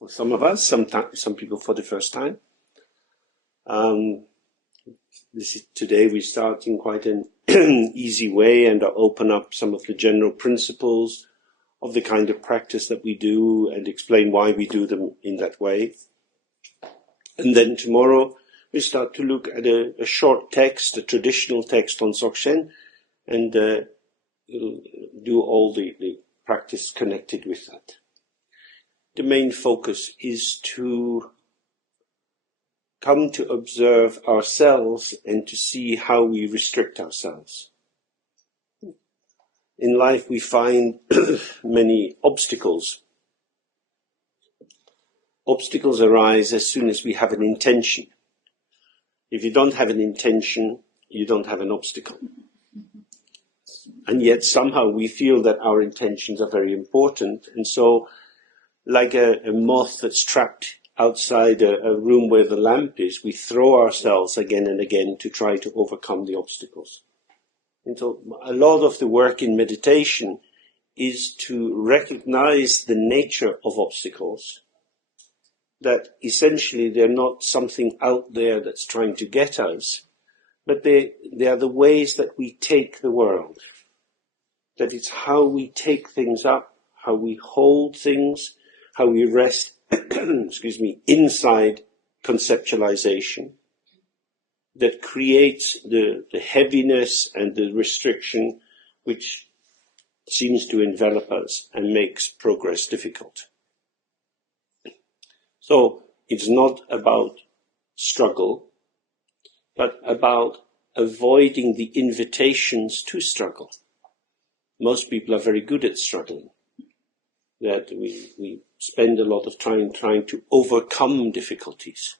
for some of us, some people for the first time. Today we start in quite an easy way, and I'll open up some of the general principles of the kind of practice that we do and explain why we do them in that way. And then tomorrow we start to look at a short text, a traditional text on Dzogchen, and do all the practice connected with that. The main focus is to come to observe ourselves and to see how we restrict ourselves. In life we find many obstacles. Obstacles arise as soon as we have an intention. If you don't have an intention, you don't have an obstacle. And yet somehow we feel that our intentions are very important, and so like a moth that's trapped outside a room where the lamp is, we throw ourselves again and again to try to overcome the obstacles. And so a lot of the work in meditation is to recognize the nature of obstacles, that essentially they're not something out there that's trying to get us, but they are the ways that we take the world. That it's how we take things up, how we hold things, how we rest inside conceptualization, that creates the heaviness and the restriction which seems to envelop us and makes progress difficult. So it's not about struggle, but about avoiding the invitations to struggle. Most people are very good at struggling, that we spend a lot of time trying to overcome difficulties.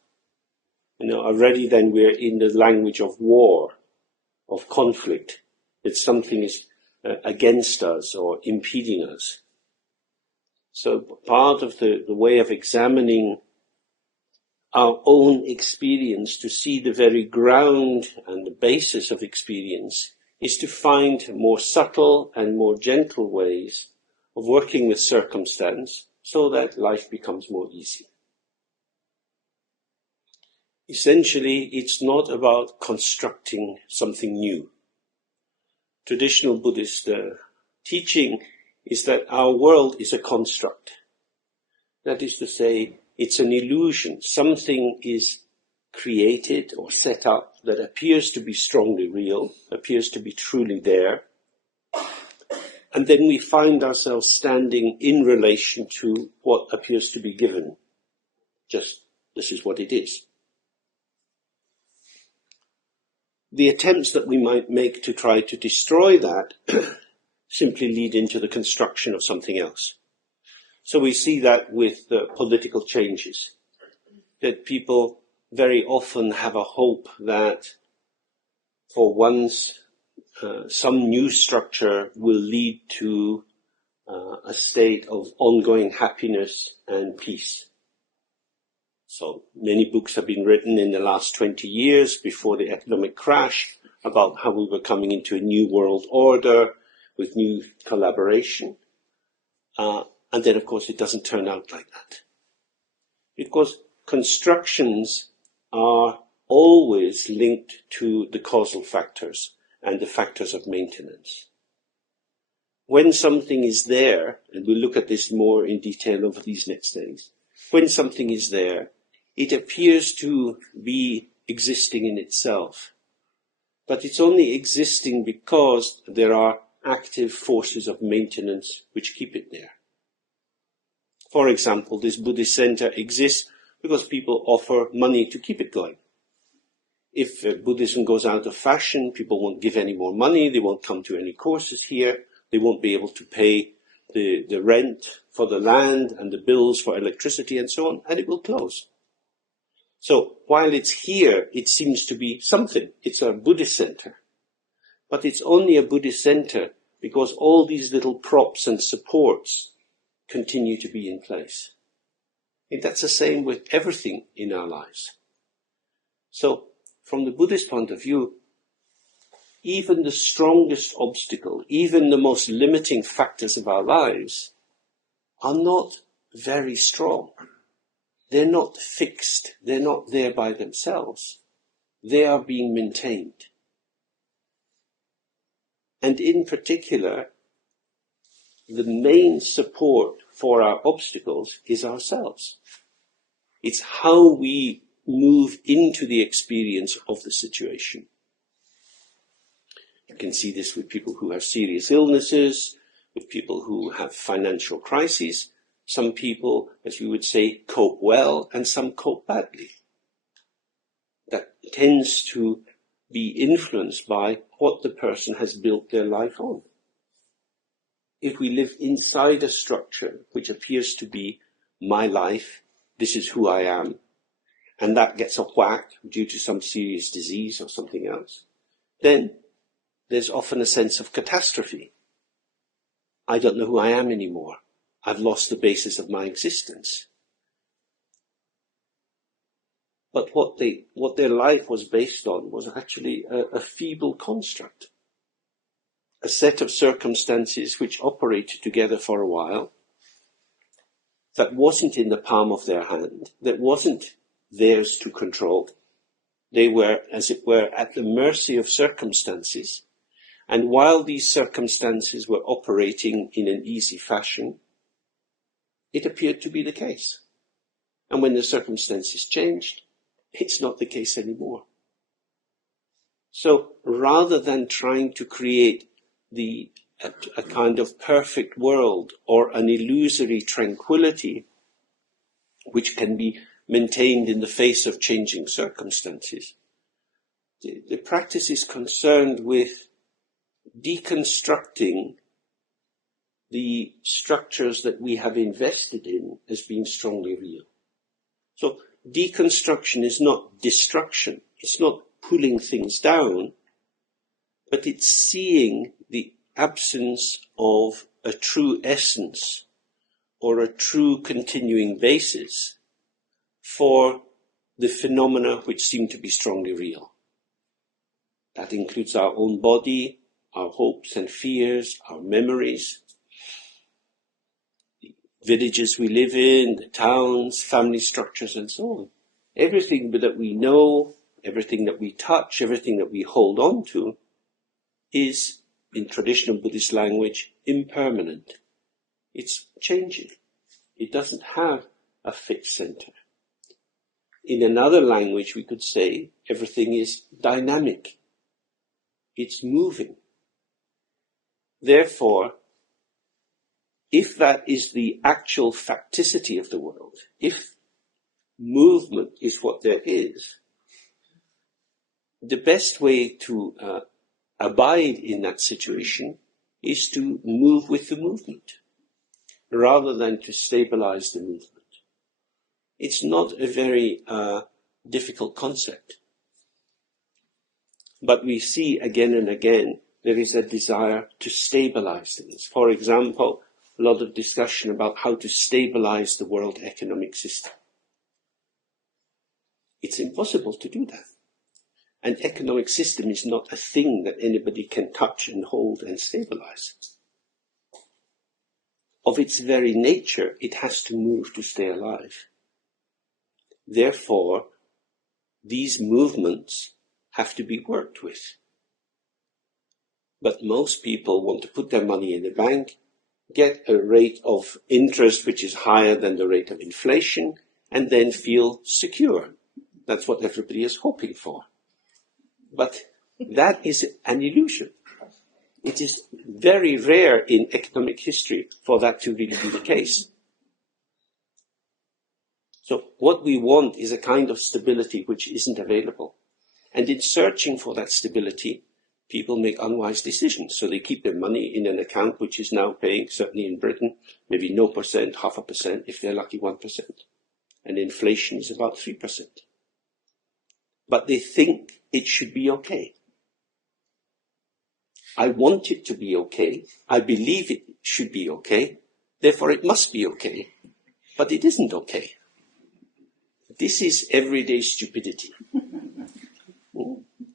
Already then we're in the language of war, of conflict, that something is against us or impeding us. So part of the way of examining our own experience, to see the very ground and the basis of experience, is to find more subtle and more gentle ways of working with circumstance so that life becomes more easy. Essentially, it's not about constructing something new. Traditional Buddhist teaching is that our world is a construct. That is to say, it's an illusion. Something is created or set up that appears to be strongly real, appears to be truly there. And then we find ourselves standing in relation to what appears to be given. Just, this is what it is. The attempts that we might make to try to destroy that simply lead into the construction of something else. So we see that with the political changes, that people very often have a hope that for once some new structure will lead to a state of ongoing happiness and peace. So many books have been written in the last 20 years before the economic crash about how we were coming into a new world order with new collaboration. And then, of course, it doesn't turn out like that. Because constructions are always linked to the causal factors and the factors of maintenance. When something is there, and we'll look at this more in detail over these next days, when something is there, it appears to be existing in itself. But it's only existing because there are active forces of maintenance which keep it there. For example, this Buddhist center exists because people offer money to keep it going. If Buddhism goes out of fashion, people won't give any more money, they won't come to any courses here, they won't be able to pay the rent for the land and the bills for electricity and so on, and it will close. So while it's here, it seems to be something. It's a Buddhist center. But it's only a Buddhist center because all these little props and supports continue to be in place. And that's the same with everything in our lives. So from the Buddhist point of view, even the strongest obstacle, even the most limiting factors of our lives are not very strong. they're not fixed. They're not there by themselves. They are being maintained. And in particular, the main support for our obstacles is ourselves. It's how we move into the experience of the situation. You can see this with people who have serious illnesses, with people who have financial crises. Some people, as we would say, cope well, and some cope badly. That tends to be influenced by what the person has built their life on. If we live inside a structure which appears to be my life, this is who I am, and that gets a whack due to some serious disease or something else, then there's often a sense of catastrophe. I don't know who I am anymore. I've lost the basis of my existence. But what their life was based on was actually a feeble construct. A set of circumstances which operated together for a while, that wasn't in the palm of their hand, that wasn't theirs to control. They were, as it were, at the mercy of circumstances. And while these circumstances were operating in an easy fashion, it appeared to be the case. And when the circumstances changed, it's not the case anymore. So rather than trying to create a kind of perfect world or an illusory tranquility which can be maintained in the face of changing circumstances, the practice is concerned with deconstructing the structures that we have invested in as being strongly real. So deconstruction is not destruction. It's not pulling things down, but it's seeing the absence of a true essence or a true continuing basis for the phenomena which seem to be strongly real. That includes our own body, our hopes and fears, our memories, the villages we live in, the towns, family structures, and so on. Everything that we know, everything that we touch, everything that we hold on to is, in traditional Buddhist language, impermanent. It's changing. It doesn't have a fixed center. In another language, we could say everything is dynamic. It's moving. Therefore, if that is the actual facticity of the world, if movement is what there is, the best way to abide in that situation is to move with the movement, rather than to stabilize the movement. It's not a very difficult concept. But we see again and again there is a desire to stabilize things. For example, a lot of discussion about how to stabilize the world economic system. It's impossible to do that. An economic system is not a thing that anybody can touch and hold and stabilize. Of its very nature, it has to move to stay alive. Therefore, these movements have to be worked with. But most people want to put their money in the bank, get a rate of interest which is higher than the rate of inflation, and then feel secure. That's what everybody is hoping for. But that is an illusion. It is very rare in economic history for that to really be the case. So what we want is a kind of stability which isn't available. And in searching for that stability, people make unwise decisions. So they keep their money in an account which is now paying, certainly in Britain, maybe no percent, 0.5%, if they're lucky 1%. And inflation is about 3%. But they think it should be okay. I want it to be okay. I believe it should be okay. Therefore it must be okay. But it isn't okay. This is everyday stupidity.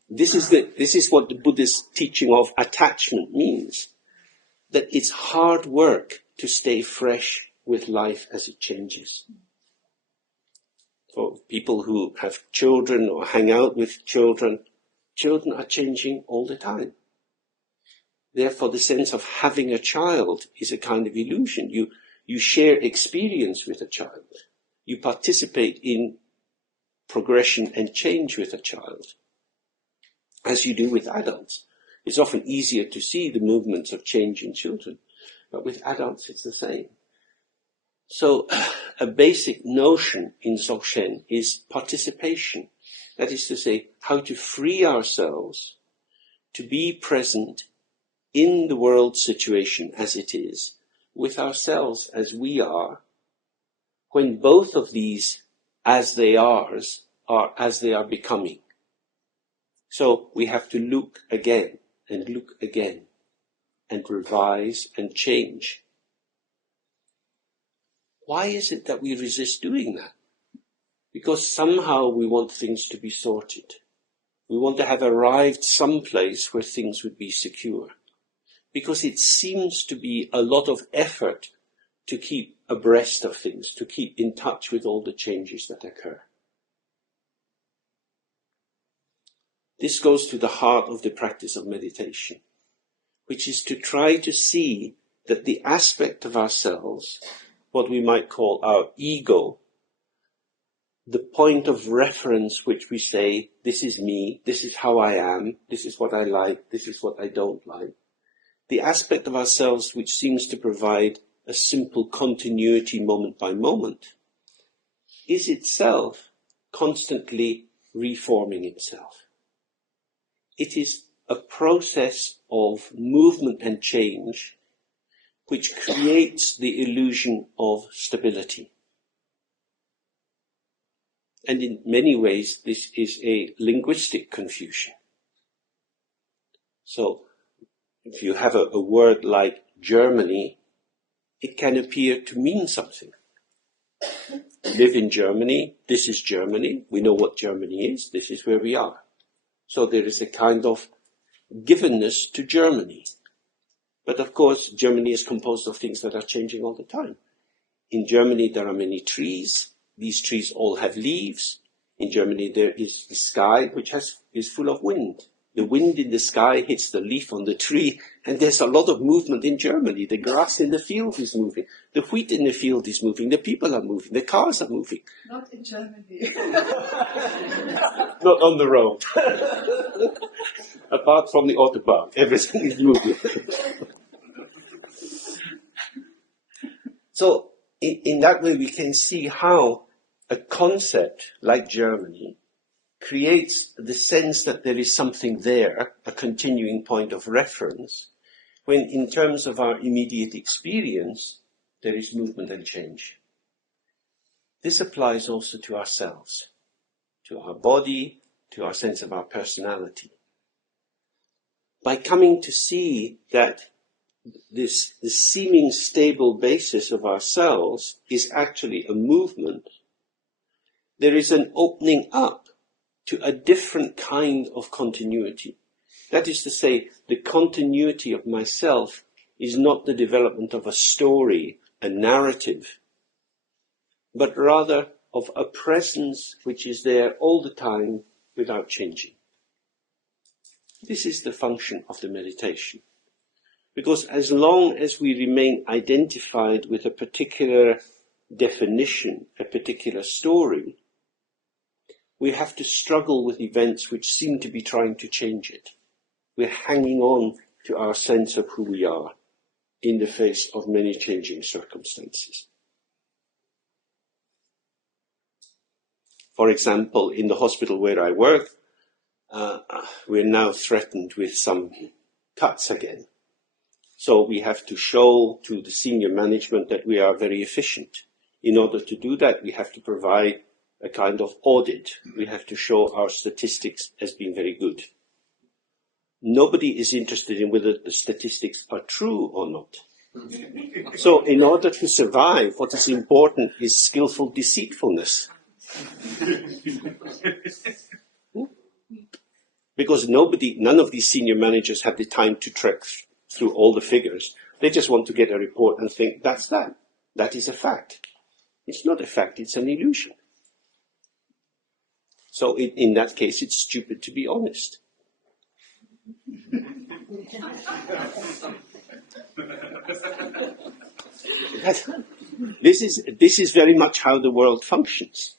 This is what the Buddhist teaching of attachment means. That it's hard work to stay fresh with life as it changes. people who have children or hang out with children, children are changing all the time. Therefore, the sense of having a child is a kind of illusion. You share experience with a child. You participate in progression and change with a child, as you do with adults. It's often easier to see the movements of change in children, but with adults it's the same. So a basic notion in Dzogchen is participation. That is to say, how to free ourselves to be present in the world situation as it is, with ourselves as we are, when both of these as they are as they are becoming. So we have to look again and revise and change. Why is it that we resist doing that? Because somehow we want things to be sorted. We want to have arrived someplace where things would be secure. Because it seems to be a lot of effort to keep abreast of things, to keep in touch with all the changes that occur. This goes to the heart of the practice of meditation, which is to try to see that the aspect of ourselves, what we might call our ego, the point of reference which we say, this is me, this is how I am, this is what I like, this is what I don't like. The aspect of ourselves which seems to provide a simple continuity moment by moment is itself constantly reforming itself. It is a process of movement and change which creates the illusion of stability. And in many ways, this is a linguistic confusion. So, if you have a word like Germany, it can appear to mean something. We live in Germany, this is Germany, we know what Germany is, this is where we are. So there is a kind of givenness to Germany. But of course, Germany is composed of things that are changing all the time. In Germany, there are many trees. These trees all have leaves. In Germany, there is the sky, which is full of wind. The wind in the sky hits the leaf on the tree, and there's a lot of movement in Germany. The grass in the field is moving. The wheat in the field is moving. The people are moving. The cars are moving. Not in Germany. Not on the road. Apart from the autobahn, everything is moving. So, in that way, we can see how a concept like Germany creates the sense that there is something there, a continuing point of reference, when in terms of our immediate experience, there is movement and change. This applies also to ourselves, to our body, to our sense of our personality. By coming to see that this seeming stable basis of ourselves is actually a movement, there is an opening up to a different kind of continuity. That is to say, the continuity of myself is not the development of a story, a narrative, but rather of a presence which is there all the time without changing. This is the function of the meditation. Because as long as we remain identified with a particular definition, a particular story, we have to struggle with events which seem to be trying to change it. We're hanging on to our sense of who we are in the face of many changing circumstances. For example, in the hospital where I work, we're now threatened with some cuts again. So we have to show to the senior management that we are very efficient. In order to do that, we have to provide a kind of audit. We have to show our statistics as being very good. Nobody is interested in whether the statistics are true or not. So in order to survive, what is important is skillful deceitfulness. Because none of these senior managers have the time to trek through all the figures. They just want to get a report and think, that's that. That is a fact. It's not a fact, it's an illusion. So in that case, it's stupid to be honest. This is very much how the world functions,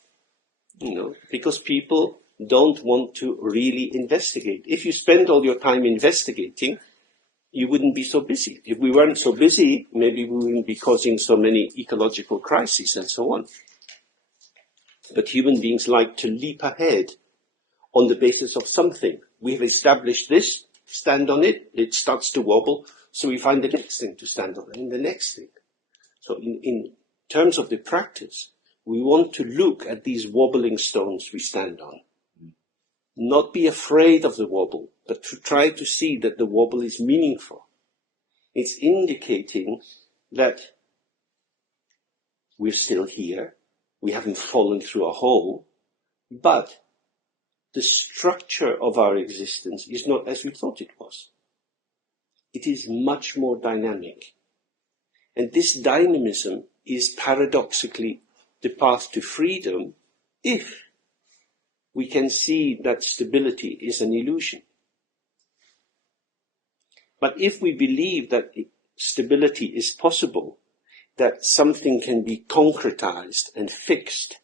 because people don't want to really investigate. If you spend all your time investigating, you wouldn't be so busy. If we weren't so busy, maybe we wouldn't be causing so many ecological crises and so on. But human beings like to leap ahead on the basis of something. We've established this, stand on it, it starts to wobble, so we find the next thing to stand on, and the next thing. So in terms of the practice, we want to look at these wobbling stones we stand on. Not be afraid of the wobble, but to try to see that the wobble is meaningful. It's indicating that we're still here, we haven't fallen through a hole, but the structure of our existence is not as we thought it was. It is much more dynamic. And this dynamism is paradoxically the path to freedom if we can see that stability is an illusion. But if we believe that stability is possible, that something can be concretized and fixed,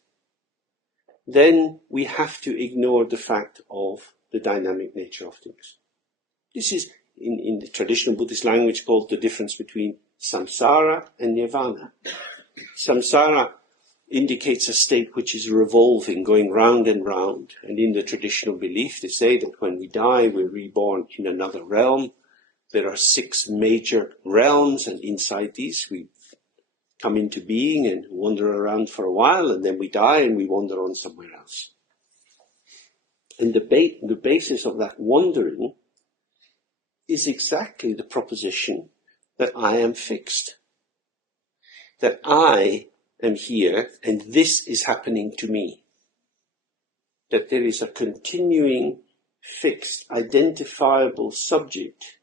then we have to ignore the fact of the dynamic nature of things. This is, in the traditional Buddhist language, called the difference between Samsara and Nirvana. Samsara indicates a state which is revolving, going round and round. And in the traditional belief, they say that when we die, we're reborn in another realm. There are 6 major realms, and inside these we come into being and wander around for a while, and then we die and we wander on somewhere else. And the basis of that wandering is exactly the proposition that I am fixed. That I am here and this is happening to me. That there is a continuing, fixed, identifiable subject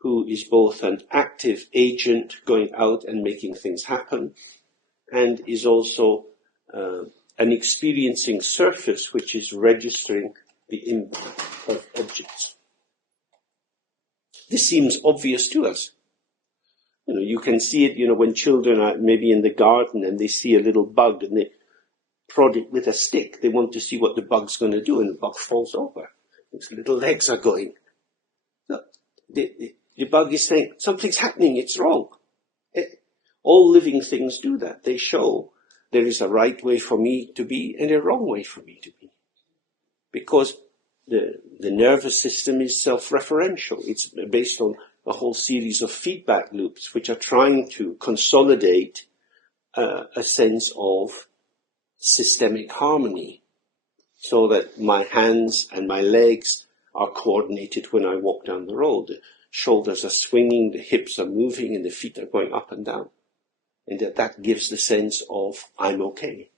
who is both an active agent going out and making things happen, and is also an experiencing surface which is registering the impact of objects. This seems obvious to us. You can see it, when children are maybe in the garden and they see a little bug and they prod it with a stick. They want to see what the bug's going to do, and the bug falls over. Its little legs are going. So the bug is saying, something's happening, it's wrong. All living things do that. They show there is a right way for me to be and a wrong way for me to be. Because the nervous system is self-referential. It's based on a whole series of feedback loops which are trying to consolidate a sense of systemic harmony, so that my hands and my legs are coordinated when I walk down the road. The shoulders are swinging, the hips are moving, and the feet are going up and down. And that gives the sense of I'm okay.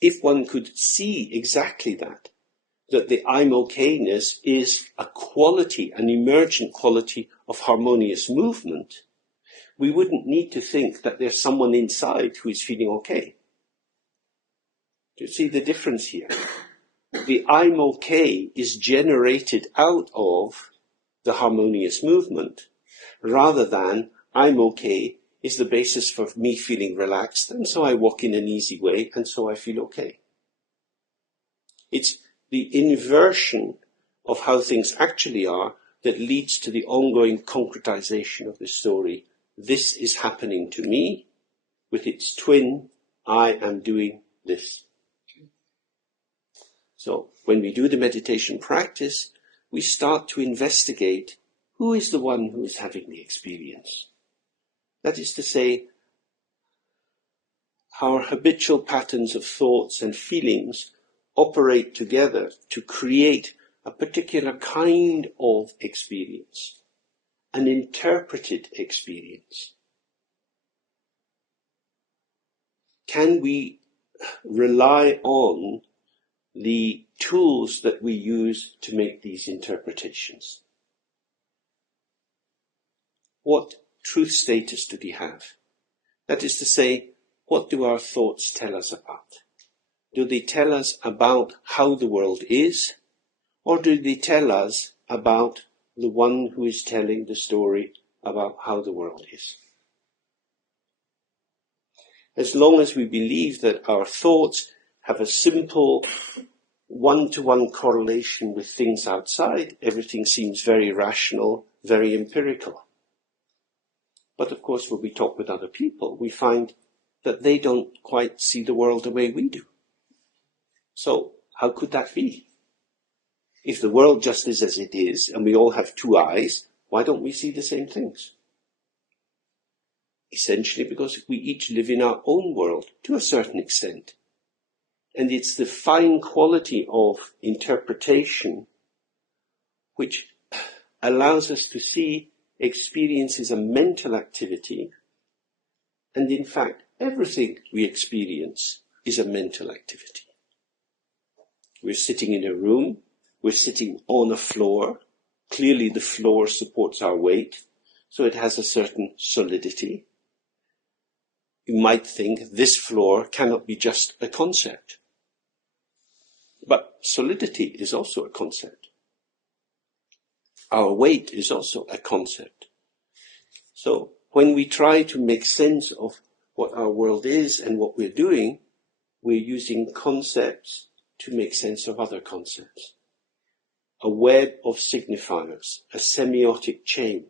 If one could see exactly that the I'm okayness is a quality, an emergent quality of harmonious movement, we wouldn't need to think that there's someone inside who is feeling okay. Do you see the difference here? The I'm okay is generated out of the harmonious movement, rather than I'm okay is the basis for me feeling relaxed, and so I walk in an easy way, and so I feel okay. It's the inversion of how things actually are that leads to the ongoing concretization of the story. This is happening to me, with its twin, I am doing this. So when we do the meditation practice, we start to investigate who is the one who is having the experience. That is to say, our habitual patterns of thoughts and feelings operate together to create a particular kind of experience, an interpreted experience. Can we rely on the tools that we use to make these interpretations? What truth status do we have? That is to say, what do our thoughts tell us about? Do they tell us about how the world is, or do they tell us about the one who is telling the story about how the world is? As long as we believe that our thoughts have a simple one-to-one correlation with things outside, everything seems very rational, very empirical. But of course, when we talk with other people, we find that they don't quite see the world the way we do. So, how could that be? If the world just is as it is, and we all have two eyes, why don't we see the same things? Essentially because we each live in our own world, to a certain extent. And it's the fine quality of interpretation which allows us to see experience as a mental activity, and in fact, everything we experience is a mental activity. We're sitting in a room, we're sitting on a floor. Clearly the floor supports our weight, so it has a certain solidity. You might think this floor cannot be just a concept. But solidity is also a concept. Our weight is also a concept. So when we try to make sense of what our world is and what we're doing, we're using concepts to make sense of other concepts. A web of signifiers, a semiotic chain.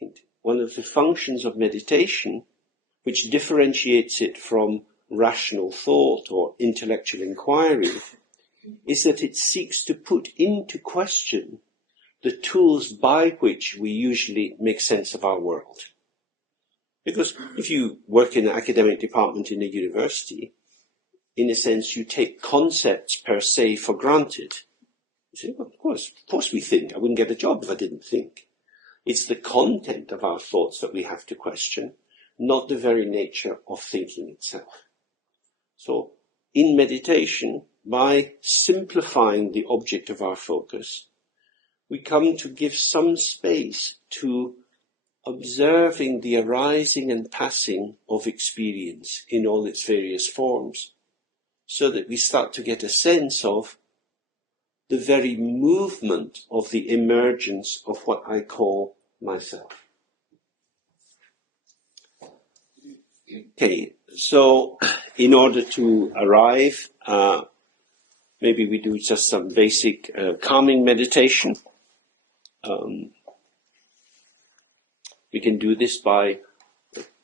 And one of the functions of meditation, which differentiates it from rational thought or intellectual inquiry, is that it seeks to put into question the tools by which we usually make sense of our world. Because if you work in an academic department in a university, in a sense you take concepts per se for granted. You say, well, of course we think. I wouldn't get a job if I didn't think. It's the content of our thoughts that we have to question, not the very nature of thinking itself. So, in meditation, by simplifying the object of our focus, we come to give some space to observing the arising and passing of experience in all its various forms, so that we start to get a sense of the very movement of the emergence of what I call myself. Okay, so in order to arrive, maybe we do just some basic calming meditation. We can do this by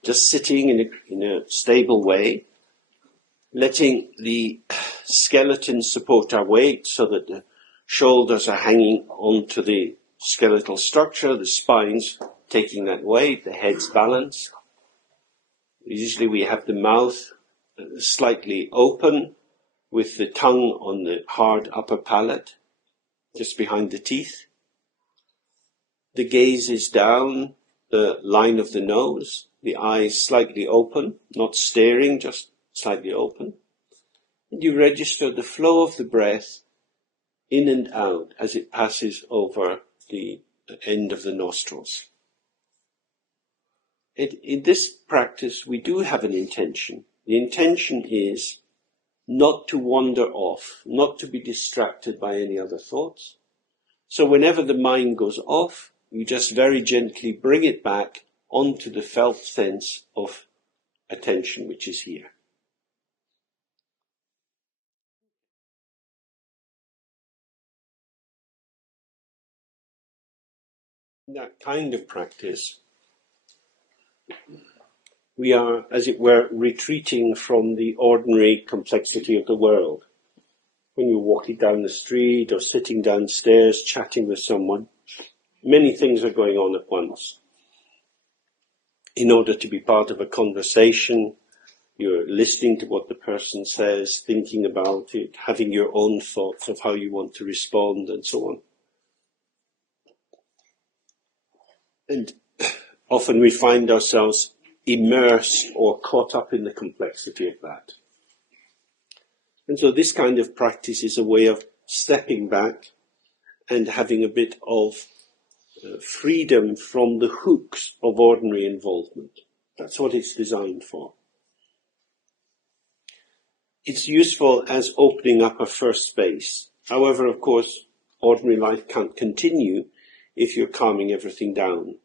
just sitting in a stable way, letting the skeleton support our weight so that the shoulders are hanging onto the skeletal structure, the spine's taking that weight, the head's balanced. Usually we have the mouth slightly open with the tongue on the hard upper palate, just behind the teeth. The gaze is down the line of the nose, the eyes slightly open, not staring, just slightly open. And you register the flow of the breath in and out as it passes over the end of the nostrils. In this practice, we do have an intention. The intention is not to wander off, not to be distracted by any other thoughts. So whenever the mind goes off, you just very gently bring it back onto the felt sense of attention, which is here. In that kind of practice, we are, as it were, retreating from the ordinary complexity of the world. When you're walking down the street or sitting downstairs, chatting with someone, many things are going on at once. In order to be part of a conversation, you're listening to what the person says, thinking about it, having your own thoughts of how you want to respond, and so on. And often we find ourselves immersed or caught up in the complexity of that. And so this kind of practice is a way of stepping back and having a bit of freedom from the hooks of ordinary involvement. That's what it's designed for. it's useful as opening up a first space. However, of course, ordinary life can't continue if you're calming everything down.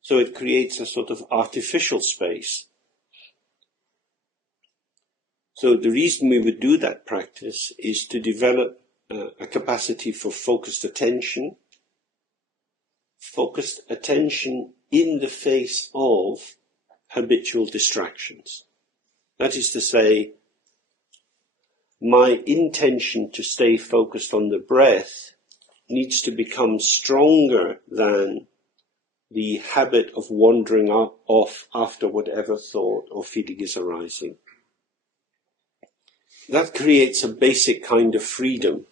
So it creates a sort of artificial space. So the reason we would do that practice is to develop a capacity for focused attention in the face of habitual distractions. That is to say, my intention to stay focused on the breath needs to become stronger than the habit of wandering off after whatever thought or feeling is arising. That creates a basic kind of freedom,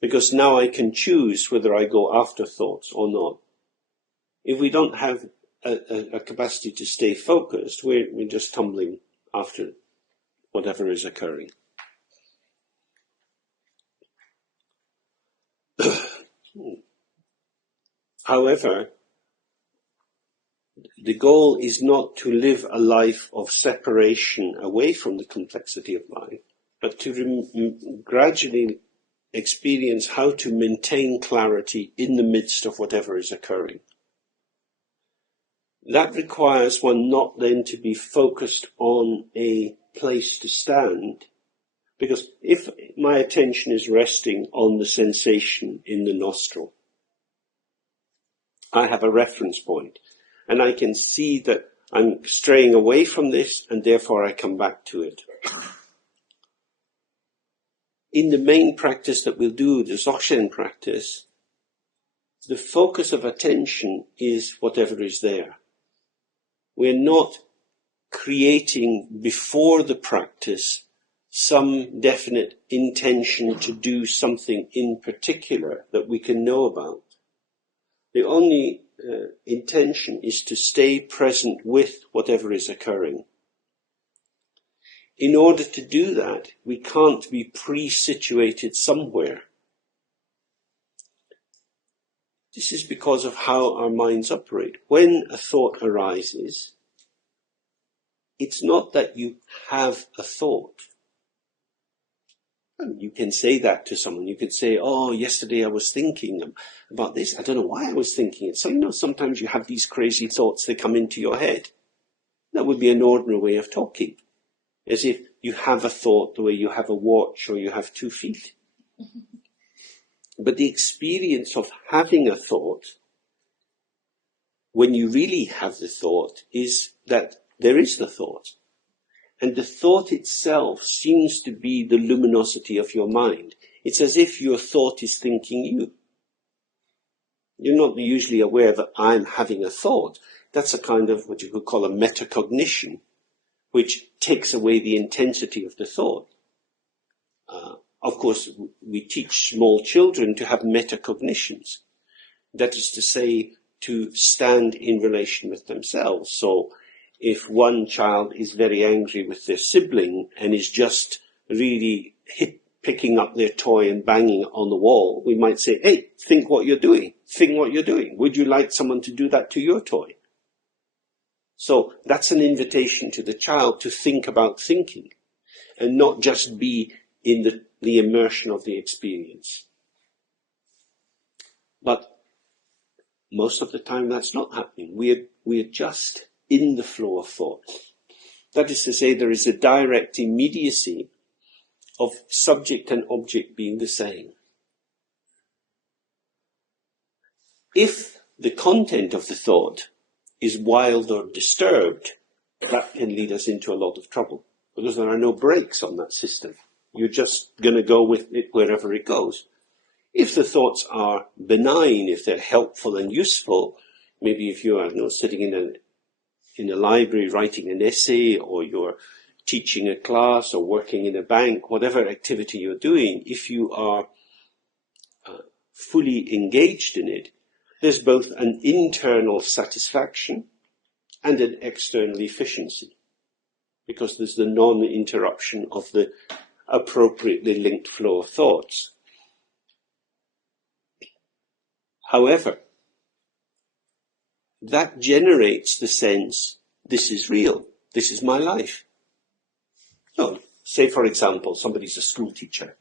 because now I can choose whether I go after thoughts or not. If we don't have a capacity to stay focused, we're just tumbling after whatever is occurring. However, the goal is not to live a life of separation away from the complexity of life, but to gradually experience how to maintain clarity in the midst of whatever is occurring. That requires one not then to be focused on a place to stand, because if my attention is resting on the sensation in the nostril, I have a reference point, and I can see that I'm straying away from this, and therefore I come back to it. In the main practice that we'll do, the Dzogchen practice, the focus of attention is whatever is there. We're not creating before the practice some definite intention to do something in particular that we can know about. The only intention is to stay present with whatever is occurring. In order to do that, we can't be pre-situated somewhere. This is because of how our minds operate. When a thought arises, it's not that you have a thought. You can say that to someone. You could say, oh, yesterday I was thinking about this. I don't know why I was thinking it. So, sometimes you have these crazy thoughts that come into your head. That would be an ordinary way of talking. As if you have a thought the way you have a watch or you have 2 feet. But the experience of having a thought, when you really have the thought, is that there is the thought. And the thought itself seems to be the luminosity of your mind. It's as if your thought is thinking you. You're not usually aware that I'm having a thought. That's a kind of what you could call a metacognition, which takes away the intensity of the thought. Of course, we teach small children to have metacognitions. That is to say, to stand in relation with themselves. So if one child is very angry with their sibling and is just really picking up their toy and banging it on the wall, we might say, hey, think what you're doing. Think what you're doing. Would you like someone to do that to your toy? So that's an invitation to the child to think about thinking and not just be in the immersion of the experience. But most of the time that's not happening. We're just in the flow of thought. That is to say, there is a direct immediacy of subject and object being the same. If the content of the thought is wild or disturbed, that can lead us into a lot of trouble, because there are no brakes on that system. You're just going to go with it wherever it goes. If the thoughts are benign, if they're helpful and useful, maybe if you are sitting in a library writing an essay, or you're teaching a class or working in a bank, whatever activity you're doing, if you are fully engaged in it, there's both an internal satisfaction and an external efficiency, because there's the non-interruption of the appropriately linked flow of thoughts. However, that generates the sense, this is real, this is my life. No, say, for example, somebody's a school teacher.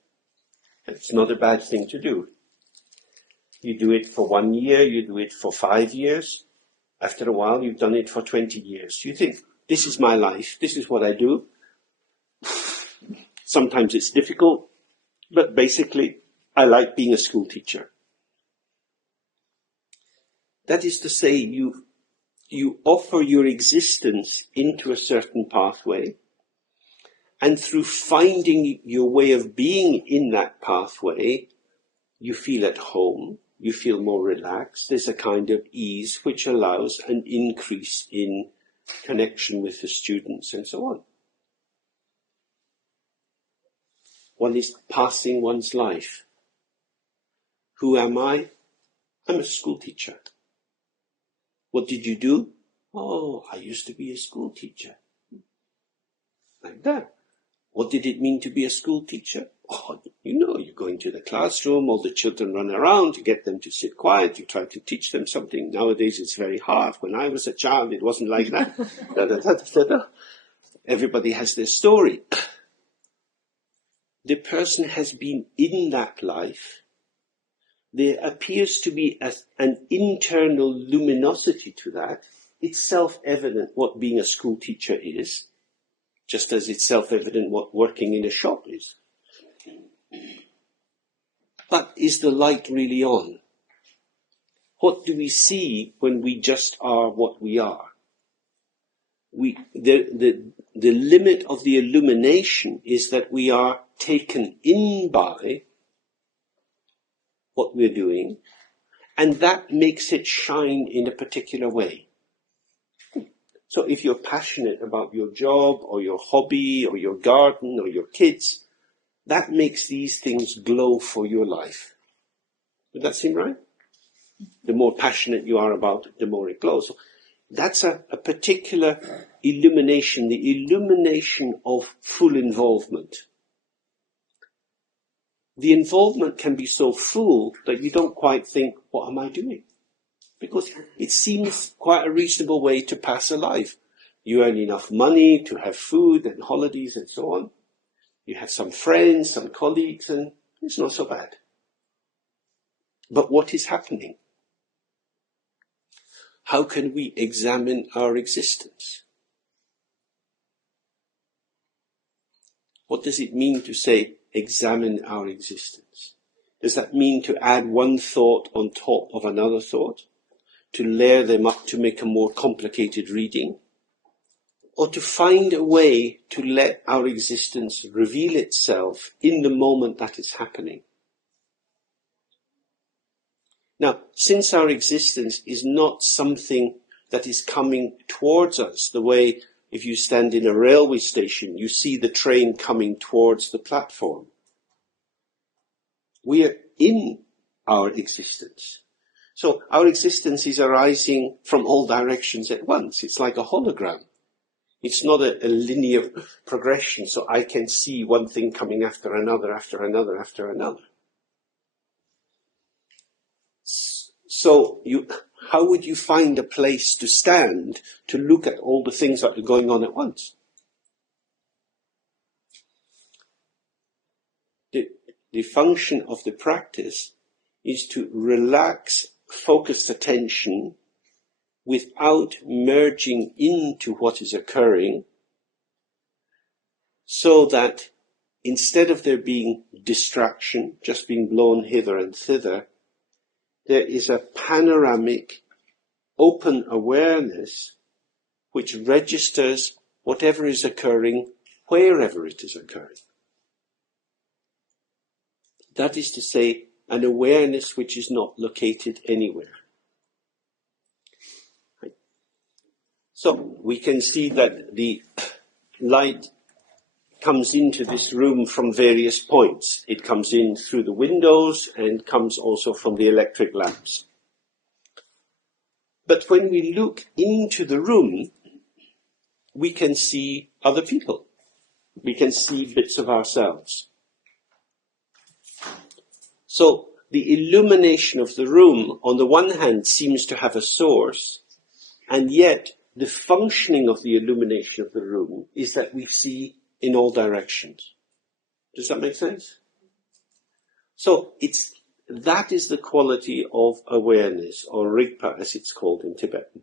It's not a bad thing to do. You do it for 1 year, you do it for 5 years. After a while, you've done it for 20 years. You think, this is my life, this is what I do. Sometimes it's difficult, but basically, I like being a school teacher. That is to say, you offer your existence into a certain pathway, and through finding your way of being in that pathway, you feel at home, you feel more relaxed. There's a kind of ease which allows an increase in connection with the students and so on. One is passing one's life. Who am I? I'm a school teacher. What did you do? Oh, I used to be a school teacher. Like that. What did it mean to be a school teacher? Oh, you know, you go into the classroom, all the children run around, you get them to sit quiet, you try to teach them something. Nowadays it's very hard. When I was a child, it wasn't like that. Everybody has their story. The person has been in that life. There appears to be an internal luminosity to that. It's self-evident what being a school teacher is, just as it's self-evident what working in a shop is. But is the light really on? What do we see when we just are what we are? The limit of the illumination is that we are taken in by what we're doing, and that makes it shine in a particular way. So if you're passionate about your job or your hobby or your garden or your kids, that makes these things glow for your life. Would that seem right? The more passionate you are about it, the more it glows. So that's a particular illumination, the illumination of full involvement. The involvement can be so full that you don't quite think, what am I doing? Because it seems quite a reasonable way to pass a life. You earn enough money to have food and holidays and so on. You have some friends, some colleagues, and it's not so bad. But what is happening? How can we examine our existence? What does it mean to say, examine our existence? Does that mean to add one thought on top of another thought? To layer them up to make a more complicated reading? Or to find a way to let our existence reveal itself in the moment that it's happening? Now, since our existence is not something that is coming towards us, the way if you stand in a railway station, you see the train coming towards the platform. We are in our existence. So our existence is arising from all directions at once. It's like a hologram. It's not a linear progression, so I can see one thing coming after another, after another, after another. So how would you find a place to stand to look at all the things that are going on at once? The function of the practice is to relax focused attention without merging into what is occurring, so that instead of there being distraction, just being blown hither and thither, there is a panoramic, open awareness which registers whatever is occurring wherever it is occurring. That is to say, an awareness which is not located anywhere. Right. So we can see that the light comes into this room from various points. It comes in through the windows and comes also from the electric lamps. But when we look into the room, we can see other people. We can see bits of ourselves. So the illumination of the room, on the one hand, seems to have a source, and yet the functioning of the illumination of the room is that we see in all directions. Does that make sense? So that is the quality of awareness, or rigpa as it's called in Tibetan.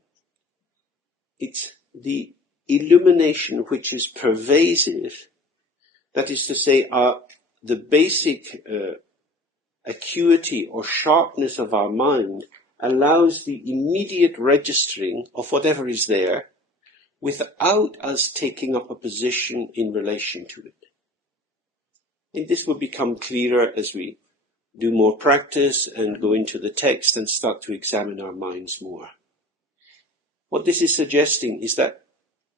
It's the illumination which is pervasive, that is to say, the basic acuity or sharpness of our mind allows the immediate registering of whatever is there without us taking up a position in relation to it. And this will become clearer as we do more practice and go into the text and start to examine our minds more. What this is suggesting is that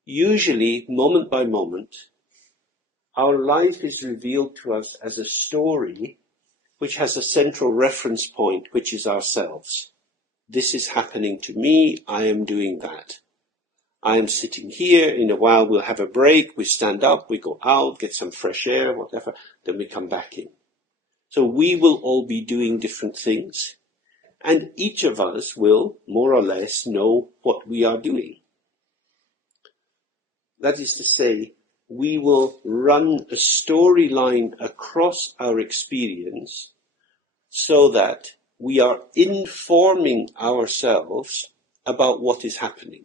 usually, moment by moment, our life is revealed to us as a story which has a central reference point, which is ourselves. This is happening to me, I am doing that. I am sitting here, in a while we'll have a break, we stand up, we go out, get some fresh air, whatever, then we come back in. So we will all be doing different things, and each of us will, more or less, know what we are doing. That is to say, we will run a storyline across our experience so that we are informing ourselves about what is happening.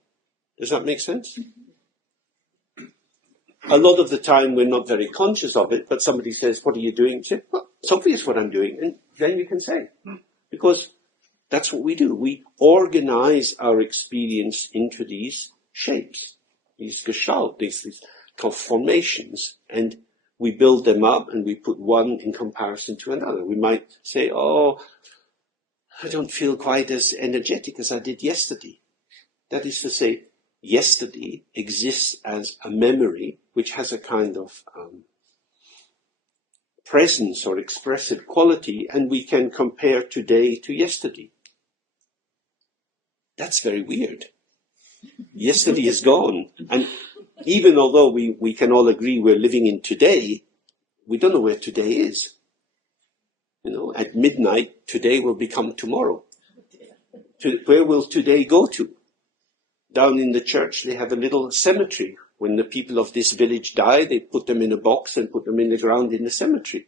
Does that make sense? A lot of the time we're not very conscious of it, but somebody says, what are you doing? You say, well, it's obvious what I'm doing. And then you can say, because that's what we do. We organize our experience into these shapes, these gestalt, these called formations, and we build them up and we put one in comparison to another. We might say, oh, I don't feel quite as energetic as I did yesterday. That is to say, yesterday exists as a memory which has a kind of presence or expressive quality, and we can compare today to yesterday. That's very weird. Yesterday is gone, and even although we can all agree we're living in today, we don't know where today is. You know, at midnight, today will become tomorrow. Where will today go to? Down in the church, they have a little cemetery. When the people of this village die, they put them in a box and put them in the ground in the cemetery.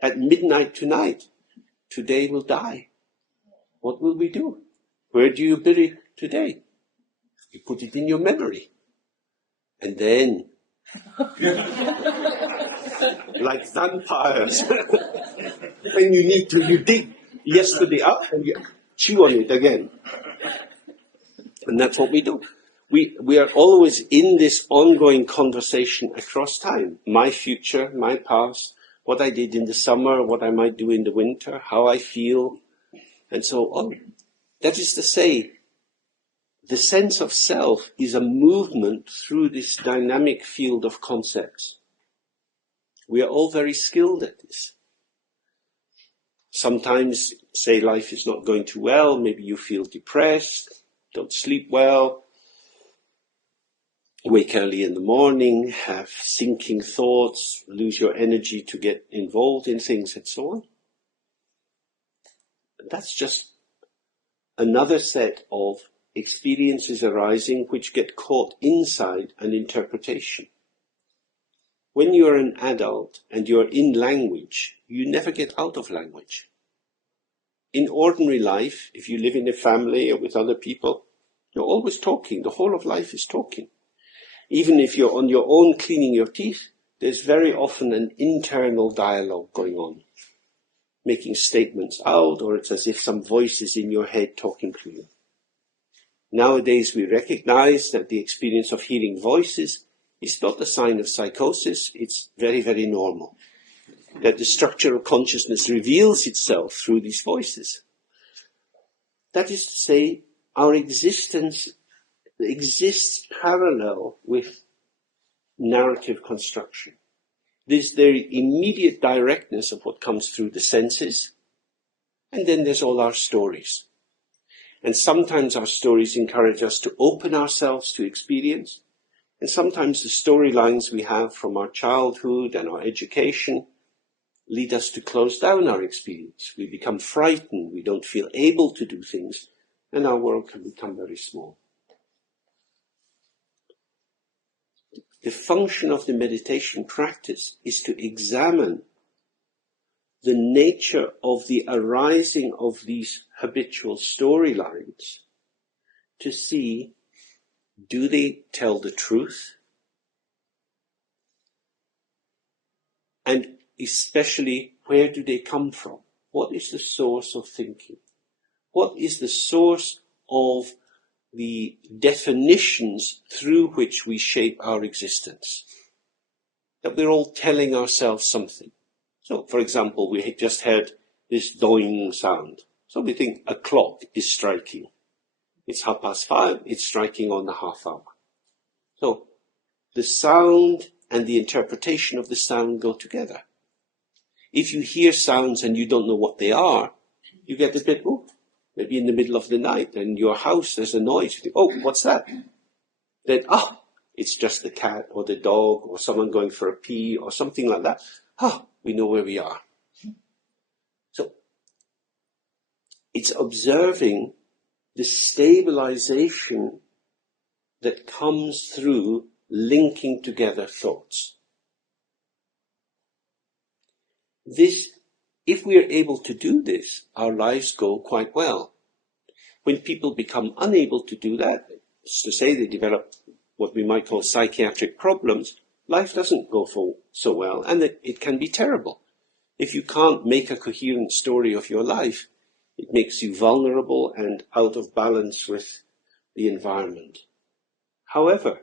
At midnight tonight, today will die. What will we do? Where do you bury today? You put it in your memory. And then, like vampires, when you dig yesterday up and you chew on it again. And that's what we do. We are always in this ongoing conversation across time. My future, my past, what I did in the summer, what I might do in the winter, how I feel, and so on. That is to say, the sense of self is a movement through this dynamic field of concepts. We are all very skilled at this. Sometimes, say life is not going too well, maybe you feel depressed, don't sleep well, wake early in the morning, have sinking thoughts, lose your energy to get involved in things and so on. That's just another set of experiences arising which get caught inside an interpretation. When you're an adult and you're in language, you never get out of language. In ordinary life, if you live in a family or with other people, you're always talking. The whole of life is talking. Even if you're on your own cleaning your teeth, there's very often an internal dialogue going on, making statements out, or it's as if some voice is in your head talking to you. Nowadays we recognize that the experience of hearing voices is not a sign of psychosis, it's very, very normal. That the structure of consciousness reveals itself through these voices. That is to say, our existence exists parallel with narrative construction. There's the immediate directness of what comes through the senses, and then there's all our stories. And sometimes our stories encourage us to open ourselves to experience, and sometimes the storylines we have from our childhood and our education lead us to close down our experience. We become frightened, we don't feel able to do things, and our world can become very small. the function of the meditation practice is to examine the nature of the arising of these habitual storylines to see, do they tell the truth? And especially, where do they come from? What is the source of thinking? What is the source of the definitions through which we shape our existence? That we're all telling ourselves something. So, for example, we had just heard this doing sound. So we think a clock is striking. It's 5:30, it's striking on the half hour. So the sound and the interpretation of the sound go together. If you hear sounds and you don't know what they are, you get a bit, maybe in the middle of the night, and your house, there's a noise. You think, what's that? Then, it's just the cat or the dog or someone going for a pee or something like that. We know where we are. So it's observing the stabilization that comes through linking together thoughts. This, if we are able to do this, our lives go quite well. When people become unable to do that, it's to say they develop what we might call psychiatric problems, life doesn't go so well, and it can be terrible. If you can't make a coherent story of your life, it makes you vulnerable and out of balance with the environment. However,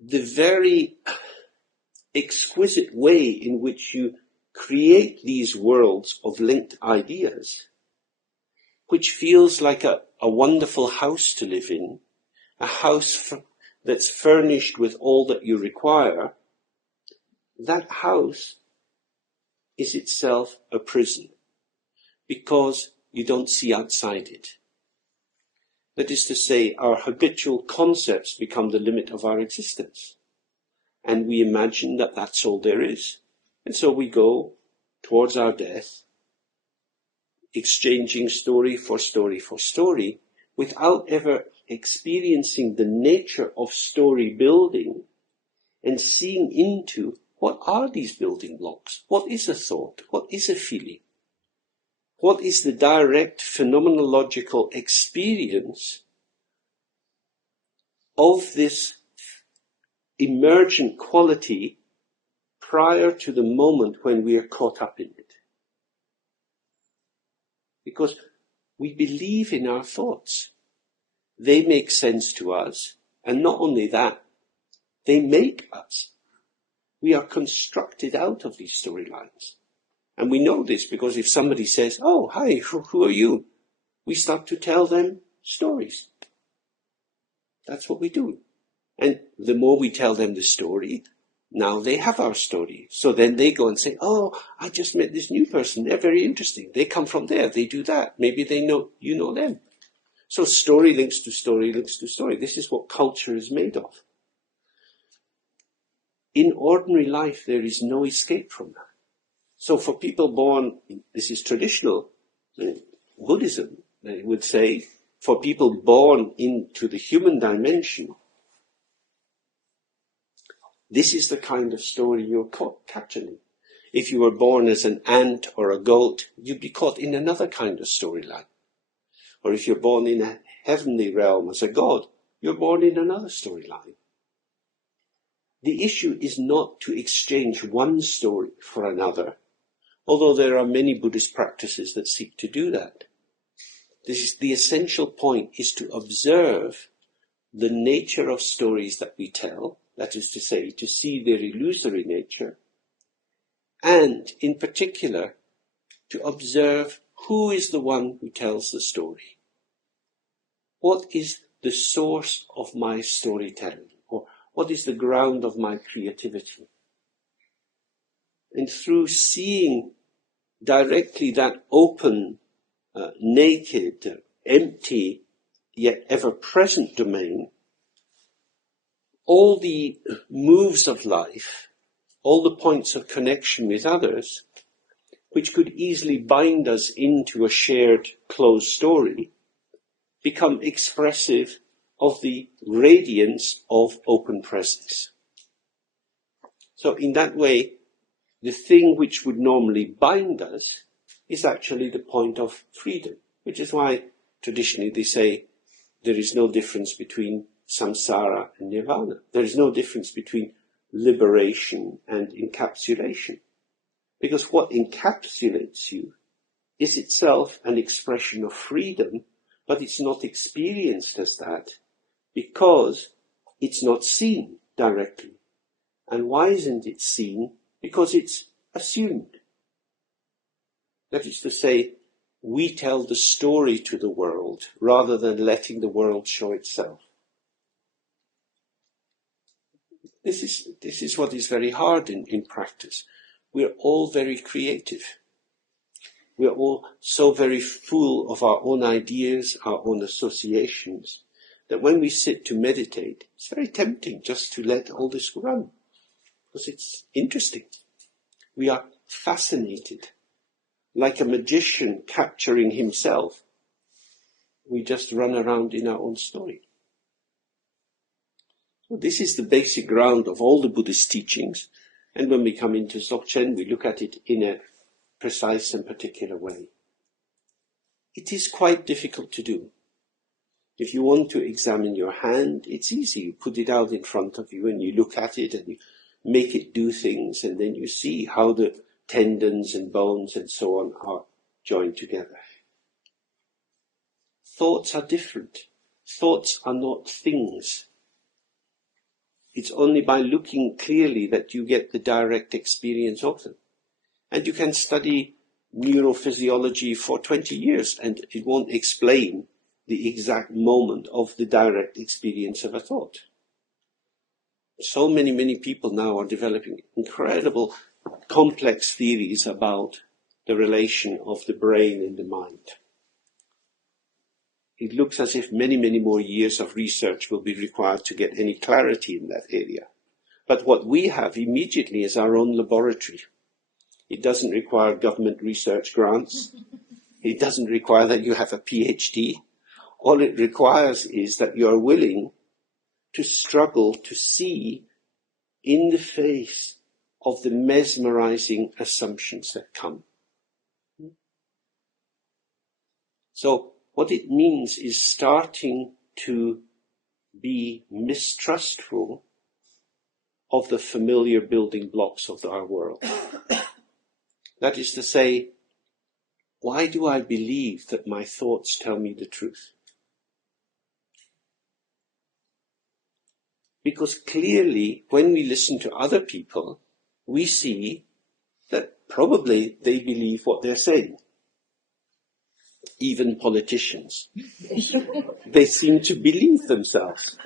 the very exquisite way in which you create these worlds of linked ideas, which feels like a wonderful house to live in, a house that's furnished with all that you require, that house is itself a prison, because you don't see outside it. That is to say, our habitual concepts become the limit of our existence. And we imagine that that's all there is. And so we go towards our death, exchanging story for story for story, without ever experiencing the nature of story building and seeing into what are these building blocks? What is a thought? What is a feeling? What is the direct phenomenological experience of this emergent quality prior to the moment when we are caught up in it? Because we believe in our thoughts. They make sense to us, and not only that, they make us. We are constructed out of these storylines. And we know this because if somebody says, hi, who are you? We start to tell them stories. That's what we do. And the more we tell them the story, now they have our story. So then they go and say, I just met this new person. They're very interesting. They come from there. They do that. Maybe they know, you know them. So story links to story links to story. This is what culture is made of. In ordinary life, there is no escape from that. So for people born, this is traditional Buddhism, they would say, for people born into the human dimension, this is the kind of story you're capturing. If you were born as an ant or a goat, you'd be caught in another kind of storyline. Or if you're born in a heavenly realm as a god, you're born in another storyline. The issue is not to exchange one story for another, although there are many Buddhist practices that seek to do that. This is the essential point, is to observe the nature of stories that we tell, that is to say, to see their illusory nature, and in particular, to observe who is the one who tells the story. What is the source of my storytelling? Or what is the ground of my creativity? And through seeing directly that open, naked, empty, yet ever-present domain, all the moves of life, all the points of connection with others, which could easily bind us into a shared closed story, become expressive of the radiance of open presence. So in that way, the thing which would normally bind us is actually the point of freedom, which is why traditionally they say there is no difference between samsara and nirvana. There is no difference between liberation and encapsulation. Because what encapsulates you is itself an expression of freedom, but it's not experienced as that because it's not seen directly. And why isn't it seen? Because it's assumed. That is to say, we tell the story to the world rather than letting the world show itself. This is what is very hard in practice. We're all very creative. We're all so very full of our own ideas, our own associations, that when we sit to meditate, it's very tempting just to let all this run, because it's interesting. We are fascinated. Like a magician capturing himself, we just run around in our own story. So this is the basic ground of all the Buddhist teachings. And when we come into Dzogchen, we look at it in a precise and particular way. It is quite difficult to do. If you want to examine your hand, it's easy. You put it out in front of you and you look at it and you make it do things, and then you see how the tendons and bones and so on are joined together. Thoughts are different. Thoughts are not things. It's only by looking clearly that you get the direct experience of them. And you can study neurophysiology for 20 years and it won't explain the exact moment of the direct experience of a thought. So many people now are developing incredible complex theories about the relation of the brain and the mind. It looks as if many more years of research will be required to get any clarity in that area. But what we have immediately is our own laboratory. It doesn't require government research grants. It doesn't require that you have a PhD. All it requires is that you are willing to struggle to see in the face of the mesmerizing assumptions that come. So what it means is starting to be mistrustful of the familiar building blocks of our world. That is to say, why do I believe that my thoughts tell me the truth? Because clearly, when we listen to other people, we see that probably they believe what they're saying. Even politicians. They seem to believe themselves.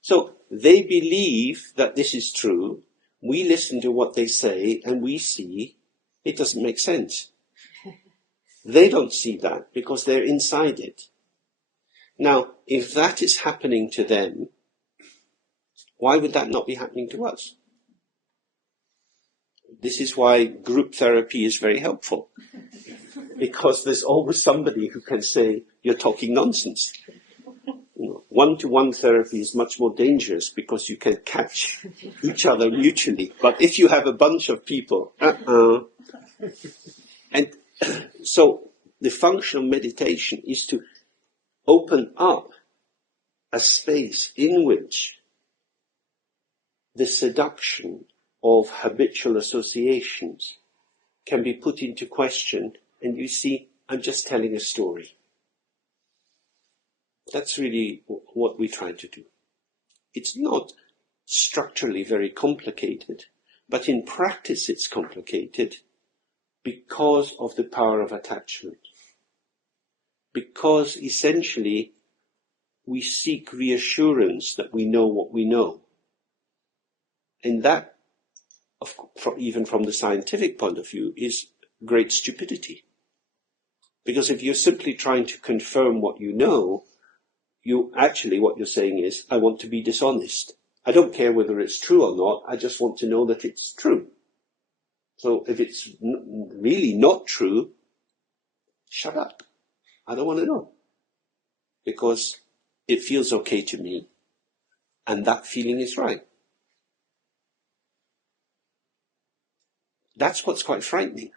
So they believe that this is true. We listen to what they say and we see it doesn't make sense. They don't see that because they're inside it. Now, if that is happening to them, why would that not be happening to us? This is why group therapy is very helpful. Because there's always somebody who can say, you're talking nonsense. You know, one-to-one therapy is much more dangerous because you can catch each other mutually. But if you have a bunch of people, And so the function of meditation is to open up a space in which the seduction of habitual associations can be put into question, and you see, I'm just telling a story. That's really what we try to do. It's not structurally very complicated, but in practice it's complicated because of the power of attachment. Because essentially we seek reassurance that we know what we know. And that, even from the scientific point of view, is great stupidity. Because if you're simply trying to confirm what you know, what you're saying is, I want to be dishonest. I don't care whether it's true or not, I just want to know that it's true. So if it's really not true, shut up. I don't want to know. Because it feels okay to me, and that feeling is right. That's what's quite frightening.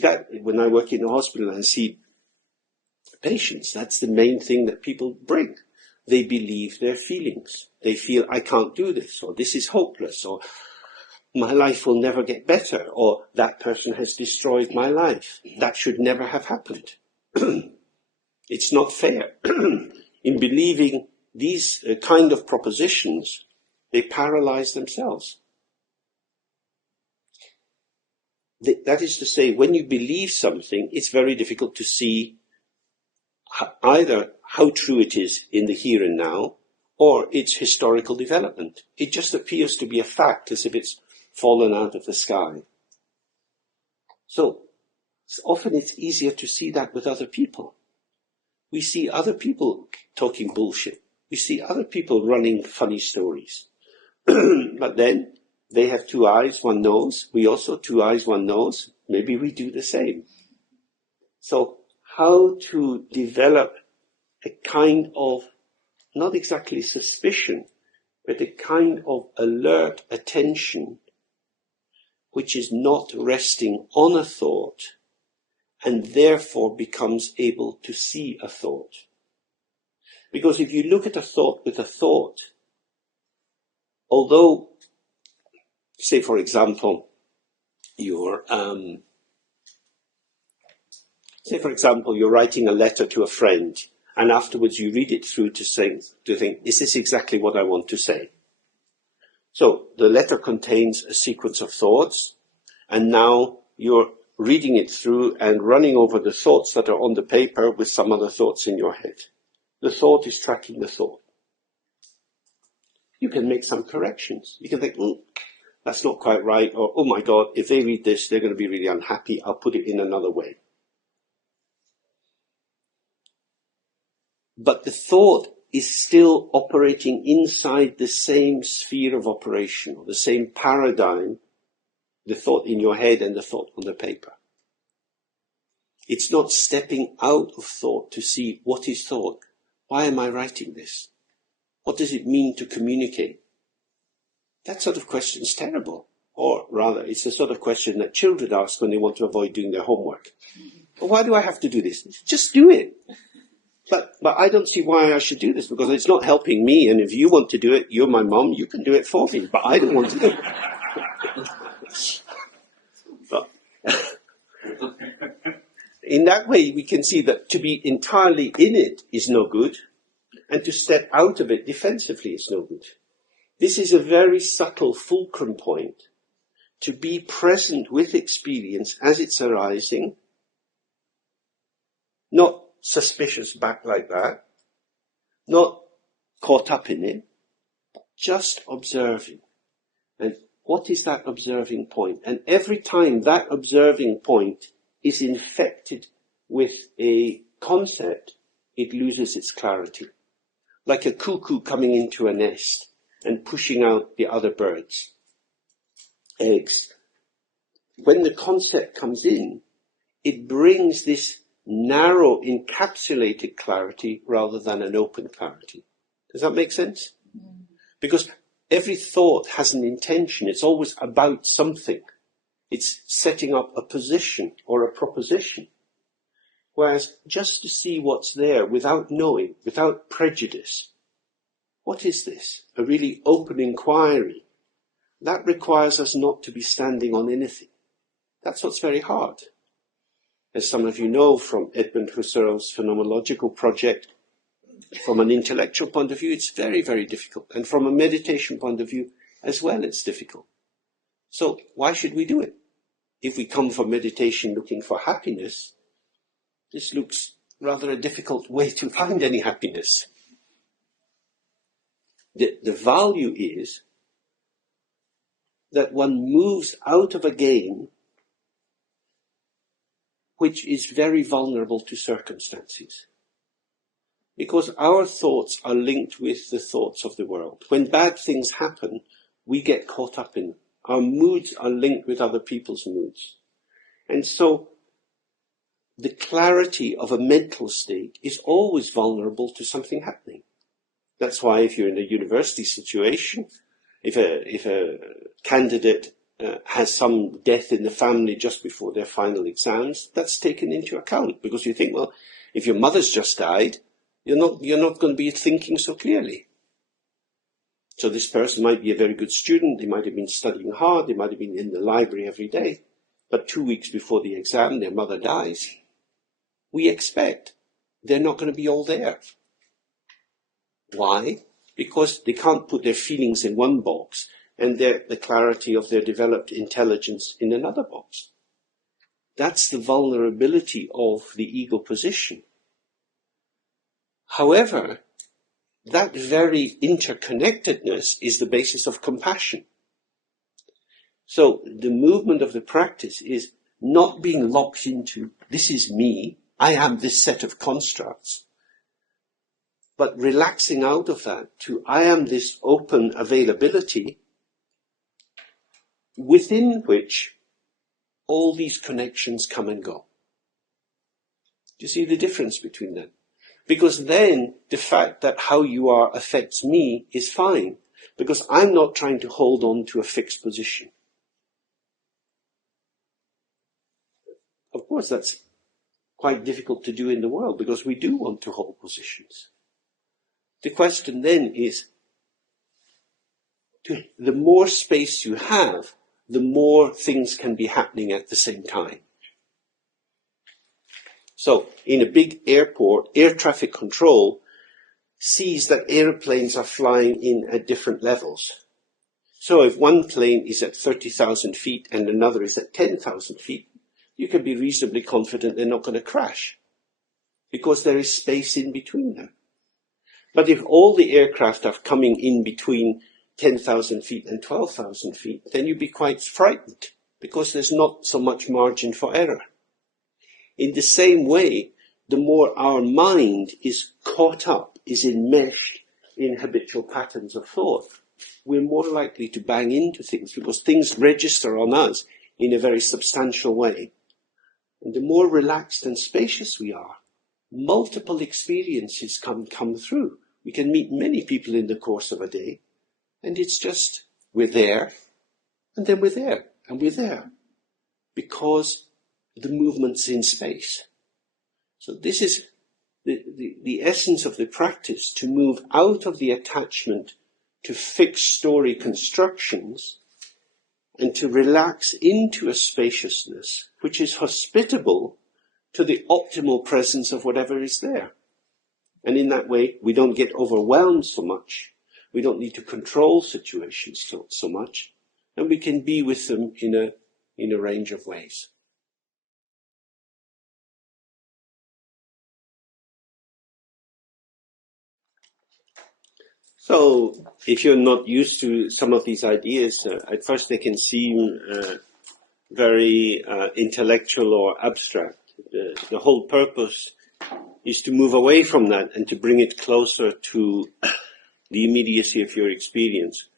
That, when I work in a hospital and see patients, that's the main thing that people bring. They believe their feelings. They feel, I can't do this, or this is hopeless, or my life will never get better, or that person has destroyed my life. That should never have happened. It's not fair. In believing these kind of propositions, they paralyze themselves. That is to say, when you believe something, it's very difficult to see either how true it is in the here and now, or its historical development. It just appears to be a fact, as if it's fallen out of the sky. So often it's easier to see that with other people. We see other people talking bullshit. We see other people running funny stories. But then they have two eyes, one nose. We also two eyes, one nose. Maybe we do the same. So how to develop a kind of, not exactly suspicion, but a kind of alert attention which is not resting on a thought and therefore becomes able to see a thought. Because if you look at a thought with a thought, although, say for example, you're writing a letter to a friend, and afterwards you read it through to think, is this exactly what I want to say? So the letter contains a sequence of thoughts, and now you're reading it through and running over the thoughts that are on the paper with some other thoughts in your head. The thought is tracking the thought. You can make some corrections. You can think, that's not quite right, or, oh my God, if they read this, they're going to be really unhappy. I'll put it in another way. But the thought is still operating inside the same sphere of operation, or the same paradigm, the thought in your head and the thought on the paper. It's not stepping out of thought to see what is thought. Why am I writing this? What does it mean to communicate? That sort of question is terrible. Or rather, it's the sort of question that children ask when they want to avoid doing their homework. Well, why do I have to do this? Just do it. But I don't see why I should do this, because it's not helping me, and if you want to do it, you're my mom, you can do it for me, but I don't want to do it. But in that way, we can see that to be entirely in it is no good, and to step out of it defensively is no good. This is a very subtle fulcrum point, to be present with experience as it's arising, not suspicious back like that, not caught up in it, but just observing. And what is that observing point? And every time that observing point is infected with a concept, it loses its clarity. Like a cuckoo coming into a nest and pushing out the other birds' eggs. When the concept comes in, it brings this narrow, encapsulated clarity rather than an open clarity. Does that make sense? Mm. Because every thought has an intention. It's always about something. It's setting up a position or a proposition. Whereas just to see what's there without knowing, without prejudice, what is this? A really open inquiry. That requires us not to be standing on anything. That's what's very hard. As some of you know from Edmund Husserl's phenomenological project, from an intellectual point of view, it's very, very difficult. And from a meditation point of view as well, it's difficult. So why should we do it? If we come for meditation looking for happiness, this looks rather a difficult way to find any happiness. The value is that one moves out of a game which is very vulnerable to circumstances. Because our thoughts are linked with the thoughts of the world. When bad things happen, we get caught up in them. Our moods are linked with other people's moods. And so the clarity of a mental state is always vulnerable to something happening. That's why if you're in a university situation, if a candidate has some death in the family just before their final exams, that's taken into account, because you think, well, if your mother's just died, you're not going to be thinking so clearly. So this person might be a very good student, they might have been studying hard, they might have been in the library every day, but 2 weeks before the exam, their mother dies. We expect they're not going to be all there. Why? Because they can't put their feelings in one box and the clarity of their developed intelligence in another box. That's the vulnerability of the ego position. However, that very interconnectedness is the basis of compassion. So the movement of the practice is not being locked into, this is me, I am this set of constructs, but relaxing out of that to, I am this open availability within which all these connections come and go. Do you see the difference between them? Because then the fact that how you are affects me is fine, because I'm not trying to hold on to a fixed position. Of course, that's quite difficult to do in the world, because we do want to hold positions. The question then is, the more space you have, the more things can be happening at the same time. So, in a big airport, air traffic control sees that airplanes are flying in at different levels. So if one plane is at 30,000 feet and another is at 10,000 feet, you can be reasonably confident they're not going to crash, because there is space in between them. But if all the aircraft are coming in between 10,000 feet and 12,000 feet, then you'd be quite frightened, because there's not so much margin for error. In the same way, the more our mind is caught up, is enmeshed in habitual patterns of thought, we're more likely to bang into things, because things register on us in a very substantial way. And the more relaxed and spacious we are, multiple experiences come through. We can meet many people in the course of a day, and it's just, we're there, and then we're there, and we're there, because the movement's in space. So this is the essence of the practice, to move out of the attachment to fixed story constructions and to relax into a spaciousness which is hospitable to the optimal presence of whatever is there. And in that way, we don't get overwhelmed so much. We don't need to control situations so much, and we can be with them in a range of ways. So, if you're not used to some of these ideas, at first they can seem very intellectual or abstract. The whole purpose is to move away from that and to bring it closer to the immediacy of your experience.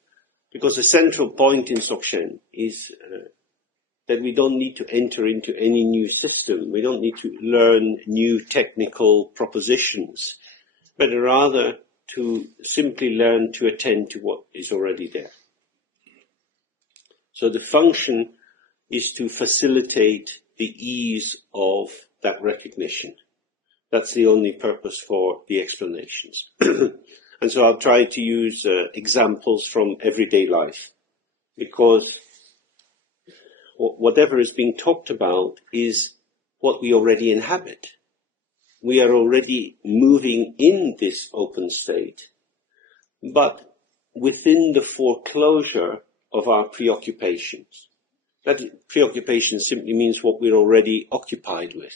Because the central point in Dzogchen is that we don't need to enter into any new system. We don't need to learn new technical propositions, but rather to simply learn to attend to what is already there. So the function is to facilitate the ease of that recognition. That's the only purpose for the explanations. And so I'll try to use examples from everyday life, because whatever is being talked about is what we already inhabit. We are already moving in this open state, but within the foreclosure of our preoccupations. That preoccupation simply means what we're already occupied with,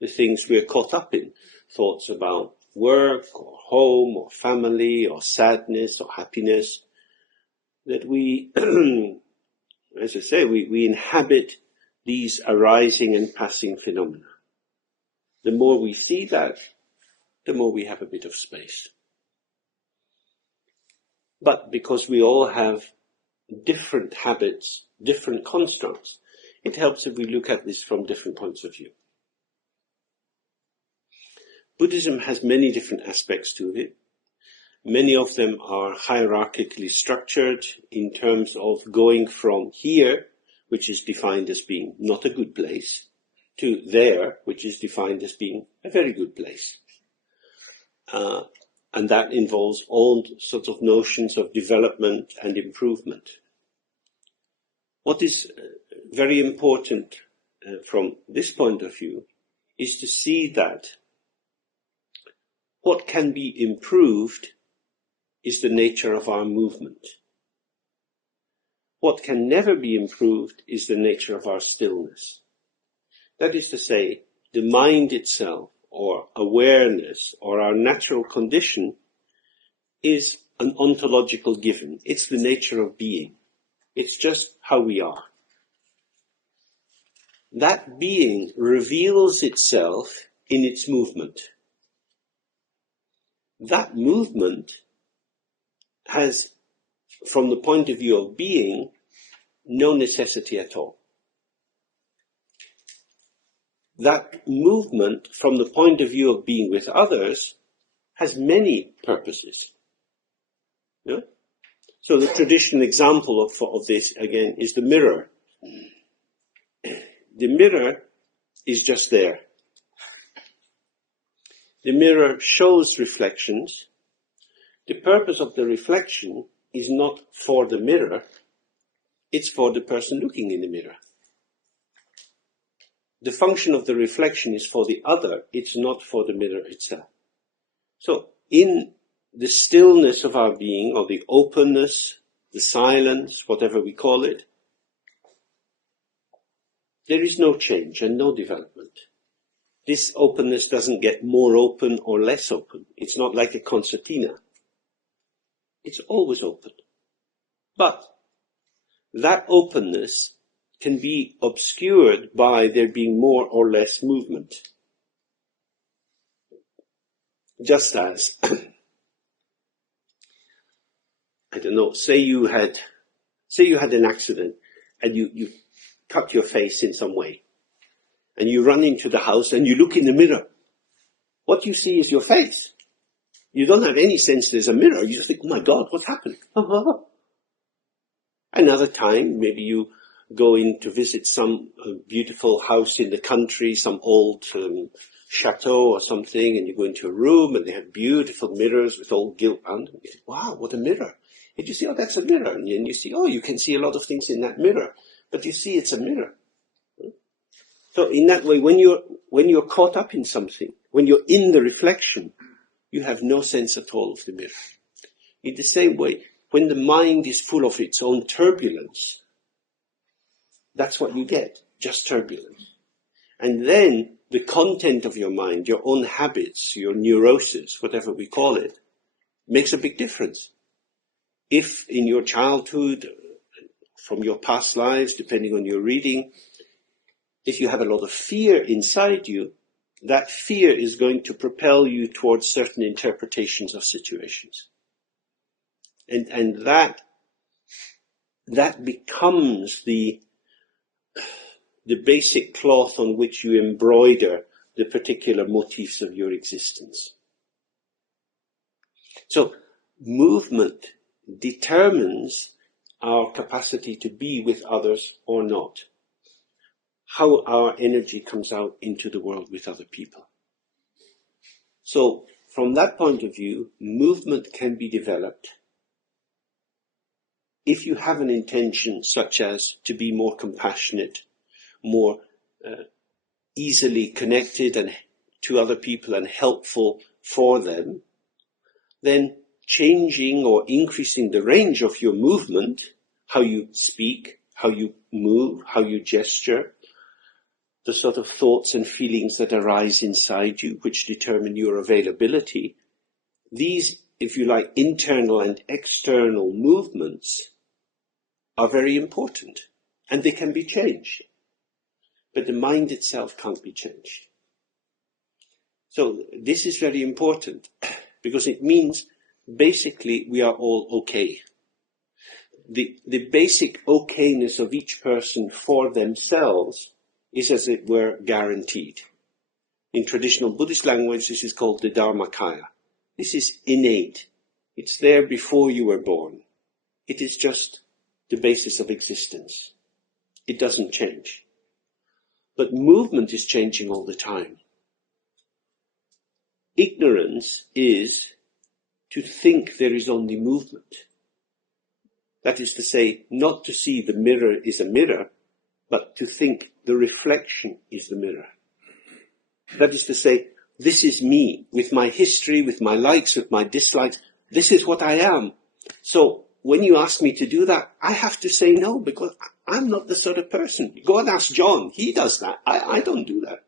the things we're caught up in, thoughts about work or home or family or sadness or happiness, that we, as I say, we inhabit these arising and passing phenomena. The more we see that, the more we have a bit of space. But because we all have different habits, different constructs, it helps if we look at this from different points of view. Buddhism has many different aspects to it. Many of them are hierarchically structured in terms of going from here, which is defined as being not a good place, to there, which is defined as being a very good place. And that involves all sorts of notions of development and improvement. What is very important from this point of view is to see that what can be improved is the nature of our movement. What can never be improved is the nature of our stillness. That is to say, the mind itself, or awareness, or our natural condition, is an ontological given. It's the nature of being. It's just how we are. That being reveals itself in its movement. That movement has, from the point of view of being, no necessity at all. That movement, from the point of view of being with others, has many purposes. Yeah? So the traditional example of this, again, is the mirror. The mirror is just there. The mirror shows reflections. The purpose of the reflection is not for the mirror, it's for the person looking in the mirror. The function of the reflection is for the other, it's not for the mirror itself. So in the stillness of our being, or the openness, the silence, whatever we call it, there is no change and no development. This openness doesn't get more open or less open. It's not like a concertina. It's always open. But that openness can be obscured by there being more or less movement. Just as, I don't know, say you had an accident and you cut your face in some way. And you run into the house and you look in the mirror. What you see is your face. You don't have any sense there's a mirror. You just think, oh my God, what's happened? Another time, maybe you go in to visit some beautiful house in the country, some old chateau or something, and you go into a room and they have beautiful mirrors with old gilt on them. You think, wow, what a mirror. And you see, oh, that's a mirror. And you see, oh, you can see a lot of things in that mirror. But you see it's a mirror. So in that way, when you're caught up in something, when you're in the reflection, you have no sense at all of the mirror. In the same way, when the mind is full of its own turbulence, that's what you get, just turbulence. And then the content of your mind, your own habits, your neurosis, whatever we call it, makes a big difference. If in your childhood, from your past lives, depending on your reading, if you have a lot of fear inside you, that fear is going to propel you towards certain interpretations of situations. And that becomes the basic cloth on which you embroider the particular motifs of your existence. So movement determines our capacity to be with others or not. How our energy comes out into the world with other people. So, from that point of view, movement can be developed if you have an intention such as to be more compassionate, more easily connected and to other people and helpful for them, then changing or increasing the range of your movement, how you speak, how you move, how you gesture, the sort of thoughts and feelings that arise inside you, which determine your availability, these, if you like, internal and external movements are very important, and they can be changed. But the mind itself can't be changed. So this is very important, because it means basically we are all okay. The basic okayness of each person for themselves is, as it were, guaranteed. In traditional Buddhist language, this is called the Dharmakaya. This is innate. It's there before you were born. It is just the basis of existence. It doesn't change. But movement is changing all the time. Ignorance is to think there is only movement. That is to say, not to see the mirror is a mirror, but to think the reflection is the mirror. That is to say, this is me, with my history, with my likes, with my dislikes. This is what I am. So when you ask me to do that, I have to say no, because I'm not the sort of person. Go and ask John. He does that. I don't do that.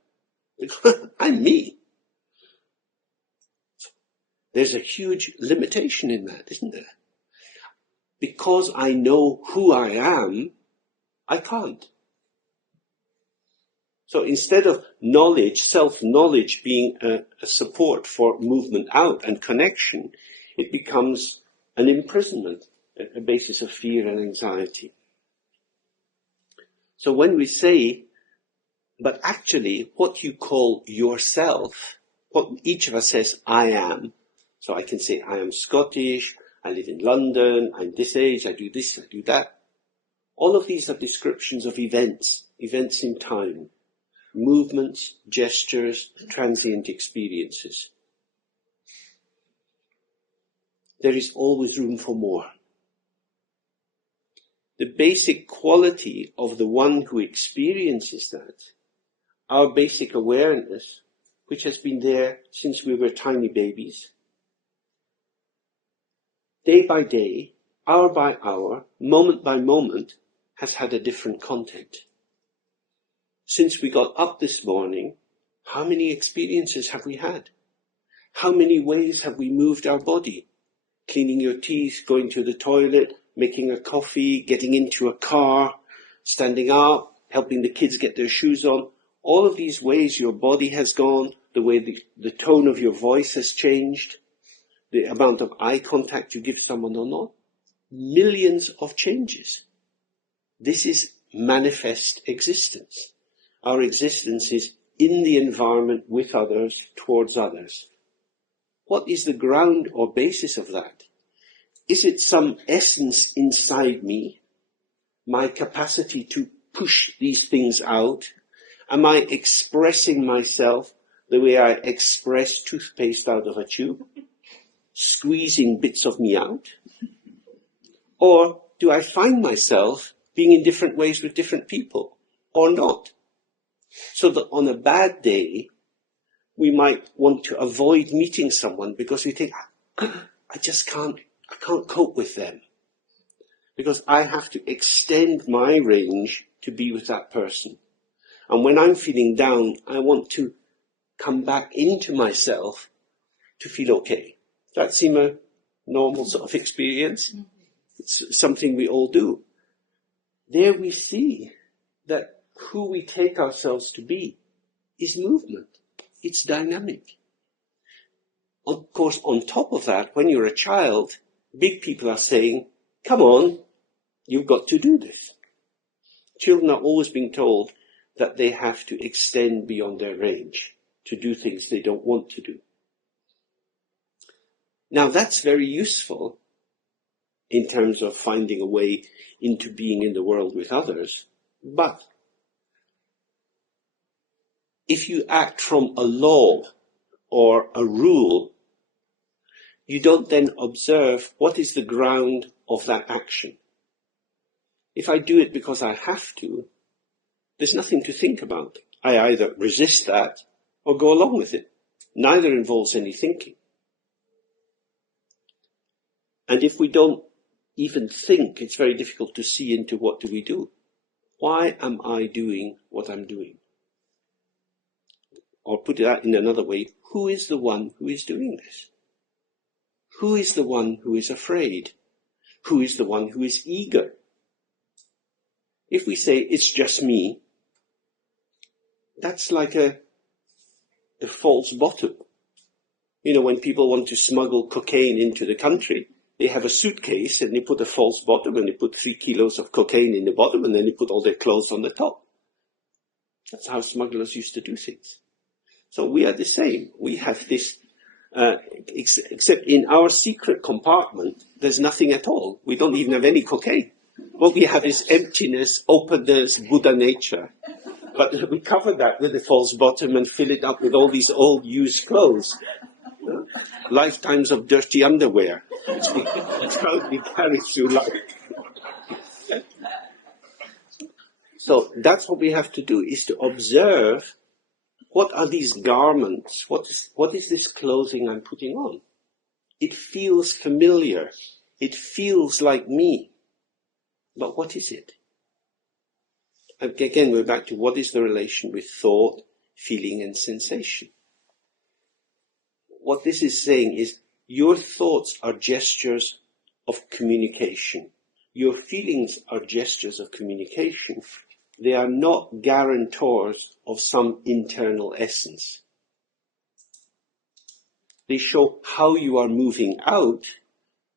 Because I'm me. There's a huge limitation in that, isn't there? Because I know who I am, I can't. So instead of knowledge, self-knowledge being a support for movement out and connection, it becomes an imprisonment, a basis of fear and anxiety. So when we say, but actually what you call yourself, what each of us says, I am. So I can say, I am Scottish, I live in London, I'm this age, I do this, I do that. All of these are descriptions of events in time. Movements, gestures, transient experiences. There is always room for more. The basic quality of the one who experiences that, our basic awareness, which has been there since we were tiny babies, day by day, hour by hour, moment by moment, has had a different content. Since we got up this morning, how many experiences have we had? How many ways have we moved our body? Cleaning your teeth, going to the toilet, making a coffee, getting into a car, standing up, helping the kids get their shoes on. All of these ways your body has gone, the way the tone of your voice has changed, the amount of eye contact you give someone or not. Millions of changes. This is manifest existence. Our existence is in the environment with others, towards others. What is the ground or basis of that? Is it some essence inside me? My capacity to push these things out? Am I expressing myself the way I express toothpaste out of a tube? Squeezing bits of me out? Or do I find myself being in different ways with different people? Or not? So that on a bad day, we might want to avoid meeting someone because we think, I can't cope with them. Because I have to extend my range to be with that person. And when I'm feeling down, I want to come back into myself to feel okay. Does that seem a normal sort of experience? It's something we all do. There we see that who we take ourselves to be is movement. It's dynamic. Of course, on top of that, when you're a child, big people are saying, come on, you've got to do this. Children are always being told that they have to extend beyond their range to do things they don't want to do. Now that's very useful in terms of finding a way into being in the world with others, but if you act from a law or a rule, you don't then observe what is the ground of that action. If I do it because I have to, there's nothing to think about. I either resist that or go along with it. Neither involves any thinking. And if we don't even think, it's very difficult to see into what do we do. Why am I doing what I'm doing? Or put it in another way, who is the one who is doing this? Who is the one who is afraid? Who is the one who is eager? If we say, it's just me, that's like a false bottom. You know, when people want to smuggle cocaine into the country, they have a suitcase and they put a false bottom and they put 3 kilos of cocaine in the bottom and then they put all their clothes on the top. That's how smugglers used to do things. So we are the same. We have this, except in our secret compartment, there's nothing at all. We don't even have any cocaine. What we have is emptiness, openness, Buddha nature. But we cover that with a false bottom and fill it up with all these old used clothes. Lifetimes of dirty underwear. That's how we carry through life. So that's what we have to do, is to observe, what are these garments? What is this clothing I'm putting on? It feels familiar. It feels like me. But what is it? Again, we're back to what is the relation with thought, feeling, and sensation. What this is saying is your thoughts are gestures of communication. Your feelings are gestures of communication. They are not guarantors of some internal essence. They show how you are moving out,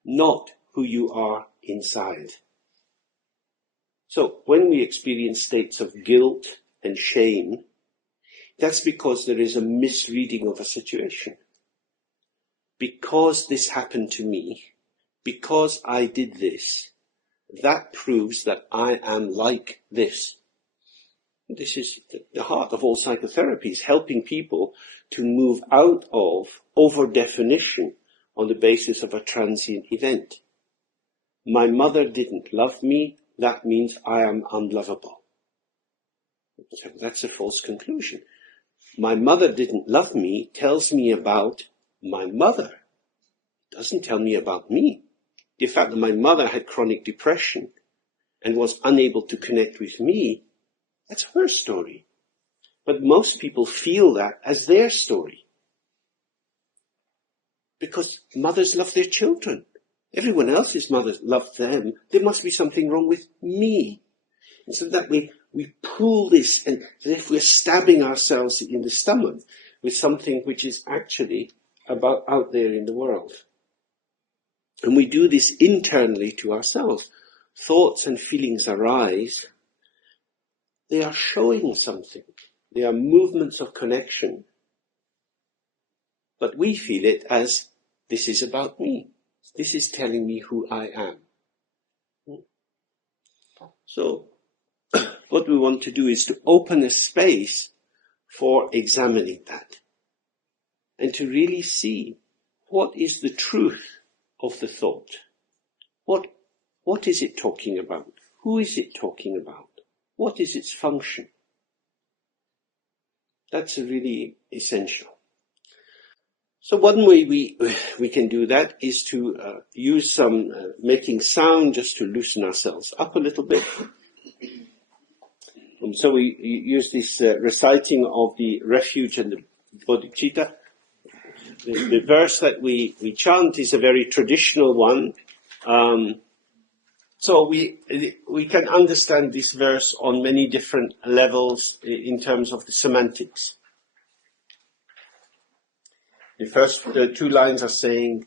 not who you are inside. So when we experience states of guilt and shame, that's because there is a misreading of a situation. Because this happened to me, because I did this, that proves that I am like this. This is the heart of all psychotherapy, is helping people to move out of over-definition on the basis of a transient event. My mother didn't love me, that means I am unlovable. So that's a false conclusion. My mother didn't love me tells me about my mother. It doesn't tell me about me. The fact that my mother had chronic depression and was unable to connect with me, that's her story. But most people feel that as their story. Because mothers love their children. Everyone else's mothers love them. There must be something wrong with me. And so that we pull this, and as if we're stabbing ourselves in the stomach with something which is actually about out there in the world. And we do this internally to ourselves. Thoughts and feelings arise. They are showing something. They are movements of connection. But we feel it as, this is about me. This is telling me who I am. So, what we want to do is to open a space for examining that. And to really see, what is the truth of the thought? What is it talking about? Who is it talking about? What is its function? That's really essential. So one way we can do that is to use some making sound just to loosen ourselves up a little bit. And so we use this reciting of the Refuge and the bodhicitta. The verse that we chant is a very traditional one. So we can understand this verse on many different levels in terms of the semantics. The first two lines are saying,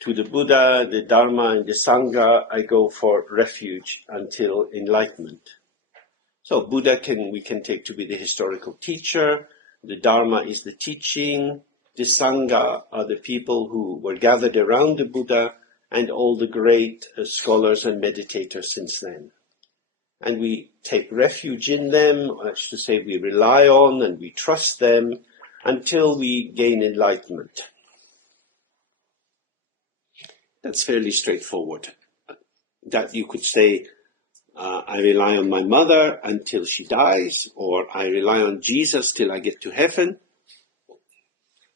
to the Buddha, the Dharma, and the Sangha, I go for refuge until enlightenment. So Buddha we can take to be the historical teacher. The Dharma is the teaching. The Sangha are the people who were gathered around the Buddha and all the great scholars and meditators since then. And we take refuge in them, or I should say we rely on and we trust them until we gain enlightenment. That's fairly straightforward. That you could say, I rely on my mother until she dies, or I rely on Jesus till I get to heaven.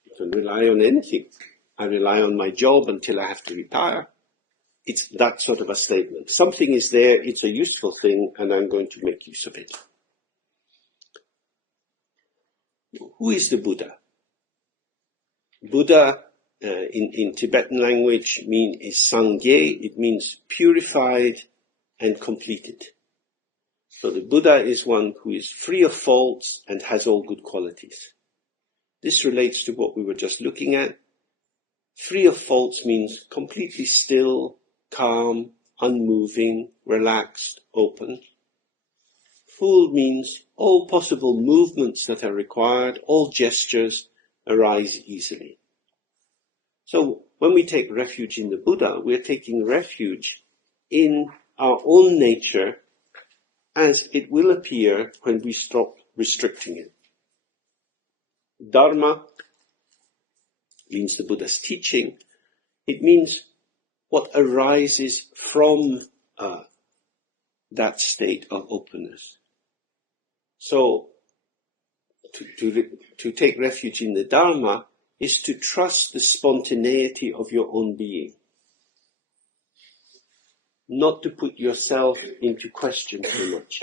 You can rely on anything. I rely on my job until I have to retire. It's that sort of a statement. Something is there, it's a useful thing, and I'm going to make use of it. Who is the Buddha? Buddha, in Tibetan language, is Sangye. It means purified and completed. So the Buddha is one who is free of faults and has all good qualities. This relates to what we were just looking at. Free of faults means completely still, calm, unmoving, relaxed, open. Full means all possible movements that are required, all gestures arise easily. So when we take refuge in the Buddha, we're taking refuge in our own nature as it will appear when we stop restricting it. Dharma means the Buddha's teaching. It means what arises from that state of openness. So to take refuge in the Dharma is to trust the spontaneity of your own being. Not to put yourself into question too much,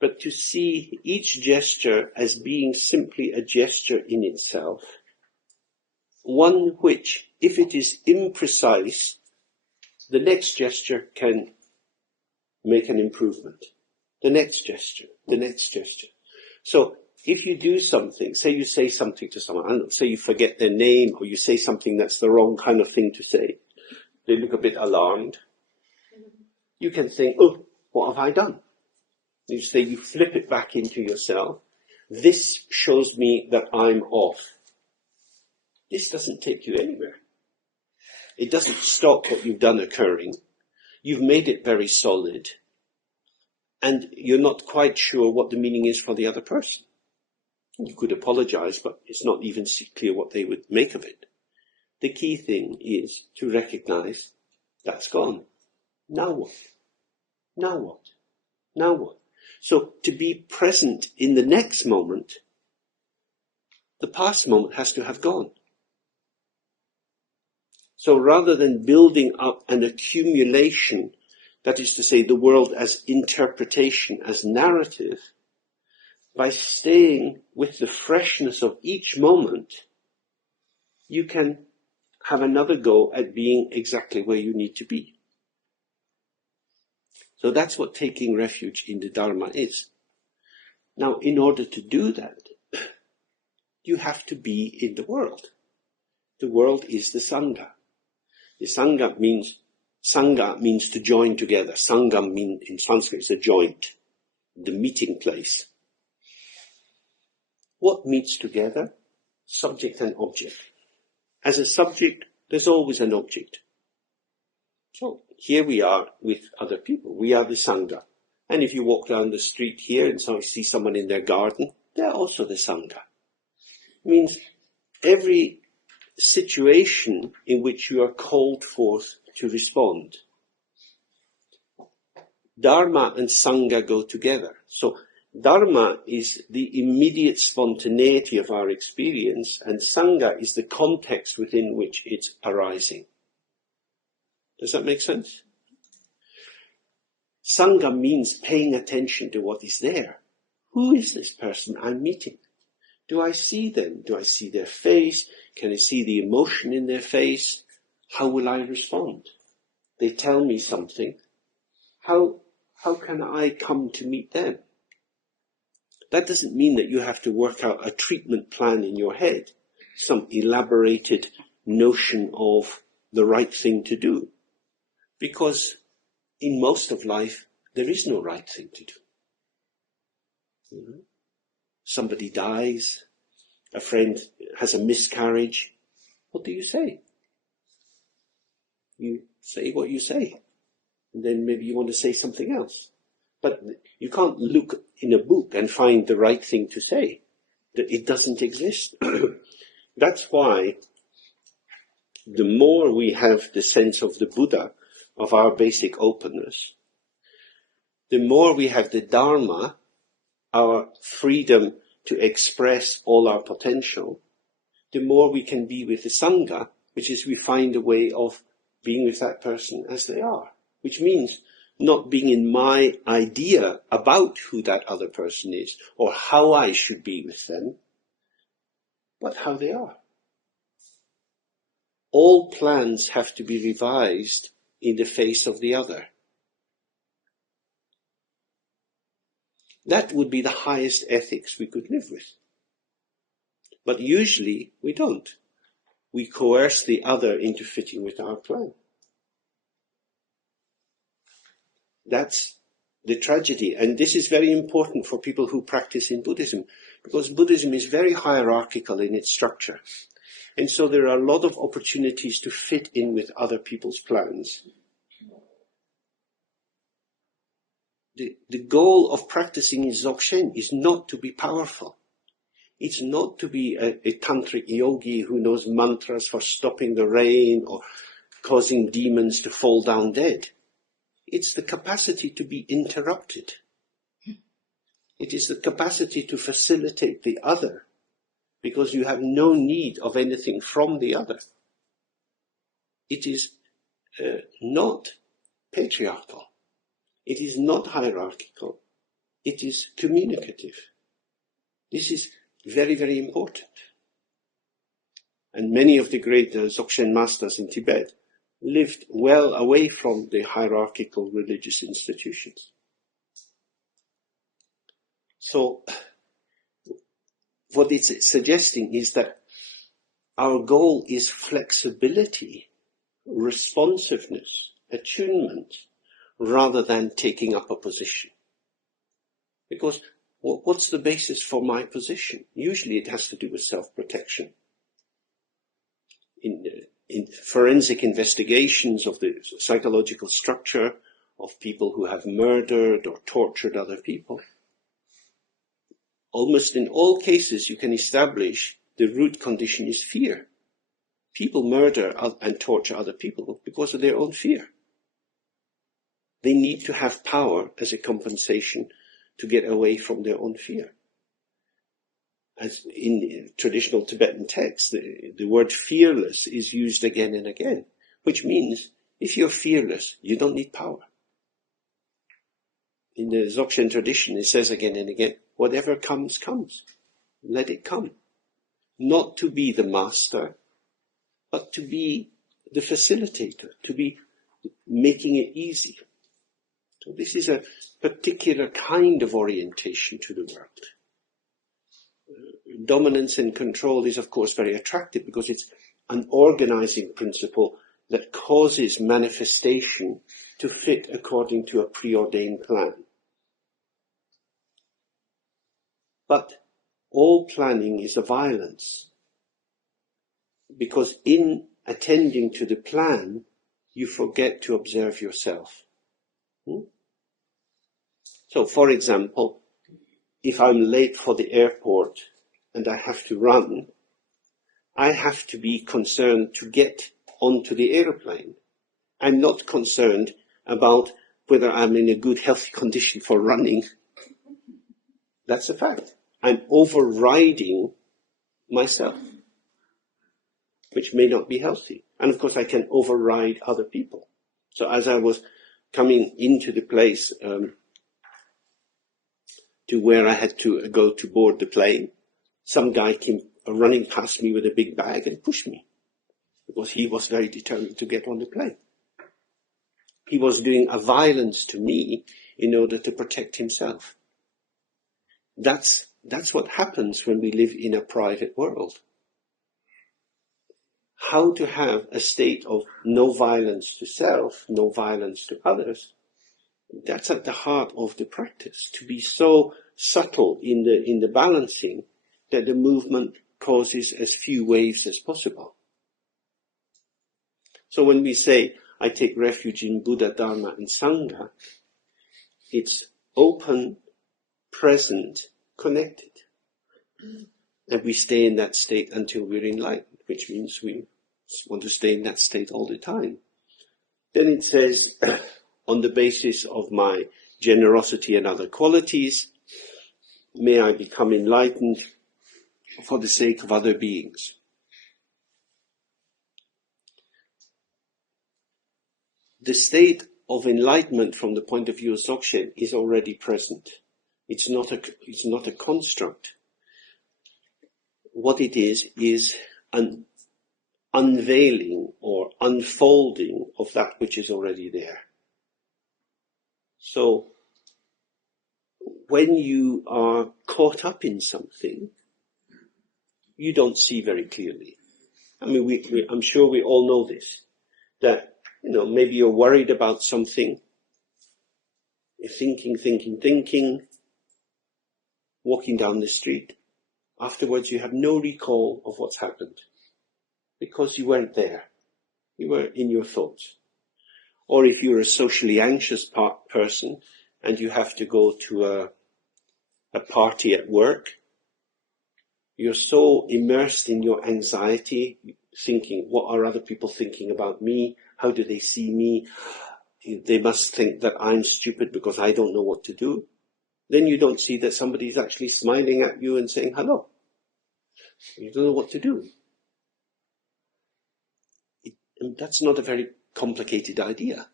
but to see each gesture as being simply a gesture in itself, one which, if it is imprecise, the next gesture can make an improvement. The next gesture, the next gesture. So if you do something, say you say something to someone, I don't know, say you forget their name or you say something that's the wrong kind of thing to say, they look a bit alarmed. You can think, oh, what have I done? You say, you flip it back into yourself. This shows me that I'm off. This doesn't take you anywhere. It doesn't stop what you've done occurring. You've made it very solid. And you're not quite sure what the meaning is for the other person. You could apologize, but it's not even clear what they would make of it. The key thing is to recognize that's gone. Now what? Now what? Now what? So to be present in the next moment, the past moment has to have gone. So rather than building up an accumulation, that is to say the world as interpretation, as narrative, by staying with the freshness of each moment, you can have another go at being exactly where you need to be. So that's what taking refuge in the Dharma is. Now, in order to do that, you have to be in the world. The world is the Sangha. The Sangha means to join together. Sangha in Sanskrit is a joint, the meeting place. What meets together? Subject and object. As a subject, there's always an object. So here we are with other people. We are the Sangha. And if you walk down the street here and so you see someone in their garden, they're also the Sangha. It means every situation in which you are called forth to respond. Dharma and Sangha go together. So Dharma is the immediate spontaneity of our experience, and Sangha is the context within which it's arising. Does that make sense? Sangha means paying attention to what is there. Who is this person I'm meeting? Do I see them? Do I see their face? Can I see the emotion in their face? How will I respond? They tell me something. How can I come to meet them? That doesn't mean that you have to work out a treatment plan in your head, some elaborated notion of the right thing to do. Because in most of life, there is no right thing to do. Mm-hmm. Somebody dies, a friend has a miscarriage. What do you say? You say what you say. And then maybe you want to say something else. But you can't look in a book and find the right thing to say. It doesn't exist. That's why the more we have the sense of the Buddha, of our basic openness, the more we have the Dharma, our freedom to express all our potential, the more we can be with the Sangha, which is we find a way of being with that person as they are, which means not being in my idea about who that other person is or how I should be with them, but how they are. All plans have to be revised in the face of the other. That would be the highest ethics we could live with. But usually we don't. We coerce the other into fitting with our plan. That's the tragedy, and this is very important for people who practice in Buddhism, because Buddhism is very hierarchical in its structure. And so there are a lot of opportunities to fit in with other people's plans. The goal of practicing in Dzogchen is not to be powerful. It's not to be a tantric yogi who knows mantras for stopping the rain or causing demons to fall down dead. It's the capacity to be interrupted. It is the capacity to facilitate the other, because you have no need of anything from the other. It is not patriarchal. It is not hierarchical. It is communicative. This is very, very important. And many of the great Dzogchen masters in Tibet lived well away from the hierarchical religious institutions. So, what it's suggesting is that our goal is flexibility, responsiveness, attunement, rather than taking up a position. Because what's the basis for my position? Usually it has to do with self-protection. In forensic investigations of the psychological structure of people who have murdered or tortured other people, almost in all cases you can establish the root condition is fear. People murder and torture other people because of their own fear. They need to have power as a compensation to get away from their own fear. As in traditional Tibetan texts, the word fearless is used again and again, which means if you're fearless, you don't need power. In the Dzogchen tradition, it says again and again, whatever comes, comes. Let it come. Not to be the master, but to be the facilitator, to be making it easy. So this is a particular kind of orientation to the world. Dominance and control is, of course, very attractive because it's an organizing principle that causes manifestation to fit according to a preordained plan. But all planning is a violence, because in attending to the plan, you forget to observe yourself. So, for example, if I'm late for the airport and I have to run, I have to be concerned to get onto the airplane. I'm not concerned about whether I'm in a good, healthy condition for running. That's a fact. I'm overriding myself, which may not be healthy. And of course I can override other people. So as I was coming into the place to where I had to go to board the plane, some guy came running past me with a big bag and pushed me, because he was very determined to get on the plane. He was doing a violence to me in order to protect himself. That's what happens when we live in a private world. How to have a state of no violence to self, no violence to others, that's at the heart of the practice. To be so subtle in the balancing that the movement causes as few waves as possible. So when we say, I take refuge in Buddha, Dharma and Sangha, it's open, present, connected. And we stay in that state until we're enlightened, which means we want to stay in that state all the time. Then it says, on the basis of my generosity and other qualities, may I become enlightened for the sake of other beings. The state of enlightenment from the point of view of Dzogchen is already present. It's not a construct. What it is an unveiling or unfolding of that which is already there. So, when you are caught up in something, you don't see very clearly. I mean, I'm sure we all know this, that, maybe you're worried about something You're thinking, walking down the street. Afterwards, you have no recall of what's happened because you weren't there. You were in your thoughts. Or if you're a socially anxious person and you have to go to a party at work, you're so immersed in your anxiety, thinking, what are other people thinking about me? How do they see me? They must think that I'm stupid because I don't know what to do. Then you don't see that somebody's actually smiling at you and saying hello. You don't know what to do. That's not a very complicated idea.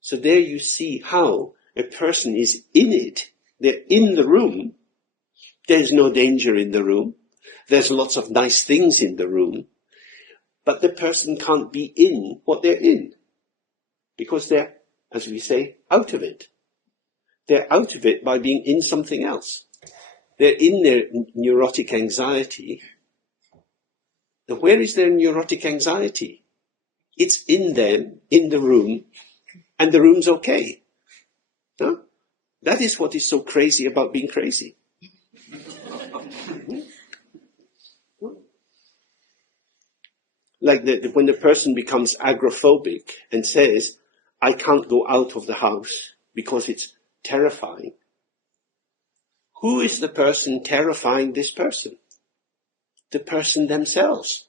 So there you see how a person is in it. They're in the room. There's no danger in the room. There's lots of nice things in the room. But the person can't be in what they're in. Because they're, as we say, out of it. They're out of it by being in something else. They're in their neurotic anxiety. Now, where is their neurotic anxiety? It's in them, in the room, and the room's okay. No? That is what is so crazy about being crazy. Like when the person becomes agoraphobic and says, I can't go out of the house because it's terrifying. Who is the person terrifying this person? The person themselves.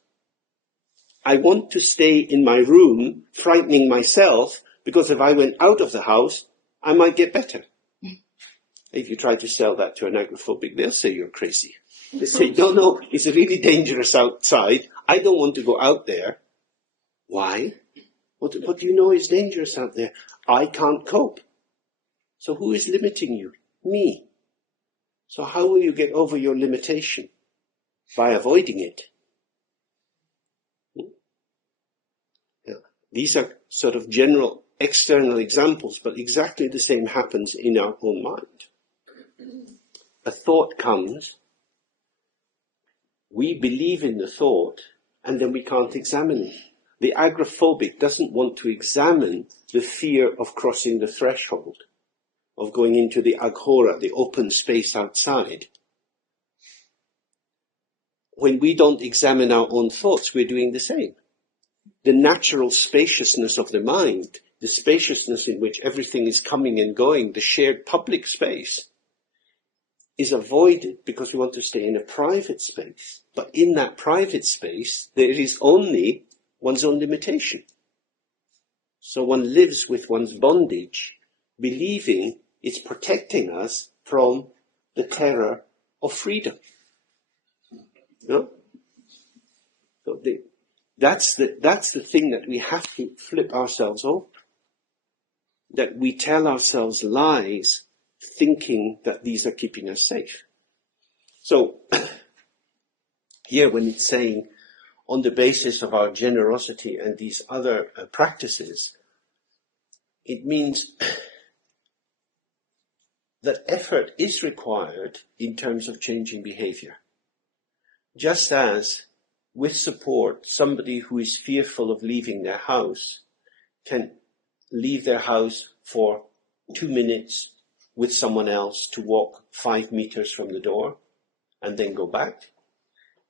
I want to stay in my room, frightening myself, because if I went out of the house, I might get better. If you try to sell that to an agoraphobic, they'll say you're crazy. They say, no, it's really dangerous outside. I don't want to go out there. Why? What do you know is dangerous out there? I can't cope. So who is limiting you? Me. So how will you get over your limitation? By avoiding it. Yeah. These are sort of general external examples, but exactly the same happens in our own mind. A thought comes, we believe in the thought, and then we can't examine it. The agoraphobic doesn't want to examine the fear of crossing the threshold, of going into the aghora, the open space outside. When we don't examine our own thoughts, we're doing the same. The natural spaciousness of the mind, the spaciousness in which everything is coming and going, the shared public space, is avoided because we want to stay in a private space. But in that private space, there is only one's own limitation. So one lives with one's bondage, believing it's protecting us from the terror of freedom. You know? So that's the thing that we have to flip ourselves over. That we tell ourselves lies, thinking that these are keeping us safe. So, here when it's saying, on the basis of our generosity and these other practices, it means that effort is required in terms of changing behavior. Just as, with support, somebody who is fearful of leaving their house can leave their house for 2 minutes with someone else to walk 5 meters from the door and then go back.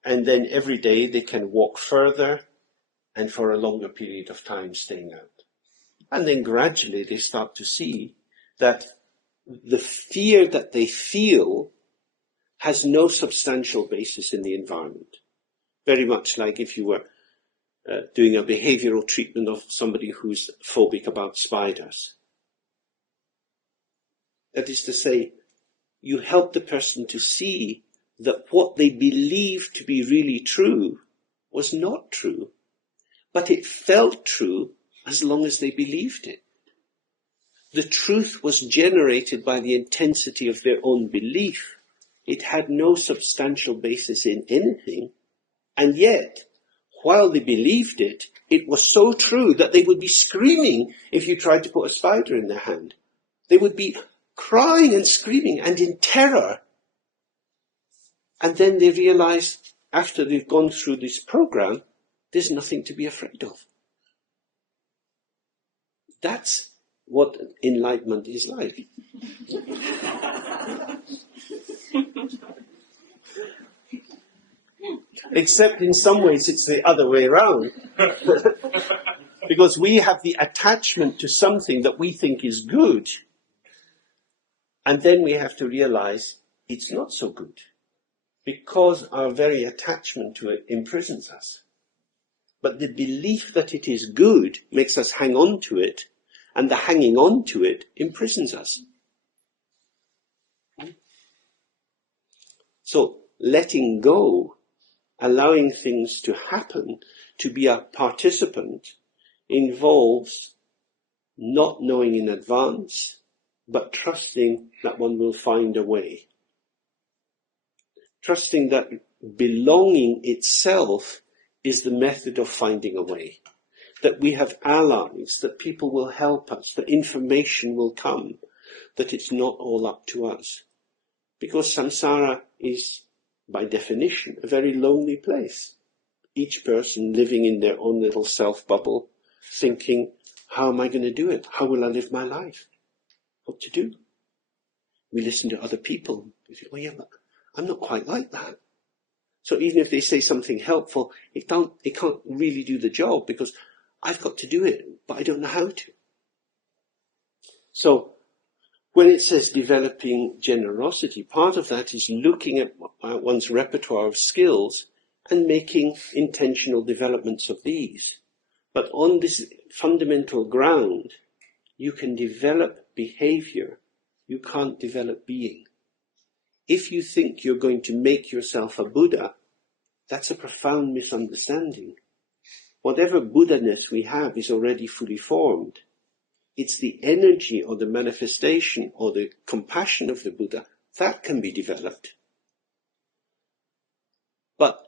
And then every day they can walk further and for a longer period of time staying out. And then gradually they start to see that the fear that they feel has no substantial basis in the environment. Very much like if you were doing a behavioral treatment of somebody who's phobic about spiders. That is to say, you help the person to see that what they believed to be really true was not true, but it felt true as long as they believed it. The truth was generated by the intensity of their own belief. It had no substantial basis in anything, and yet, while they believed it, it was so true that they would be screaming if you tried to put a spider in their hand. They would be crying and screaming and in terror. And then they realize, after they've gone through this program, there's nothing to be afraid of. That's what enlightenment is like. Except in some ways it's the other way around. Because we have the attachment to something that we think is good, and then we have to realize it's not so good, because our very attachment to it imprisons us. But the belief that it is good makes us hang on to it, and the hanging on to it imprisons us. So letting go, allowing things to happen, to be a participant, involves not knowing in advance, but trusting that one will find a way. Trusting that belonging itself is the method of finding a way. That we have allies, that people will help us, that information will come, that it's not all up to us. Because samsara is, by definition, a very lonely place. Each person living in their own little self-bubble, thinking, how am I going to do it? How will I live my life? What to do? We listen to other people. We think, well, yeah, but I'm not quite like that. So even if they say something helpful, it can't really do the job because I've got to do it, but I don't know how to. So when it says developing generosity, part of that is looking at one's repertoire of skills and making intentional developments of these. But on this fundamental ground, you can develop behavior. You can't develop being. If you think you're going to make yourself a Buddha, that's a profound misunderstanding. Whatever Buddha-ness we have is already fully formed. It's the energy or the manifestation or the compassion of the Buddha that can be developed. But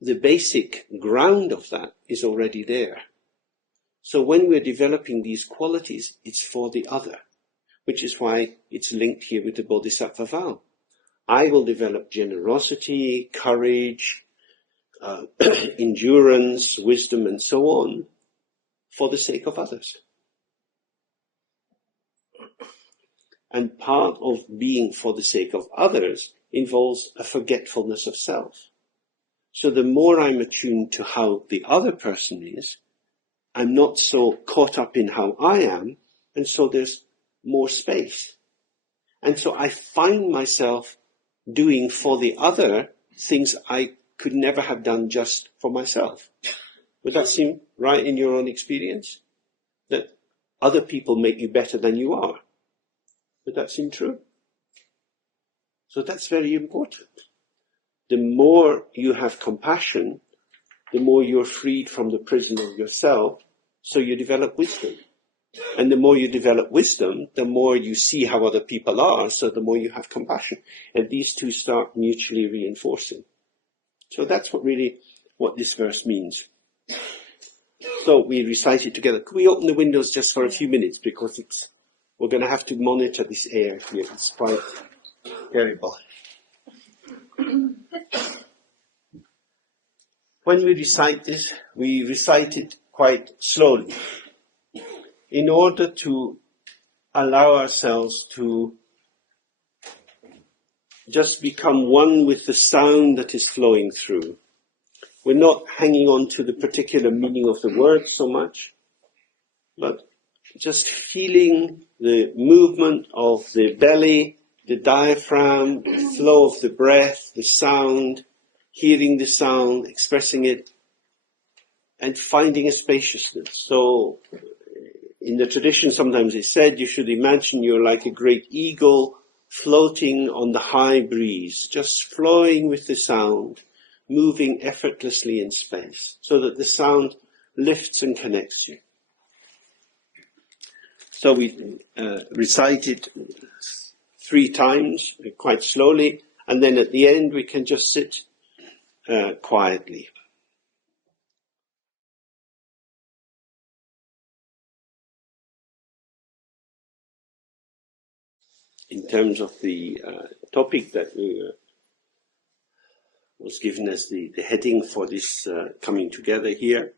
the basic ground of that is already there. So when we're developing these qualities, it's for the other, which is why it's linked here with the Bodhisattva vow. I will develop generosity, courage, endurance, wisdom, and so on for the sake of others. And part of being for the sake of others involves a forgetfulness of self. So the more I'm attuned to how the other person is, I'm not so caught up in how I am, and so there's more space. And so I find myself doing for the other things I could never have done just for myself. Would that seem right in your own experience? That other people make you better than you are? Would that seem true? So that's very important. The more you have compassion, the more you're freed from the prison of yourself, so you develop wisdom. And the more you develop wisdom, the more you see how other people are, so the more you have compassion. And these two start mutually reinforcing. So that's what this verse means. So we recite it together. Could we open the windows just for a few minutes, because we're going to have to monitor this air here. It's quite terrible. When we recite this, we recite it quite slowly, in order to allow ourselves to just become one with the sound that is flowing through. We're not hanging on to the particular meaning of the word so much, but just feeling the movement of the belly, the diaphragm, the flow of the breath, the sound, hearing the sound, expressing it, and finding a spaciousness. So in the tradition, sometimes it's said you should imagine you're like a great eagle floating on the high breeze, just flowing with the sound, moving effortlessly in space, so that the sound lifts and connects you. So we recite it 3 times, quite slowly, and then at the end we can just sit quietly. In terms of the topic that was given as the heading for this coming together here,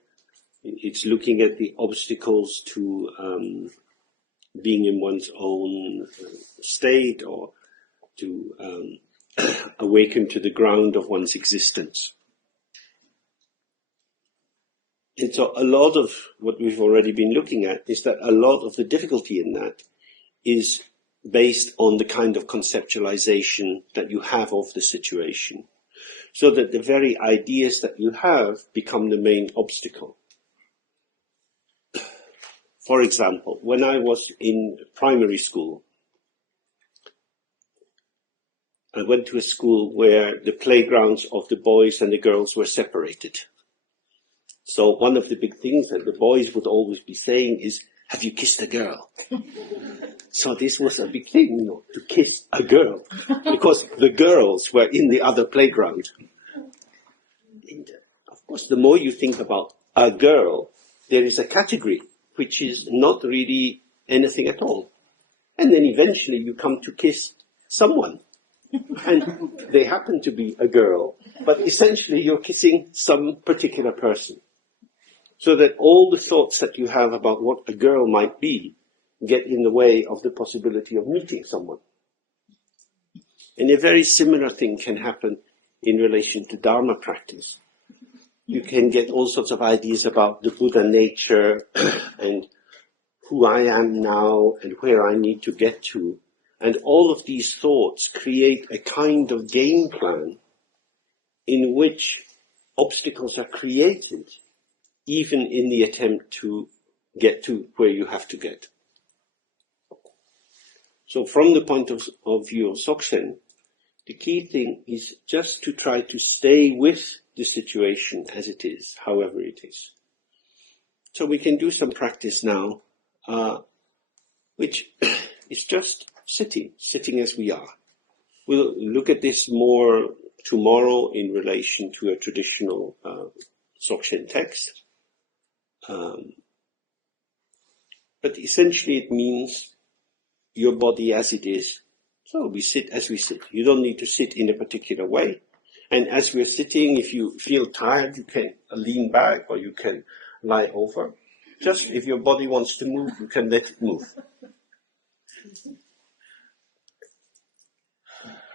it's looking at the obstacles to being in one's own state, or to awaken to the ground of one's existence. And so a lot of what we've already been looking at is that a lot of the difficulty in that is based on the kind of conceptualization that you have of the situation, so that the very ideas that you have become the main obstacle. For example, when I was in primary school, I went to a school where the playgrounds of the boys and the girls were separated. So one of the big things that the boys would always be saying is, "Have you kissed a girl?" So this was a big thing, you know, to kiss a girl, because the girls were in the other playground. And of course, the more you think about a girl, there is a category which is not really anything at all. And then eventually you come to kiss someone. And they happen to be a girl, but essentially you're kissing some particular person. So that all the thoughts that you have about what a girl might be get in the way of the possibility of meeting someone. And a very similar thing can happen in relation to Dharma practice. You can get all sorts of ideas about the Buddha nature and who I am now and where I need to get to. And all of these thoughts create a kind of game plan in which obstacles are created, even in the attempt to get to where you have to get. So from the point of view of Dzogchen, the key thing is just to try to stay with the situation as it is, however it is. So we can do some practice now, which is just sitting as we are. We'll look at this more tomorrow in relation to a traditional Dzogchen text. But essentially it means your body as it is. So we sit as we sit. You don't need to sit in a particular way. And as we're sitting, if you feel tired, you can lean back or you can lie over. Just if your body wants to move, you can let it move.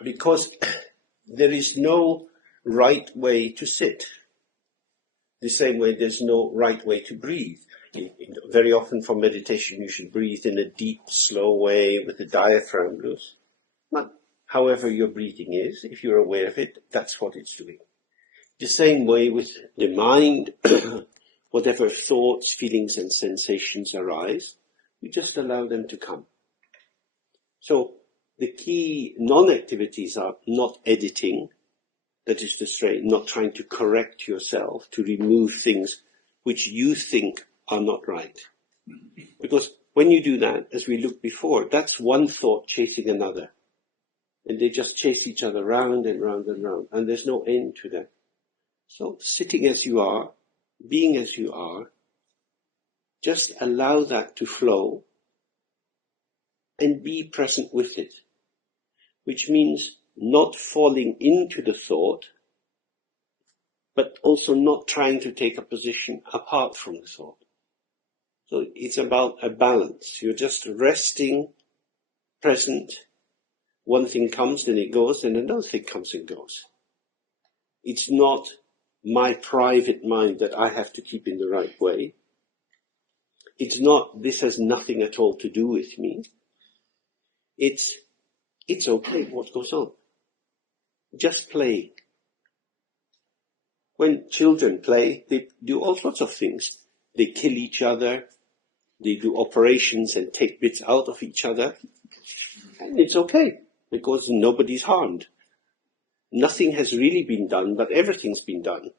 Because there is no right way to sit. The same way there's no right way to breathe. Very often for meditation you should breathe in a deep, slow way with the diaphragm loose. But however your breathing is, if you're aware of it, that's what it's doing. The same way with the mind, whatever thoughts, feelings and sensations arise, we just allow them to come. So the key non-activities are not editing, that is to say, not trying to correct yourself, to remove things which you think are not right. Because when you do that, as we looked before, that's one thought chasing another. And they just chase each other round and round and round, and there's no end to that. So sitting as you are, being as you are, just allow that to flow and be present with it, which means not falling into the thought, but also not trying to take a position apart from the thought. So it's about a balance. You're just resting, present. One thing comes, then it goes, and another thing comes and goes. It's not my private mind that I have to keep in the right way. It's not, this has nothing at all to do with me. It's okay what goes on. Just play. When children play, they do all sorts of things. They kill each other. They do operations and take bits out of each other. And it's okay, because nobody's harmed. Nothing has really been done, but everything's been done.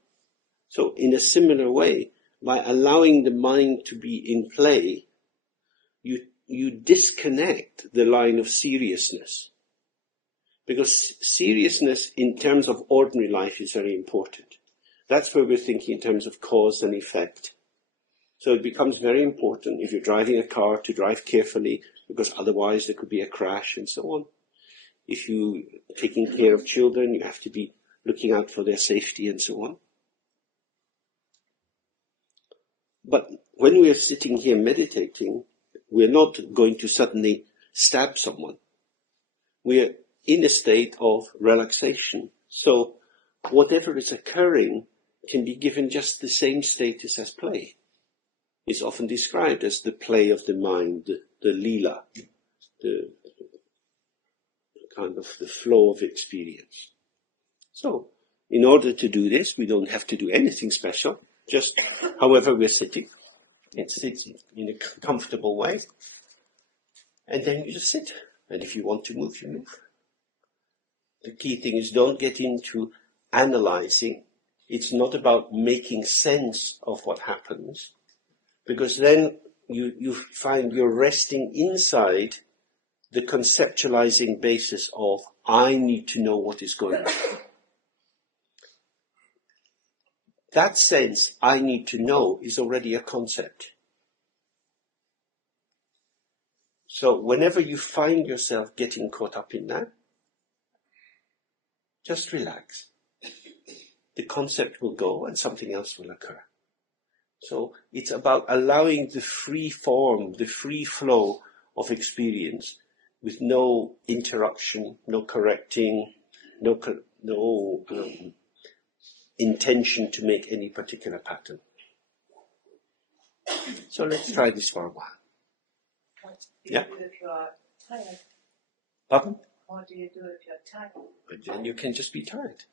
So in a similar way, by allowing the mind to be in play, you disconnect the line of seriousness. Because seriousness in terms of ordinary life is very important. That's where we're thinking in terms of cause and effect. So it becomes very important if you're driving a car to drive carefully, because otherwise there could be a crash and so on. If you're taking care of children, you have to be looking out for their safety and so on. But when we are sitting here meditating, We're not going to suddenly stab someone. We're in a state of relaxation. So whatever is occurring can be given just the same status as play. It's often described as the play of the mind, the lila, the kind of the flow of experience. So, in order to do this, we don't have to do anything special, just however we're sitting. It's in a comfortable way. And then you just sit. And if you want to move, you move. The key thing is don't get into analyzing. It's not about making sense of what happens, because then you find you're resting inside the conceptualizing basis of, I need to know what is going on. That sense, I need to know, is already a concept. So whenever you find yourself getting caught up in that, just relax. The concept will go and something else will occur. So it's about allowing the free form, the free flow of experience with no interruption, no correcting, no intention to make any particular pattern. So let's try this for a while. What do you do if you are tired? Pardon? What do you do if you're tired? But then you can just be tired.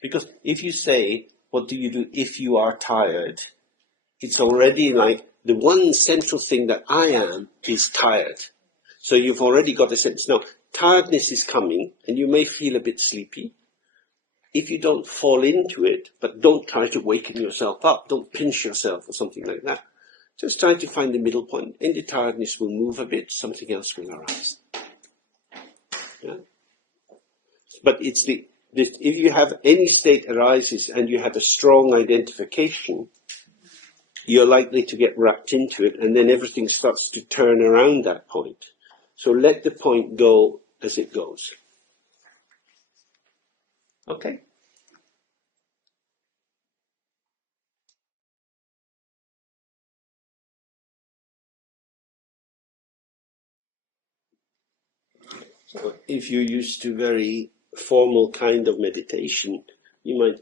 Because if you say, what do you do if you are tired? It's already like the one central thing that I am is tired. So you've already got a sense. Now, tiredness is coming and you may feel a bit sleepy. If you don't fall into it, but don't try to waken yourself up, don't pinch yourself or something like that. Just try to find the middle point, and the tiredness will move a bit, something else will arise. Yeah? But it's if you have any state arises and you have a strong identification, you're likely to get wrapped into it, and then everything starts to turn around that point. So let the point go as it goes. Okay? So if you're used to very formal kind of meditation, you might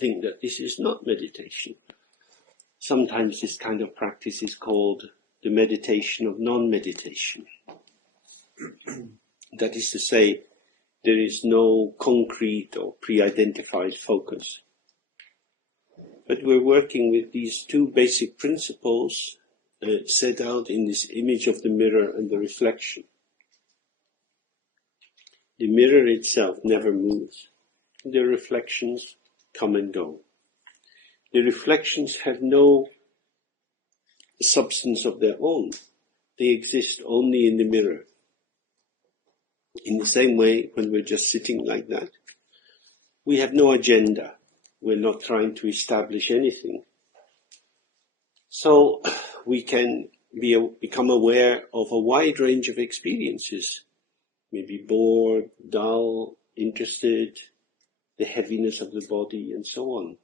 think that this is not meditation. Sometimes this kind of practice is called the meditation of non-meditation. That is to say, there is no concrete or pre-identified focus. But we're working with these two basic principles set out in this image of the mirror and the reflection. The mirror itself never moves. The reflections come and go. The reflections have no substance of their own. They exist only in the mirror. In the same way, when we're just sitting like that, we have no agenda. We're not trying to establish anything. So we can become aware of a wide range of experiences. Maybe bored, dull, interested, the heaviness of the body, and so on.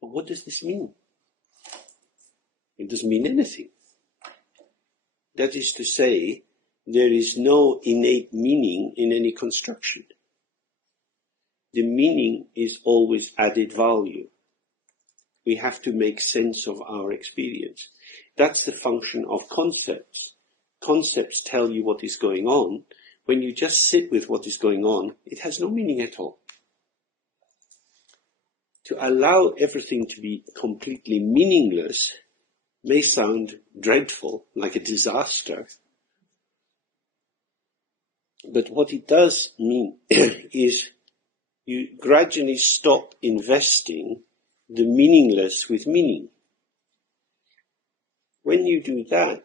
But what does this mean? It doesn't mean anything. That is to say, there is no innate meaning in any construction. The meaning is always added value. We have to make sense of our experience. That's the function of concepts. Concepts tell you what is going on. When you just sit with what is going on, it has no meaning at all. To allow everything to be completely meaningless may sound dreadful, like a disaster. But what it does mean is you gradually stop investing the meaningless with meaning. When you do that,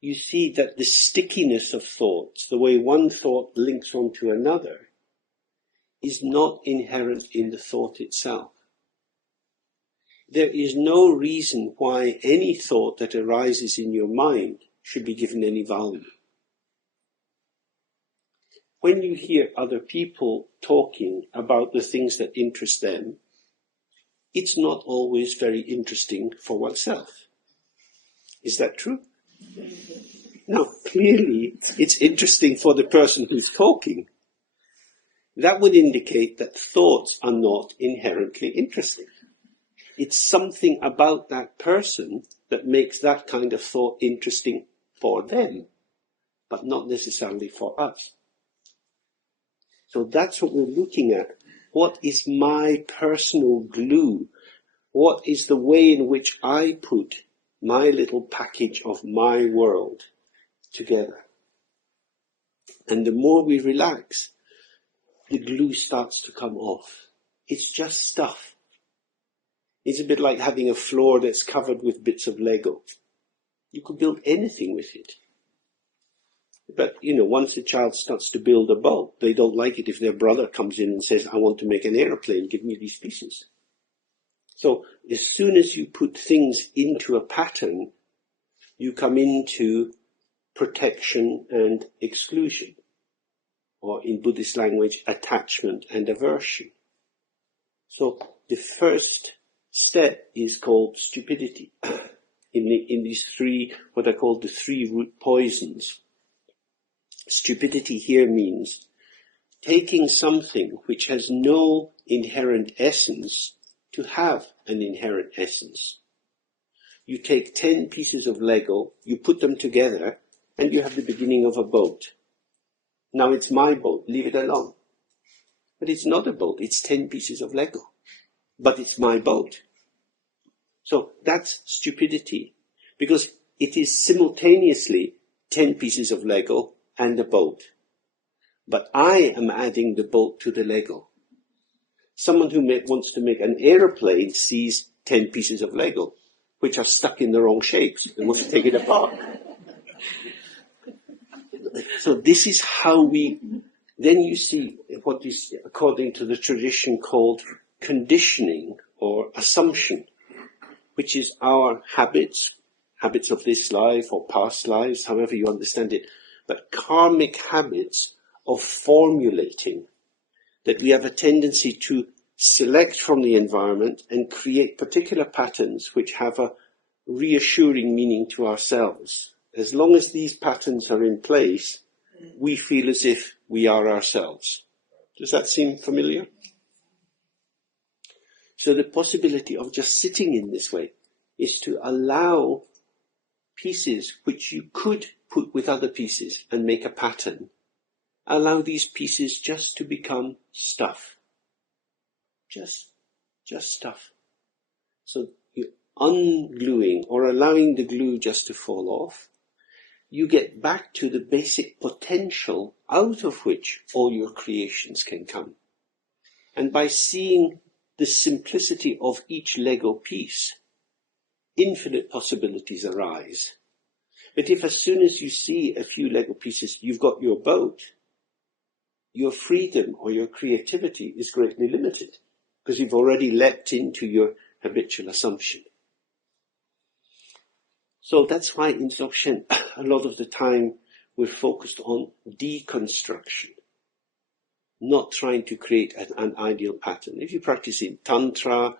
you see that the stickiness of thoughts, the way one thought links onto another, is not inherent in the thought itself. There is no reason why any thought that arises in your mind should be given any value. When you hear other people talking about the things that interest them, it's not always very interesting for oneself. Is that true? Now, clearly, it's interesting for the person who's talking. That would indicate that thoughts are not inherently interesting. It's something about that person that makes that kind of thought interesting for them, but not necessarily for us. So that's what we're looking at. What is my personal glue? What is the way in which I put my little package of my world together? And the more we relax, the glue starts to come off. It's just stuff. It's a bit like having a floor that's covered with bits of Lego. You could build anything with it. But, once a child starts to build a boat, they don't like it if their brother comes in and says, I want to make an airplane, give me these pieces. So as soon as you put things into a pattern, you come into protection and exclusion, or in Buddhist language, attachment and aversion. So the first step is called stupidity in these three, what I call the three root poisons. Stupidity here means taking something which has no inherent essence to have an inherent essence. You take 10 pieces of Lego, you put them together, and you have the beginning of a boat. Now it's my boat, leave it alone. But it's not a boat, it's 10 pieces of Lego. But it's my boat. So that's stupidity, because it is simultaneously 10 pieces of Lego and a boat. But I am adding the boat to the Lego. Someone who wants to make an airplane sees 10 pieces of Lego, which are stuck in the wrong shapes, and wants to take it apart. So this is how then you see what is, according to the tradition, called conditioning or assumption, which is our habits of this life or past lives, however you understand it, but karmic habits of formulating, that we have a tendency to select from the environment and create particular patterns which have a reassuring meaning to ourselves. As long as these patterns are in place, we feel as if we are ourselves. Does that seem familiar? So the possibility of just sitting in this way is to allow pieces which you could put with other pieces and make a pattern, allow these pieces just to become stuff. Just stuff. So you're ungluing or allowing the glue just to fall off. You get back to the basic potential out of which all your creations can come. And by seeing the simplicity of each Lego piece, infinite possibilities arise. But if as soon as you see a few Lego pieces, you've got your boat, your freedom or your creativity is greatly limited, because you've already leapt into your habitual assumption. So that's why in Dzogchen, a lot of the time we're focused on deconstruction, not trying to create an ideal pattern. If you practice in Tantra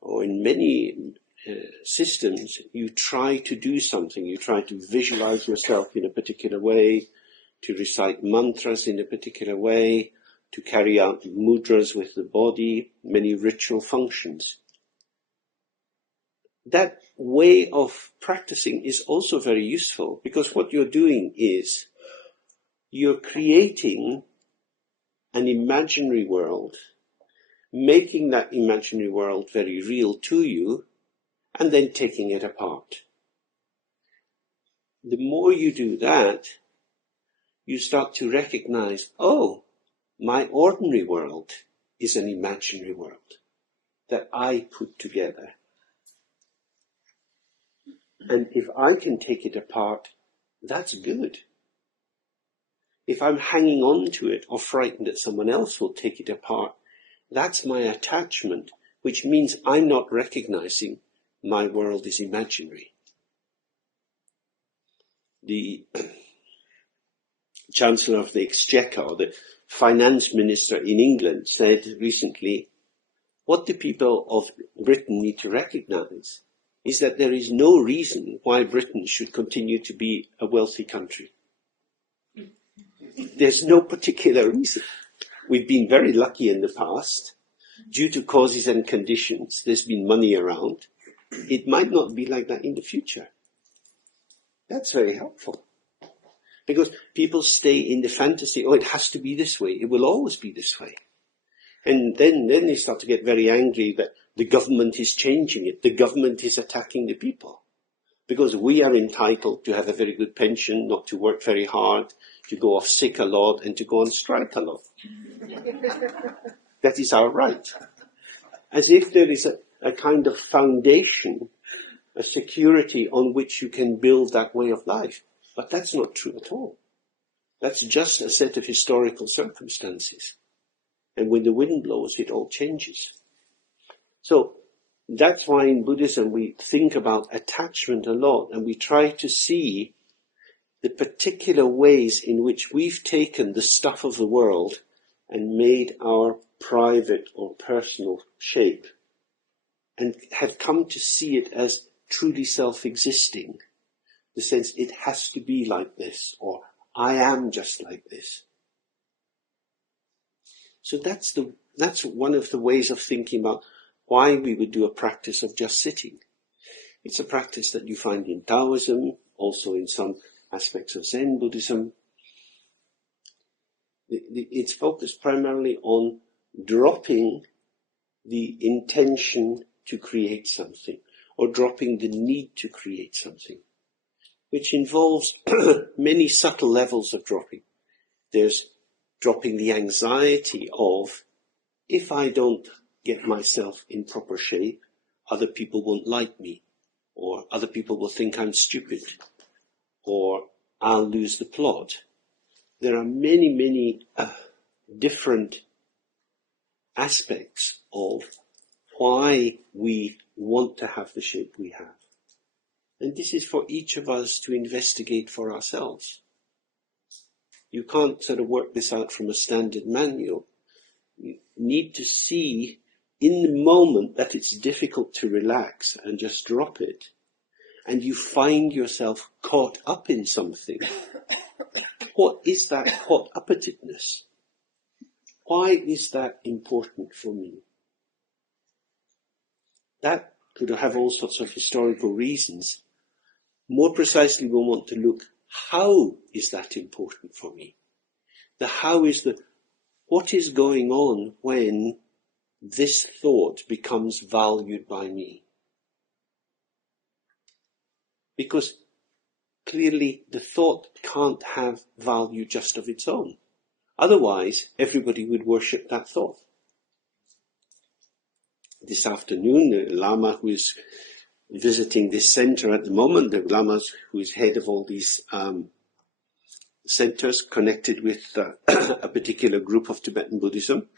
or in many systems, you try to do something, you try to visualize yourself in a particular way, to recite mantras in a particular way, to carry out mudras with the body, many ritual functions. That way of practicing is also very useful, because what you're doing is you're creating an imaginary world, making that imaginary world very real to you, and then taking it apart. The more you do that, you start to recognize, oh, my ordinary world is an imaginary world that I put together. And if I can take it apart, that's good. If I'm hanging on to it or frightened that someone else will take it apart, that's my attachment, which means I'm not recognizing my world is imaginary. The Chancellor of the Exchequer, or the Finance Minister in England, said recently, what the people of Britain need to recognize is that there is no reason why Britain should continue to be a wealthy country. There's no particular reason. We've been very lucky in the past. Due to causes and conditions, there's been money around. It might not be like that in the future. That's very helpful. Because people stay in the fantasy, oh, it has to be this way. It will always be this way. And then they start to get very angry that the government is changing it. The government is attacking the people. Because we are entitled to have a very good pension, not to work very hard, to go off sick a lot, and to go on strike a lot. That is our right. As if there is a kind of foundation, a security on which you can build that way of life. But that's not true at all. That's just a set of historical circumstances. And when the wind blows, it all changes. So that's why in Buddhism we think about attachment a lot, and we try to see the particular ways in which we've taken the stuff of the world and made our private or personal shape, and have come to see it as truly self-existing. The sense it has to be like this, or I am just like this. So that's one of the ways of thinking about why we would do a practice of just sitting. It's a practice that you find in Taoism, also in some aspects of Zen Buddhism. It's focused primarily on dropping the intention to create something, or dropping the need to create something, which involves many subtle levels of dropping. There's dropping the anxiety of, if I don't get myself in proper shape, other people won't like me, or other people will think I'm stupid, or I'll lose the plot. There are many, many different aspects of why we want to have the shape we have. And this is for each of us to investigate for ourselves. You can't sort of work this out from a standard manual. You need to see in the moment that it's difficult to relax and just drop it, and you find yourself caught up in something. What is that caught uppatedness? Why is that important for me? That could have all sorts of historical reasons. More precisely, we want to look, how is that important for me? The how is what is going on when this thought becomes valued by me? Because clearly the thought can't have value just of its own. Otherwise, everybody would worship that thought. This afternoon, the Lama who is visiting this center at the moment, the Lama who is head of all these centers connected with a particular group of Tibetan Buddhism,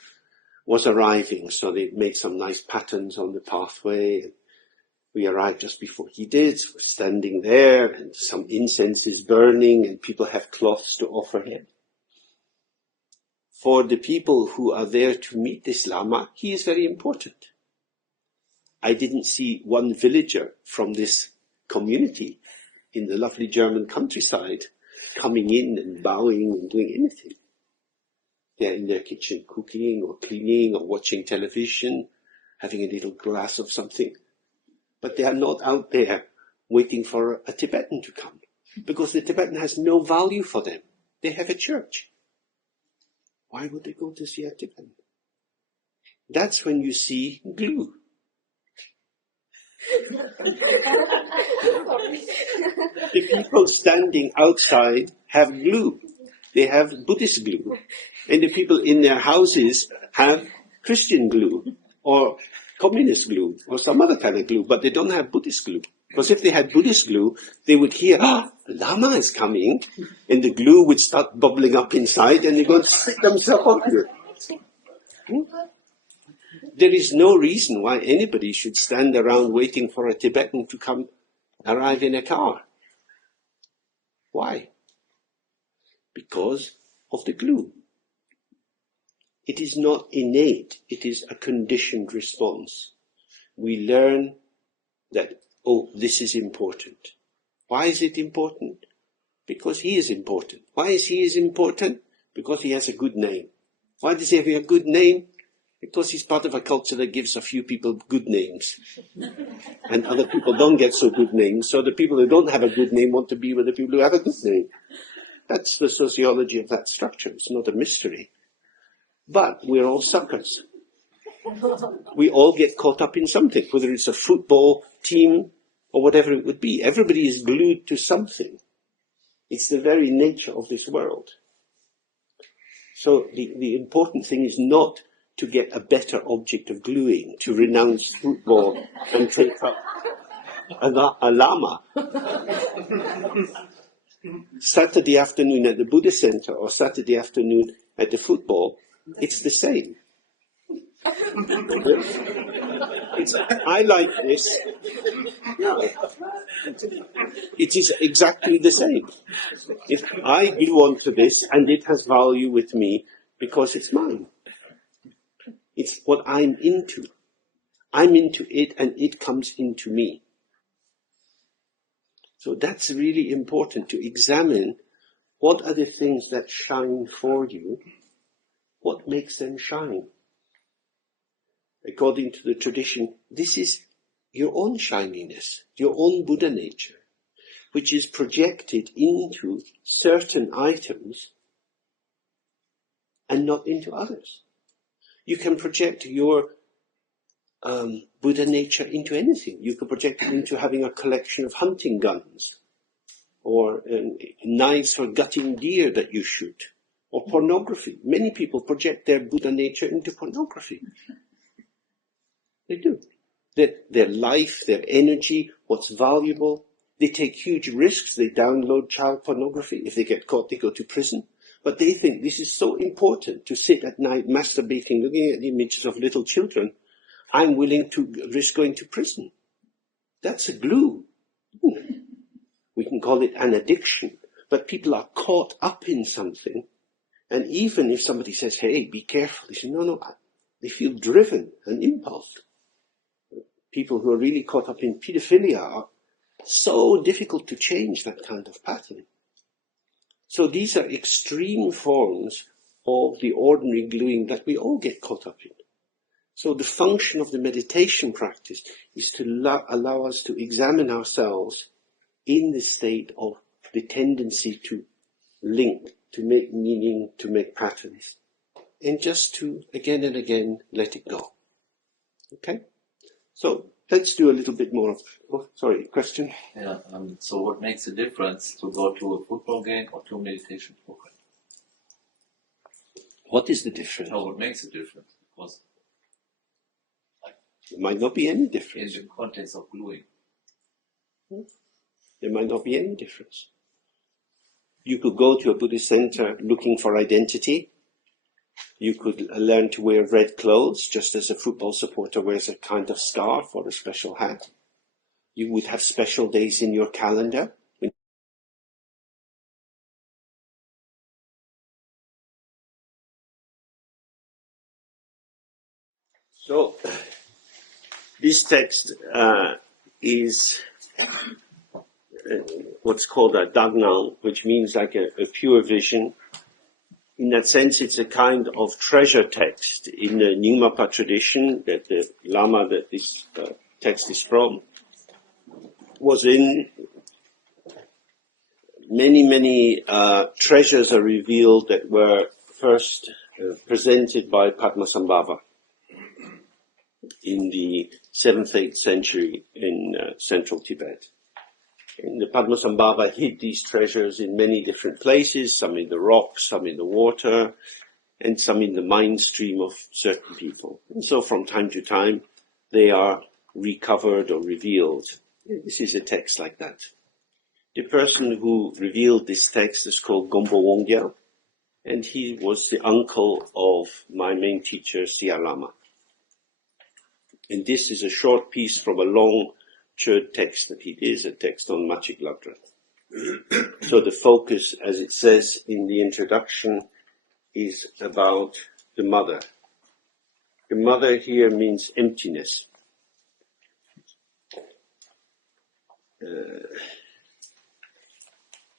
was arriving. So they made some nice patterns on the pathway. And we arrived just before he did. So we're standing there, and some incense is burning, and people have cloths to offer him. For the people who are there to meet this Lama, he is very important. I didn't see one villager from this community in the lovely German countryside coming in and bowing and doing anything. They're in their kitchen cooking or cleaning or watching television, having a little glass of something. But they are not out there waiting for a Tibetan to come, because the Tibetan has no value for them. They have a church. Why would they go to see a Tibetan? That's when you see glue. The people standing outside have glue. They have Buddhist glue. And the people in their houses have Christian glue or communist glue or some other kind of glue, but they don't have Buddhist glue. Because if they had Buddhist glue, they would hear, a Lama is coming, and the glue would start bubbling up inside, and they're going to stick themselves on it. There is no reason why anybody should stand around waiting for a Tibetan to come arrive in a car. Why? Because of the glue. it is not innate, it is a conditioned response. We learn that, oh, this is important. Why is it important? Because he is important. Why is he important? Because he has a good name. Why does he have a good name? Because he's part of a culture that gives a few people good names. And other people don't get so good names, so the people who don't have a good name want to be with the people who have a good name. That's the sociology of that structure. It's not a mystery. But we're all suckers. We all get caught up in something, whether it's a football team or whatever it would be. Everybody is glued to something. It's the very nature of this world. So the important thing is not to get a better object of gluing, to renounce football and take up a lama. Saturday afternoon at the Buddhist center or Saturday afternoon at the football, it's the same. I like this. It is exactly the same. If I glue onto this and it has value with me because it's mine. It's what I'm into. I'm into it and it comes into me. So that's really important to examine what are the things that shine for you, what makes them shine. According to the tradition, this is your own shininess, your own Buddha nature, which is projected into certain items and not into others. You can project your Buddha nature into anything. You can project it into having a collection of hunting guns, or knives for gutting deer that you shoot, or pornography. Many people project their Buddha nature into pornography. They do. Their life, their energy, what's valuable. They take huge risks. They download child pornography. If they get caught, they go to prison. But they think this is so important to sit at night masturbating, looking at the images of little children. I'm willing to risk going to prison. That's a glue. We can call it an addiction. But people are caught up in something. And even if somebody says, hey, be careful, they say, no, they feel driven, an impulse. People who are really caught up in pedophilia are so difficult to change that kind of pattern. So these are extreme forms of the ordinary gluing that we all get caught up in. So the function of the meditation practice is to allow us to examine ourselves in the state of the tendency to link, to make meaning, to make patterns, and just to again and again let it go. Okay? So let's do a little bit more of, question? Yeah, so what makes a difference to go to a football game or to a meditation program? What is the difference? No, what makes a difference? Because there might not be any difference. In the context of gluing. There might not be any difference. You could go to a Buddhist center looking for identity. You could learn to wear red clothes, just as a football supporter wears a kind of scarf or a special hat. You would have special days in your calendar. So, this text is what's called a dagnang, which means like a pure vision. In that sense, it's a kind of treasure text in the Nyingmapa tradition that the Lama that this text is from was in. Many treasures are revealed that were first presented by Padmasambhava in the 7th, 8th century in central Tibet. And the Padmasambhava hid these treasures in many different places, some in the rocks, some in the water, and some in the mind stream of certain people. And so from time to time, they are recovered or revealed. This is a text like that. The person who revealed this text is called Gonpo Wangyal, and he was the uncle of my main teacher, Siya Lama. And this is a short piece from a long church text that he is, a text on Machik Labdra. So the focus, as it says in the introduction, is about the mother. The mother here means emptiness.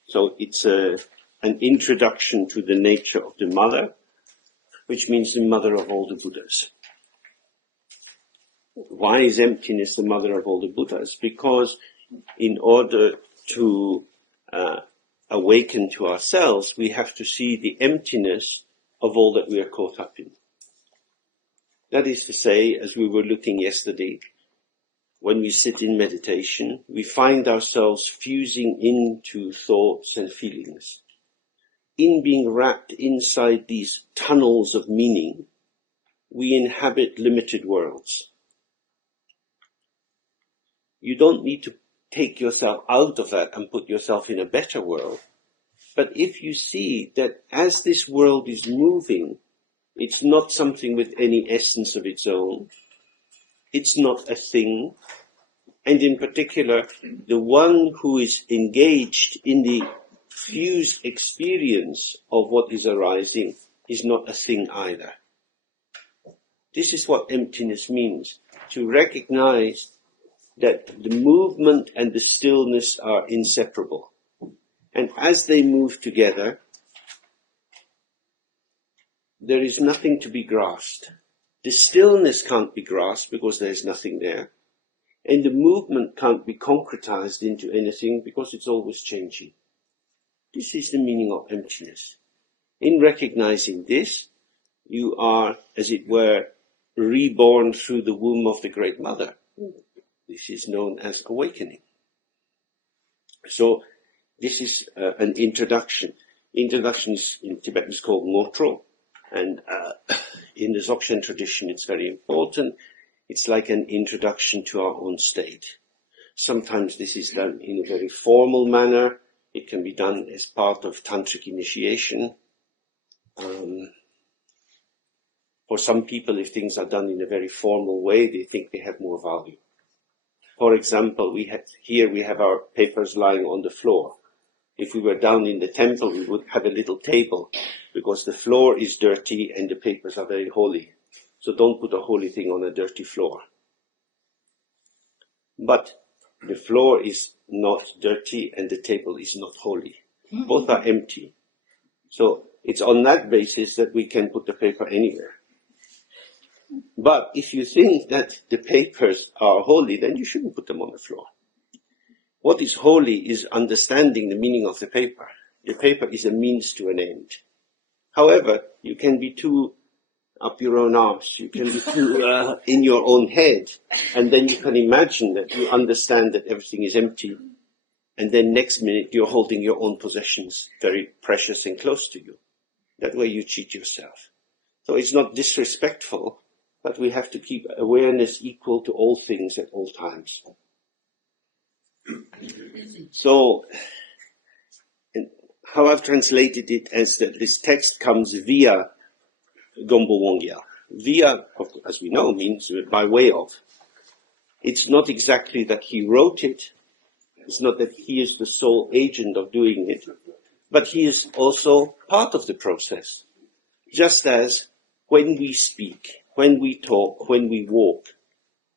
So it's an introduction to the nature of the mother, which means the mother of all the Buddhas. Why is emptiness the mother of all the Buddhas? Because in order to awaken to ourselves, we have to see the emptiness of all that we are caught up in. That is to say, as we were looking yesterday, when we sit in meditation, we find ourselves fusing into thoughts and feelings. In being wrapped inside these tunnels of meaning, we inhabit limited worlds. You don't need to take yourself out of that and put yourself in a better world. But if you see that as this world is moving, it's not something with any essence of its own, it's not a thing, and in particular, the one who is engaged in the fused experience of what is arising is not a thing either. This is what emptiness means, to recognize that the movement and the stillness are inseparable. And as they move together, there is nothing to be grasped. The stillness can't be grasped because there is nothing there. And the movement can't be concretized into anything because it's always changing. This is the meaning of emptiness. In recognizing this, you are, as it were, reborn through the womb of the Great Mother. This is known as awakening. So this is an introduction. Introduction in Tibetan is called ngotro, and in the Dzogchen tradition it's very important. It's like an introduction to our own state. Sometimes this is done in a very formal manner. It can be done as part of tantric initiation. For some people, if things are done in a very formal way, they think they have more value. For example, we have our papers lying on the floor. If we were down in the temple, we would have a little table, because the floor is dirty and the papers are very holy. So don't put a holy thing on a dirty floor. But the floor is not dirty and the table is not holy. Both are empty. So it's on that basis that we can put the paper anywhere. But if you think that the papers are holy, then you shouldn't put them on the floor. What is holy is understanding the meaning of the paper. The paper is a means to an end. However, you can be too up your own arse, you can be too in your own head, and then you can imagine that you understand that everything is empty, and then next minute you're holding your own possessions very precious and close to you. That way you cheat yourself. So it's not disrespectful, but we have to keep awareness equal to all things at all times. So, how I've translated it as that this text comes via Gonpo Wangyal. Via, as we know, means by way of. It's not exactly that he wrote it. It's not that he is the sole agent of doing it, but he is also part of the process. Just as when we speak, when we talk, when we walk,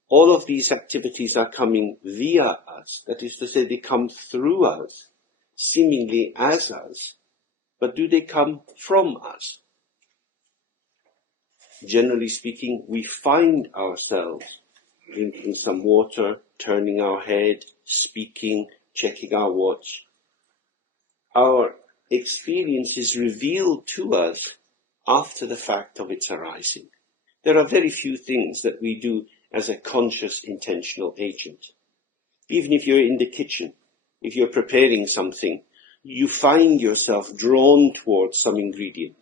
all of these activities are coming via us. That is to say, they come through us, seemingly as us, but do they come from us? Generally speaking, we find ourselves drinking some water, turning our head, speaking, checking our watch. Our experience is revealed to us after the fact of its arising. There are very few things that we do as a conscious, intentional agent. Even if you're in the kitchen, if you're preparing something, you find yourself drawn towards some ingredient,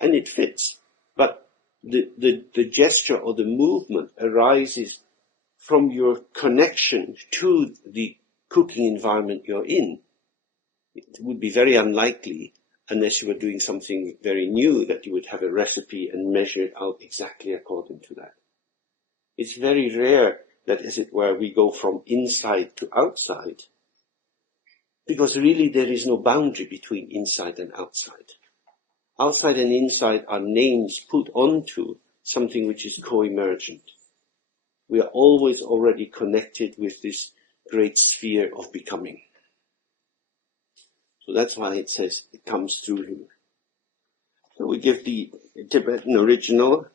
and it fits. But the gesture or the movement arises from your connection to the cooking environment you're in. It would be very unlikely, unless you were doing something very new, that you would have a recipe and measure it out exactly according to that. It's very rare that, as it were, we go from inside to outside, because really there is no boundary between inside and outside. outside and inside are names put onto something which is co-emergent. We are always already connected with this great sphere of becoming. So that's why it says it comes through him. So we give the Tibetan original.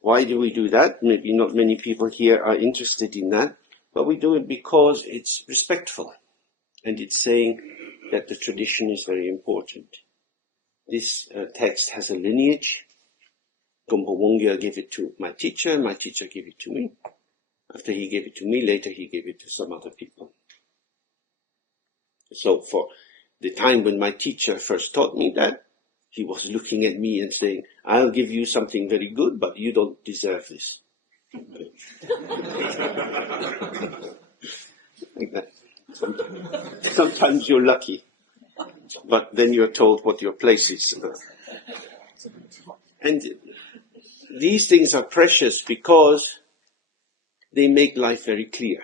Why do we do that? Maybe not many people here are interested in that, but we do it because it's respectful. And it's saying that the tradition is very important. This text has a lineage. Gonpo Wangyal gave it to my teacher gave it to me. After he gave it to me, later he gave it to some other people. So for the time when my teacher first taught me that, he was looking at me and saying, I'll give you something very good, but you don't deserve this. Like that. Sometimes you're lucky, but then you're told what your place is. And these things are precious because they make life very clear.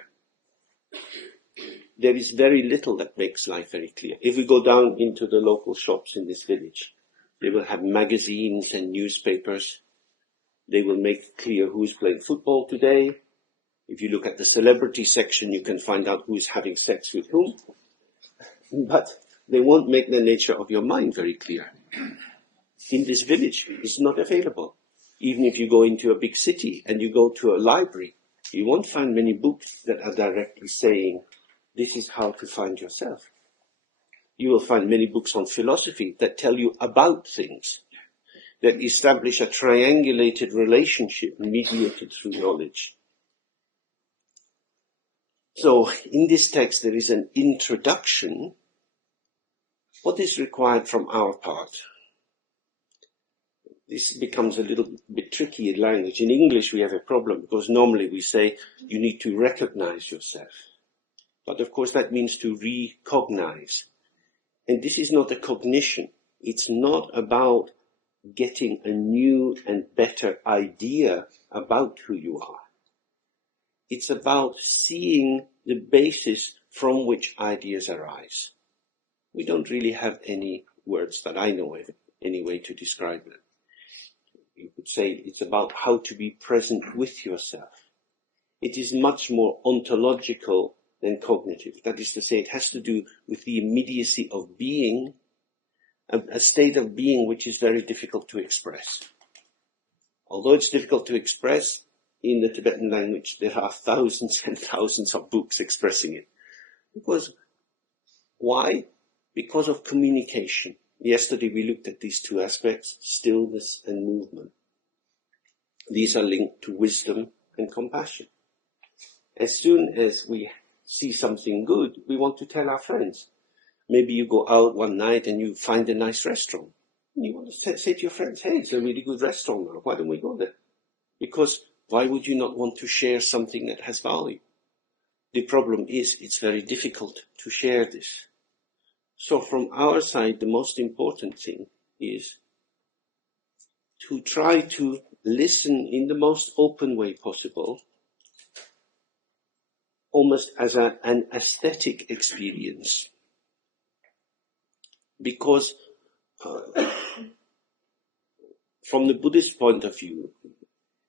There is very little that makes life very clear. If we go down into the local shops in this village, they will have magazines and newspapers. They will make clear who's playing football today. If you look at the celebrity section, you can find out who's having sex with whom. But they won't make the nature of your mind very clear. In this village, it's not available. Even if you go into a big city and you go to a library, you won't find many books that are directly saying, this is how to find yourself. You will find many books on philosophy that tell you about things, that establish a triangulated relationship mediated through knowledge. So in this text there is an introduction. What is required from our part? This becomes a little bit tricky in language. In English we have a problem because normally we say you need to recognize yourself. But of course that means to recognize. And this is not a cognition. It's not about getting a new and better idea about who you are. It's about seeing the basis from which ideas arise. We don't really have any words that I know of, any way to describe them. You could say it's about how to be present with yourself. It is much more ontological than cognitive. That is to say, it has to do with the immediacy of being, a state of being which is very difficult to express. Although it's difficult to express, in the Tibetan language there are thousands and thousands of books expressing it. Because, why? Because of communication. Yesterday we looked at these two aspects, stillness and movement. These are linked to wisdom and compassion. As soon as we see something good, we want to tell our friends. Maybe you go out one night and you find a nice restaurant. You want to say to your friends, hey, it's a really good restaurant now. Why don't we go there? Because why would you not want to share something that has value? The problem is it's very difficult to share this. So from our side, the most important thing is to try to listen in the most open way possible, almost as an aesthetic experience. Because from the Buddhist point of view,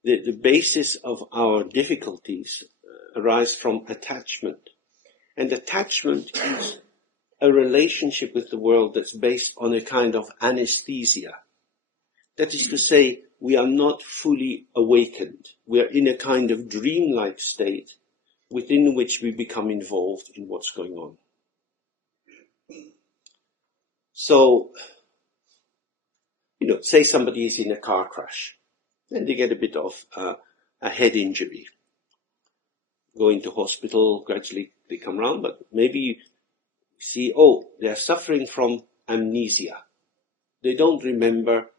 the basis of our difficulties arise from attachment. And attachment is a relationship with the world that's based on a kind of anesthesia. That is to say, we are not fully awakened. We are in a kind of dreamlike state within which we become involved in what's going on. So, say somebody is in a car crash, then they get a bit of a head injury. Go into hospital, gradually they come around, but maybe you see, they're suffering from amnesia. They don't remember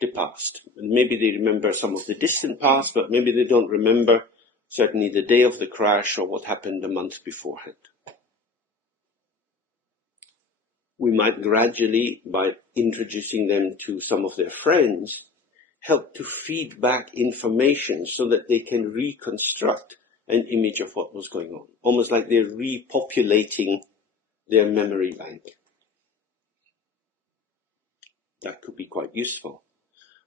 the past. And maybe they remember some of the distant past, but maybe they don't remember certainly the day of the crash or what happened a month beforehand. We might gradually, by introducing them to some of their friends, help to feed back information so that they can reconstruct an image of what was going on. Almost like they're repopulating their memory bank. that could be quite useful.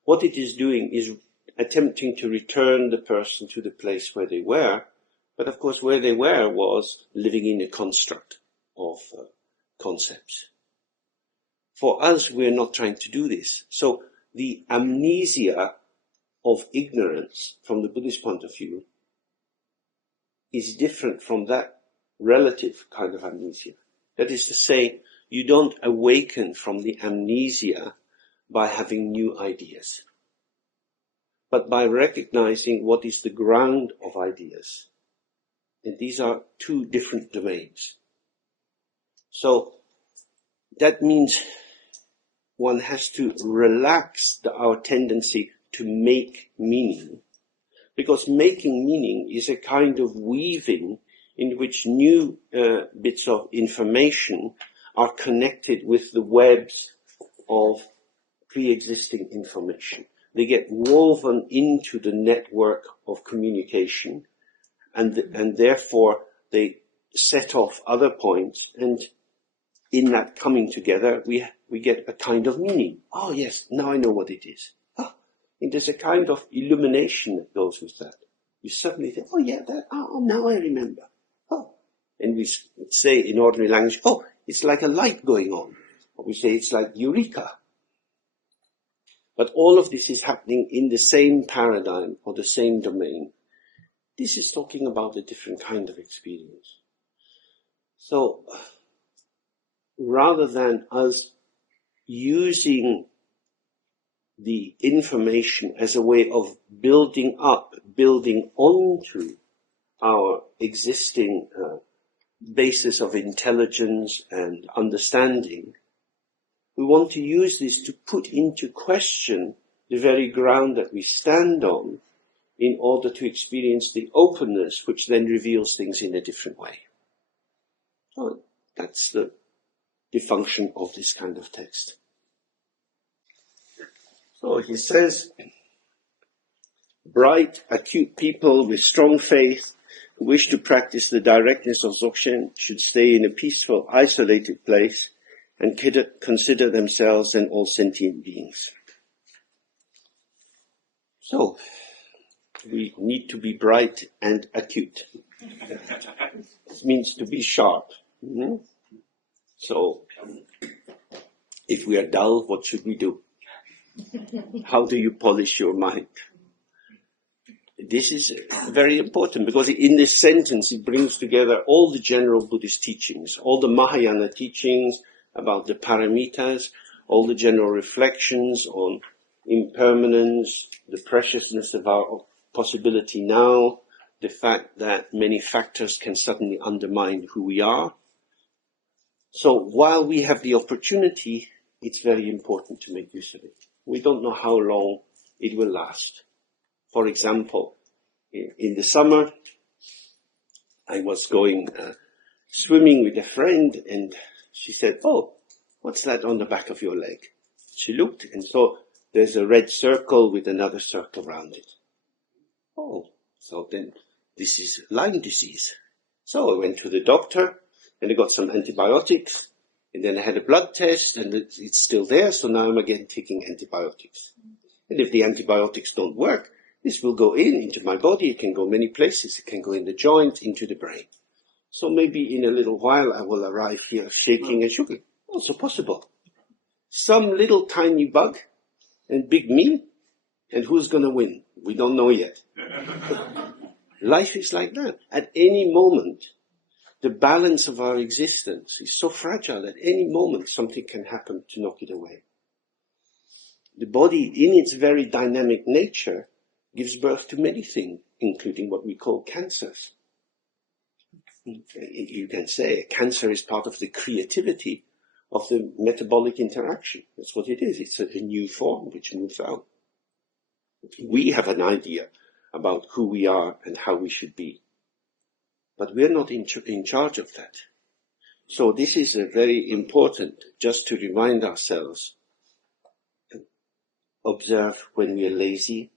What it is doing is attempting to return the person to the place where they were, but of course where they were was living in a construct of concepts. For us, we're not trying to do this. So the amnesia of ignorance from the Buddhist point of view is different from that relative kind of amnesia. That is to say, you don't awaken from the amnesia by having new ideas, but by recognizing what is the ground of ideas. And these are two different domains. So that means one has to relax our tendency to make meaning, because making meaning is a kind of weaving in which new bits of information are connected with the webs of pre-existing information. They get woven into the network of communication, and therefore they set off other points, and in that coming together we get a kind of meaning. Oh yes, now I know what it is. And there's a kind of illumination that goes with that. You suddenly think, oh yeah, now I remember. Oh, and we say in ordinary language, oh, it's like a light going on. Or we say it's like eureka. But all of this is happening in the same paradigm or the same domain. This is talking about a different kind of experience. So, rather than us using the information as a way of building onto our existing basis of intelligence and understanding, we want to use this to put into question the very ground that we stand on in order to experience the openness which then reveals things in a different way. So that's the function of this kind of text. So he says, bright, acute people with strong faith who wish to practice the directness of Dzogchen should stay in a peaceful, isolated place and consider themselves and all sentient beings. So, we need to be bright and acute. It means to be sharp. Mm-hmm. So, if we are dull, what should we do? How do you polish your mind? This is very important because in this sentence it brings together all the general Buddhist teachings, all the Mahayana teachings about the paramitas, all the general reflections on impermanence, the preciousness of our possibility now, the fact that many factors can suddenly undermine who we are. So while we have the opportunity, it's very important to make use of it. We don't know how long it will last. For example, in the summer, I was going swimming with a friend, and she said, "Oh, what's that on the back of your leg?" She looked and saw there's a red circle with another circle around it. Oh, so then this is Lyme disease. So I went to the doctor, and I got some antibiotics, and then I had a blood test, and it's still there, so now I'm again taking antibiotics. And if the antibiotics don't work, this will go into my body. It can go many places. It can go in the joint, into the brain. So maybe in a little while I will arrive here shaking and shaking. Also possible. Some little tiny bug and big me, and who's going to win? We don't know yet. Life is like that. At any moment, the balance of our existence is so fragile. At any moment, something can happen to knock it away. The body, in its very dynamic nature, gives birth to many things, including what we call cancers. You can say cancer is part of the creativity of the metabolic interaction. That's what it is. It's a new form which moves out. We have an idea about who we are and how we should be. But we're not in charge of that. So this is very important, just to remind ourselves. Observe when we are lazy.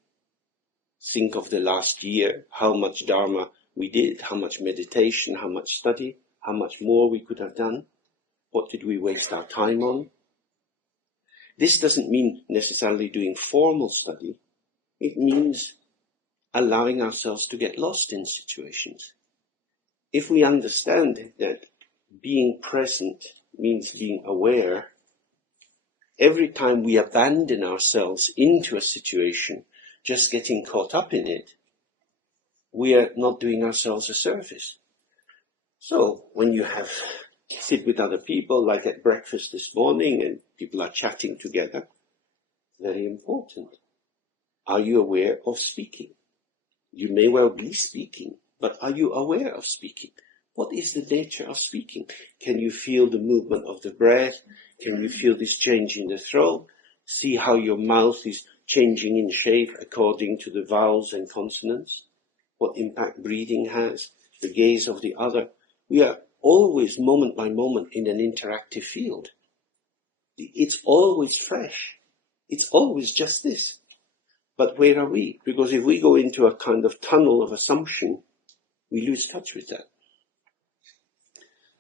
Think of the last year, how much Dharma we did, how much meditation, how much study, how much more we could have done. What did we waste our time on? This doesn't mean necessarily doing formal study. It means allowing ourselves to get lost in situations. If we understand that being present means being aware, every time we abandon ourselves into a situation, just getting caught up in it, we are not doing ourselves a service. So when you sit with other people, like at breakfast this morning, and people are chatting together, very important. Are you aware of speaking? You may well be speaking, but are you aware of speaking? What is the nature of speaking? Can you feel the movement of the breath? Can you feel this change in the throat? See how your mouth is changing in shape according to the vowels and consonants? What impact breathing has? The gaze of the other. We are always, moment by moment, in an interactive field. It's always fresh. It's always just this. But where are we? Because if we go into a kind of tunnel of assumption, we lose touch with that.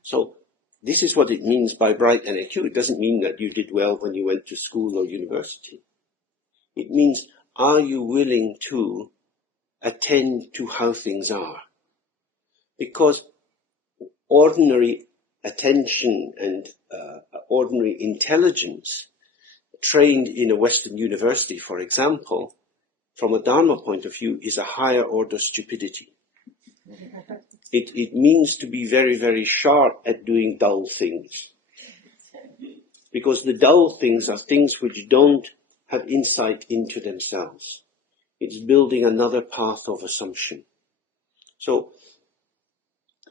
So this is what it means by bright and acute. It doesn't mean that you did well when you went to school or university. It means, are you willing to attend to how things are? Because ordinary attention and ordinary intelligence, trained in a Western university, for example, from a Dharma point of view, is a higher order stupidity. It means to be very, very sharp at doing dull things. Because the dull things are things which don't have insight into themselves. It's building another path of assumption. So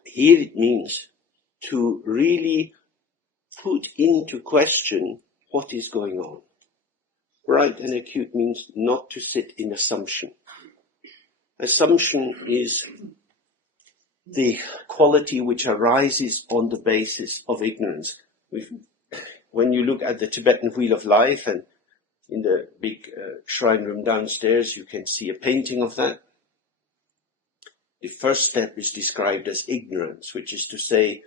here it means to really put into question what is going on. Bright and acute means not to sit in assumption. Assumption is the quality which arises on the basis of ignorance. When you look at the Tibetan Wheel of Life, and in the big shrine room downstairs, you can see a painting of that. The first step is described as ignorance, which is to say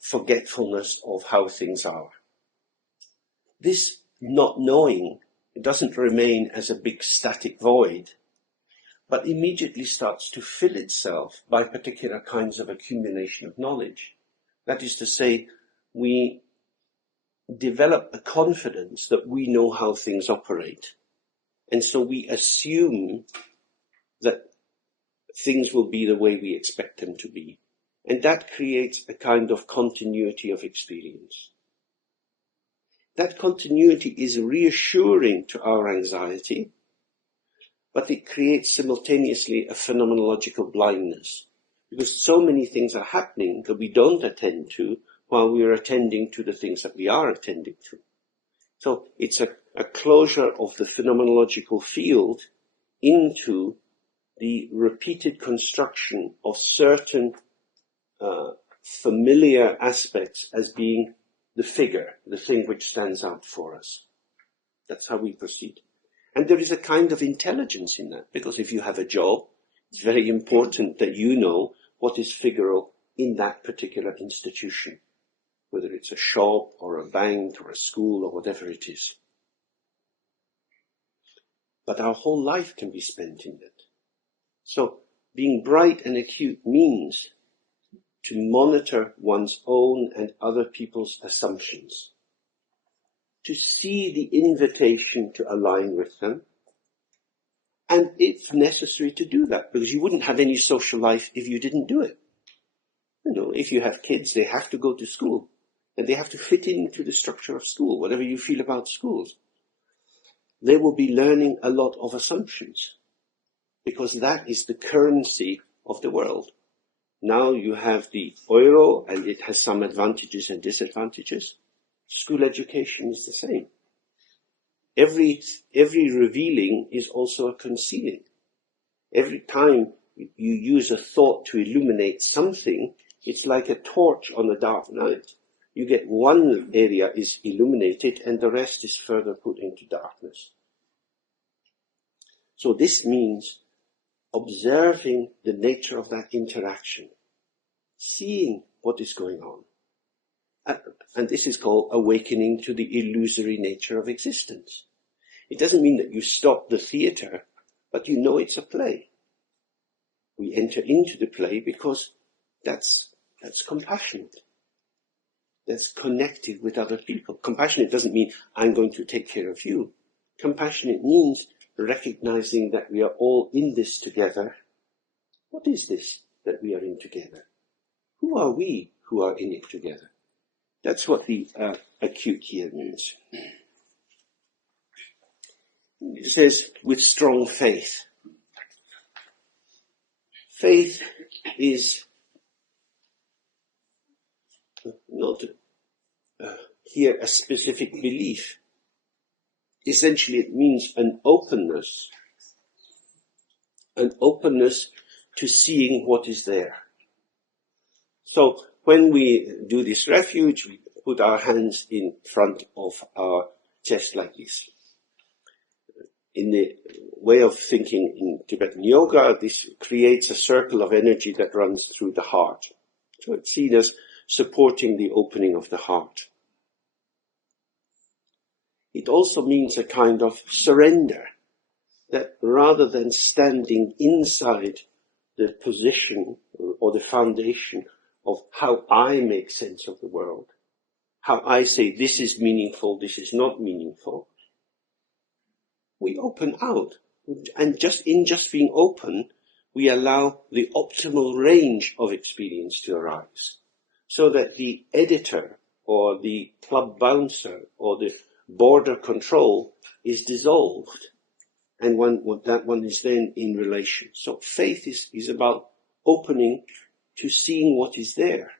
forgetfulness of how things are. This not knowing, it doesn't remain as a big static void, but immediately starts to fill itself by particular kinds of accumulation of knowledge. That is to say, we develop a confidence that we know how things operate. And so we assume that things will be the way we expect them to be. And that creates a kind of continuity of experience. That continuity is reassuring to our anxiety, but it creates simultaneously a phenomenological blindness, because so many things are happening that we don't attend to while we are attending to the things that we are attending to. So it's a closure of the phenomenological field into the repeated construction of certain familiar aspects as being the figure, the thing which stands out for us. That's how we proceed. And there is a kind of intelligence in that, because if you have a job, it's very important that you know what is figural in that particular institution, whether it's a shop or a bank or a school or whatever it is. But our whole life can be spent in that. So being bright and acute means to monitor one's own and other people's assumptions, to see the invitation to align with them, and it's necessary to do that, because you wouldn't have any social life if you didn't do it. You know, if you have kids, they have to go to school, and they have to fit into the structure of school, whatever you feel about schools. They will be learning a lot of assumptions, because that is the currency of the world. Now you have the euro, and it has some advantages and disadvantages. School education is the same. Every revealing is also a concealing. Every time you use a thought to illuminate something, it's like a torch on a dark night. You get one area is illuminated and the rest is further put into darkness. So this means observing the nature of that interaction, seeing what is going on, And this is called awakening to the illusory nature of existence. It doesn't mean that you stop the theatre, but you know it's a play. We enter into the play because that's compassionate. That's connected with other people. Compassionate doesn't mean I'm going to take care of you. Compassionate means recognizing that we are all in this together. What is this that we are in together? Who are we who are in it together? That's what the acute here means. It says, with strong faith. Faith is not here a specific belief. Essentially it means an openness to seeing what is there. So when we do this refuge, we put our hands in front of our chest like this. In the way of thinking in Tibetan yoga, this creates a circle of energy that runs through the heart. So it's seen as supporting the opening of the heart. It also means a kind of surrender, that rather than standing inside the position or the foundation of how I make sense of the world, how I say this is meaningful, this is not meaningful, we open out. And just being open, we allow the optimal range of experience to arise. So that the editor or the club bouncer or the border control is dissolved. And that one is then in relation. So faith is about opening to seeing what is there.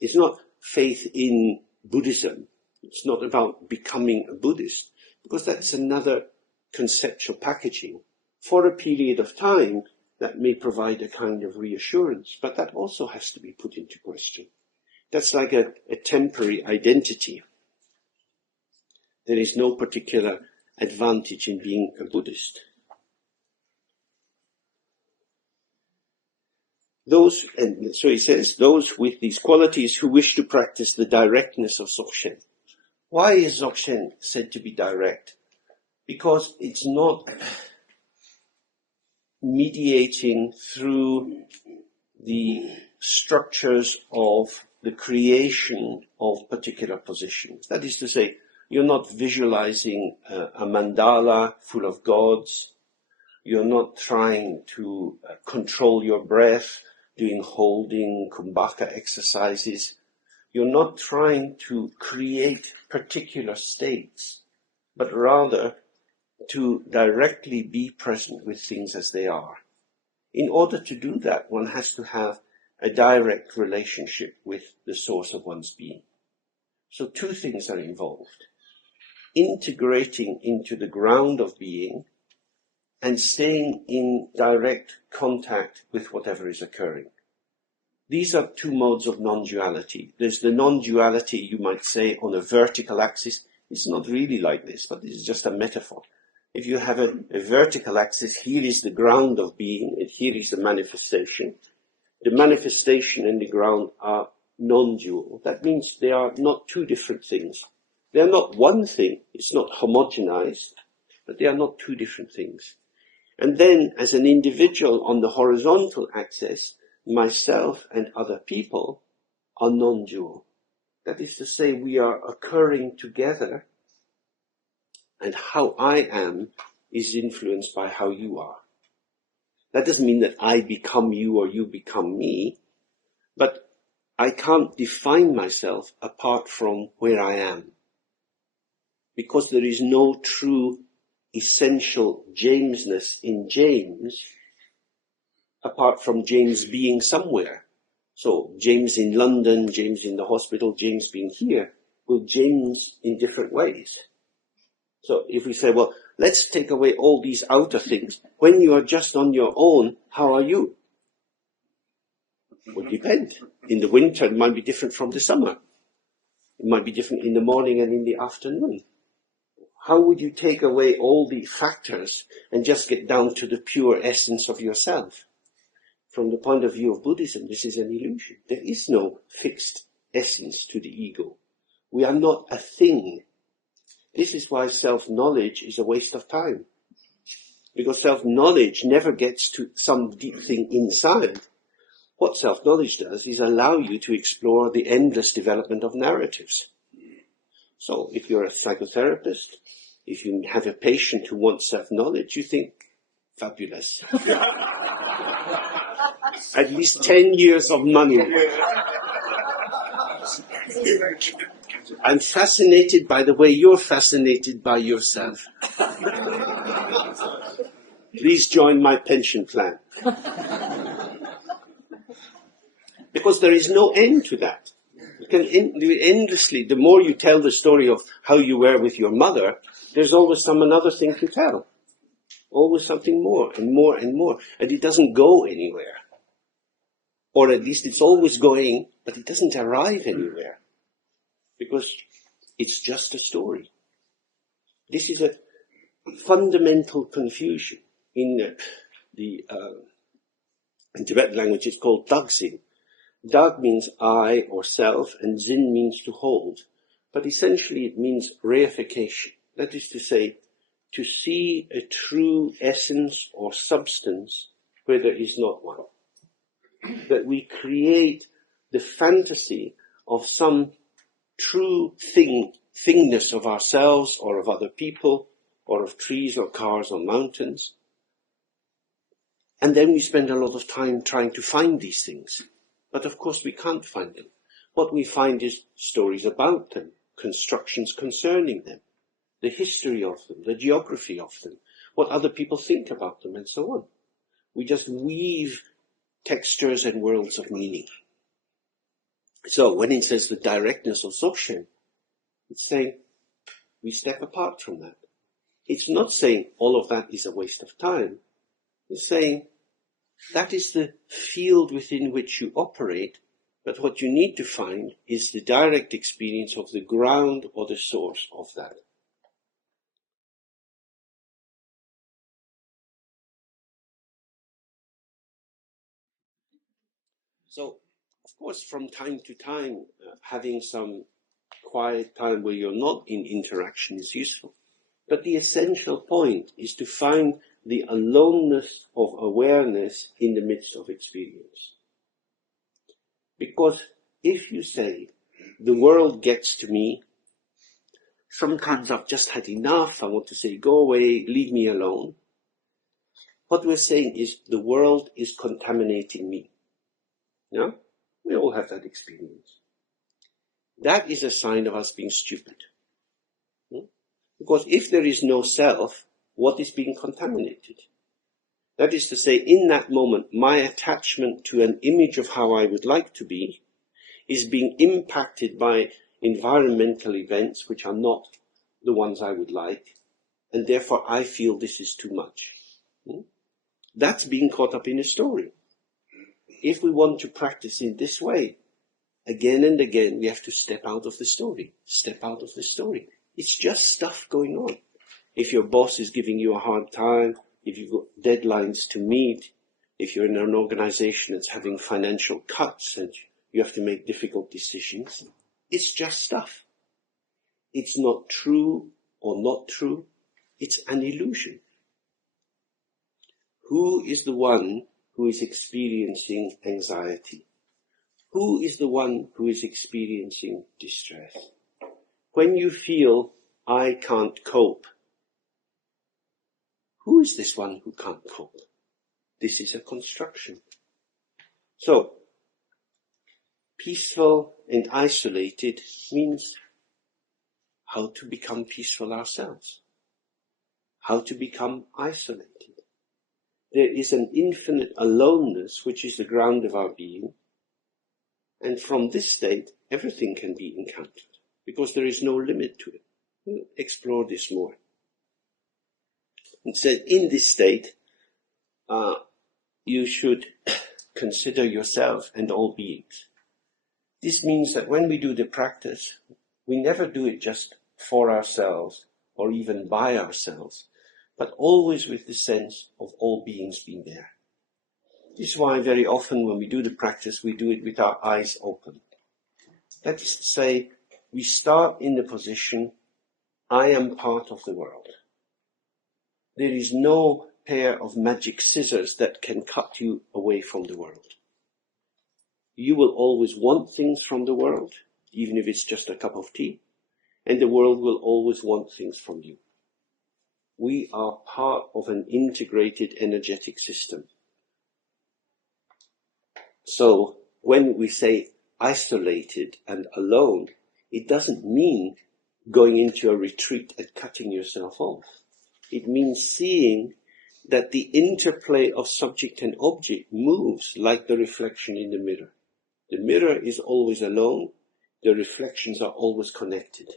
It's not faith in Buddhism. It's not about becoming a Buddhist, because that's another conceptual packaging. For a period of time, that may provide a kind of reassurance, but that also has to be put into question. That's like a temporary identity. There is no particular advantage in being a Buddhist. And so he says, those with these qualities who wish to practice the directness of Dzogchen. Why is Dzogchen said to be direct? Because it's not mediating through the structures of the creation of particular positions. That is to say, you're not visualizing a mandala full of gods. You're not trying to control your breath, doing holding, kumbhaka exercises. You're not trying to create particular states, but rather to directly be present with things as they are. In order to do that, one has to have a direct relationship with the source of one's being. So two things are involved. Integrating into the ground of being and staying in direct contact with whatever is occurring. These are two modes of non-duality. There's the non-duality, you might say, on a vertical axis. It's not really like this, but it's just a metaphor. If you have a vertical axis, here is the ground of being, and here is the manifestation. The manifestation and the ground are non-dual. That means they are not two different things. They are not one thing. It's not homogenized, but they are not two different things. And then, as an individual on the horizontal axis, myself and other people are non-dual. That is to say, we are occurring together, and how I am is influenced by how you are. That doesn't mean that I become you or you become me, but I can't define myself apart from where I am. Because there is no true essential Jamesness in James apart from James being somewhere. So James in London, James in the hospital, James being here, will James in different ways. So if we say, well, let's take away all these outer things. When you are just on your own, how are you? Well, it depends. In the winter, it might be different from the summer. It might be different in the morning and in the afternoon. How would you take away all the factors and just get down to the pure essence of yourself? From the point of view of Buddhism, this is an illusion. There is no fixed essence to the ego. We are not a thing. This is why self-knowledge is a waste of time. Because self-knowledge never gets to some deep thing inside. What self-knowledge does is allow you to explore the endless development of narratives. So if you're a psychotherapist, if you have a patient who wants self-knowledge, you think, fabulous. At least 10 years of money. I'm fascinated by the way you're fascinated by yourself. Please join my pension plan. Because there is no end to that. You can endlessly, the more you tell the story of how you were with your mother, there's always another thing to tell. Always something more and more and more. And it doesn't go anywhere. Or at least it's always going, but it doesn't arrive anywhere. Because it's just a story. This is a fundamental confusion. In Tibetan language, it's called Dzogchen. Dag means I or self, and Zin means to hold. But essentially it means reification. That is to say, to see a true essence or substance where there is not one. That we create the fantasy of some true thingness of ourselves or of other people or of trees or cars or mountains. And then we spend a lot of time trying to find these things. But of course we can't find them. What we find is stories about them, constructions concerning them, the history of them, the geography of them, what other people think about them, and so on. We just weave textures and worlds of meaning. So when it says the directness of Dzogchen, it's saying we step apart from that. It's not saying all of that is a waste of time. It's saying that is the field within which you operate, but what you need to find is the direct experience of the ground or the source of that. So, of course, from time to time, having some quiet time where you're not in interaction is useful. But the essential point is to find the aloneness of awareness in the midst of experience. Because if you say, the world gets to me, sometimes I've just had enough, I want to say, go away, leave me alone. What we're saying is the world is contaminating me. Yeah? We all have that experience. That is a sign of us being stupid. Because if there is no self, what is being contaminated? That is to say, in that moment, my attachment to an image of how I would like to be is being impacted by environmental events which are not the ones I would like, and therefore I feel this is too much. That's being caught up in a story. If we want to practice in this way, again and again, we have to step out of the story. Step out of the story. It's just stuff going on. If your boss is giving you a hard time, if you've got deadlines to meet, if you're in an organization that's having financial cuts and you have to make difficult decisions, it's just stuff. It's not true or not true. It's an illusion. Who is the one who is experiencing anxiety? Who is the one who is experiencing distress? When you feel, I can't cope, who is this one who can't cope? This is a construction. So, peaceful and isolated means how to become peaceful ourselves. How to become isolated. There is an infinite aloneness which is the ground of our being. And from this state, everything can be encountered. Because there is no limit to it. We'll explore this more. It said, in this state, you should consider yourself and all beings. This means that when we do the practice, we never do it just for ourselves or even by ourselves, but always with the sense of all beings being there. This is why very often when we do the practice, we do it with our eyes open. That is to say, we start in the position, I am part of the world. There is no pair of magic scissors that can cut you away from the world. You will always want things from the world, even if it's just a cup of tea, and the world will always want things from you. We are part of an integrated energetic system. So when we say isolated and alone, it doesn't mean going into a retreat and cutting yourself off. It means seeing that the interplay of subject and object moves like the reflection in the mirror. The mirror is always alone, the reflections are always connected.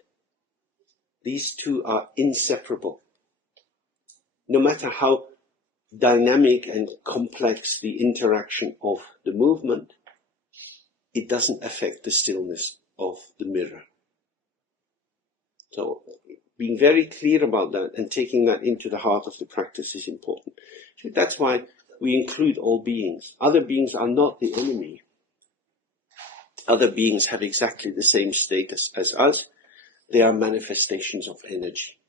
These two are inseparable. No matter how dynamic and complex the interaction of the movement, it doesn't affect the stillness of the mirror. So being very clear about that and taking that into the heart of the practice is important. So that's why we include all beings. Other beings are not the enemy. Other beings have exactly the same status as us. They are manifestations of energy.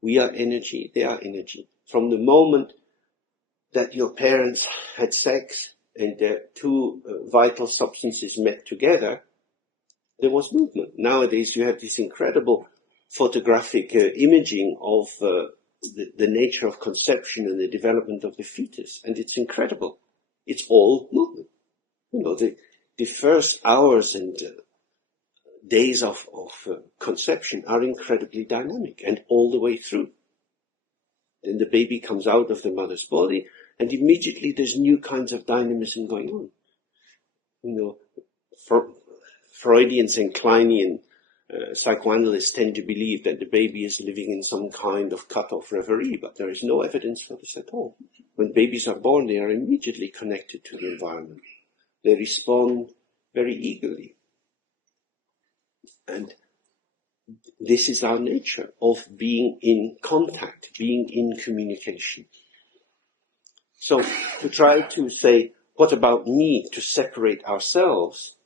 We are energy, they are energy. From the moment that your parents had sex and their two vital substances met together, there was movement. Nowadays you have this incredible photographic imaging of the nature of conception and the development of the fetus, and it's incredible. It's all movement. You know, the first hours and days of conception are incredibly dynamic and all the way through. Then the baby comes out of the mother's body and immediately there's new kinds of dynamism going on. You know, Freudians and Kleinian psychoanalysts tend to believe that the baby is living in some kind of cut-off reverie, but there is no evidence for this at all. When babies are born, they are immediately connected to the environment. They respond very eagerly. And this is our nature of being in contact, being in communication. So to try to say, what about me, to separate ourselves,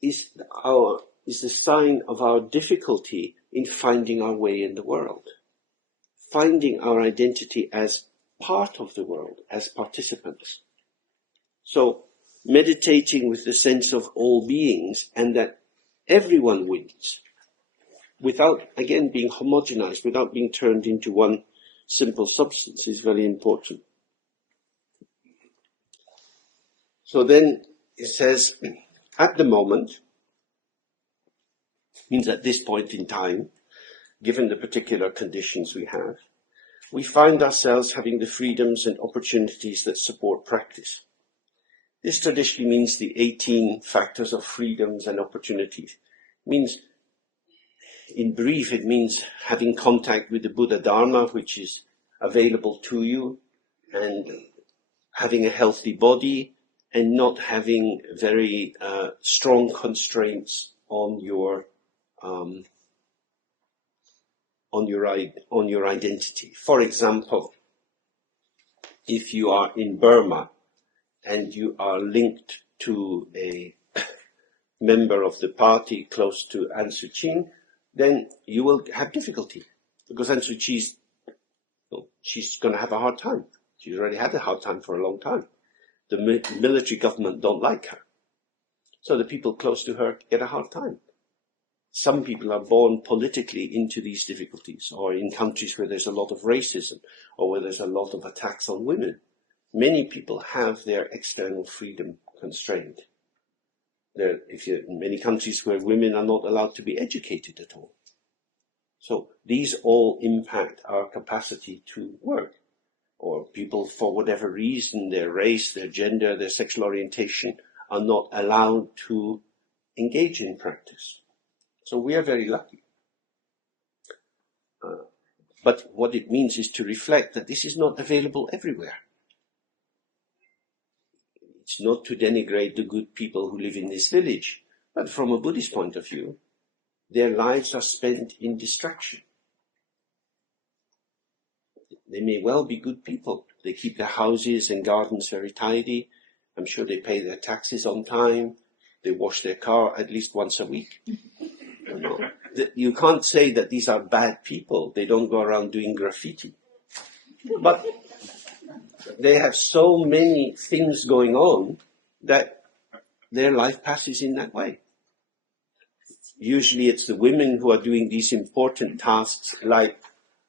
is the sign of our difficulty in finding our way in the world. Finding our identity as part of the world, as participants. So meditating with the sense of all beings and that everyone wins, without, again, being homogenized, without being turned into one simple substance, is very important. So then it says, at the moment, means at this point in time, given the particular conditions we have, we find ourselves having the freedoms and opportunities that support practice. This traditionally means the 18 factors of freedoms and opportunities. It means, in brief, it means having contact with the Buddha Dharma, which is available to you, and having a healthy body, and not having very strong constraints on your identity. For example, if you are in Burma and you are linked to a member of the party close to Aung San Suu Kyi, then you will have difficulty, because Aung San Suu Kyi, she's going to have a hard time. She's already had a hard time for a long time. The military government don't like her. So the people close to her get a hard time. Some people are born politically into these difficulties, or in countries where there's a lot of racism, or where there's a lot of attacks on women. Many people have their external freedom constrained. In many countries where women are not allowed to be educated at all. So these all impact our capacity to work. Or people, for whatever reason, their race, their gender, their sexual orientation, are not allowed to engage in practice. So we are very lucky. But what it means is to reflect that this is not available everywhere. It's not to denigrate the good people who live in this village, but from a Buddhist point of view, their lives are spent in distraction. They may well be good people. They keep their houses and gardens very tidy. I'm sure they pay their taxes on time. They wash their car at least once a week. You can't say that these are bad people. They don't go around doing graffiti. But they have so many things going on that their life passes in that way. Usually it's the women who are doing these important tasks, like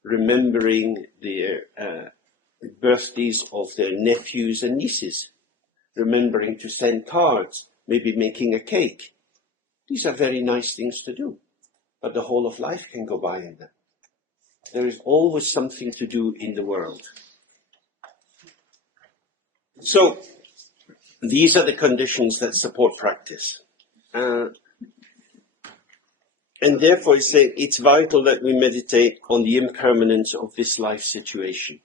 remembering the birthdays of their nephews and nieces, remembering to send cards, maybe making a cake. These are very nice things to do, but the whole of life can go by in them. There is always something to do in the world. So, these are the conditions that support practice. And therefore it's vital that we meditate on the impermanence of this life situation.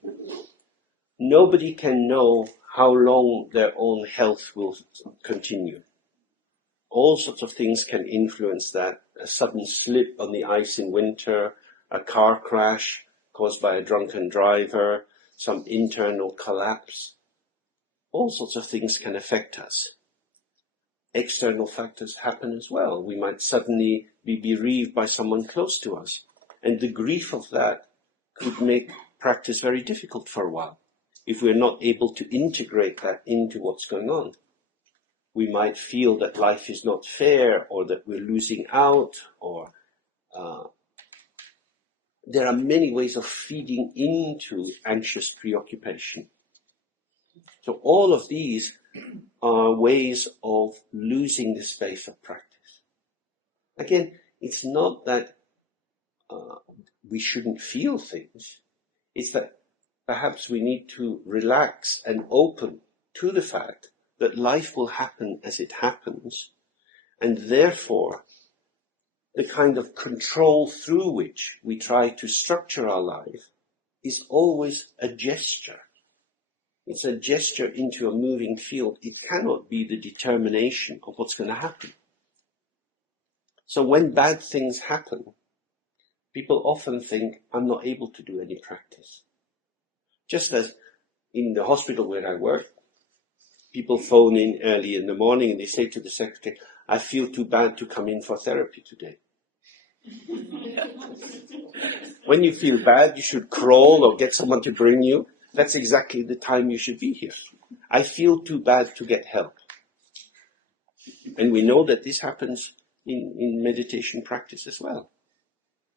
Nobody can know how long their own health will continue. All sorts of things can influence that. A sudden slip on the ice in winter, a car crash caused by a drunken driver, some internal collapse. All sorts of things can affect us. External factors happen as well. We might suddenly be bereaved by someone close to us. And the grief of that could make practice very difficult for a while if we're not able to integrate that into what's going on. We might feel that life is not fair, or that we're losing out, or there are many ways of feeding into anxious preoccupation. So all of these are ways of losing the space of practice. Again, it's not that we shouldn't feel things. It's that perhaps we need to relax and open to the fact that life will happen as it happens, and therefore the kind of control through which we try to structure our life is always a gesture. It's a gesture into a moving field. It cannot be the determination of what's going to happen. So when bad things happen, people often think, I'm not able to do any practice. Just as in the hospital where I work, people phone in early in the morning and they say to the secretary, I feel too bad to come in for therapy today. When you feel bad, you should crawl or get someone to bring you. That's exactly the time you should be here. I feel too bad to get help. And we know that this happens in meditation practice as well.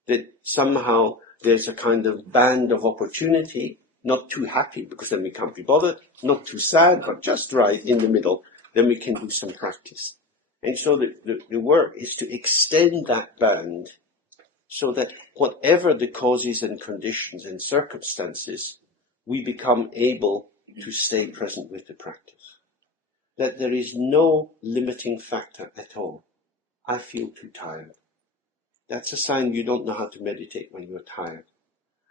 That somehow there's a kind of band of opportunity, not too happy because then we can't be bothered, not too sad, but just right in the middle, then we can do some practice. And so the work is to extend that band so that whatever the causes and conditions and circumstances, we become able to stay present with the practice. That there is no limiting factor at all. I feel too tired. That's a sign you don't know how to meditate when you're tired.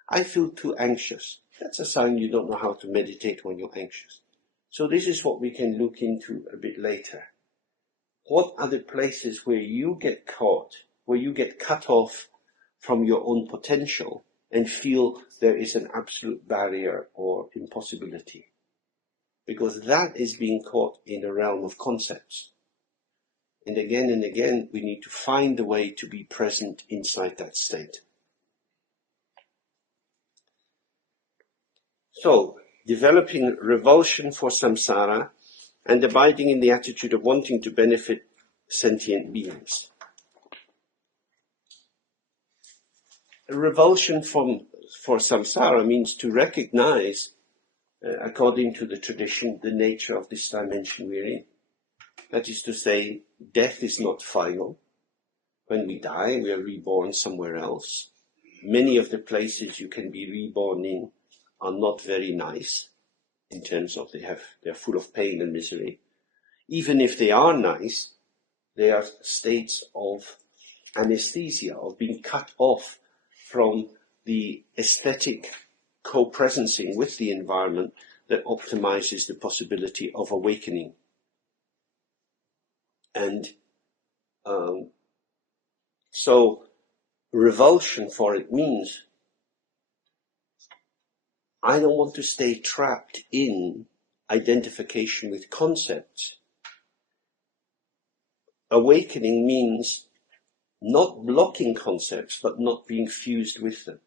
I feel too anxious. That's a sign you don't know how to meditate when you're anxious. So this is what we can look into a bit later. What are the places where you get caught, where you get cut off from your own potential and feel there is an absolute barrier or impossibility? Because that is being caught in the realm of concepts. And again, we need to find a way to be present inside that state. So, developing revulsion for samsara and abiding in the attitude of wanting to benefit sentient beings. A revulsion for samsara means to recognize, according to the tradition, the nature of this dimension we're in. That is to say, death is not final. When we die, we are reborn somewhere else. Many of the places you can be reborn in are not very nice in terms of they're full of pain and misery. Even if they are nice, they are states of anesthesia, of being cut off from the aesthetic co-presencing with the environment that optimizes the possibility of awakening. And so revulsion for it means I don't want to stay trapped in identification with concepts. awakening means not blocking concepts, but not being fused with them.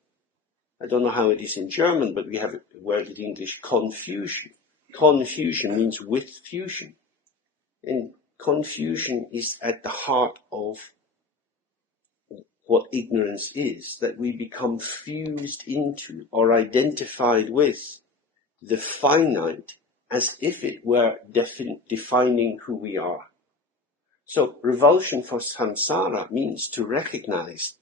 I don't know how it is in German, but we have a word in English, confusion. Confusion means with fusion. And confusion is at the heart of what ignorance is, that we become fused into or identified with the finite as if it were defining who we are. So revulsion for samsara means to recognize,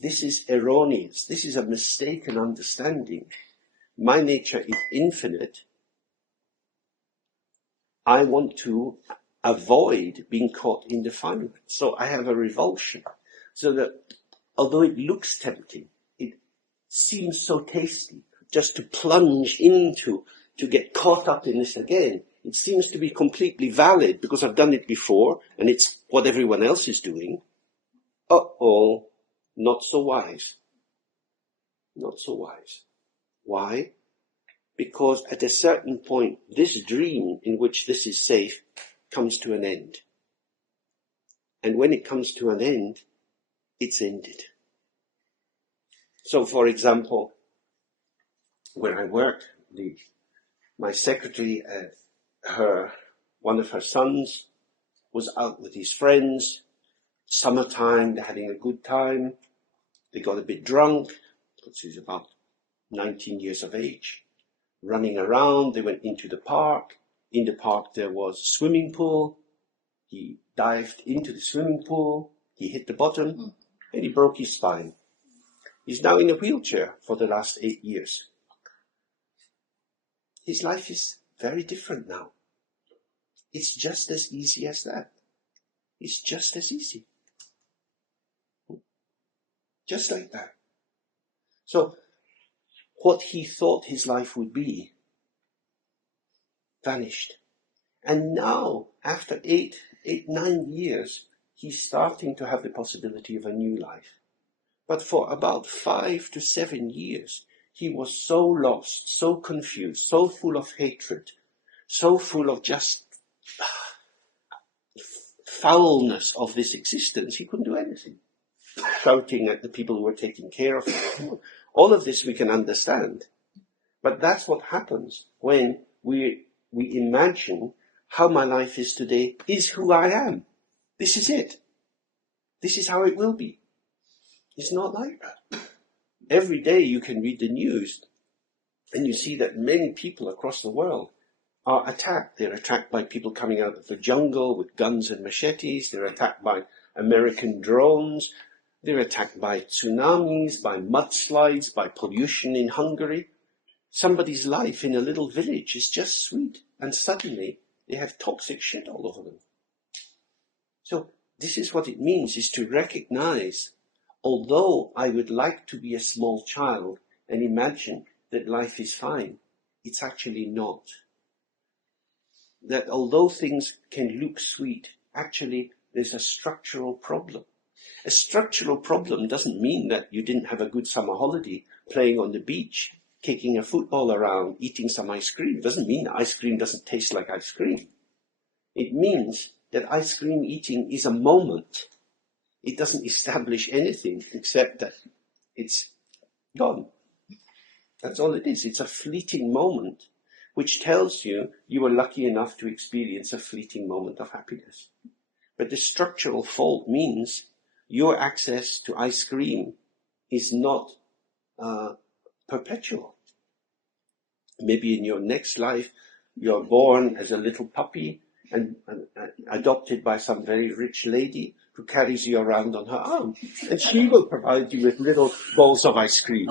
this is erroneous, this is a mistaken understanding. My nature is infinite. I want to avoid being caught in the finite. So I have a revulsion. So that although it looks tempting, it seems so tasty just to plunge into, to get caught up in this again. It seems to be completely valid because I've done it before and it's what everyone else is doing. Not so wise. Not so wise. Why? Because at a certain point, this dream in which this is safe comes to an end. And when it comes to an end, it's ended. So, for example, where I work, my secretary, one of her sons was out with his friends, summertime, they're having a good time. They got a bit drunk, because he's about 19 years of age, running around. They went into the park. In the park there was a swimming pool. He dived into the swimming pool. He hit the bottom and he broke his spine. He's now in a wheelchair for the last 8 years. His life is very different now. It's just as easy as that. It's just as easy. Just like that. So, what he thought his life would be vanished. And now, after 9 years, he's starting to have the possibility of a new life. But for about 5 to 7 years, he was so lost, so confused, so full of hatred, so full of just foulness of this existence, he couldn't do anything. Shouting at the people who were taking care of him. All of this we can understand. But that's what happens when we imagine how my life is today is who I am. This is it. This is how it will be. It's not like that. Every day you can read the news and you see that many people across the world are attacked. They're attacked by people coming out of the jungle with guns and machetes. They're attacked by American drones. They're attacked by tsunamis, by mudslides, by pollution in Hungary. Somebody's life in a little village is just sweet, and suddenly they have toxic shit all over them. So this is what it means, is to recognize, although I would like to be a small child and imagine that life is fine, it's actually not. That although things can look sweet, actually there's a structural problem. A structural problem doesn't mean that you didn't have a good summer holiday playing on the beach, kicking a football around, eating some ice cream. It doesn't mean that ice cream doesn't taste like ice cream. It means that ice cream eating is a moment. It doesn't establish anything except that it's gone. That's all it is. It's a fleeting moment, which tells you you were lucky enough to experience a fleeting moment of happiness. But the structural fault means your access to ice cream is not perpetual. Maybe in your next life, you're born as a little puppy and adopted by some very rich lady who carries you around on her arm. And she will provide you with little bowls of ice cream.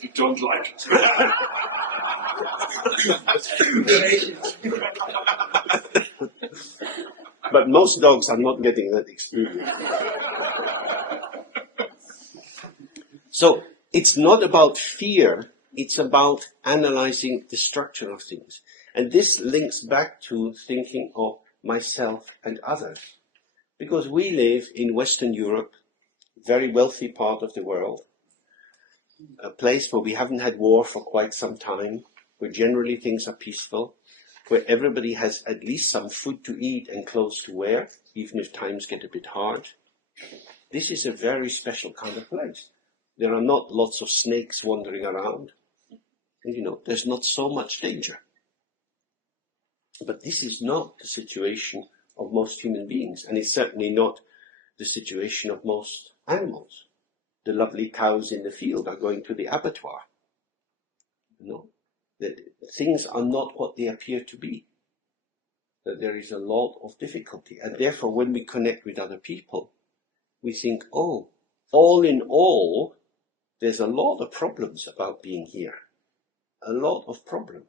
You don't like it. But most dogs are not getting that experience. So it's not about fear, it's about analyzing the structure of things. And this links back to thinking of myself and others. Because we live in Western Europe, very wealthy part of the world, a place where we haven't had war for quite some time, where generally things are peaceful. where everybody has at least some food to eat and clothes to wear, even if times get a bit hard. This is a very special kind of place. There are not lots of snakes wandering around. And, there's not so much danger. But this is not the situation of most human beings, and it's certainly not the situation of most animals. The lovely cows in the field are going to the abattoir. That things are not what they appear to be. That there is a lot of difficulty. And therefore, when we connect with other people, we think, oh, all in all, there's a lot of problems about being here. A lot of problems.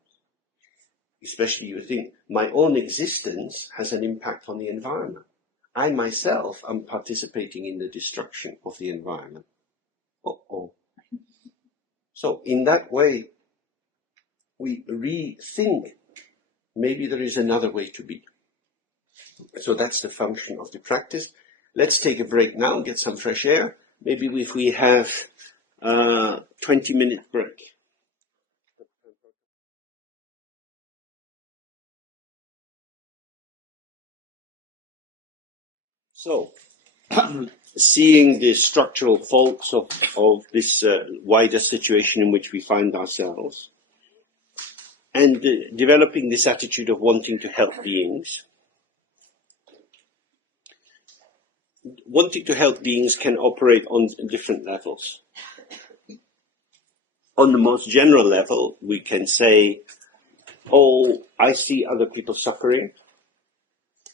Especially you think, my own existence has an impact on the environment. I myself am participating in the destruction of the environment. So in that way, we rethink, maybe there is another way to be. So that's the function of the practice. Let's take a break now, get some fresh air. Maybe if we have a 20-minute break. So, seeing the structural faults of this wider situation in which we find ourselves, and developing this attitude of wanting to help beings. Wanting to help beings can operate on different levels. On the most general level, we can say, oh, I see other people suffering.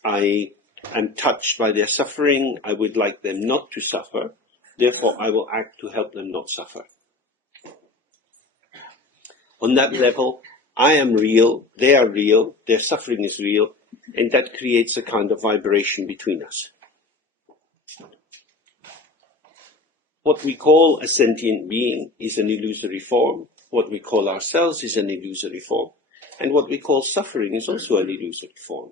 I am touched by their suffering. I would like them not to suffer. Therefore, I will act to help them not suffer. On that level, I am real, they are real, their suffering is real, and that creates a kind of vibration between us. What we call a sentient being is an illusory form. What we call ourselves is an illusory form. And what we call suffering is also an illusory form.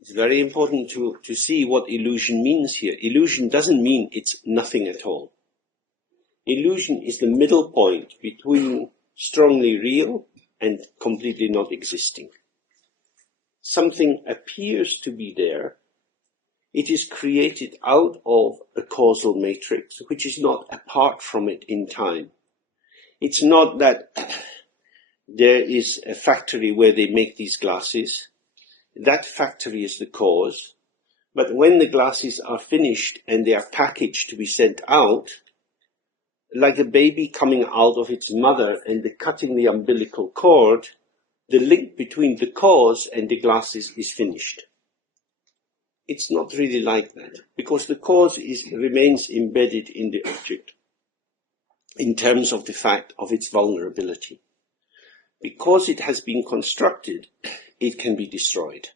It's very important to see what illusion means here. Illusion doesn't mean it's nothing at all. Illusion is the middle point between strongly real and completely not existing. Something appears to be there. It is created out of a causal matrix, which is not apart from it in time. It's not that there is a factory where they make these glasses. That factory is the cause. But when the glasses are finished and they are packaged to be sent out, like a baby coming out of its mother and cutting the umbilical cord, the link between the cause and the glasses is finished. It's not really like that, because the cause remains embedded in the object in terms of the fact of its vulnerability. Because it has been constructed, it can be destroyed.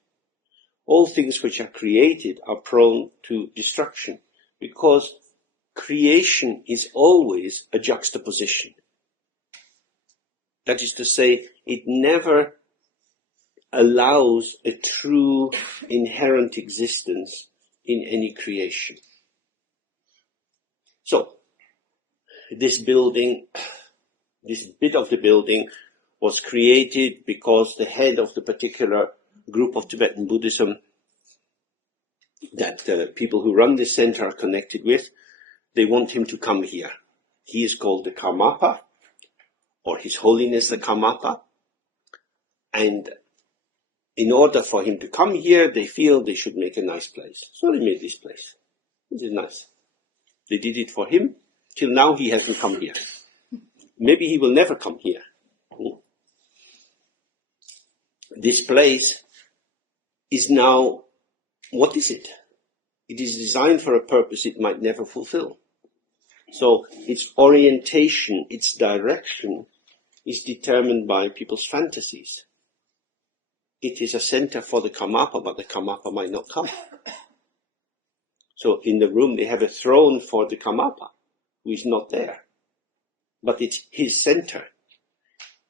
All things which are created are prone to destruction, because creation is always a juxtaposition. That is to say, it never allows a true inherent existence in any creation. So, this building, this bit of the building was created because the head of the particular group of Tibetan Buddhism that people who run this center are connected with, they want him to come here. He is called the Karmapa, or His Holiness the Karmapa. And in order for him to come here, they feel they should make a nice place. So they made this place. It is nice. They did it for him. Till now he hasn't come here. Maybe he will never come here. This place is now, what is it? It is designed for a purpose it might never fulfill. So its orientation, its direction is determined by people's fantasies. It is a center for the Karmapa, but the Karmapa might not come. So in the room they have a throne for the Karmapa, who is not there. But it's his center.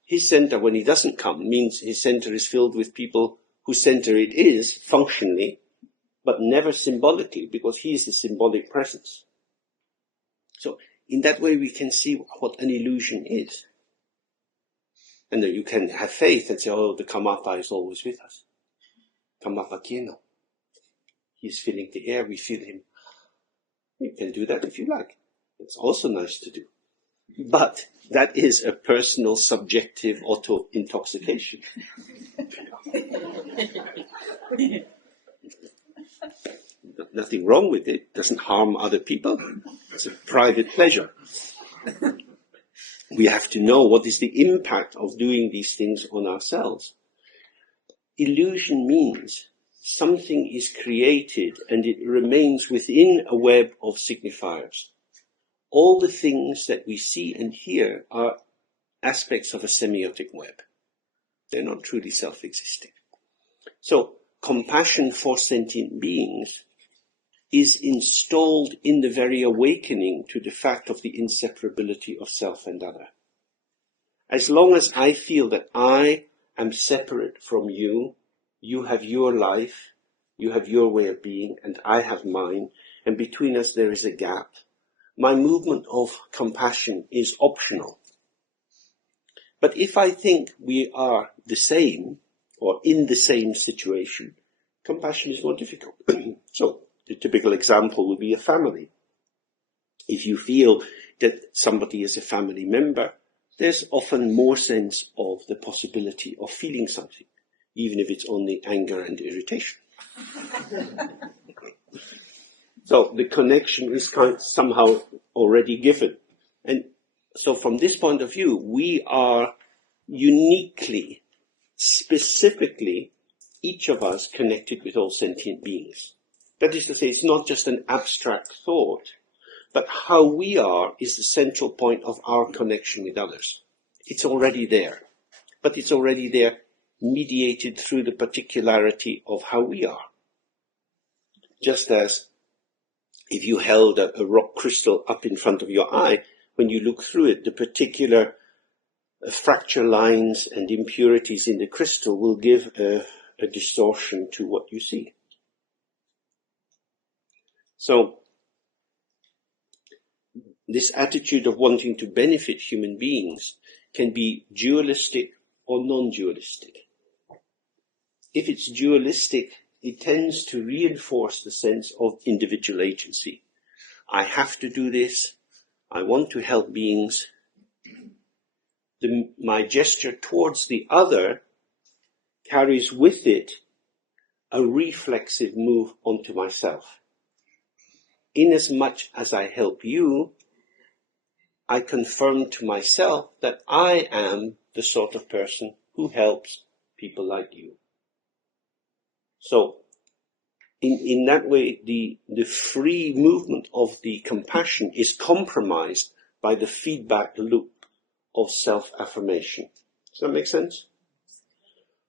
His center, when he doesn't come, means his center is filled with people whose center it is, functionally, but never symbolically, because he is a symbolic presence. So in that way we can see what an illusion is. And then you can have faith and say, oh, the Karmapa is always with us. Karmapa Kieno. He's filling the air, we feel him. You can do that if you like. It's also nice to do. But that is a personal, subjective auto-intoxication. Nothing wrong with it. Doesn't harm other people. It's a private pleasure. We have to know what is the impact of doing these things on ourselves. Illusion means something is created and it remains within a web of signifiers. All the things that we see and hear are aspects of a semiotic web. They're not truly self-existing. So, compassion for sentient beings is installed in the very awakening to the fact of the inseparability of self and other. As long as I feel that I am separate from you, you have your life, you have your way of being, and I have mine, and between us there is a gap, my movement of compassion is optional. But if I think we are the same, or in the same situation, compassion is more difficult. So, the typical example would be a family. If you feel that somebody is a family member, there's often more sense of the possibility of feeling something, even if it's only anger and irritation. So the connection is somehow already given. And so from this point of view, we are uniquely, specifically, each of us connected with all sentient beings. That is to say, it's not just an abstract thought, but how we are is the central point of our connection with others. It's already there, but it's already there mediated through the particularity of how we are. Just as if you held a rock crystal up in front of your eye, when you look through it, the particular fracture lines and impurities in the crystal will give a distortion to what you see. So, this attitude of wanting to benefit human beings can be dualistic or non-dualistic. If it's dualistic, it tends to reinforce the sense of individual agency. I have to do this. I want to help beings. My gesture towards the other carries with it a reflexive move onto myself. Inasmuch as I help you, I confirm to myself that I am the sort of person who helps people like you. So, in that way, the free movement of the compassion is compromised by the feedback loop of self-affirmation. Does that make sense?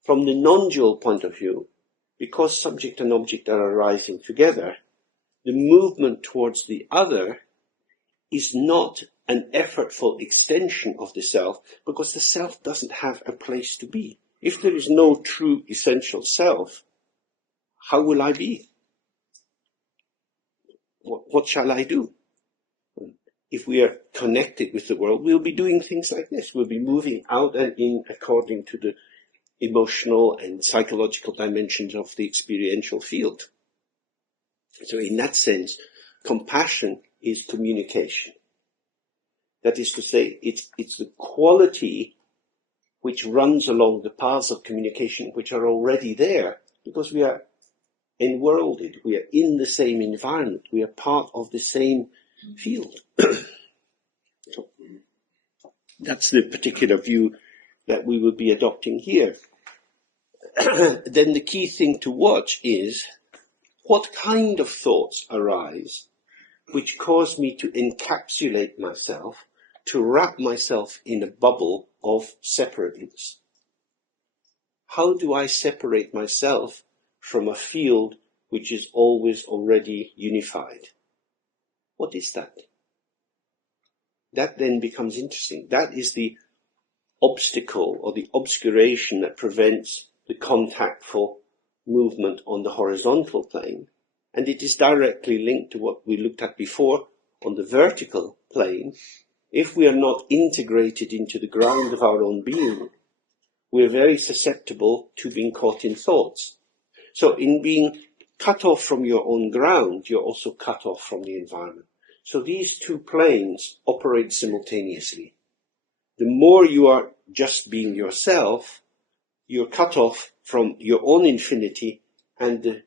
From the non-dual point of view, because subject and object are arising together, the movement towards the other is not an effortful extension of the self, because the self doesn't have a place to be. If there is no true essential self, how will I be? What shall I do? If we are connected with the world, we'll be doing things like this. We'll be moving out and in according to the emotional and psychological dimensions of the experiential field. So in that sense, compassion is communication. That is to say, it's the quality which runs along the paths of communication which are already there, because we are enworlded, we are in the same environment, we are part of the same field. So, that's the particular view that we will be adopting here. Then the key thing to watch is what kind of thoughts arise which cause me to encapsulate myself, to wrap myself in a bubble of separateness. How do I separate myself from a field which is always already unified? What is that? That then becomes interesting. That is the obstacle or the obscuration that prevents the contactful movement on the horizontal plane. And it is directly linked to what we looked at before on the vertical plane. If we are not integrated into the ground of our own being, we're very susceptible to being caught in thoughts. So in being cut off from your own ground, you're also cut off from the environment. So these two planes operate simultaneously. The more you are just being yourself, you're cut off from your own infinity and the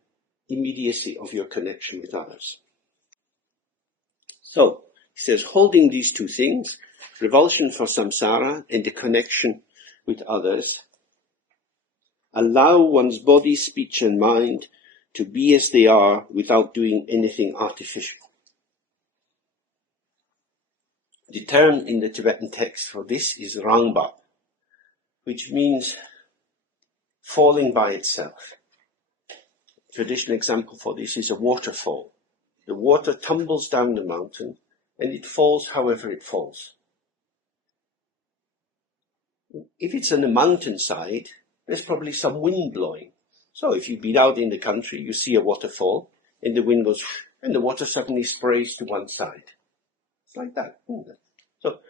immediacy of your connection with others. So, he says, holding these two things, revulsion for samsara and the connection with others, allow one's body, speech and mind to be as they are without doing anything artificial. The term in the Tibetan text for this is rangba, which means falling by itself. Traditional example for this is a waterfall. The water tumbles down the mountain and it falls however it falls. If it's on a mountainside, there's probably some wind blowing. So if you've been out in the country, you see a waterfall and the wind goes and the water suddenly sprays to one side. It's like that. So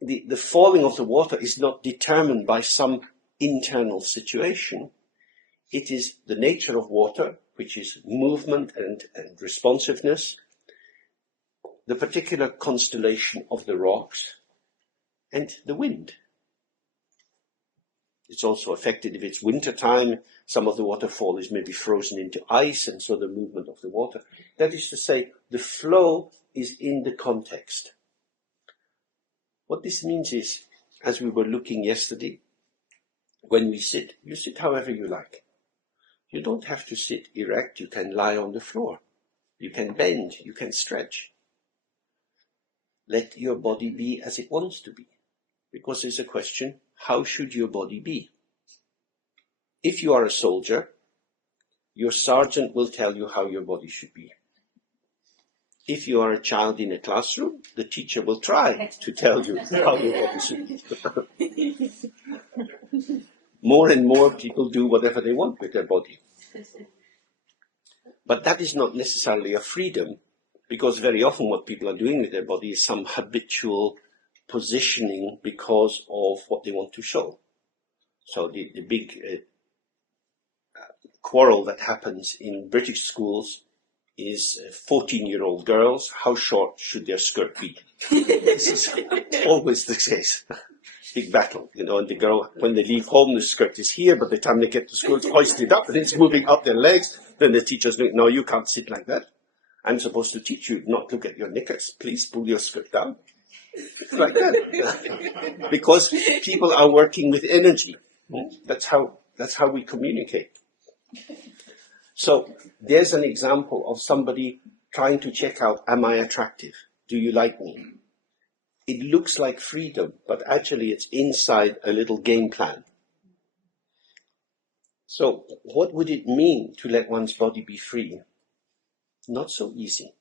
the falling of the water is not determined by some internal situation. It is the nature of water, which is movement and responsiveness, the particular constellation of the rocks, and the wind. It's also affected if it's winter time, some of the waterfall is maybe frozen into ice, and so the movement of the water. That is to say, the flow is in the context. What this means is, as we were looking yesterday, when we sit, you sit however you like. You don't have to sit erect, you can lie on the floor. You can bend, you can stretch. Let your body be as it wants to be. Because there's a question, how should your body be? If you are a soldier, your sergeant will tell you how your body should be. If you are a child in a classroom, the teacher will try to tell you how your body should be. More and more people do whatever they want with their body. But that is not necessarily a freedom, because very often what people are doing with their body is some habitual positioning because of what they want to show. So the big quarrel that happens in British schools is 14-year-old girls, how short should their skirt be? This is always the case. Big battle, and the girl, when they leave home, the skirt is here, but by the time they get to school, it's hoisted up and it's moving up their legs. Then the teacher's going, no, you can't sit like that. I'm supposed to teach you not to look at your knickers. Please pull your skirt down. It's like that. Because people are working with energy. That's how we communicate. So there's an example of somebody trying to check out, am I attractive? Do you like me? It looks like freedom, but actually it's inside a little game plan. So what would it mean to let one's body be free? Not so easy.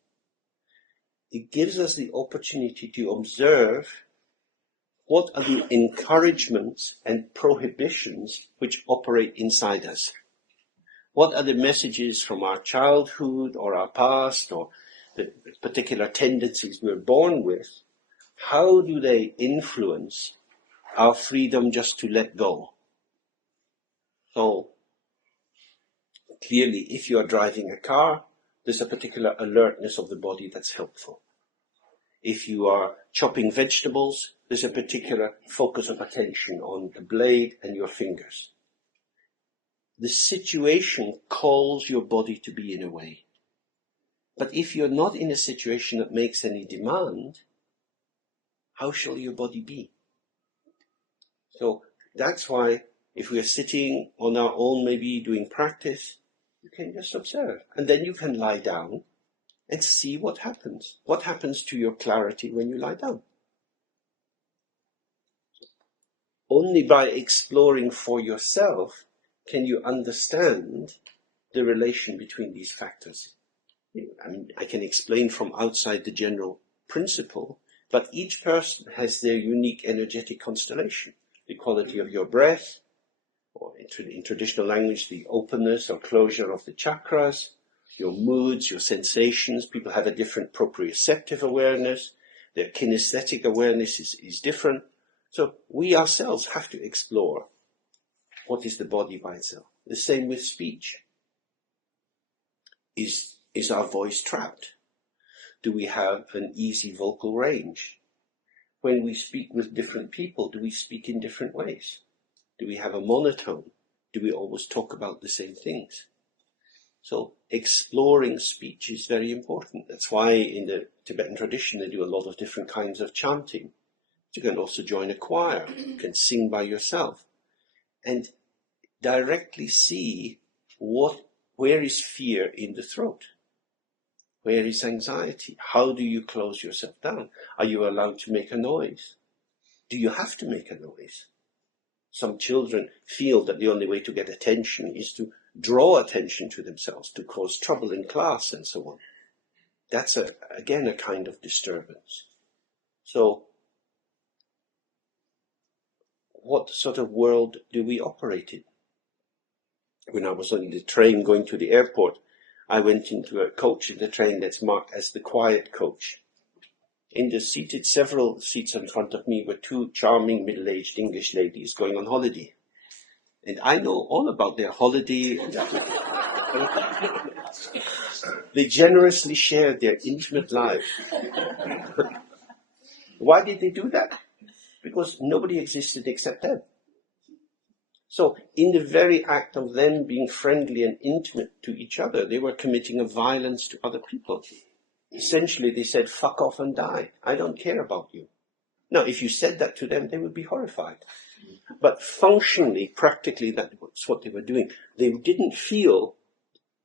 It gives us the opportunity to observe what are the encouragements and prohibitions which operate inside us. What are the messages from our childhood or our past or the particular tendencies we're born with? How do they influence our freedom just to let go? So, clearly, if you are driving a car, there's a particular alertness of the body that's helpful. If you are chopping vegetables, there's a particular focus of attention on the blade and your fingers. The situation calls your body to be in a way. But if you're not in a situation that makes any demand, how shall your body be? So that's why if we are sitting on our own, maybe doing practice, you can just observe. And then you can lie down and see what happens. What happens to your clarity when you lie down? Only by exploring for yourself can you understand the relation between these factors. I mean, I can explain from outside the general principle, but each person has their unique energetic constellation. The quality of your breath, or in traditional language, the openness or closure of the chakras, your moods, your sensations. People have a different proprioceptive awareness. Their kinesthetic awareness is different. So we ourselves have to explore what is the body by itself? The same with speech. Is our voice trapped? Do we have an easy vocal range? When we speak with different people, do we speak in different ways? Do we have a monotone? Do we always talk about the same things? So exploring speech is very important. That's why in the Tibetan tradition they do a lot of different kinds of chanting. You can also join a choir. You can sing by yourself. And directly see where is fear in the throat? Where is anxiety? How do you close yourself down? Are you allowed to make a noise? Do you have to make a noise? Some children feel that the only way to get attention is to draw attention to themselves, to cause trouble in class and so on. That's again a kind of disturbance. So, what sort of world do we operate in? When I was on the train going to the airport, I went into a coach in the train that's marked as the quiet coach. Several seats in front of me were two charming middle-aged English ladies going on holiday. And I know all about their holiday. And they generously shared their intimate lives. Why did they do that? Because nobody existed except them. So in the very act of them being friendly and intimate to each other, they were committing a violence to other people. Essentially, they said, fuck off and die. I don't care about you. Now, if you said that to them, they would be horrified. But functionally, practically, that's what they were doing. They didn't feel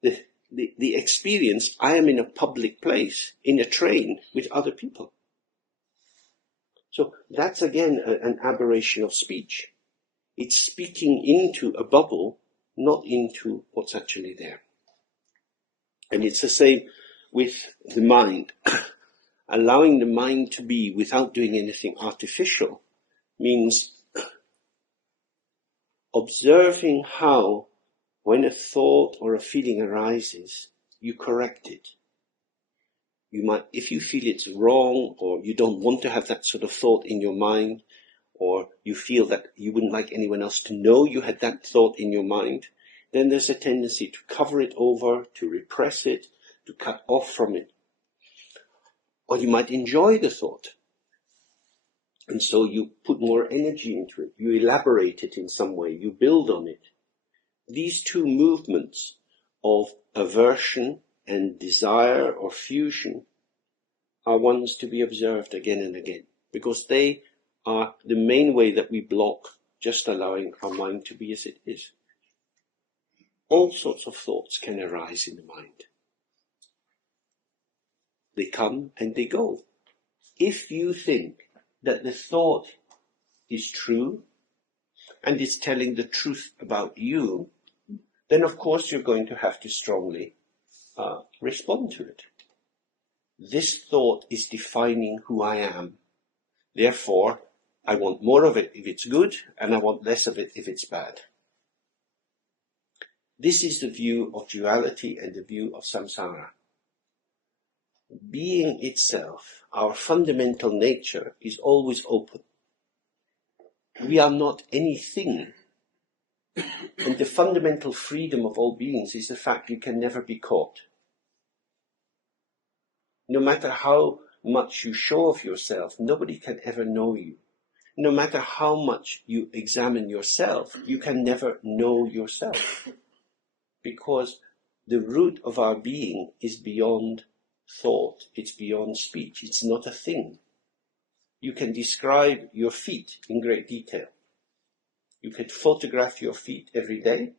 the experience, I am in a public place, in a train with other people. So that's again an aberration of speech. It's speaking into a bubble, not into what's actually there. And it's the same with the mind. Allowing the mind to be without doing anything artificial means observing how, when a thought or a feeling arises, you correct it. You might, if you feel it's wrong, or you don't want to have that sort of thought in your mind, or you feel that you wouldn't like anyone else to know you had that thought in your mind, then there's a tendency to cover it over, to repress it, to cut off from it. Or you might enjoy the thought. And so you put more energy into it. You elaborate it in some way. You build on it. These two movements of aversion and desire or fusion are ones to be observed again and again, because they are the main way that we block just allowing our mind to be as it is. All sorts of thoughts can arise in the mind. They come and they go. If you think that the thought is true and is telling the truth about you, then of course you're going to have to strongly respond to it. This thought is defining who I am. Therefore, I want more of it if it's good, and I want less of it if it's bad. This is the view of duality and the view of samsara. Being itself, our fundamental nature, is always open. We are not anything. And the fundamental freedom of all beings is the fact you can never be caught. No matter how much you show of yourself, nobody can ever know you. No matter how much you examine yourself, you can never know yourself. Because the root of our being is beyond thought, it's beyond speech, it's not a thing. You can describe your feet in great detail. You could photograph your feet every day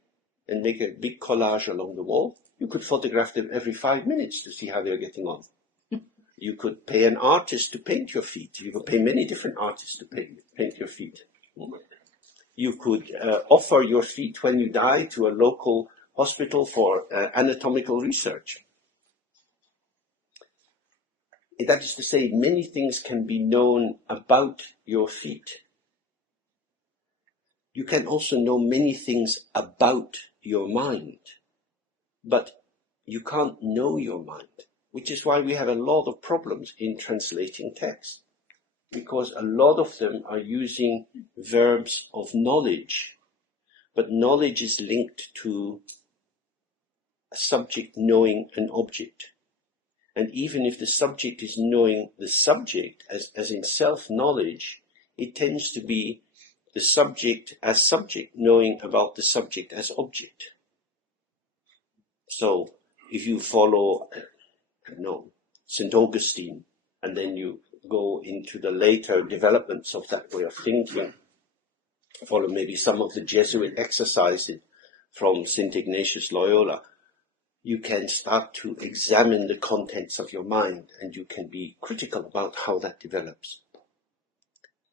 and make a big collage along the wall. You could photograph them every 5 minutes to see how they're getting on. You could pay an artist to paint your feet. You could pay many different artists to paint your feet. You could offer your feet when you die to a local hospital for anatomical research. That is to say, many things can be known about your feet. You can also know many things about your mind, but you can't know your mind, which is why we have a lot of problems in translating text, because a lot of them are using verbs of knowledge, but knowledge is linked to a subject knowing an object. And even if the subject is knowing the subject, as in self-knowledge, it tends to be the subject as subject knowing about the subject as object. So if you follow, I don't know, St. Augustine, and then you go into the later developments of that way of thinking, follow maybe some of the Jesuit exercises from St. Ignatius Loyola, you can start to examine the contents of your mind and you can be critical about how that develops.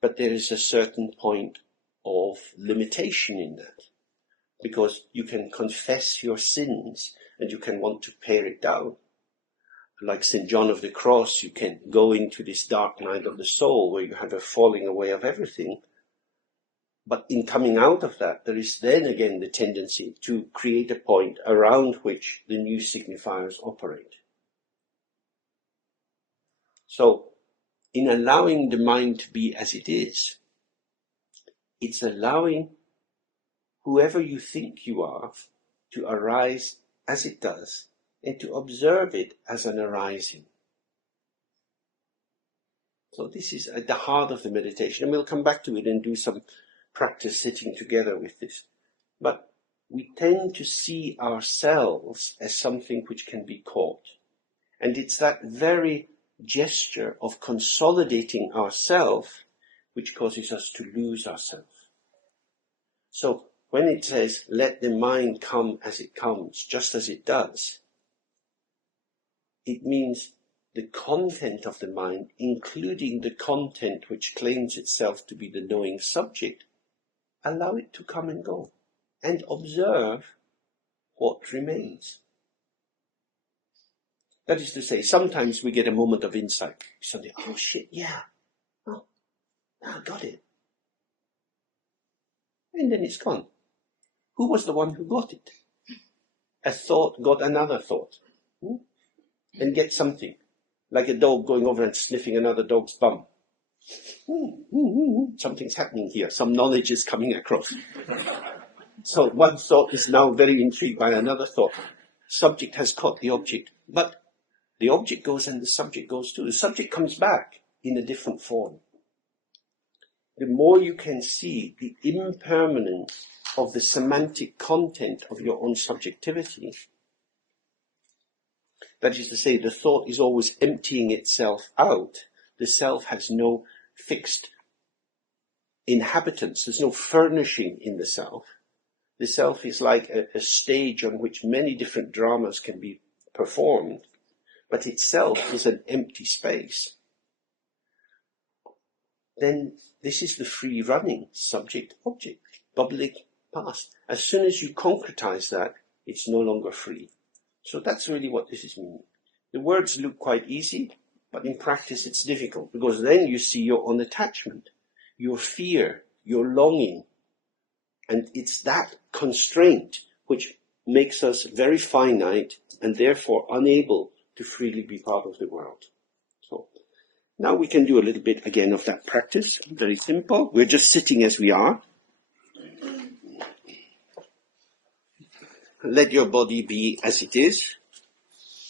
But there is a certain point of limitation in that, because you can confess your sins and you can want to pare it down. Like St. John of the Cross, you can go into this dark night of the soul where you have a falling away of everything. But in coming out of that, there is then again the tendency to create a point around which the new signifiers operate. So, in allowing the mind to be as it is, it's allowing whoever you think you are to arise as it does and to observe it as an arising. So this is at the heart of the meditation, and we'll come back to it and do some practice sitting together with this. But we tend to see ourselves as something which can be caught. And it's that very gesture of consolidating ourself which causes us to lose ourselves. So when it says, let the mind come as it comes, just as it does, it means the content of the mind, including the content which claims itself to be the knowing subject, allow it to come and go, and observe what remains. That is to say, sometimes we get a moment of insight. Suddenly, oh shit, yeah. Oh, I got it. And then it's gone. Who was the one who got it? A thought got another thought. And get something. Like a dog going over and sniffing another dog's bum. Something's happening here. Some knowledge is coming across. So one thought is now very intrigued by another thought. Subject has caught the object. But the object goes and the subject goes too. The subject comes back in a different form. The more you can see the impermanence of the semantic content of your own subjectivity, that is to say, the thought is always emptying itself out. The self has no fixed inhabitants. There's no furnishing in the self. The self is like a stage on which many different dramas can be performed, but itself is an empty space. Then this is the free running subject-object, bubbling past. As soon as you concretize that, it's no longer free. So that's really what this is meaning. The words look quite easy, but in practice it's difficult, because then you see your own attachment, your fear, your longing, and it's that constraint which makes us very finite and therefore unable to freely be part of the world. So now we can do a little bit again of that practice. Very simple. We're just sitting as we are. Let your body be as it is.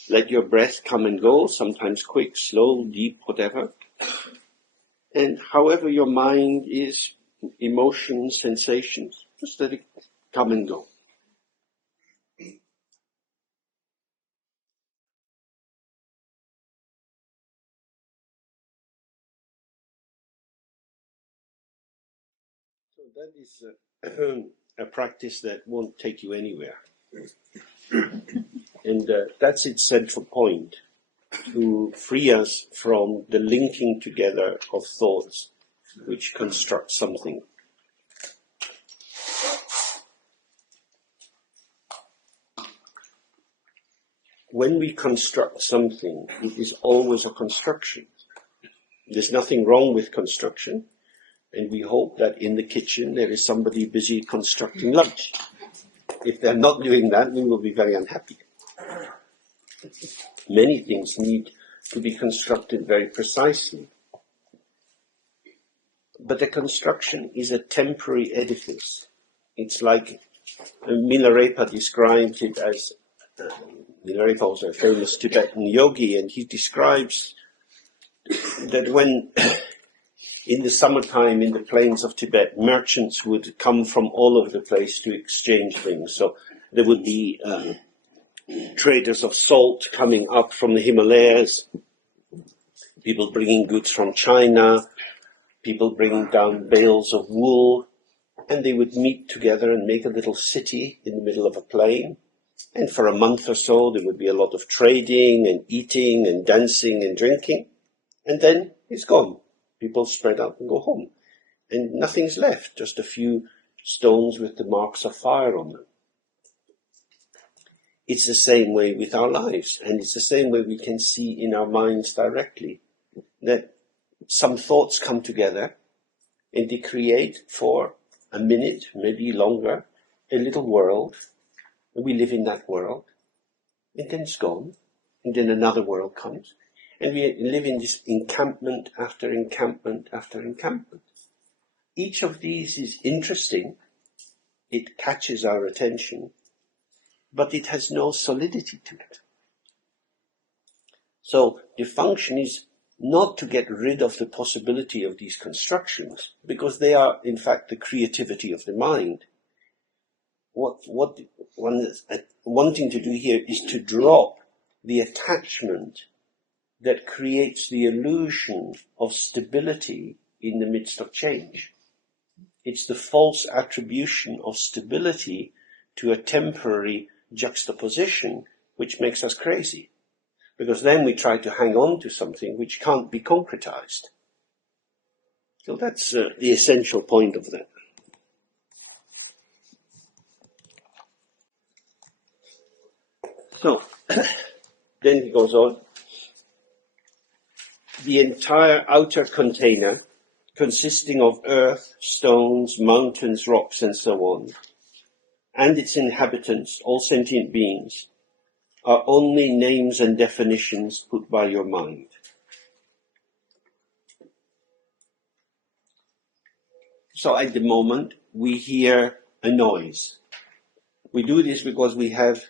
Let your breath come and go, sometimes quick, slow, deep, whatever. And however your mind is, emotions, sensations, just let it come and go. So that is a practice that won't take you anywhere. And that's its central point, to free us from the linking together of thoughts which construct something. When we construct something, it is always a construction. There's nothing wrong with construction, and we hope that in the kitchen there is somebody busy constructing lunch. If they're not doing that, we will be very unhappy. Many things need to be constructed very precisely. But the construction is a temporary edifice it's like Milarepa described it as, Milarepa was a famous Tibetan yogi, and he describes that when in the summertime in the plains of Tibet, merchants would come from all over the place to exchange things. So there would be traders of salt coming up from the Himalayas, people bringing goods from China, people bringing down bales of wool, and they would meet together and make a little city in the middle of a plain. And for a month or so, there would be a lot of trading and eating and dancing and drinking. And then it's gone. People spread out and go home. And nothing's left, just a few stones with the marks of fire on them. It's the same way with our lives. And it's the same way we can see in our minds directly. That some thoughts come together and they create for a minute, maybe longer, a little world. And we live in that world. And then it's gone. And then another world comes. And we live in this encampment after encampment after encampment. Each of these is interesting. It catches our attention. But it has no solidity to it. So the function is not to get rid of the possibility of these constructions, because they are, in fact, the creativity of the mind. What one is wanting to do here is to drop the attachment that creates the illusion of stability in the midst of change. It's the false attribution of stability to a temporary juxtaposition which makes us crazy. Because then we try to hang on to something which can't be concretized. So that's the essential point of that. So, then he goes on. The entire outer container, consisting of earth, stones, mountains, rocks, and so on, and its inhabitants, all sentient beings, are only names and definitions put by your mind. So at the moment, we hear a noise. We do this because we have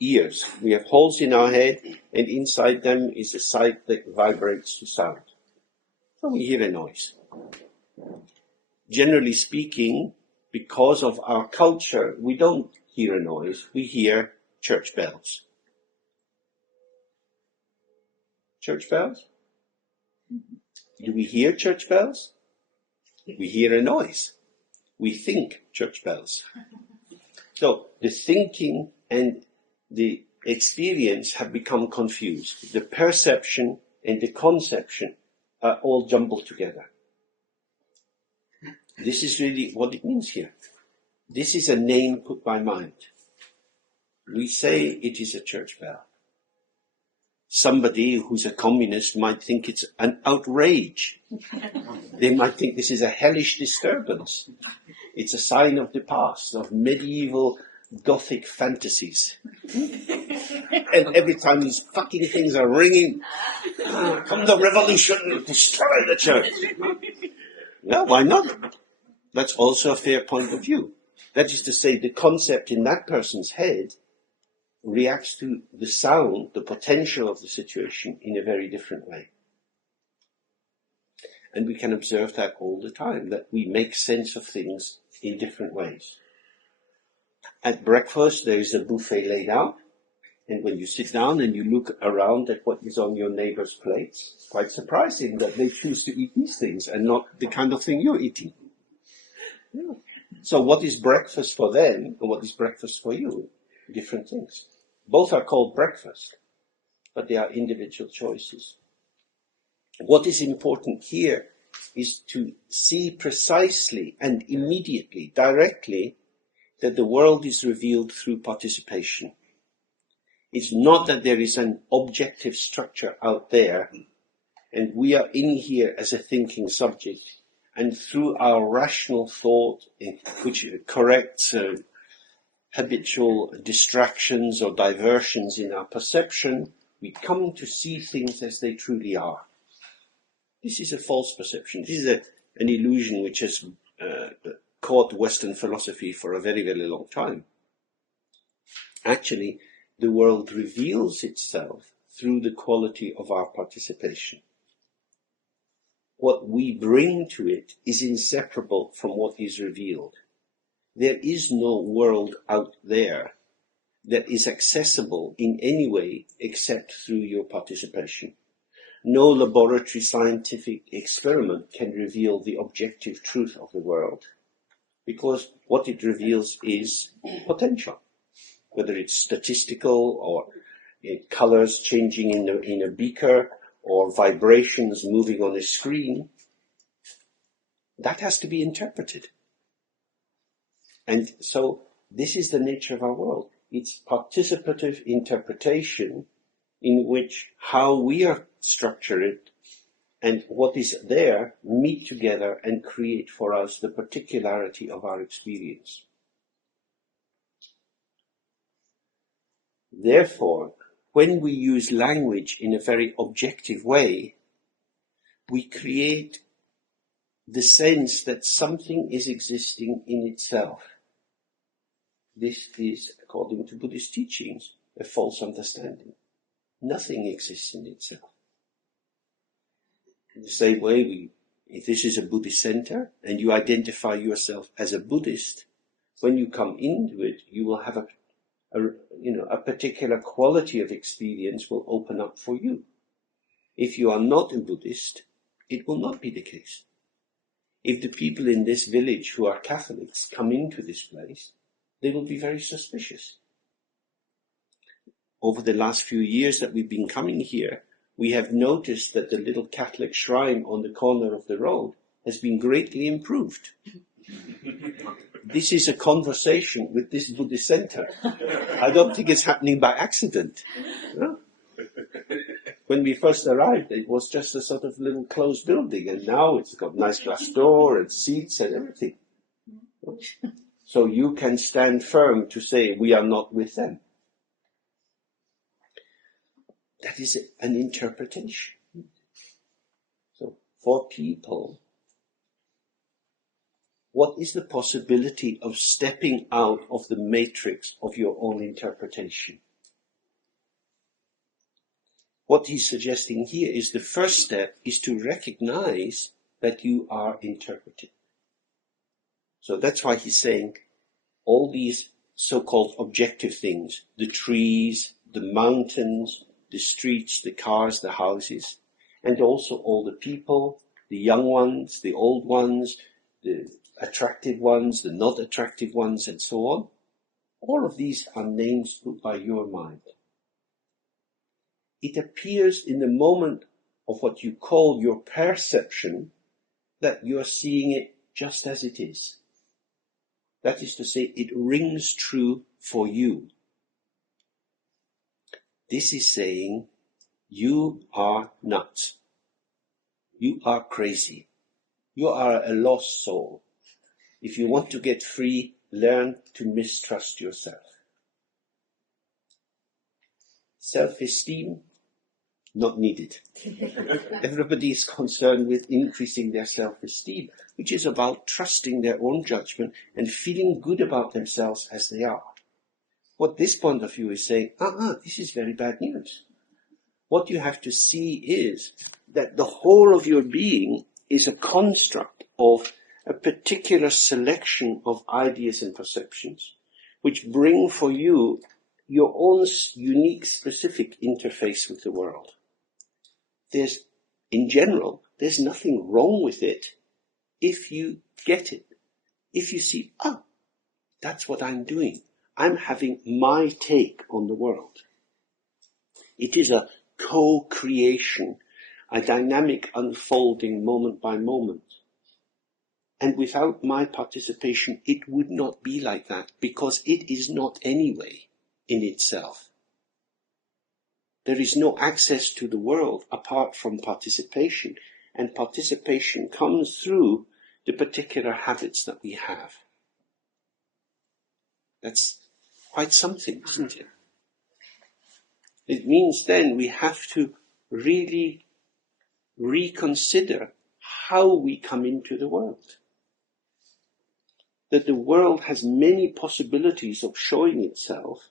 ears. We have holes in our head, and inside them is a site that vibrates to sound. So we hear a noise. Generally speaking, because of our culture, we don't hear a noise. We hear church bells. Church bells? Do we hear church bells? We hear a noise. We think church bells. So the thinking and the experience have become confused. The perception and the conception are all jumbled together. This is really what it means here. This is a name put by mind. We say it is a church bell. Somebody who's a communist might think it's an outrage. They might think this is a hellish disturbance. It's a sign of the past, of medieval Gothic fantasies. And every time these fucking things are ringing, come the revolution, destroy the church. No, why not? That's also a fair point of view. That is to say, the concept in that person's head reacts to the sound, the potential of the situation in a very different way. And we can observe that all the time, that we make sense of things in different ways. At breakfast, there is a buffet laid out, and when you sit down and you look around at what is on your neighbor's plates, it's quite surprising that they choose to eat these things and not the kind of thing you're eating. Yeah. So what is breakfast for them and what is breakfast for you? Different things. Both are called breakfast, but they are individual choices. What is important here is to see precisely and immediately, directly, that the world is revealed through participation. It's not that there is an objective structure out there and we are in here as a thinking subject, and through our rational thought, which corrects habitual distractions or diversions in our perception, we come to see things as they truly are. This is a false perception. This is an illusion which has caught Western philosophy for a very, very long time. Actually, the world reveals itself through the quality of our participation. What we bring to it is inseparable from what is revealed. There is no world out there that is accessible in any way except through your participation. No laboratory scientific experiment can reveal the objective truth of the world, because what it reveals is potential, whether it's statistical or colors changing in a beaker or vibrations moving on a screen. That has to be interpreted. And so this is the nature of our world. It's participative interpretation in which how we are structured and what is there meet together and create for us the particularity of our experience. Therefore, when we use language in a very objective way, we create the sense that something is existing in itself. This is, according to Buddhist teachings, a false understanding. Nothing exists in itself. In the same way, if this is a Buddhist center and you identify yourself as a Buddhist, when you come into it, you will have a particular quality of experience will open up for you. If you are not a Buddhist, it will not be the case. If the people in this village who are Catholics come into this place, they will be very suspicious. Over the last few years that we've been coming here, we have noticed that the little Catholic shrine on the corner of the road has been greatly improved. This is a conversation with this Buddhist center. I don't think it's happening by accident. No? When we first arrived, it was just a sort of little closed building, and now it's got nice glass door and seats and everything. So you can stand firm to say, we are not with them. That is an interpretation. So for people, what is the possibility of stepping out of the matrix of your own interpretation? What he's suggesting here is the first step is to recognize that you are interpreting. So that's why he's saying all these so-called objective things, the trees, the mountains, the streets, the cars, the houses, and also all the people, the young ones, the old ones, the attractive ones, the not attractive ones, and so on. All of these are names put by your mind. It appears in the moment of what you call your perception that you are seeing it just as it is. That is to say, it rings true for you. This is saying, you are nuts. You are crazy. You are a lost soul. If you want to get free, learn to mistrust yourself. Self-esteem, not needed. Everybody is concerned with increasing their self-esteem, which is about trusting their own judgment and feeling good about themselves as they are. What this point of view is saying, this is very bad news. What you have to see is that the whole of your being is a construct of a particular selection of ideas and perceptions, which bring for you your own unique, specific interface with the world. In general, there's nothing wrong with it if you get it. If you see, that's what I'm doing. I'm having my take on the world. It is a co-creation, a dynamic unfolding moment by moment. And without my participation, it would not be like that, because it is not anyway in itself. There is no access to the world apart from participation, and participation comes through the particular habits that we have. That's quite something, isn't it? It means then we have to really reconsider how we come into the world. that the world has many possibilities of showing itself,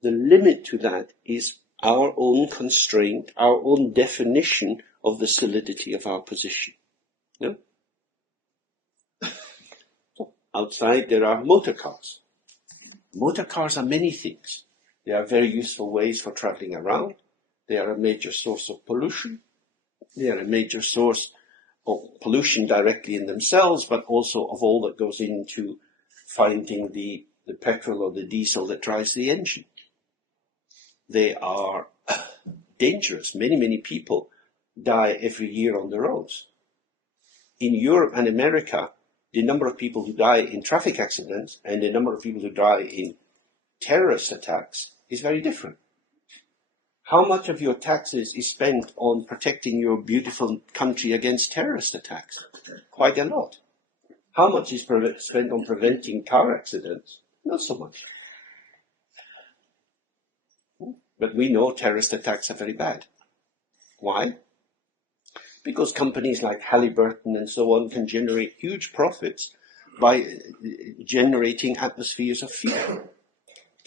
the limit to that is our own constraint, our own definition of the solidity of our position. Yeah? Outside there are motor cars. Motor cars are many things. They are very useful ways for traveling around. They are a major source of pollution. They are a major source of pollution directly in themselves, but also of all that goes into finding the petrol or the diesel that drives the engine. They are dangerous. Many, many people die every year on the roads. In Europe and America, the number of people who die in traffic accidents and the number of people who die in terrorist attacks is very different. How much of your taxes is spent on protecting your beautiful country against terrorist attacks? Quite a lot. How much is spent on preventing car accidents? Not so much. But we know terrorist attacks are very bad. Why? Because companies like Halliburton and so on can generate huge profits by generating atmospheres of fear.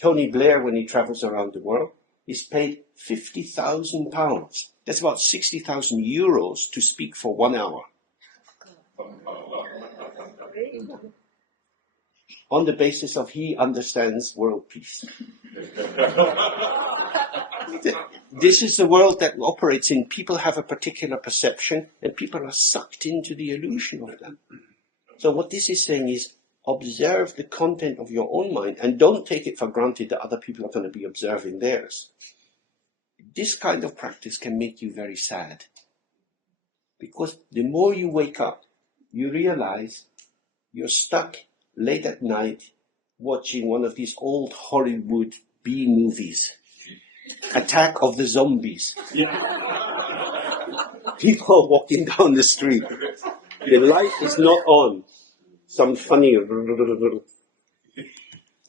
Tony Blair, when he travels around the world, is paid £50,000. That's about 60,000 euros to speak for 1 hour. On the basis of he understands world peace. This is the world that operates in. People have a particular perception and people are sucked into the illusion of that. So what this is saying is observe the content of your own mind and don't take it for granted that other people are going to be observing theirs. This kind of practice can make you very sad. Because the more you wake up, you realize you're stuck late at night watching one of these old Hollywood B movies. Attack of the Zombies. People walking down the street. The light is not on. Some funny...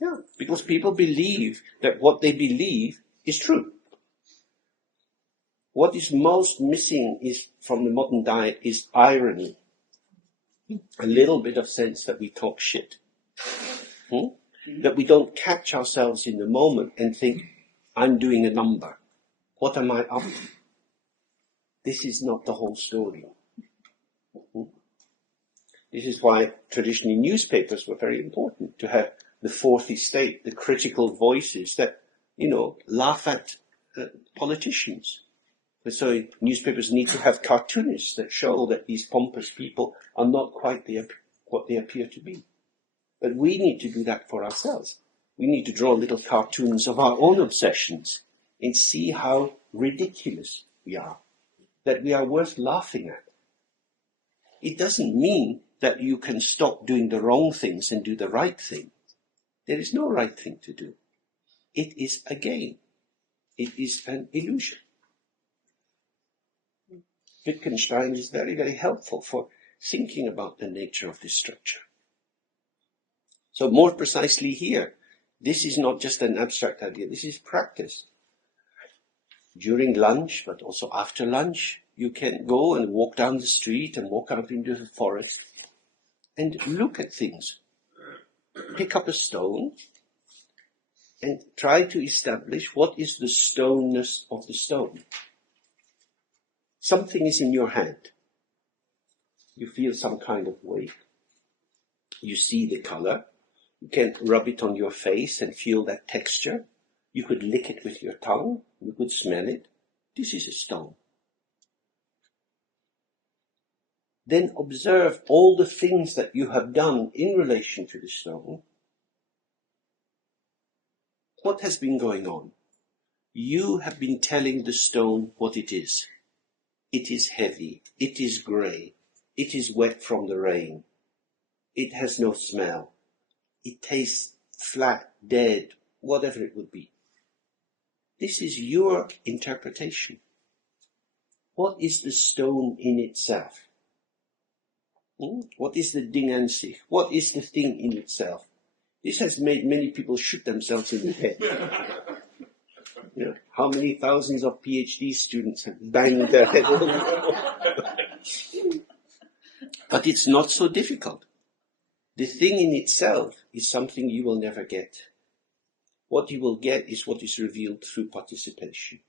Yeah, because people believe that what they believe is true. What is most missing is from the modern diet is irony. A little bit of sense that we talk shit. That we don't catch ourselves in the moment and think, I'm doing a number. What am I up to? This is not the whole story. This is why traditionally newspapers were very important, to have the fourth estate, the critical voices that, laugh at politicians. And so newspapers need to have cartoonists that show that these pompous people are not quite what they appear to be. But we need to do that for ourselves. We need to draw little cartoons of our own obsessions and see how ridiculous we are, that we are worth laughing at. It doesn't mean that you can stop doing the wrong things and do the right thing. There is no right thing to do. It is a game. It is an illusion. Wittgenstein is very, very helpful for thinking about the nature of this structure. So more precisely here, this is not just an abstract idea, this is practice. During lunch, but also after lunch, you can go and walk down the street and walk out into the forest and look at things. Pick up a stone and try to establish what is the stoneness of the stone. Something is in your hand. You feel some kind of weight. You see the color. You can rub it on your face and feel that texture. You could lick it with your tongue. You could smell it. This is a stone. Then observe all the things that you have done in relation to the stone. What has been going on? You have been telling the stone what it is. It is heavy. It is grey. It is wet from the rain. It has no smell. It tastes flat, dead, whatever it would be. This is your interpretation. What is the stone in itself? What is the Ding an sich? What is the thing in itself? This has made many people shoot themselves in the head. How many thousands of PhD students have banged their head on? But it's not so difficult. The thing in itself is something you will never get. What you will get is what is revealed through participation.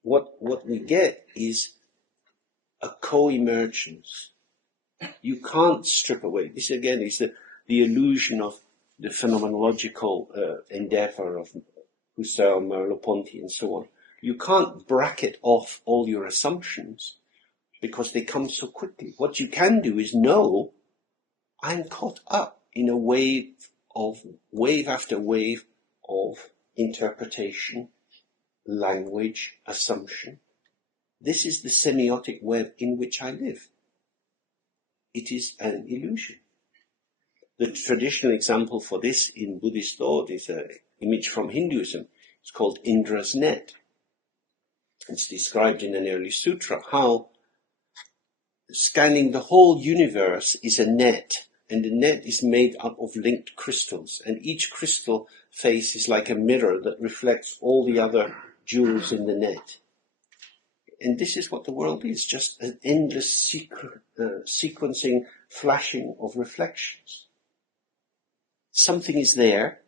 What we get is a co-emergence. You can't strip away. This again is the illusion of the phenomenological endeavor of Husserl, Merleau-Ponty and so on. You can't bracket off all your assumptions because they come so quickly. What you can do is know I'm caught up in a wave after wave of interpretation, language, assumption. This is the semiotic web in which I live. It is an illusion. The traditional example for this in Buddhist thought is an image from Hinduism. It's called Indra's net. It's described in an early sutra how scanning the whole universe is a net, and the net is made up of linked crystals, and each crystal face is like a mirror that reflects all the other jewels in the net. And this is what the world is, just an endless sequencing, flashing of reflections. Something is there.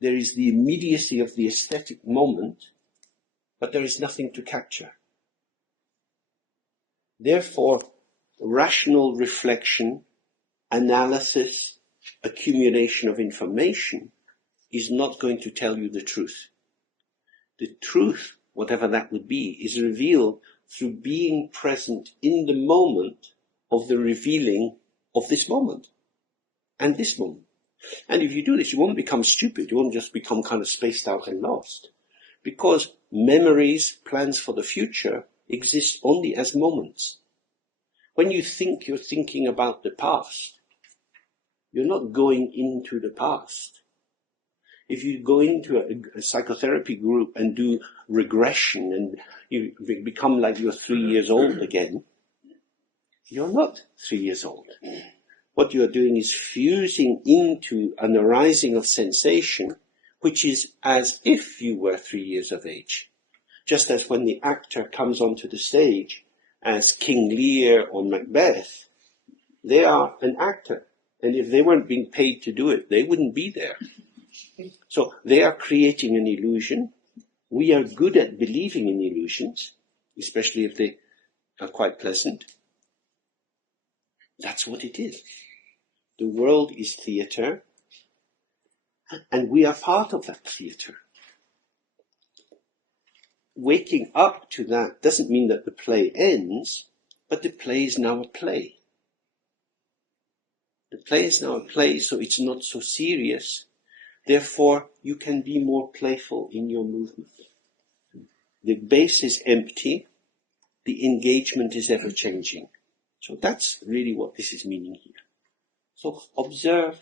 There is the immediacy of the aesthetic moment, but there is nothing to capture. Therefore, rational reflection, analysis, accumulation of information is not going to tell you the truth. The truth, whatever that would be, is revealed through being present in the moment of the revealing of this moment and this moment. And if you do this, you won't become stupid. You won't just become kind of spaced out and lost. Because memories, plans for the future exist only as moments. When you think you're thinking about the past, you're not going into the past. If you go into a psychotherapy group and do regression and you become like you're 3 years old again, you're not 3 years old. What you're doing is fusing into an arising of sensation, which is as if you were 3 years of age. Just as when the actor comes onto the stage as King Lear or Macbeth, they are an actor. And if they weren't being paid to do it, they wouldn't be there. So they are creating an illusion. We are good at believing in illusions, especially if they are quite pleasant. That's what it is. The world is theatre, and we are part of that theatre. Waking up to that doesn't mean that the play ends, but the play is now a play. The play is now a play, so it's not so serious. Therefore, you can be more playful in your movement. The base is empty. The engagement is ever changing. So that's really what this is meaning here. So observe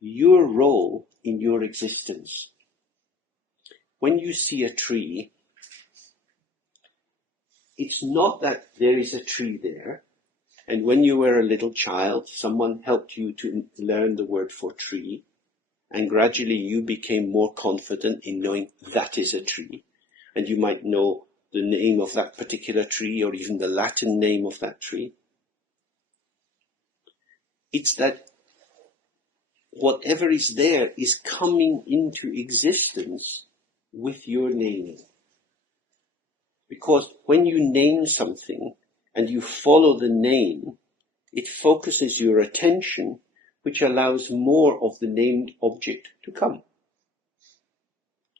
your role in your existence. When you see a tree, it's not that there is a tree there, and when you were a little child, someone helped you to learn the word for tree, and gradually you became more confident in knowing that is a tree, and you might know the name of that particular tree or even the Latin name of that tree. It's that whatever is there is coming into existence with your naming. Because when you name something and you follow the name, it focuses your attention, which allows more of the named object to come.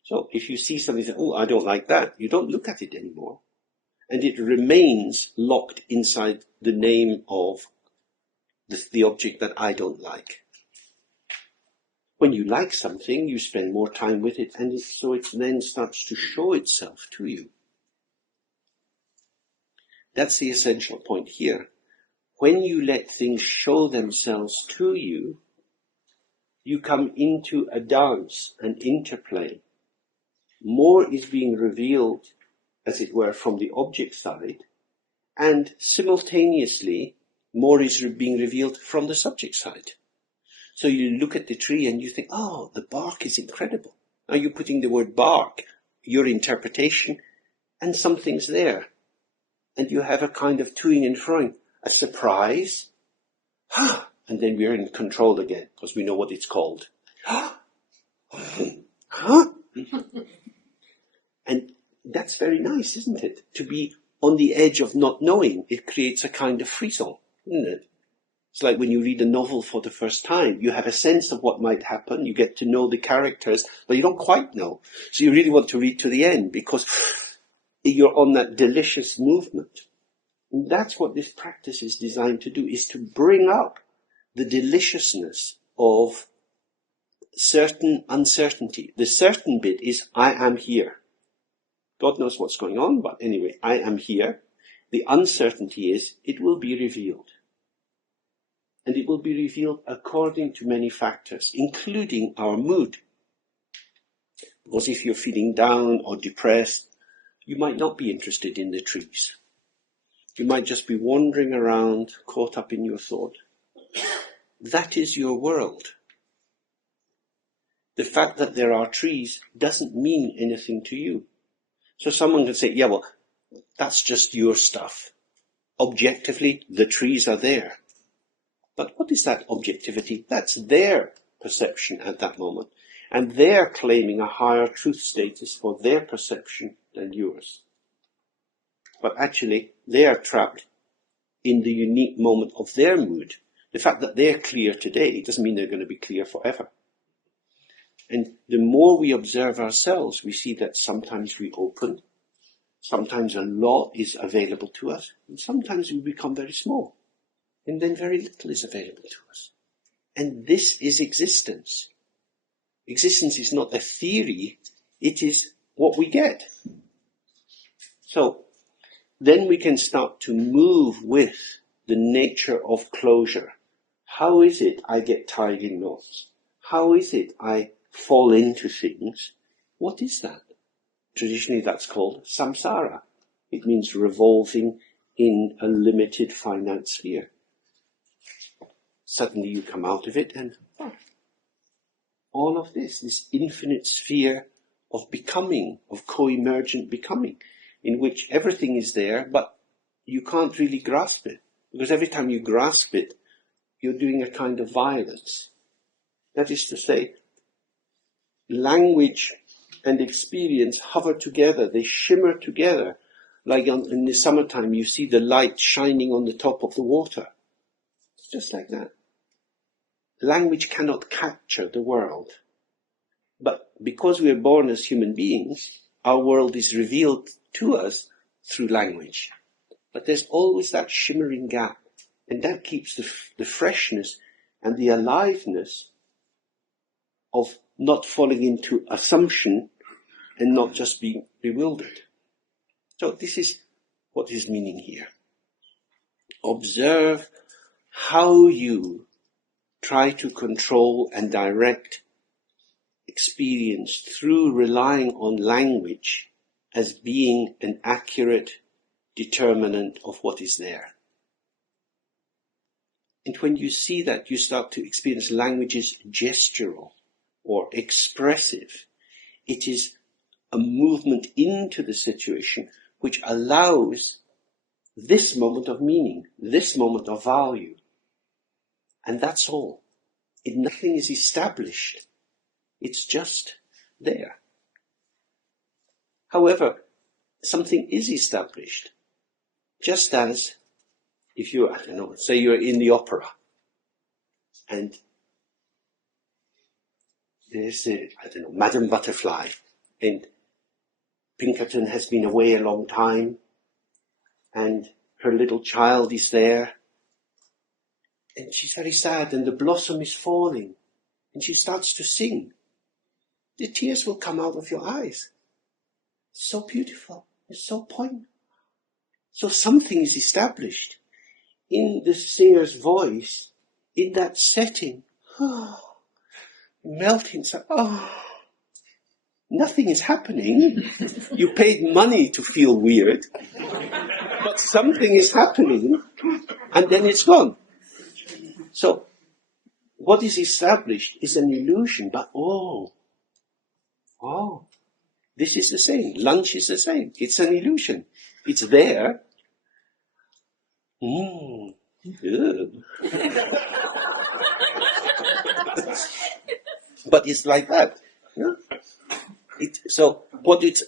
So if you see something and say, oh, I don't like that, you don't look at it anymore. And it remains locked inside the name of the object that I don't like. When you like something, you spend more time with it, and so it then starts to show itself to you. That's the essential point here. When you let things show themselves to you, you come into a dance, an interplay. More is being revealed, as it were, from the object side, and simultaneously, more is being revealed from the subject side. So you look at the tree and you think, oh, the bark is incredible. Now you're putting the word bark, your interpretation, and something's there. And you have a kind of toing and froing, a surprise. and then we're in control again because we know what it's called. Huh? And that's very nice, isn't it? To be on the edge of not knowing. It creates a kind of frisson, isn't it? It's like when you read a novel for the first time. You have a sense of what might happen. You get to know the characters, but you don't quite know. So you really want to read to the end because you're on that delicious movement. And that's what this practice is designed to do, is to bring up the deliciousness of certain uncertainty. The certain bit is, I am here. God knows what's going on, but anyway, I am here. The uncertainty is, it will be revealed. And it will be revealed according to many factors, including our mood. Because if you're feeling down or depressed, you might not be interested in the trees. You might just be wandering around, caught up in your thought. That is your world. The fact that there are trees doesn't mean anything to you. So someone can say, yeah, well, that's just your stuff. Objectively, the trees are there. But what is that objectivity? That's their perception at that moment. And they're claiming a higher truth status for their perception than yours. But actually, they are trapped in the unique moment of their mood. The fact that they're clear today doesn't mean they're going to be clear forever. And the more we observe ourselves, we see that sometimes we open, sometimes a lot is available to us, and sometimes we become very small. And then very little is available to us. And this is existence. Existence is not a theory, it is what we get. So, then we can start to move with the nature of closure. How is it I get tied in knots? How is it I fall into things? What is that? Traditionally that's called samsara. It means revolving in a limited finite sphere. Suddenly you come out of it and all of this infinite sphere of becoming, of co-emergent becoming, in which everything is there, but you can't really grasp it. Because every time you grasp it, you're doing a kind of violence. That is to say, language and experience hover together, they shimmer together. Like in the summertime, you see the light shining on the top of the water. It's just like that. Language cannot capture the world. But because we are born as human beings, our world is revealed to us through language. But there's always that shimmering gap. And that keeps the freshness and the aliveness of not falling into assumption and not just being bewildered. So this is what is meaning here. Observe how you try to control and direct experience through relying on language as being an accurate determinant of what is there. And when you see that, you start to experience language as gestural or expressive. It is a movement into the situation which allows this moment of meaning, this moment of value. And that's all. Nothing is established. It's just there. However, something is established. Just as if you, say you're in the opera and there's Madame Butterfly, and Pinkerton has been away a long time and her little child is there and she's very sad and the blossom is falling and she starts to sing. The tears will come out of your eyes. It's so beautiful. It's so poignant. So something is established in the singer's voice, in that setting. Melting. Nothing is happening. You paid money to feel weird. But something is happening and then it's gone. So what is established is an illusion, but this is the same. Lunch is the same. It's an illusion. It's there. Good. but it's like that. Yeah? So what it's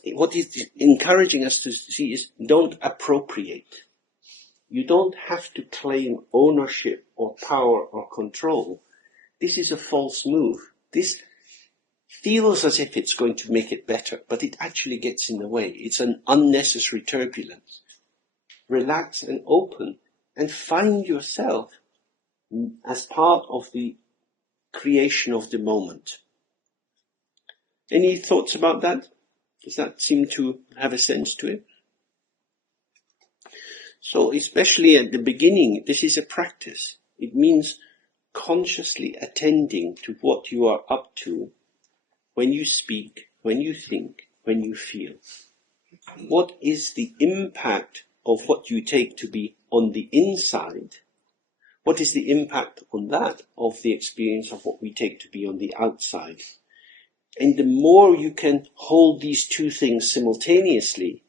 encouraging us to see is don't appropriate. You don't have to claim ownership or power or control. This is a false move. This feels as if it's going to make it better, but it actually gets in the way. It's an unnecessary turbulence. Relax and open and find yourself as part of the creation of the moment. Any thoughts about that? Does that seem to have a sense to it? So especially at the beginning, this is a practice. It means consciously attending to what you are up to when you speak, when you think, when you feel. What is the impact of what you take to be on the inside? What is the impact on that of the experience of what we take to be on the outside? And the more you can hold these two things simultaneously,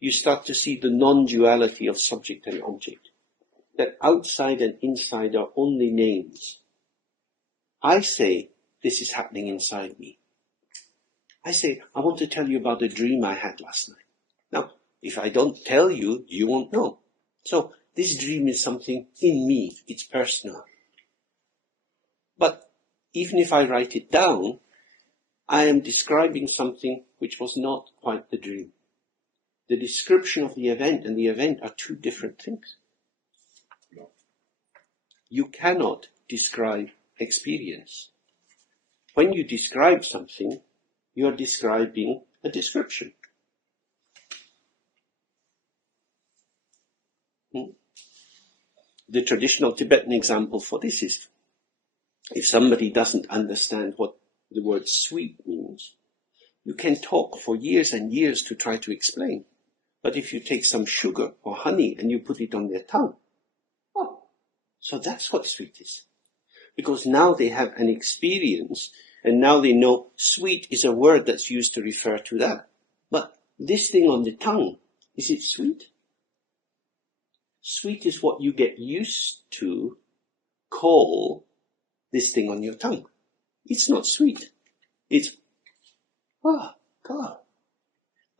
you start to see the non-duality of subject and object. That outside and inside are only names. I say, this is happening inside me. I say, I want to tell you about a dream I had last night. Now, if I don't tell you, you won't know. So, this dream is something in me. It's personal. But even if I write it down, I am describing something which was not quite the dream. The description of the event and the event are two different things. You cannot describe experience. When you describe something, you are describing a description. The traditional Tibetan example for this is, if somebody doesn't understand what the word sweet means, you can talk for years and years to try to explain. But if you take some sugar or honey and you put it on their tongue, oh, so that's what sweet is. Because now they have an experience, and now they know sweet is a word that's used to refer to that. But this thing on the tongue, is it sweet? Sweet is what you get used to call this thing on your tongue. It's not sweet. It's, oh, God.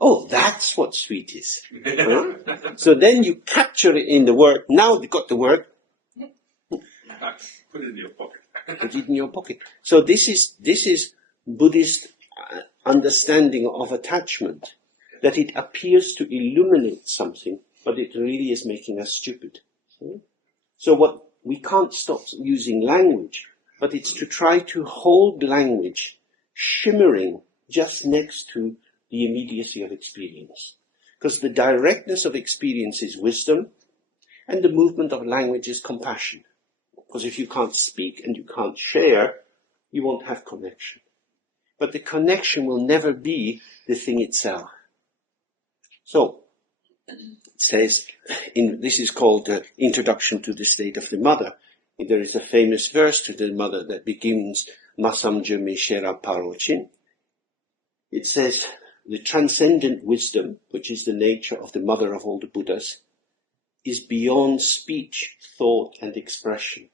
Oh, that's what sweet is. Huh? So then you capture it in the word. Now you've got the word. Put it in your pocket. Put it in your pocket. So this is Buddhist understanding of attachment, that it appears to illuminate something, but it really is making us stupid. So what we can't stop using language, but it's to try to hold language shimmering just next to the immediacy of experience. Because the directness of experience is wisdom, and the movement of language is compassion. Because if you can't speak and you can't share, you won't have connection. But the connection will never be the thing itself. So, it says, this is called the Introduction to the State of the Mother. There is a famous verse to the Mother that begins, Masamja me shera parochin. It says, the transcendent wisdom, which is the nature of the mother of all the Buddhas, is beyond speech, thought, and expression.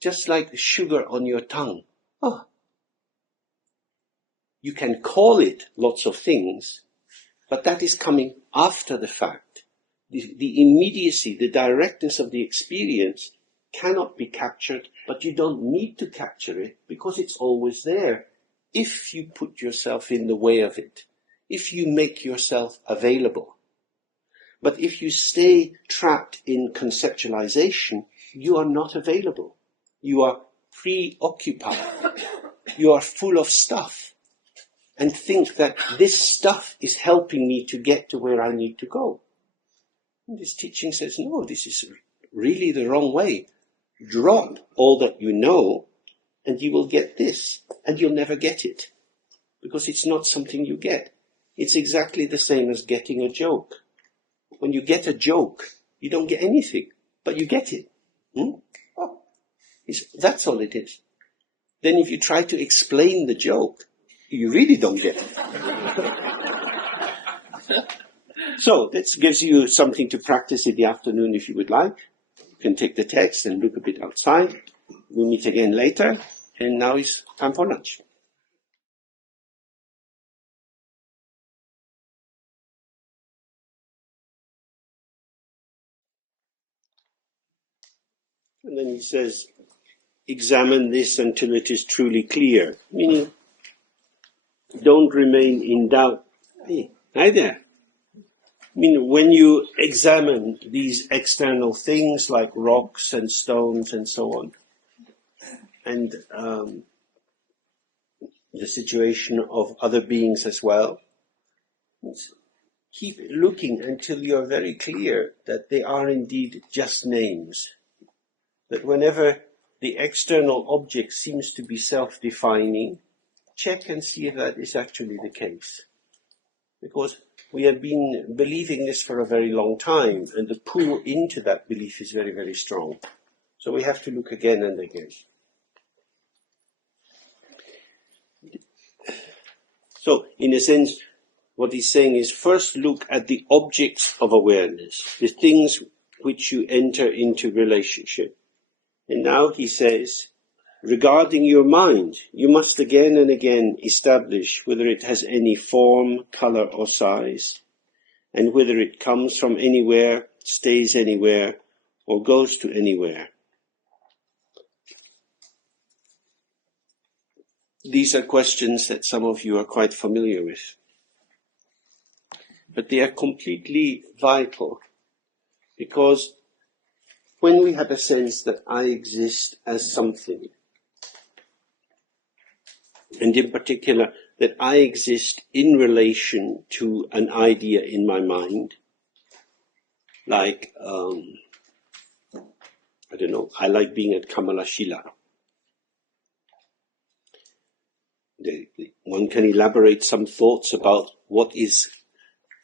Just like the sugar on your tongue. Oh. You can call it lots of things, but that is coming after the fact. The immediacy, the directness of the experience cannot be captured, but you don't need to capture it because it's always there. If you put yourself in the way of it, if you make yourself available. But if you stay trapped in conceptualization, you are not available. You are preoccupied. You are full of stuff. And think that this stuff is helping me to get to where I need to go. And this teaching says, no, this is really the wrong way. Drop all that you know, and you will get this, and you'll never get it. Because it's not something you get. It's exactly the same as getting a joke. When you get a joke, you don't get anything, but you get it. Oh, that's all it is. Then if you try to explain the joke, you really don't get it. So, this gives you something to practice in the afternoon if you would like. You can take the text and look a bit outside. We'll meet again later. And now it's time for lunch. And then he says, examine this until it is truly clear. Meaning, don't remain in doubt. Hey, hi there. I mean, when you examine these external things like rocks and stones and so on, and the situation of other beings as well, keep looking until you're very clear that they are indeed just names. That whenever the external object seems to be self-defining, check and see if that is actually the case. Because we have been believing this for a very long time, and the pull into that belief is very, very strong. So we have to look again and again. So, in a sense, what he's saying is first look at the objects of awareness, the things which you enter into relationship. And now he says, regarding your mind, you must again and again establish whether it has any form, color or size, and whether it comes from anywhere, stays anywhere, or goes to anywhere. These are questions that some of you are quite familiar with. But they are completely vital, because when we have a sense that I exist as something, and in particular that I exist in relation to an idea in my mind, like, I don't know, I like being at Kamalashila. One can elaborate some thoughts about what is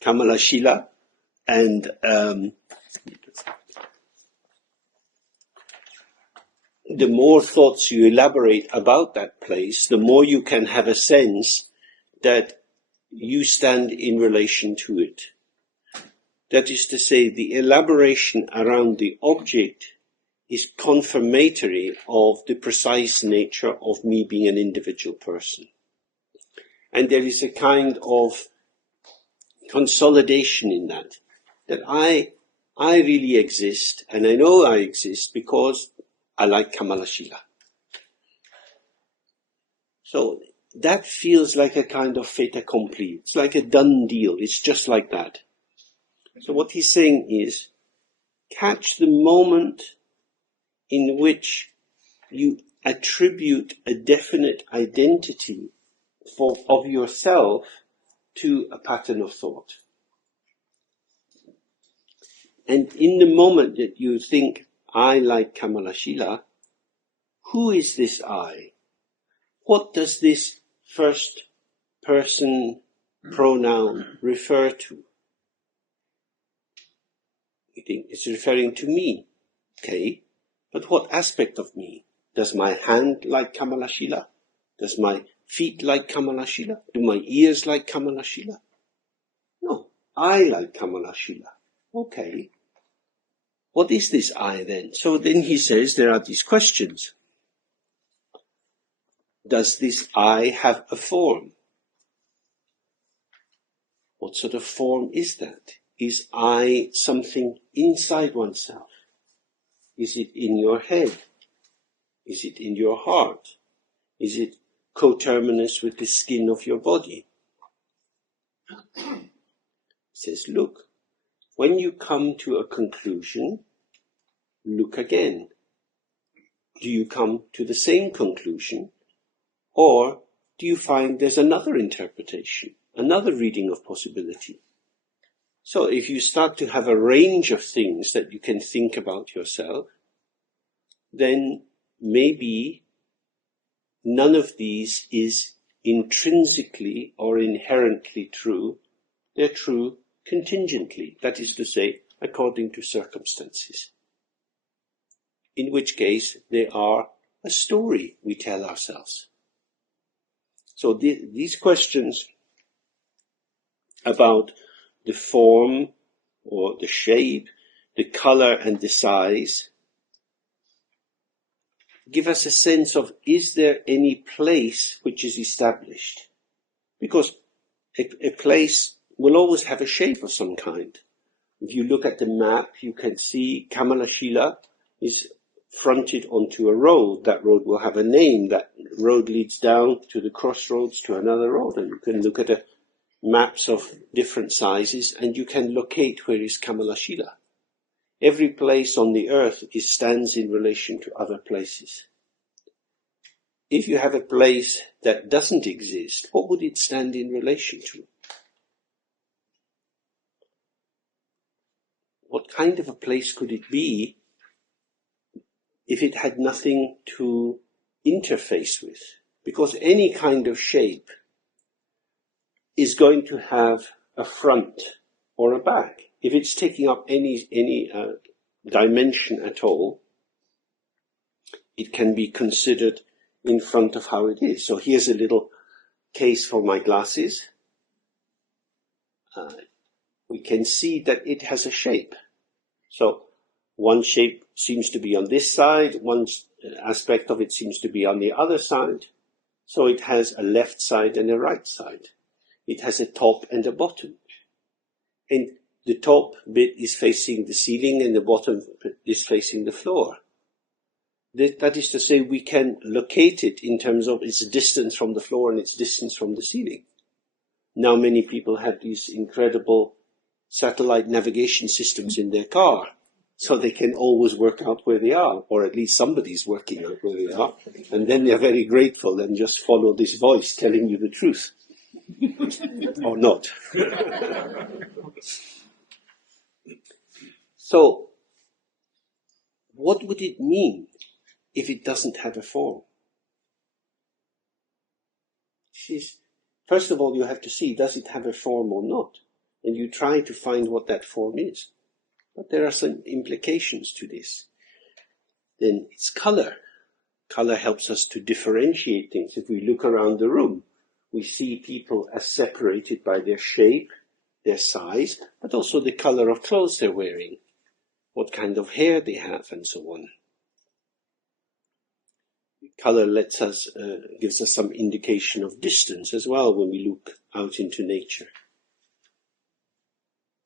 Kamalashila, and the more thoughts you elaborate about that place, the more you can have a sense that you stand in relation to it. That is to say, the elaboration around the object is confirmatory of the precise nature of me being an individual person. And there is a kind of consolidation in that I really exist, and I know I exist because I like Kamalashila. So that feels like a kind of fait accompli. It's like a done deal. It's just like that. So what he's saying is, catch the moment in which you attribute a definite identity of yourself to a pattern of thought. And in the moment that you think, I like Kamalashila, who is this I? What does this first person pronoun refer to? You think it's referring to me. Okay, but what aspect of me? Does my hand like Kamalashila? Does my feet like Kamalashila? Do my ears like Kamalashila? No, I like Kamalashila. Okay. What is this I then? So then he says there are these questions. Does this I have a form? What sort of form is that? Is I something inside oneself? Is it in your head? Is it in your heart? Is it coterminous with the skin of your body? He says, look, when you come to a conclusion, look again. Do you come to the same conclusion? Or do you find there's another interpretation, another reading of possibility? So if you start to have a range of things that you can think about yourself, then maybe none of these is intrinsically or inherently true. They're true contingently, that is to say, according to circumstances. In which case, they are a story we tell ourselves. So these questions about the form or the shape, the color and the size, give us a sense of, is there any place which is established? Because a place will always have a shape of some kind. If you look at the map, you can see Kamalashila is fronted onto a road. That road will have a name. That road leads down to the crossroads to another road. And you can look at maps of different sizes and you can locate where is Kamalashila. Every place on the earth stands in relation to other places. If you have a place that doesn't exist, what would it stand in relation to? What kind of a place could it be if it had nothing to interface with? Because any kind of shape is going to have a front or a back. If it's taking up any dimension at all, it can be considered in front of how it is. So here's a little case for my glasses. We can see that it has a shape. So one shape seems to be on this side, one aspect of it seems to be on the other side. So it has a left side and a right side. It has a top and a bottom. And the top bit is facing the ceiling and the bottom is facing the floor. That is to say, we can locate it in terms of its distance from the floor and its distance from the ceiling. Now many people have these incredible satellite navigation systems in their car, so they can always work out where they are, or at least somebody's working out where they are, and then they're very grateful and just follow this voice telling you the truth. Or not. So, what would it mean if it doesn't have a form? First of all, you have to see, does it have a form or not? And you try to find what that form is. But there are some implications to this. Then it's color. Color helps us to differentiate things. If we look around the room, we see people as separated by their shape, their size, but also the color of clothes they're wearing, what kind of hair they have, and so on. Color gives us some indication of distance as well when we look out into nature.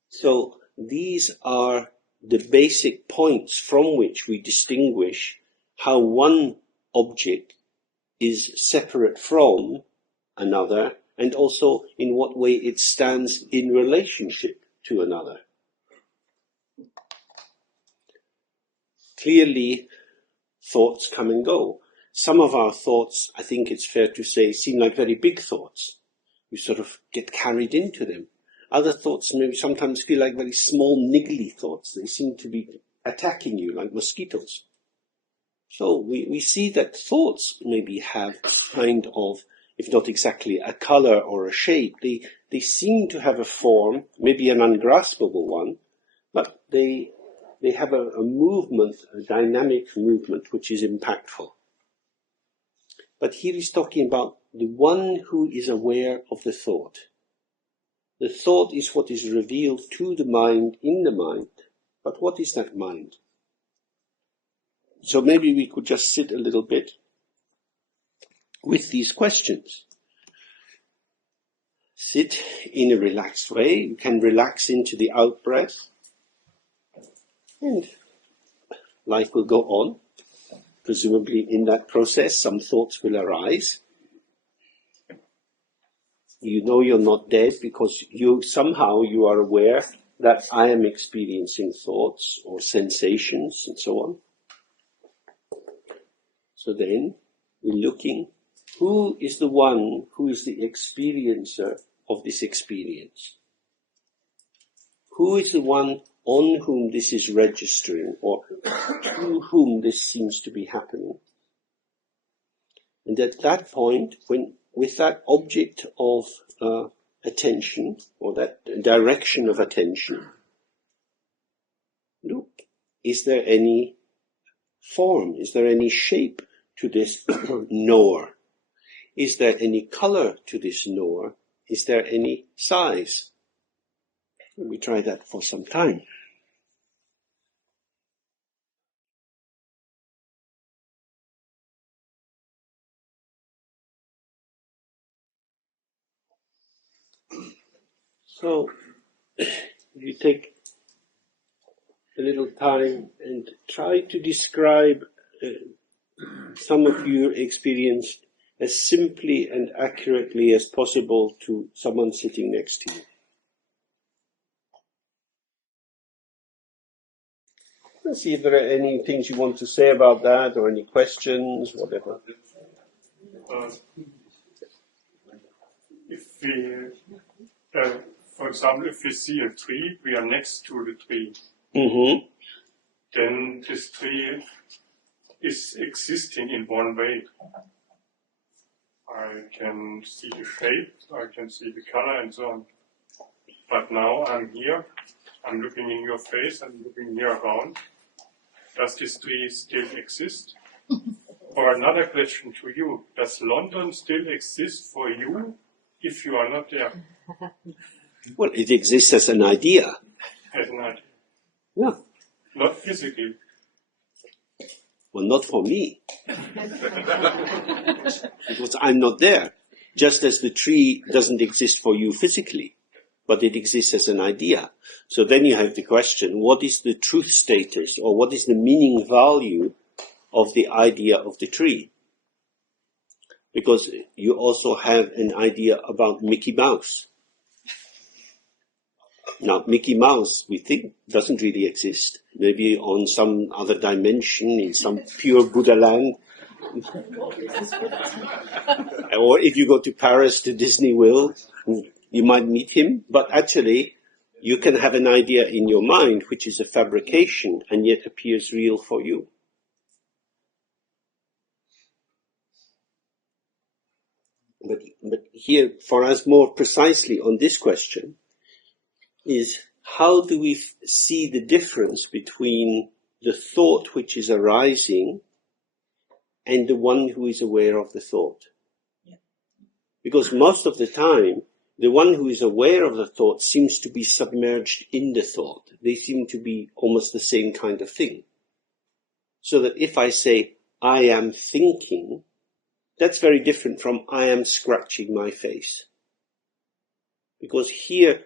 So these are the basic points from which we distinguish how one object is separate from another, and also in what way it stands in relationship to another. Clearly, thoughts come and go. Some of our thoughts, I think it's fair to say, seem like very big thoughts. We sort of get carried into them. Other thoughts maybe sometimes feel like very small, niggly thoughts. They seem to be attacking you like mosquitoes. So we see that thoughts maybe have kind of, if not exactly a color or a shape, they seem to have a form, maybe an ungraspable one, but they have a movement, a dynamic movement, which is impactful. But here he's talking about the one who is aware of the thought. The thought is what is revealed to the mind in the mind. But what is that mind? So maybe we could just sit a little bit with these questions. Sit in a relaxed way. You can relax into the out-breath. And life will go on. Presumably in that process, some thoughts will arise. You know you're not dead because you are aware that I am experiencing thoughts or sensations and so on. So then we're looking, who is the one who is the experiencer of this experience? Who is the one on whom this is registering, or to whom this seems to be happening? And at that point, with that object of attention, or that direction of attention, look, is there any form? Is there any shape to this knower? Is there any color to this knower? Is there any size? We try that for some time. So, you take a little time and try to describe some of your experience as simply and accurately as possible to someone sitting next to you. Let's see if there are any things you want to say about that, or any questions, whatever. If we, for example, if we see a tree, we are next to the tree. Mm-hmm. Then this tree is existing in one way. I can see the shape, I can see the color and so on. But now I'm here, I'm looking in your face, I'm looking here around. Does this tree still exist? Or another question to you, does London still exist for you if you are not there? Well, it exists as an idea. As an idea. Yeah. Not physically. Well, not for me. Because I'm not there. Just as the tree doesn't exist for you physically, but it exists as an idea. So then you have the question, what is the truth status, or what is the meaning value of the idea of the tree? Because you also have an idea about Mickey Mouse. Now, Mickey Mouse, we think, doesn't really exist. Maybe on some other dimension, in some pure Buddha land. Or if you go to Paris, to Disney World, you might meet him. But actually, you can have an idea in your mind, which is a fabrication, and yet appears real for you. But here, for us more precisely on this question, is how do we see the difference between the thought which is arising and the one who is aware of the thought? Yeah. Because most of the time, the one who is aware of the thought seems to be submerged in the thought. They seem to be almost the same kind of thing. So that if I say, I am thinking, that's very different from I am scratching my face. Because here,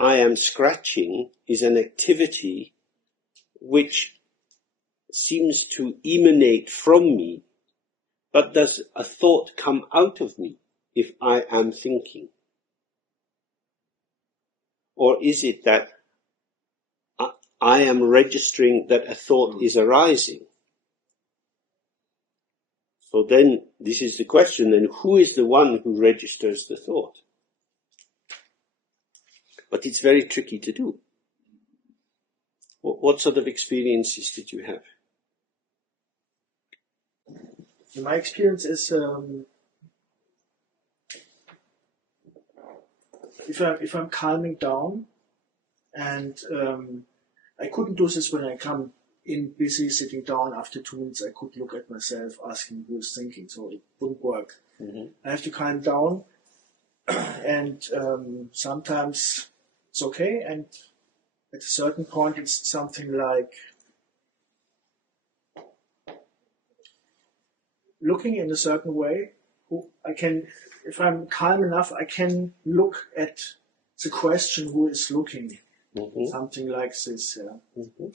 I am scratching is an activity which seems to emanate from me, but does a thought come out of me if I am thinking? Or is it that I am registering that a thought is arising? So then, this is the question, then who is the one who registers the thought? But it's very tricky to do. What sort of experiences did you have? My experience is if I'm calming down, and I couldn't do this when I come in busy sitting down after 2 minutes. I could look at myself asking who is thinking, so it wouldn't work. Mm-hmm. I have to calm down, and sometimes it's okay, and at a certain point it's something like looking in a certain way. I can, if I'm calm enough, I can look at the question who is looking. Mm-hmm. Something like this, yeah. Mm-hmm.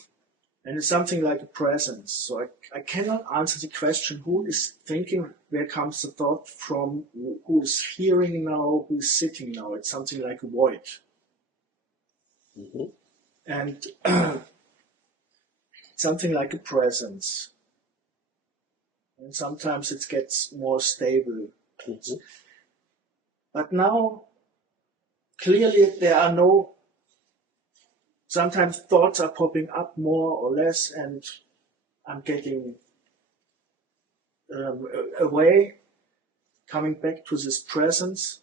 And it's something like a presence. So I cannot answer the question who is thinking, where comes the thought from, who is hearing now, who is sitting now. It's something like a void. Mm-hmm. And something like a presence. And sometimes it gets more stable. Mm-hmm. But now, clearly there are no, sometimes thoughts are popping up more or less, and I'm getting away, coming back to this presence.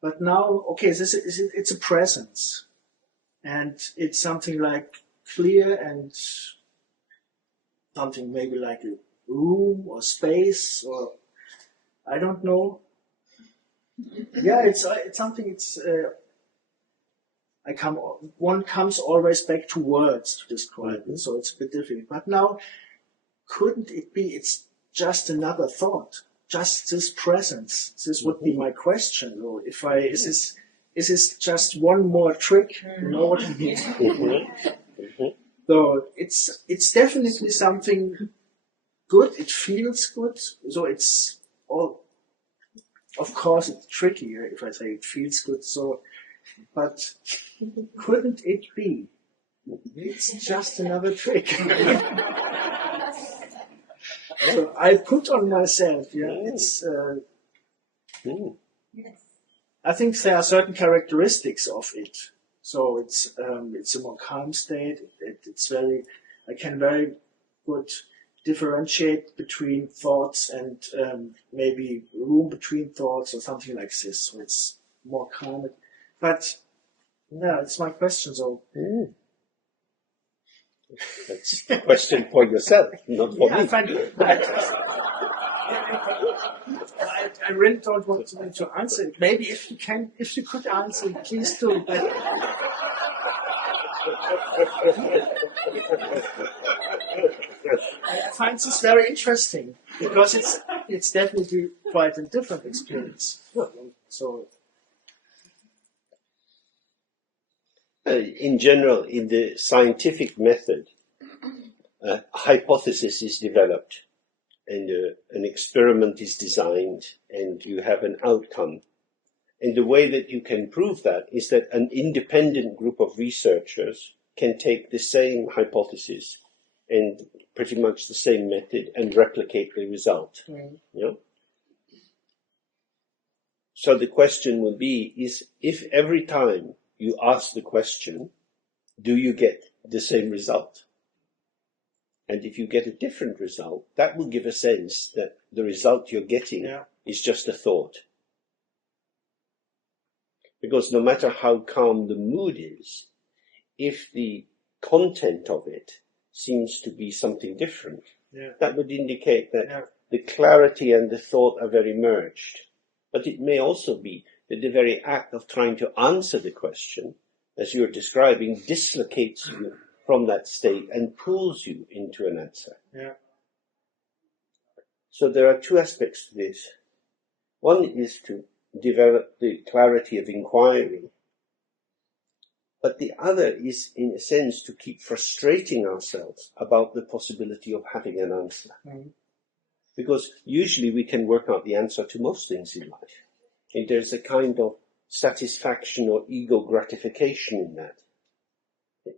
But now, okay, it's a presence. And it's something like clear and something maybe like a room or space, or I don't know. Yeah, it's something. One comes always back to words to describe it, so it's a bit difficult. But now, couldn't it be? It's just another thought, just this presence. This would be my question. Or is is this just one more trick? You know what I mean? So it's definitely something good. It feels good. So it's all. Of course, it's tricky if I say it feels good. So, but couldn't it be? It's just another trick. So I put on myself. Yeah, it's. I think there are certain characteristics of it. So it's a more calm state. It's very. I can very good differentiate between thoughts and maybe room between thoughts or something like this. So it's more calm. But yeah, it's my question. So that's a question for yourself, not for me. I really don't want to answer it. Maybe if you could answer it, please do. But I find this very interesting because it's definitely quite a different experience. So, in general, in the scientific method, a hypothesis is developed, and an experiment is designed, and you have an outcome. And the way that you can prove that is that an independent group of researchers can take the same hypothesis and pretty much the same method and replicate the result. Yeah? So the question will be, is if every time you ask the question, do you get the same result? And if you get a different result, that will give a sense that the result you're getting is just a thought. Because no matter how calm the mood is, if the content of it seems to be something different, that would indicate that the clarity and the thought are very merged. But it may also be that the very act of trying to answer the question, as you're describing, dislocates you from that state and pulls you into an answer. So there are two aspects to this. One is to develop the clarity of inquiry, but the other is, in a sense, to keep frustrating ourselves about the possibility of having an answer. Because usually we can work out the answer to most things in life. And there's a kind of satisfaction or ego gratification in that.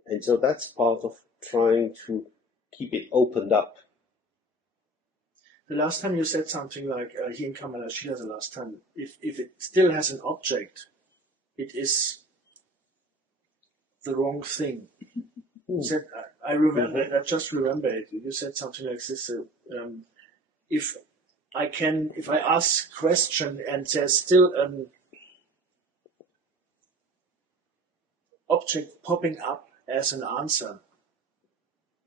And so that's part of trying to keep it opened up. The last time you said something like, here in Kamalashila the last time, if it still has an object, it is the wrong thing. You said, I remember it, I just remember it. You said something like this, if I ask a question and there's still an object popping up as an answer,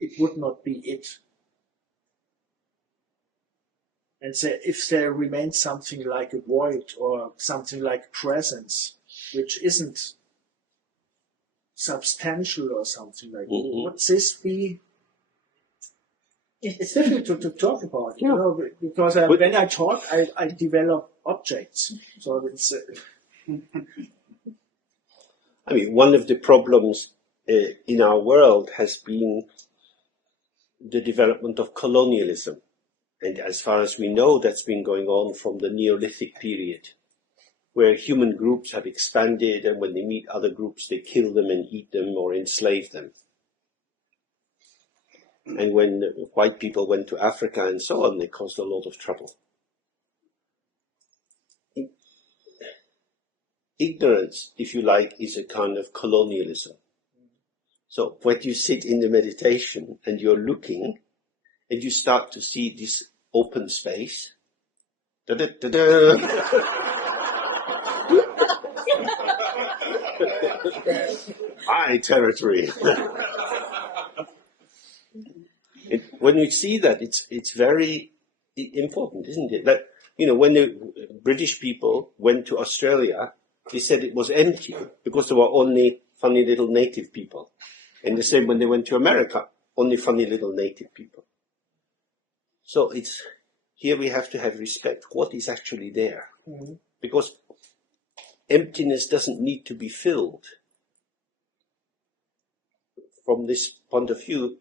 it would not be it. And so if there remains something like a void or something like presence, which isn't substantial or something like that, would this be? It's difficult to talk about, you know, because when I talk, I develop objects. So it's. I mean, one of the problems in our world has been the development of colonialism. And as far as we know, that's been going on from the Neolithic period, where human groups have expanded, and when they meet other groups, they kill them and eat them or enslave them. And when white people went to Africa and so on, they caused a lot of trouble. Ignorance, if you like, is a kind of colonialism. So when you sit in the meditation and you're looking, and you start to see this open space, high territory. When you see that, it's very important, isn't it? That, you know, when the British people went to Australia, they said it was empty because there were only funny little native people. And the same when they went to America, only funny little native people. So here we have to have respect. What is actually there? Because emptiness doesn't need to be filled. From this point of view,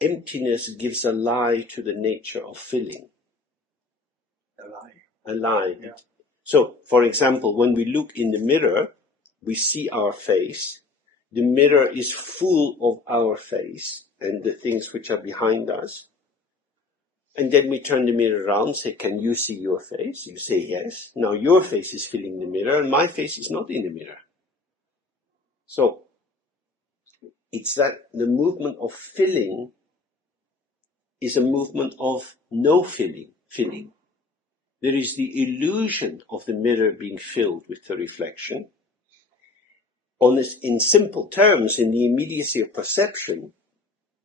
emptiness gives a lie to the nature of filling. A lie. Yeah. So, for example, when we look in the mirror, we see our face. The mirror is full of our face and the things which are behind us. And then we turn the mirror around, say, can you see your face? You say yes. Now your face is filling the mirror and my face is not in the mirror. So, it's that the movement of filling is a movement of no filling. There is the illusion of the mirror being filled with the reflection. In simple terms, in the immediacy of perception,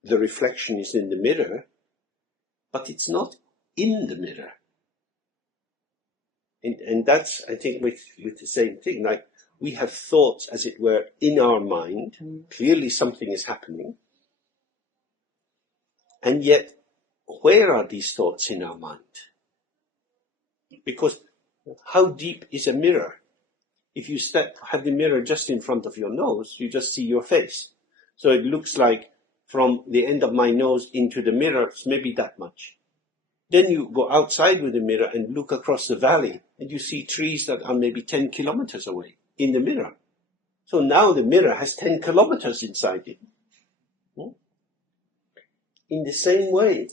the reflection is in the mirror, but it's not in the mirror. And that's, I think, with the same thing. Like, we have thoughts, as it were, in our mind. Clearly something is happening. And yet, where are these thoughts in our mind? Because how deep is a mirror? If you have the mirror just in front of your nose, you just see your face. So it looks like from the end of my nose into the mirror, it's maybe that much. Then you go outside with the mirror and look across the valley, and you see trees that are maybe 10 kilometers away in the mirror. So now the mirror has 10 kilometers inside it. In the same way,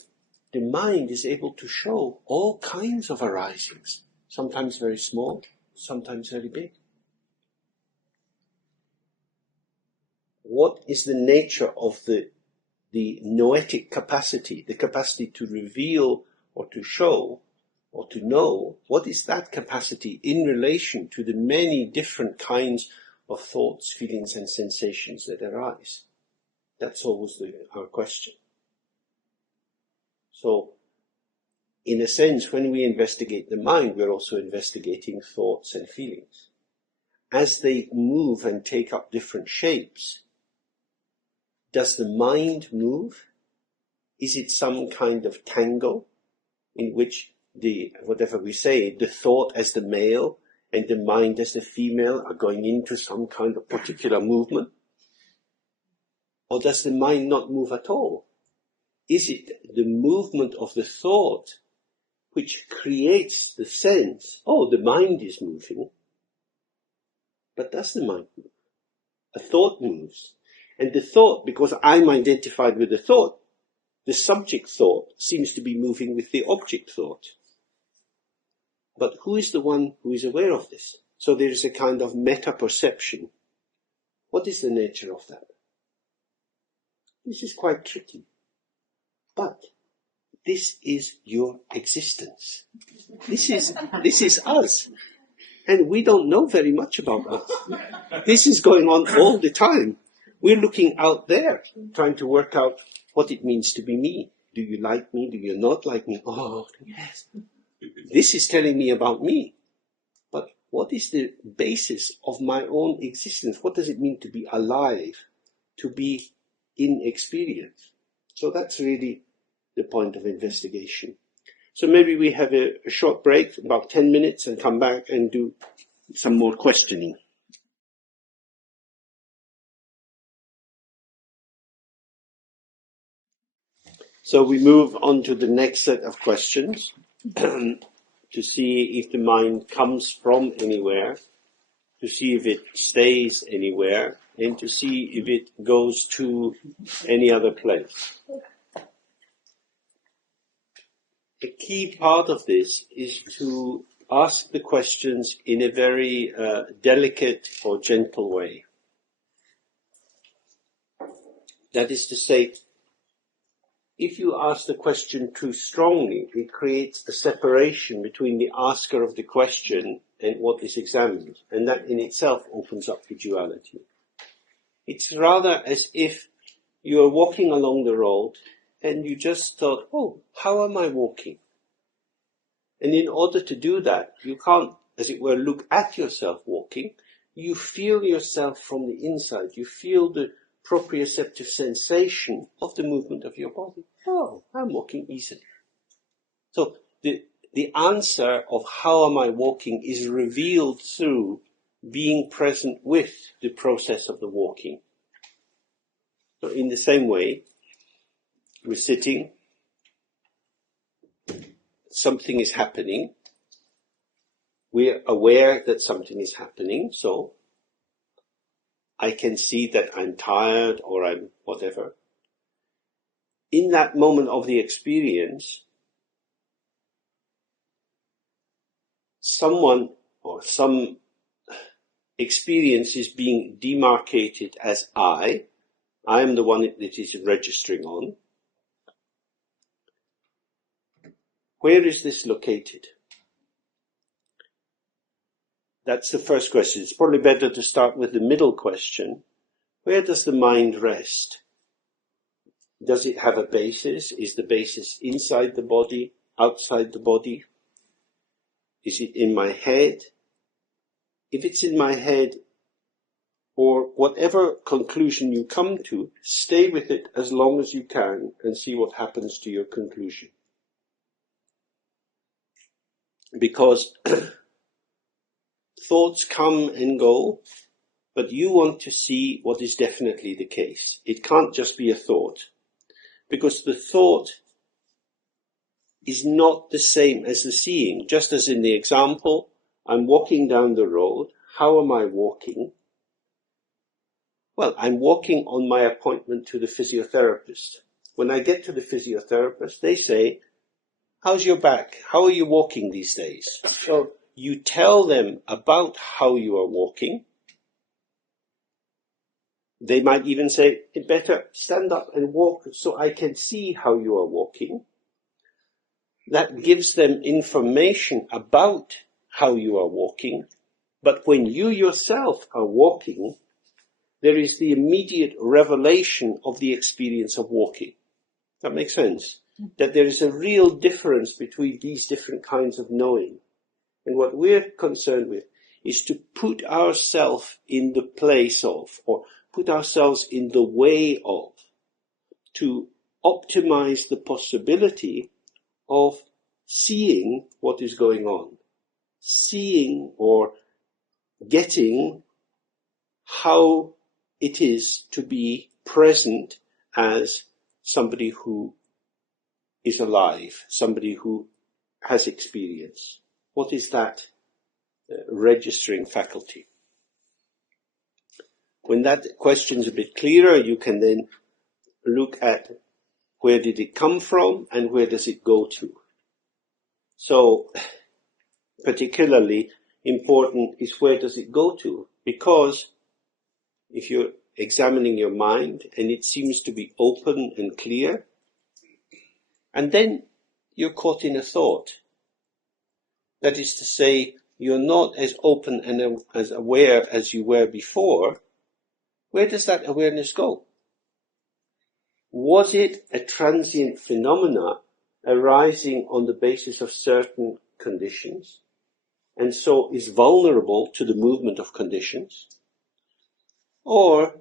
the mind is able to show all kinds of arisings, sometimes very small, sometimes very big. What is the nature of the noetic capacity, the capacity to reveal or to show or to know? What is that capacity in relation to the many different kinds of thoughts, feelings and sensations that arise? That's always our question. So, in a sense, when we investigate the mind, we're also investigating thoughts and feelings. As they move and take up different shapes, does the mind move? Is it some kind of tangle in which whatever we say, the thought as the male and the mind as the female are going into some kind of particular movement? Or does the mind not move at all? Is it the movement of the thought which creates the sense, oh, the mind is moving? But does the mind move? A thought moves. And the thought, because I'm identified with the thought, the subject thought seems to be moving with the object thought. But who is the one who is aware of this? So there is a kind of meta-perception. What is the nature of that? This is quite tricky. But this is your existence. This is us. And we don't know very much about us. This is going on all the time. We're looking out there, trying to work out what it means to be me. Do you like me? Do you not like me? Oh, yes. This is telling me about me. But what is the basis of my own existence? What does it mean to be alive? To be in experience? So that's really the point of investigation. So maybe we have a short break, about 10 minutes, and come back and do some more questioning. So we move on to the next set of questions to see if the mind comes from anywhere, to see if it stays anywhere, and to see if it goes to any other place. A key part of this is to ask the questions in a very delicate or gentle way. That is to say, if you ask the question too strongly, it creates a separation between the asker of the question and what is examined, and that in itself opens up the duality. It's rather as if you are walking along the road and you just thought, oh, how am I walking? And in order to do that, you can't, as it were, look at yourself walking. You feel yourself from the inside. You feel the proprioceptive sensation of the movement of your body. Oh, I'm walking easily. So the answer of how am I walking is revealed through being present with the process of the walking. So in the same way, we're sitting, something is happening, we're aware that something is happening, so I can see that I'm tired or I'm whatever. In that moment of the experience, someone or some experience is being demarcated as I am the one that is registering on. Where is this located? That's the first question. It's probably better to start with the middle question. Where does the mind rest? Does it have a basis? Is the basis inside the body, outside the body? Is it in my head? If it's in my head, or whatever conclusion you come to, stay with it as long as you can and see what happens to your conclusion. Because thoughts come and go, but you want to see what is definitely the case. It can't just be a thought, because the thought is not the same as the seeing. Just as in the example, I'm walking down the road. How am I walking? Well, I'm walking on my appointment to the physiotherapist. When I get to the physiotherapist, they say, how's your back? How are you walking these days? So you tell them about how you are walking. They might even say, it's better stand up and walk so I can see how you are walking. That gives them information about how you are walking. But when you yourself are walking, there is the immediate revelation of the experience of walking. That makes sense? That there is a real difference between these different kinds of knowing. And what we're concerned with is to put ourselves in the place of, or put ourselves in the way of, to optimize the possibility of seeing what is going on. Seeing or getting how it is to be present as somebody who is alive, somebody who has experience. What is that registering faculty? When that question is a bit clearer, you can then look at where did it come from and where does it go to. So, particularly important is where does it go to? Because if you're examining your mind and it seems to be open and clear, and then you're caught in a thought. That is to say, you're not as open and as aware as you were before. Where does that awareness go? Was it a transient phenomena arising on the basis of certain conditions, and so is vulnerable to the movement of conditions? Or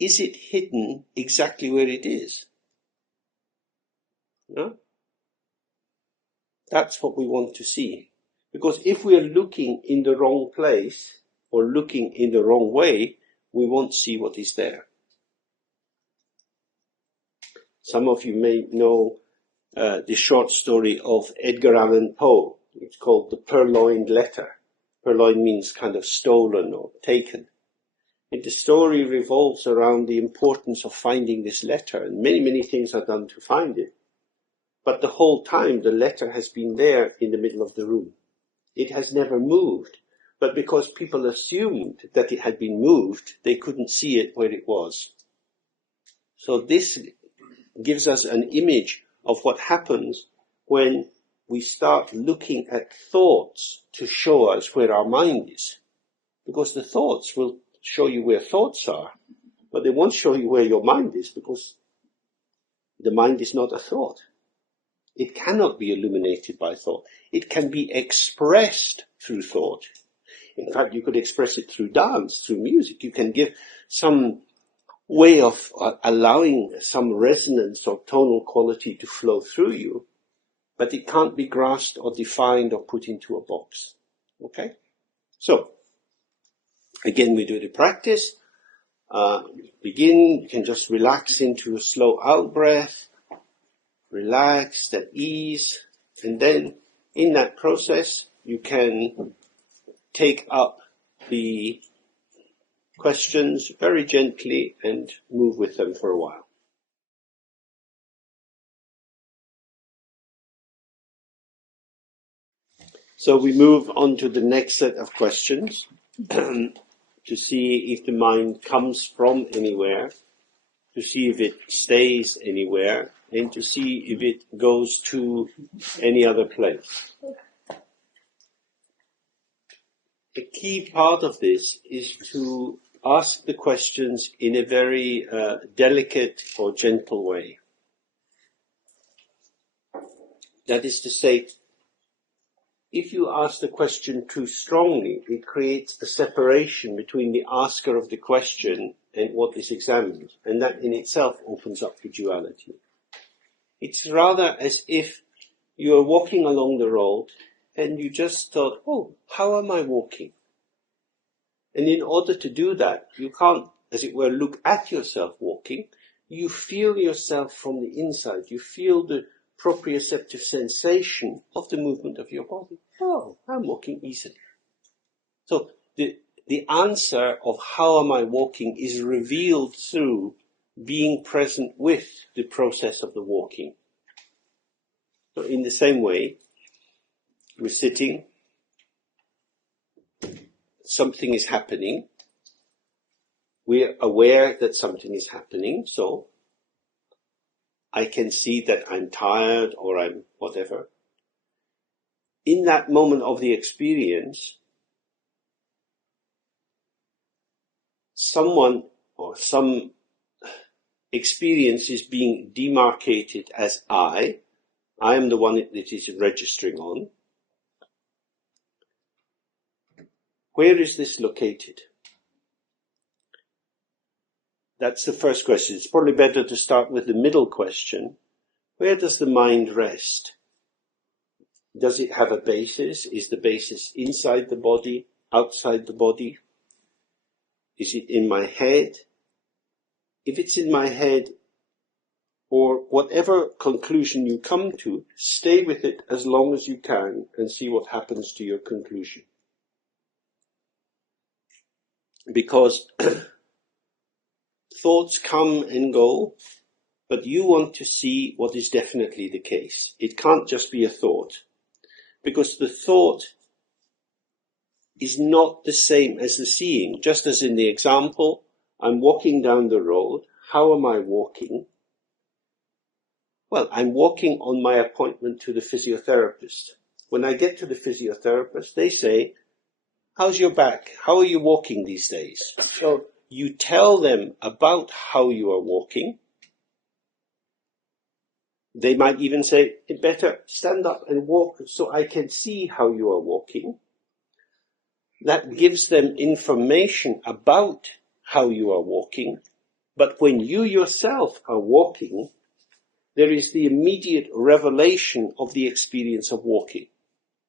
is it hidden exactly where it is? No? That's what we want to see. Because if we are looking in the wrong place or looking in the wrong way, we won't see what is there. Some of you may know the short story of Edgar Allan Poe. It's called The Purloined Letter. Purloined means kind of stolen or taken. And the story revolves around the importance of finding this letter, and many, many things are done to find it. But the whole time the letter has been there in the middle of the room. It has never moved, but because people assumed that it had been moved, they couldn't see it where it was. So this gives us an image of what happens when we start looking at thoughts to show us where our mind is. Because the thoughts will show you where thoughts are, but they won't show you where your mind is, because the mind is not a thought. It cannot be illuminated by thought. It can be expressed through thought. In fact, you could express it through dance, through music. You can give some way of allowing some resonance or tonal quality to flow through you, but it can't be grasped or defined or put into a box. Okay? So, Again, we do the practice. Begin, you can just relax into a slow out breath, relaxed at ease, and then in that process you can take up the questions very gently and move with them for a while. So we move on to the next set of questions to see if the mind comes from anywhere, to see if it stays anywhere, and to see if it goes to any other place. The key part of this is to ask the questions in a very delicate or gentle way. That is to say, if you ask the question too strongly, it creates a separation between the asker of the question and what is examined, and that in itself opens up the duality. It's rather as if you are walking along the road and you just thought, oh, how am I walking? And in order to do that, you can't, as it were, look at yourself walking. You feel yourself from the inside. You feel the proprioceptive sensation of the movement of your body. Oh, I'm walking easily. So the answer of how am I walking is revealed through being present with the process of the walking. So in the same way, we're sitting, something is happening, we're aware that something is happening, so I can see that I'm tired or I'm whatever. In that moment of the experience, someone or some experience is being demarcated as I am the one that it is registering on. Where is this located? That's the first question. It's probably better to start with the middle question. Where does the mind rest? Does it have a basis? Is the basis inside the body, outside the body? Is it in my head? If it's in my head, or whatever conclusion you come to, stay with it as long as you can and see what happens to your conclusion. Because thoughts come and go, but you want to see what is definitely the case. It can't just be a thought, because the thought is not the same as the seeing. Just as in the example, I'm walking down the road. How am I walking? Well, I'm walking on my appointment to the physiotherapist. When I get to the physiotherapist, they say, how's your back? How are you walking these days? So you tell them about how you are walking. They might even say, better stand up and walk so I can see how you are walking. That gives them information about how you are walking. But when you yourself are walking, there is the immediate revelation of the experience of walking.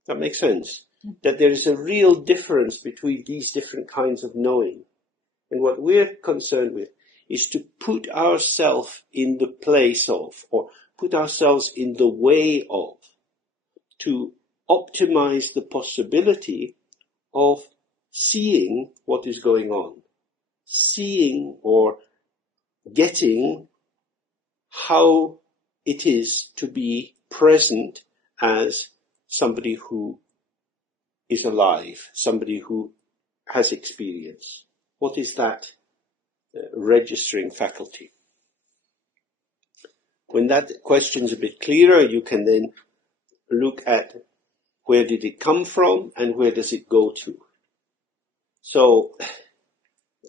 That makes sense? That there is a real difference between these different kinds of knowing. And what we're concerned with is to put ourselves in the place of, or put ourselves in the way of, to optimize the possibility of seeing what is going on. Seeing or getting how it is to be present as somebody who is alive, somebody who has experience. What is that registering faculty? When that question's a bit clearer, you can then look at where did it come from and where does it go to. So,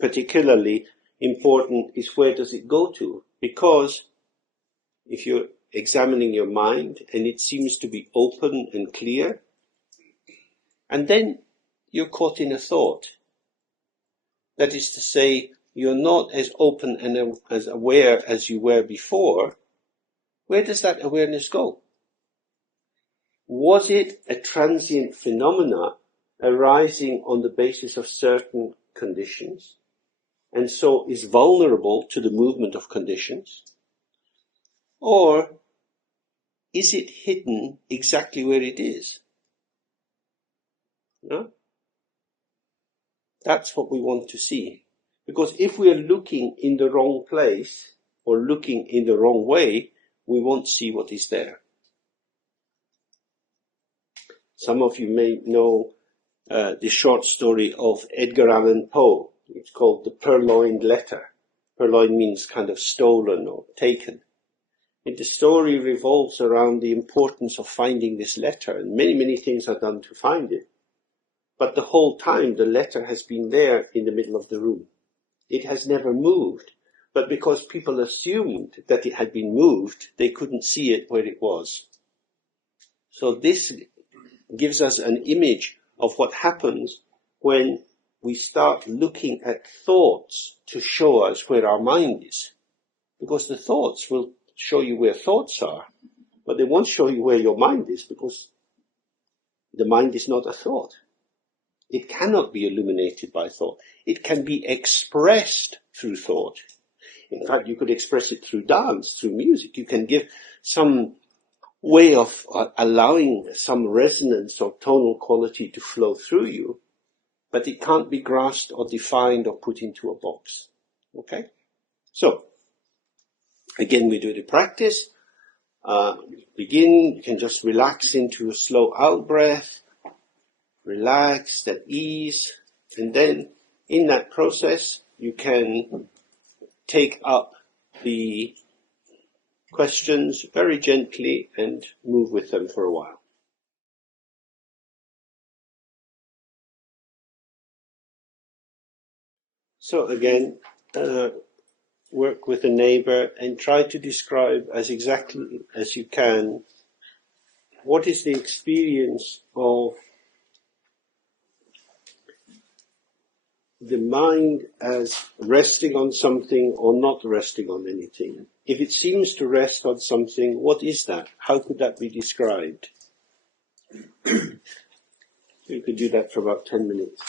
particularly important is where does it go to? Because if you're examining your mind and it seems to be open and clear, and then you're caught in a thought. That is to say, you're not as open and as aware as you were before. Where does that awareness go? Was it a transient phenomena arising on the basis of certain conditions, and so is vulnerable to the movement of conditions? Or is it hidden exactly where it is? No? That's what we want to see. Because if we are looking in the wrong place, or looking in the wrong way, we won't see what is there. Some of you may know the short story of Edgar Allan Poe. It's called The Purloined Letter. Purloined means kind of stolen or taken. And the story revolves around the importance of finding this letter, and many, many things are done to find it. But the whole time the letter has been there in the middle of the room. It has never moved, but because people assumed that it had been moved, they couldn't see it where it was. So this gives us an image of what happens when we start looking at thoughts to show us where our mind is. Because the thoughts will show you where thoughts are, but they won't show you where your mind is, because the mind is not a thought. It cannot be illuminated by thought. It can be expressed through thought. In fact, you could express it through dance, through music. You can give some way of allowing some resonance or tonal quality to flow through you, but it can't be grasped or defined or put into a box. Okay? So, again, we do the practice. Begin, you can just relax into a slow out breath. Relaxed at ease, and then in that process you can take up the questions very gently and move with them for a while. So again, work with a neighbor and try to describe as exactly as you can what is the experience of the mind as resting on something or not resting on anything. If it seems to rest on something, what is that? How could that be described? You could do that for about 10 minutes.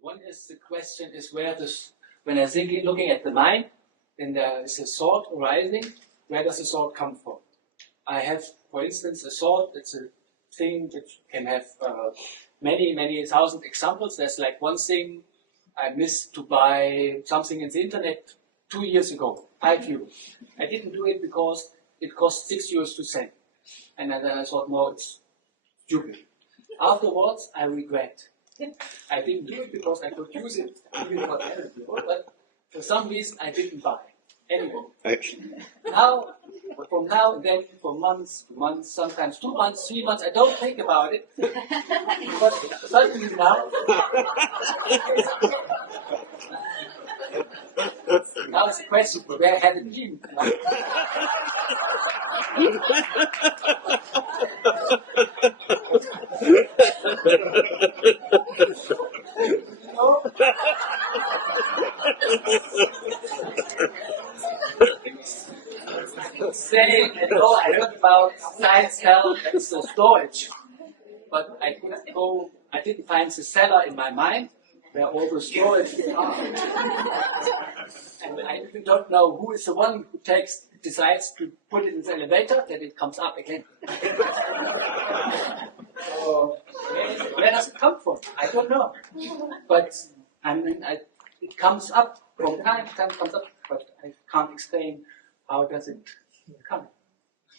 One is the question is where this, when I think looking at the mind, and there is a thought arising, where does the thought come from? I have, for instance, a thought. It's a thing that can have many thousand examples. There's like one thing I missed to buy something in the internet 2 years ago, €5. I didn't do it because it cost €6 to send. And then I thought, no, it's stupid. Afterwards, I regret. I didn't do it because I could use it even for other people, but for some reason I didn't buy. Anyway, now, from now and then, for months, sometimes 2 months, 3 months, I don't think about it. But suddenly now, now it's a question, where had it been? Saying, I heard about science hell as a storage, but I couldn't go, I didn't find the cellar in my mind where all the storage are. And I even don't know who is the one who decides to put it in the elevator, that it comes up again. So, where does it come from? I don't know. But it comes up from time to time, comes up, but I can't explain how does it come.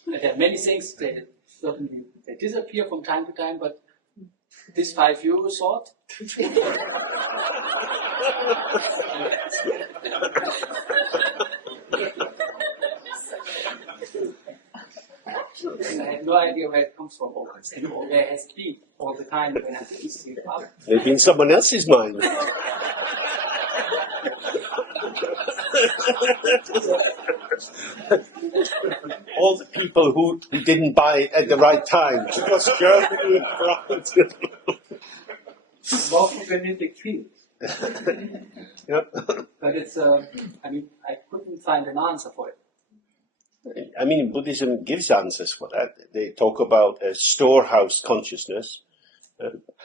And there are many things that certainly they disappear from time to time, but this €5 thought. I have no idea where it comes from, or where it has been all the time when I didn't see it up. Maybe in someone else's mind. All the people who didn't buy it at the right time. Because Germany and France. More magnetic field. Yep. But it's, I couldn't find an answer for it. I mean, Buddhism gives answers for that. They talk about a storehouse consciousness,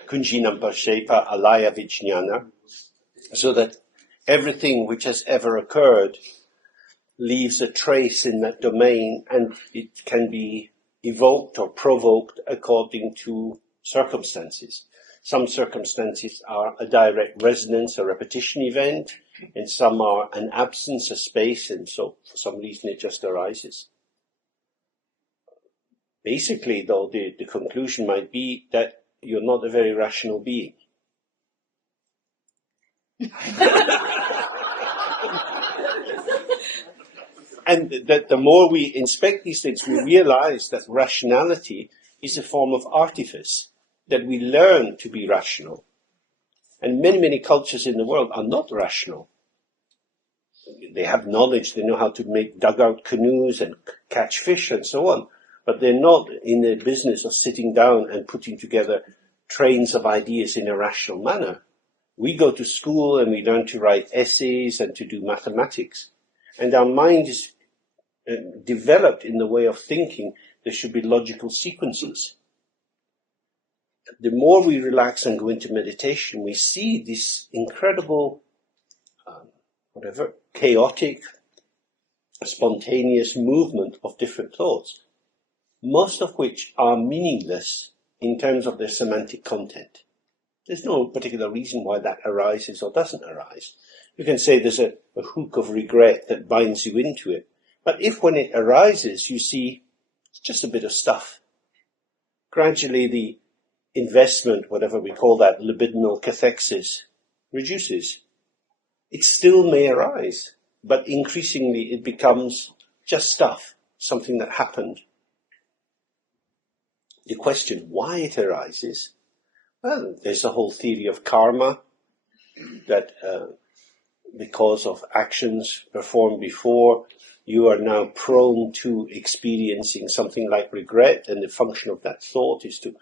kunjinampa shepa alaya vijnana, so that everything which has ever occurred leaves a trace in that domain, and it can be evoked or provoked according to circumstances. Some circumstances are a direct resonance, a repetition event, and some are an absence, a space, and so for some reason it just arises. Basically, though, the conclusion might be that you're not a very rational being. And that the more we inspect these things, we realize that rationality is a form of artifice, that we learn to be rational. And many, many cultures in the world are not rational. They have knowledge, they know how to make dugout canoes and catch fish and so on, but they're not in the business of sitting down and putting together trains of ideas in a rational manner. We go to school and we learn to write essays and to do mathematics. And our mind is developed in the way of thinking there should be logical sequences. The more we relax and go into meditation, we see this incredible, chaotic, spontaneous movement of different thoughts, most of which are meaningless in terms of their semantic content. There's no particular reason why that arises or doesn't arise. You can say there's a hook of regret that binds you into it. But if when it arises, you see it's just a bit of stuff, gradually the investment, whatever we call that, libidinal cathexis, reduces. It still may arise, but increasingly it becomes just stuff, something that happened. The question why it arises, well, there's a whole theory of karma, that because of actions performed before, you are now prone to experiencing something like regret, and the function of that thought is to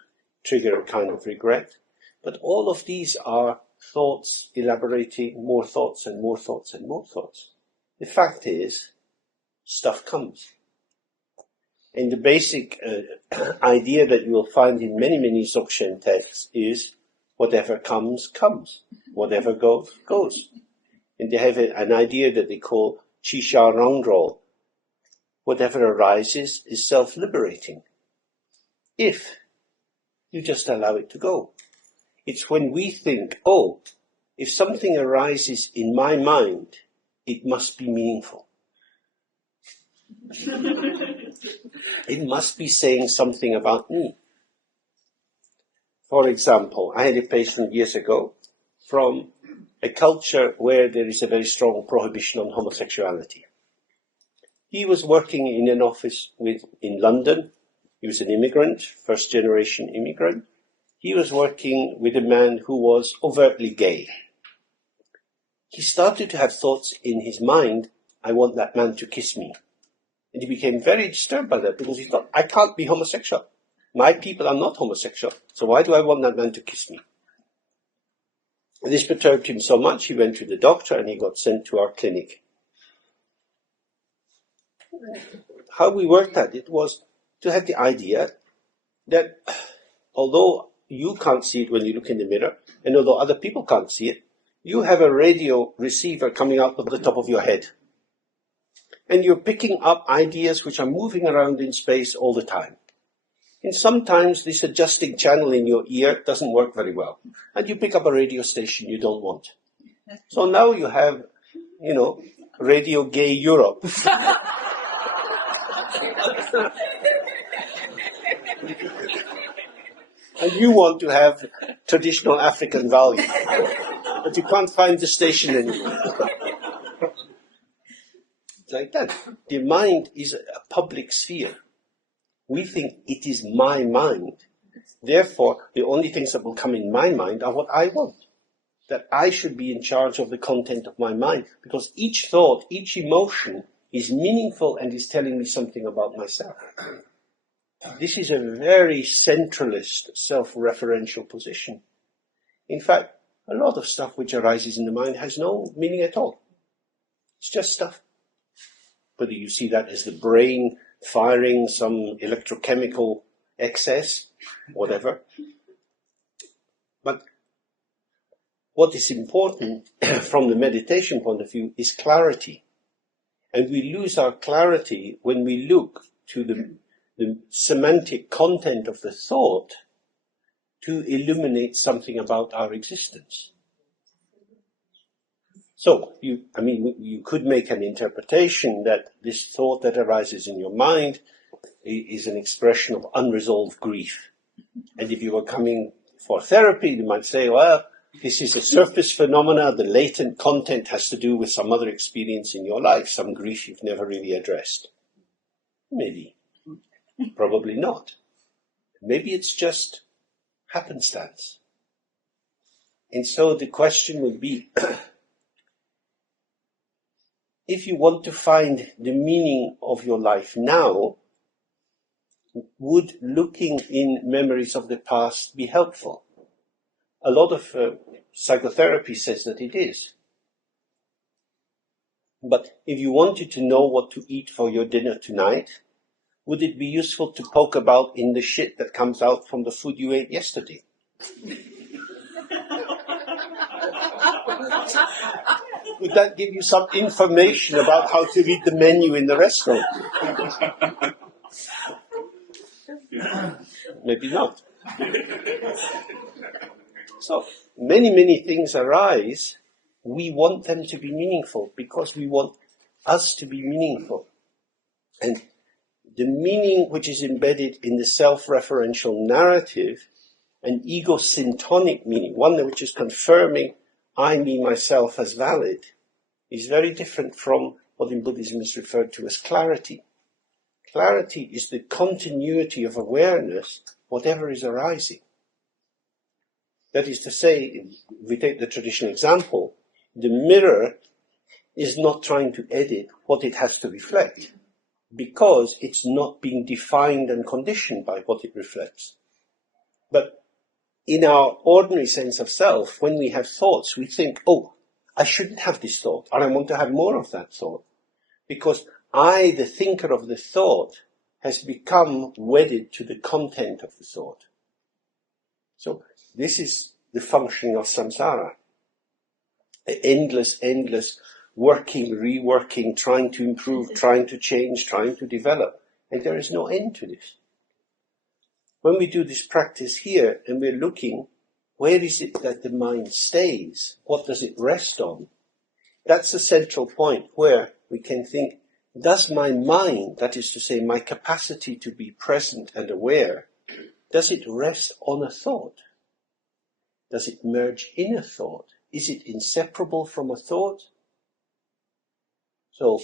trigger a kind of regret. But all of these are thoughts elaborating more thoughts and more thoughts and more thoughts. The fact is, stuff comes. And the basic idea that you will find in many, many Dzogchen texts is, whatever comes, comes. Whatever goes, goes. And they have an idea that they call Chisha Rangrol. Whatever arises is self-liberating, if you just allow it to go. It's when we think, oh, if something arises in my mind, it must be meaningful. It must be saying something about me. For example, I had a patient years ago from a culture where there is a very strong prohibition on homosexuality. He was working in an office in London. He was an immigrant, first generation immigrant. He was working with a man who was overtly gay. He started to have thoughts in his mind, I want that man to kiss me. And he became very disturbed by that because he thought, I can't be homosexual. My people are not homosexual, so why do I want that man to kiss me? And this perturbed him so much, he went to the doctor and he got sent to our clinic. How we worked at it was to have the idea that although you can't see it when you look in the mirror, and although other people can't see it, you have a radio receiver coming out of the top of your head. And you're picking up ideas which are moving around in space all the time. And sometimes this adjusting channel in your ear doesn't work very well. And you pick up a radio station you don't want. So now you have, Radio Gay Europe. And you want to have traditional African values. But you can't find the station anymore. It's like that. The mind is a public sphere. We think it is my mind. Therefore, the only things that will come in my mind are what I want. That I should be in charge of the content of my mind. Because each thought, each emotion is meaningful and is telling me something about myself. This is a very centralist, self-referential position. In fact, a lot of stuff which arises in the mind has no meaning at all. It's just stuff. Whether you see that as the brain firing some electrochemical excess, whatever. But what is important from the meditation point of view is clarity. And we lose our clarity when we look to the semantic content of the thought to illuminate something about our existence. So, you could make an interpretation that this thought that arises in your mind is an expression of unresolved grief. And if you were coming for therapy, you might say, well, this is a surface phenomena. The latent content has to do with some other experience in your life, some grief you've never really addressed. Maybe. Probably not. Maybe it's just happenstance. And so the question would be, if you want to find the meaning of your life now, would looking in memories of the past be helpful? A lot of psychotherapy says that it is. But if you wanted to know what to eat for your dinner tonight, would it be useful to poke about in the shit that comes out from the food you ate yesterday? Would that give you some information about how to read the menu in the restaurant? Maybe not. So, many things arise. We want them to be meaningful because we want us to be meaningful. And the meaning which is embedded in the self-referential narrative, an ego-syntonic meaning, one which is confirming I, me, myself as valid, is very different from what in Buddhism is referred to as clarity. Clarity is the continuity of awareness, whatever is arising. That is to say, if we take the traditional example, the mirror is not trying to edit what it has to reflect, because it's not being defined and conditioned by what it reflects. But in our ordinary sense of self, when we have thoughts, we think, oh, I shouldn't have this thought, and I want to have more of that thought. Because I, the thinker of the thought, has become wedded to the content of the thought. So this is the functioning of samsara. Endless working, reworking, trying to improve, trying to change, trying to develop. And there is no end to this. When we do this practice here and we're looking, where is it that the mind stays? What does it rest on? That's the central point where we can think, does my mind, that is to say, my capacity to be present and aware, does it rest on a thought? Does it merge in a thought? Is it inseparable from a thought? So,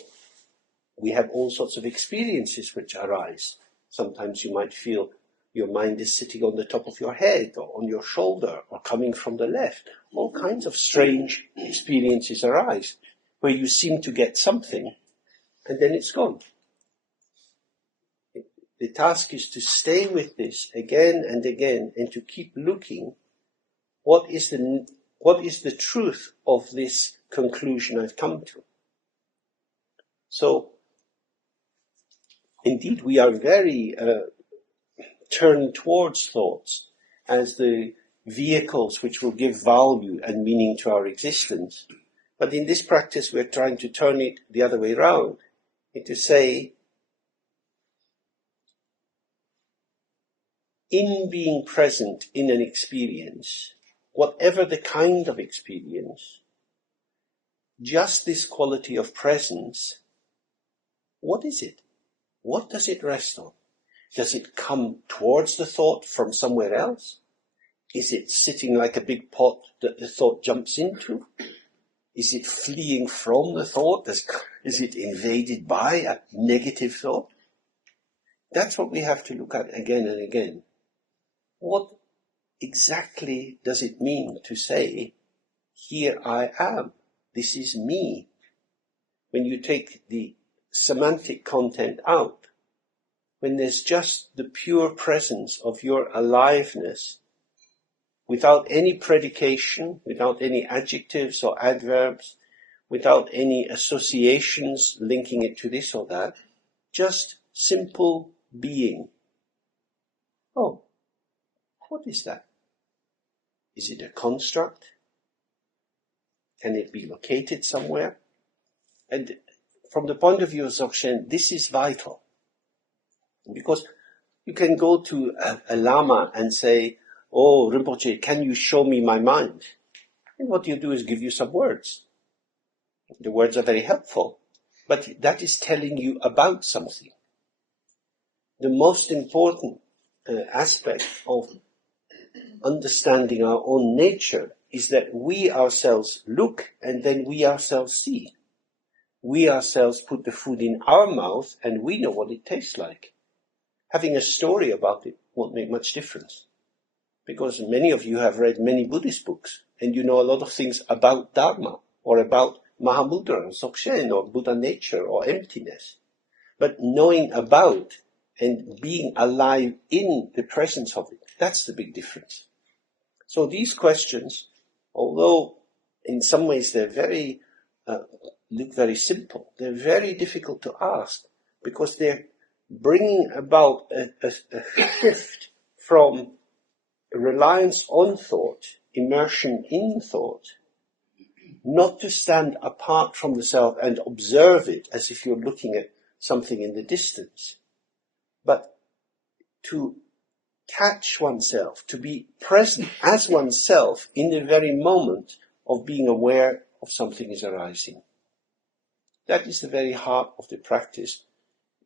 we have all sorts of experiences which arise. Sometimes you might feel your mind is sitting on the top of your head or on your shoulder or coming from the left. All kinds of strange experiences arise where you seem to get something and then it's gone. The task is to stay with this again and again and to keep looking what is the truth of this conclusion I've come to. So, indeed, we are very turned towards thoughts as the vehicles which will give value and meaning to our existence. But in this practice, we're trying to turn it the other way around, and to say, in being present in an experience, whatever the kind of experience, just this quality of presence, what is it? What does it rest on? Does it come towards the thought from somewhere else? Is it sitting like a big pot that the thought jumps into? Is it fleeing from the thought? Is it invaded by a negative thought? That's what we have to look at again and again. What exactly does it mean to say, here I am, this is me? When you take the semantic content out, when there's just the pure presence of your aliveness, without any predication, without any adjectives or adverbs, without any associations linking it to this or that, just simple being. Oh, what is that? Is it a construct? Can it be located somewhere? And from the point of view of Dzogchen, this is vital. Because you can go to a Lama and say, oh, Rinpoche, can you show me my mind? And what you do is give you some words. The words are very helpful, but that is telling you about something. The most important aspect of understanding our own nature is that we ourselves look and then we ourselves see. We ourselves put the food in our mouth and we know what it tastes like. Having a story about it won't make much difference, because many of you have read many Buddhist books and you know a lot of things about Dharma or about Mahamudra or Dzogchen or Buddha nature or emptiness. But knowing about and being alive in the presence of it, that's the big difference. So these questions, although in some ways they're very, look very simple, they're very difficult to ask because they're bringing about a shift from reliance on thought, immersion in thought, not to stand apart from the self and observe it as if you're looking at something in the distance, but to catch oneself, to be present as oneself in the very moment of being aware of something is arising. That is the very heart of the practice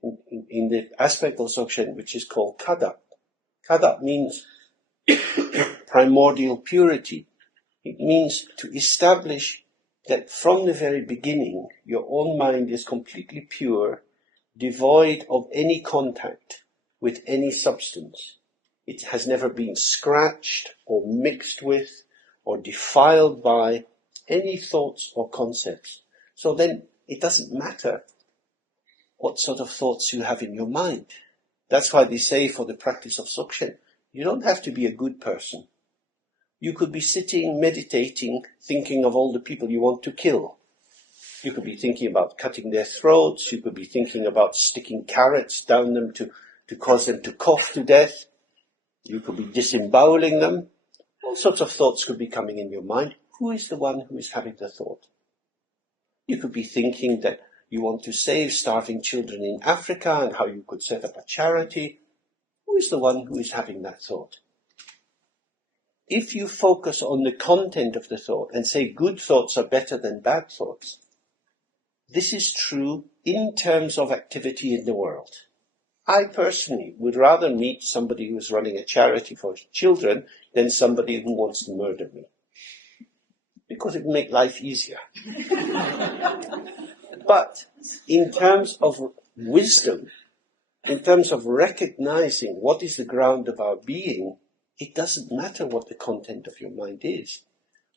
in the aspect of Dzogchen which is called kada. Kada means primordial purity. It means to establish that from the very beginning your own mind is completely pure, devoid of any contact with any substance. It has never been scratched or mixed with or defiled by any thoughts or concepts. So then it doesn't matter what sort of thoughts you have in your mind. That's why they say for the practice of Dzogchen, you don't have to be a good person. You could be sitting, meditating, thinking of all the people you want to kill. You could be thinking about cutting their throats. You could be thinking about sticking carrots down them to cause them to cough to death. You could be disemboweling them. All sorts of thoughts could be coming in your mind. Who is the one who is having the thought? You could be thinking that you want to save starving children in Africa and how you could set up a charity. Who is the one who is having that thought? If you focus on the content of the thought and say good thoughts are better than bad thoughts, this is true in terms of activity in the world. I personally would rather meet somebody who is running a charity for children than somebody who wants to murder me, because it would make life easier. But in terms of wisdom, in terms of recognizing what is the ground of our being, it doesn't matter what the content of your mind is.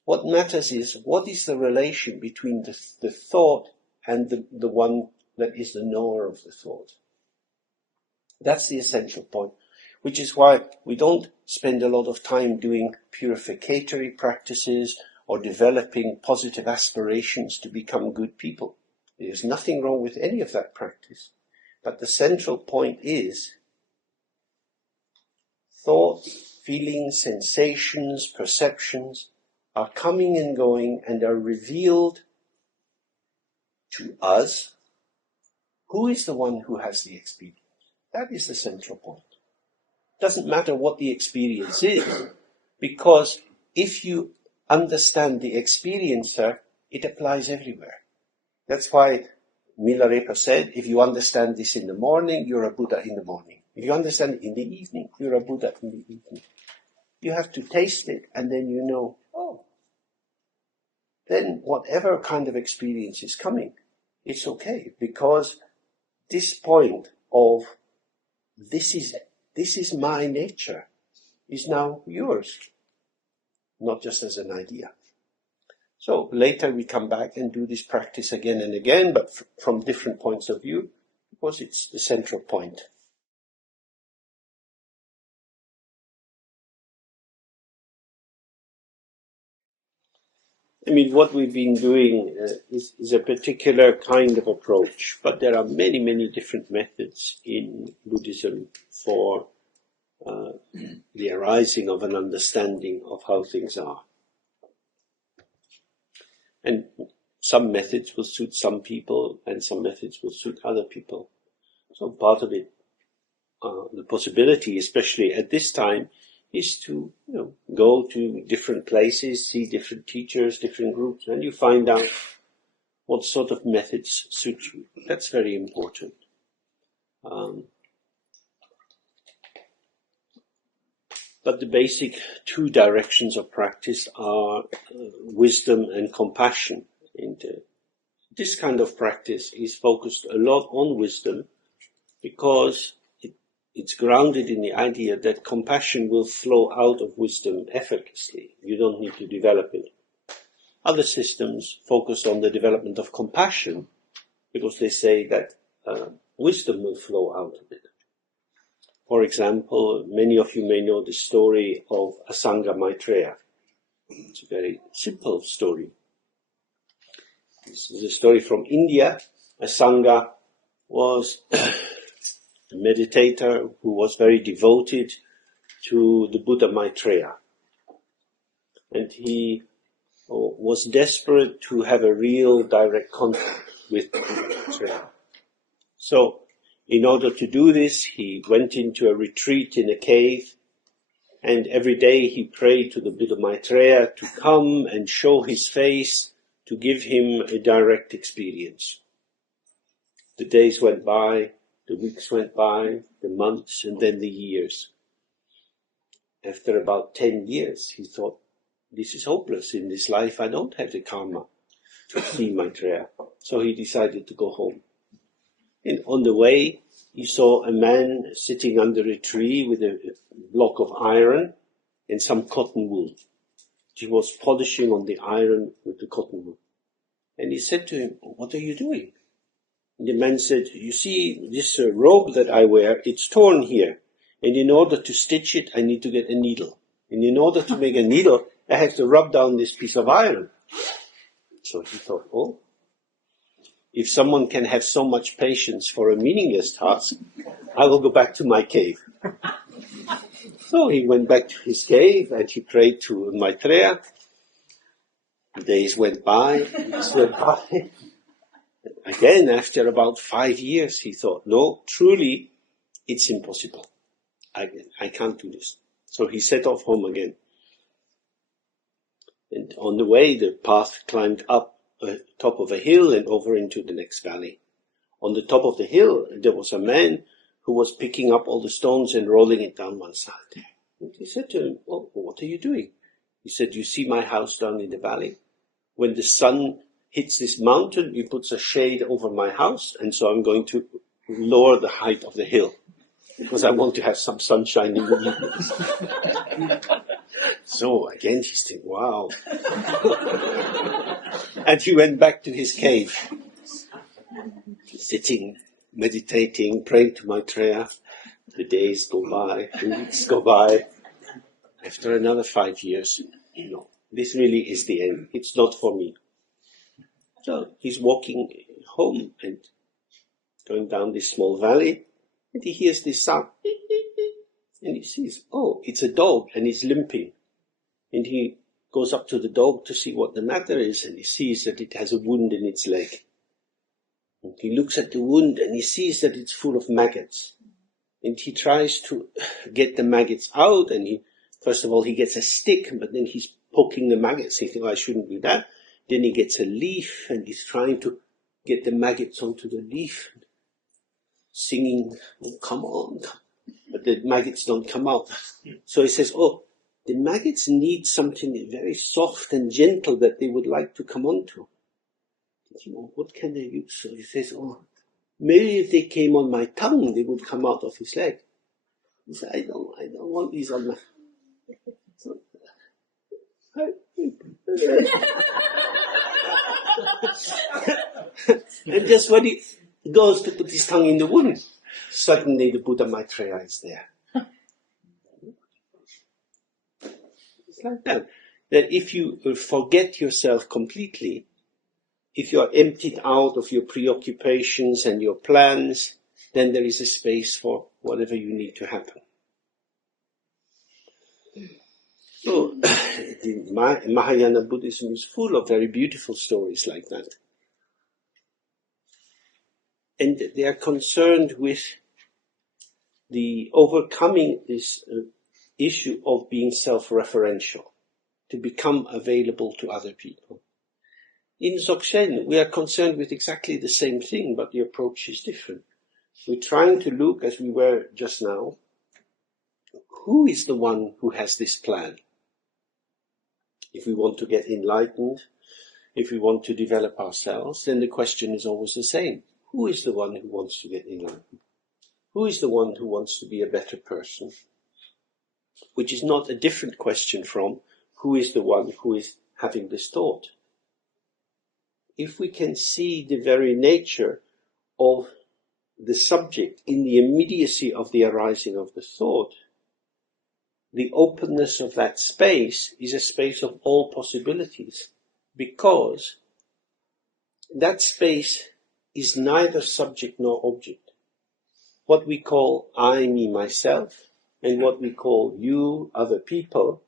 What matters is what is the relation between the thought and the one that is the knower of the thought. That's the essential point, which is why we don't spend a lot of time doing purificatory practices or developing positive aspirations to become good people. There's nothing wrong with any of that practice. But the central point is thoughts, feelings, sensations, perceptions are coming and going and are revealed to us. Who is the one who has the experience? That is the central point. It doesn't matter what the experience is, because if you understand the experiencer, it applies everywhere. That's why Milarepa said, if you understand this in the morning, you're a Buddha in the morning. If you understand it in the evening, you're a Buddha in the evening. You have to taste it and then you know, oh, then whatever kind of experience is coming, it's okay, because this point of this is my nature is now yours, not just as an idea. So later we come back and do this practice again and again, but from different points of view, because it's the central point. I mean, what we've been doing is a particular kind of approach, but there are many, many different methods in in Buddhism for the arising of an understanding of how things are. And some methods will suit some people and some methods will suit other people. So part of it, the possibility, especially at this time, is to go to different places, see different teachers, different groups, and you find out what sort of methods suit you. That's very important. But the basic two directions of practice are wisdom and compassion. And this kind of practice is focused a lot on wisdom because it's grounded in the idea that compassion will flow out of wisdom effortlessly. You don't need to develop it. Other systems focus on the development of compassion because they say that wisdom will flow out of it. For example, many of you may know the story of Asanga Maitreya. It's a very simple story. This is a story from India. Asanga was a meditator who was very devoted to the Buddha Maitreya. And he was desperate to have a real direct contact with Maitreya. So, in order to do this, he went into a retreat in a cave, and every day he prayed to the Buddha Maitreya to come and show his face, to give him a direct experience. The days went by, the weeks went by, the months, and then the years. After about 10 years, he thought, this is hopeless. In this life, I don't have the karma to see Maitreya. So he decided to go home. And on the way, he saw a man sitting under a tree with a block of iron and some cotton wool. He was polishing on the iron with the cotton wool. And he said to him, what are you doing? And the man said, you see, this robe that I wear, it's torn here. And in order to stitch it, I need to get a needle. And in order to make a needle, I have to rub down this piece of iron. So he thought, oh, if someone can have so much patience for a meaningless task, I will go back to my cave. So he went back to his cave and he prayed to Maitreya. Days went by, weeks went by. Again, after about 5 years, he thought, no, truly, it's impossible. I can't do this. So he set off home again. And on the way, the path climbed up top of a hill and over into the next valley. On the top of the hill, there was a man who was picking up all the stones and rolling it down one side. And he said to him, oh, what are you doing? He said, you see my house down in the valley? When the sun hits this mountain, it puts a shade over my house, and so I'm going to lower the height of the hill because I want to have some sunshine in the evenings. So again, he's thinking, wow. And he went back to his cave, sitting, meditating, praying to Maitreya. The days go by, the weeks go by. After another 5 years, no, this really is the end. It's not for me. So he's walking home and going down this small valley, and he hears this sound. And he sees, oh, it's a dog, and he's limping. And he goes up to the dog to see what the matter is, and he sees that it has a wound in its leg. And he looks at the wound, and he sees that it's full of maggots. And he tries to get the maggots out, and first of all, he gets a stick, but then he's poking the maggots, thinking, oh, I shouldn't do that. Then he gets a leaf, and he's trying to get the maggots onto the leaf, singing, oh, come on. But the maggots don't come out. So he says, oh, the maggots need something very soft and gentle that they would like to come onto. What can they use? So he says, oh, maybe if they came on my tongue, they would come out of his leg. He said, I don't want these on my... So, and just when he goes to put his tongue in the wound, suddenly the Buddha Maitreya is there. It's like that. That if you forget yourself completely, if you are emptied out of your preoccupations and your plans, then there is a space for whatever you need to happen. So, the Mahayana Buddhism is full of very beautiful stories like that. And they are concerned with the overcoming this issue of being self-referential, to become available to other people. In Dzogchen, we are concerned with exactly the same thing, but the approach is different. We're trying to look, as we were just now, who is the one who has this plan? If we want to get enlightened, if we want to develop ourselves, then the question is always the same. Who is the one who wants to get enlightened? Who is the one who wants to be a better person? Which is not a different question from who is the one who is having this thought. If we can see the very nature of the subject in the immediacy of the arising of the thought, the openness of that space is a space of all possibilities, because that space is neither subject nor object. What we call I, me, myself, and what we call you, other people,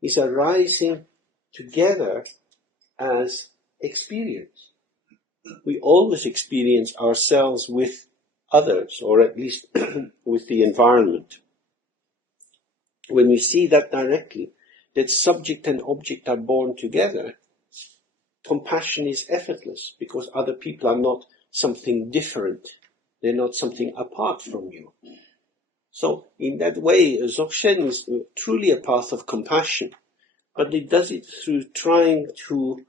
is arising together as experience. We always experience ourselves with others, or at least with the environment. When we see that directly, that subject and object are born together, compassion is effortless, because other people are not something different. They're not something apart from you. So in that way, Dzogchen is truly a path of compassion, but it does it through trying to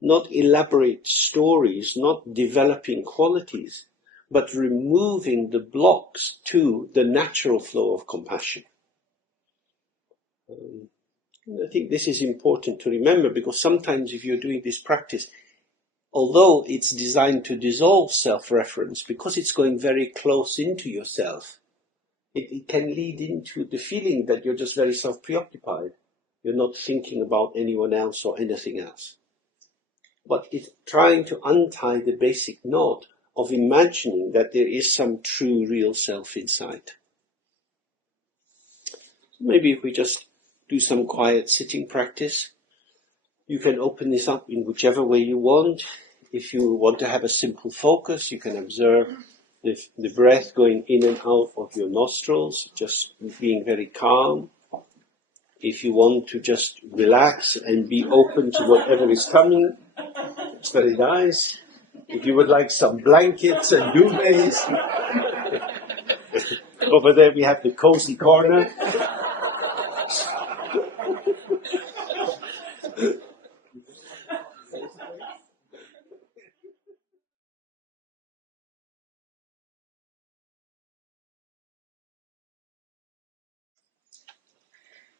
not elaborate stories, not developing qualities, but removing the blocks to the natural flow of compassion. I think this is important to remember, because sometimes if you're doing this practice, although it's designed to dissolve self-reference, because it's going very close into yourself, it can lead into the feeling that you're just very self-preoccupied. You're not thinking about anyone else or anything else. But it's trying to untie the basic knot of imagining that there is some true, real self inside. Maybe if we just do some quiet sitting practice, you can open this up in whichever way you want. If you want to have a simple focus, you can observe the breath going in and out of your nostrils, just being very calm. If you want to just relax and be open to whatever is coming, it's very nice. If you would like some blankets and duvets, over there we have the cozy corner.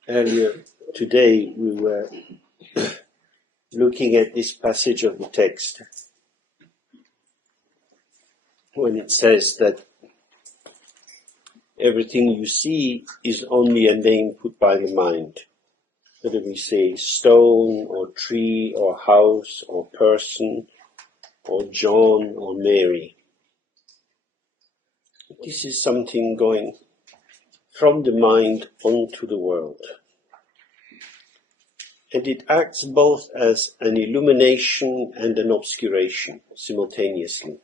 Earlier today we were looking at this passage of the text when it says that everything you see is only a name put by the mind. Whether we say stone or tree or house or person or John or Mary. This is something going from the mind onto the world. And it acts both as an illumination and an obscuration simultaneously.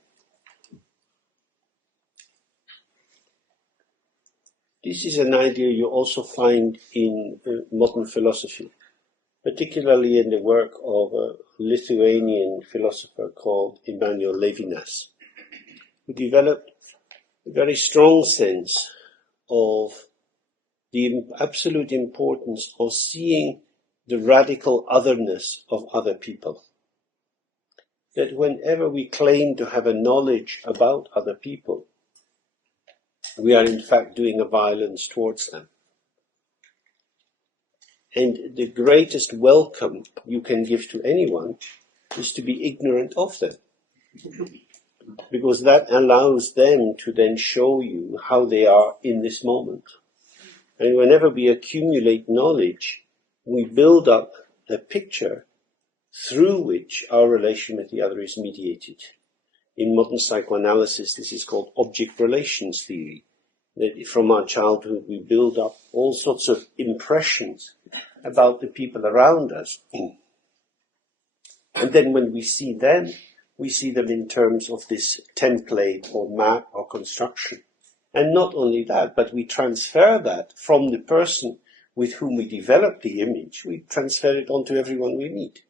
This is an idea you also find in modern philosophy, particularly in the work of a Lithuanian philosopher called Emanuel Levinas, who developed a very strong sense of the absolute importance of seeing the radical otherness of other people. That whenever we claim to have a knowledge about other people, we are in fact doing a violence towards them. And the greatest welcome you can give to anyone is to be ignorant of them. Because that allows them to then show you how they are in this moment. And whenever we accumulate knowledge, we build up a picture through which our relation with the other is mediated. In modern psychoanalysis, this is called object relations theory. That from our childhood we build up all sorts of impressions about the people around us. And then when we see them in terms of this template or map or construction. And not only that, but we transfer that from the person with whom we develop the image, we transfer it onto everyone we meet.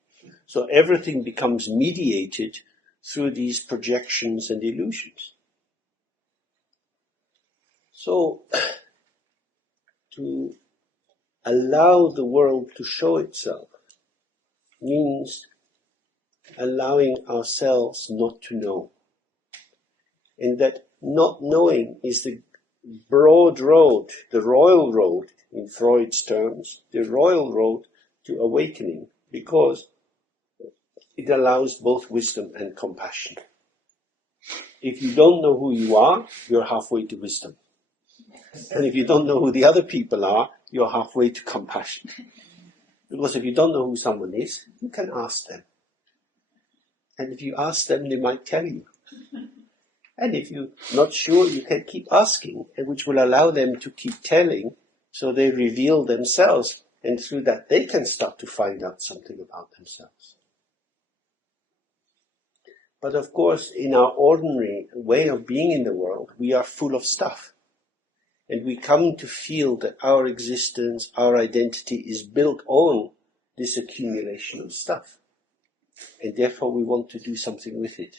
So everything becomes mediated through these projections and illusions. So, to allow the world to show itself means allowing ourselves not to know. And that not knowing is the broad road, the royal road, in Freud's terms, the royal road to awakening, because it allows both wisdom and compassion. If you don't know who you are, you're halfway to wisdom. And if you don't know who the other people are, you're halfway to compassion. Because if you don't know who someone is, you can ask them. And if you ask them, they might tell you. And if you're not sure, you can keep asking, and which will allow them to keep telling, so they reveal themselves, and through that they can start to find out something about themselves. But of course, in our ordinary way of being in the world, we are full of stuff. And we come to feel that our existence, our identity is built on this accumulation of stuff. And therefore we want to do something with it.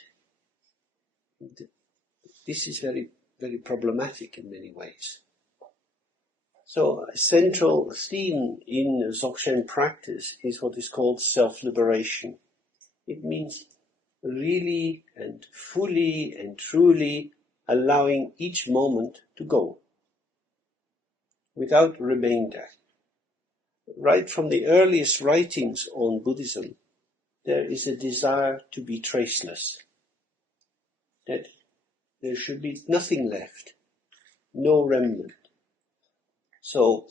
This is very, very problematic in many ways. So a central theme in Dzogchen practice is what is called self-liberation. It means really and fully and truly allowing each moment to go, without remainder. Right from the earliest writings on Buddhism, there is a desire to be traceless, that there should be nothing left, no remnant. So,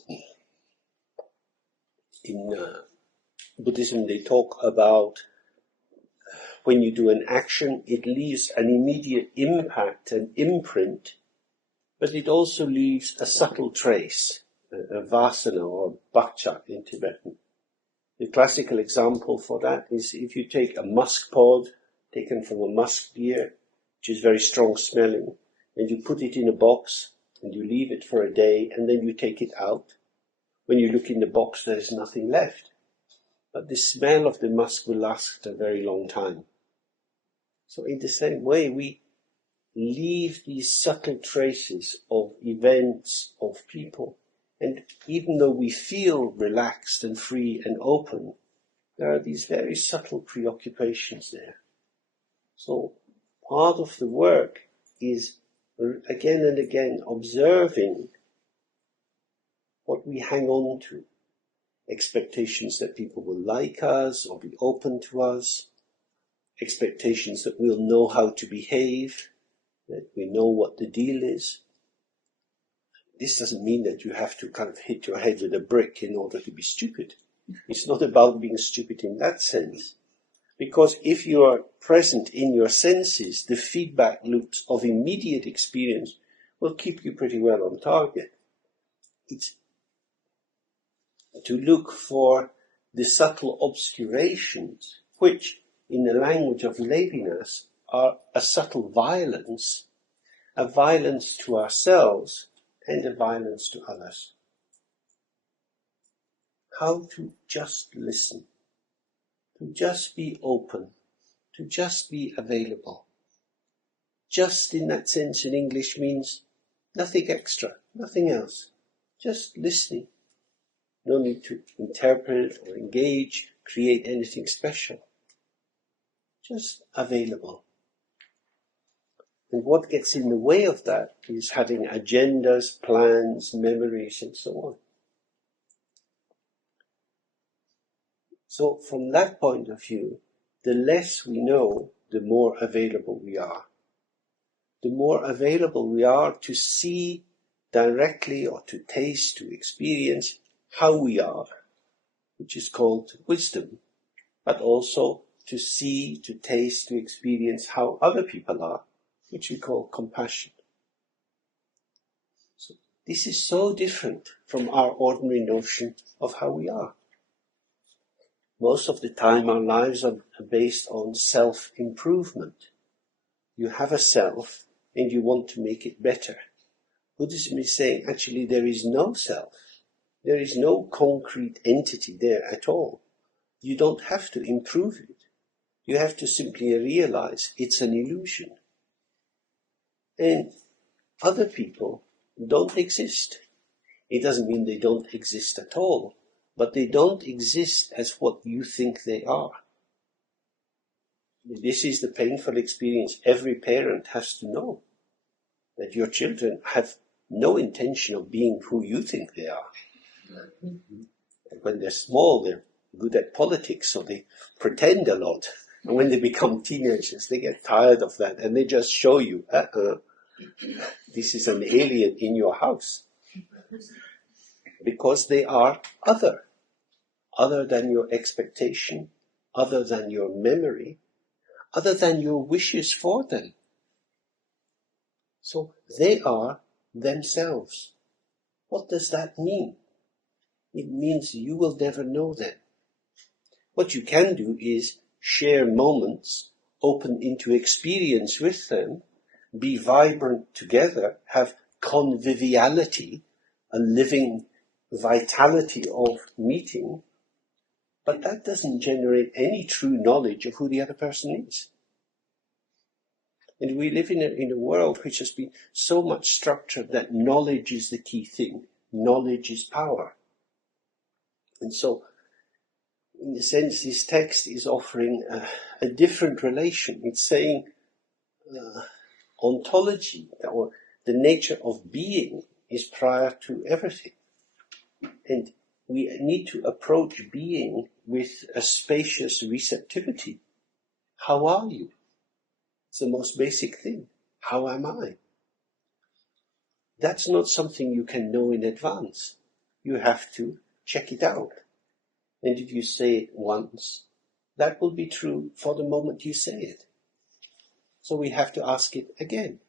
in Buddhism they talk about when you do an action, it leaves an immediate impact and imprint, but it also leaves a subtle trace, a vasana or bakchak in Tibetan. The classical example for that is if you take a musk pod taken from a musk deer, which is very strong smelling, and you put it in a box and you leave it for a day and then you take it out. When you look in the box, there is nothing left. But the smell of the musk will last a very long time. So in the same way, we leave these subtle traces of events, of people. And even though we feel relaxed and free and open, there are these very subtle preoccupations there. So part of the work is again and again observing what we hang on to. Expectations that people will like us or be open to us. Expectations that we'll know how to behave, that we know what the deal is. This doesn't mean that you have to kind of hit your head with a brick in order to be stupid. It's not about being stupid in that sense. Because if you are present in your senses, the feedback loops of immediate experience will keep you pretty well on target. It's to look for the subtle obscurations, which, in the language of Levinas, are a subtle violence, a violence to ourselves and a violence to others. How to just listen, to just be open, to just be available. Just in that sense in English means nothing extra, nothing else, just listening. No need to interpret or engage, create anything special. Just available. And what gets in the way of that is having agendas, plans, memories, and so on. So from that point of view, the less we know, the more available we are. The more available we are to see directly or to taste, to experience how we are, which is called wisdom, but also to see, to taste, to experience how other people are, which we call compassion. So this is so different from our ordinary notion of how we are. Most of the time our lives are based on self-improvement. You have a self and you want to make it better. Buddhism is saying actually there is no self. There is no concrete entity there at all. You don't have to improve it. You have to simply realize it's an illusion. And other people don't exist. It doesn't mean they don't exist at all, but they don't exist as what you think they are. This is the painful experience every parent has to know, that your children have no intention of being who you think they are. When they're small, they're good at politics, so they pretend a lot. And when they become teenagers, they get tired of that, and they just show you, this is an alien in your house. Because they are other than your expectation, other than your memory, other than your wishes for them. So they are themselves. What does that mean? It means you will never know them. What you can do is share moments, open into experience with them, be vibrant together, have conviviality, a living vitality of meeting, but that doesn't generate any true knowledge of who the other person is. And we live in a world which has been so much structured that knowledge is the key thing. Knowledge is power. And so, in a sense, this text is offering a different relation. It's saying ontology, or the nature of being, is prior to everything. And we need to approach being with a spacious receptivity. How are you? It's the most basic thing. How am I? That's not something you can know in advance. You have to check it out. And if you say it once, that will be true for the moment you say it. So we have to ask it again.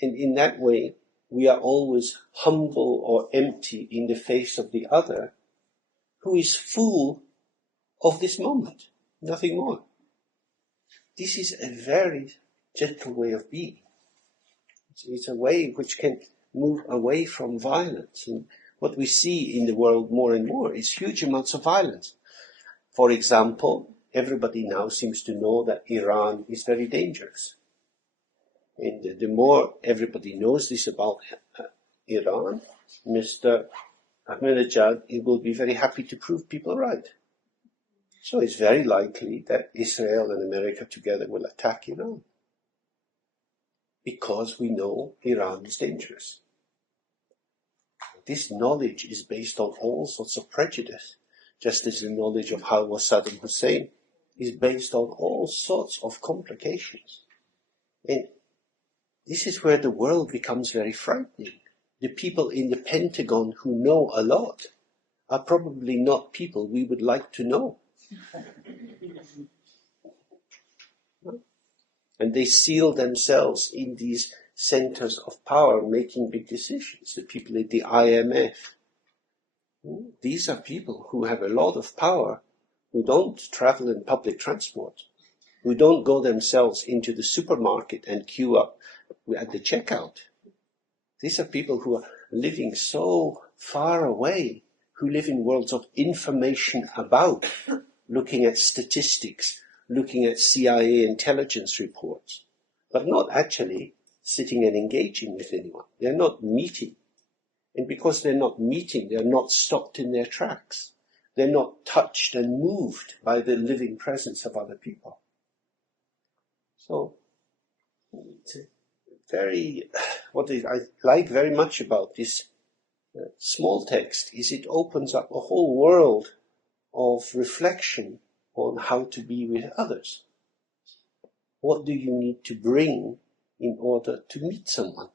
And in that way, we are always humble or empty in the face of the other, who is full of this moment, nothing more. This is a very gentle way of being. It's a way which can move away from violence. And what we see in the world more and more is huge amounts of violence. For example, everybody now seems to know that Iran is very dangerous. And the more everybody knows this about Iran, Mr. Ahmadinejad, he will be very happy to prove people right. So it's very likely that Israel and America together will attack Iran. Because we know Iran is dangerous. This knowledge is based on all sorts of prejudice, just as the knowledge of how was Saddam Hussein is based on all sorts of complications. And this is where the world becomes very frightening. The people in the Pentagon who know a lot are probably not people we would like to know. And they seal themselves in these centers of power, making big decisions. The people at the IMF. These are people who have a lot of power, who don't travel in public transport, who don't go themselves into the supermarket and queue up at the checkout. These are people who are living so far away, who live in worlds of information about, looking at statistics, looking at CIA intelligence reports, but not actually sitting and engaging with anyone. They're not meeting. And because they're not meeting, they're not stopped in their tracks. They're not touched and moved by the living presence of other people. So, it's what I like very much about this small text is it opens up a whole world of reflection on how to be with others. What do you need to bring in order to meet someone?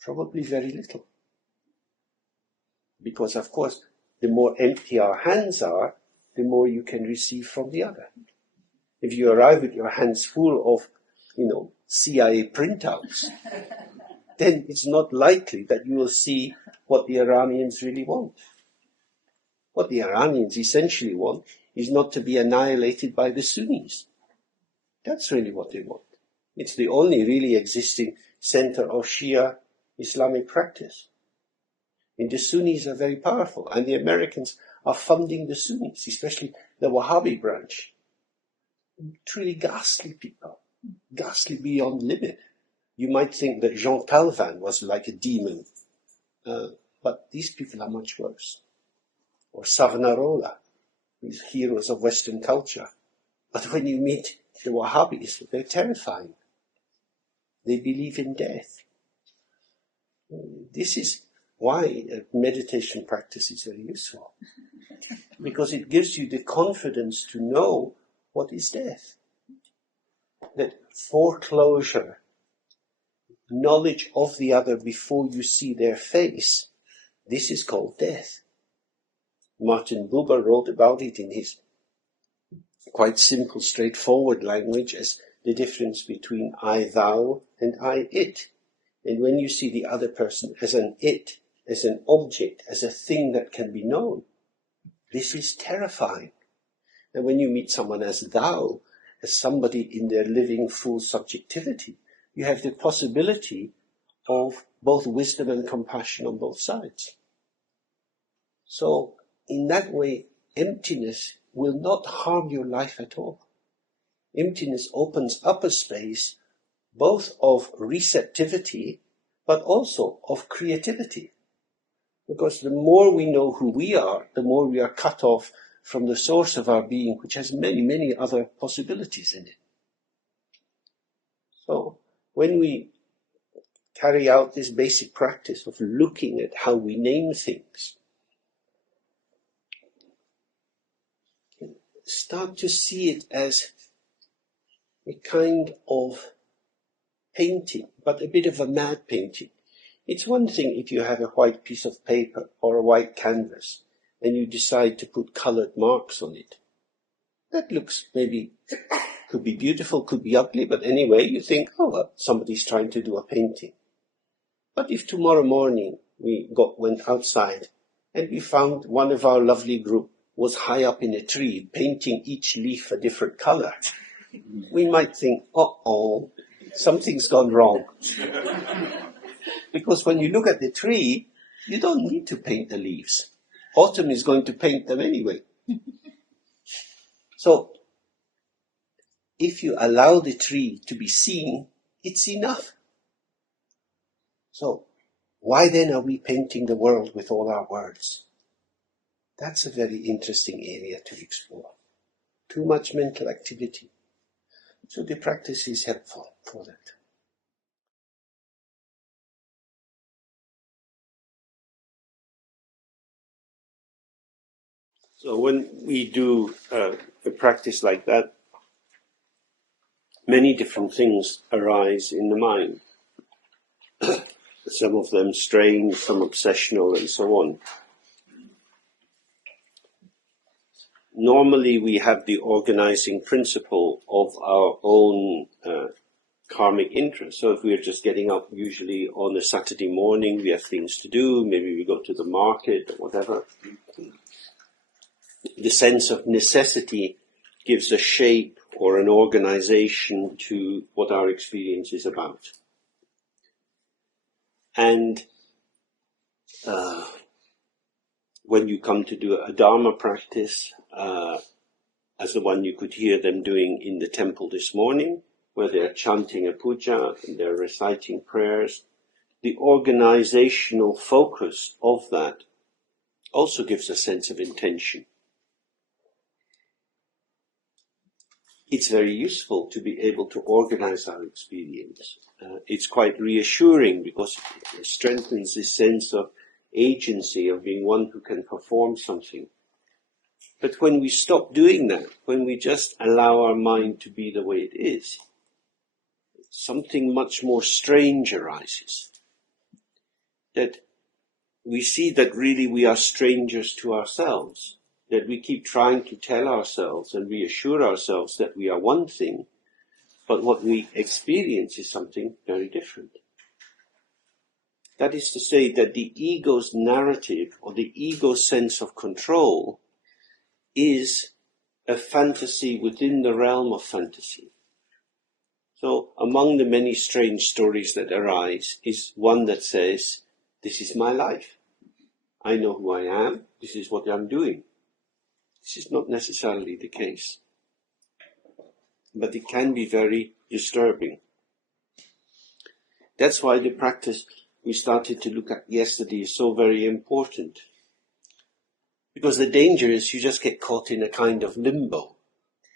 Probably very little. Because, of course, the more empty our hands are, the more you can receive from the other. If you arrive with your hands full of, CIA printouts, then it's not likely that you will see what the Iranians really want. What the Iranians essentially want is not to be annihilated by the Sunnis. That's really what they want. It's the only really existing center of Shia Islamic practice. And the Sunnis are very powerful, and the Americans are funding the Sunnis, especially the Wahhabi branch. Truly ghastly people, ghastly beyond limit. You might think that Jean Calvin was like a demon, but these people are much worse. Or Savonarola, these heroes of Western culture. But when you meet the Wahhabis, they're terrifying. They believe in death. This is why meditation practice is very useful. Because it gives you the confidence to know what is death. That foreclosure, knowledge of the other before you see their face, this is called death. Martin Buber wrote about it in his quite simple, straightforward language as the difference between I, thou, and I, it. And when you see the other person as an it, as an object, as a thing that can be known, this is terrifying. And when you meet someone as thou, as somebody in their living full subjectivity, you have the possibility of both wisdom and compassion on both sides. So, in that way, emptiness will not harm your life at all. Emptiness opens up a space both of receptivity, but also of creativity. Because the more we know who we are, the more we are cut off from the source of our being, which has many, many other possibilities in it. So, when we carry out this basic practice of looking at how we name things, start to see it as a kind of painting, but a bit of a mad painting. It's one thing if you have a white piece of paper or a white canvas and you decide to put colored marks on it. That looks maybe, could be beautiful, could be ugly, but anyway you think, oh well, somebody's trying to do a painting. But if tomorrow morning we went outside and we found one of our lovely group was high up in a tree, painting each leaf a different color, we might think, uh-oh, something's gone wrong. Because when you look at the tree, you don't need to paint the leaves. Autumn is going to paint them anyway. So, if you allow the tree to be seen, it's enough. So, why then are we painting the world with all our words? That's a very interesting area to explore. Too much mental activity. So the practice is helpful for that. So when we do a practice like that, many different things arise in the mind. Some of them strange, some obsessional, and so on. Normally we have the organizing principle of our own karmic interest. So if we're just getting up usually on a Saturday morning, we have things to do, maybe we go to the market or whatever. The sense of necessity gives a shape or an organization to what our experience is about. And when you come to do a Dharma practice, as the one you could hear them doing in the temple this morning, where they're chanting a puja and they're reciting prayers, the organizational focus of that also gives a sense of intention. It's very useful to be able to organize our experience. It's quite reassuring because it strengthens this sense of agency, of being one who can perform something. But when we stop doing that, when we just allow our mind to be the way it is, something much more strange arises. That we see that really we are strangers to ourselves. that we keep trying to tell ourselves and reassure ourselves that we are one thing, but what we experience is something very different. That is to say that the ego's narrative or the ego's sense of control is a fantasy within the realm of fantasy. So among the many strange stories that arise is one that says, this is my life. I know who I am. This is what I'm doing. This is not necessarily the case. But it can be very disturbing. That's why the practice we started to look at yesterday is so very important. Because the danger is you just get caught in a kind of limbo.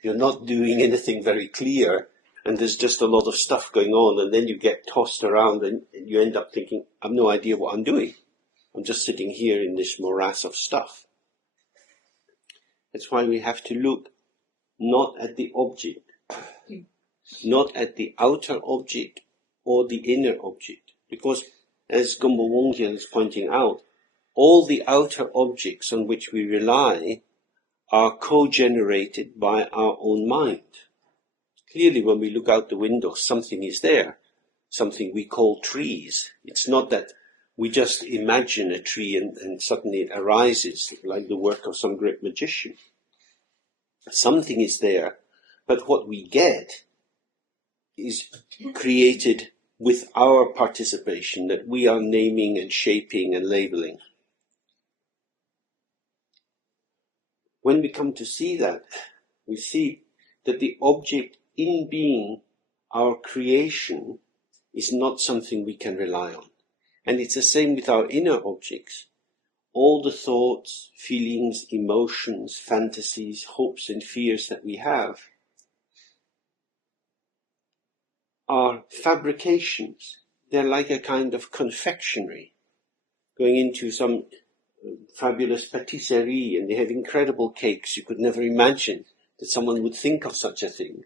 You're not doing anything very clear, and there's just a lot of stuff going on, and then you get tossed around and you end up thinking, I have no idea what I'm doing. I'm just sitting here in this morass of stuff. That's why we have to look not at the object, not at the outer object or the inner object. Because, as Gonpo Wangyal is pointing out, all the outer objects on which we rely are co-generated by our own mind. Clearly, when we look out the window, something is there, something we call trees. It's not that we just imagine a tree and suddenly it arises like the work of some great magician. Something is there, but what we get is created with our participation, that we are naming and shaping and labeling. When we come to see that, we see that the object in being, our creation, is not something we can rely on. And it's the same with our inner objects. All the thoughts, feelings, emotions, fantasies, hopes and fears that we have are fabrications. They're like a kind of confectionery. Going into some fabulous patisserie and they have incredible cakes. You could never imagine that someone would think of such a thing.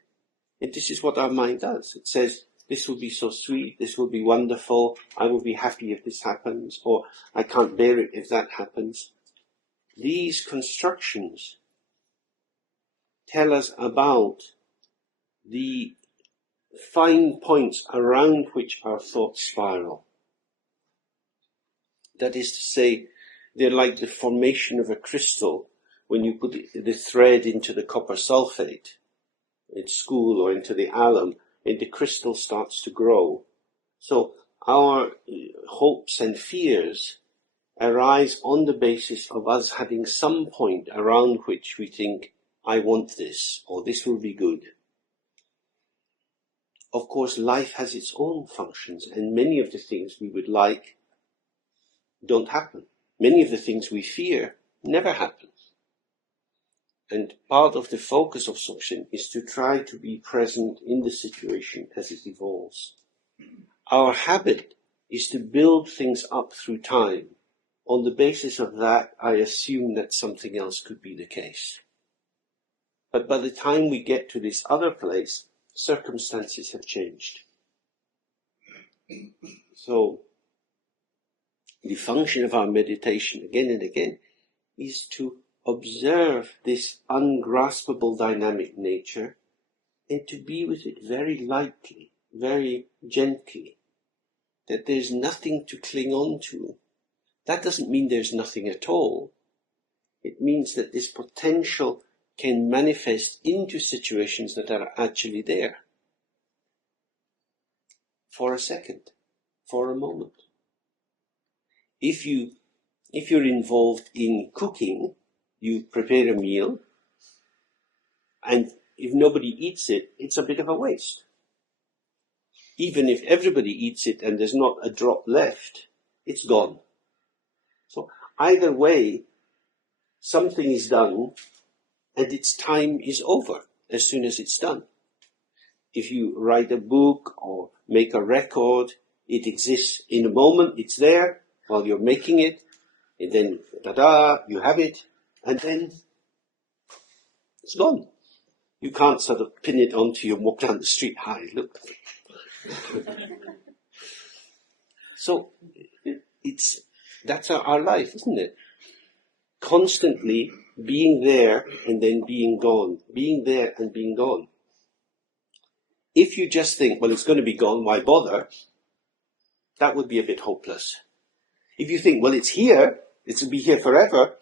And this is what our mind does. It says, this will be so sweet, this will be wonderful, I will be happy if this happens, or I can't bear it if that happens. These constructions tell us about the fine points around which our thoughts spiral. That is to say, they're like the formation of a crystal when you put the thread into the copper sulfate in school or into the alum, and the crystal starts to grow. So our hopes and fears arise on the basis of us having some point around which we think, I want this, or this will be good. Of course, life has its own functions, and many of the things we would like don't happen. Many of the things we fear never happen. And part of the focus of Dzogchen is to try to be present in the situation as it evolves. Our habit is to build things up through time. On the basis of that, I assume that something else could be the case. But by the time we get to this other place, circumstances have changed. So, the function of our meditation, again and again, is to observe this ungraspable dynamic nature and to be with it very lightly, very gently, that there's nothing to cling on to. That doesn't mean there's nothing at all. It means that this potential can manifest into situations that are actually there. For a second, for a moment. If you're involved in cooking, you prepare a meal, and if nobody eats it, it's a bit of a waste. Even if everybody eats it and there's not a drop left, it's gone. So either way, something is done and its time is over as soon as it's done. If you write a book or make a record, it exists in a moment, it's there while you're making it, and then, ta-da, you have it, and then it's gone. You can't sort of pin it onto you and walk down the street, hi, look. So, that's our life, isn't it? Constantly being there and then being gone, being there and being gone. If you just think, well, it's going to be gone, why bother? That would be a bit hopeless. If you think, well, it's here, it's to be here forever,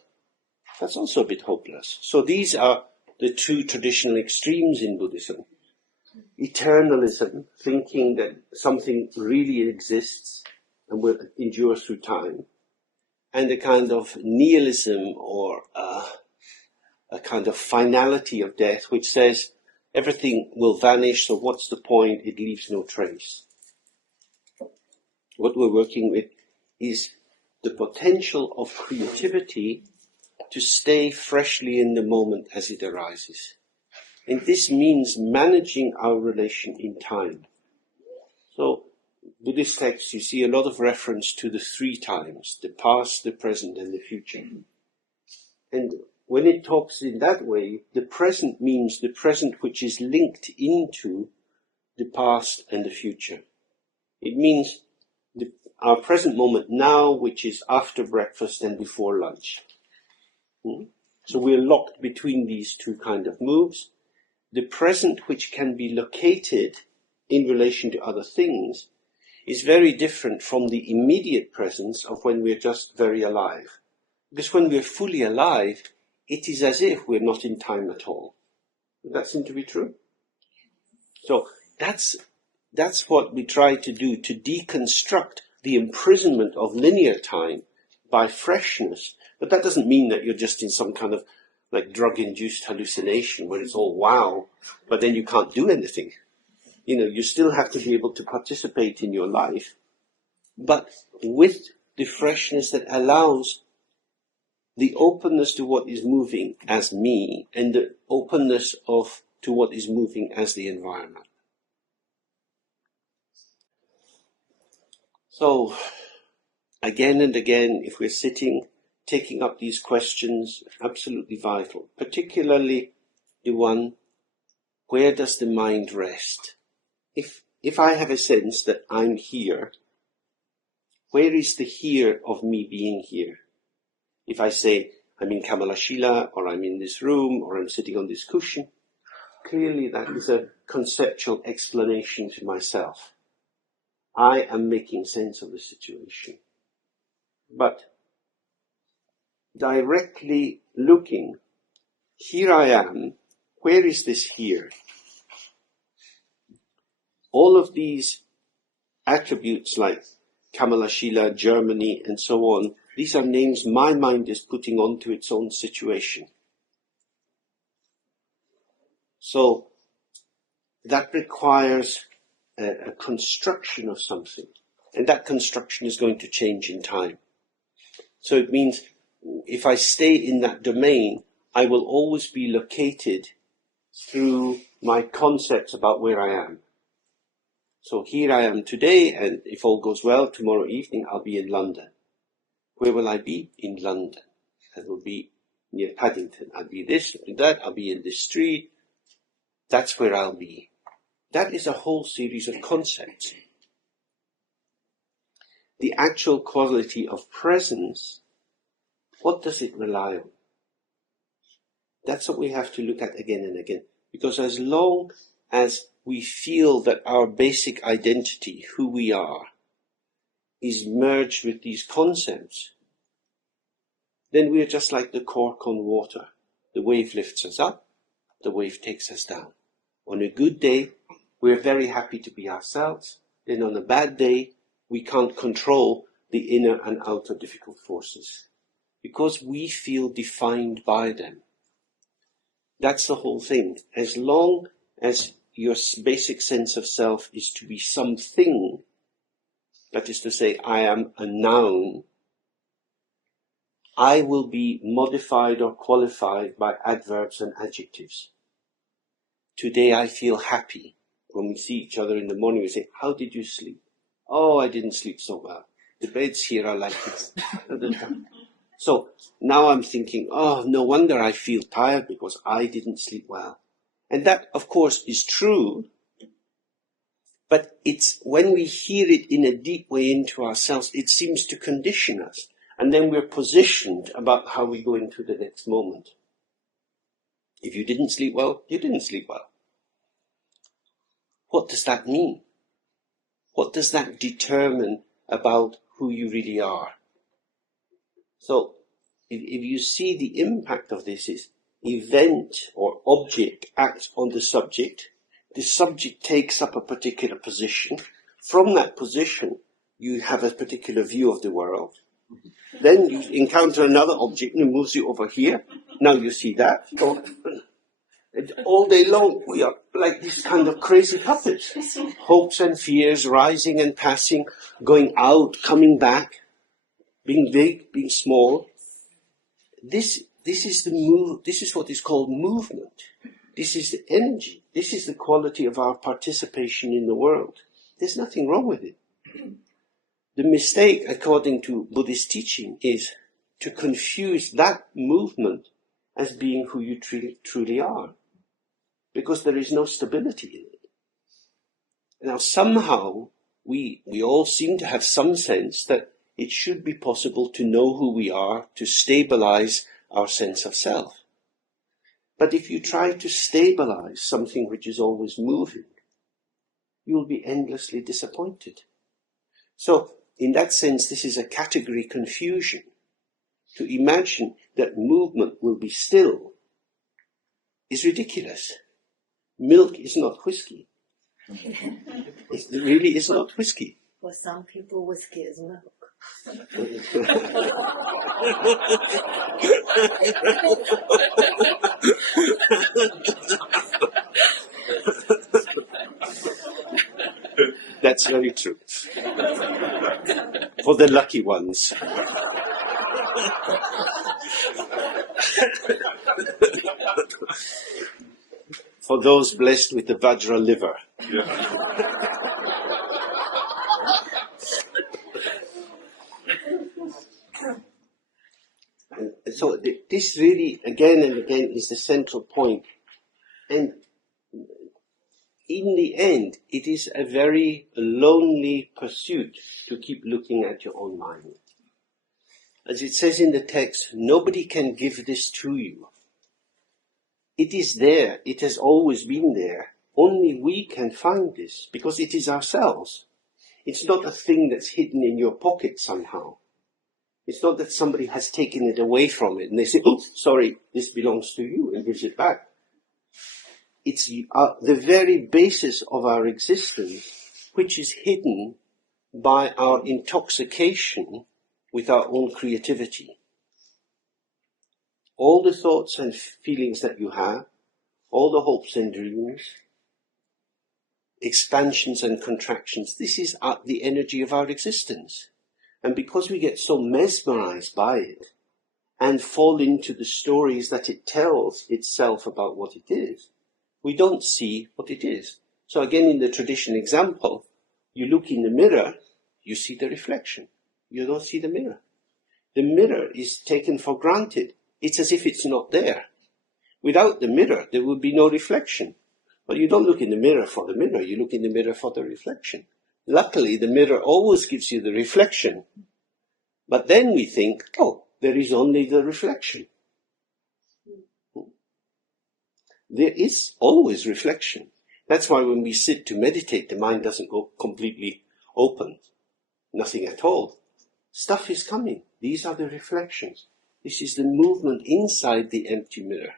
that's also a bit hopeless. So these are the two traditional extremes in Buddhism. Eternalism, thinking that something really exists and will endure through time, and a kind of nihilism or a kind of finality of death, which says everything will vanish, so what's the point? It leaves no trace. What we're working with is the potential of creativity to stay freshly in the moment as it arises. And this means managing our relation in time. So, Buddhist texts, you see a lot of reference to the three times, the past, the present, and the future. And when it talks in that way, the present means the present which is linked into the past and the future. It means our present moment now, which is after breakfast and before lunch. So we're locked between these two kind of moves. The present, which can be located in relation to other things, is very different from the immediate presence of when we're just very alive. Because when we're fully alive, it is as if we're not in time at all. Does that seem to be true? So that's what we try to do, to deconstruct the imprisonment of linear time by freshness. But that doesn't mean that you're just in some kind of like drug-induced hallucination where it's all wow, but then you can't do anything. You know, you still have to be able to participate in your life, but with the freshness that allows the openness to what is moving as me and the openness to what is moving as the environment. So, again and again, if we're sitting, taking up these questions, absolutely vital, particularly the one, where does the mind rest? If I have a sense that I'm here, where is the here of me being here? If I say, I'm in Kamalashila, or I'm in this room, or I'm sitting on this cushion, clearly that is a conceptual explanation to myself. I am making sense of the situation. But directly looking, here I am, where is this here? All of these attributes like Kamalashila, Germany, and so on, these are names my mind is putting onto its own situation. So that requires a construction of something, and that construction is going to change in time. So it means if I stay in that domain, I will always be located through my concepts about where I am. So here I am today, and if all goes well, tomorrow evening I'll be in London. Where will I be? In London. I will be near Paddington. I'll be this, I'll be that, I'll be in this street. That's where I'll be. That is a whole series of concepts. The actual quality of presence, what does it rely on? That's what we have to look at again and again. Because as long as we feel that our basic identity, who we are, is merged with these concepts, then we're just like the cork on water. The wave lifts us up, the wave takes us down. On a good day, we're very happy to be ourselves. Then on a bad day, we can't control the inner and outer difficult forces because we feel defined by them. That's the whole thing. As long as your basic sense of self is to be something, that is to say, I am a noun, I will be modified or qualified by adverbs and adjectives. Today I feel happy. When we see each other in the morning, we say, how did you sleep? Oh, I didn't sleep so well. The beds here are like this. So now I'm thinking, oh, no wonder I feel tired because I didn't sleep well. And that, of course, is true. But it's when we hear it in a deep way into ourselves, it seems to condition us. And then we're positioned about how we go into the next moment. If you didn't sleep well, you didn't sleep well. What does that mean? What does that determine about who you really are? So, if you see the impact of this is event or object acts on the subject takes up a particular position. From that position, you have a particular view of the world. Then you encounter another object and it moves you over here. Now you see that. And all day long, we are like these kind of crazy puppets. Hopes and fears, rising and passing, going out, coming back, being big, being small. This is what is called movement. This is the energy. This is the quality of our participation in the world. There's nothing wrong with it. The mistake, according to Buddhist teaching, is to confuse that movement as being who you truly are. Because there is no stability in it. Now somehow, we all seem to have some sense that it should be possible to know who we are, to stabilize our sense of self. But if you try to stabilize something which is always moving, you will be endlessly disappointed. So, in that sense, this is a category confusion. To imagine that movement will be still is ridiculous. Milk is not whiskey. It really is not whiskey. For some people, whiskey is milk. That's very true. For the lucky ones. For those blessed with the Vajra liver. And so this really, again and again, is the central point. And in the end, it is a very lonely pursuit to keep looking at your own mind. As it says in the text, nobody can give this to you. It is there. It has always been there. Only we can find this, because it is ourselves. It's not a thing that's hidden in your pocket somehow. It's not that somebody has taken it away from it and they say, oh, sorry, this belongs to you, and gives it back. It's the very basis of our existence, which is hidden by our intoxication with our own creativity. All the thoughts and feelings that you have, all the hopes and dreams, expansions and contractions, this is the energy of our existence. And because we get so mesmerized by it and fall into the stories that it tells itself about what it is, we don't see what it is. So again, in the tradition example, you look in the mirror, you see the reflection. You don't see the mirror. The mirror is taken for granted. It's as if it's not there. Without the mirror, there would be no reflection. But you don't look in the mirror for the mirror, you look in the mirror for the reflection. Luckily, the mirror always gives you the reflection. But then we think, oh, there is only the reflection. There is always reflection. That's why when we sit to meditate, the mind doesn't go completely open. Nothing at all. Stuff is coming. These are the reflections. This is the movement inside the empty mirror.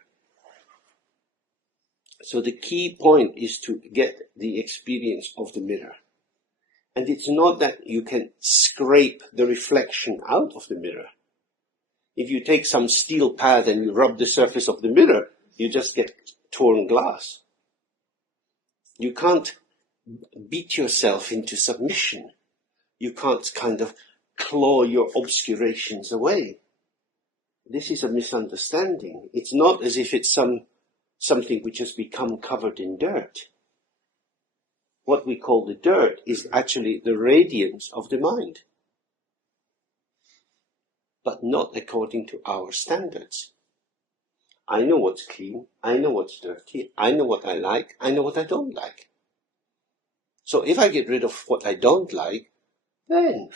So the key point is to get the experience of the mirror. And it's not that you can scrape the reflection out of the mirror. If you take some steel pad and you rub the surface of the mirror, you just get torn glass. You can't beat yourself into submission. You can't kind of claw your obscurations away. This is a misunderstanding. It's not as if it's something which has become covered in dirt. What we call the dirt is actually the radiance of the mind, but not according to our standards. I know what's clean, I know what's dirty, I know what I like, I know what I don't like. So if I get rid of what I don't like, then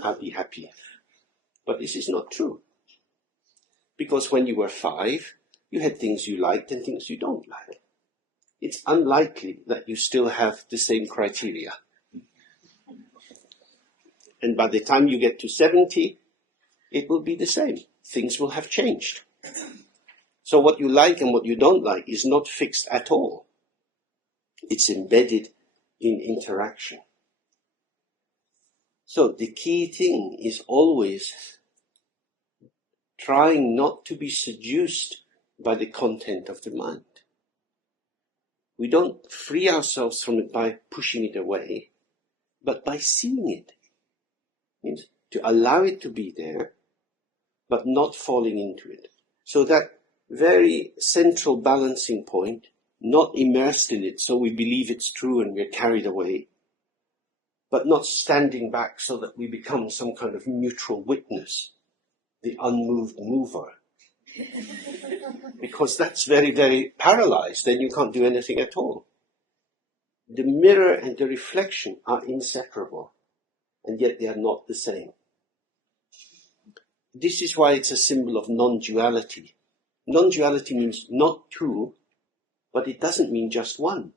I'll be happy. But this is not true. Because when you were 5, You had things you liked and things you don't like. It's unlikely that you still have the same criteria. And by the time you get to 70, it will be the same. Things will have changed. So what you like and what you don't like is not fixed at all. It's embedded in interaction. So the key thing is always trying not to be seduced by the content of the mind. We don't free ourselves from it by pushing it away, but by seeing it. It means to allow it to be there, but not falling into it. So that very central balancing point, not immersed in it so we believe it's true and we're carried away, but not standing back so that we become some kind of neutral witness, the unmoved mover. Because that's very, very paralyzed, then you can't do anything at all. The mirror and the reflection are inseparable, and yet they are not the same. This is why it's a symbol of non-duality. Non-duality means not two, but it doesn't mean just one.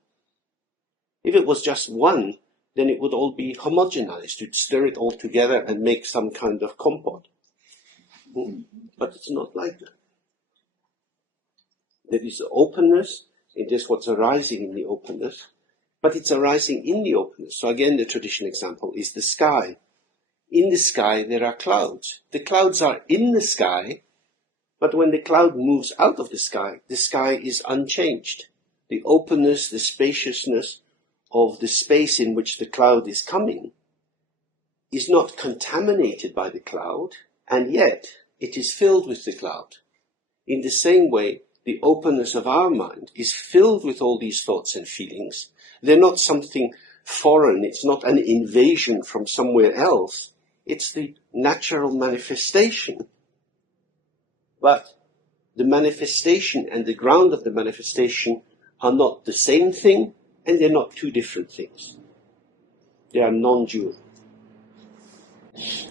If it was just one, then it would all be homogenized. You'd stir it all together and make some kind of compote. But it's not like that. There is openness, it is what's arising in the openness, but it's arising in the openness. So again, the traditional example is the sky. In the sky, there are clouds. The clouds are in the sky, but when the cloud moves out of the sky is unchanged. The openness, the spaciousness of the space in which the cloud is coming is not contaminated by the cloud, and yet it is filled with the cloud. In the same way, the openness of our mind is filled with all these thoughts and feelings. They're not something foreign. It's not an invasion from somewhere else. It's the natural manifestation. But the manifestation and the ground of the manifestation are not the same thing, and they're not two different things. They are non-dual.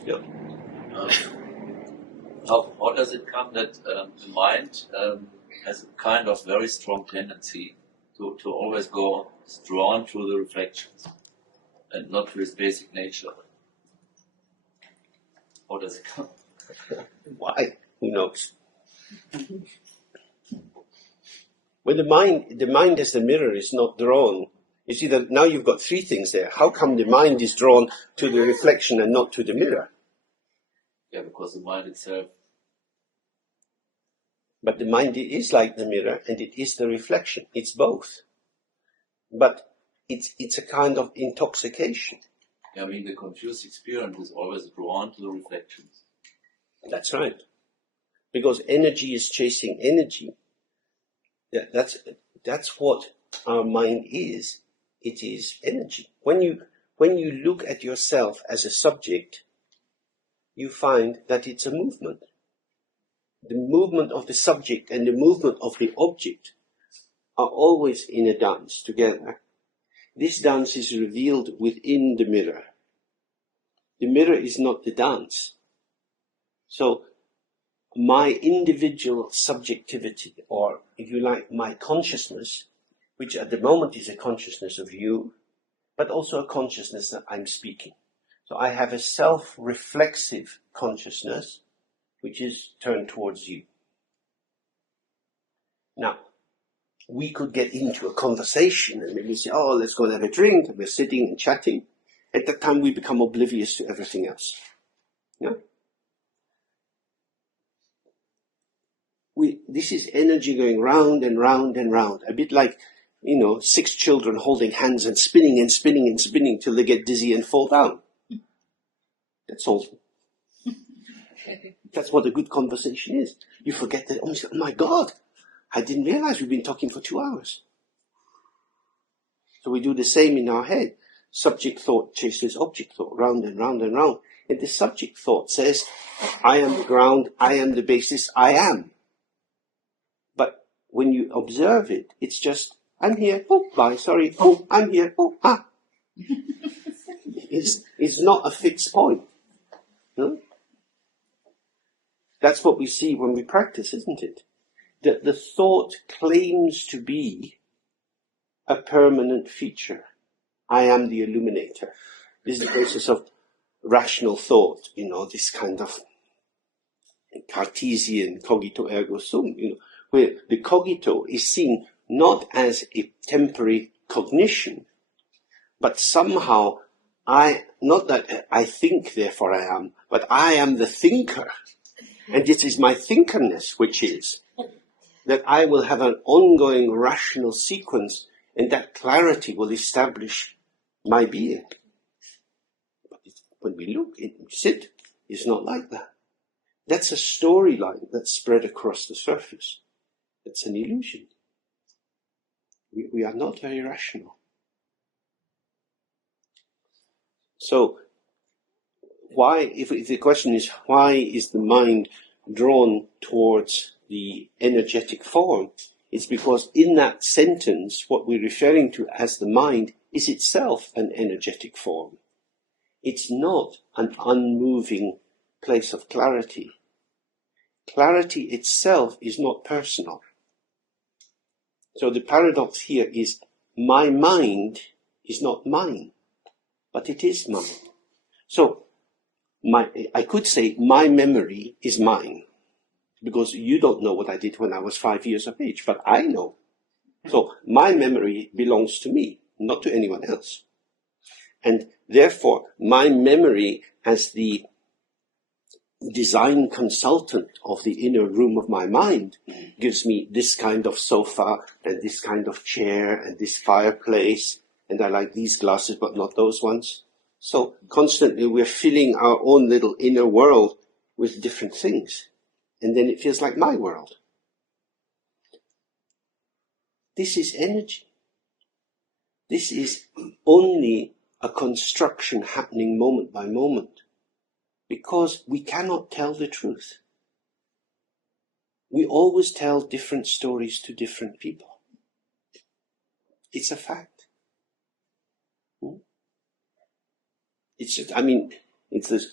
Yeah. How does it come that the mind has a kind of very strong tendency to always go drawn to the reflections and not to its basic nature? How does it come? Why? Who knows? When the mind as the mirror is not drawn, you see that now you've got three things there. How come the mind is drawn to the reflection and not to the mirror? Yeah, because the mind itself. But the mind is like the mirror and it is the reflection. It's both. But it's a kind of intoxication. Yeah, I mean, the confused experience is always drawn to the reflections. That's right. Because energy is chasing energy. That's what our mind is. It is energy. When you look at yourself as a subject, you find that it's a movement. The movement of the subject and the movement of the object are always in a dance together. This dance is revealed within the mirror. The mirror is not the dance. So my individual subjectivity, or if you like, my consciousness, which at the moment is a consciousness of you, but also a consciousness that I'm speaking. So I have a self-reflexive consciousness, which is turned towards you. Now, we could get into a conversation and maybe say, oh, let's go and have a drink, and we're sitting and chatting. At that time, we become oblivious to everything else. Yeah? This is energy going round and round and round, a bit like, 6 children holding hands and spinning and spinning and spinning till they get dizzy and fall down. That's all. That's what a good conversation is. You forget that, oh my God, I didn't realize we've been talking for 2 hours. So we do the same in our head. Subject thought chases object thought, round and round and round. And the subject thought says, I am the ground, I am the basis, I am. But when you observe it, it's just, I'm here, oh, bye, sorry, oh, I'm here, oh, ah. It's not a fixed point. No? That's what we see when we practice, isn't it? that the thought claims to be a permanent feature. I am the illuminator. This is the process of rational thought, this kind of Cartesian cogito ergo sum, where the cogito is seen not as a temporary cognition, but somehow not that I think, therefore I am, but I am the thinker. And it is my thinkerness which is that I will have an ongoing rational sequence, and that clarity will establish my being. But when we look, we sit, it's not like that. That's a storyline that's spread across the surface. It's an illusion. We are not very rational. So, if the question is, why is the mind drawn towards the energetic form? It's because in that sentence, what we're referring to as the mind is itself an energetic form. It's not an unmoving place of clarity. Clarity itself is not personal. So the paradox here is, my mind is not mine, but it is mine. So I could say my memory is mine, because you don't know what I did when I was 5 years of age, but I know. So my memory belongs to me, not to anyone else. And therefore, my memory as the design consultant of the inner room of my mind gives me this kind of sofa and this kind of chair and this fireplace, and I like these glasses but not those ones. So constantly we're filling our own little inner world with different things, and then it feels like my world. This is energy. This is only a construction happening moment by moment, because we cannot tell the truth. We always tell different stories to different people. It's a fact. It's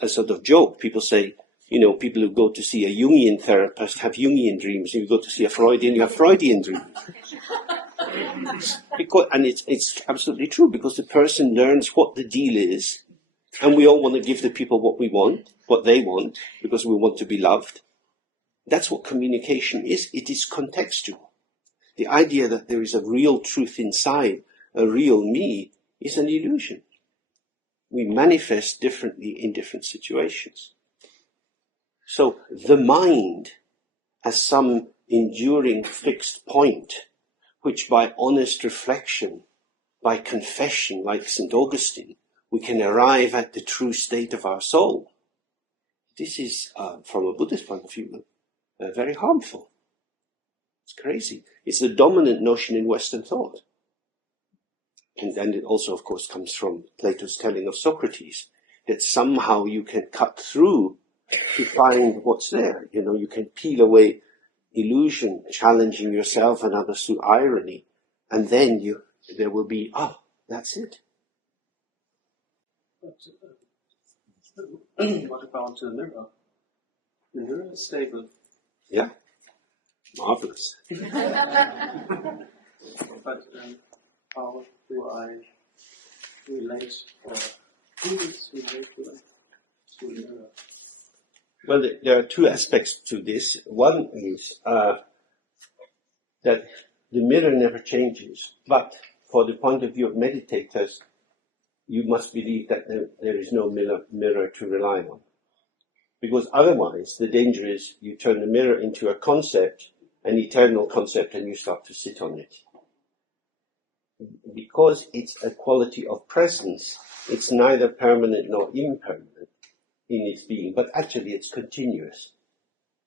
a sort of joke. People say, people who go to see a Jungian therapist have Jungian dreams. If you go to see a Freudian, you have Freudian dreams. And it's absolutely true, because the person learns what the deal is, and we all want to give the people what we want, what they want, because we want to be loved. That's what communication is. It is contextual. The idea that there is a real truth inside, a real me, is an illusion. We manifest differently in different situations. So the mind, as some enduring fixed point, which by honest reflection, by confession, like St. Augustine, we can arrive at the true state of our soul. This is, from a Buddhist point of view, very harmful. It's crazy. It's the dominant notion in Western thought. And then it also, of course, comes from Plato's telling of Socrates, that somehow you can cut through to find what's there. You can peel away illusion, challenging yourself and others through irony, and then there will be, that's it. What about the mirror? The mirror is stable. Yeah, marvelous. But how do I relate, or who is related to the mirror? Well, there are two aspects to this. One is that the mirror never changes, but for the point of view of meditators, you must believe that there is no mirror to rely on. Because otherwise, the danger is you turn the mirror into a concept, an eternal concept, and you start to sit on it. Because it's a quality of presence, it's neither permanent nor impermanent in its being, but actually it's continuous.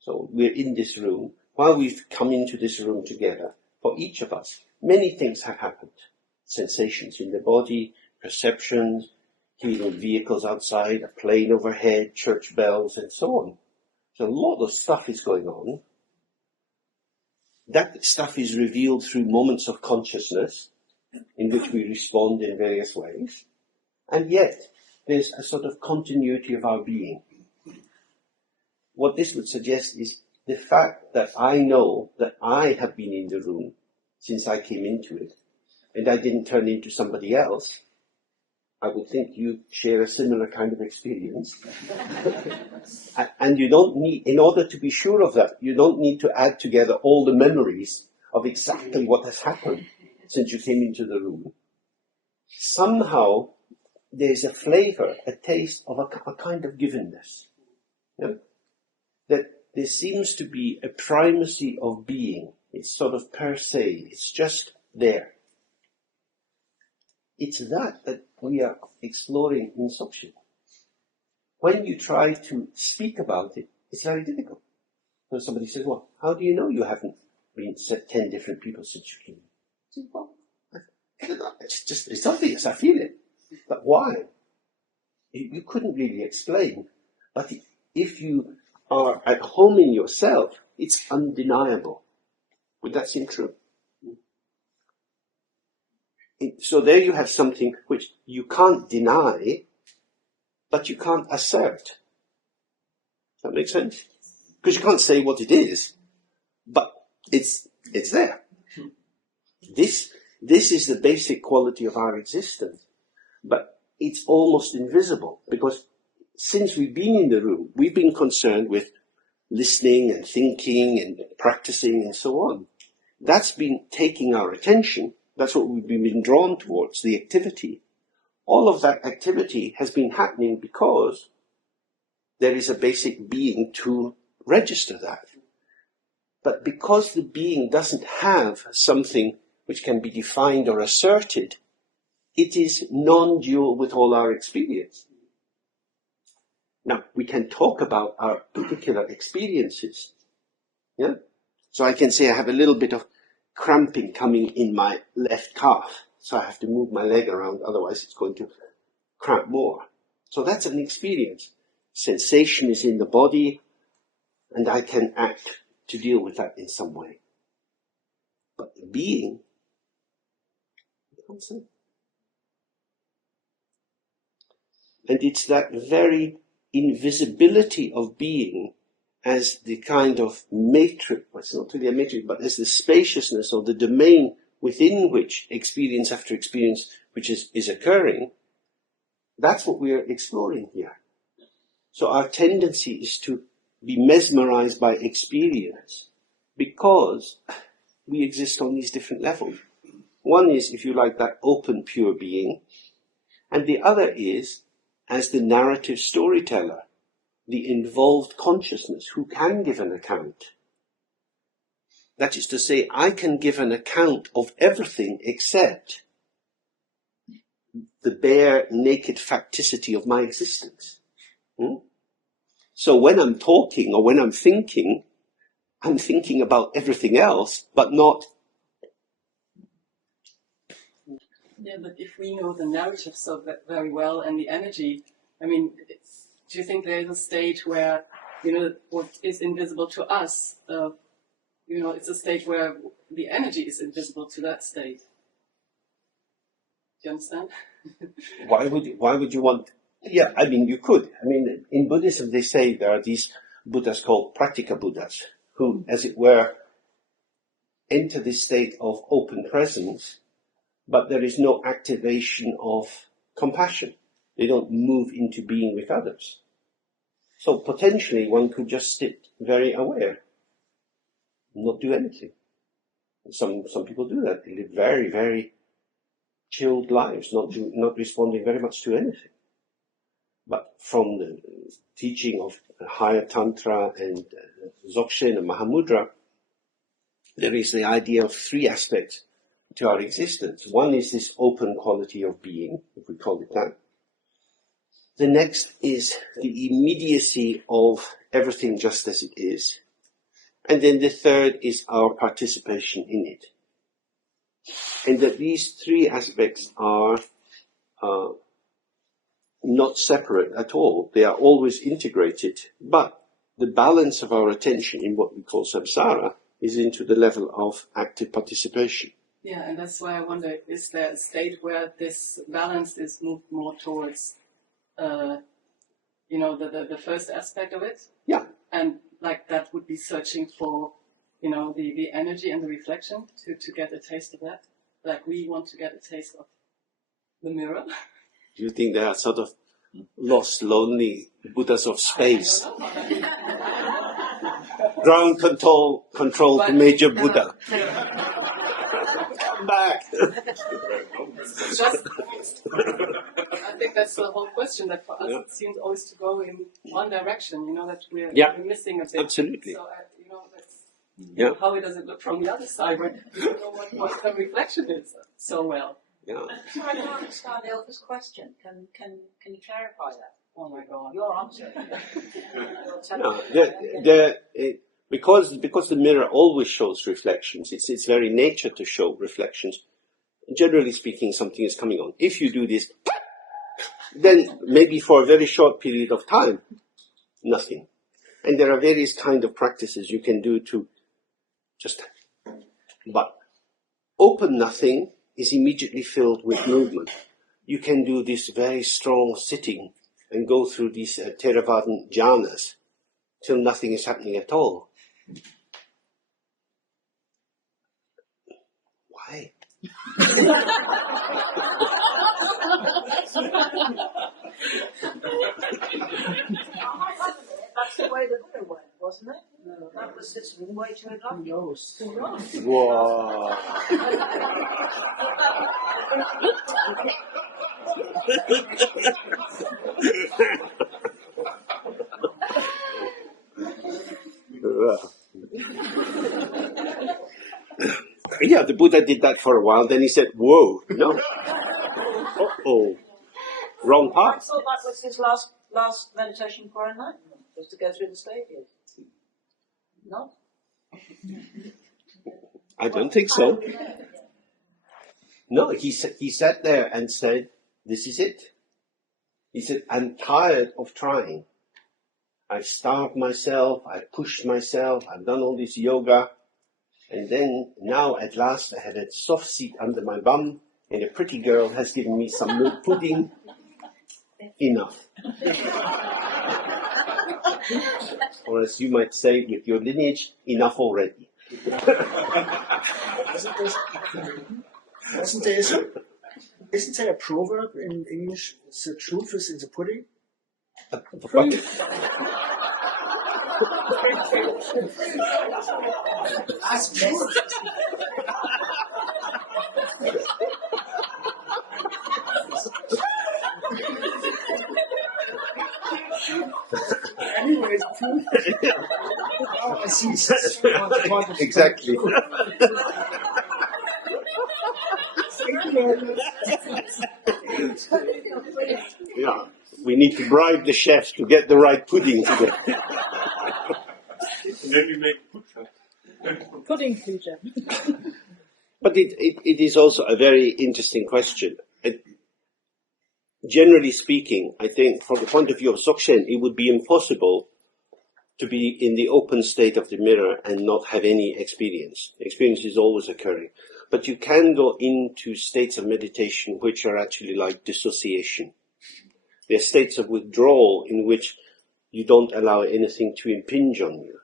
So we're in this room. While we've come into this room together, for each of us, many things have happened. Sensations in the body, perceptions, hearing vehicles outside, a plane overhead, church bells, and so on. So a lot of stuff is going on. That stuff is revealed through moments of consciousness in which we respond in various ways. And yet, there's a sort of continuity of our being. What this would suggest is the fact that I know that I have been in the room since I came into it, and I didn't turn into somebody else, I would think you share a similar kind of experience. And you don't need, in order to be sure of that, you don't need to add together all the memories of exactly what has happened since you came into the room. Somehow, there's a flavor, a taste of a kind of givenness. Yeah? That there seems to be a primacy of being. It's sort of per se. It's just there. It's that we are exploring in Dzogchen. When you try to speak about it, it's very difficult. So somebody says, well, how do you know you haven't been 10 different people since you came? I say, well, I don't know. It's obvious. I feel it. But why? You couldn't really explain. But if you are at home in yourself, it's undeniable. Would that seem true? So there you have something which you can't deny, but you can't assert. Does that make sense? Because you can't say what it is, but it's there. This is the basic quality of our existence, but it's almost invisible, because since we've been in the room, we've been concerned with listening and thinking and practicing and so on. That's been taking our attention. That's what we've been drawn towards, the activity. All of that activity has been happening because there is a basic being to register that. But because the being doesn't have something which can be defined or asserted, it is non-dual with all our experience. Now, we can talk about our particular experiences. Yeah? So I can say I have a little bit of cramping coming in my left calf, so I have to move my leg around, otherwise it's going to cramp more. So that's an experience. Sensation is in the body, and I can act to deal with that in some way. But the being, and it's that very invisibility of being as the kind of matrix, well, it's not really a matrix, but as the spaciousness or the domain within which experience after experience which is occurring, that's what we are exploring here. So our tendency is to be mesmerized by experience because we exist on these different levels. One is, if you like, that open pure being, and the other is as the narrative storyteller, the involved consciousness who can give an account. That is to say, I can give an account of everything except the bare, naked facticity of my existence. So when I'm talking or when I'm thinking about everything else, but not. Yeah, but if we know the narrative so very well and the energy, I mean, do you think there is a state where, what is invisible to us, it's a state where the energy is invisible to that state? Do you understand? Why would you want? Yeah, I mean, you could. I mean, in Buddhism, they say there are these Buddhas called practica Buddhas, who, as it were, enter this state of open presence, but there is no activation of compassion. They don't move into being with others. So potentially one could just sit very aware, not do anything. Some people do that. They live very, very chilled lives, not responding very much to anything. But from the teaching of higher Tantra and Dzogchen and Mahamudra, there is the idea of three aspects to our existence. One is this open quality of being, if we call it that. The next is the immediacy of everything just as it is. And then the third is our participation in it. And that these three aspects are not separate at all. They are always integrated, but the balance of our attention in what we call samsara is into the level of active participation. Yeah, and that's why I wonder, is there a state where this balance is moved more towards, the first aspect of it? Yeah, and like that would be searching for, you know, the energy and the reflection to get a taste of that. Like we want to get a taste of the mirror. Do you think they are sort of lost, lonely Buddhas of space? Ground control, But, major Buddha. Come back. Just, I think that's the whole question, that for us it seems always to go in one direction, you know, that we're missing a bit. Absolutely. So, you know, that's, how does it look from the other side when you don't know what the reflection is so well? Yeah. So I don't understand Elvis' question. Can you clarify that? Oh my God. Your answer. Because the mirror always shows reflections, it's its very nature to show reflections. Generally speaking, something is coming on. If you do this, then maybe for a very short period of time, nothing. And there are various kind of practices you can do to just, but open nothing is immediately filled with movement. You can do this very strong sitting and go through these Theravadan jhanas till nothing is happening at all. Why? That's the way the Buddha went, wasn't it? No, that was his way to enlighten. Wow. Yeah, the Buddha did that for a while, then he said, whoa, no. Uh-oh. Wrong I path. thought that was his last meditation for enlightenment, was to go through the stages. No? I don't think so. No, he sat there and said, this is it. He said, I'm tired of trying. I've starved myself, I've pushed myself, I've done all this yoga, and then now at last I had a soft seat under my bum, and a pretty girl has given me some milk pudding. Enough. Or as you might say with your lineage, enough already. Isn't there a proverb in English? The truth is in the pudding. Anyways, I see. Exactly. Yeah, we need to bribe the chef to get the right pudding today. And then we make Pudding future. But it is also a very interesting question. Generally speaking, I think from the point of view of Dzogchen, it would be impossible to be in the open state of the mirror and not have any experience. Experience is always occurring. But you can go into states of meditation which are actually like dissociation. They're states of withdrawal in which you don't allow anything to impinge on you.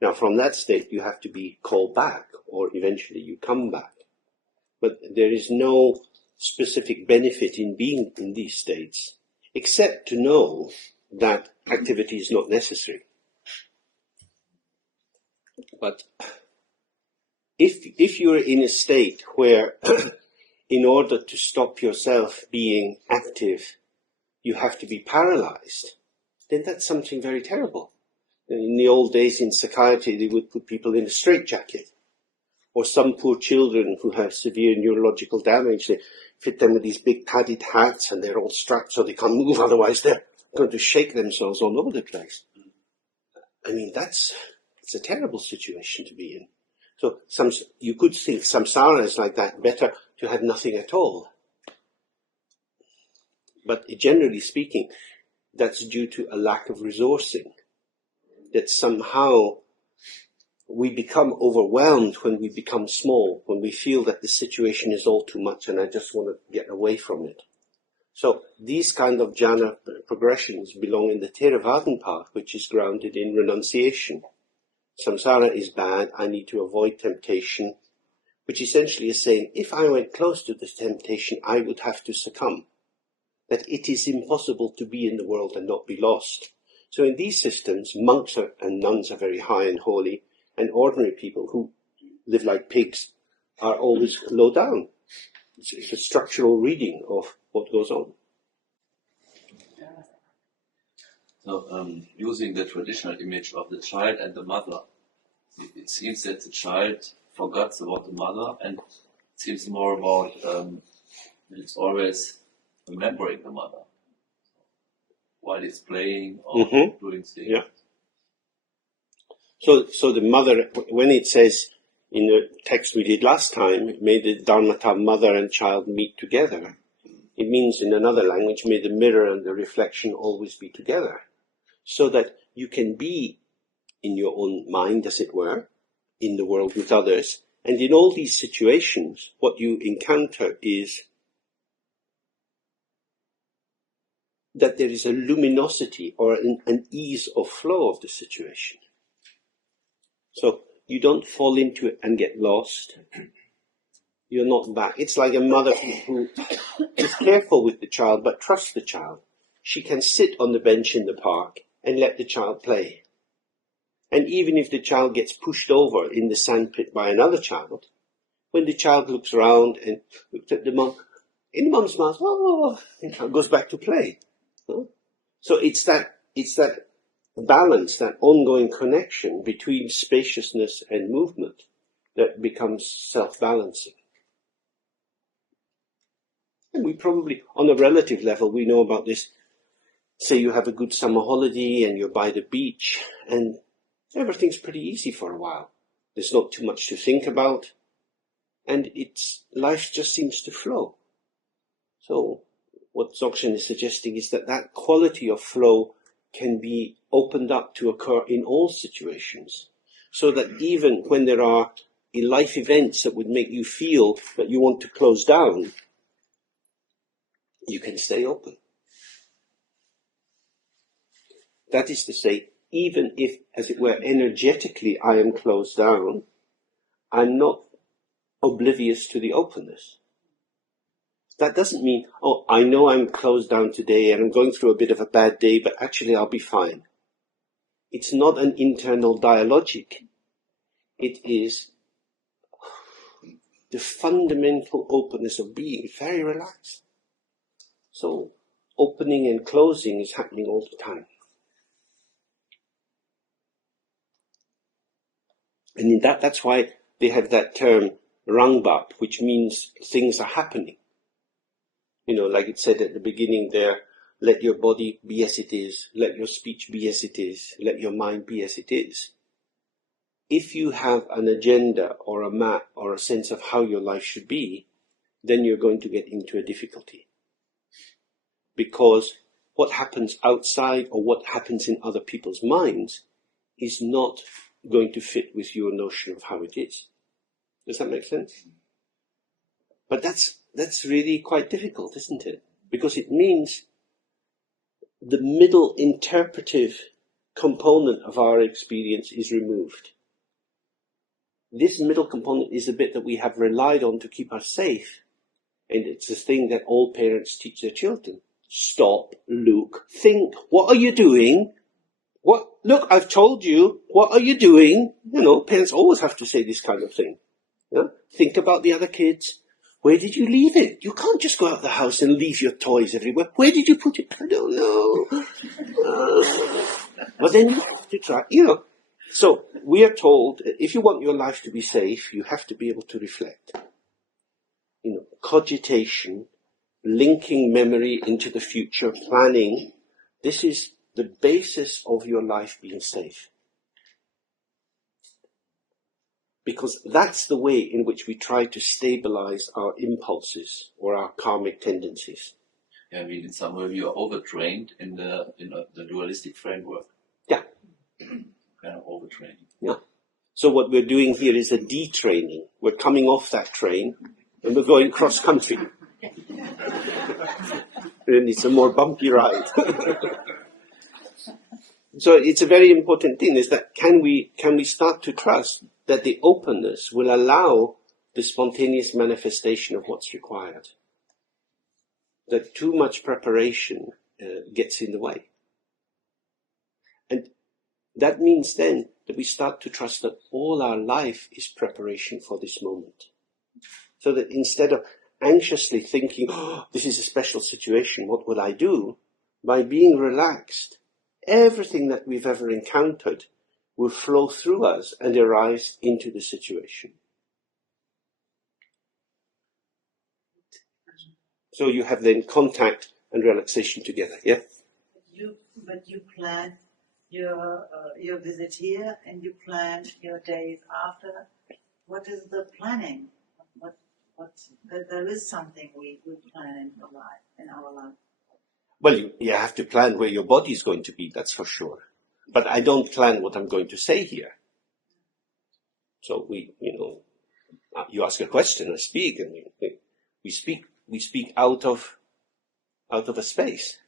Now, from that state, you have to be called back, or eventually you come back. But there is no specific benefit in being in these states, except to know that activity is not necessary. But if you're in a state where, in order to stop yourself being active, you have to be paralyzed, then that's something very terrible. In the old days in psychiatry, they would put people in a straitjacket. Or some poor children who have severe neurological damage, they fit them with these big padded hats and they're all strapped so they can't move, otherwise they're going to shake themselves all over the place. I mean, it's a terrible situation to be in. So you could think samsara is like that, better to have nothing at all. But generally speaking, that's due to a lack of resourcing. That somehow we become overwhelmed when we become small, when we feel that the situation is all too much and I just want to get away from it. So these kind of jhana progressions belong in the Theravadan path, which is grounded in renunciation. Samsara is bad, I need to avoid temptation, which essentially is saying, if I went close to this temptation, I would have to succumb. That it is impossible to be in the world and not be lost. So in these systems, monks and nuns are very high and holy, and ordinary people who live like pigs are always low down. It's a structural reading of what goes on. So, using the traditional image of the child and the mother, it seems that the child forgets about the mother, and it seems more about that it's always remembering the mother while it's playing or doing things. Yeah. So the mother, when it says in the text we did last time, may the Dharmata mother and child meet together, it means in another language, may the mirror and the reflection always be together. So that you can be in your own mind, as it were, in the world with others. And in all these situations, what you encounter is that there is a luminosity or an ease of flow of the situation. So you don't fall into it and get lost. You're not back. It's like a mother who is careful with the child but trusts the child. She can sit on the bench in the park and let the child play. And even if the child gets pushed over in the sandpit by another child, when the child looks around and looks at the mom, in the mom's mouth, oh, and child goes back to play. So it's that balance, that ongoing connection between spaciousness and movement that becomes self-balancing. And we probably, on a relative level, we know about this. Say you have a good summer holiday and you're by the beach and everything's pretty easy for a while. There's not too much to think about and life just seems to flow. So what Dzogchen is suggesting is that quality of flow can be opened up to occur in all situations, so that even when there are life events that would make you feel that you want to close down, you can stay open. That is to say, even if, as it were, energetically I am closed down, I'm not oblivious to the openness. That doesn't mean, oh, I know I'm closed down today and I'm going through a bit of a bad day, but actually I'll be fine. It's not an internal dialogic. It is the fundamental openness of being, very relaxed. So opening and closing is happening all the time. And in that's why they have that term rangbap, which means things are happening. You know, like it said at the beginning there, let your body be as it is, let your speech be as it is, let your mind be as it is. If you have an agenda or a map or a sense of how your life should be, then you're going to get into a difficulty. Because what happens outside or what happens in other people's minds is not going to fit with your notion of how it is. Does that make sense? But that's really quite difficult, isn't it? Because it means the middle interpretive component of our experience is removed. This middle component is the bit that we have relied on to keep us safe. And it's the thing that all parents teach their children. Stop, look, think. What are you doing? What? Look, I've told you. What are you doing? You know, parents always have to say this kind of thing. Yeah? Think about the other kids. Where did you leave it? You can't just go out of the house and leave your toys everywhere. Where did you put it? I don't know. But then you have to try, you know. So we are told, if you want your life to be safe, you have to be able to reflect. You know, cogitation, linking memory into the future, planning. This is the basis of your life being safe. Because that's the way in which we try to stabilize our impulses or our karmic tendencies. Yeah, I mean, in some way you are overtrained in the dualistic framework. Yeah. Kind of overtraining. Yeah. So what we're doing here is a detraining. We're coming off that train and we're going cross country. and it's a more bumpy ride. So it's a very important thing, is that can we start to trust that the openness will allow the spontaneous manifestation of what's required? That too much preparation gets in the way. And that means then that we start to trust that all our life is preparation for this moment. So that instead of anxiously thinking, oh, this is a special situation, what will I do? By being relaxed, everything that we've ever encountered will flow through us and arise into the situation. So you have then contact and relaxation together, yeah? But you plan your visit here and you plan your days after. What is the planning? There is something we plan in our life. Well, you have to plan where your body is going to be, that's for sure. But I don't plan what I'm going to say here. So you ask a question, I speak, and we speak out of a space.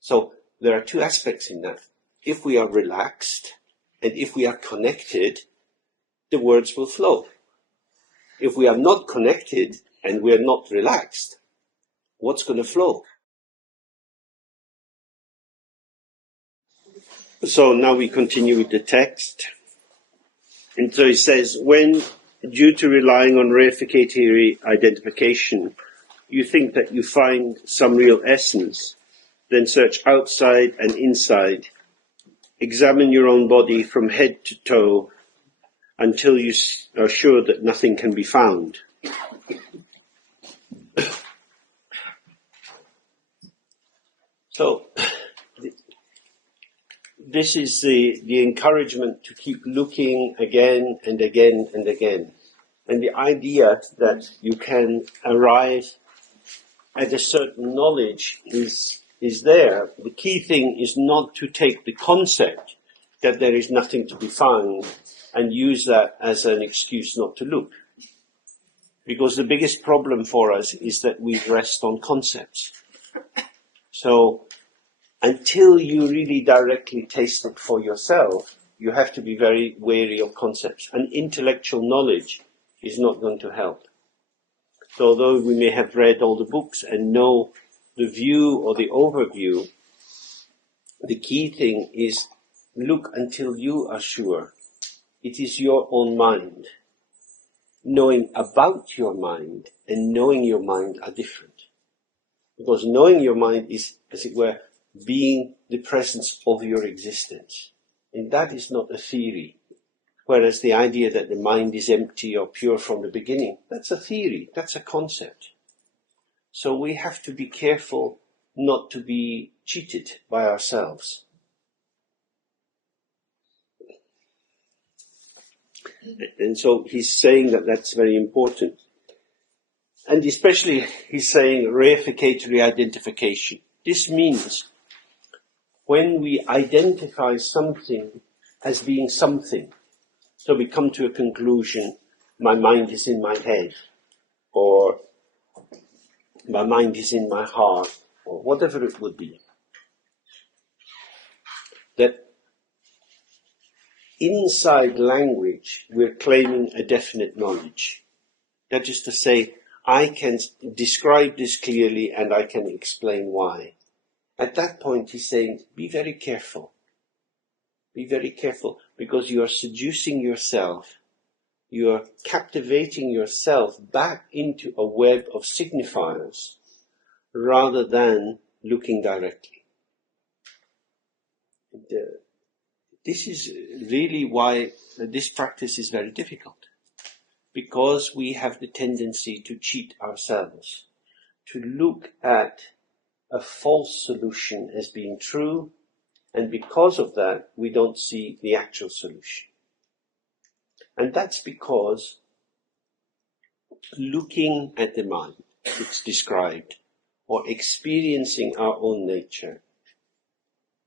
So there are two aspects in that. If we are relaxed and if we are connected, the words will flow. If we are not connected and we are not relaxed, what's going to flow? So now we continue with the text. And so it says, when, due to relying on reificatory identification, you think that you find some real essence, then search outside and inside. Examine your own body from head to toe until you are sure that nothing can be found. So, this is the encouragement to keep looking again and again and again. And the idea that you can arrive at a certain knowledge is there. The key thing is not to take the concept that there is nothing to be found and use that as an excuse not to look. Because the biggest problem for us is that we rest on concepts. So, until you really directly taste it for yourself, you have to be very wary of concepts. And intellectual knowledge is not going to help. So although we may have read all the books and know the view or the overview, the key thing is look until you are sure. It is your own mind. Knowing about your mind and knowing your mind are different. Because knowing your mind is, as it were, being the presence of your existence. And that is not a theory. Whereas the idea that the mind is empty or pure from the beginning, that's a theory, that's a concept. So we have to be careful not to be cheated by ourselves. And so he's saying that that's very important. And especially he's saying reificatory identification. This means when we identify something as being something, so we come to a conclusion, my mind is in my head, or my mind is in my heart, or whatever it would be, that inside language we're claiming a definite knowledge. That is to say, I can describe this clearly and I can explain why. At that point he's saying, be very careful. Be very careful, because you are seducing yourself. You are captivating yourself back into a web of signifiers rather than looking directly. This is really why this practice is very difficult. Because we have the tendency to cheat ourselves, to look at a false solution as being true, and because of that, we don't see the actual solution. And that's because looking at the mind, as it's described, or experiencing our own nature,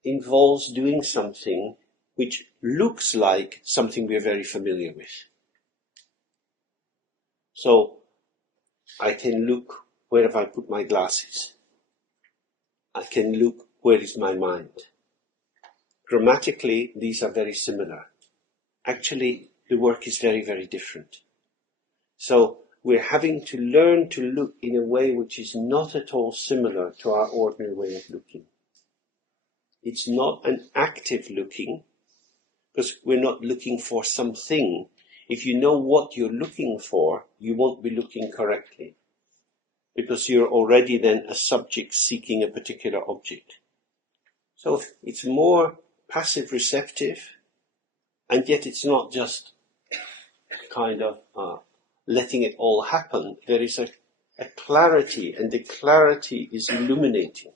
involves doing something which looks like something we're very familiar with. So, I can look, where have I put my glasses? I can look, where is my mind? Grammatically, these are very similar. Actually, the work is very, very different. So we're having to learn to look in a way which is not at all similar to our ordinary way of looking. It's not an active looking, because we're not looking for something. If you know what you're looking for, you won't be looking correctly, because you're already then a subject seeking a particular object. So it's more passive receptive, and yet it's not just kind of letting it all happen. There is a clarity, and the clarity is illuminating.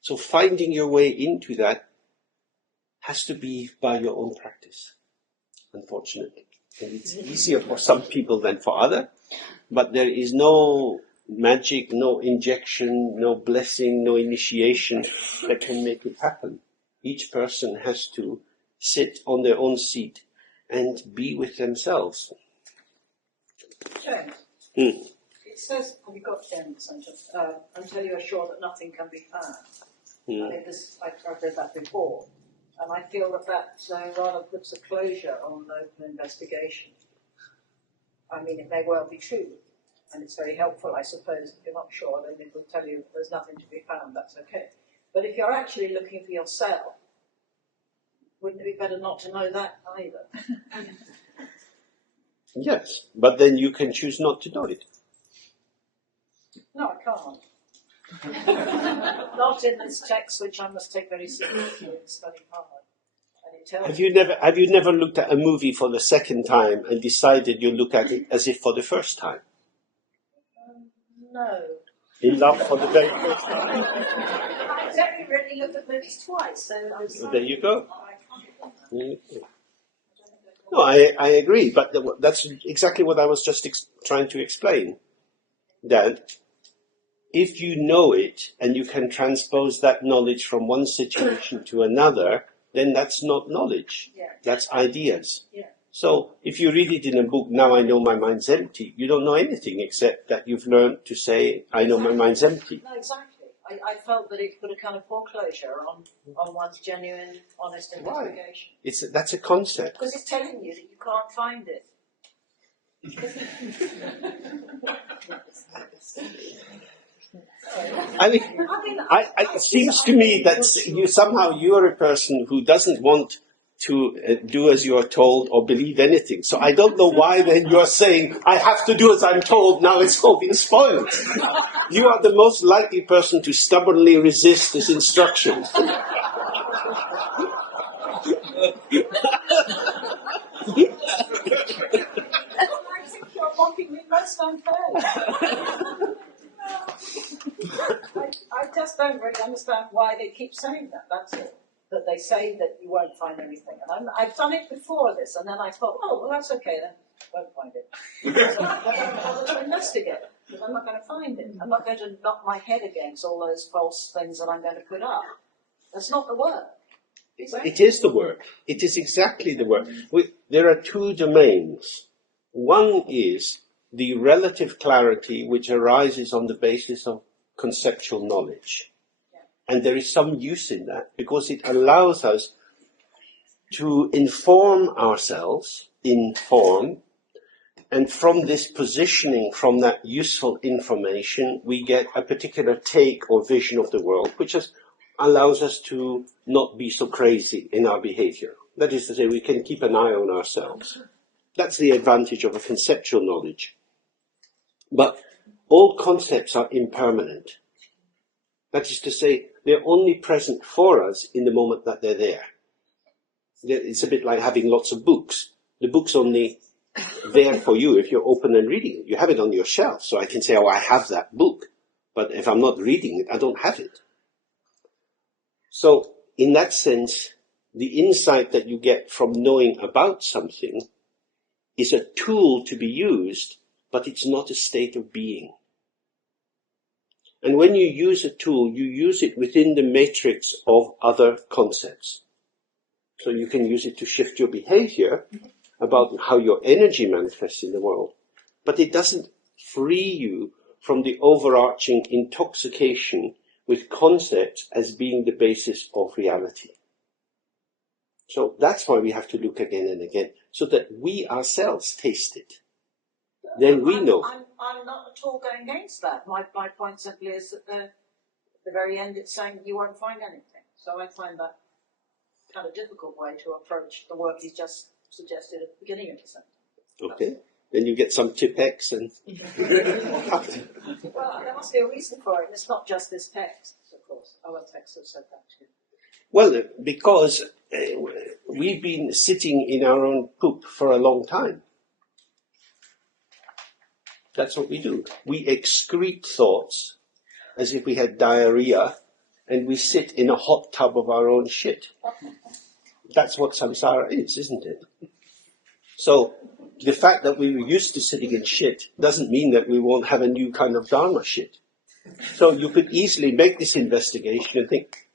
So finding your way into that has to be by your own practice, unfortunately. And it's easier for some people than for others, but there is no magic, no injection, no blessing, no initiation that can make it happen. Each person has to sit on their own seat and be with themselves. James, Mm. it says, have you got the end sentence? Until you are sure that nothing can be found. Mm. I think I've read that before, and I feel that rather puts a closure on open investigation. I mean, it may well be true, and it's very helpful, I suppose. If you're not sure, then it will tell you there's nothing to be found, that's okay. But if you're actually looking for yourself, wouldn't it be better not to know that either? Yes, but then you can choose not to know it. No, I can't. Not in this text, which I must take very seriously and study hard. And it tells Have you never looked at a movie for the second time and decided you look at it as if for the first time? No. In love for the very first time? I don't really look at movies twice, so I'm Well, there you go. I No, I agree, but that's exactly what I was just trying to explain. That if you know it and you can transpose that knowledge from one situation to another, then that's not knowledge. Yeah. That's ideas. Yeah. So if you read it in a book, now I know my mind's empty, you don't know anything except that you've learned to say, I know my mind's empty. No, exactly. I felt that it put a kind of foreclosure on one's genuine, honest investigation. That's a concept. Because it's telling you that you can't find it. I mean, it seems to me that you're a person who doesn't want to do as you're told or believe anything. So I don't know why then you're saying, I have to do as I'm told, now it's all been spoiled. You are the most likely person to stubbornly resist this instruction. I think you're mocking me most unfairly. I just don't really understand why they keep saying that, that's it. That they say that you won't find anything. And I've done it before this, and then I thought, oh, well, that's okay then. Won't find it. So I don't bother to investigate, because I'm not going to find it. I'm not going to knock my head against all those false things that I'm going to put up. That's not the work. It is the work. It is exactly the work. There are two domains. One is the relative clarity which arises on the basis of conceptual knowledge. And there is some use in that because it allows us to inform ourselves in form, and from this positioning, from that useful information, we get a particular take or vision of the world, which allows us to not be so crazy in our behavior. That is to say, we can keep an eye on ourselves. That's the advantage of a conceptual knowledge. But all concepts are impermanent. That is to say, they're only present for us in the moment that they're there. It's a bit like having lots of books. The book's only there for you if you're open and reading it. You have it on your shelf, so I can say, oh, I have that book. But if I'm not reading it, I don't have it. So, in that sense, the insight that you get from knowing about something is a tool to be used, but it's not a state of being. And when you use a tool, you use it within the matrix of other concepts. So you can use it to shift your behavior about how your energy manifests in the world. But it doesn't free you from the overarching intoxication with concepts as being the basis of reality. So that's why we have to look again and again, so that we ourselves taste it. Then we know. I'm not at all going against that. My point simply is that at the very end it's saying you won't find anything. So I find that kind of difficult way to approach the work he's just suggested at the beginning of the sentence. Okay. Then you get some Tipex and... Well, there must be a reason for it. It's not just this text, of course. Other texts have said that too. Well, because we've been sitting in our own poop for a long time. That's what we do. We excrete thoughts as if we had diarrhea, and we sit in a hot tub of our own shit. That's what samsara is, isn't it? So the fact that we were used to sitting in shit doesn't mean that we won't have a new kind of dharma shit. So you could easily make this investigation and think,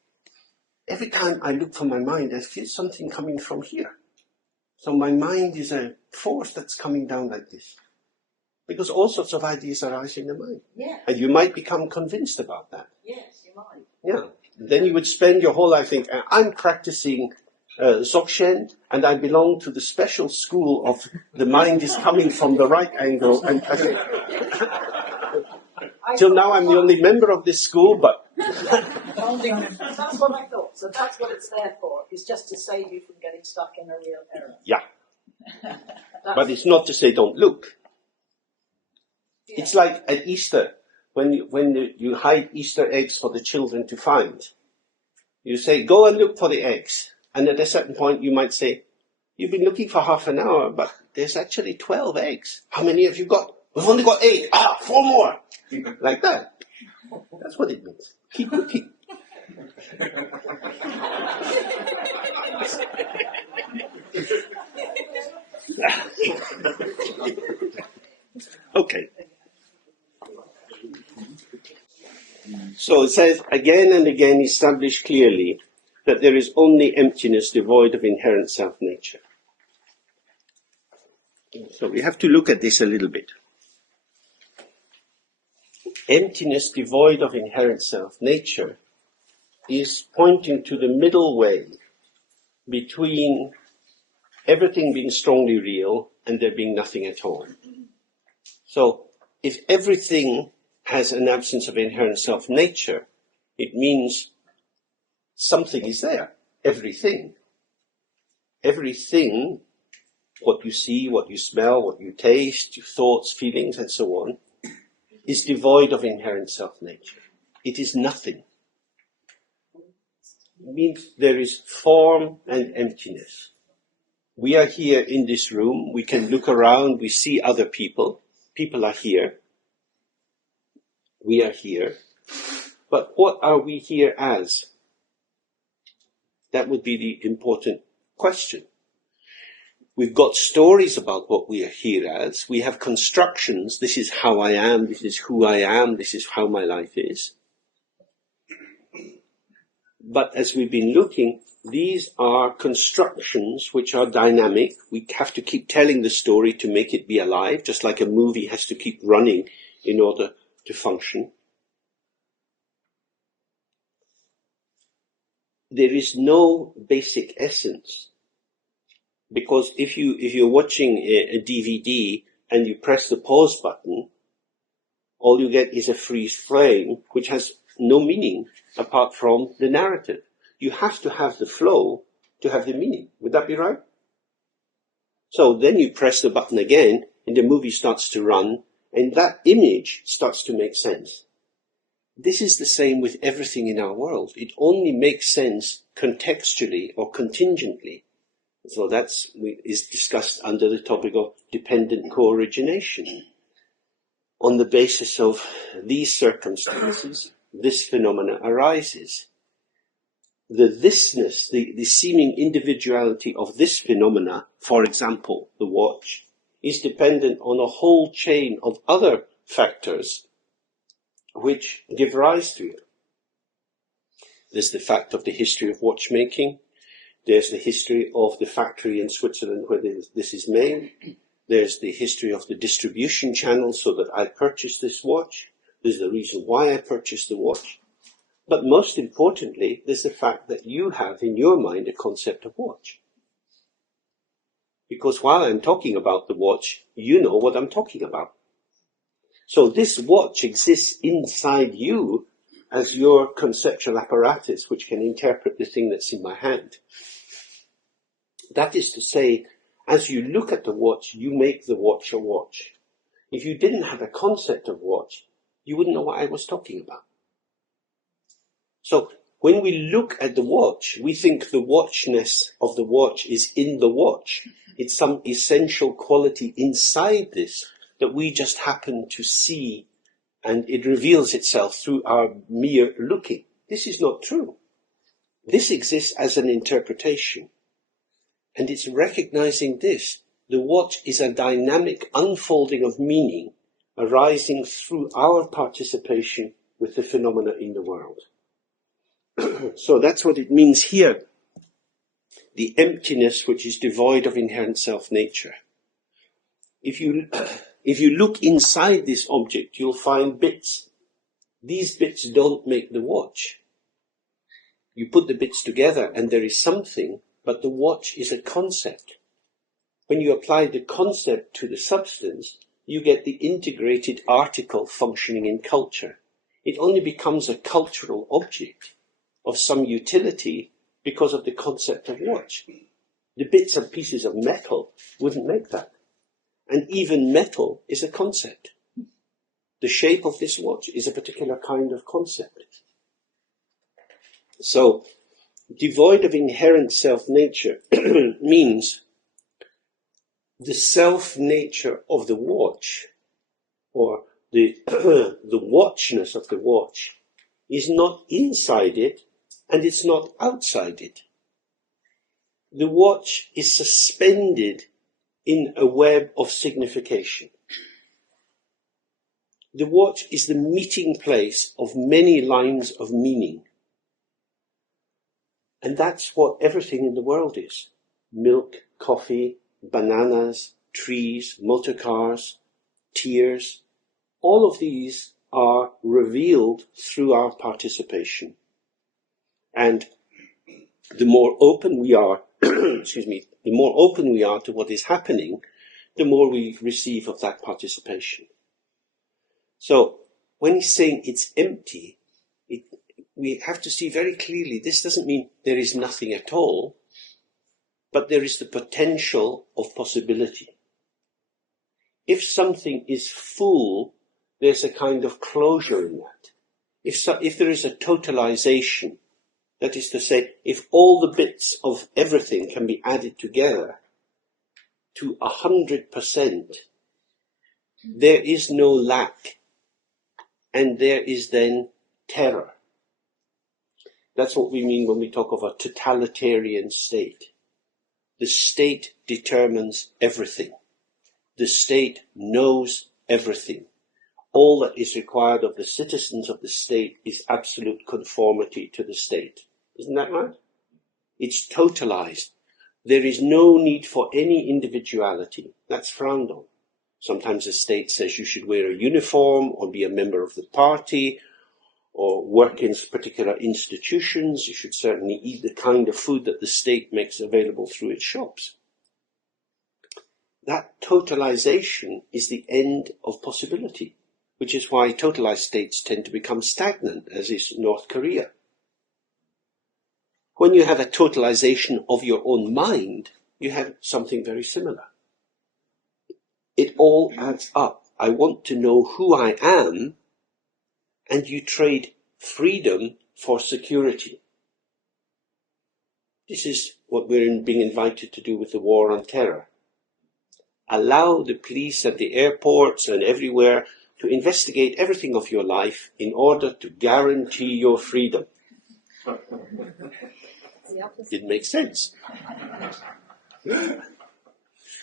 every time I look for my mind, I feel something coming from here. So my mind is a force that's coming down like this. Because all sorts of ideas arise in the mind. Yeah. And you might become convinced about that. Yes, you might. Yeah. Then you would spend your whole life thinking, I'm practicing Dzogchen, and I belong to the special school of the mind is coming from the right angle. And I think, till now I'm the only member of this school, but... That's what I thought. So that's what it's there for, is just to save you from getting stuck in a real error. Yeah. But it's not to say don't look. Yeah. It's like at Easter, when you hide Easter eggs for the children to find. You say, go and look for the eggs. And at a certain point you might say, you've been looking for half an hour, but there's actually 12 eggs. How many have you got? We've only got 8. 4 more. Like that. That's what it means. Keep looking. Okay. So it says, again and again establish clearly that there is only emptiness devoid of inherent self-nature. So we have to look at this a little bit. Emptiness devoid of inherent self-nature is pointing to the middle way between everything being strongly real and there being nothing at all. So if everything has an absence of inherent self-nature, it means something is there. Everything. Everything, what you see, what you smell, what you taste, your thoughts, feelings, and so on, is devoid of inherent self-nature. It is nothing. It means there is form and emptiness. We are here in this room, we can look around, we see other people. People are here. We are here. But what are we here as? That would be the important question. We've got stories about what we are here as. We have constructions. This is how I am. This is who I am. This is how my life is. But as we've been looking, these are constructions which are dynamic. We have to keep telling the story to make it be alive, just like a movie has to keep running in order to function. There is no basic essence. Because if you're watching a DVD and you press the pause button, all you get is a freeze frame, which has no meaning apart from the narrative. You have to have the flow to have the meaning. Would that be right? So then you press the button again, and the movie starts to run, and that image starts to make sense. This is the same with everything in our world. It only makes sense contextually or contingently. So is discussed under the topic of dependent co-origination. On the basis of these circumstances, this phenomena arises. The thisness, the seeming individuality of this phenomena, for example, the watch, is dependent on a whole chain of other factors which give rise to it. There's the fact of the history of watchmaking. There's the history of the factory in Switzerland where this is made. There's the history of the distribution channel so that I purchased this watch. There's the reason why I purchased the watch. But most importantly, there's the fact that you have in your mind a concept of watch. Because while I'm talking about the watch, you know what I'm talking about. So this watch exists inside you as your conceptual apparatus, which can interpret the thing that's in my hand. That is to say, as you look at the watch, you make the watch a watch. If you didn't have a concept of watch, you wouldn't know what I was talking about. So when we look at the watch, we think the watchness of the watch is in the watch. It's some essential quality inside this that we just happen to see, and it reveals itself through our mere looking. This is not true. This exists as an interpretation. And it's recognizing this. The watch is a dynamic unfolding of meaning arising through our participation with the phenomena in the world. So that's what it means here. The emptiness which is devoid of inherent self-nature. If you look inside this object, you'll find bits. These bits don't make the watch. You put the bits together and there is something, but the watch is a concept. When you apply the concept to the substance, you get the integrated article functioning in culture. It only becomes a cultural object of some utility because of the concept of watch. The bits and pieces of metal wouldn't make that. And even metal is a concept. The shape of this watch is a particular kind of concept. So, devoid of inherent self-nature means the self-nature of the watch, or the watchness of the watch, is not inside it and it's not outside it. The watch is suspended in a web of signification. The watch is the meeting place of many lines of meaning. And that's what everything in the world is. Milk, coffee, bananas, trees, motor cars, tears. All of these are revealed through our participation. And the more open we are, the more open we are to what is happening, the more we receive of that participation. So, when he's saying it's empty, we have to see very clearly, this doesn't mean there is nothing at all, but there is the potential of possibility. If something is full, there's a kind of closure in that. If there is a totalization, that is to say, if all the bits of everything can be added together to 100%, there is no lack, and there is then terror. That's what we mean when we talk of a totalitarian state. The state determines everything. The state knows everything. All that is required of the citizens of the state is absolute conformity to the state. Isn't that right? It's totalized. There is no need for any individuality. That's frowned on. Sometimes the state says you should wear a uniform or be a member of the party or work in particular institutions. You should certainly eat the kind of food that the state makes available through its shops. That totalization is the end of possibility, which is why totalized states tend to become stagnant, as is North Korea. When you have a totalization of your own mind, you have something very similar. It all adds up. I want to know who I am, and you trade freedom for security. This is what we're being invited to do with the war on terror. Allow the police at the airports and everywhere to investigate everything of your life in order to guarantee your freedom. It makes sense.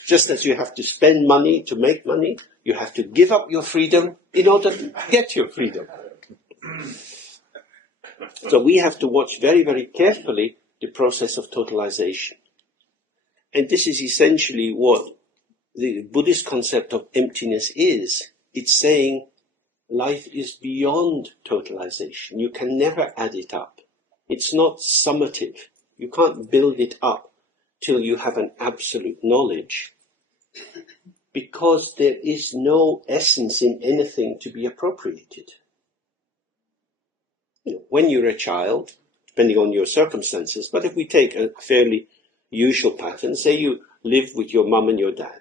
Just as you have to spend money to make money, you have to give up your freedom in order to get your freedom. So we have to watch very, very carefully the process of totalization. And this is essentially what the Buddhist concept of emptiness is. It's saying life is beyond totalization. You can never add it up. It's not summative. You can't build it up till you have an absolute knowledge, because there is no essence in anything to be appropriated. When you're a child, depending on your circumstances, but if we take a fairly usual pattern, say you live with your mum and your dad.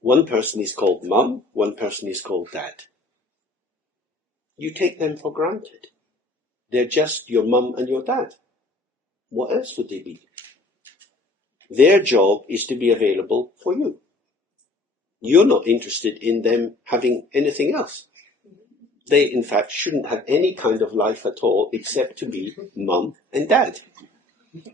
One person is called mum, one person is called dad. You take them for granted. They're just your mum and your dad. What else would they be? Their job is to be available for you. You're not interested in them having anything else. They, in fact, shouldn't have any kind of life at all except to be mum and dad.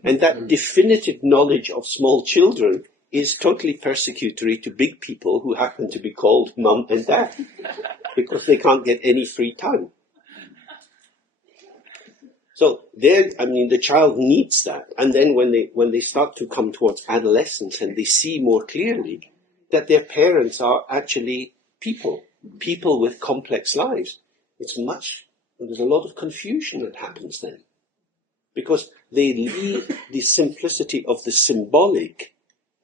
And that definitive knowledge of small children is totally persecutory to big people who happen to be called mum and dad, because they can't get any free time. So the child needs that. And then when they start to come towards adolescence and they see more clearly that their parents are actually people with complex lives, there's a lot of confusion that happens then. Because they leave the simplicity of the symbolic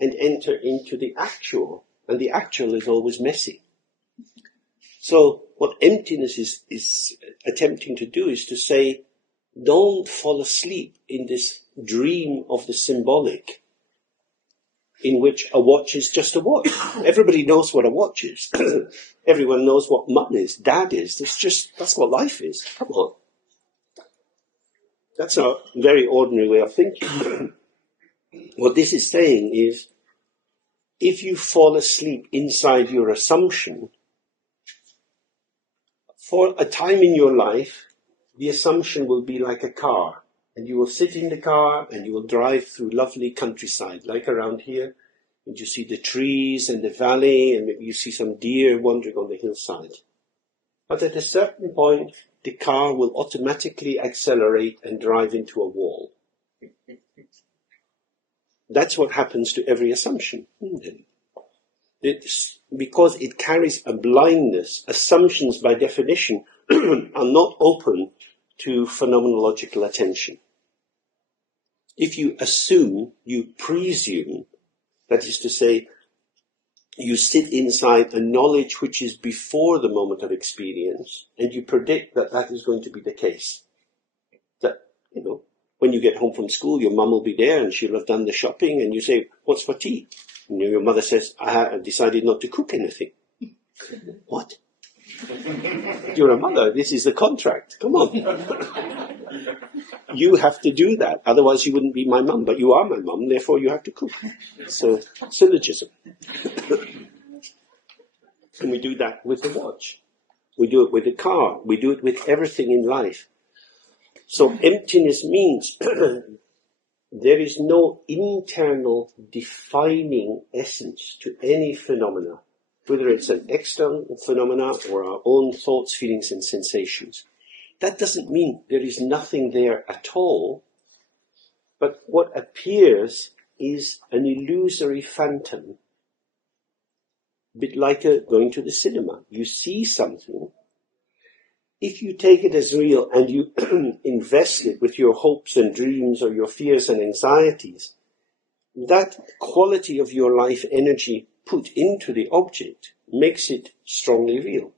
and enter into the actual. And the actual is always messy. So what emptiness is attempting to do is to say, don't fall asleep in this dream of the symbolic, in which a watch is just a watch. Everybody knows what a watch is. Everyone knows what mum is, dad is. That's what life is. Come on. That's a very ordinary way of thinking. What this is saying is, if you fall asleep inside your assumption, for a time in your life, the assumption will be like a car. And you will sit in the car and you will drive through lovely countryside, like around here. And you see the trees and the valley, and maybe you see some deer wandering on the hillside. But at a certain point, the car will automatically accelerate and drive into a wall. That's what happens to every assumption. Because it carries a blindness. Assumptions, by definition, are not open to phenomenological attention. If you assume, you presume, that is to say, you sit inside a knowledge which is before the moment of experience, and you predict that that is going to be the case. That, when you get home from school, your mum will be there and she'll have done the shopping, and you say, what's for tea? And your mother says, I have decided not to cook anything. What? You're a mother, this is the contract, come on. You have to do that, otherwise you wouldn't be my mum, but you are my mum, therefore you have to cook. So, syllogism. And we do that with the watch. We do it with the car. We do it with everything in life. So emptiness means there is no internal defining essence to any phenomena, whether it's an external phenomena or our own thoughts, feelings, and sensations. That doesn't mean there is nothing there at all, but what appears is an illusory phantom, a bit like going to the cinema. You see something. If you take it as real and you invest it with your hopes and dreams or your fears and anxieties, that quality of your life energy put into the object makes it strongly real.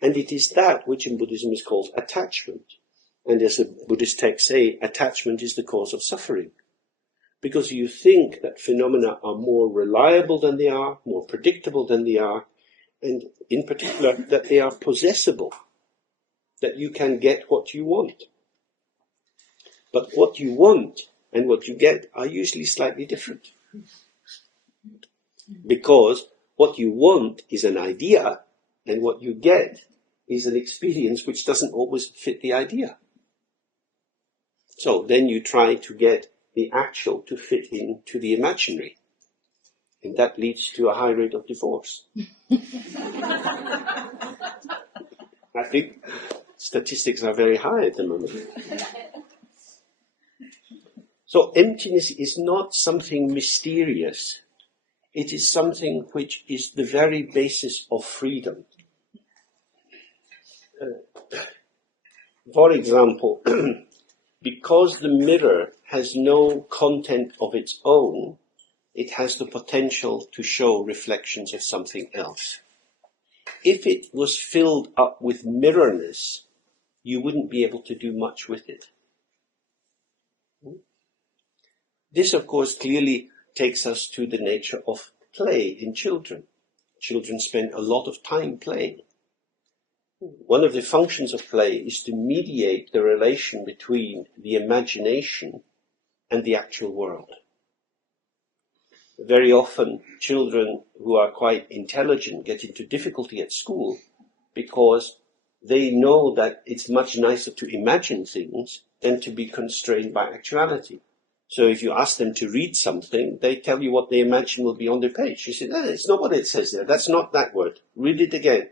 And it is that which in Buddhism is called attachment. And as the Buddhist texts say, attachment is the cause of suffering. Because you think that phenomena are more reliable than they are, more predictable than they are, and in particular that they are possessible, that you can get what you want. But what you want and what you get are usually slightly different. Because what you want is an idea, and what you get is an experience which doesn't always fit the idea. So then you try to get the actual to fit into the imaginary. And that leads to a high rate of divorce. I think statistics are very high at the moment. So emptiness is not something mysterious. It is something which is the very basis of freedom. For example, because the mirror has no content of its own, it has the potential to show reflections of something else. If it was filled up with mirrorness, you wouldn't be able to do much with it. This, of course, clearly takes us to the nature of play in children. Children spend a lot of time playing. One of the functions of play is to mediate the relation between the imagination and the actual world. Very often, children who are quite intelligent get into difficulty at school because they know that it's much nicer to imagine things than to be constrained by actuality. So if you ask them to read something, they tell you what they imagine will be on the page. You say, no, it's not what it says there. That's not that word. Read it again.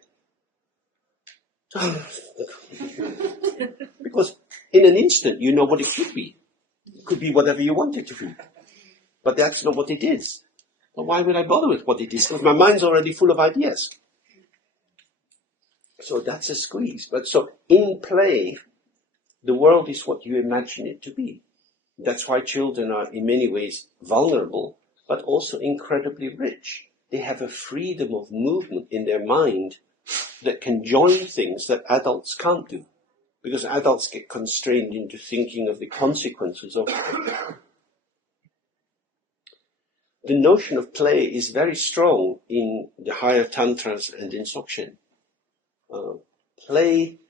Because in an instant, you know what it could be. It could be whatever you want it to be. But that's not what it is. Well, why would I bother with what it is? Because my mind's already full of ideas. So that's a squeeze. But so in play, the world is what you imagine it to be. That's why children are in many ways vulnerable, but also incredibly rich. They have a freedom of movement in their mind that can join things that adults can't do. Because adults get constrained into thinking of the consequences of it. The notion of play is very strong in the higher tantras and in Dzogchen. Play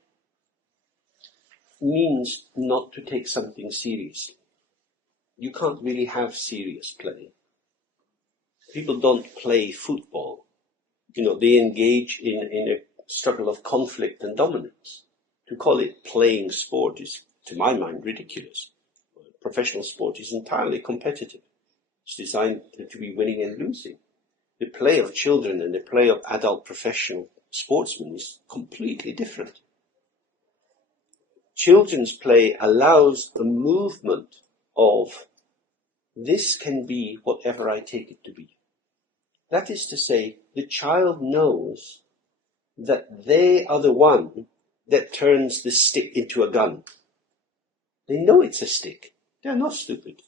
means not to take something seriously. You can't really have serious play. People don't play football. They engage in a struggle of conflict and dominance. To call it playing sport is, to my mind, ridiculous. Professional sport is entirely competitive. It's designed to be winning and losing. The play of children and the play of adult professional sportsmen is completely different. Children's play allows a movement of this can be whatever I take it to be. That is to say, the child knows that they are the one that turns the stick into a gun. They know it's a stick. They're not stupid.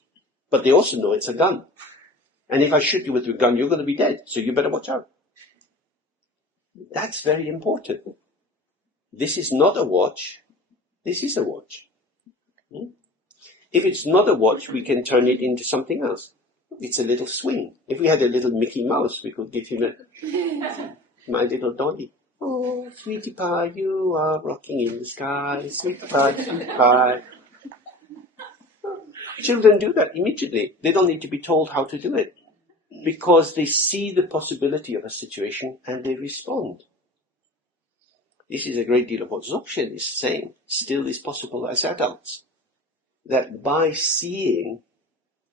But they also know it's a gun. And if I shoot you with a gun, you're going to be dead. So you better watch out. That's very important. This is not a watch. This is a watch. If it's not a watch, we can turn it into something else. It's a little swing. If we had a little Mickey Mouse, we could give him My Little Dolly. Oh, sweetie pie, you are rocking in the sky. Sweetie pie, sweetie pie. Children do that immediately. They don't need to be told how to do it. Because they see the possibility of a situation and they respond. This is a great deal of what Dzogchen is saying, still is possible as adults. That by seeing,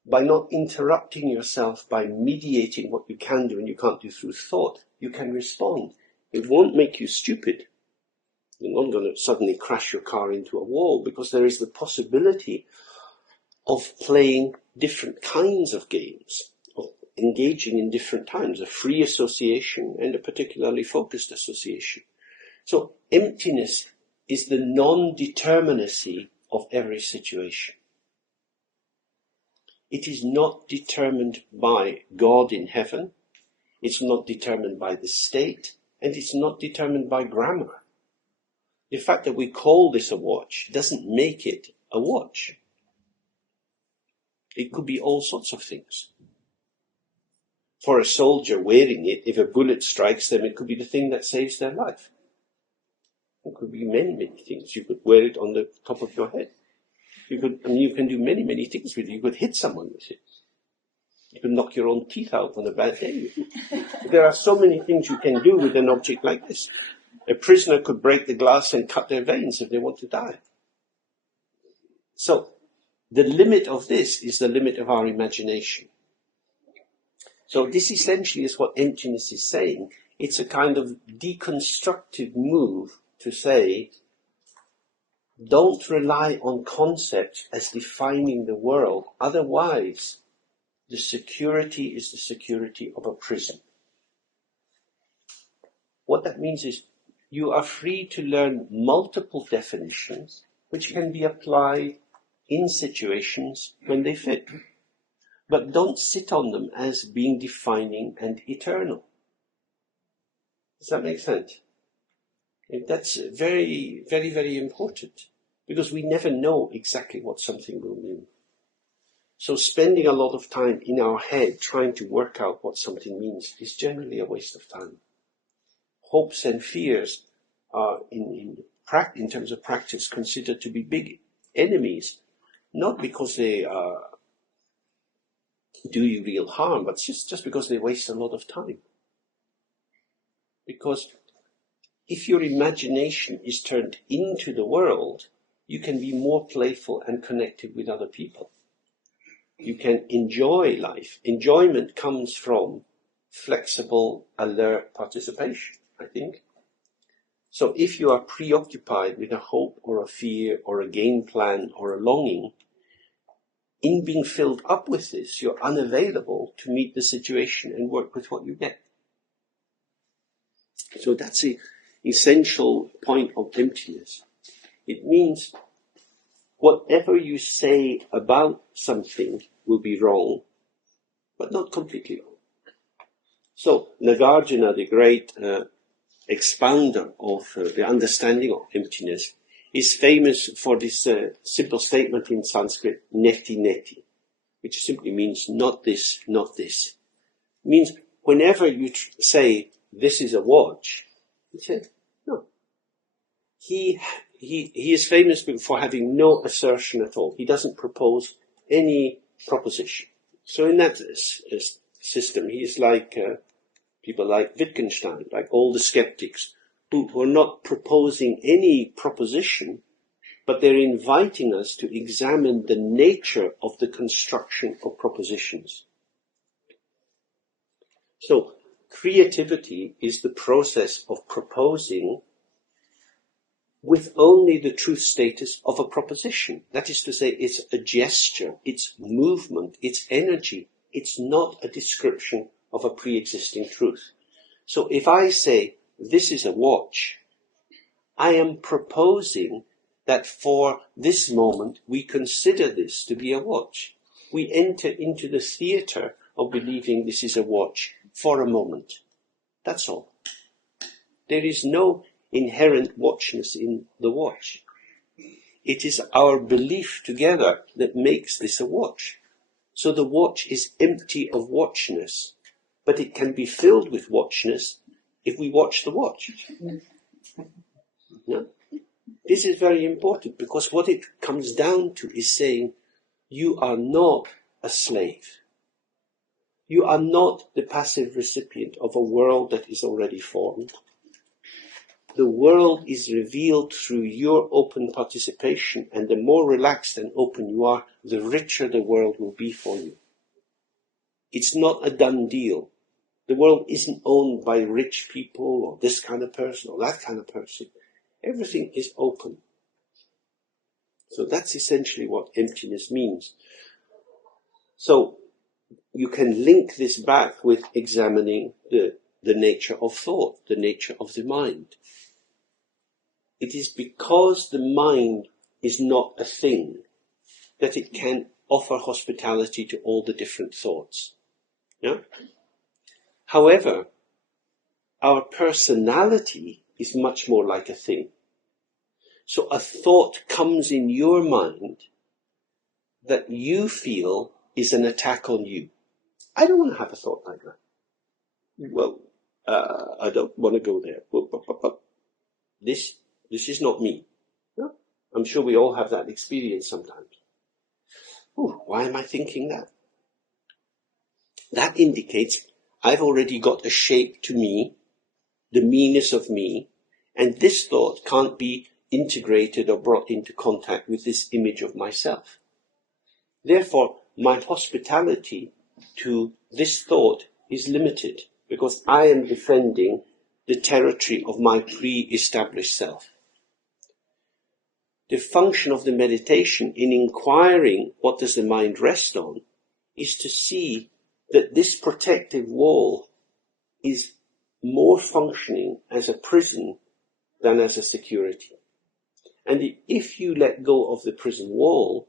by not interrupting yourself, by mediating what you can do and you can't do through thought, you can respond. It won't make you stupid. You're not going to suddenly crash your car into a wall because there is the possibility of playing different kinds of games, of engaging in different times, a free association and a particularly focused association. So emptiness is the non-determinacy of every situation. It is not determined by God in heaven, it's not determined by the state, and it's not determined by grammar. The fact that we call this a watch doesn't make it a watch. It could be all sorts of things. For a soldier wearing it, if a bullet strikes them, it could be the thing that saves their life. It could be many, many things. You could wear it on the top of your head. You can do many, many things with it. You could hit someone with it. You could knock your own teeth out on a bad day with it. There are so many things you can do with an object like this. A prisoner could break the glass and cut their veins if they want to die. So, the limit of this is the limit of our imagination. So this essentially is what emptiness is saying. It's a kind of deconstructive move to say, don't rely on concepts as defining the world. Otherwise, the security is the security of a prison. What that means is you are free to learn multiple definitions which can be applied in situations when they fit. But don't sit on them as being defining and eternal. Does that make sense? That's very, very, very important, because we never know exactly what something will mean. So spending a lot of time in our head trying to work out what something means is generally a waste of time. Hopes and fears are, in terms of practice, considered to be big enemies, not because they do you real harm, but just because they waste a lot of time. Because if your imagination is turned into the world, you can be more playful and connected with other people. You can enjoy life. Enjoyment comes from flexible, alert participation, I think. So if you are preoccupied with a hope or a fear or a game plan or a longing, in being filled up with this, you're unavailable to meet the situation and work with what you get. So that's the essential point of emptiness. It means whatever you say about something will be wrong, but not completely wrong. So Nagarjuna, the great expounder of the understanding of emptiness, is famous for this simple statement in Sanskrit, neti neti, which simply means not this, not this. It means whenever you say, this is a watch, he says, no. He is famous for having no assertion at all. He doesn't propose any proposition. So in that system, he is like people like Wittgenstein, like all the skeptics, who are not proposing any proposition, but they're inviting us to examine the nature of the construction of propositions. So creativity is the process of proposing with only the truth status of a proposition. That is to say, it's a gesture, it's movement, it's energy. It's not a description of a pre-existing truth. So if I say, this is a watch, I am proposing that for this moment we consider this to be a watch. We enter into the theatre of believing this is a watch for a moment. That's all. There is no inherent watchness in the watch. It is our belief together that makes this a watch. So the watch is empty of watchness, but it can be filled with watchness if we watch the watch. No? This is very important, because what it comes down to is saying, you are not a slave. You are not the passive recipient of a world that is already formed. The world is revealed through your open participation, and the more relaxed and open you are, the richer the world will be for you. It's not a done deal. The world isn't owned by rich people or this kind of person or that kind of person. Everything is open. So that's essentially what emptiness means. So you can link this back with examining the nature of thought, the nature of the mind. It is because the mind is not a thing that it can offer hospitality to all the different thoughts. Yeah? However, our personality is much more like a thing. So a thought comes in your mind that you feel is an attack on you. I don't want to have a thought like that. Well, I don't want to go there. This is not me. No? I'm sure we all have that experience sometimes. Ooh, why am I thinking that? That indicates I've already got a shape to me, the meanness of me, and this thought can't be integrated or brought into contact with this image of myself. Therefore, my hospitality to this thought is limited, because I am defending the territory of my pre-established self. The function of the meditation in inquiring what does the mind rest on is to see that this protective wall is more functioning as a prison than as a security. And if you let go of the prison wall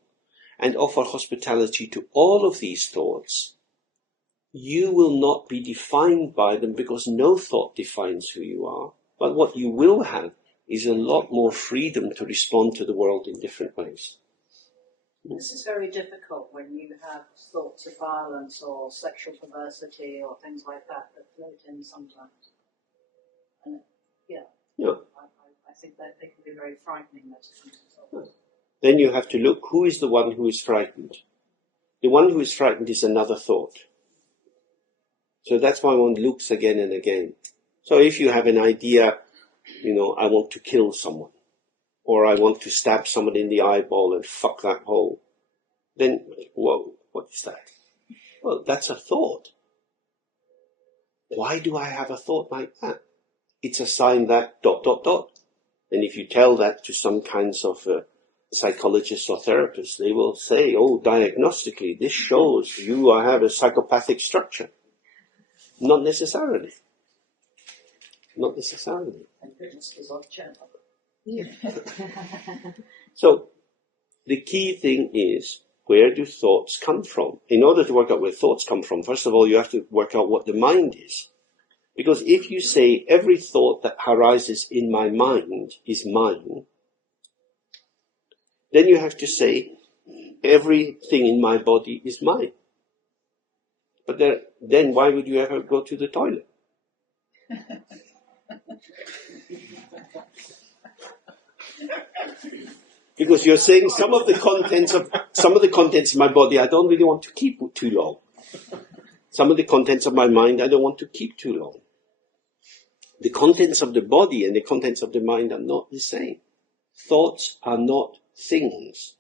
and offer hospitality to all of these thoughts, you will not be defined by them, because no thought defines who you are. But what you will have is a lot more freedom to respond to the world in different ways. This is very difficult when you have thoughts of violence or sexual perversity or things like that float in sometimes. And yeah. I think that they can be very frightening. Then you have to look, who is the one who is frightened? The one who is frightened is another thought. So that's why one looks again and again. So if you have an idea, I want to kill someone, or I want to stab someone in the eyeball and fuck that hole, then, whoa, what is that? Well, that's a thought. Why do I have a thought like that? It's a sign that ... And if you tell that to some kinds of psychologists or therapists, they will say, oh, diagnostically, this shows you have a psychopathic structure. Not necessarily. Not necessarily. And goodness is on channel. So, the key thing is, where do thoughts come from? In order to work out where thoughts come from, first of all, you have to work out what the mind is. Because if you say every thought that arises in my mind is mine, then you have to say everything in my body is mine. But then why would you ever go to the toilet? Because you're saying some of the contents of my body I don't really want to keep too long. Some of the contents of my mind I don't want to keep too long. The contents of the body and the contents of the mind are not the same. Thoughts are not things.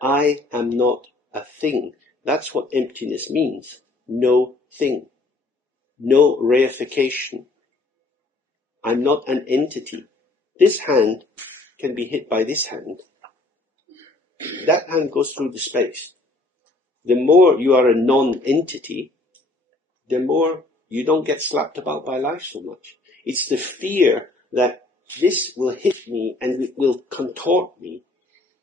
I am not a thing. That's what emptiness means. No thing. No reification. I'm not an entity. This hand can be hit by this hand. That hand goes through the space. The more you are a non-entity, the more you don't get slapped about by life so much. It's the fear that this will hit me and it will contort me.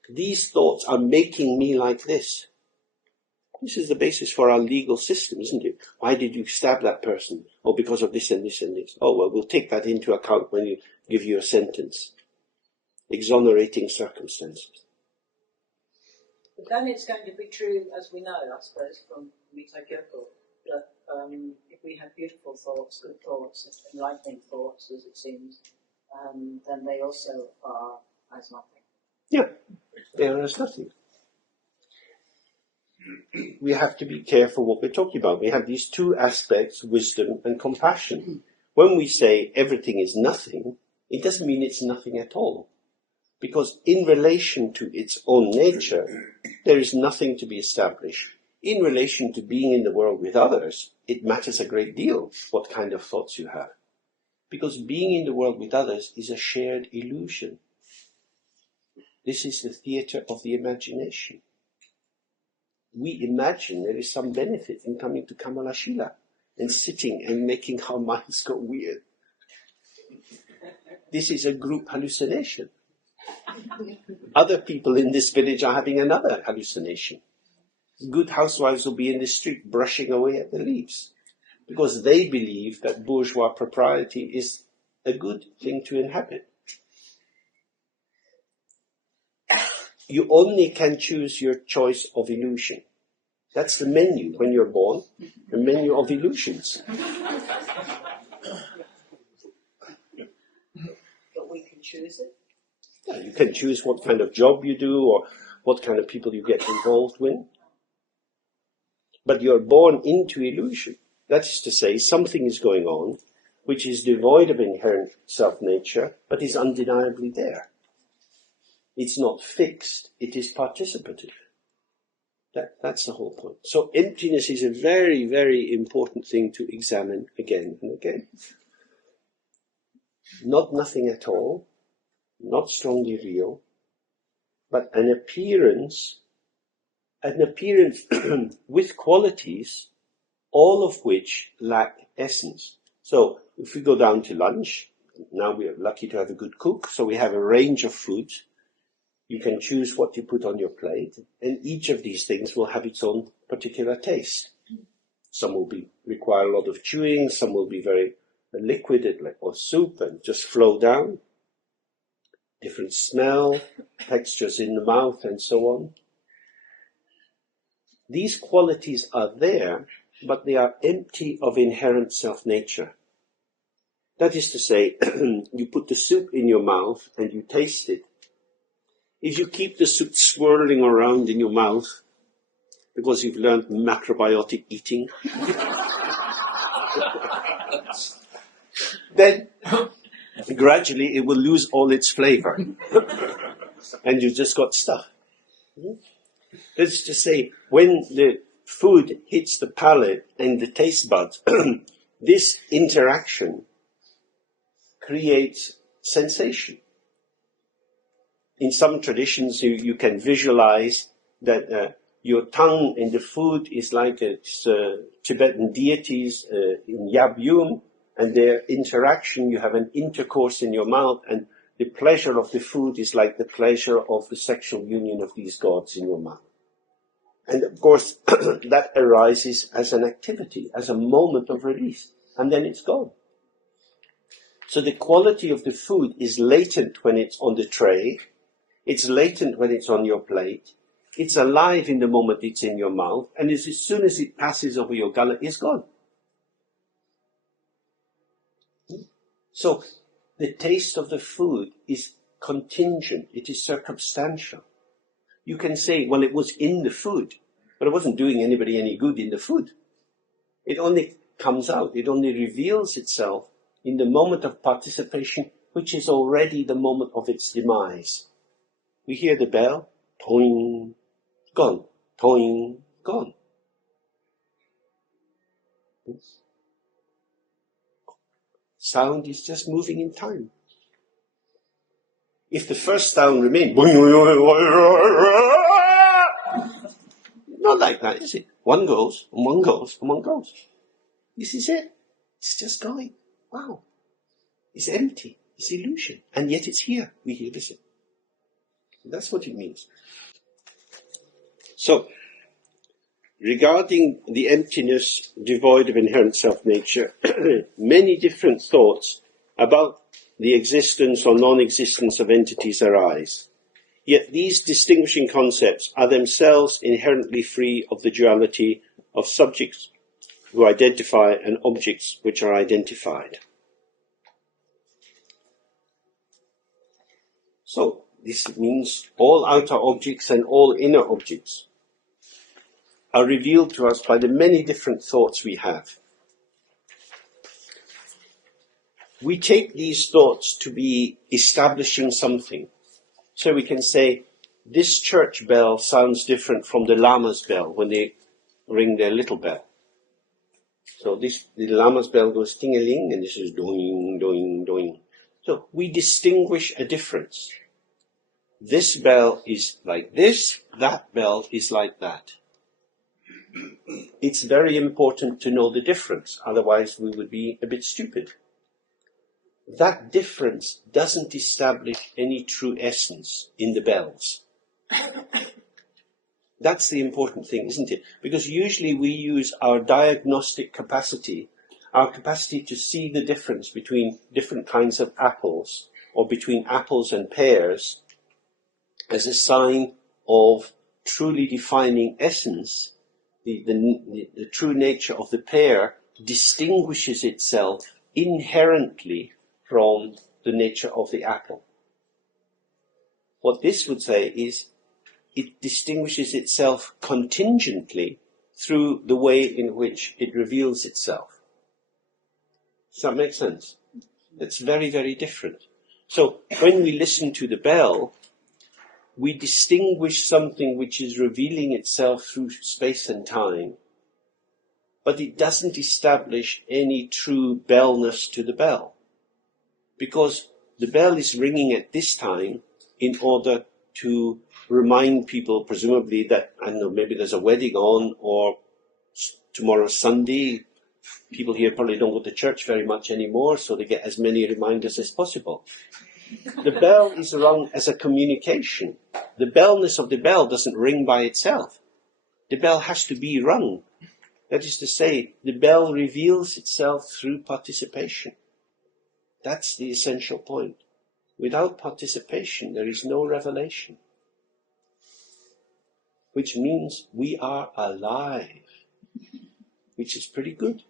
These thoughts are making me like this. This is the basis for our legal system, isn't it? Why did you stab that person? Oh, because of this and this and this. Oh, well, we'll take that into account when you give you a sentence. Exonerating circumstances. But then it's going to be true, as we know, I suppose, from Mita Gyoko, that if we have beautiful thoughts, good thoughts, enlightening thoughts, as it seems, then they also are as nothing. Yeah, they are as nothing. We have to be careful what we're talking about. We have these two aspects, wisdom and compassion. When we say everything is nothing, it doesn't mean it's nothing at all. Because in relation to its own nature, there is nothing to be established. In relation to being in the world with others, it matters a great deal what kind of thoughts you have. Because being in the world with others is a shared illusion. This is the theatre of the imagination. We imagine there is some benefit in coming to Kamalashila and sitting and making our minds go weird. This is a group hallucination. Other people in this village are having another hallucination. Good housewives will be in the street brushing away at the leaves because they believe that bourgeois propriety is a good thing to inhabit. You only can choose your choice of illusion. That's the menu when you're born, the menu of illusions. But we can choose it. Yeah, you can choose what kind of job you do or what kind of people you get involved with. But you're born into illusion. That is to say, something is going on which is devoid of inherent self-nature, but is undeniably there. It's not fixed, it is participative. That's the whole point. So emptiness is a very, very important thing to examine again and again. Not nothing at all, not strongly real, but an appearance an appearance with qualities, all of which lack essence. So if we go down to lunch, now we are lucky to have a good cook, so we have a range of foods. You can choose what you put on your plate, and each of these things will have its own particular taste. Some will require a lot of chewing, some will be very liquid, or soup, and just flow down. Different smell, textures in the mouth, and so on. These qualities are there, but they are empty of inherent self-nature. That is to say, you put the soup in your mouth and you taste it. If you keep the soup swirling around in your mouth, because you've learned macrobiotic eating, then gradually it will lose all its flavor. And you just got stuff. That's to say, when the food hits the palate and the taste buds, this interaction creates sensation. In some traditions, you can visualize that your tongue in the food is like Tibetan deities in Yab Yum, and their interaction, you have an intercourse in your mouth, and the pleasure of the food is like the pleasure of the sexual union of these gods in your mouth. And of course, that arises as an activity, as a moment of release, and then it's gone. So the quality of the food is latent when it's on the tray, it's latent when it's on your plate, it's alive in the moment it's in your mouth, and as soon as it passes over your gullet, it's gone. So the taste of the food is contingent, it is circumstantial. You can say, well, it was in the food, but it wasn't doing anybody any good in the food. It only comes out, it only reveals itself in the moment of participation, which is already the moment of its demise. We hear the bell, toing, gone, toing, gone. Sound is just moving in time. If the first sound remained, not like that, is it? One goes, and one goes, and one goes. This is it. It's just going. Wow. It's empty. It's illusion. And yet it's here. We hear this. That's what it means. So, regarding the emptiness devoid of inherent self-nature, many different thoughts about the existence or non-existence of entities arise. Yet these distinguishing concepts are themselves inherently free of the duality of subjects who identify and objects which are identified. So, this means all outer objects and all inner objects are revealed to us by the many different thoughts we have. We take these thoughts to be establishing something. So we can say, this church bell sounds different from the Lama's bell when they ring their little bell. So the Lama's bell goes ting-a-ling, and this is doing, doing, doing. So we distinguish a difference. This bell is like this, that bell is like that. It's very important to know the difference, otherwise we would be a bit stupid. That difference doesn't establish any true essence in the bells. That's the important thing, isn't it? Because usually we use our diagnostic capacity, our capacity to see the difference between different kinds of apples, or between apples and pears, as a sign of truly defining essence. The true nature of the pear distinguishes itself inherently from the nature of the apple. What this would say is it distinguishes itself contingently through the way in which it reveals itself. Does that make sense? It's very, very different. So when we listen to the bell, we distinguish something which is revealing itself through space and time, but it doesn't establish any true bellness to the bell, because the bell is ringing at this time in order to remind people, presumably, that, I don't know, maybe there's a wedding on, or tomorrow's Sunday. People here probably don't go to church very much anymore, so they get as many reminders as possible. The bell is rung as a communication. The bellness of the bell doesn't ring by itself. The bell has to be rung. That is to say, the bell reveals itself through participation. That's the essential point. Without participation, there is no revelation. Which means we are alive, which is pretty good.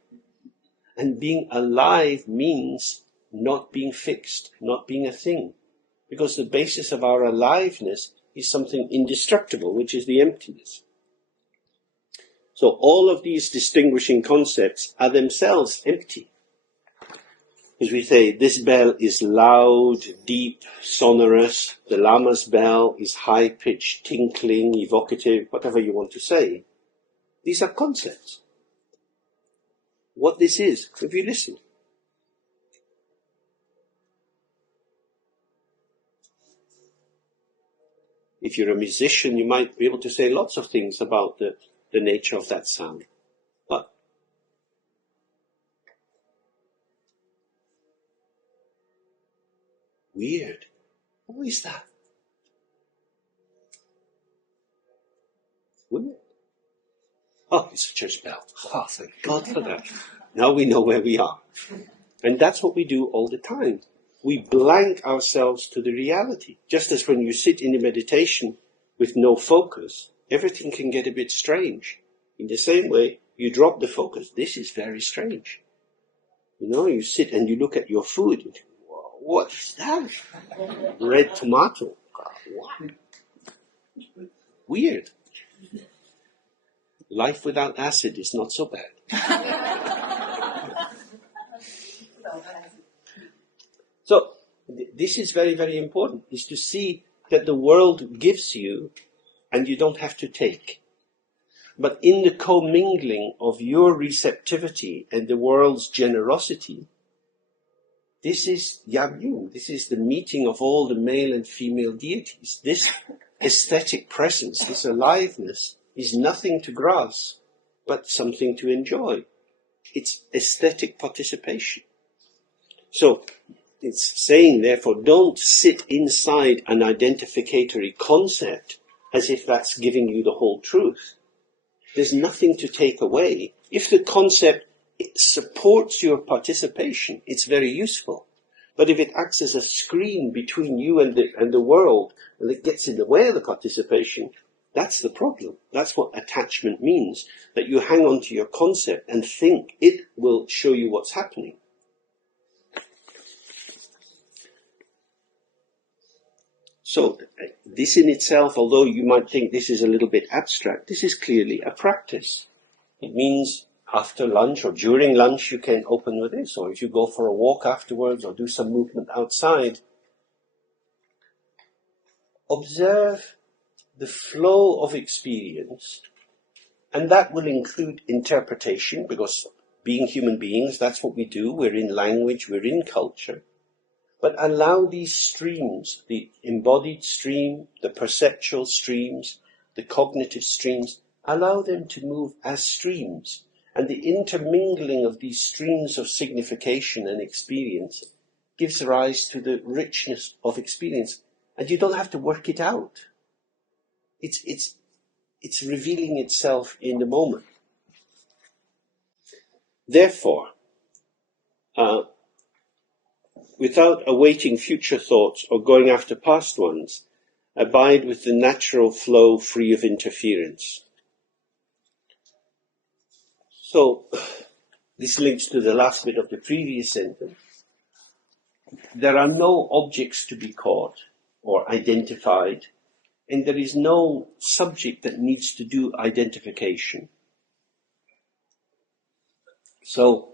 And being alive means not being fixed, not being a thing. Because the basis of our aliveness is something indestructible, which is the emptiness. So all of these distinguishing concepts are themselves empty. As we say, this bell is loud, deep, sonorous. The Lama's bell is high-pitched, tinkling, evocative, whatever you want to say. These are concepts. What this is, if you listen. If you're a musician, you might be able to say lots of things about the nature of that sound. But weird. What is that? Weird. Oh, it's a church bell. Oh, thank God for that. Now we know where we are. And that's what we do all the time. We blank ourselves to the reality. Just as when you sit in a meditation with no focus, everything can get a bit strange. In the same way, you drop the focus. This is very strange. You know, you sit and you look at your food. And, what is that? Red tomato. What? Weird. Life without acid is not so bad. So, this is very, very important, is to see that the world gives you and you don't have to take. But in the commingling of your receptivity and the world's generosity, this is Yab-Yum. This is the meeting of all the male and female deities. This aesthetic presence, this aliveness, is nothing to grasp, but something to enjoy. It's aesthetic participation. So, it's saying, therefore, don't sit inside an identificatory concept as if that's giving you the whole truth. There's nothing to take away. If the concept supports your participation, it's very useful. But if it acts as a screen between you and the world, and it gets in the way of the participation, that's the problem. That's what attachment means, that you hang on to your concept and think it will show you what's happening. So this in itself, although you might think this is a little bit abstract, this is clearly a practice. It means after lunch or during lunch you can open with this, or if you go for a walk afterwards or do some movement outside. Observe the flow of experience, and that will include interpretation, because being human beings, that's what we do. We're in language, we're in culture. But allow these streams, the embodied stream, the perceptual streams, the cognitive streams, allow them to move as streams. And the intermingling of these streams of signification and experience gives rise to the richness of experience. And you don't have to work it out. It's revealing itself in the moment. Therefore, without awaiting future thoughts or going after past ones, abide with the natural flow free of interference. So, this links to the last bit of the previous sentence. There are no objects to be caught or identified, and there is no subject that needs to do identification. So,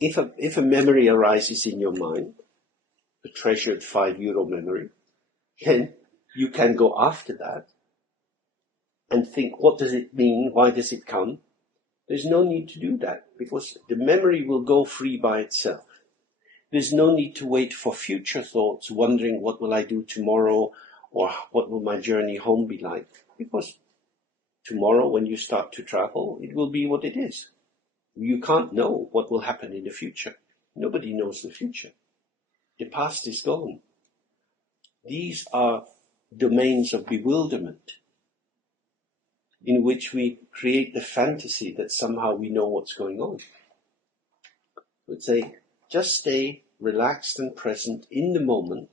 if a memory arises in your mind, a treasured €5 memory, then you can go after that and think, what does it mean? Why does it come? There's no need to do that, because the memory will go free by itself. There's no need to wait for future thoughts, wondering what will I do tomorrow, Or what will my journey home be like? Because tomorrow when you start to travel, it will be what it is. You can't know what will happen in the future. Nobody knows the future. The past is gone. These are domains of bewilderment in which we create the fantasy that somehow we know what's going on. We'd say, just stay relaxed and present in the moment,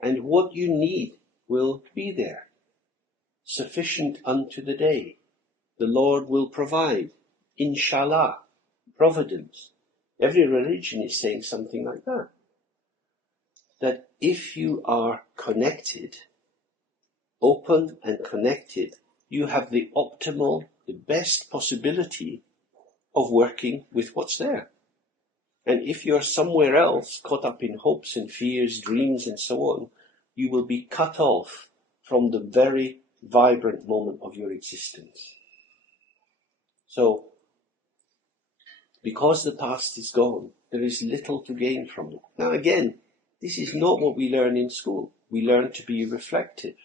and what you need will be there. Sufficient unto the day. The Lord will provide. Inshallah. Providence. Every religion is saying something like that. That if you are connected, open and connected, you have the optimal, the best possibility of working with what's there. And if you're somewhere else, caught up in hopes and fears, dreams and so on, you will be cut off from the very vibrant moment of your existence. So, because the past is gone, there is little to gain from it. Now again, this is not what we learn in school. We learn to be reflective.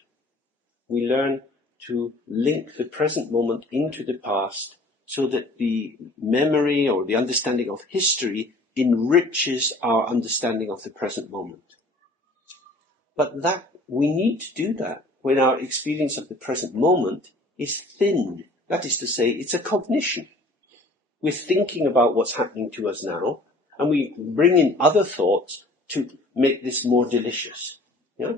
We learn to link the present moment into the past so that the memory or the understanding of history enriches our understanding of the present moment. But that we need to do that when our experience of the present moment is thinned. That is to say, it's a cognition. We're thinking about what's happening to us now, and we bring in other thoughts to make this more delicious. Yeah?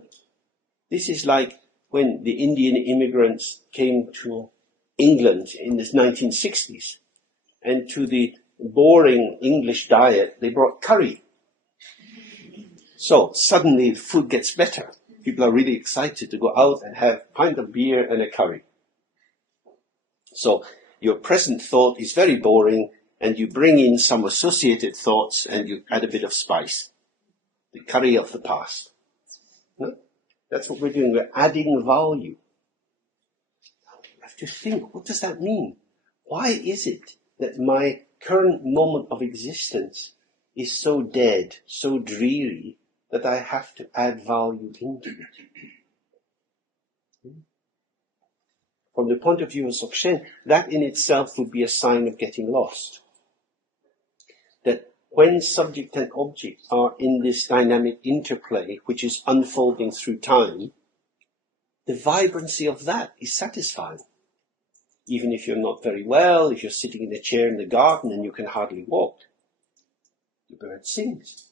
This is like when the Indian immigrants came to England in the 1960s, and to the boring English diet, they brought curry. So suddenly the food gets better. People are really excited to go out and have a pint of beer and a curry. So your present thought is very boring, and you bring in some associated thoughts and you add a bit of spice. The curry of the past. No? That's what we're doing. We're adding value. You have to think, what does that mean? Why is it that my current moment of existence is so dead, so dreary, that I have to add value into it? From the point of view of Dzogchen, that in itself would be a sign of getting lost. That when subject and object are in this dynamic interplay, which is unfolding through time, the vibrancy of that is satisfying. Even if you're not very well, if you're sitting in a chair in the garden and you can hardly walk, the bird sings.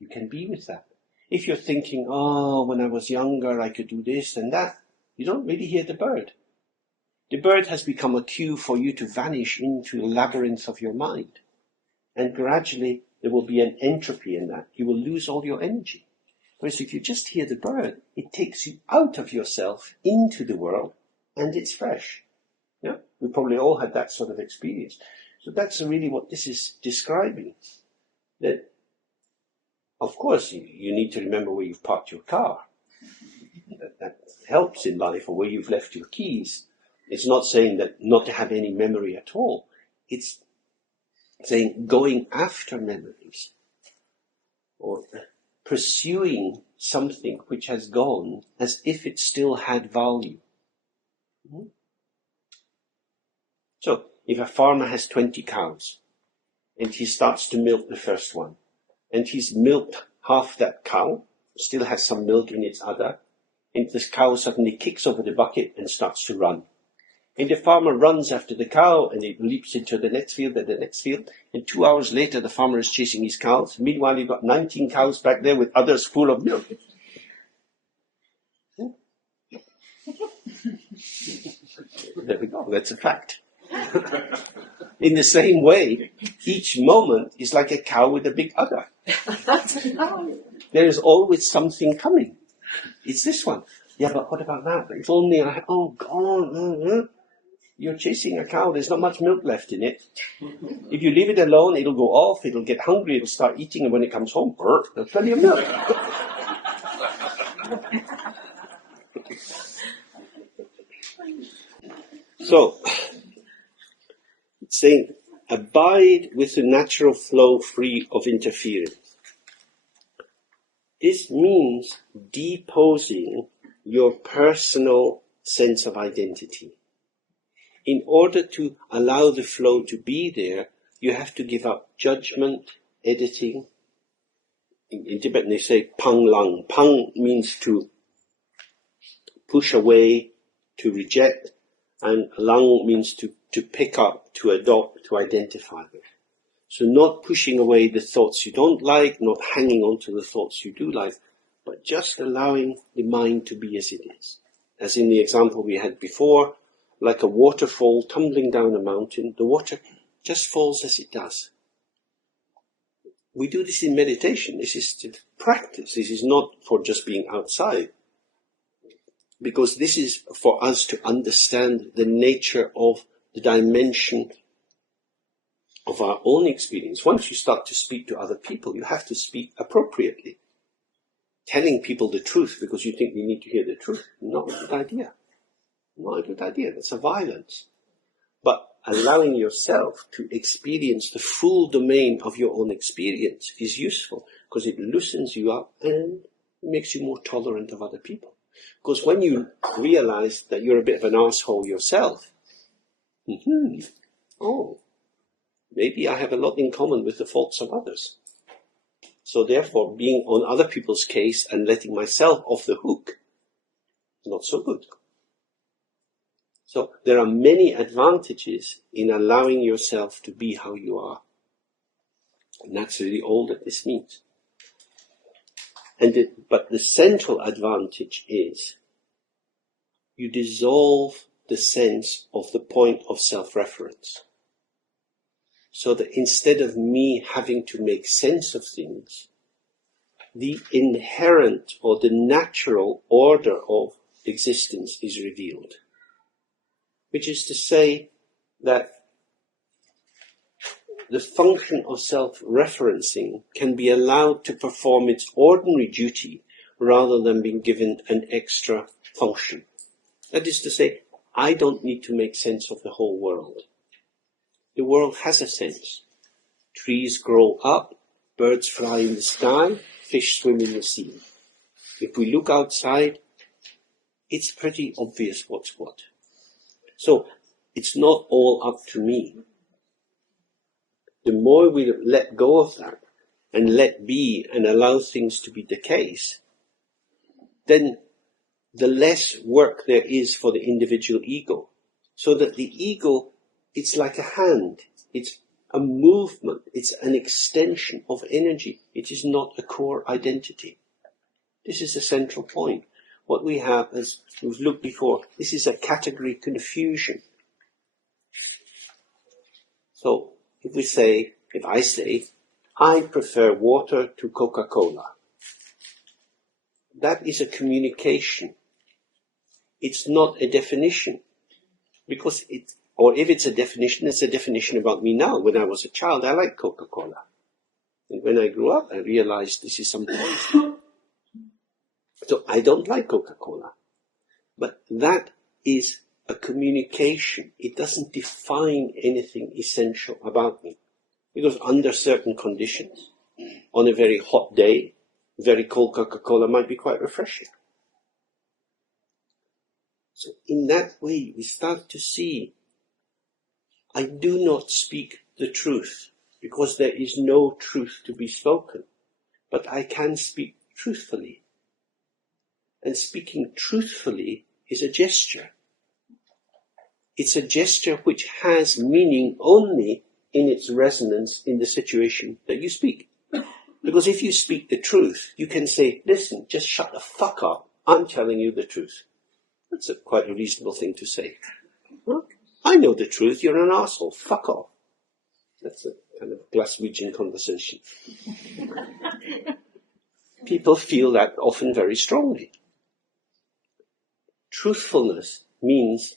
You can be with that. If you're thinking, oh, when I was younger I could do this and that, you don't really hear the bird. The bird has become a cue for you to vanish into the labyrinth of your mind. And gradually there will be an entropy in that. You will lose all your energy. Whereas if you just hear the bird, it takes you out of yourself into the world, and it's fresh. Yeah? We probably all had that sort of experience. So that's really what this is describing. That, of course, you need to remember where you've parked your car. That helps in life, or where you've left your keys. It's not saying that not to have any memory at all. It's saying going after memories, or pursuing something which has gone as if it still had value. So, if a farmer has 20 cows, and he starts to milk the first one, and he's milked half that cow, still has some milk in its udder, and this cow suddenly kicks over the bucket and starts to run. And the farmer runs after the cow, and it leaps into the next field and the next field, and 2 hours later the farmer is chasing his cows. Meanwhile, you've got 19 cows back there with udders full of milk. There we go, that's a fact. In the same way, each moment is like a cow with a big udder. There is always something coming. It's this one. Yeah, but what about that? If only oh God. You're chasing a cow, there's not much milk left in it. If you leave it alone, it'll go off, it'll get hungry, it'll start eating, and when it comes home, there's plenty of milk. So, it's saying, abide with the natural flow free of interference. This means deposing your personal sense of identity. In order to allow the flow to be there, you have to give up judgment, editing. In Tibetan they say pang lang. Pang means to push away, to reject, and lang means to pick up, to adopt, to identify with. So not pushing away the thoughts you don't like, not hanging on to the thoughts you do like, but just allowing the mind to be as it is. As in the example we had before, like a waterfall tumbling down a mountain, the water just falls as it does. We do this in meditation. This is to practice. This is not for just being outside. Because this is for us to understand the nature of the dimension of our own experience. Once you start to speak to other people, you have to speak appropriately. Telling people the truth because you think they need to hear the truth, not a good idea. Not a good idea. That's a violence. But allowing yourself to experience the full domain of your own experience is useful because it loosens you up and makes you more tolerant of other people. Because when you realize that you're a bit of an asshole yourself, oh, maybe I have a lot in common with the faults of others. So therefore, being on other people's case and letting myself off the hook, not so good. So there are many advantages in allowing yourself to be how you are. And that's really all that this means. But the central advantage is you dissolve the sense of the point of self-reference. So that instead of me having to make sense of things, the inherent or the natural order of existence is revealed. Which is to say that the function of self-referencing can be allowed to perform its ordinary duty rather than being given an extra function. That is to say, I don't need to make sense of the whole world. The world has a sense. Trees grow up, birds fly in the sky, fish swim in the sea. If we look outside, it's pretty obvious what's what. So, it's not all up to me. The more we let go of that and let be and allow things to be the case, then the less work there is for the individual ego. So that the ego, it's like a hand. It's a movement. It's an extension of energy. It is not a core identity. This is the central point. What we have, as we've looked before, this is a category confusion. So, if I say, I prefer water to Coca-Cola, that is a communication. It's not a definition. Because or if it's a definition, it's a definition about me now. When I was a child, I liked Coca-Cola. And when I grew up, I realized this is some poison. So I don't like Coca-Cola. But that is a communication. It doesn't define anything essential about me. Because under certain conditions, on a very hot day, very cold Coca-Cola might be quite refreshing. So in that way, we start to see, I do not speak the truth, because there is no truth to be spoken. But I can speak truthfully. And speaking truthfully is a gesture. It's a gesture which has meaning only in its resonance in the situation that you speak. Because if you speak the truth, you can say, listen, just shut the fuck up. I'm telling you the truth. That's quite a reasonable thing to say. Huh? I know the truth, you're an arsehole. Fuck off. That's a kind of Glaswegian conversation. People feel that often very strongly. Truthfulness means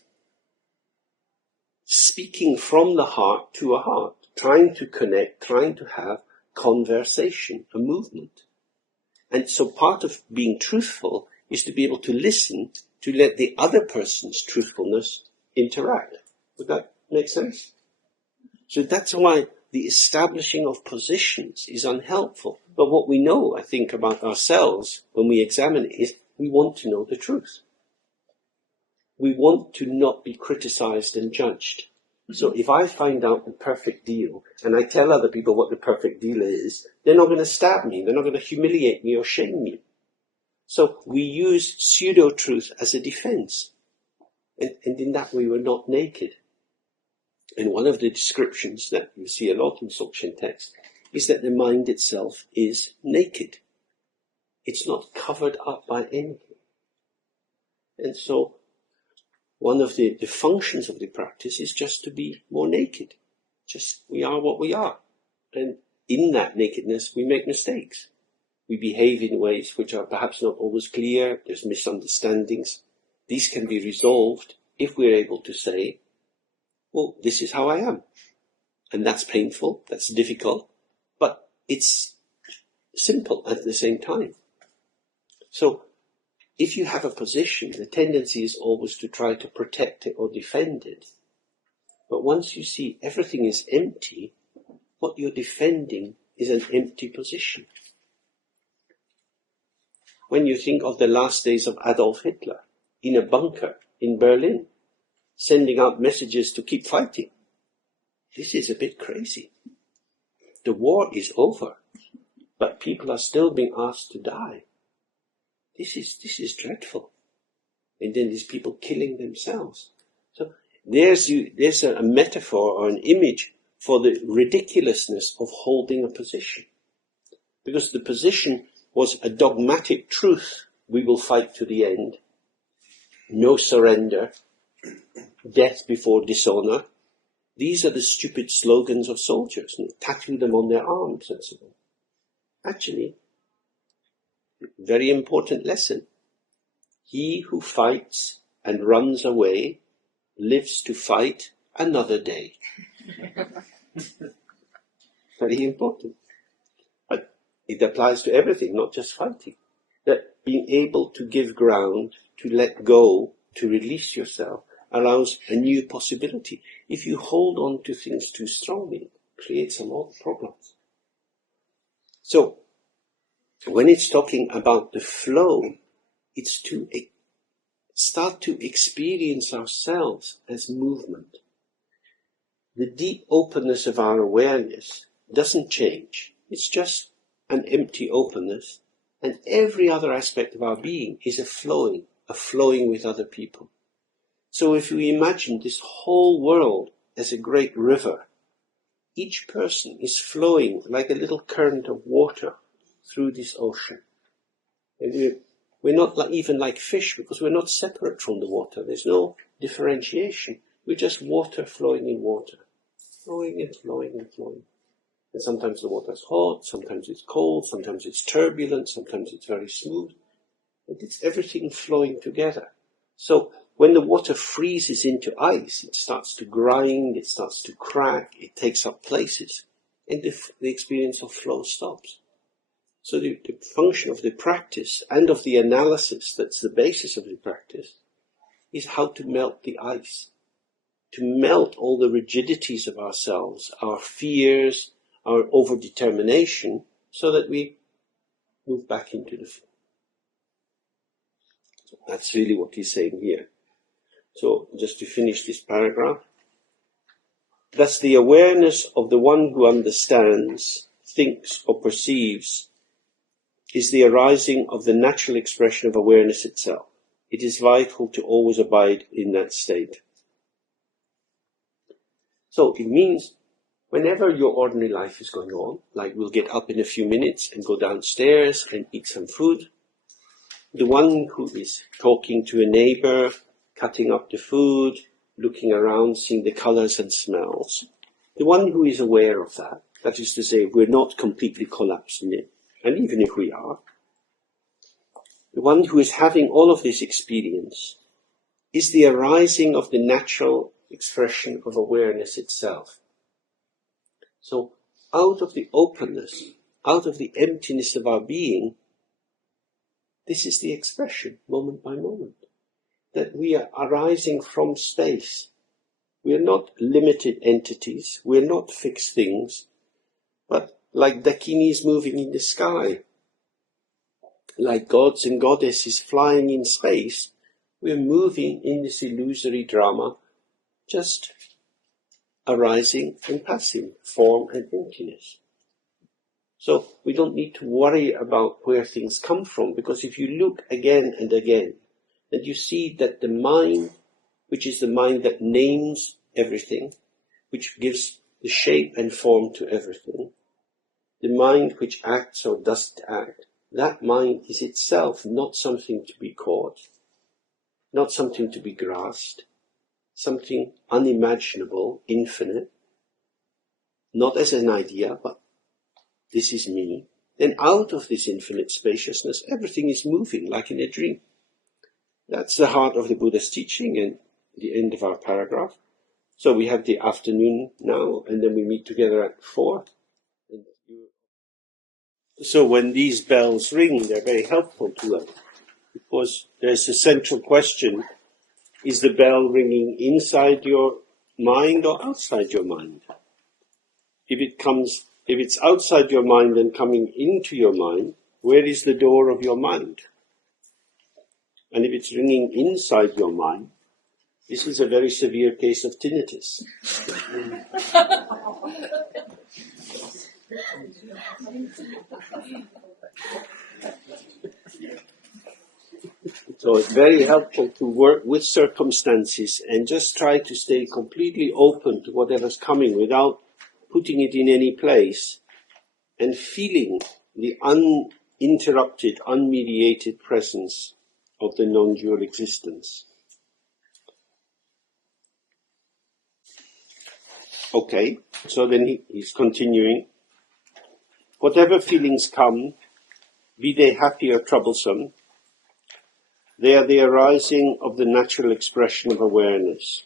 speaking from the heart to a heart, trying to connect, trying to have conversation, a movement. And so part of being truthful is to be able to listen, to let the other person's truthfulness interact. Would that make sense? So that's why the establishing of positions is unhelpful. But what we know, I think, about ourselves when we examine it is we want to know the truth. We want to not be criticized and judged. So if I find out the perfect deal and I tell other people what the perfect deal is, they're not going to stab me, they're not going to humiliate me or shame me. So we use pseudo-truth as a defense. And in that way we're not naked. And one of the descriptions that you see a lot in Dzogchen texts is that the mind itself is naked. It's not covered up by anything. And so one of the functions of the practice is just to be more naked. Just we are what we are. And in that nakedness we make mistakes. We behave in ways which are perhaps not always clear. There's misunderstandings. These can be resolved if we're able to say, well, this is how I am. And that's painful, that's difficult, but it's simple at the same time. So if you have a position, the tendency is always to try to protect it or defend it. But once you see everything is empty, what you're defending is an empty position. When you think of the last days of Adolf Hitler in a bunker in Berlin, sending out messages to keep fighting, this is a bit crazy. The war is over, but people are still being asked to die. This is dreadful. And then these people killing themselves. So there's a metaphor or an image for the ridiculousness of holding a position. Because the position was a dogmatic truth. We will fight to the end. No surrender. Death before dishonor. These are the stupid slogans of soldiers. And tattoo them on their arms and so on. Actually, very important lesson. He who fights and runs away lives to fight another day. Very important. But it applies to everything, not just fighting. That being able to give ground, to let go, to release yourself, allows a new possibility. If you hold on to things too strongly, it creates a lot of problems. So, when it's talking about the flow, it's to start to experience ourselves as movement. The deep openness of our awareness doesn't change. It's just an empty openness, and every other aspect of our being is a flowing with other people. So if we imagine this whole world as a great river, each person is flowing like a little current of water through this ocean. And we're not even like fish, because we're not separate from the water. There's no differentiation. We're just water flowing in water. Flowing and flowing and flowing. And sometimes the water's hot, sometimes it's cold, sometimes it's turbulent, sometimes it's very smooth. And it's everything flowing together. So when the water freezes into ice, it starts to grind, it starts to crack, it takes up places. And the experience of flow stops. So the function of the practice and of the analysis that's the basis of the practice is how to melt the ice. To melt all the rigidities of ourselves, our fears, our overdetermination, so that we move back into the flow. So that's really what he's saying here. So just to finish this paragraph. Thus the awareness of the one who understands, thinks or perceives is the arising of the natural expression of awareness itself. It is vital to always abide in that state. So it means whenever your ordinary life is going on, like we'll get up in a few minutes and go downstairs and eat some food, the one who is talking to a neighbor, cutting up the food, looking around, seeing the colors and smells, the one who is aware of that, that is to say, we're not completely collapsed in it, and even if we are, the one who is having all of this experience is the arising of the natural expression of awareness itself. So out of the openness, out of the emptiness of our being, this is the expression, moment by moment, that we are arising from space. We are not limited entities, we are not fixed things, but like dakinis moving in the sky. like gods and goddesses flying in space, we're moving in this illusory drama, just arising and passing, form and emptiness. So we don't need to worry about where things come from, because if you look again and again, then you see that the mind, which is the mind that names everything, which gives the shape and form to everything, the mind which acts or doesn't act, that mind is itself not something to be caught, not something to be grasped, something unimaginable, infinite, not as an idea, but this is me. Then out of this infinite spaciousness, everything is moving like in a dream. That's the heart of the Buddha's teaching and the end of our paragraph. So we have the afternoon now, and then we meet together at 4. So when these bells ring, they're very helpful to us, because there's a central question: is the bell ringing inside your mind or outside your mind? If it's outside your mind and coming into your mind, where is the door of your mind? And if it's ringing inside your mind, this is a very severe case of tinnitus. So it's very helpful to work with circumstances and just try to stay completely open to whatever's coming without putting it in any place, and feeling the uninterrupted, unmediated presence of the non-dual existence. Okay, so then he's continuing. Whatever feelings come, be they happy or troublesome, they are the arising of the natural expression of awareness.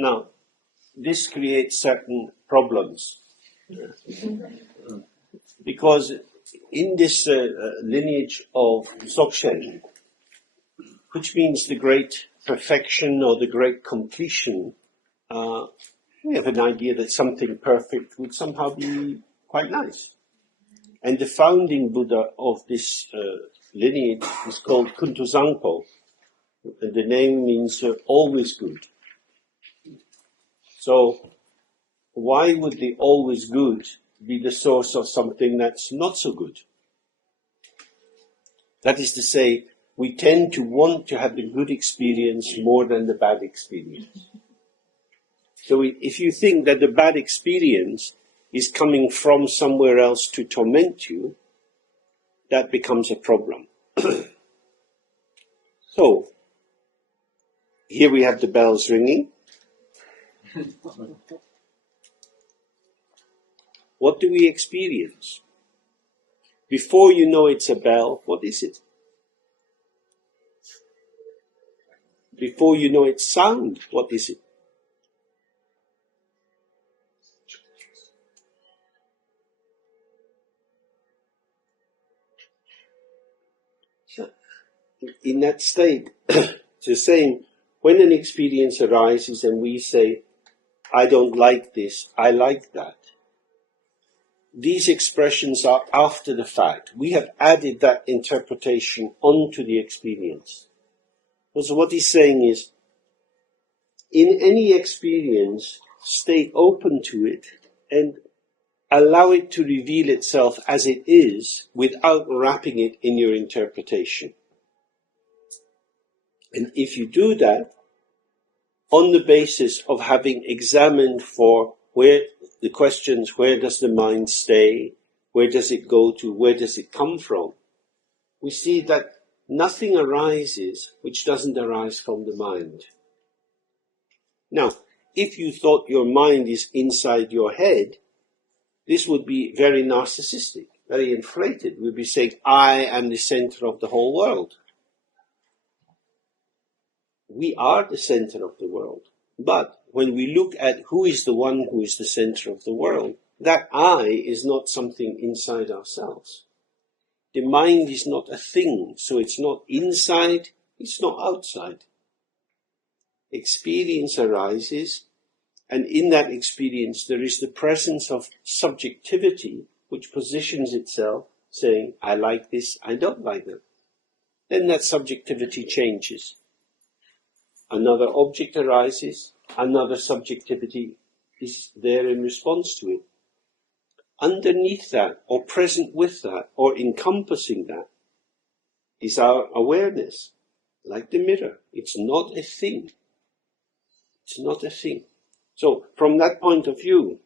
Now, this creates certain problems, because in this lineage of Dzogchen, which means the great perfection or the great completion, we have an idea that something perfect would somehow be quite nice. And the founding Buddha of this lineage is called Kuntuzangpo. The name means always good. So why would the always good be the source of something that's not so good? That is to say, we tend to want to have the good experience more than the bad experience. So if you think that the bad experience is coming from somewhere else to torment you, that becomes a problem. So, here we have the bells ringing. What do we experience? Before you know it's a bell, what is it? Before you know it's sound, what is it? In that state, it's the same. When an experience arises and we say, I don't like this, I like that, these expressions are after the fact. We have added that interpretation onto the experience. So what he's saying is, in any experience, stay open to it and allow it to reveal itself as it is without wrapping it in your interpretation. And if you do that, on the basis of having examined for where the questions, where does the mind stay, where does it go to, where does it come from, we see that nothing arises which doesn't arise from the mind. Now, if you thought your mind is inside your head, this would be very narcissistic, very inflated. We'd be saying, I am the center of the whole world. We are the center of the world. But when we look at who is the one who is the center of the world, that I is not something inside ourselves. The mind is not a thing, so it's not inside, it's not outside. Experience arises, And in that experience, there is the presence of subjectivity, which positions itself, saying, I like this, I don't like that. Then that subjectivity changes. Another object arises, another subjectivity is there in response to it. Underneath that, or present with that, or encompassing that, is our awareness, like the mirror. It's not a thing. It's not a thing. So, from that point of view,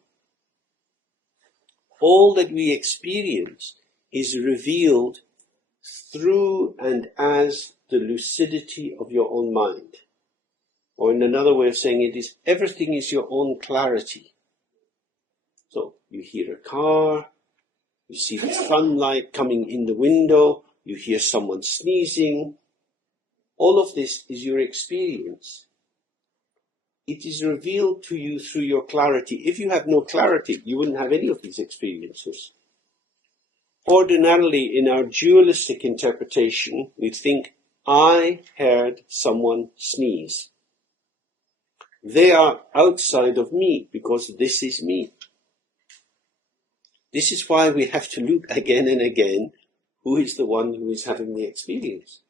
all that we experience is revealed through and as the lucidity of your own mind. Or in another way of saying it is, everything is your own clarity. So, you hear a car, you see the sunlight coming in the window, you hear someone sneezing. All of this is your experience. It is revealed to you through your clarity. If you have no clarity, you wouldn't have any of these experiences. Ordinarily, in our dualistic interpretation, we think, I heard someone sneeze. They are outside of me because this is me. This is why we have to look again and again who is the one who is having the experience.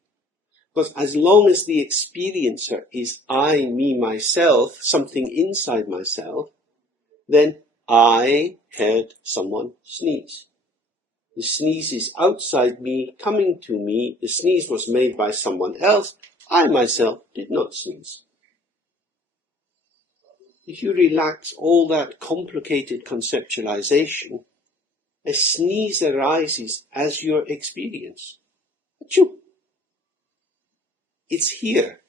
Because as long as the experiencer is I, me, myself, something inside myself, then I heard someone sneeze. The sneeze is outside me, coming to me. The sneeze was made by someone else. I myself did not sneeze. If you relax all that complicated conceptualization, a sneeze arises as your experience. Achoo! It's here.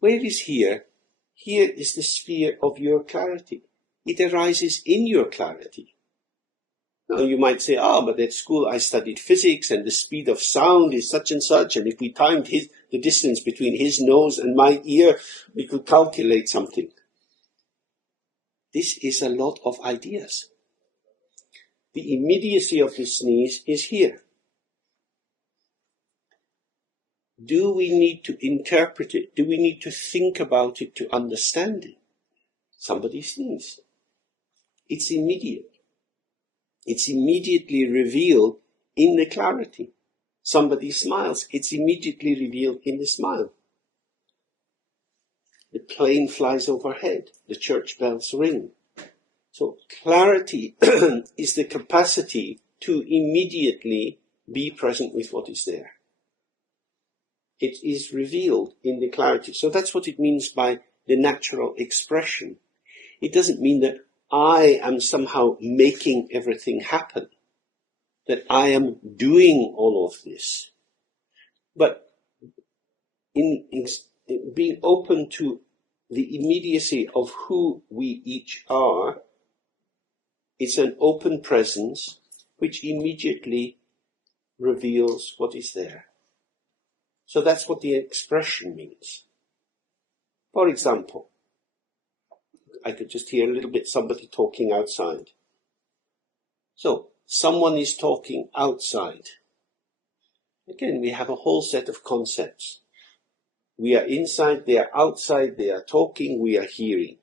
Where is here? Here is the sphere of your clarity. It arises in your clarity. Now you might say, but at school I studied physics and the speed of sound is such and such, and if we timed the distance between his nose and my ear, we could calculate something. This is a lot of ideas. The immediacy of the sneeze is here. Do we need to interpret it? Do we need to think about it to understand it? Somebody sneezed. It's immediate. It's immediately revealed in the clarity. Somebody smiles. It's immediately revealed in the smile. The plane flies overhead. The church bells ring. So clarity is the capacity to immediately be present with what is there. It is revealed in the clarity. So that's what it means by the natural expression. It doesn't mean that I am somehow making everything happen, that I am doing all of this. But in being open to the immediacy of who we each are, it's an open presence which immediately reveals what is there. So that's what the expression means. For example, I could just hear a little bit somebody talking outside. So, someone is talking outside. Again, we have a whole set of concepts. We are inside, they are outside, they are talking, we are hearing.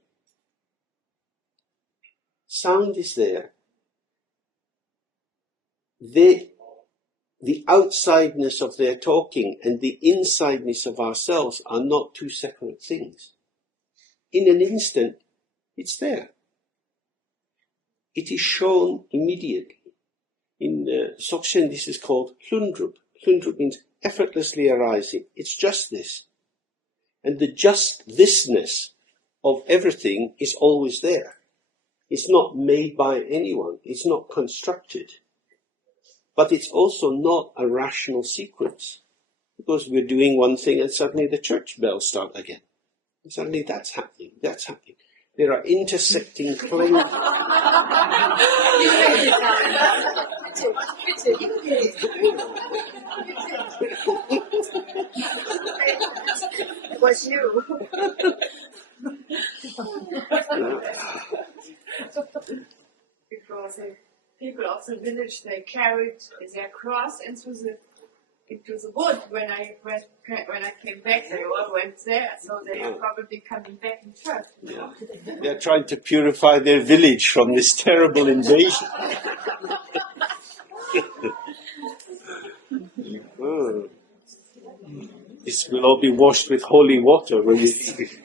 Sound is there. The outsideness of their talking and the insideness of ourselves are not two separate things. In an instant, it's there. It is shown immediately. In Dzogchen, this is called hlundrup. Hlundrup means effortlessly arising. It's just this. And the just thisness of everything is always there. It's not made by anyone. It's not constructed. But it's also not a rational sequence. Because we're doing one thing and suddenly the church bells start again. And suddenly that's happening. There are intersecting planes. It was you. Because people of the village, they carried their cross into to the wood when I came back. They all went there, so they are probably coming back in church. Yeah. They're trying to purify their village from this terrible invasion. Oh. This will all be washed with holy water when you leave.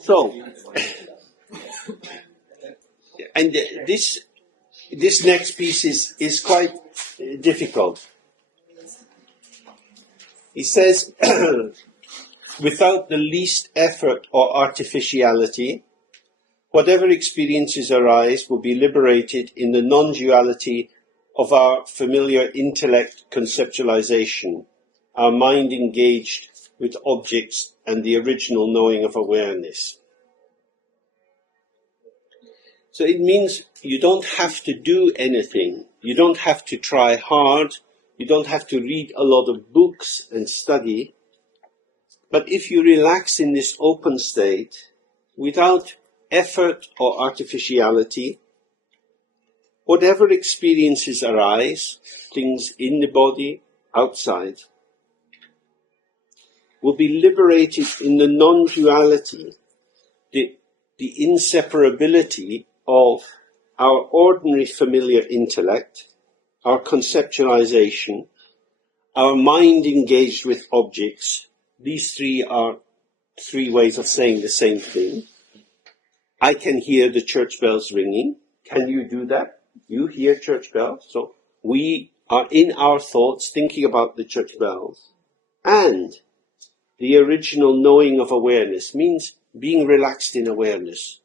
So, and this next piece is quite difficult. He says, without the least effort or artificiality, whatever experiences arise will be liberated in the non-duality of our familiar intellect conceptualization, our mind engaged with objects and the original knowing of awareness. So it means you don't have to do anything. You don't have to try hard. You don't have to read a lot of books and study. But if you relax in this open state, without effort or artificiality, whatever experiences arise, things in the body, outside, will be liberated in the non-duality, the inseparability of our ordinary familiar intellect, our conceptualization, our mind engaged with objects. These three are three ways of saying the same thing. I can hear the church bells ringing. Can you do that? You hear church bells? So we are in our thoughts thinking about the church bells. And the original knowing of awareness means being relaxed in awareness.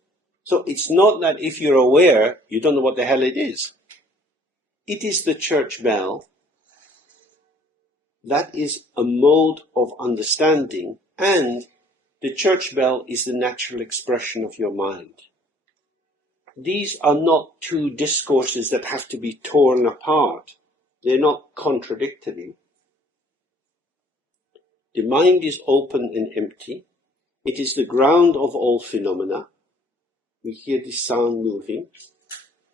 So it's not that if you're aware, you don't know what the hell it is. It is the church bell. That is a mode of understanding, and the church bell is the natural expression of your mind. These are not two discourses that have to be torn apart. They're not contradictory. The mind is open and empty. It is the ground of all phenomena. We hear the sound moving,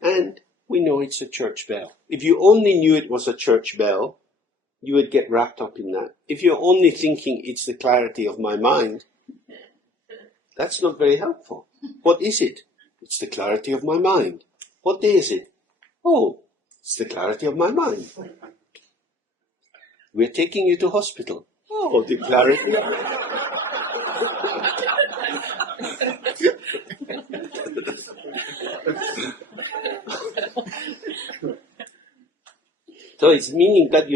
and we know it's a church bell. If you only knew it was a church bell, you would get wrapped up in that. If you're only thinking it's the clarity of my mind, that's not very helpful. What is it? It's the clarity of my mind. What day is it? Oh, it's the clarity of my mind. We're taking you to hospital. Oh, the clarity of So it's meaning that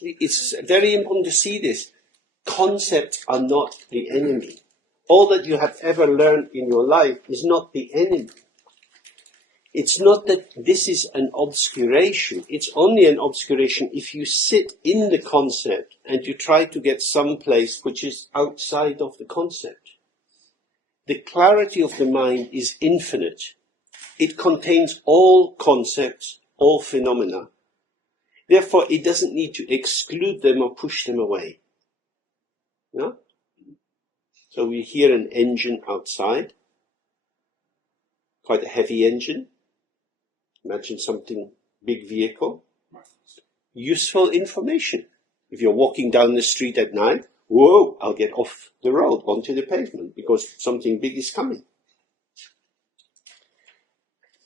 it's very important to see this. Concepts are not the enemy. All that you have ever learned in your life is not the enemy. It's not that this is an obscuration. It's only an obscuration if you sit in the concept and you try to get some place which is outside of the concept. The clarity of the mind is infinite. It contains all concepts, all phenomena. Therefore, it doesn't need to exclude them or push them away. No? So we hear an engine outside, quite a heavy engine. Imagine something, big vehicle. Useful information. If you're walking down the street at night, whoa, I'll get off the road onto the pavement because something big is coming.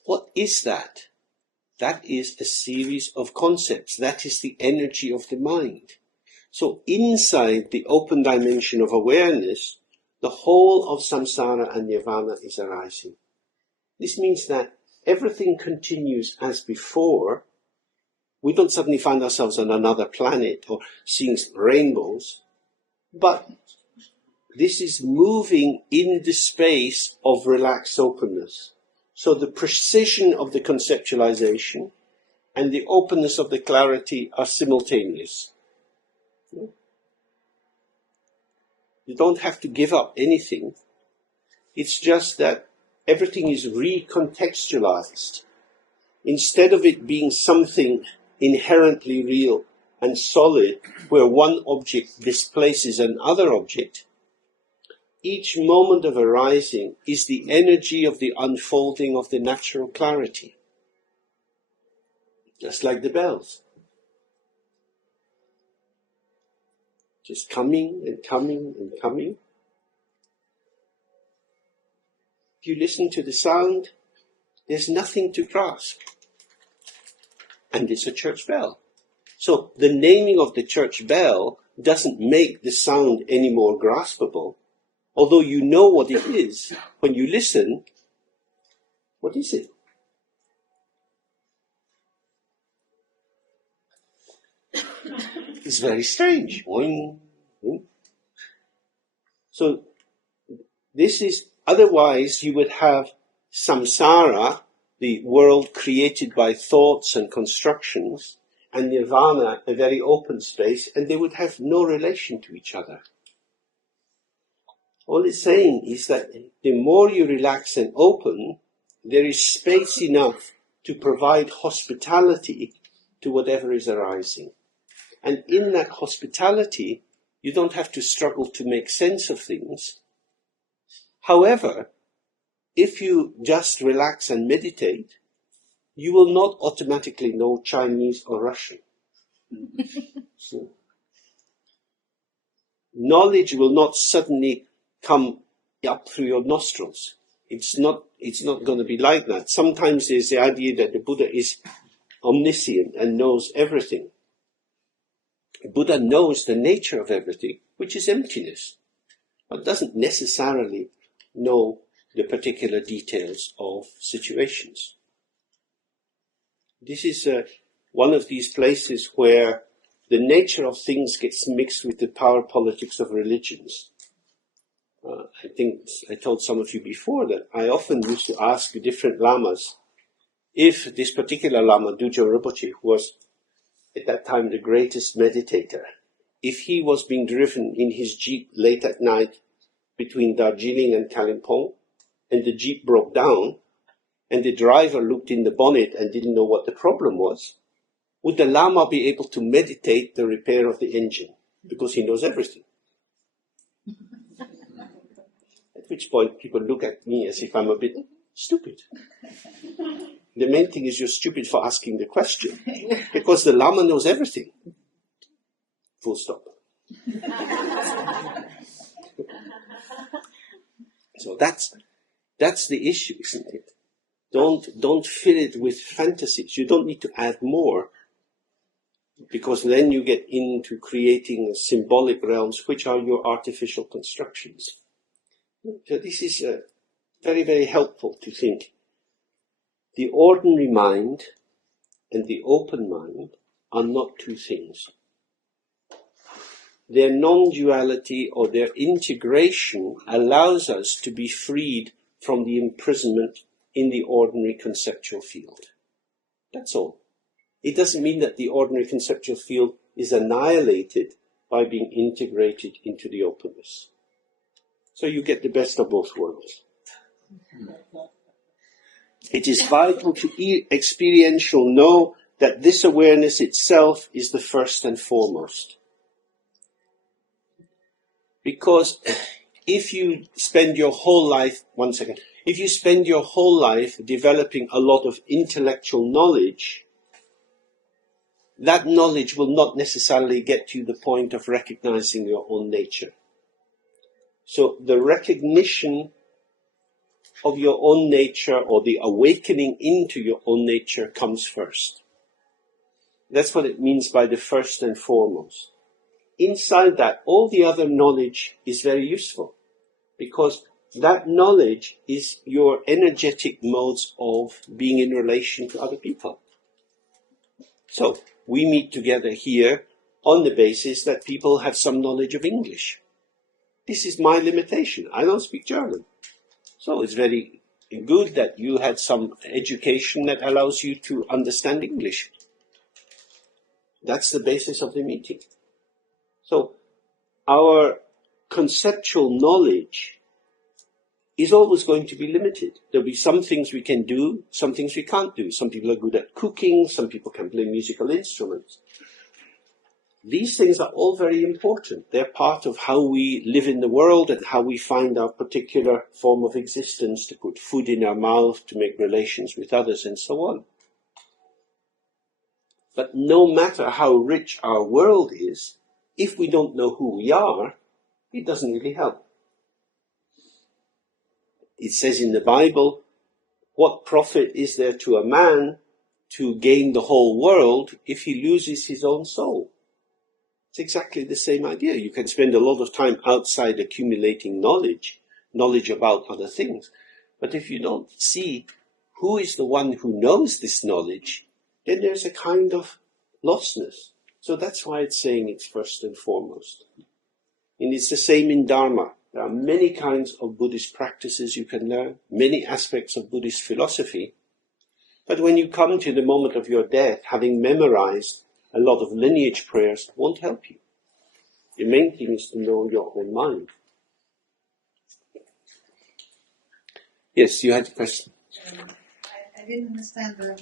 What is that? That is a series of concepts. That is the energy of the mind. So inside the open dimension of awareness, the whole of samsara and nirvana is arising. This means that everything continues as before. We don't suddenly find ourselves on another planet or seeing rainbows, but this is moving in the space of relaxed openness. So the precision of the conceptualization and the openness of the clarity are simultaneous. You don't have to give up anything. It's just that everything is recontextualized. Instead of it being something inherently real and solid, where one object displaces another object, each moment of arising is the energy of the unfolding of the natural clarity. Just like the bells. Just coming and coming and coming. If you listen to the sound, there's nothing to grasp. And it's a church bell. So the naming of the church bell doesn't make the sound any more graspable. Although you know what it is, when you listen, what is it? It's very strange. So this is, otherwise you would have samsara, the world created by thoughts and constructions, and nirvana, a very open space, and they would have no relation to each other. All it's saying is that the more you relax and open, there is space enough to provide hospitality to whatever is arising. And in that hospitality, you don't have to struggle to make sense of things. However, if you just relax and meditate, you will not automatically know Chinese or Russian. So, knowledge will not suddenly come up through your nostrils. It's not going to be like that. Sometimes there's the idea that the Buddha is omniscient and knows everything. Buddha knows the nature of everything, which is emptiness, but doesn't necessarily know the particular details of situations. This is one of these places where the nature of things gets mixed with the power politics of religions. I think I told some of you before that I often used to ask different lamas if this particular lama, Dujo Rinpoche, who was at that time the greatest meditator, if he was being driven in his jeep late at night between Darjeeling and Kalimpong, and the jeep broke down, and the driver looked in the bonnet and didn't know what the problem was, would the Lama be able to meditate the repair of the engine? Because he knows everything. At which point people look at me as if I'm a bit stupid. The main thing is you're stupid for asking the question, because the Lama knows everything. Full stop. So that's the issue, isn't it? Don't fill it with fantasies. You don't need to add more, because then you get into creating symbolic realms, which are your artificial constructions. So this is very, very helpful to think. The ordinary mind and the open mind are not two things. Their non-duality or their integration allows us to be freed from the imprisonment in the ordinary conceptual field. That's all. It doesn't mean that the ordinary conceptual field is annihilated by being integrated into the openness. So you get the best of both worlds. It is vital to experiential know that this awareness itself is the first and foremost. Because if you spend your whole life, if you spend your whole life developing a lot of intellectual knowledge, that knowledge will not necessarily get you to the point of recognizing your own nature. So the recognition of your own nature, or the awakening into your own nature, comes first. That's what it means by the first and foremost. Inside that, all the other knowledge is very useful, because that knowledge is your energetic modes of being in relation to other people. So we meet together here on the basis that people have some knowledge of English. This is my limitation. I don't speak German. So it's very good that you had some education that allows you to understand English. That's the basis of the meeting. So our conceptual knowledge is always going to be limited. There'll be some things we can do, some things we can't do. Some people are good at cooking, some people can play musical instruments. these things are all very important. They're part of how we live in the world and how we find our particular form of existence, to put food in our mouth, to make relations with others, and so on. But no matter how rich our world is, if we don't know who we are, it doesn't really help. It says in the Bible, what profit is there to a man to gain the whole world if he loses his own soul? It's exactly the same idea. You can spend a lot of time outside accumulating knowledge about other things. But if you don't see who is the one who knows this knowledge, then there's a kind of lostness. So that's why it's saying it's first and foremost. And it's the same in Dharma. There are many kinds of Buddhist practices you can learn, many aspects of Buddhist philosophy. But when you come to the moment of your death, having memorized a lot of lineage prayers, won't help you. The main thing is to know your own mind. Yes, you had a question. I didn't understand the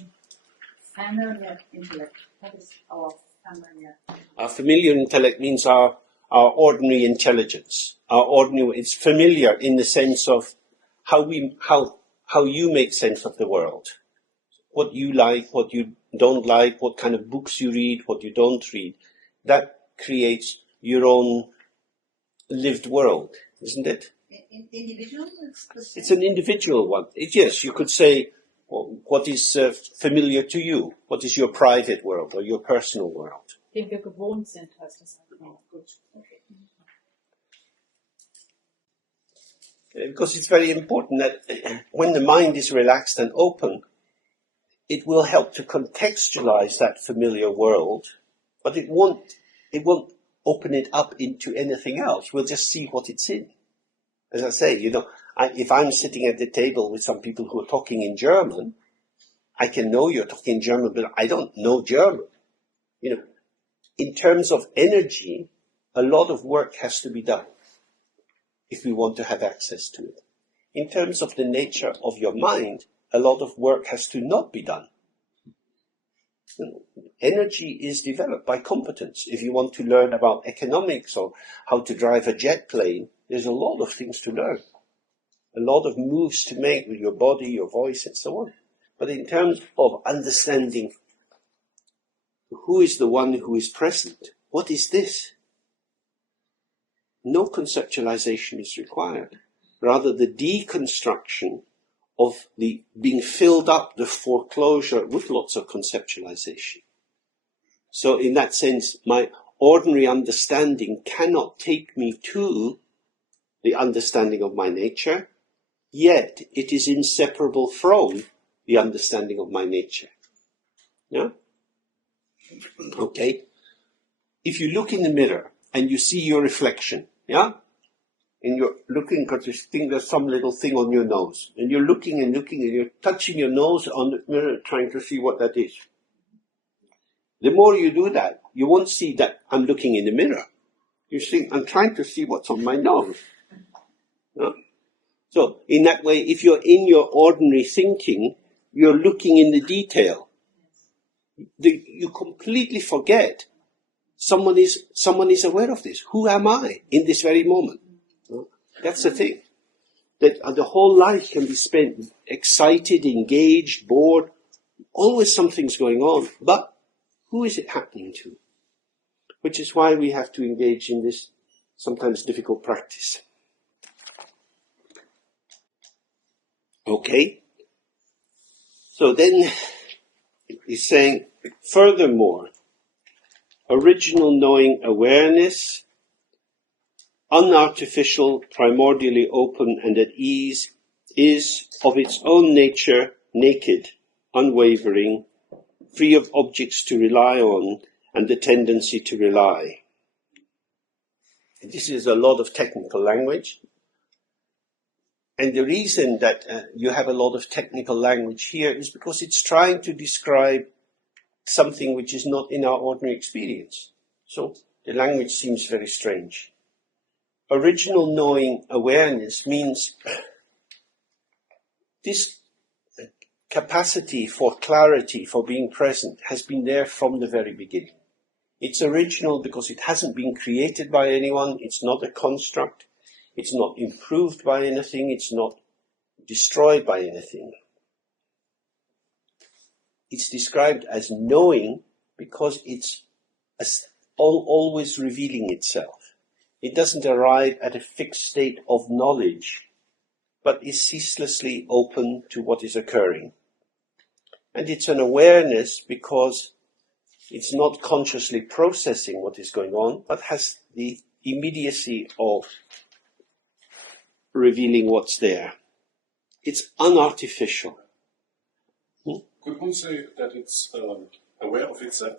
familiar intellect. What is our familiar? Our familiar intellect means our ordinary intelligence. It's familiar in the sense of how you make sense of the world. What you like, what you don't like, what kind of books you read, what you don't read. That creates your own lived world, isn't it? Individual? It's an individual one. Yes, you could say, well, what is familiar to you? What is your private world or your personal world? Den wir gewohnt sind, heißt das. Gut. Okay. Because it's very important that when the mind is relaxed and open, it will help to contextualize that familiar world, but it won't open it up into anything else. We'll just see what it's in. As I say, if I'm sitting at the table with some people who are talking in German, I can know you're talking German, but I don't know German. In terms of energy, a lot of work has to be done if we want to have access to it. In terms of the nature of your mind, a lot of work has to not be done. Energy is developed by competence. If you want to learn about economics or how to drive a jet plane, there's a lot of things to learn. A lot of moves to make with your body, your voice, and so on. But in terms of understanding who is the one who is present, what is this? No conceptualization is required. Rather, the deconstruction of the being filled up, the foreclosure with lots of conceptualization. So in that sense, my ordinary understanding cannot take me to the understanding of my nature, yet it is inseparable from the understanding of my nature. Yeah? Okay? If you look in the mirror and you see your reflection, yeah? And you're looking because you think there's some little thing on your nose. And you're looking and looking and you're touching your nose on the mirror trying to see what that is. The more you do that, you won't see that I'm looking in the mirror. You think, I'm trying to see what's on my nose. Yeah? So, in that way, if you're in your ordinary thinking, you're looking in the detail. You completely forget someone is aware of this. Who am I in this very moment? That's the thing. That the whole life can be spent excited, engaged, bored. Always something's going on. But who is it happening to? Which is why we have to engage in this sometimes difficult practice. Okay? So then he's saying, furthermore, original knowing awareness, unartificial, primordially open and at ease, is of its own nature naked, unwavering, free of objects to rely on and the tendency to rely. This is a lot of technical language. And the reason that you have a lot of technical language here is because it's trying to describe something which is not in our ordinary experience. So the language seems very strange. Original knowing awareness means this capacity for clarity, for being present, has been there from the very beginning. It's original because it hasn't been created by anyone, it's not a construct, it's not improved by anything, it's not destroyed by anything. It's described as knowing because it's always revealing itself. It doesn't arrive at a fixed state of knowledge, but is ceaselessly open to what is occurring. And it's an awareness because it's not consciously processing what is going on, but has the immediacy of revealing what's there. It's unartificial. Could one say that it's aware of itself?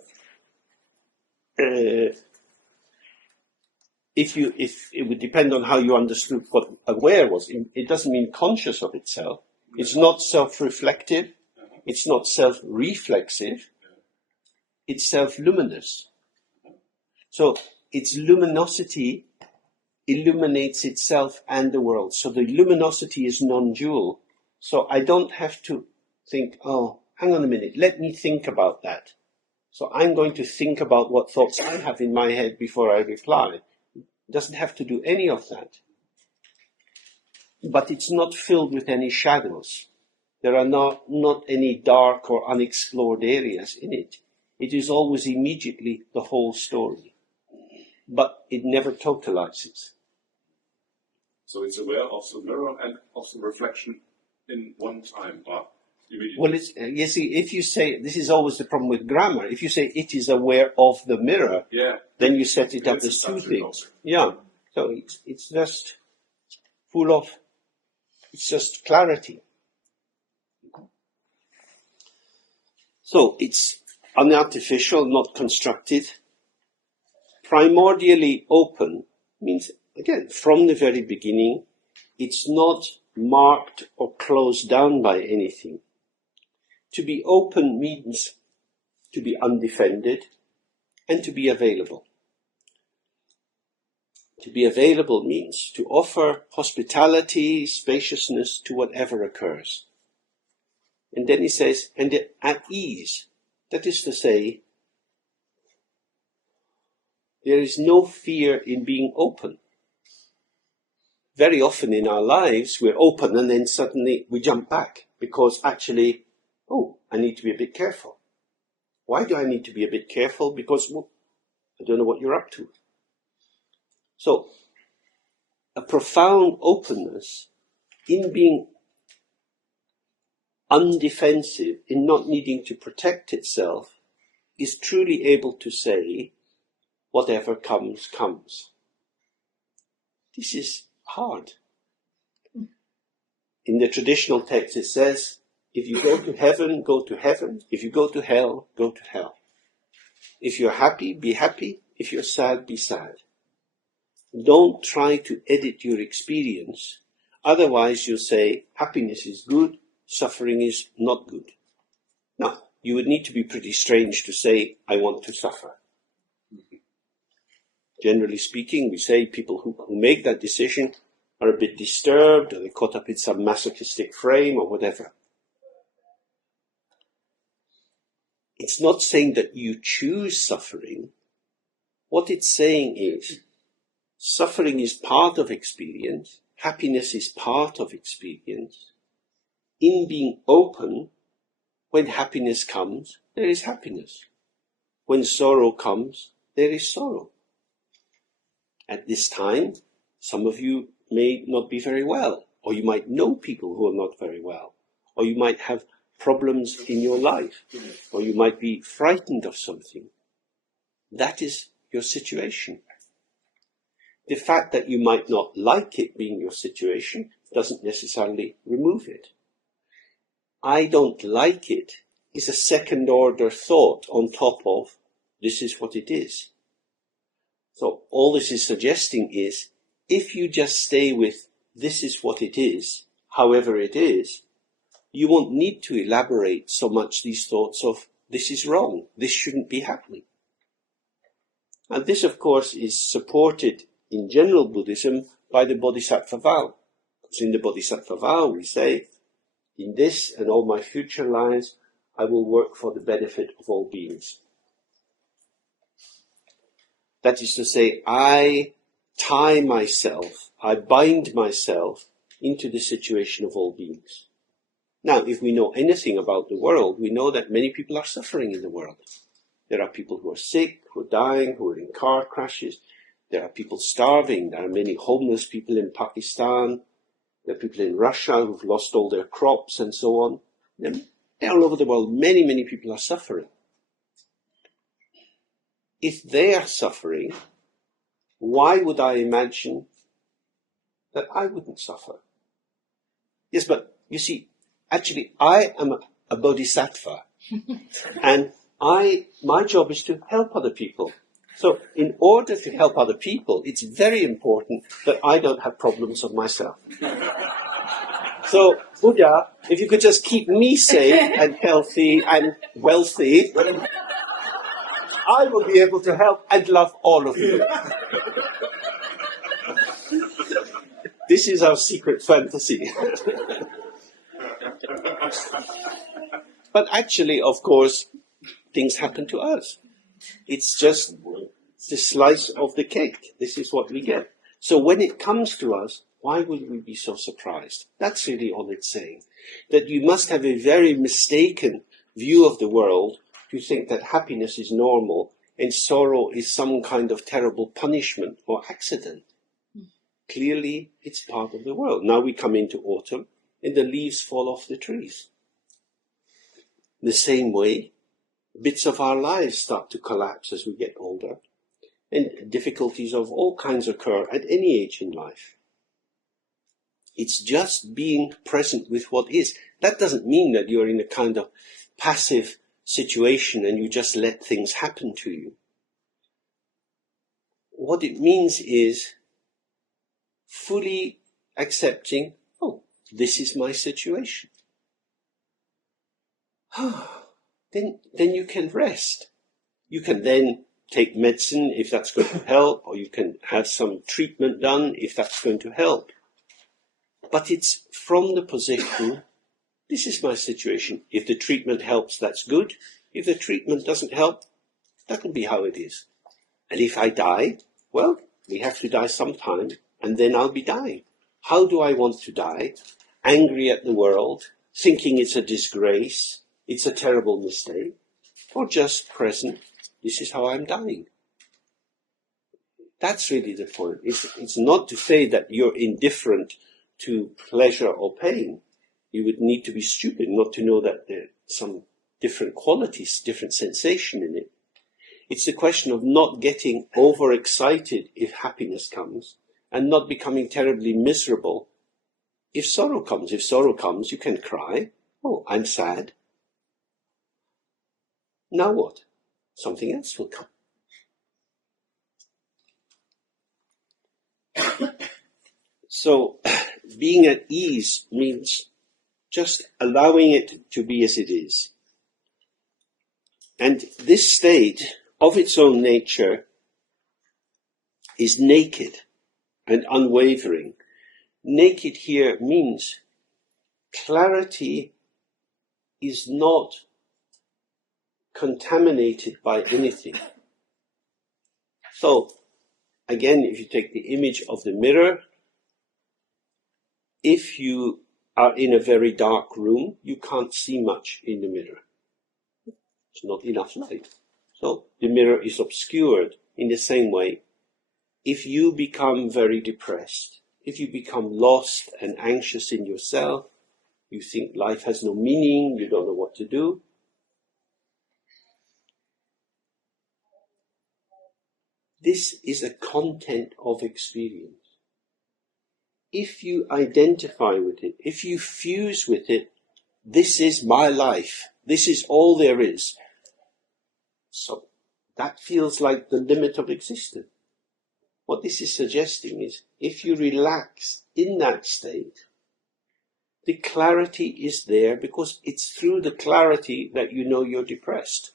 If it would depend on how you understood what aware was. It doesn't mean conscious of itself. It's not self-reflective. It's not self-reflexive. It's self-luminous. So its luminosity illuminates itself and the world. So the luminosity is non-dual. So I don't have to think, oh, hang on a minute, let me think about that. So I'm going to think about what thoughts I have in my head before I reply. It doesn't have to do any of that. But it's not filled with any shadows. There are not any dark or unexplored areas in it. It is always immediately the whole story. But it never totalizes. So it's aware of the mirror and of the reflection in one time. Well, you see, if you say, this is always the problem with grammar, if you say it is aware of the mirror, then you set it up as two things. Yeah, so it's just full of, it's just clarity. So it's unartificial, not constructed. Primordially open means, again, from the very beginning, it's not marked or closed down by anything. To be open means to be undefended and to be available. To be available means to offer hospitality, spaciousness to whatever occurs. And then he says, and at ease. That is to say, there is no fear in being open. Very often in our lives, we're open and then suddenly we jump back because actually, oh, I need to be a bit careful. Why do I need to be a bit careful? Because I don't know what you're up to. So, a profound openness in being undefensive, in not needing to protect itself, is truly able to say, whatever comes, comes. This is hard. In the traditional text it says, if you go to heaven, go to heaven. If you go to hell, go to hell. If you're happy, be happy. If you're sad, be sad. Don't try to edit your experience. Otherwise you'll say, happiness is good, suffering is not good. Now, you would need to be pretty strange to say, I want to suffer. Generally speaking, we say people who make that decision are a bit disturbed, or they're caught up in some masochistic frame or whatever. It's not saying that you choose suffering. What it's saying is, suffering is part of experience, happiness is part of experience. In being open, when happiness comes, there is happiness. When sorrow comes, there is sorrow. At this time, some of you may not be very well, or you might know people who are not very well, or you might have problems in your life, or you might be frightened of something. That is your situation. The fact that you might not like it being your situation doesn't necessarily remove it. I don't like it is a second order thought on top of this is what it is. So all this is suggesting is, if you just stay with this is what it is, however it is, you won't need to elaborate so much these thoughts of this is wrong, this shouldn't be happening. And this, of course, is supported in general Buddhism by the Bodhisattva vow. Because in the Bodhisattva vow we say, in this and all my future lives, I will work for the benefit of all beings. That is to say, I tie myself, I bind myself into the situation of all beings. Now, if we know anything about the world, we know that many people are suffering in the world. There are people who are sick, who are dying, who are in car crashes. There are people starving. There are many homeless people in Pakistan. There are people in Russia who've lost all their crops and so on. They're all over the world. Many, many people are suffering. If they are suffering, why would I imagine that I wouldn't suffer? Yes, but you see, actually, I am a bodhisattva, and my job is to help other people. So in order to help other people, it's very important that I don't have problems of myself. So, Buddha, if you could just keep me safe and healthy and wealthy, I will be able to help and love all of you. This is our secret fantasy. But actually, of course, things happen to us. It's just the slice of the cake. This is what we get. So when it comes to us, why would we be so surprised? That's really all it's saying. That you must have a very mistaken view of the world to think that happiness is normal and sorrow is some kind of terrible punishment or accident. Clearly, it's part of the world. Now we come into autumn and the leaves fall off the trees. The same way, bits of our lives start to collapse as we get older, and difficulties of all kinds occur at any age in life. It's just being present with what is. That doesn't mean that you're in a kind of passive situation and you just let things happen to you. What it means is fully accepting, oh, this is my situation. Then you can rest. You can then take medicine if that's going to help, or you can have some treatment done if that's going to help. But it's from the position, this is my situation. If the treatment helps, that's good. If the treatment doesn't help, that'll be how it is. And if I die, well, we have to die sometime, and then I'll be dying. How do I want to die? Angry at the world, thinking it's a disgrace, it's a terrible mistake, or just present, this is how I'm dying. That's really the point. It's not to say that you're indifferent to pleasure or pain. You would need to be stupid not to know that there are some different qualities, different sensation in it. It's a question of not getting overexcited if happiness comes, and not becoming terribly miserable if sorrow comes. If sorrow comes, you can cry. Oh, I'm sad. Now what? Something else will come. So, being at ease means just allowing it to be as it is. And this state, of its own nature, is naked and unwavering. Naked here means clarity is not contaminated by anything. So, again, if you take the image of the mirror, if you are in a very dark room, you can't see much in the mirror. It's not enough light. So the mirror is obscured. In the same way, if you become very depressed, if you become lost and anxious in yourself, you think life has no meaning, you don't know what to do, this is a content of experience. If you identify with it, if you fuse with it, this is my life, this is all there is. So that feels like the limit of existence. What this is suggesting is, if you relax in that state, the clarity is there because it's through the clarity that you know you're depressed.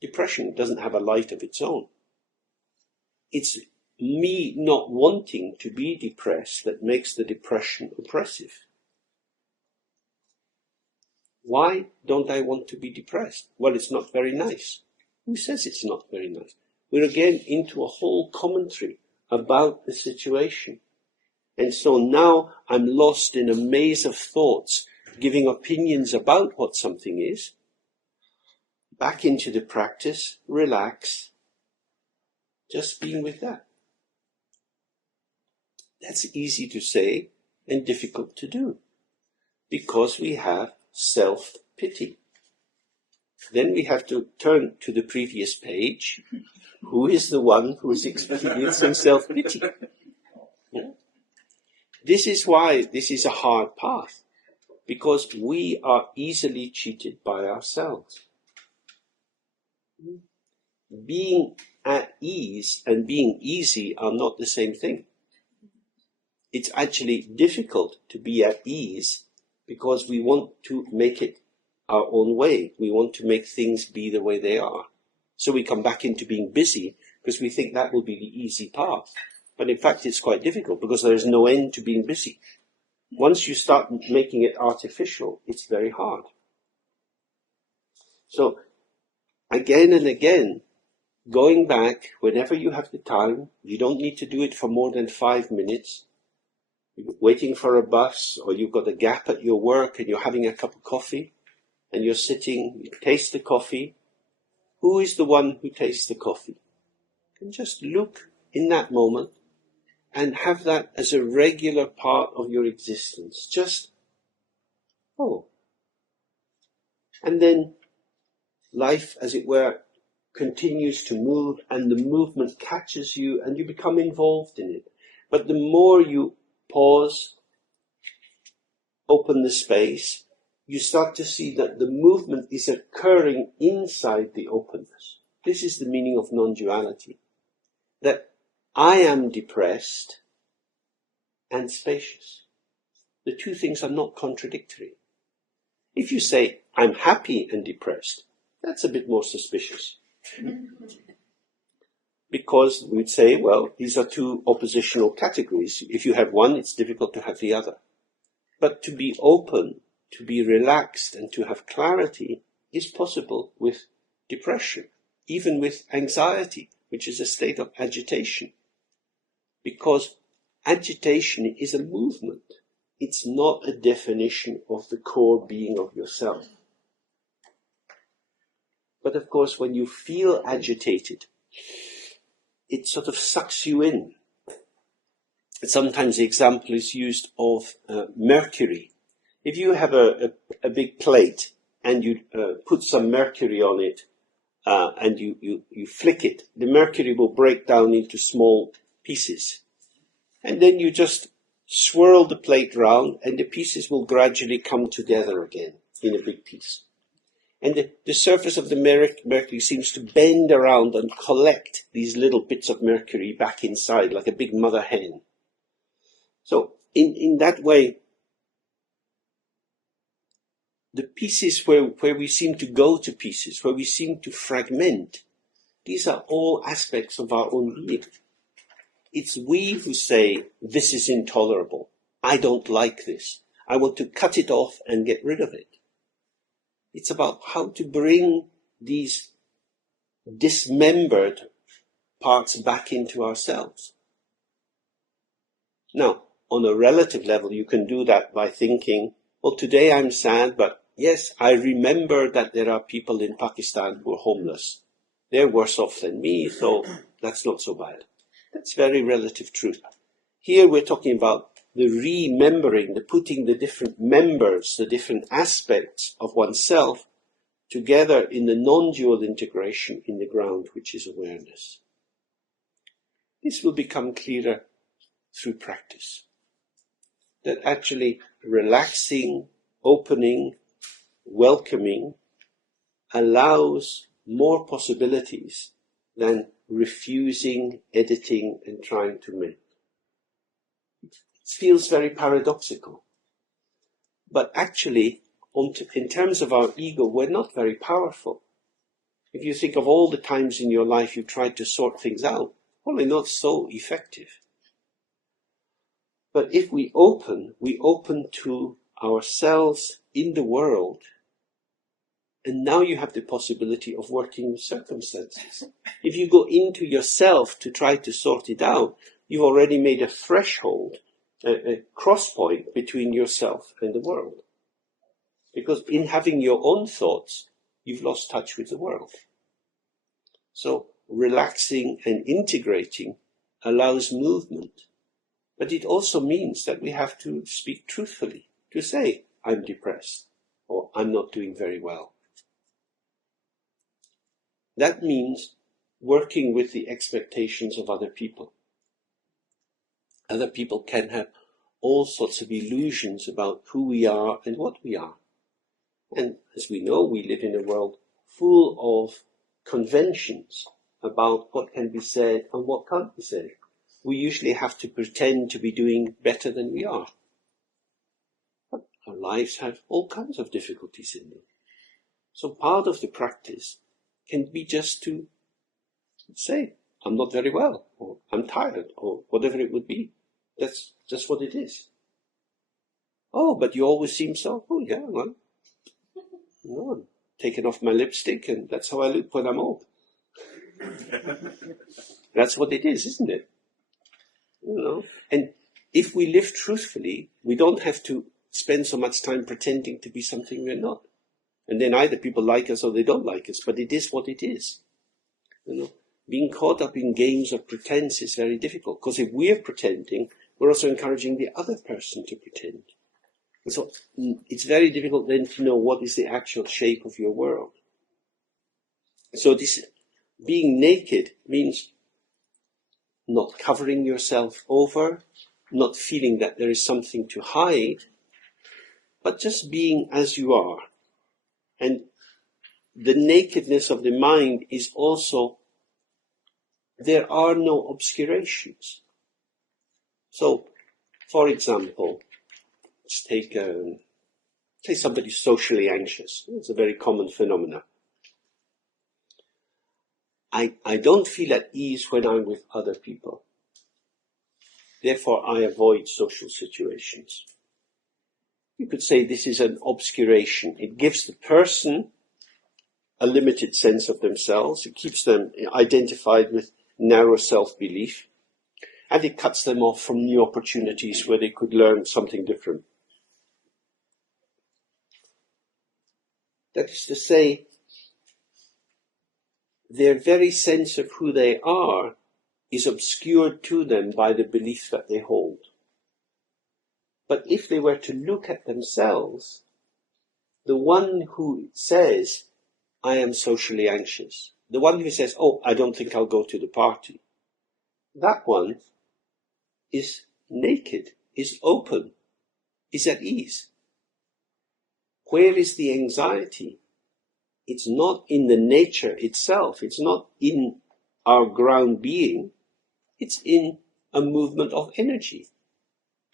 Depression doesn't have a light of its own. It's me not wanting to be depressed that makes the depression oppressive. Why don't I want to be depressed? Well, it's not very nice. Who says it's not very nice? we're again into a whole commentary about the situation. And so now I'm lost in a maze of thoughts, giving opinions about what something is. Back into the practice, relax, just being with that. That's easy to say and difficult to do, because we have self-pity. Then we have to turn to the previous page. Who is the one who is experiencing self-pity? Yeah. This is why this is a hard path, because we are easily cheated by ourselves. Being at ease and being easy are not the same thing. It's actually difficult to be at ease because we want to make it our own way. We want to make things be the way they are. So we come back into being busy because we think that will be the easy path. But in fact, it's quite difficult because there is no end to being busy. Once you start making it artificial, it's very hard. So again and again, going back whenever you have the time, you don't need to do it for more than 5 minutes. You're waiting for a bus, or you've got a gap at your work and you're having a cup of coffee and you're sitting, you taste the coffee. Who is the one who tastes the coffee? And just look in that moment and have that as a regular part of your existence. Just, oh. And then life, as it were, continues to move, and the movement catches you and you become involved in it. But the more you pause, open the space, you start to see that the movement is occurring inside the openness. This is the meaning of non-duality. That I am depressed and spacious. The two things are not contradictory. If you say, I'm happy and depressed, that's a bit more suspicious. Because we'd say, well, these are two oppositional categories. If you have one, it's difficult to have the other. But to be open, to be relaxed, and to have clarity is possible with depression, even with anxiety, which is a state of agitation. Because agitation is a movement. It's not a definition of the core being of yourself. But of course, when you feel agitated, it sort of sucks you in. Sometimes the example is used of mercury. If you have a big plate and you put some mercury on it and you flick it, the mercury will break down into small pieces. And then you just swirl the plate round and the pieces will gradually come together again in a big piece. And the surface of the mercury seems to bend around and collect these little bits of mercury back inside, like a big mother hen. So in that way, the pieces where we seem to go to pieces, where we seem to fragment, these are all aspects of our own being. It's we who say, this is intolerable. I don't like this. I want to cut it off and get rid of it. It's about how to bring these dismembered parts back into ourselves. Now, on a relative level, you can do that by thinking, well, today I'm sad, but yes, I remember that there are people in Pakistan who are homeless. They're worse off than me, so that's not so bad. That's very relative truth. Here we're talking about the remembering, the putting the different members, the different aspects of oneself together in the non-dual integration in the ground, which is awareness. This will become clearer through practice. That actually relaxing, opening, welcoming allows more possibilities than refusing, editing, and trying to make. It feels very paradoxical. But actually, in terms of our ego, we're not very powerful. If you think of all the times in your life you've tried to sort things out, probably not so effective. But if we open to ourselves in the world, And now you have the possibility of working with circumstances. If you go into yourself to try to sort it out, you've already made a threshold, a cross point between yourself and the world. Because in having your own thoughts, you've lost touch with the world. So relaxing and integrating allows movement. But it also means that we have to speak truthfully, to say, I'm depressed, or I'm not doing very well. That means working with the expectations of other people. Other people can have all sorts of illusions about who we are and what we are. And as we know, we live in a world full of conventions about what can be said and what can't be said. We usually have to pretend to be doing better than we are. But our lives have all kinds of difficulties in them. So part of the practice can be just to say, I'm not very well, or I'm tired, or whatever it would be. That's just what it is. Oh, but you always seem so. Oh, yeah, well, no, I'm taking off my lipstick, and that's how I look when I'm old. That's what it is, isn't it? You know, and if we live truthfully, we don't have to spend so much time pretending to be something we're not. And then either people like us or they don't like us, but it is what it is. You know, being caught up in games of pretense is very difficult, because if we're pretending, we're also encouraging the other person to pretend. And so it's very difficult then to know what is the actual shape of your world. So this being naked means not covering yourself over, not feeling that there is something to hide, but just being as you are. And the nakedness of the mind is also, there are no obscurations. So, for example, let's take say somebody's socially anxious. It's a very common phenomenon. I don't feel at ease when I'm with other people. Therefore, I avoid social situations. You could say this is an obscuration. It gives the person a limited sense of themselves. It keeps them identified with narrow self-belief. And it cuts them off from new opportunities where they could learn something different. That is to say, their very sense of who they are is obscured to them by the beliefs that they hold. But if they were to look at themselves, the one who says, I am socially anxious, the one who says, oh, I don't think I'll go to the party, that one is naked, is open, is at ease. Where is the anxiety? It's not in the nature itself. It's not in our ground being. It's in a movement of energy.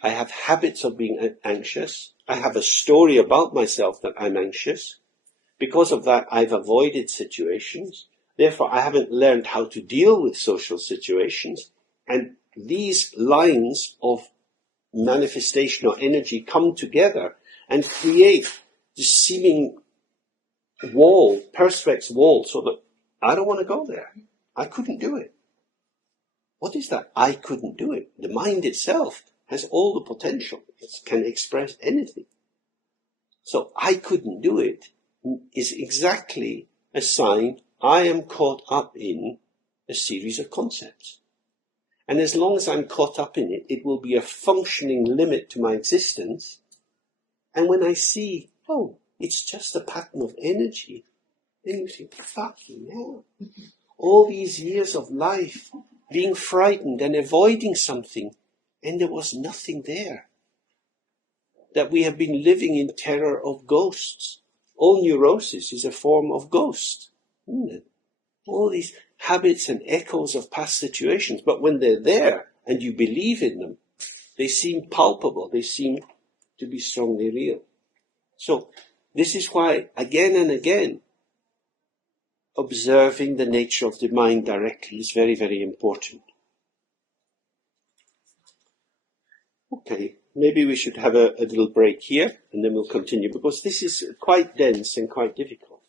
I have habits of being anxious. I have a story about myself that I'm anxious. Because of that, I've avoided situations. Therefore, I haven't learned how to deal with social situations. And these lines of manifestation or energy come together and create this seeming wall, perspex wall, so that I don't want to go there. I couldn't do it. What is that? I couldn't do it. The mind itself has all the potential. It can express anything. So I couldn't do it is exactly a sign I am caught up in a series of concepts. And as long as I'm caught up in it, it will be a functioning limit to my existence. And when I see, oh, it's just a pattern of energy, then you think, fucking hell. All these years of life, being frightened and avoiding something, and there was nothing there. That we have been living in terror of ghosts. All neurosis is a form of ghost, isn't it? All these habits and echoes of past situations, but when they're there and you believe in them, they seem palpable, they seem to be strongly real. So this is why, again and again, observing the nature of the mind directly is very, very important. Okay, maybe we should have a little break here, and then we'll continue, because this is quite dense and quite difficult.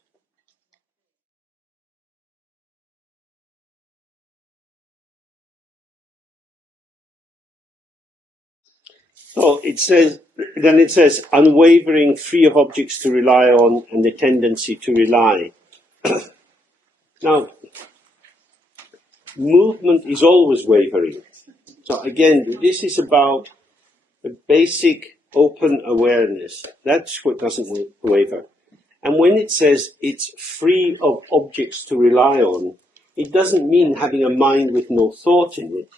So it says, unwavering, free of objects to rely on, and the tendency to rely. Now, movement is always wavering. So again, this is about a basic open awareness. That's what doesn't waver. And when it says it's free of objects to rely on, it doesn't mean having a mind with no thought in it.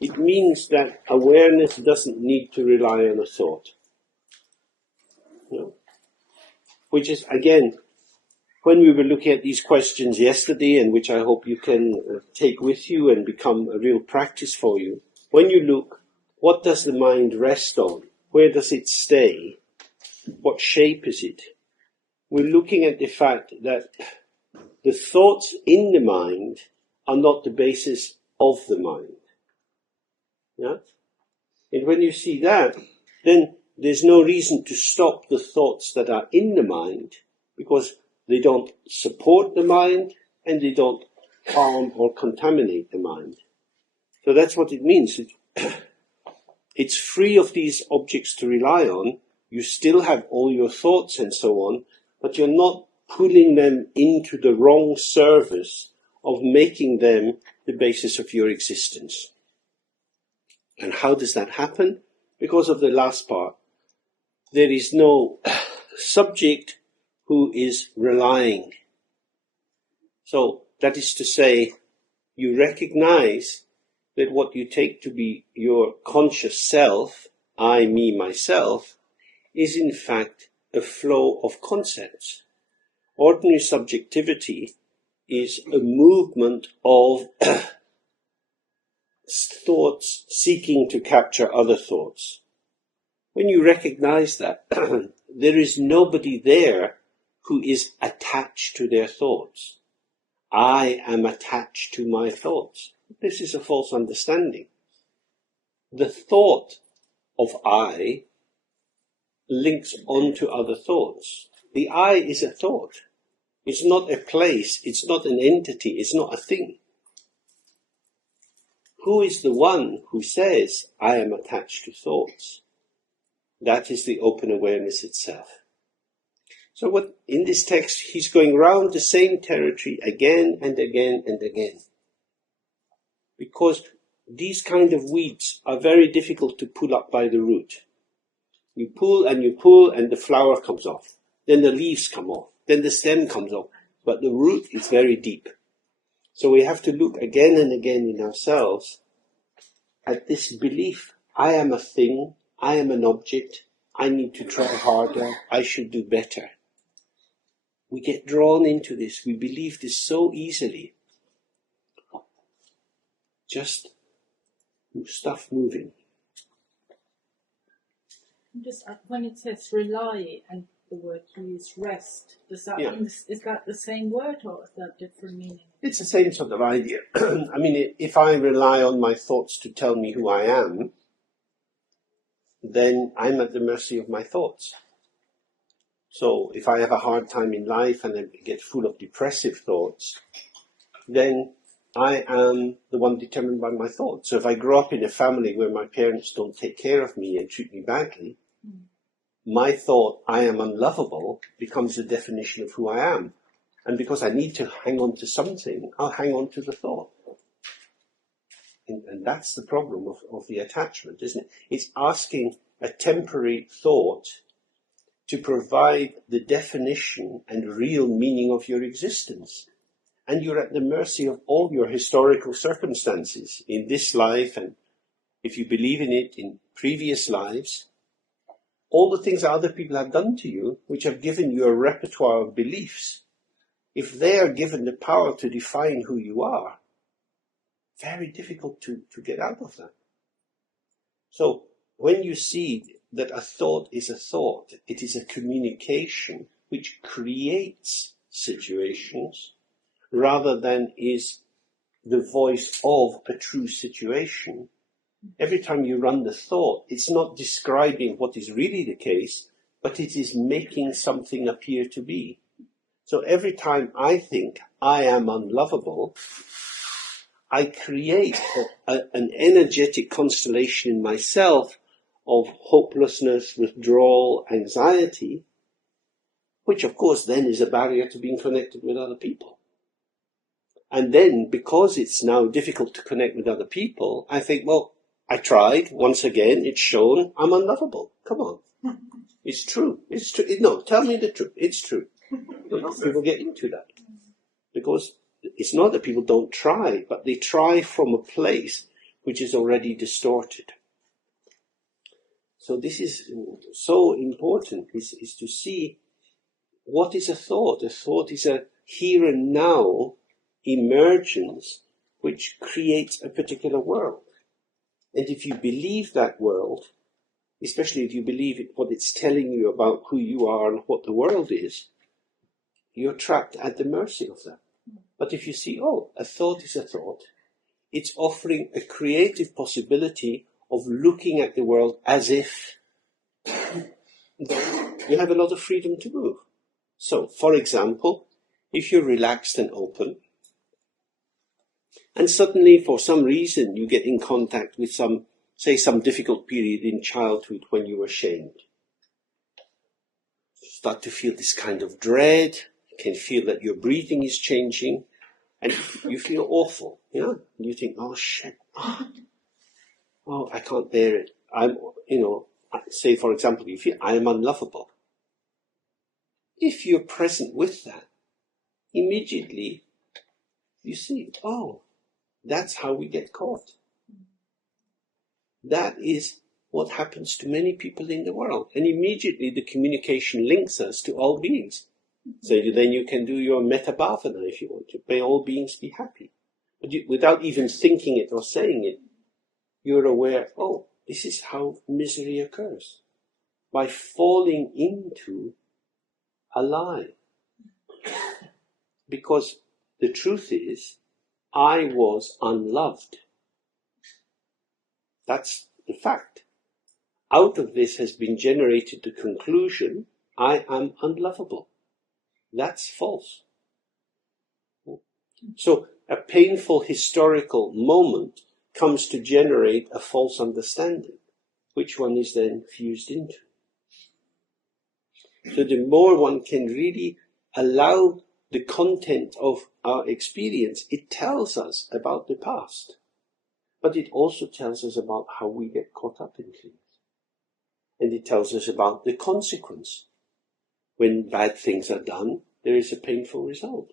It means that awareness doesn't need to rely on a thought. You know? Which is, again, when we were looking at these questions yesterday, and which I hope you can take with you and become a real practice for you, when you look, what does the mind rest on? Where does it stay? What shape is it? We're looking at the fact that the thoughts in the mind are not the basis of the mind. Yeah? And when you see that, then there's no reason to stop the thoughts that are in the mind, because they don't support the mind and they don't harm or contaminate the mind. So that's what it means. It's free of these objects to rely on. You still have all your thoughts and so on, but you're not pulling them into the wrong service of making them the basis of your existence. And how does that happen? Because of the last part. There is no subject who is relying. So that is to say, you recognize that what you take to be your conscious self, I, me, myself, is in fact a flow of concepts. Ordinary subjectivity is a movement of thoughts seeking to capture other thoughts. When you recognize that, there is nobody there who is attached to their thoughts. I am attached to my thoughts. This is a false understanding. The thought of I links onto other thoughts. The I is a thought. It's not a place, it's not an entity, it's not a thing. Who is the one who says, I am attached to thoughts? That is the open awareness itself. So what in this text, he's going round the same territory again and again and again. Because these kind of weeds are very difficult to pull up by the root. You pull and the flower comes off. Then the leaves come off. Then the stem comes off. But the root is very deep. So we have to look again and again in ourselves at this belief. I am a thing. I am an object. I need to try harder. I should do better. We get drawn into this. We believe this so easily. Just stuff moving. Just when it says rely and the word used rest, does that mean, is that the same word or is that different meaning? It's the same sort of idea. I mean, if I rely on my thoughts to tell me who I am, then I'm at the mercy of my thoughts. So if I have a hard time in life and I get full of depressive thoughts, then I am the one determined by my thoughts. So if I grow up in a family where my parents don't take care of me and treat me badly, my thought, I am unlovable, becomes the definition of who I am. And because I need to hang on to something, I'll hang on to the thought. And that's the problem of the attachment, isn't it? It's asking a temporary thought to provide the definition and real meaning of your existence. And you're at the mercy of all your historical circumstances in this life, and if you believe in it, in previous lives. All the things that other people have done to you, which have given you a repertoire of beliefs, if they are given the power to define who you are, very difficult to get out of that. So when you see that a thought is a thought, it is a communication which creates situations rather than is the voice of a true situation. Every time you run the thought, it's not describing what is really the case, but it is making something appear to be. So every time I think I am unlovable, I create an energetic constellation in myself of hopelessness, withdrawal, anxiety, which of course then is a barrier to being connected with other people. And then, because it's now difficult to connect with other people, I think, well, I tried, once again, it's shown, I'm unlovable. Come on. It's true. It's true. No, tell me the truth. It's true. People get into that. Because it's not that people don't try, but they try from a place which is already distorted. So this is so important, is to see what is a thought. A thought is a here and now emergence which creates a particular world. And if you believe that world, especially if you believe what it's telling you about who you are and what the world is, you're trapped at the mercy of that. But if you see, oh, a thought is a thought, it's offering a creative possibility of looking at the world as if, then you have a lot of freedom to move. So, for example, if you're relaxed and open, and suddenly for some reason you get in contact with some difficult period in childhood when you were shamed, you start to feel this kind of dread, you can feel that your breathing is changing, and you feel awful, and you think, oh shit, oh, I can't bear it. Say for example, you feel, I am unlovable. If you're present with that, immediately you see, oh, that's how we get caught. That is what happens to many people in the world. And immediately the communication links us to all beings. So then you can do your metabhavana if you want to. May all beings be happy. But without even thinking it or saying it, you're aware, oh, this is how misery occurs. By falling into a lie. Because the truth is, I was unloved. That's the fact. Out of this has been generated the conclusion, I am unlovable. That's false. So a painful historical moment comes to generate a false understanding, which one is then fused into. So the more one can really allow the content of our experience, it tells us about the past. But it also tells us about how we get caught up in things. And it tells us about the consequence. When bad things are done, there is a painful result.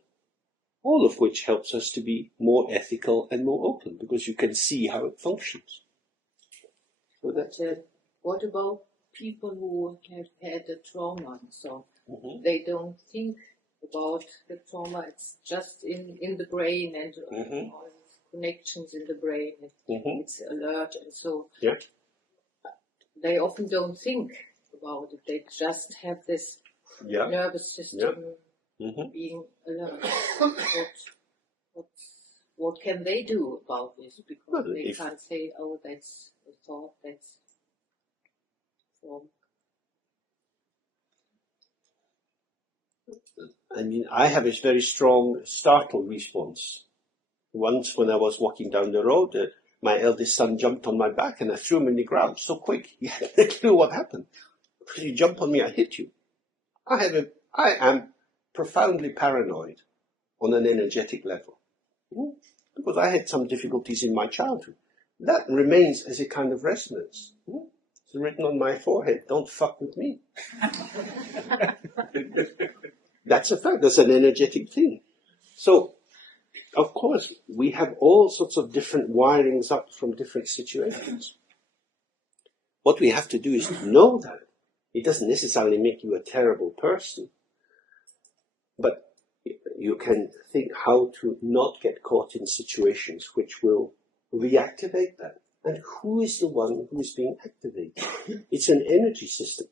All of which helps us to be more ethical and more open, because you can see how it functions. So that's what about people who have had a trauma? So they don't think about the trauma, it's just in the brain and all these connections in the brain, it's alert, and so they often don't think about it, they just have this nervous system being alert. What can they do about this? Because they can't say, oh, that's a thought, that's wrong. I mean, I have a very strong startle response. Once when I was walking down the road, my eldest son jumped on my back and I threw him in the ground so quick. He had no clue what happened. Because you jump on me, I hit you. I am profoundly paranoid on an energetic level. Because I had some difficulties in my childhood. That remains as a kind of resonance. It's written on my forehead, don't fuck with me. That's a fact, that's an energetic thing. So, of course, we have all sorts of different wirings up from different situations. What we have to do is to know that. It doesn't necessarily make you a terrible person, but you can think how to not get caught in situations which will reactivate that. And who is the one who is being activated? It's an energy system.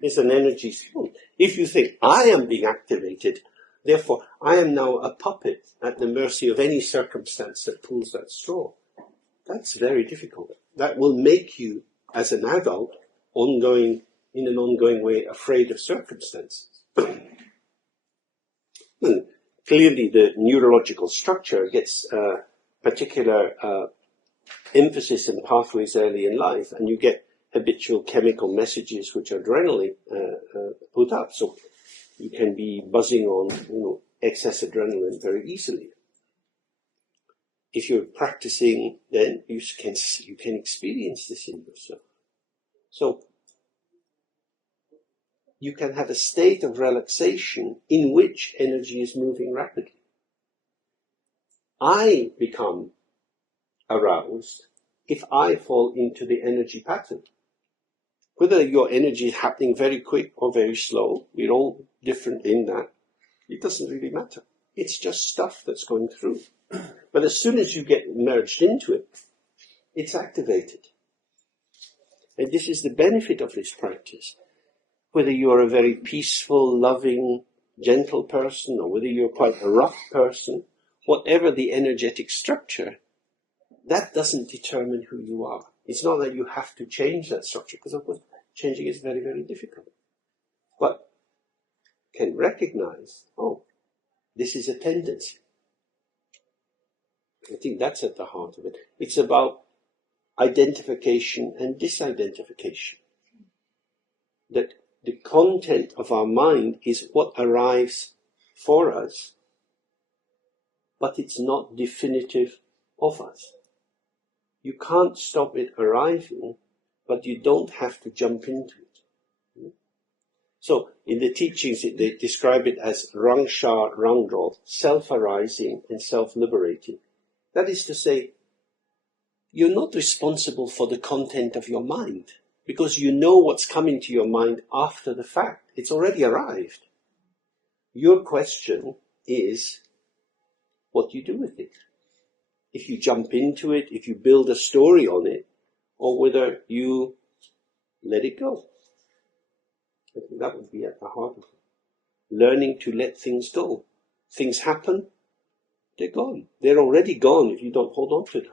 It's an energy system. If you think, I am being activated, therefore I am now a puppet at the mercy of any circumstance that pulls that straw, that's very difficult. That will make you, as an adult, in an ongoing way, afraid of circumstances. Clearly, the neurological structure gets particular emphasis in pathways early in life, and you get habitual chemical messages which adrenaline put up. So you can be buzzing on excess adrenaline very easily. If you're practicing, then you can experience this in yourself. So you can have a state of relaxation in which energy is moving rapidly. I become aroused if I fall into the energy pattern. Whether your energy is happening very quick or very slow, we're all different in that. It doesn't really matter. It's just stuff that's going through. But as soon as you get merged into it, it's activated. And this is the benefit of this practice. Whether you're a very peaceful, loving, gentle person, or whether you're quite a rough person, whatever the energetic structure, that doesn't determine who you are. It's not that you have to change that structure, because of course changing is very, very difficult. But can recognize, oh, this is a tendency. I think that's at the heart of it. It's about identification and disidentification. That the content of our mind is what arrives for us, but it's not definitive of us. You can't stop it arriving, but you don't have to jump into it. So in the teachings, they describe it as rangsha, rangdrol, self-arising and self-liberating. That is to say, you're not responsible for the content of your mind, because you know what's coming to your mind after the fact. It's already arrived. Your question is what you do with it. If you jump into it, if you build a story on it, or whether you let it go. I think that would be at the heart of it. Learning to let things go. Things happen, they're gone. They're already gone if you don't hold on to them.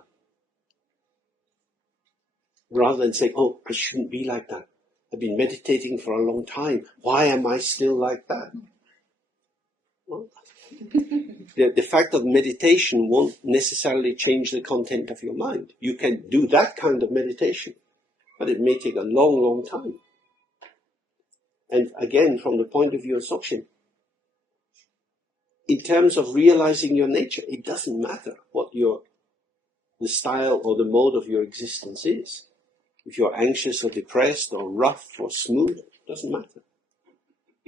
Rather than saying, oh, I shouldn't be like that. I've been meditating for a long time. Why am I still like that? Well, the fact of meditation won't necessarily change the content of your mind. You can do that kind of meditation, but it may take a long, long time. And again, from the point of view of Dzogchen, in terms of realizing your nature, it doesn't matter what the style or the mode of your existence is. If you're anxious or depressed or rough or smooth, it doesn't matter.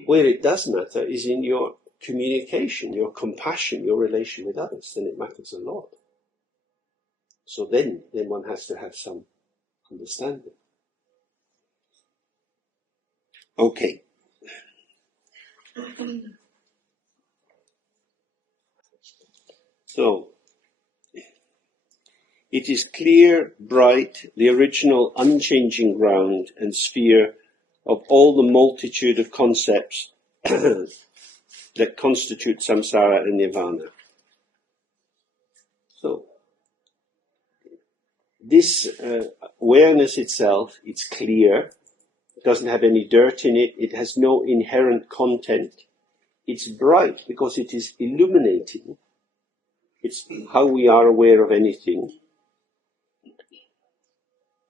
Where it does matter is in your communication, your compassion, your relation with others. Then it matters a lot. So then one has to have some understanding. Okay. So, it is clear, bright, the original unchanging ground and sphere of all the multitude of concepts that constitute Samsara and Nirvana. So, this awareness itself, it's clear, it doesn't have any dirt in it, it has no inherent content. It's bright because it is illuminating. It's how we are aware of anything.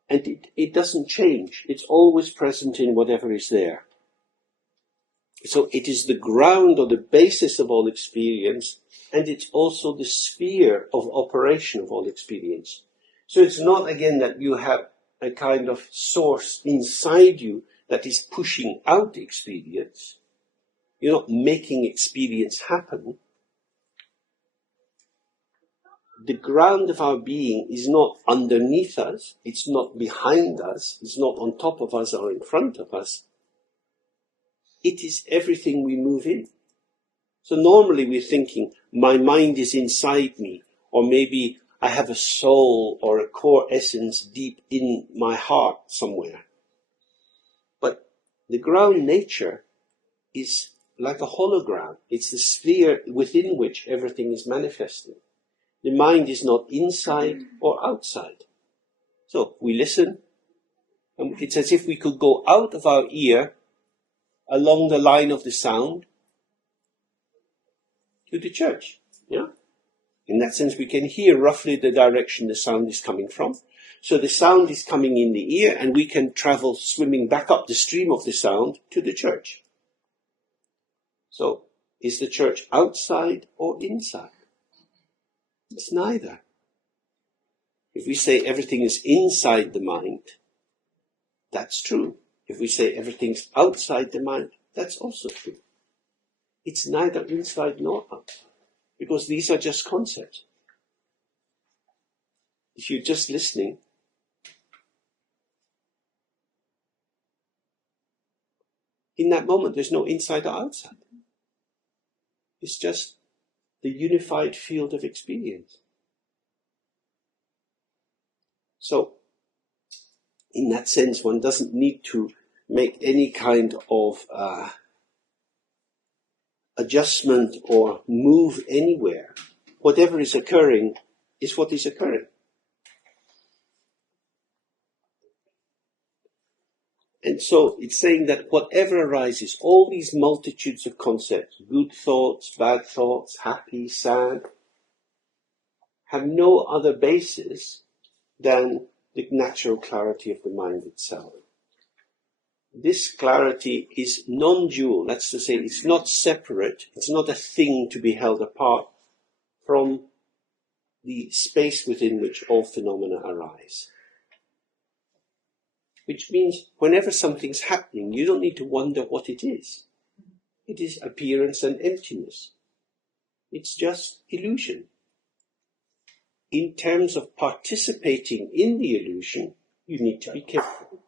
And it doesn't change. It's always present in whatever is there. So it is the ground or the basis of all experience, and it's also the sphere of operation of all experience. So it's not, again, that you have a kind of source inside you that is pushing out experience. You're not making experience happen. The ground of our being is not underneath us, it's not behind us, it's not on top of us or in front of us. It is everything we move in. So normally we're thinking, my mind is inside me, or maybe I have a soul or a core essence deep in my heart somewhere. But the ground nature is like a hologram. It's the sphere within which everything is manifesting. The mind is not inside or outside. So we listen, and it's as if we could go out of our ear along the line of the sound to the church. Yeah? In that sense, we can hear roughly the direction the sound is coming from. So the sound is coming in the ear, and we can travel swimming back up the stream of the sound to the church. So, is the church outside or inside? It's neither. If we say everything is inside the mind, that's true. If we say everything's outside the mind, that's also true. It's neither inside nor outside, because these are just concepts. If you're just listening, in that moment there's no inside or outside. It's just the unified field of experience. So, in that sense, one doesn't need to make any kind of adjustment or move anywhere. Whatever is occurring is what is occurring. And so it's saying that whatever arises, all these multitudes of concepts, good thoughts, bad thoughts, happy, sad, have no other basis than the natural clarity of the mind itself. This clarity is non-dual, that's to say it's not separate, it's not a thing to be held apart from the space within which all phenomena arise. Which means whenever something's happening, you don't need to wonder what it is. It is appearance and emptiness. It's just illusion. In terms of participating in the illusion, you need to be careful.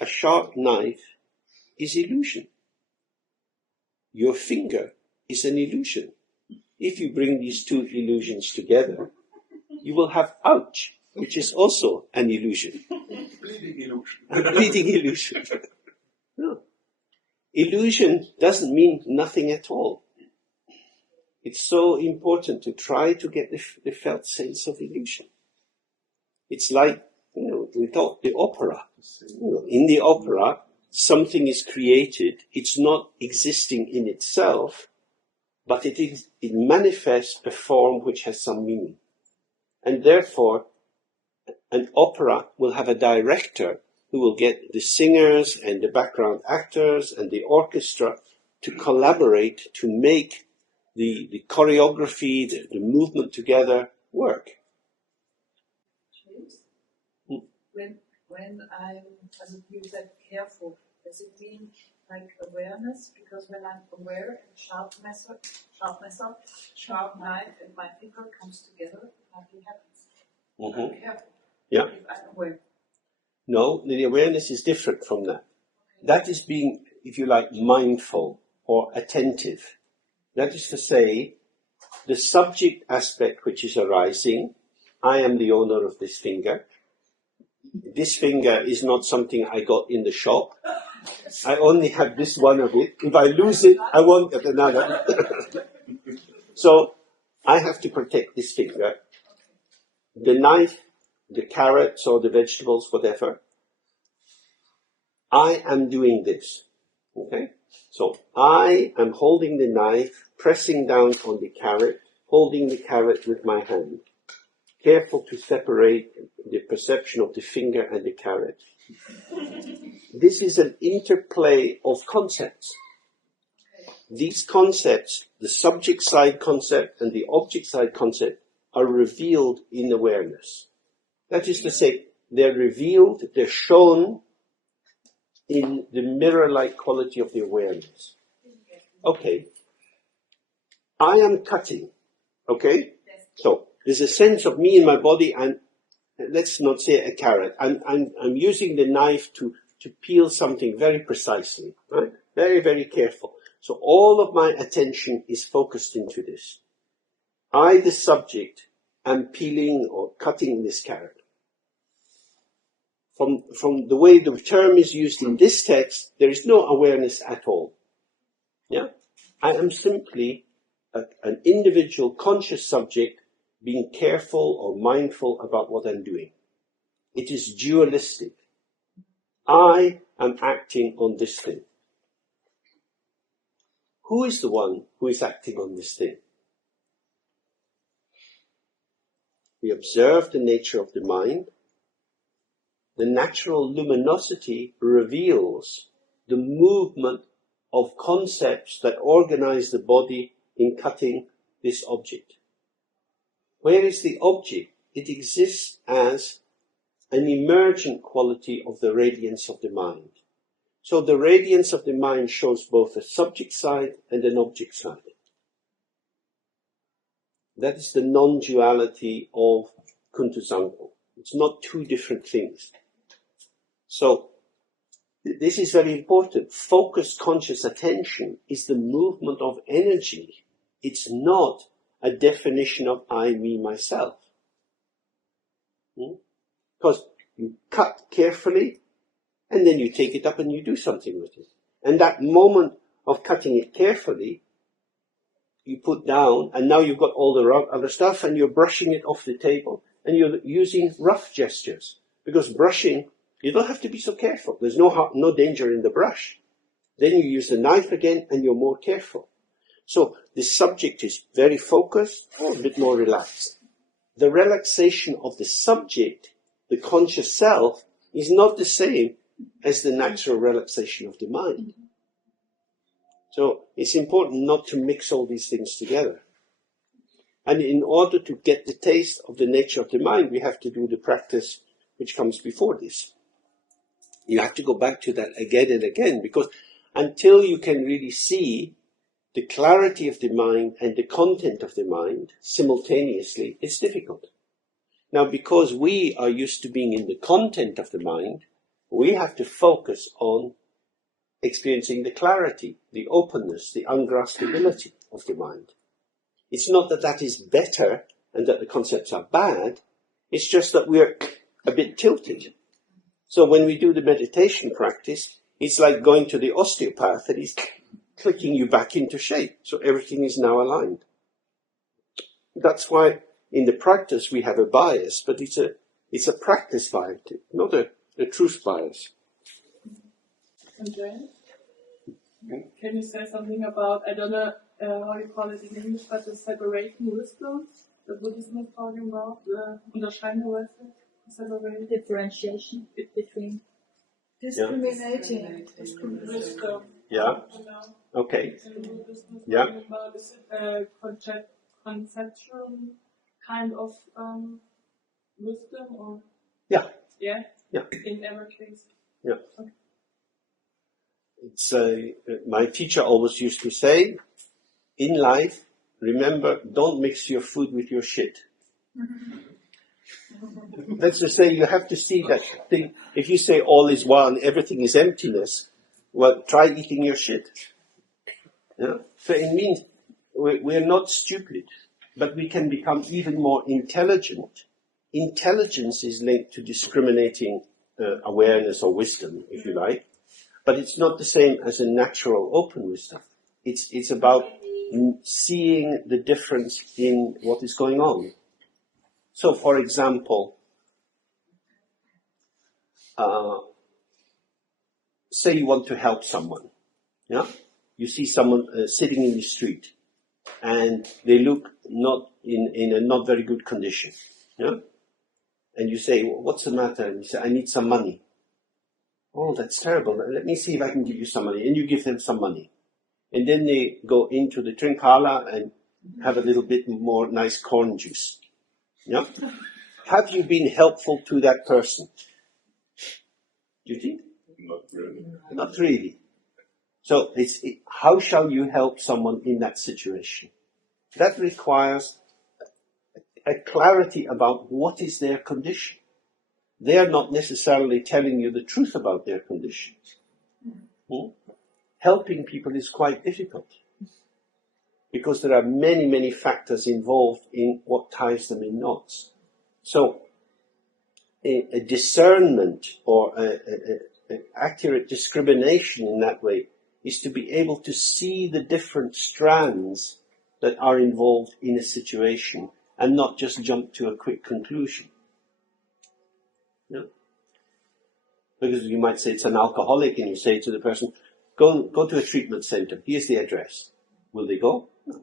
A sharp knife is illusion. Your finger is an illusion. If you bring these two illusions together, you will have ouch, which is also an illusion. Bleeding illusion. A bleeding illusion. No. Illusion doesn't mean nothing at all. It's so important to try to get the felt sense of illusion. It's like, we thought the opera. In the opera, something is created. It's not existing in itself, but it manifests a form which has some meaning. And therefore, an opera will have a director who will get the singers and the background actors and the orchestra to collaborate to make the choreography, the movement together work. When I'm, as you said, careful, does it mean like awareness? Because when I'm aware and sharp knife and my finger comes together, nothing happens. I'm careful. Yeah. If I'm aware. No, the awareness is different from that. That is being, if you like, mindful or attentive. That is to say, the subject aspect which is arising, I am the owner of this finger. This finger is not something I got in the shop. I only have this one of it. If I lose it, I won't get another. So I have to protect this finger. The knife, the carrots or the vegetables, whatever. I am doing this. Okay? So I am holding the knife, pressing down on the carrot, holding the carrot with my hand. Careful to separate the perception of the finger and the carrot. This is an interplay of concepts. These concepts, the subject side concept and the object side concept, are revealed in awareness. That is to say, they're revealed, they're shown in the mirror-like quality of the awareness. Okay. I am cutting. Okay? So, there's a sense of me in my body, and let's not say a carrot. I'm using the knife to peel something very precisely, right? Very, very careful. So all of my attention is focused into this. I, the subject, am peeling or cutting this carrot. From the way the term is used in this text, there is no awareness at all. Yeah? I am simply an individual conscious subject being careful or mindful about what I'm doing. It is dualistic. I am acting on this thing. Who is the one who is acting on this thing? we observe the nature of the mind, the natural luminosity reveals the movement of concepts that organize the body in cutting this object. Where is the object? It exists as an emergent quality of the radiance of the mind. So the radiance of the mind shows both a subject side and an object side. That is the non-duality of Kuntuzangpo. It's not two different things. So this is very important. Focused conscious attention is the movement of energy. It's not a definition of I, me, myself. Because you cut carefully and then you take it up and you do something with it. And that moment of cutting it carefully, you put down, and now you've got all the other stuff and you're brushing it off the table and you're using rough gestures. Because brushing, you don't have to be so careful. There's no danger in the brush. Then you use the knife again and you're more careful. So the subject is very focused or a bit more relaxed. The relaxation of the subject, the conscious self, is not the same as the natural relaxation of the mind. So it's important not to mix all these things together. And in order to get the taste of the nature of the mind, we have to do the practice which comes before this. You have to go back to that again and again, because until you can really see the clarity of the mind and the content of the mind simultaneously, it's difficult. Now, because we are used to being in the content of the mind, we have to focus on experiencing the clarity, the openness, the ungraspability of the mind. It's not that that is better and that the concepts are bad, it's just that we're a bit tilted. So when we do the meditation practice, it's like going to the osteopath and he's clicking you back into shape, so everything is now aligned. That's why in the practice we have a bias, but it's a practice bias, not a truth bias. And James, can you say something about, I don't know how you call it in English, but the separation wisdom, the Buddhism is talking about, the Unterscheidung, separation, differentiation between discriminating. Wisdom. Yeah. Okay. Yeah. Is it a conceptual kind of wisdom or? Yeah. Yeah. Yeah. In every case. Yeah. Okay. It's my teacher always used to say, in life, remember, don't mix your food with your shit. That's to say, you have to see that thing. If you say all is one, everything is emptiness, well, try eating your shit. Yeah? So it means we're not stupid, but we can become even more intelligent. Intelligence is linked to discriminating awareness or wisdom, if you like, but it's not the same as a natural open wisdom. It's about seeing the difference in what is going on. So, for example, say you want to help someone. Yeah, you see someone sitting in the street, and they look not in a not very good condition. Yeah, and you say, well, "What's the matter?" And you say, "I need some money." "Oh, that's terrible. Let me see if I can give you some money." And you give them some money, and then they go into the trinkhala and have a little bit more nice corn juice. Yeah, have you been helpful to that person? Do you think? Not really. Not really. So how shall you help someone in that situation? That requires a clarity about what is their condition. They are not necessarily telling you the truth about their condition. Helping people is quite difficult because there are many, many factors involved in what ties them in knots. So a discernment or an accurate discrimination in that way is to be able to see the different strands that are involved in a situation and not just jump to a quick conclusion. Yeah? Because you might say it's an alcoholic and you say to the person, go to a treatment center, here's the address. Will they go? No.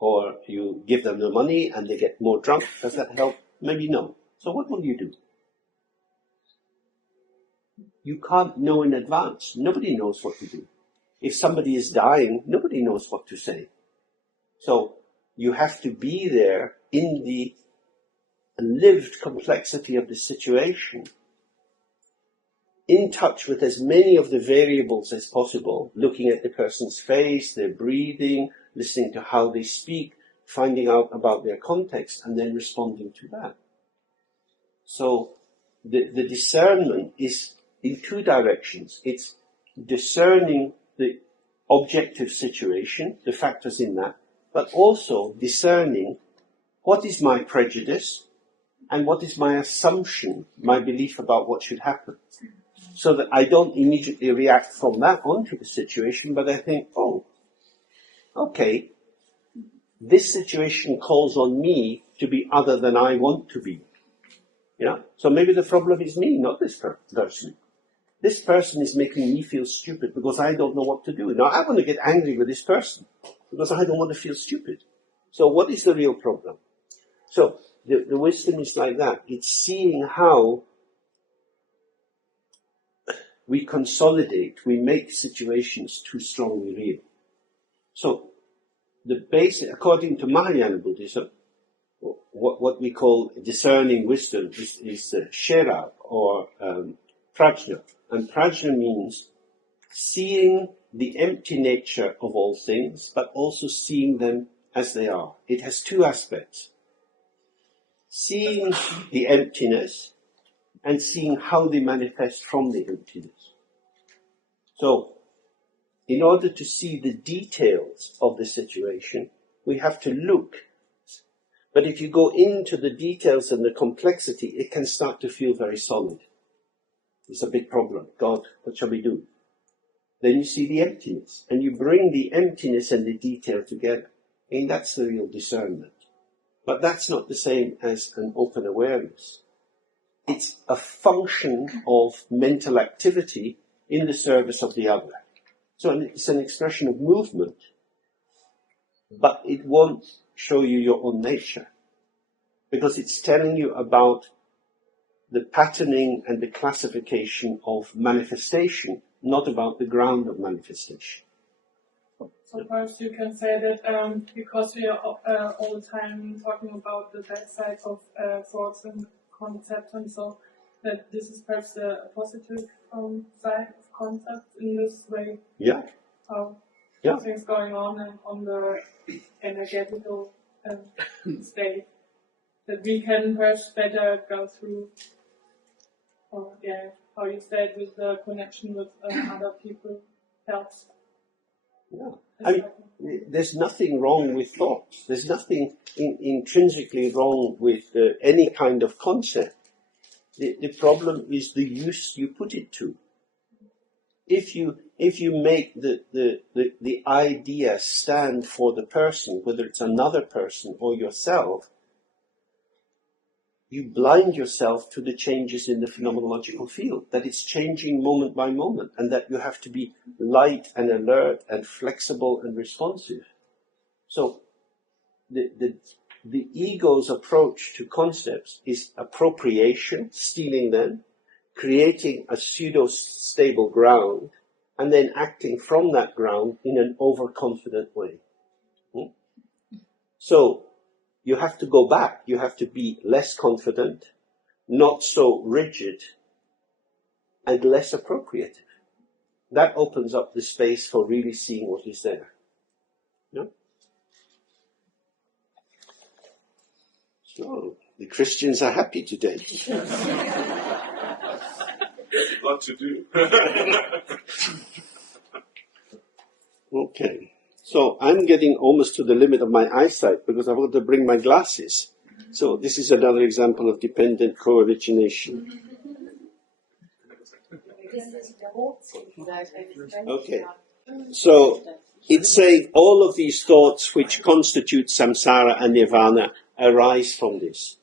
Or you give them the money and they get more drunk. Does that help? Maybe no. So what will you do? You can't know in advance. Nobody knows what to do. If somebody is dying, nobody knows what to say. So you have to be there in the lived complexity of the situation, in touch with as many of the variables as possible, looking at the person's face, their breathing, listening to how they speak, finding out about their context, and then responding to that. So the discernment is in two directions. It's discerning the objective situation, the factors in that, but also discerning what is my prejudice and what is my assumption, my belief about what should happen. So that I don't immediately react from that onto the situation, but I think, oh, okay, this situation calls on me to be other than I want to be. Yeah? So maybe the problem is me, not this person. This person is making me feel stupid because I don't know what to do. Now I want to get angry with this person because I don't want to feel stupid. So what is the real problem? So the wisdom is like that. It's seeing how we consolidate, we make situations too strongly real. So the basic, according to Mahayana Buddhism, what we call discerning wisdom is shera or prajna. And prajna means seeing the empty nature of all things, but also seeing them as they are. It has two aspects. Seeing the emptiness and seeing how they manifest from the emptiness. So, in order to see the details of the situation, we have to look. But if you go into the details and the complexity, it can start to feel very solid. It's a big problem. God, what shall we do? Then you see the emptiness, and you bring the emptiness and the detail together. And that's the real discernment. But that's not the same as an open awareness. It's a function of mental activity in the service of the other. So it's an expression of movement, but it won't show you your own nature, because it's telling you about the patterning and the classification of manifestation, not about the ground of manifestation. So perhaps you can say that because we are all the time talking about the bad sides of thoughts and concepts, and so that this is perhaps a positive side of concepts in this way. Yeah. How things going on and on the energetical state, that we can perhaps better go through. How you said with the connection with other people helps. Yeah. I mean, there's nothing wrong with thoughts. There's nothing intrinsically wrong with any kind of concept. The problem is the use you put it to. If you make the idea stand for the person, whether it's another person or yourself, you blind yourself to the changes in the phenomenological field, that it's changing moment by moment, and that you have to be light and alert and flexible and responsive. So the ego's approach to concepts is appropriation, stealing them, creating a pseudo-stable ground, and then acting from that ground in an overconfident way. So you have to go back. You have to be less confident, not so rigid, and less appropriative. That opens up the space for really seeing what is there. Yeah? So, the Christians are happy today. There's a lot to do. Okay. So I'm getting almost to the limit of my eyesight because I've got to bring my glasses. So this is another example of dependent co-origination. Okay. So it's saying all of these thoughts which constitute samsara and nirvana arise from this.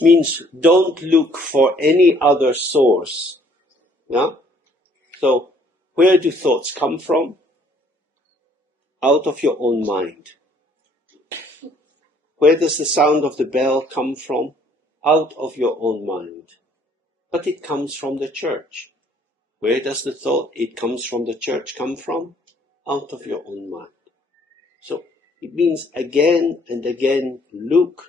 Means don't look for any other source. Yeah? So where do thoughts come from? Out of your own mind. Where does the sound of the bell come from? Out of your own mind. But it comes from the church. Where does the thought, it comes from the church, come from? Out of your own mind. So it means again and again, look.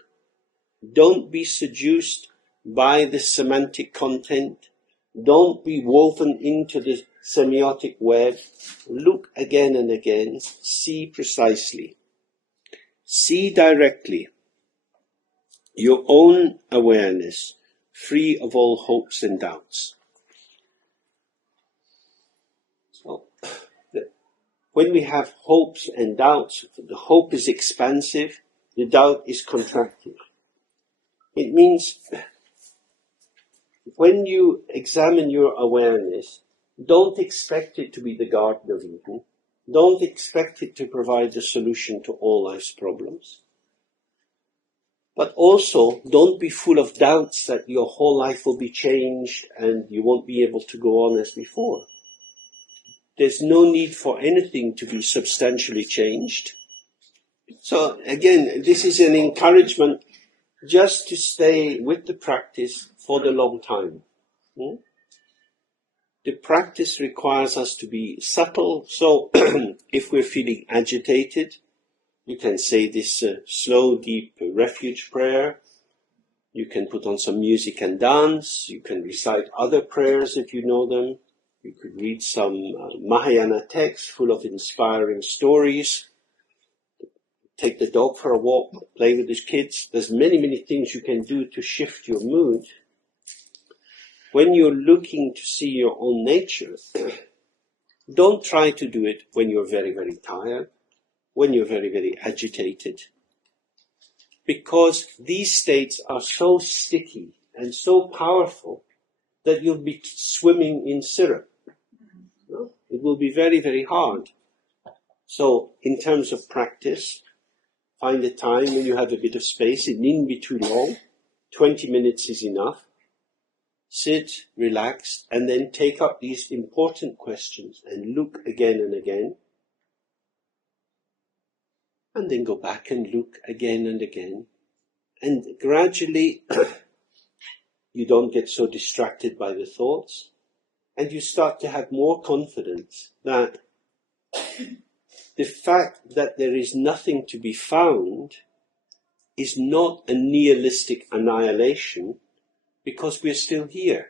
Don't be seduced by the semantic content. Don't be woven into the semiotic web. Look again and again. See precisely. See directly. Your own awareness, free of all hopes and doubts. So, when we have hopes and doubts, the hope is expansive, the doubt is contractive. It means when you examine your awareness, don't expect it to be the Garden of Eden. Don't expect it to provide the solution to all life's problems. But also, don't be full of doubts that your whole life will be changed and you won't be able to go on as before. There's no need for anything to be substantially changed. So again, this is an encouragement just to stay with the practice for the long time. The practice requires us to be subtle, so if we're feeling agitated, you can say this slow, deep refuge prayer. You can put on some music and dance. You can recite other prayers if you know them. You could read some Mahayana text full of inspiring stories. Take the dog for a walk, play with the kids. There's many, many things you can do to shift your mood. When you're looking to see your own nature, don't try to do it when you're very, very tired, when you're very, very agitated. Because these states are so sticky and so powerful that you'll be swimming in syrup. It will be very, very hard. So, in terms of practice, find a time when you have a bit of space. It needn't be too long. 20 minutes is enough. Sit, relax, and then take up these important questions and look again and again. And then go back and look again and again. And gradually, you don't get so distracted by the thoughts. And you start to have more confidence that the fact that there is nothing to be found is not a nihilistic annihilation, because we're still here.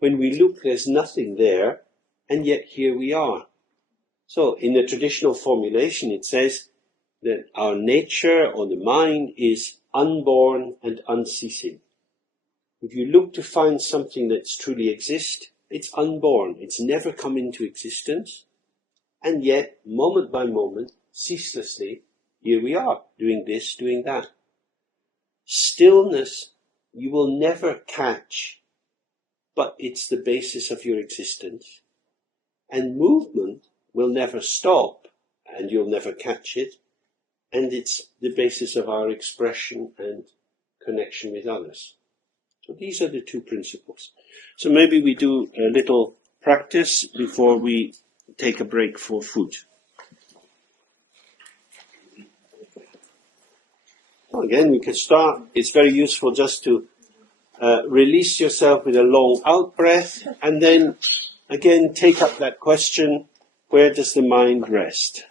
When we look, there's nothing there, and yet here we are. So in the traditional formulation, it says that our nature or the mind is unborn and unceasing. If you look to find something that's truly exists, it's unborn. It's never come into existence. And yet, moment by moment, ceaselessly, here we are, doing this, doing that. Stillness you will never catch, but it's the basis of your existence. And movement will never stop, and you'll never catch it, and it's the basis of our expression and connection with others. So these are the two principles. So maybe we do a little practice before we take a break for food. Well, again, we can start. It's very useful just to release yourself with a long out breath, and then again take up that question, where does the mind rest?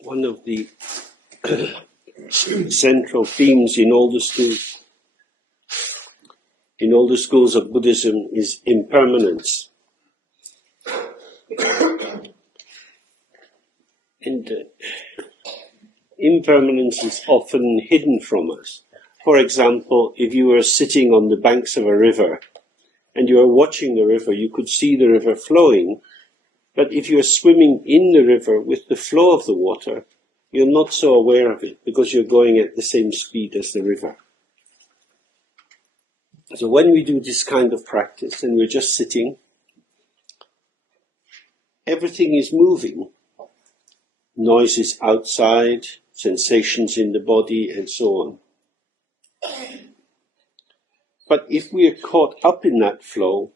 One of the central themes in all the schools of Buddhism is impermanence. And impermanence is often hidden from us. For example, if you were sitting on the banks of a river and you are watching the river, you could see the river flowing. But if you are swimming in the river with the flow of the water, you're not so aware of it because you're going at the same speed as the river. So when we do this kind of practice and we're just sitting, everything is moving. Noises outside, sensations in the body, and so on. But if we are caught up in that flow,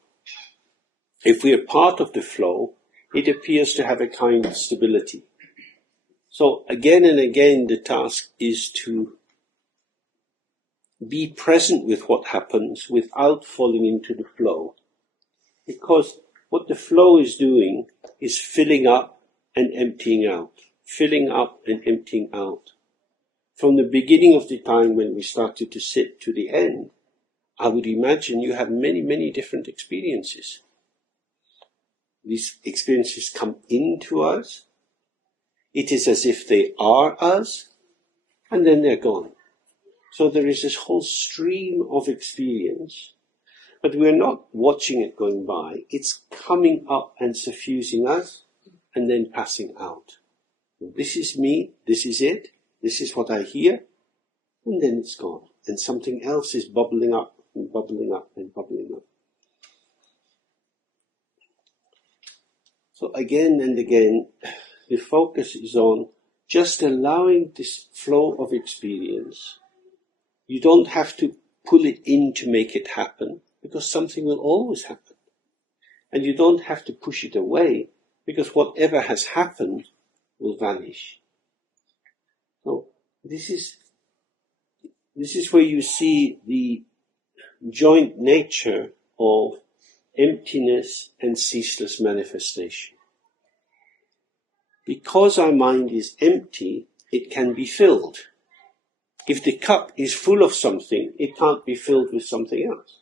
if we are part of the flow, it appears to have a kind of stability. So again and again the task is to be present with what happens without falling into the flow. Because what the flow is doing is filling up and emptying out. Filling up and emptying out. From the beginning of the time when we started to sit to the end, I would imagine you have many, many different experiences. These experiences come into us. It is as if they are us, and then they're gone. So there is this whole stream of experience, but we're not watching it going by. It's coming up and suffusing us, and then passing out. This is me, this is it, this is what I hear, and then it's gone. And something else is bubbling up and bubbling up and bubbling up. So again and again, the focus is on just allowing this flow of experience. You don't have to pull it in to make it happen, because something will always happen. And you don't have to push it away, because whatever has happened will vanish. So this is where you see the joint nature of emptiness and ceaseless manifestation. Because our mind is empty, it can be filled. If the cup is full of something, it can't be filled with something else.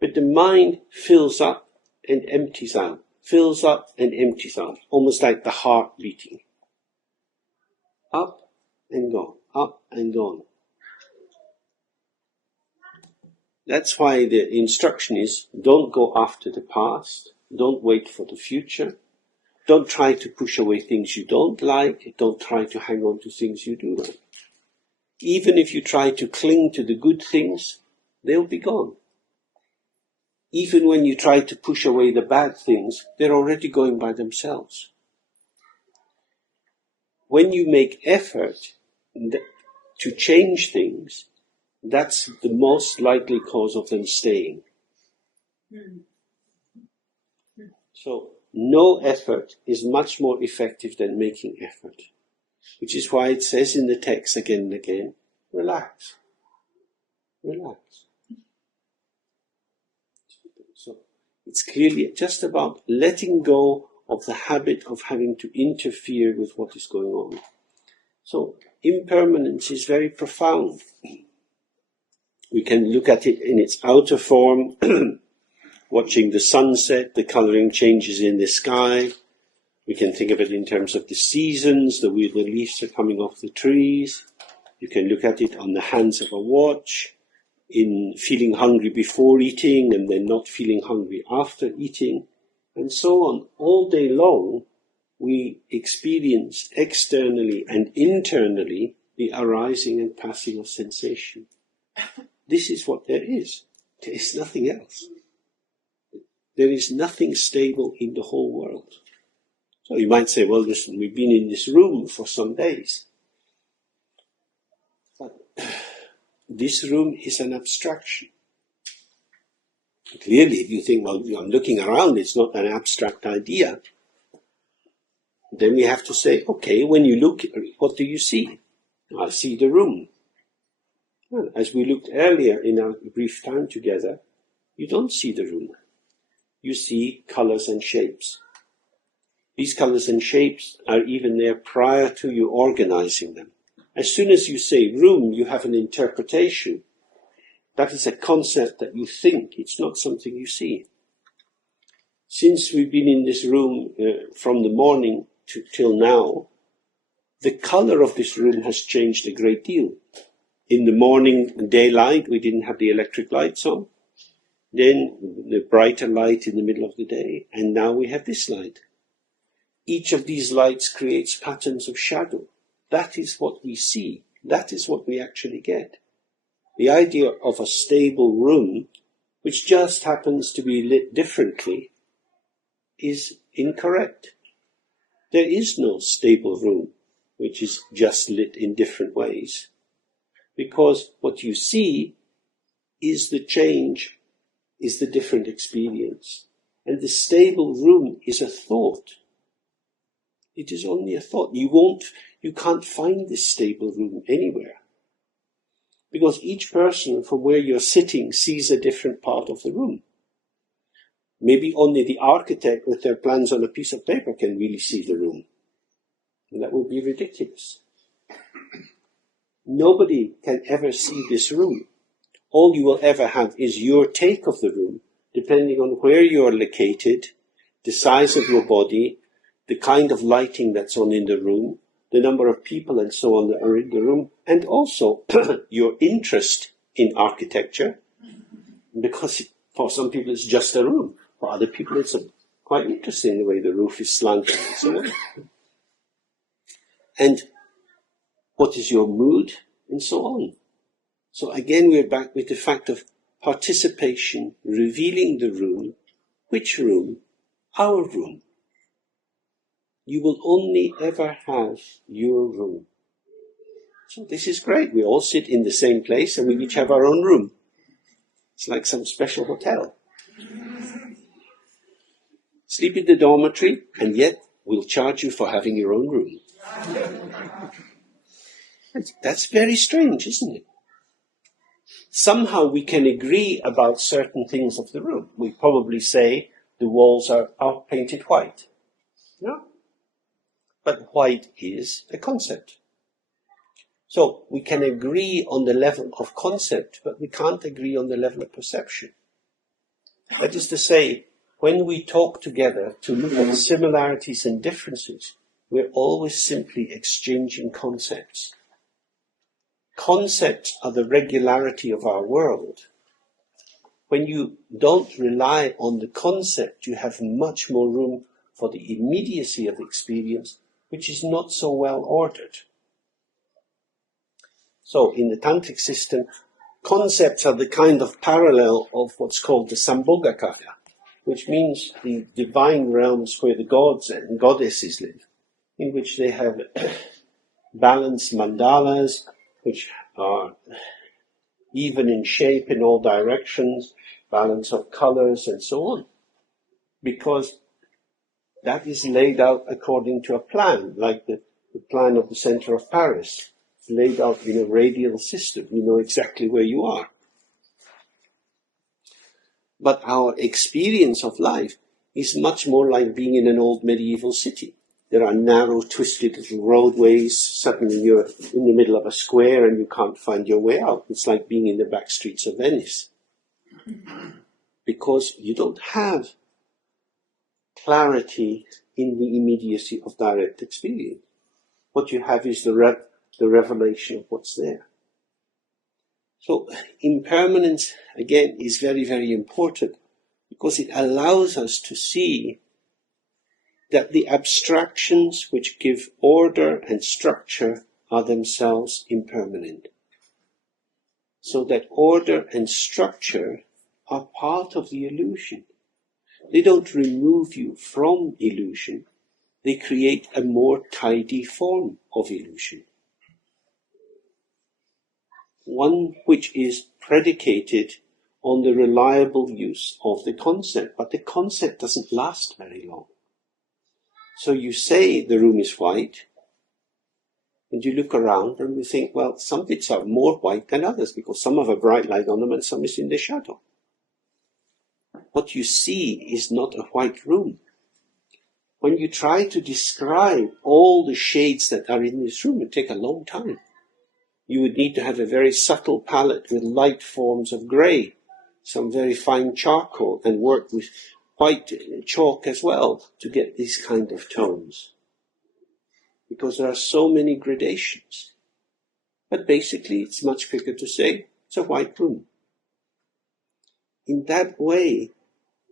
But the mind fills up and empties out, fills up and empties out, almost like the heart beating. Up and gone, up and gone. That's why the instruction is, don't go after the past, don't wait for the future, don't try to push away things you don't like, don't try to hang on to things you do like. Even if you try to cling to the good things, they'll be gone. Even when you try to push away the bad things, they're already going by themselves. When you make effort to change things, that's the most likely cause of them staying. So, no effort is much more effective than making effort. Which is why it says in the text again and again, relax. Relax. So, it's clearly just about letting go of the habit of having to interfere with what is going on. So, impermanence is very profound. We can look at it in its outer form, watching the sunset, the colouring changes in the sky. We can think of it in terms of the seasons, the way the leaves are coming off the trees. You can look at it on the hands of a watch, in feeling hungry before eating and then not feeling hungry after eating, and so on. All day long, we experience externally and internally the arising and passing of sensation. This is what there is. There is nothing else. There is nothing stable in the whole world. So you might say, well, listen, we've been in this room for some days. But this room is an abstraction. Clearly, if you think, well, I'm looking around, it's not an abstract idea. Then we have to say, okay, when you look, what do you see? I see the room. Well, as we looked earlier in our brief time together, you don't see the room. You see colours and shapes. These colours and shapes are even there prior to you organizing them. As soon as you say room, you have an interpretation. That is a concept that you think, it's not something you see. Since we've been in this room from the morning till now, the colour of this room has changed a great deal. In the morning daylight, we didn't have the electric lights on. Then the brighter light in the middle of the day, and now we have this light. Each of these lights creates patterns of shadow. That is what we see. That is what we actually get. The idea of a stable room, which just happens to be lit differently, is incorrect. There is no stable room, which is just lit in different ways. Because what you see is the change, is the different experience. And the stable room is a thought. It is only a thought. You can't find this stable room anywhere. Because each person from where you're sitting sees a different part of the room. Maybe only the architect with their plans on a piece of paper can really see the room. And that would be ridiculous. Nobody can ever see this room. All you will ever have is your take of the room, depending on where you are located, the size of your body, the kind of lighting that's on in the room, the number of people and so on that are in the room, and also your interest in architecture, because for some people it's just a room. For other people it's quite interesting the way the roof is slanted and so on. And what is your mood, and so on. So again we're back with the fact of participation, revealing the room. Which room? Our room. You will only ever have your room. So this is great. We all sit in the same place and we each have our own room. It's like some special hotel. Sleep in the dormitory, and yet we'll charge you for having your own room. That's very strange, isn't it? Somehow we can agree about certain things of the room. We probably say the walls are painted white. No? But white is a concept. So we can agree on the level of concept, but we can't agree on the level of perception. That is to say, when we talk together to look at similarities and differences, we're always simply exchanging concepts. Concepts are the regularity of our world. When you don't rely on the concept, you have much more room for the immediacy of experience, which is not so well ordered. So in the tantric system, concepts are the kind of parallel of what's called the Sambhogakara, which means the divine realms where the gods and goddesses live, in which they have balanced mandalas, which are even in shape in all directions, balance of colors and so on. Because that is laid out according to a plan, like the plan of the center of Paris. It's laid out in a radial system. You know exactly where you are. But our experience of life is much more like being in an old medieval city. There are narrow, twisted little roadways. Suddenly you're in the middle of a square and you can't find your way out. It's like being in the back streets of Venice. Because you don't have clarity in the immediacy of direct experience. What you have is the revelation of what's there. So impermanence, again, is very, very important because it allows us to see that the abstractions which give order and structure are themselves impermanent. So that order and structure are part of the illusion. They don't remove you from illusion. They create a more tidy form of illusion. One which is predicated on the reliable use of the concept, but the concept doesn't last very long. So you say the room is white, and you look around and you think, well, some bits are more white than others because some have a bright light on them and some is in the shadow. What you see is not a white room. When you try to describe all the shades that are in this room, it takes a long time. You would need to have a very subtle palette with light forms of grey, some very fine charcoal, and work with white chalk as well to get these kind of tones. Because there are so many gradations. But basically it's much quicker to say it's a white room. In that way,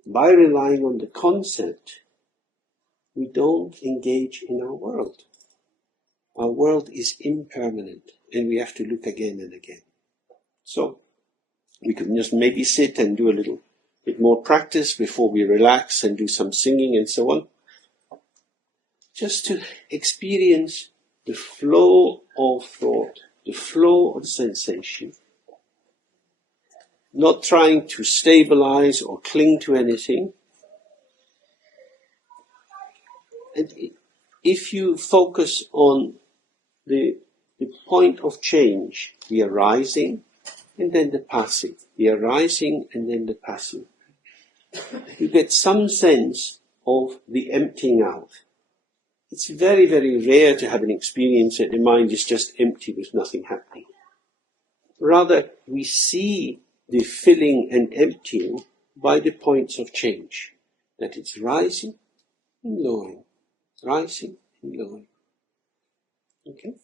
by relying on the concept, we don't engage in our world. Our world is impermanent and we have to look again and again. So we could just maybe sit and do a little bit more practice before we relax and do some singing and so on. Just to experience the flow of thought the flow of sensation, not trying to stabilize or cling to anything. And if you focus on the point of change, the arising and then the passing, the arising and then the passing, you get some sense of the emptying out. It's very, very rare to have an experience that the mind is just empty with nothing happening. Rather, we see the filling and emptying by the points of change, that it's rising and lowering, rising and lowering. Okay?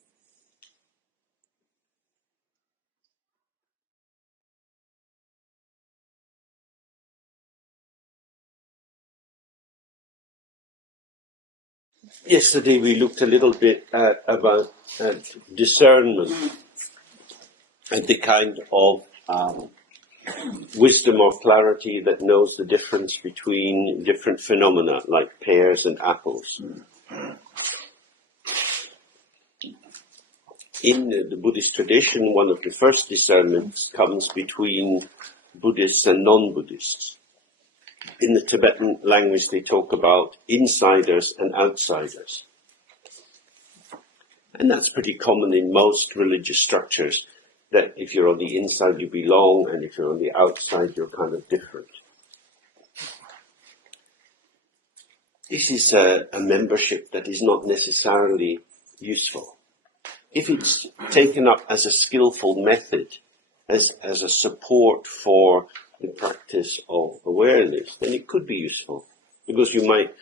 Yesterday we looked a little bit about discernment and the kind of wisdom or clarity that knows the difference between different phenomena like pears and apples. In the Buddhist tradition, one of the first discernments comes between Buddhists and non-Buddhists. In the Tibetan language, they talk about insiders and outsiders. And that's pretty common in most religious structures, that if you're on the inside, you belong, and if you're on the outside, you're kind of different. This is a membership that is not necessarily useful. If it's taken up as a skillful method, as a support for the practice of awareness, then it could be useful. Because you might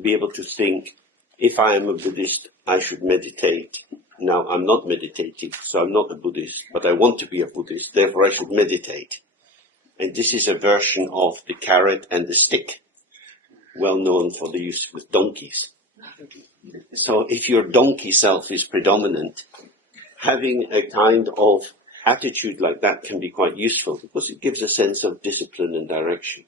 be able to think, if I am a Buddhist, I should meditate. Now, I'm not meditating, so I'm not a Buddhist, but I want to be a Buddhist, therefore I should meditate. And this is a version of the carrot and the stick, well known for the use with donkeys. So if your donkey self is predominant, having a kind of attitude like that can be quite useful because it gives a sense of discipline and direction.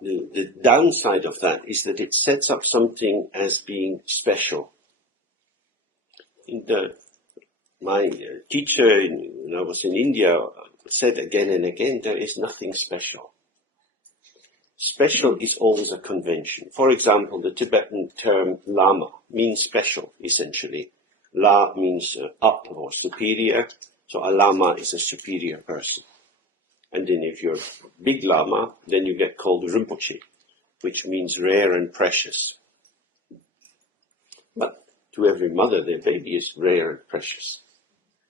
The downside of that is that it sets up something as being special. My teacher, when I was in India, said again and again, there is nothing special. Special is always a convention. For example, the Tibetan term lama means special, essentially. La means up or superior, so a lama is a superior person. And then if you're big lama, then you get called Rinpoche, which means rare and precious. But to every mother, their baby is rare and precious.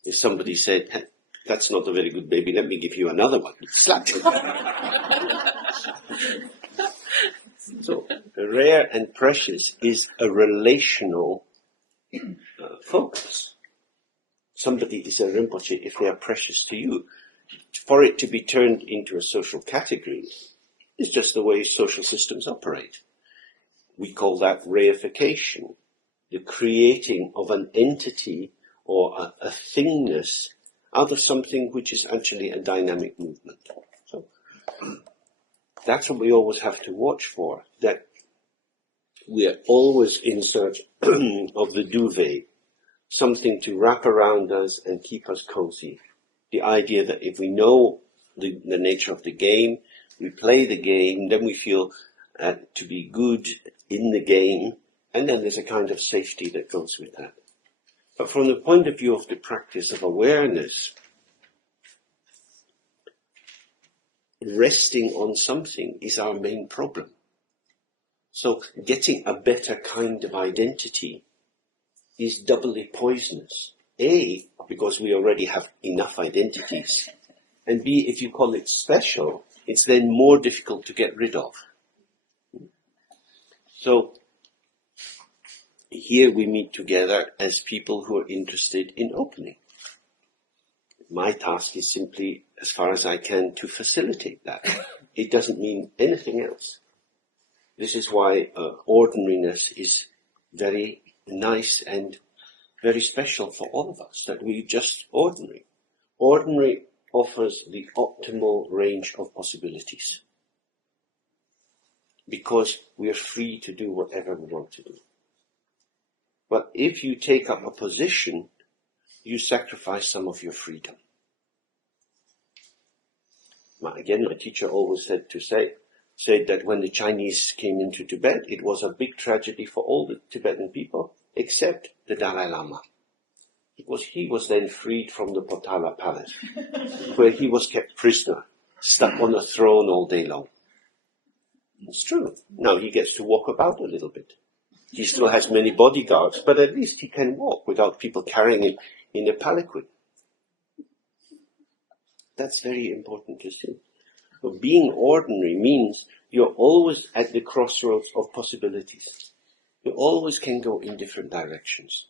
If somebody said, hey, that's not a very good baby, let me give you another one, slap it. So, rare and precious is a relational focus. Somebody is a Rinpoche if they are precious to you. For it to be turned into a social category is just the way social systems operate. We call that reification, the creating of an entity or a thingness out of something which is actually a dynamic movement. So that's what we always have to watch for, that we are always in search of the duvet, something to wrap around us and keep us cozy. The idea that if we know the nature of the game, we play the game, then we feel to be good in the game, and then there's a kind of safety that goes with that. But from the point of view of the practice of awareness, resting on something is our main problem. So getting a better kind of identity is doubly poisonous. A, because we already have enough identities. And B, if you call it special, it's then more difficult to get rid of. So here we meet together as people who are interested in opening. My task is simply, as far as I can, to facilitate that. It doesn't mean anything else. This is why ordinariness is very nice and very special for all of us, that we're just ordinary. Ordinary offers the optimal range of possibilities because we are free to do whatever we want to do. But if you take up a position, you sacrifice some of your freedom. Again, my teacher always said that when the Chinese came into Tibet, it was a big tragedy for all the Tibetan people, except the Dalai Lama. Because he was then freed from the Potala Palace, where he was kept prisoner, stuck on a throne all day long. It's true. Now he gets to walk about a little bit. He still has many bodyguards, but at least he can walk without people carrying him in a palanquin. That's very important to see. So being ordinary means you're always at the crossroads of possibilities. You always can go in different directions.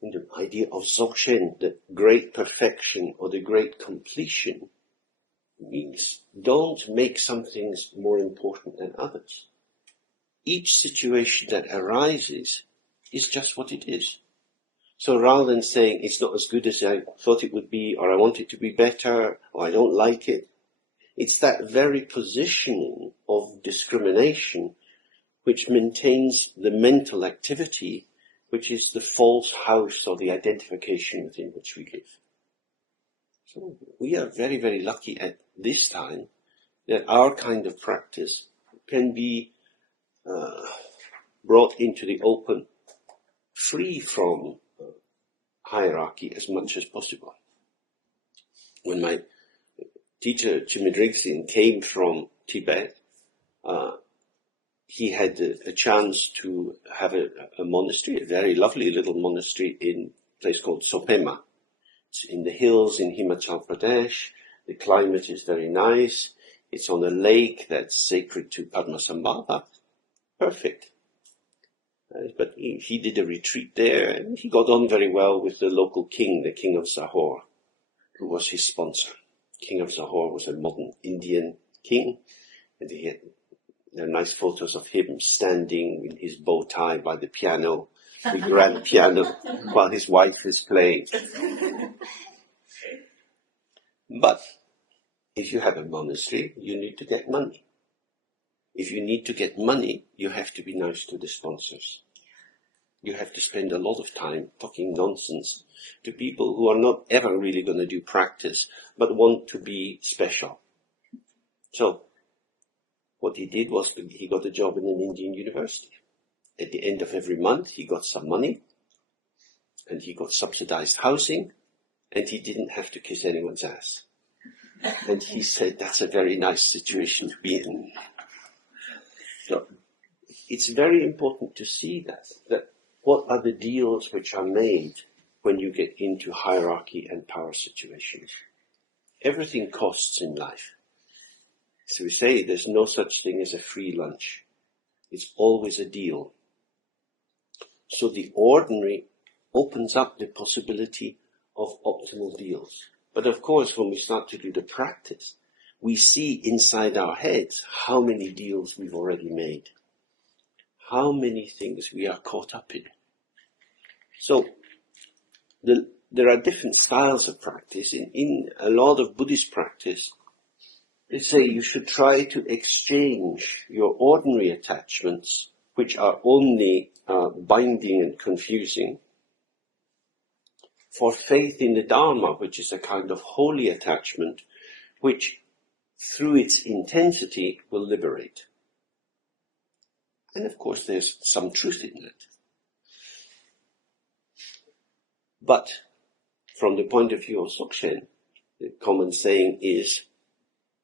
And the idea of Dzogchen, the great perfection or the great completion, means don't make some things more important than others. Each situation that arises is just what it is. So rather than saying it's not as good as I thought it would be, or I want it to be better, or I don't like it, it's that very positioning of discrimination which maintains the mental activity, which is the false house or the identification within which we live. So we are very, very lucky at this time that our kind of practice can be brought into the open, free from hierarchy as much as possible. When my teacher Chimidrigsin came from Tibet, he had a chance to have a monastery, a very lovely little monastery in a place called Sopema. It's in the hills in Himachal Pradesh. The climate is very nice. It's on a lake that's sacred to Padmasambhava. Perfect. But he did a retreat there, and he got on very well with the local king, the king of Zahor, who was his sponsor. King of Zahor was a modern Indian king, and there are nice photos of him standing in his bow tie by the piano, the grand piano, while his wife is playing. But if you have a monastery, you need to get money. If you need to get money, you have to be nice to the sponsors. You have to spend a lot of time talking nonsense to people who are not ever really going to do practice, but want to be special. So, what he did was he got a job in an Indian university. At the end of every month, he got some money, and he got subsidized housing, and he didn't have to kiss anyone's ass. And he said that's a very nice situation to be in. So it's very important to see that what are the deals which are made when you get into hierarchy and power situations. Everything costs in life. So we say there's no such thing as a free lunch. It's always a deal. So the ordinary opens up the possibility of optimal deals. But of course, when we start to do the practice, we see inside our heads how many deals we've already made. How many things we are caught up in. So, there are different styles of practice. In a lot of Buddhist practice, they say you should try to exchange your ordinary attachments, which are only binding and confusing, for faith in the Dharma, which is a kind of holy attachment, which through its intensity will liberate. And of course there's some truth in that. But from the point of view of Dzogchen, the common saying is,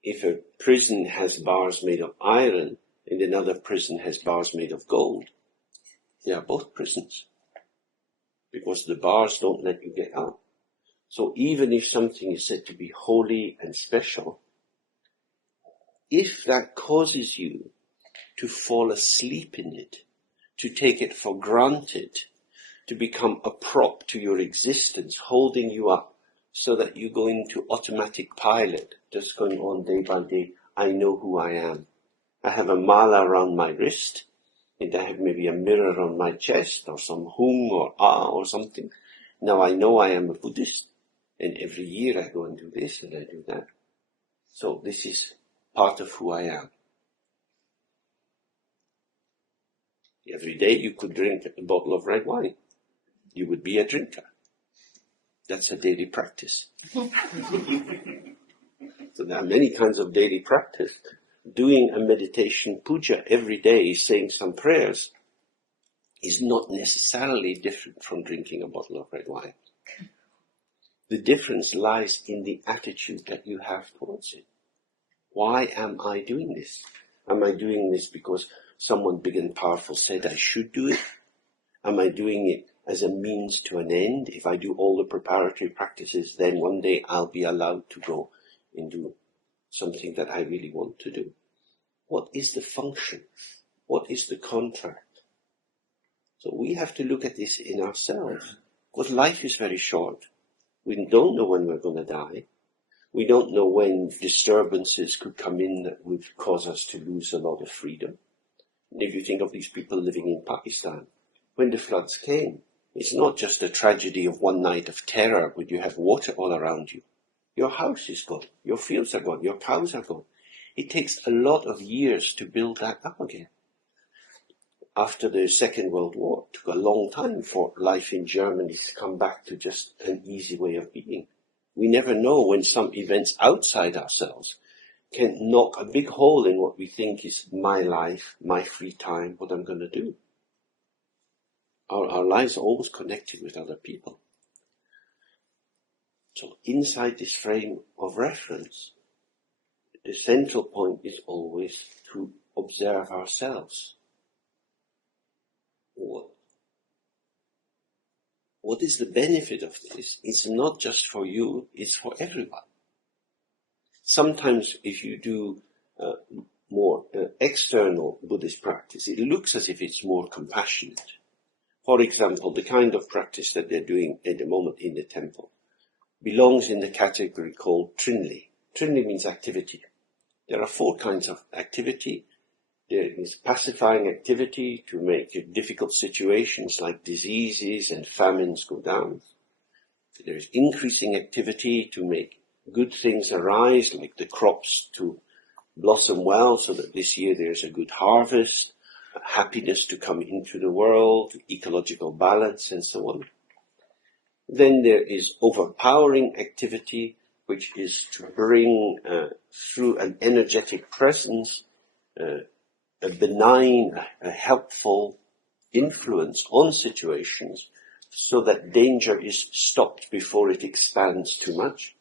if a prison has bars made of iron and another prison has bars made of gold, they are both prisons. Because the bars don't let you get out. So even if something is said to be holy and special, if that causes you to fall asleep in it, to take it for granted, to become a prop to your existence, holding you up so that you go into automatic pilot, just going on day by day, I know who I am. I have a mala around my wrist, and I have maybe a mirror on my chest, or some hung or ah or something. Now I know I am a Buddhist, and every year I go and do this and I do that. So this is part of who I am. Every day you could drink a bottle of red wine. You would be a drinker. That's a daily practice. So there are many kinds of daily practice. Doing a meditation puja every day, saying some prayers, is not necessarily different from drinking a bottle of red wine. The difference lies in the attitude that you have towards it. Why am I doing this? Am I doing this because someone big and powerful said I should do it? Am I doing it as a means to an end? If I do all the preparatory practices, then one day I'll be allowed to go and do something that I really want to do. What is the function? What is the contract? So we have to look at this in ourselves, because life is very short. We don't know when we're going to die. We don't know when disturbances could come in that would cause us to lose a lot of freedom. And if you think of these people living in Pakistan, when the floods came, it's not just a tragedy of one night of terror when you have water all around you. Your house is gone, your fields are gone, your cows are gone. It takes a lot of years to build that up again. After the Second World War, it took a long time for life in Germany to come back to just an easy way of being. We never know when some events outside ourselves can knock a big hole in what we think is my life, my free time, what I'm going to do. Our lives are always connected with other people. So inside this frame of reference, the central point is always to observe ourselves. What is the benefit of this? It's not just for you, it's for everyone. Sometimes if you do more external Buddhist practice, it looks as if it's more compassionate. For example, the kind of practice that they're doing at the moment in the temple belongs in the category called Trinli. Trinli means activity. There are 4 kinds of activity. There is pacifying activity to make difficult situations like diseases and famines go down. There is increasing activity to make good things arise, like the crops to blossom well so that this year there's a good harvest, happiness to come into the world, ecological balance and so on. Then there is overpowering activity, which is to bring through an energetic presence a benign, a helpful influence on situations so that danger is stopped before it expands too much.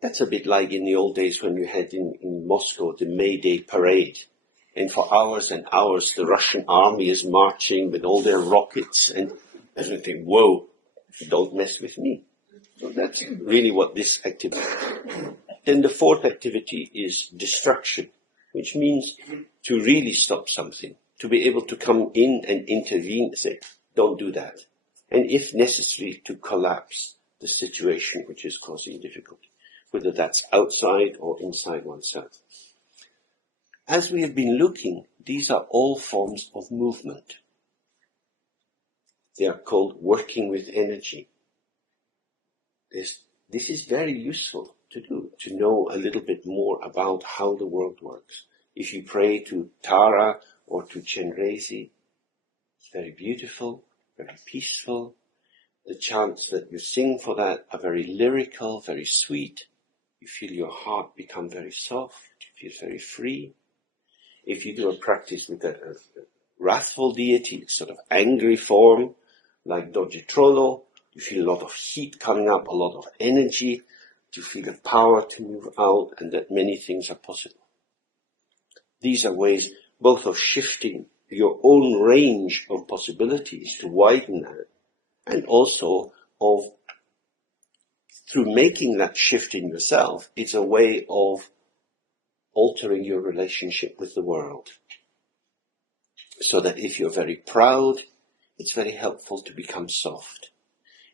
That's a bit like in the old days when you had in Moscow the May Day parade. And for hours and hours the Russian army is marching with all their rockets and everything. Whoa, don't mess with me. So that's really what this activity is. Then the 4th activity is destruction, which means to really stop something, to be able to come in and intervene and say, don't do that. And if necessary, to collapse the situation which is causing difficulty, whether that's outside or inside oneself. As we have been looking, these are all forms of movement. They are called working with energy. This is very useful to do, to know a little bit more about how the world works. If you pray to Tara or to Chenrezi, it's very beautiful, very peaceful. The chants that you sing for that are very lyrical, very sweet. You feel your heart become very soft, you feel very free. If you do a practice with a wrathful deity, sort of angry form, like Doji Trollo, you feel a lot of heat coming up, a lot of energy. You feel the power to move out and that many things are possible. These are ways both of shifting your own range of possibilities to widen that, and also of, through making that shift in yourself, it's a way of altering your relationship with the world. So that if you're very proud, it's very helpful to become soft.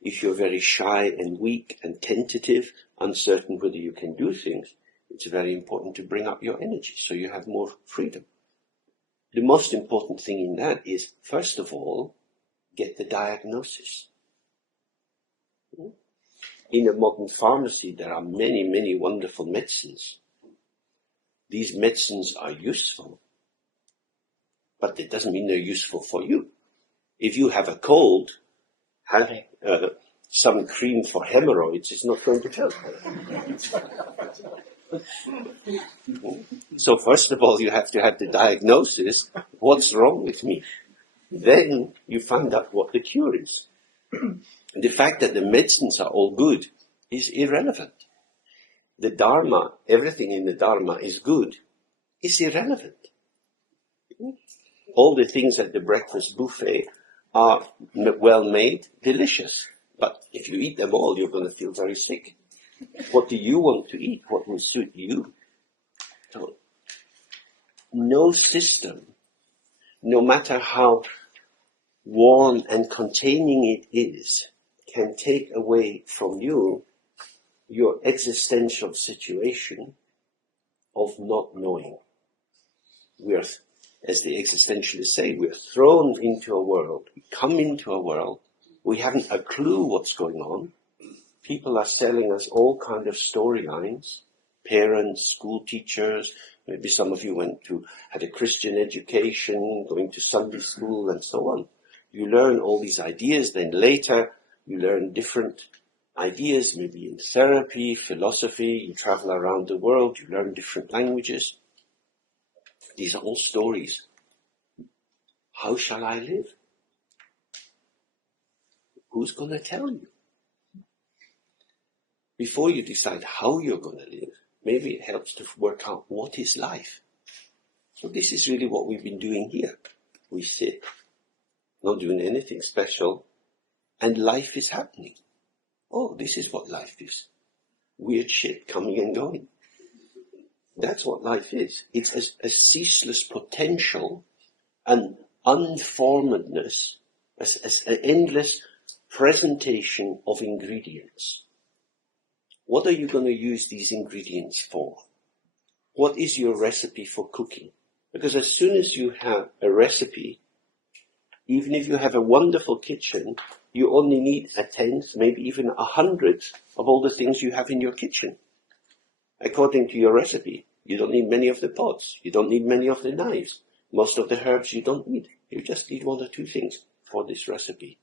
If you're very shy and weak and tentative, uncertain whether you can do things, it's very important to bring up your energy so you have more freedom. The most important thing in that is, first of all, get the diagnosis. In a modern pharmacy, there are many, many wonderful medicines. These medicines are useful, but it doesn't mean they're useful for you. If you have a cold, having some cream for hemorrhoids is not going to help. So first of all, you have to have the diagnosis, what's wrong with me? Then you find out what the cure is. The fact that the medicines are all good is irrelevant. The Dharma, everything in the Dharma is good, is irrelevant. All the things at the breakfast buffet are well made, delicious. But if you eat them all, you're going to feel very sick. What do you want to eat? What will suit you? So, no system, no matter how warm and containing it is, can take away from you your existential situation of not knowing. We are, as the existentialists say, we are thrown into a world. We come into a world. We haven't a clue what's going on. People are selling us all kind of storylines. Parents, school teachers, maybe some of you had a Christian education, going to Sunday school and so on. You learn all these ideas, then later you learn different ideas, maybe in therapy, philosophy, you travel around the world, you learn different languages. These are all stories. How shall I live? Who's going to tell you? Before you decide how you're going to live, maybe it helps to work out what is life. So this is really what we've been doing here. We sit, not doing anything special, and life is happening. Oh, this is what life is. Weird shit coming and going. That's what life is. It's a ceaseless potential, an unformedness, an endless presentation of ingredients. What are you going to use these ingredients for? What is your recipe for cooking? Because as soon as you have a recipe, even if you have a wonderful kitchen, you only need a tenth, maybe even 100th of all the things you have in your kitchen. According to your recipe, you don't need many of the pots. You don't need many of the knives. Most of the herbs you don't need. You just need 1 or 2 things for this recipe.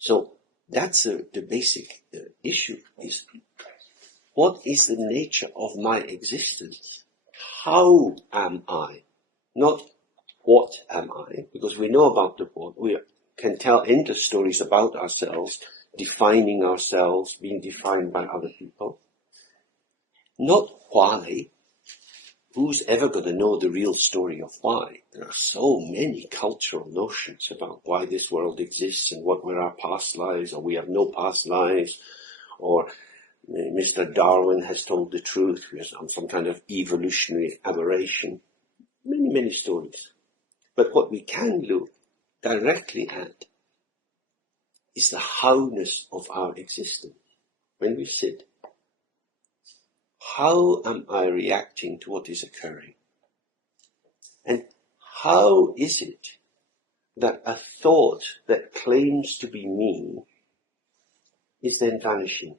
So that's the basic issue is, what is the nature of my existence? How am I? Not what am I? Because we know about the what. We can tell endless stories about ourselves, defining ourselves, being defined by other people. Not why. Who's ever going to know the real story of why? There are so many cultural notions about why this world exists and what were our past lives, or we have no past lives, or Mr. Darwin has told the truth, we are some kind of evolutionary aberration. Many, many stories. But what we can look directly at is the howness of our existence. When we sit, how am I reacting to what is occurring? And how is it that a thought that claims to be me is then vanishing?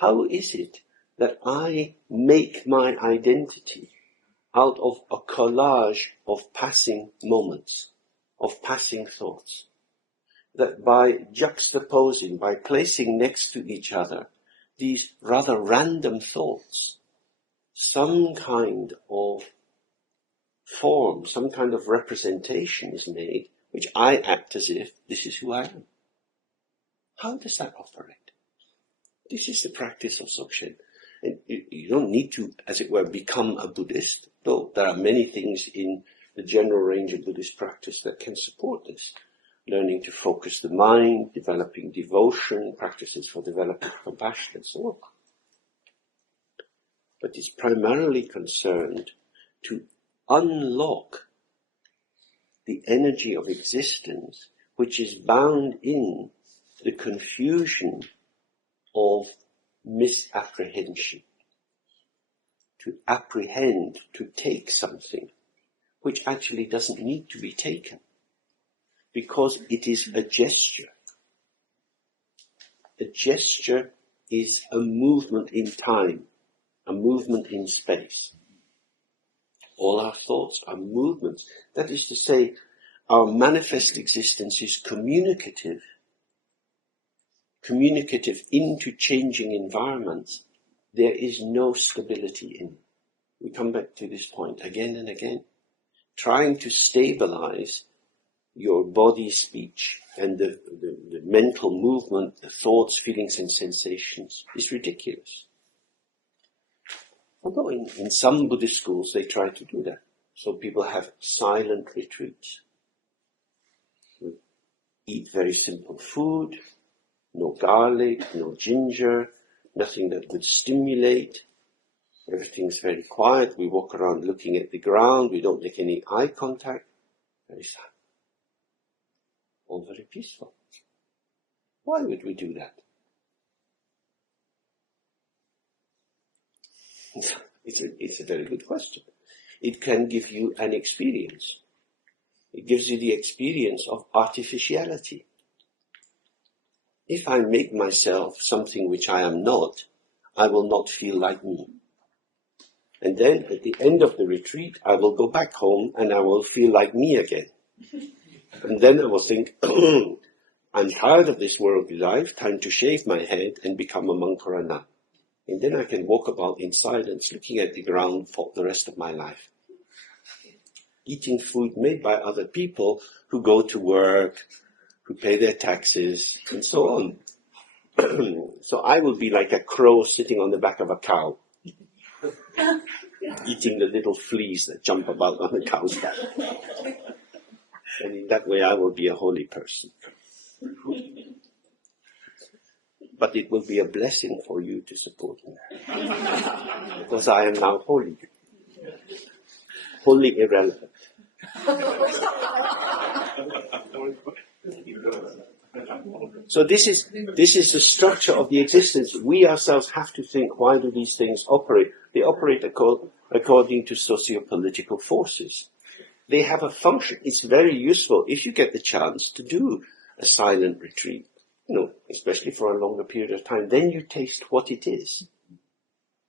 How is it that I make my identity out of a collage of passing moments, of passing thoughts? That by juxtaposing, by placing next to each other these rather random thoughts, some kind of form, some kind of representation is made, which I act as if this is who I am. How does that operate? This is the practice of Dzogchen. And you don't need to, as it were, become a Buddhist, though there are many things in the general range of Buddhist practice that can support this. Learning to focus the mind, developing devotion, practices for developing compassion, and so on. But it's primarily concerned to unlock the energy of existence which is bound in the confusion of misapprehension. To apprehend, to take something which actually doesn't need to be taken, because it is a gesture. A gesture is a movement in time, a movement in space. All our thoughts, our movements. That is to say, our manifest existence is communicative into changing environments. There is no stability in it. We come back to this point again and again. Trying to stabilize your body, speech, and the mental movement, the thoughts, feelings, and sensations is ridiculous. Although in some Buddhist schools they try to do that. So people have silent retreats. We eat very simple food, no garlic, no ginger, nothing that would stimulate. Everything's very quiet. We walk around looking at the ground. We don't make any eye contact. Very silent. All very peaceful. Why would we do that? It's a very good question. It can give you an experience. It gives you the experience of artificiality. If I make myself something which I am not, I will not feel like me. And then at the end of the retreat, I will go back home and I will feel like me again. And then I will think, I'm tired of this worldly life, time to shave my head and become a monk or a nun. And then I can walk about in silence, looking at the ground for the rest of my life. Eating food made by other people who go to work, who pay their taxes, and so on. So I will be like a crow sitting on the back of a cow, eating the little fleas that jump about on the cow's back. And in that way I will be a holy person. But it will be a blessing for you to support me. Because I am now holy. Wholly irrelevant. So this is the structure of the existence. We ourselves have to think, why do these things operate? They operate according to socio-political forces. They have a function. It's very useful if you get the chance to do a silent retreat, especially for a longer period of time. Then you taste what it is.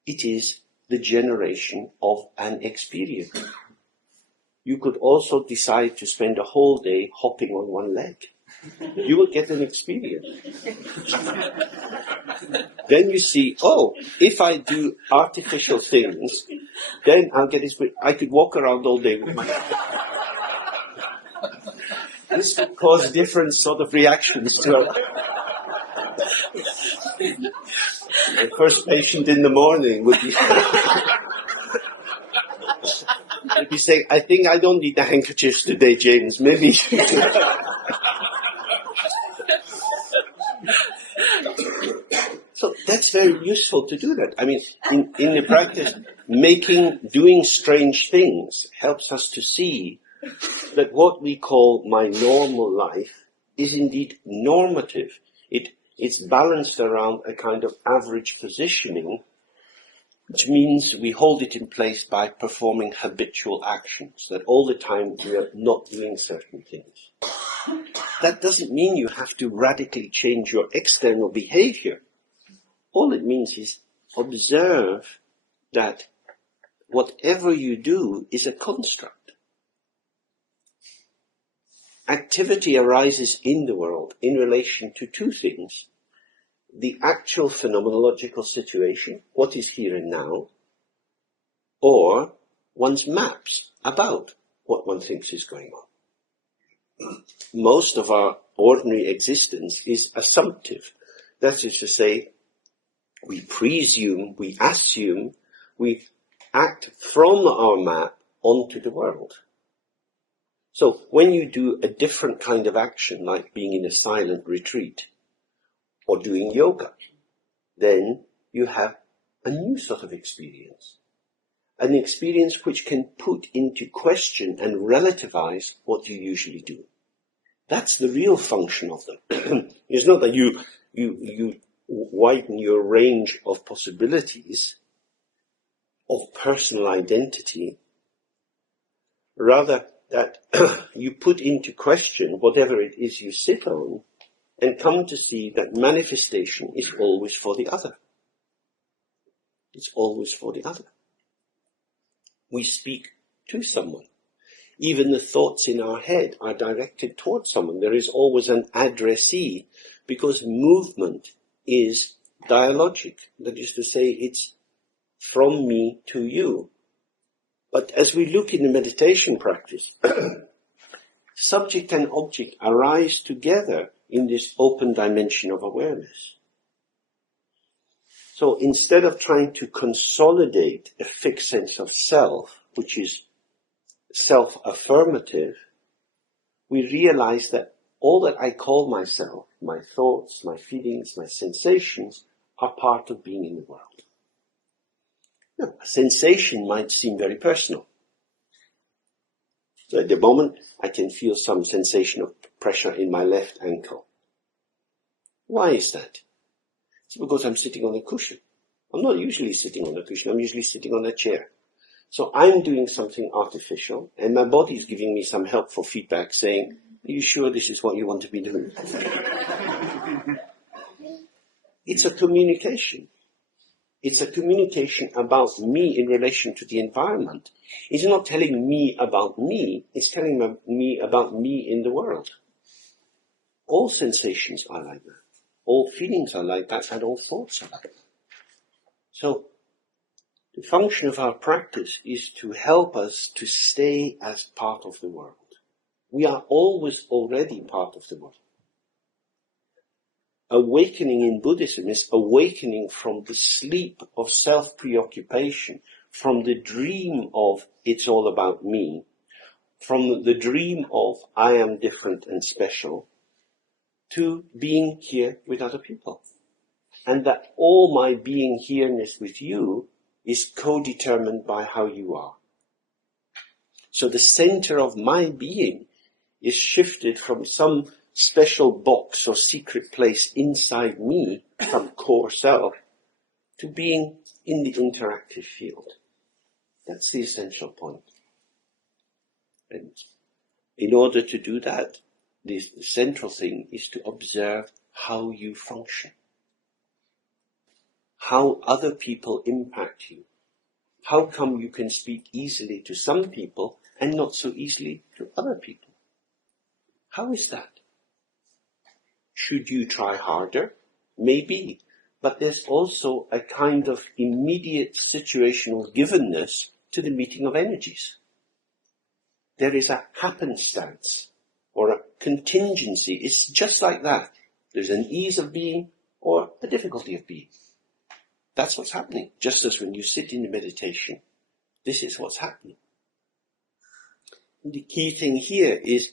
It is the generation of an experience. You could also decide to spend a whole day hopping on one leg. You will get an experience. Then you see, if I do artificial things, then I'll get experience. I could walk around all day with my... This would cause different sort of reactions to the first patient in the morning would be... would be saying, I think I don't need the handkerchiefs today, James. Maybe... So that's very useful to do that. I mean, in the practice, doing strange things helps us to see that what we call my normal life is indeed normative. It's balanced around a kind of average positioning, which means we hold it in place by performing habitual actions, that all the time we are not doing certain things. That doesn't mean you have to radically change your external behavior. All it means is observe that whatever you do is a construct. Activity arises in the world in relation to two things. The actual phenomenological situation, what is here and now, or one's maps about what one thinks is going on. Most of our ordinary existence is assumptive. That is to say, we presume, we assume, we act from our map onto the world. So when you do a different kind of action, like being in a silent retreat or doing yoga, then you have a new sort of experience. An experience which can put into question and relativize what you usually do. That's the real function of them. It's not that you widen your range of possibilities of personal identity, rather that you put into question whatever it is you sit on and come to see that manifestation is always for the other. It's always for the other. We speak to someone. Even the thoughts in our head are directed towards someone. There is always an addressee, because movement is dialogic. That is to say, it's from me to you. But as we look in the meditation practice, subject and object arise together in this open dimension of awareness. So instead of trying to consolidate a fixed sense of self, which is self-affirmative, we realize that all that I call myself, my thoughts, my feelings, my sensations, are part of being in the world. Now, a sensation might seem very personal. So at the moment, I can feel some sensation of pressure in my left ankle. Why is that? It's because I'm sitting on a cushion. I'm not usually sitting on a cushion, I'm usually sitting on a chair. So I'm doing something artificial, and my body is giving me some helpful feedback saying, are you sure this is what you want to be doing? It's a communication. It's a communication about me in relation to the environment. It's not telling me about me, it's telling me about me in the world. All sensations are like that. All feelings are like that, and all thoughts are like that. So, the function of our practice is to help us to stay as part of the world. We are always already part of the world. Awakening in Buddhism is awakening from the sleep of self-preoccupation, from the dream of it's all about me, from the dream of I am different and special, to being here with other people. And that all my being here-ness with you is co-determined by how you are. So the center of my being is shifted from some special box or secret place inside me, some core self, to being in the interactive field. That's the essential point. And in order to do that, the central thing is to observe how you function, how other people impact you. How come you can speak easily to some people and not so easily to other people? How is that? Should you try harder? Maybe. But there's also a kind of immediate situational givenness to the meeting of energies. There is a happenstance or a contingency. It's just like that. There's an ease of being or a difficulty of being. That's what's happening. Just as when you sit in the meditation, this is what's happening. And the key thing here is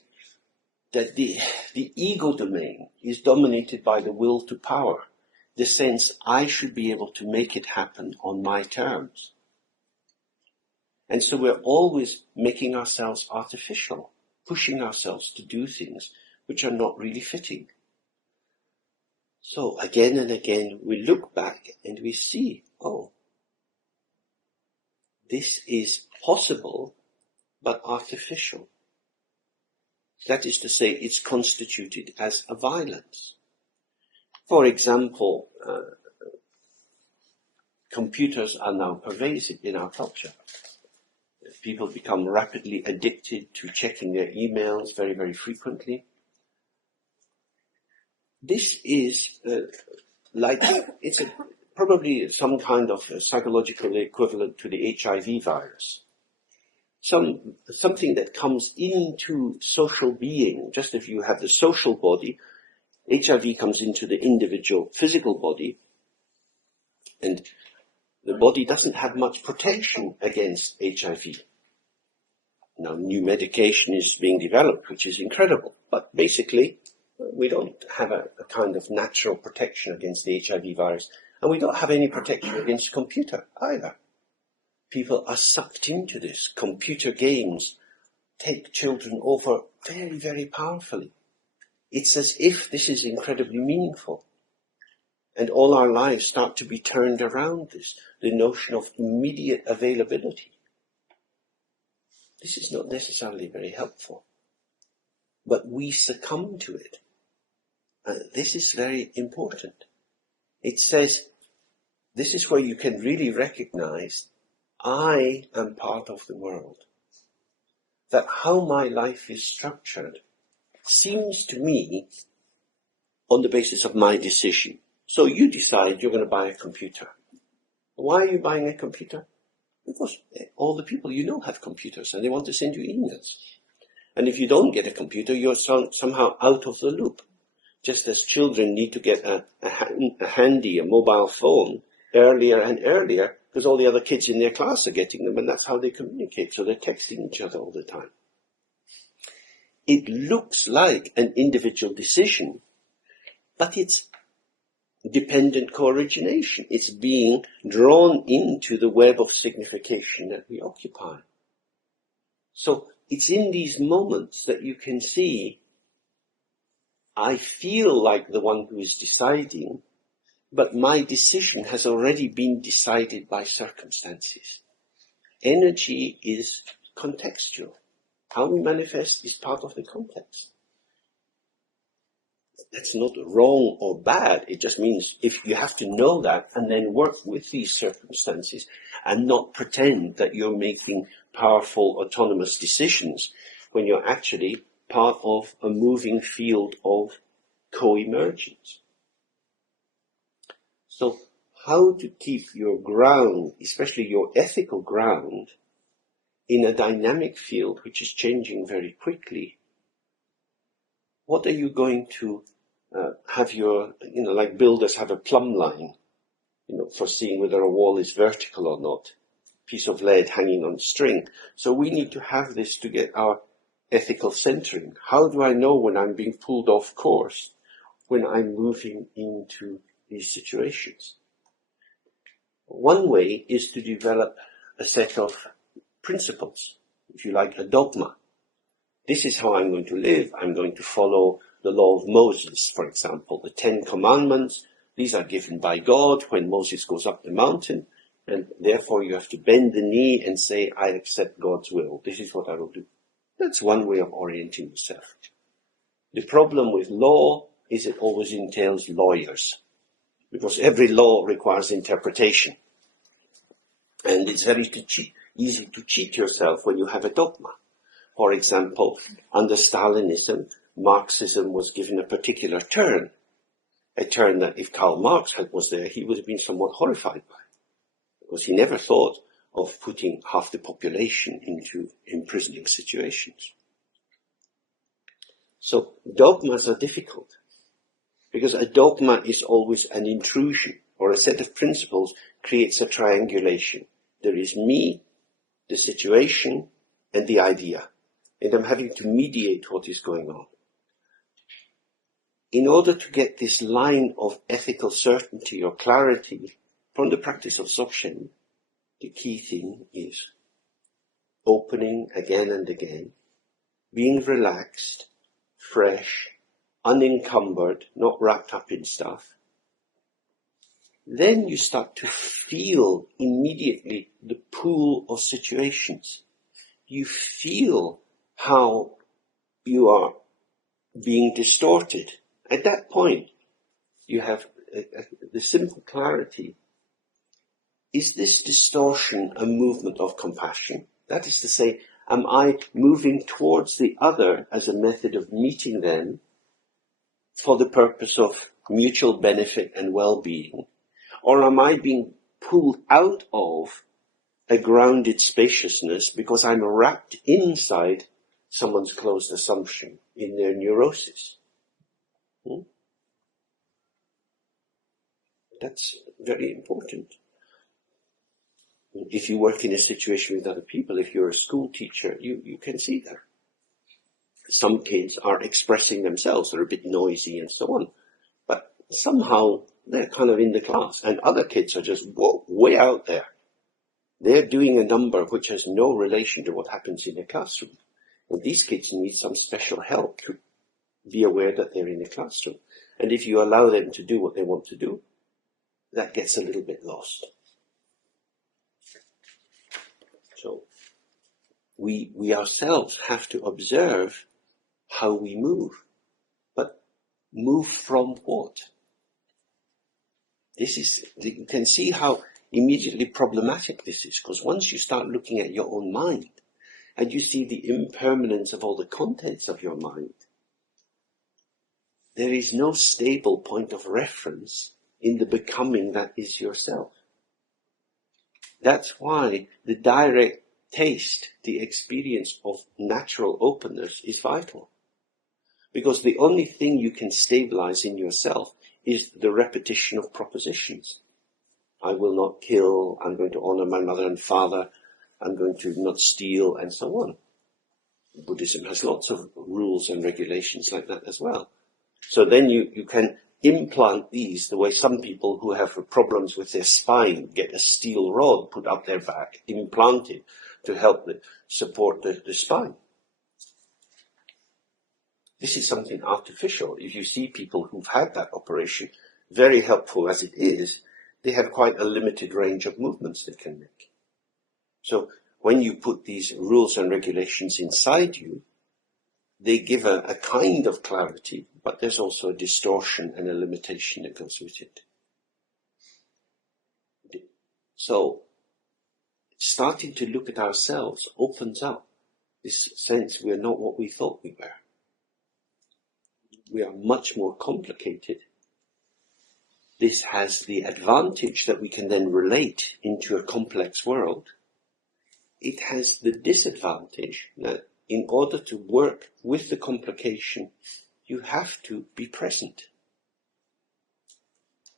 that the ego domain is dominated by the will to power, the sense I should be able to make it happen on my terms. And so we're always making ourselves artificial, pushing ourselves to do things which are not really fitting. So again and again we look back and we see, oh, this is possible but artificial. That is to say, it's constituted as a violence. For example, computers are now pervasive in our culture. People become rapidly addicted to checking their emails very, very frequently. This is probably some kind of psychological equivalent to the HIV virus. Something that comes into social being. Just if you have the social body, HIV comes into the individual physical body, and the body doesn't have much protection against HIV. Now, new medication is being developed, which is incredible, but basically, we don't have a kind of natural protection against the HIV virus, and we don't have any protection against computer either. People are sucked into this. Computer games take children over very, very powerfully. It's as if this is incredibly meaningful. And all our lives start to be turned around this, the notion of immediate availability. This is not necessarily very helpful. But we succumb to it. This is very important. It says, this is where you can really recognize I am part of the world. that how my life is structured seems to me on the basis of my decision. So you decide you're going to buy a computer. Why are you buying a computer? Because all the people you know have computers and they want to send you emails. And if you don't get a computer, you're somehow out of the loop. Just as children need to get a mobile phone earlier and earlier, because all the other kids in their class are getting them, and that's how they communicate. So they're texting each other all the time. It looks like an individual decision, but it's dependent co-origination. It's being drawn into the web of signification that we occupy. So it's in these moments that you can see, I feel like the one who is deciding, but my decision has already been decided by circumstances. Energy is contextual. How we manifest is part of the context. That's not wrong or bad. It just means if you have to know that and then work with these circumstances and not pretend that you're making powerful autonomous decisions when you're actually part of a moving field of co-emergence. So how to keep your ground, especially your ethical ground, in a dynamic field which is changing very quickly? What are you going to have your, like builders have a plumb line, for seeing whether a wall is vertical or not, piece of lead hanging on a string. So we need to have this to get our ethical centering. How do I know when I'm being pulled off course, when I'm moving into these situations? One way is to develop a set of principles, if you like, a dogma. This is how I'm going to live. I'm going to follow the law of Moses, for example, the 10 Commandments. These are given by God when Moses goes up the mountain, and therefore you have to bend the knee and say, I accept God's will. This is what I will do. That's one way of orienting yourself. The problem with law is it always entails lawyers, because every law requires interpretation. And it's very easy to cheat yourself when you have a dogma. For example, under Stalinism, Marxism was given a particular turn, a turn that if Karl Marx was there, he would have been somewhat horrified by, because he never thought of putting half the population into imprisoning situations. So dogmas are difficult, because a dogma is always an intrusion, or a set of principles creates a triangulation. There is me, the situation, and the idea. And I'm having to mediate what is going on. In order to get this line of ethical certainty or clarity from the practice of Dzogchen, the key thing is opening again and again, being relaxed, fresh, unencumbered, not wrapped up in stuff. Then you start to feel immediately the pool of situations. You feel how you are being distorted. At that point, you have the simple clarity. Is this distortion a movement of compassion? That is to say, am I moving towards the other as a method of meeting them for the purpose of mutual benefit and well-being? Or am I being pulled out of a grounded spaciousness because I'm wrapped inside someone's closed assumption in their neurosis? That's very important. If you work in a situation with other people, if you're a school teacher, you can see that. Some kids are expressing themselves, they're a bit noisy and so on, but somehow they're kind of in the class, and other kids are just way out there. They're doing a number which has no relation to what happens in the classroom. And these kids need some special help to be aware that they're in the classroom. And if you allow them to do what they want to do, that gets a little bit lost. So we ourselves have to observe how we move. But move from what? You can see how immediately problematic this is, because once you start looking at your own mind and you see the impermanence of all the contents of your mind, there is no stable point of reference in the becoming that is yourself. That's why the direct taste, the experience of natural openness is vital. Because the only thing you can stabilize in yourself is the repetition of propositions. I will not kill, I'm going to honor my mother and father, I'm going to not steal, and so on. Buddhism has lots of rules and regulations like that as well. So then you can implant these the way some people who have problems with their spine get a steel rod put up their back, implanted to help support the spine. This is something artificial. If you see people who've had that operation, very helpful as it is, they have quite a limited range of movements they can make. So when you put these rules and regulations inside you, they give a kind of clarity, but there's also a distortion and a limitation that goes with it. So starting to look at ourselves opens up this sense we're not what we thought we were. We are much more complicated. This has the advantage that we can then relate into a complex world. It has the disadvantage that in order to work with the complication, you have to be present.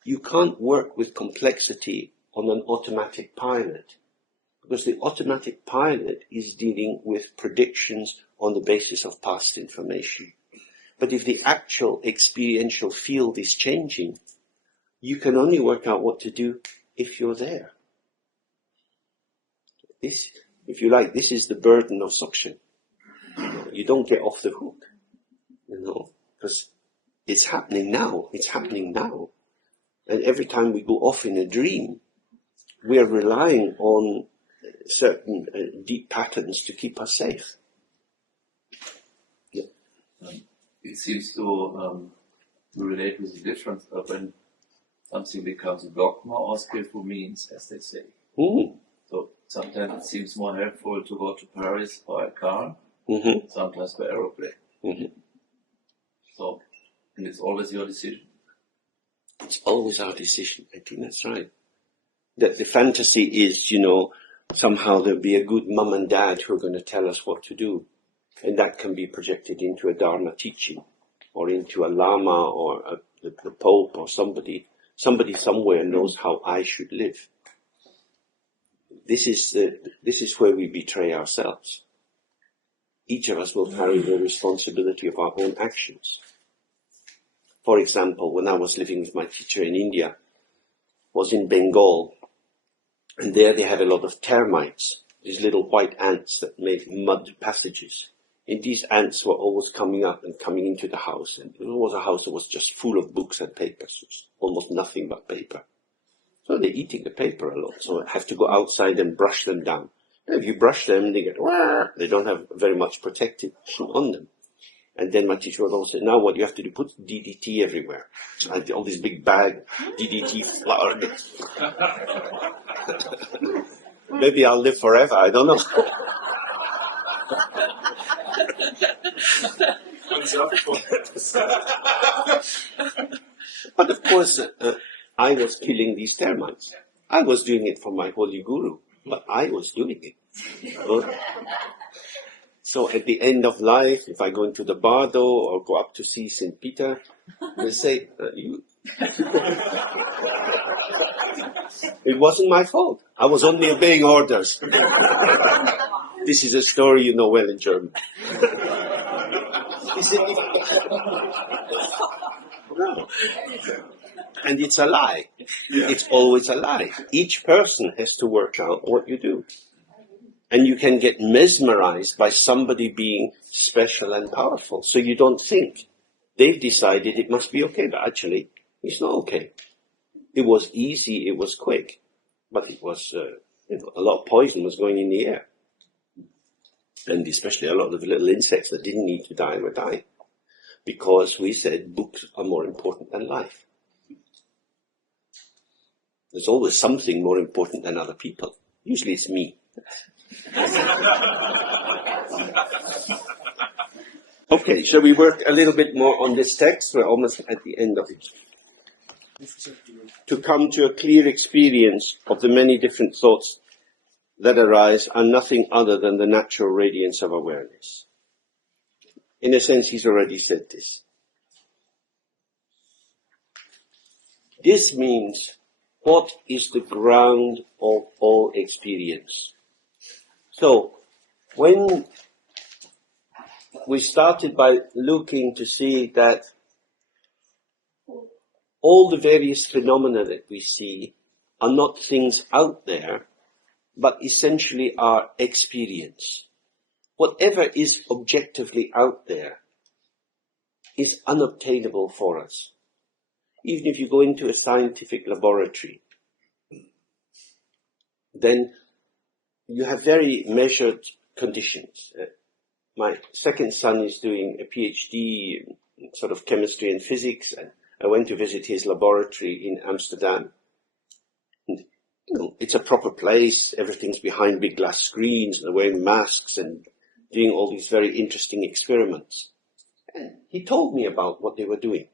You can't work with complexity on an automatic pilot, because the automatic pilot is dealing with predictions on the basis of past information. But if the actual experiential field is changing, you can only work out what to do if you're there. This, if you like, this is the burden of Dzogchen. You don't get off the hook, because it's happening now. It's happening now. And every time we go off in a dream, we are relying on certain deep patterns to keep us safe. Yeah. It seems to relate with the difference of when something becomes a dogma or skillful means, as they say. Mm. So sometimes it seems more helpful to go to Paris by car, sometimes by aeroplane. So, and it's always your decision. It's always our decision. I think that's right. That the fantasy is, somehow there'll be a good mum and dad who are going to tell us what to do. And that can be projected into a Dharma teaching, or into a Lama, or the Pope, or somebody somewhere knows how I should live. This is where we betray ourselves. Each of us will carry the responsibility of our own actions. For example, when I was living with my teacher in India, was in Bengal, and there they had a lot of termites, these little white ants that made mud passages. And these ants were always coming up and coming into the house, and it was a house that was just full of books and papers. It was almost nothing but paper. So they're eating the paper a lot, so I have to go outside and brush them down. And if you brush them, they get, they don't have very much protection on them. And then my teacher would also say, now what you have to do, put DDT everywhere. So I had all this big bag, DDT flour. Maybe I'll live forever, I don't know. But of course, I was killing these termites. I was doing it for my holy guru, but I was doing it. So at the end of life, if I go into the bardo or go up to see St. Peter, they say, you. It wasn't my fault. I was only obeying orders. This is a story you know well in German. No. And it's a lie. It's always a lie. Each person has to work out what you do. And you can get mesmerized by somebody being special and powerful. So you don't think. They've decided it must be okay, but actually, it's not okay. It was easy, it was quick. But it was, a lot of poison was going in the air. And especially a lot of the little insects that didn't need to die were dying. Because we said books are more important than life. There's always something more important than other people. Usually it's me. Okay, shall we work a little bit more on this text? We're almost at the end of it. To come to a clear experience of the many different thoughts that arise are nothing other than the natural radiance of awareness. In a sense, he's already said this. This means, what is the ground of all experience? So, when we started by looking to see that all the various phenomena that we see are not things out there, but essentially are experience. Whatever is objectively out there is unobtainable for us. Even if you go into a scientific laboratory, then you have very measured conditions. My second son is doing a PhD in sort of chemistry and physics, and I went to visit his laboratory in Amsterdam. And, it's a proper place. Everything's behind big glass screens, and they're wearing masks and doing all these very interesting experiments. And he told me about what they were doing.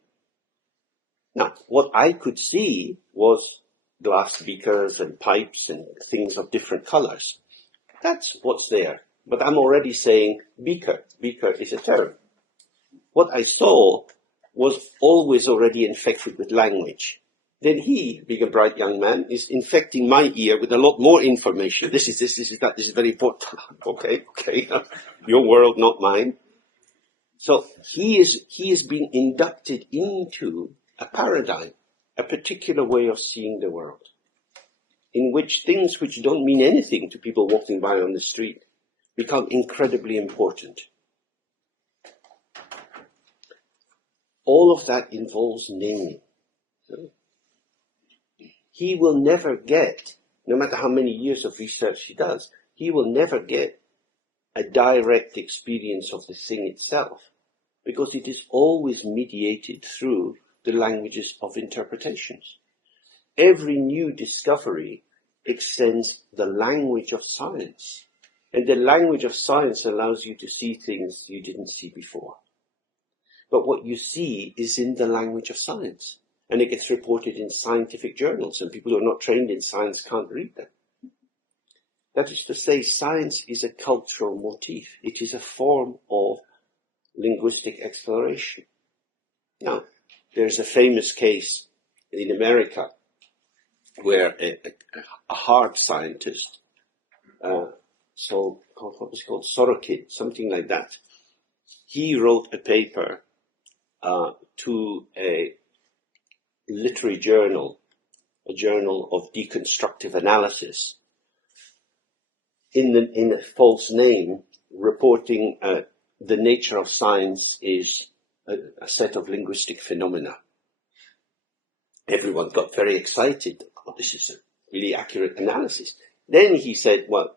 Now, what I could see was glass beakers and pipes and things of different colors. That's what's there. But I'm already saying beaker. Beaker is a term. What I saw was always already infected with language. Then he, being a bright young man, is infecting my ear with a lot more information. This is that, this is very important. Okay, your world, not mine. So he is being inducted into a paradigm, a particular way of seeing the world, in which things which don't mean anything to people walking by on the street become incredibly important. All of that involves naming. He will never get, no matter how many years of research he does, he will never get a direct experience of the thing itself, because it is always mediated through the languages of interpretations. Every new discovery extends the language of science, and the language of science allows you to see things you didn't see before. But what you see is in the language of science, and it gets reported in scientific journals, and people who are not trained in science can't read them. That is to say, science is a cultural motif. It is a form of linguistic exploration. Now, there's a famous case in America where a heart scientist, what was it called? Sorokin, something like that. He wrote a paper to a literary journal, a journal of deconstructive analysis, in a false name, reporting the nature of science is a set of linguistic phenomena. Everyone got very excited. Oh, this is a really accurate analysis. Then he said, well,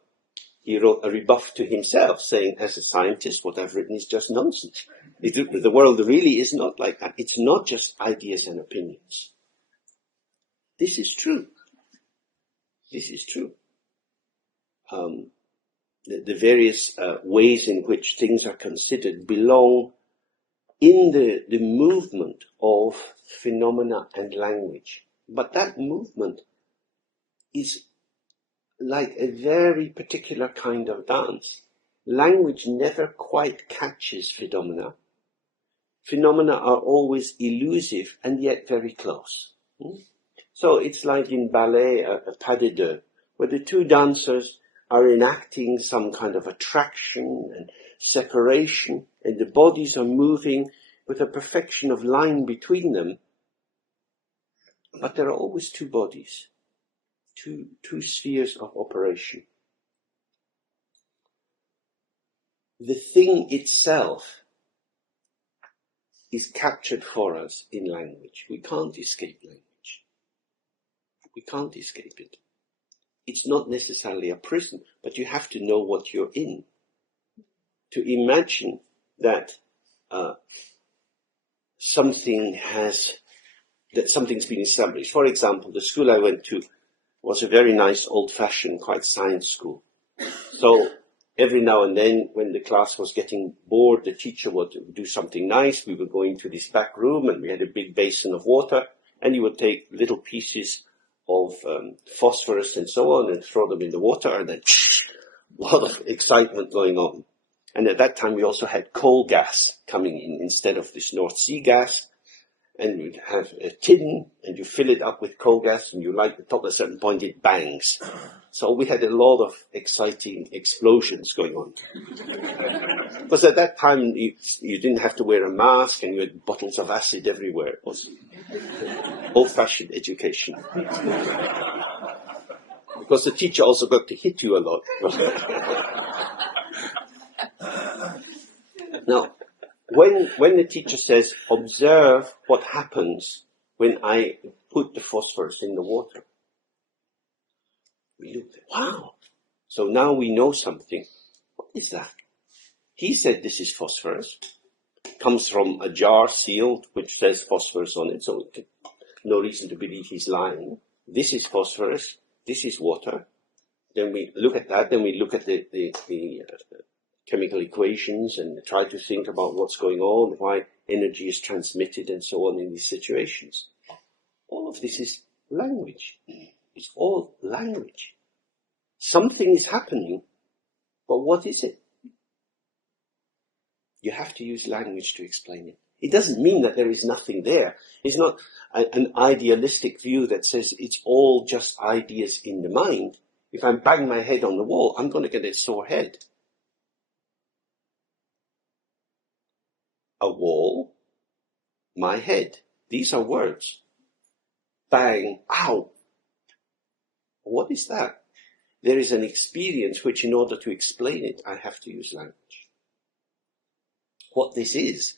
he wrote a rebuff to himself, saying, as a scientist, what I've written is just nonsense. The world really is not like that. It's not just ideas and opinions. This is true. This is true. The various ways in which things are considered belong in the movement of phenomena and language. But that movement is like a very particular kind of dance. Language never quite catches phenomena. Phenomena are always elusive and yet very close. So it's like in ballet, a pas de deux, where the two dancers are enacting some kind of attraction and separation, and the bodies are moving with a perfection of line between them. But there are always two bodies, two spheres of operation. The thing itself is captured for us in language. We can't escape language. We can't escape it. It's not necessarily a prison, but you have to know what you're in to imagine that something's been established. For example, the school I went to was a very nice, old-fashioned, quite science school. So every now and then, when the class was getting bored, the teacher would do something nice. We would go into this back room, and we had a big basin of water, and he would take little pieces of phosphorus and so on and throw them in the water, and then a lot of excitement going on. And at that time, we also had coal gas coming in instead of this North Sea gas. And you'd have a tin, and you fill it up with coal gas, and you light the top. At a certain point, it bangs. So we had a lot of exciting explosions going on. Because at that time, you didn't have to wear a mask, and you had bottles of acid everywhere. It was old-fashioned education. Because the teacher also got to hit you a lot. Now, when the teacher says, observe what happens when I put the phosphorus in the water, we look, wow. So now we know something. What is that? He said this is phosphorus. Comes from a jar sealed, which says phosphorus on it, so no reason to believe he's lying. This is phosphorus. This is water. Then we look at that. Then we look at the chemical equations and try to think about what's going on, why energy is transmitted and so on in these situations. All of this is language. It's all language. Something is happening, but what is it? You have to use language to explain it. It doesn't mean that there is nothing there. It's not an idealistic view that says it's all just ideas in the mind. If I bang my head on the wall, I'm going to get a sore head. A wall, my head. These are words. Bang, ow. What is that? There is an experience which, in order to explain it, I have to use language. What this is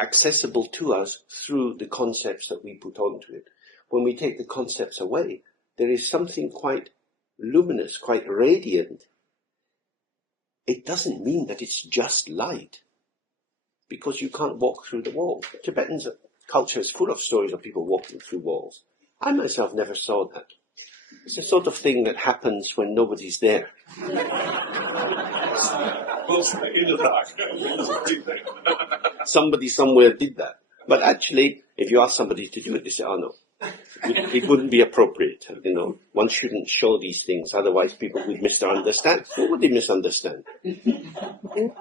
accessible to us through the concepts that we put onto it. When we take the concepts away, there is something quite luminous, quite radiant. It doesn't mean that it's just light, because you can't walk through the wall. Tibetan culture is full of stories of people walking through walls. I myself never saw that. It's the sort of thing that happens when nobody's there. Somebody somewhere did that. But actually, if you ask somebody to do it, they say, oh no, it wouldn't be appropriate. You know, one shouldn't show these things, otherwise people would misunderstand. What would they misunderstand? You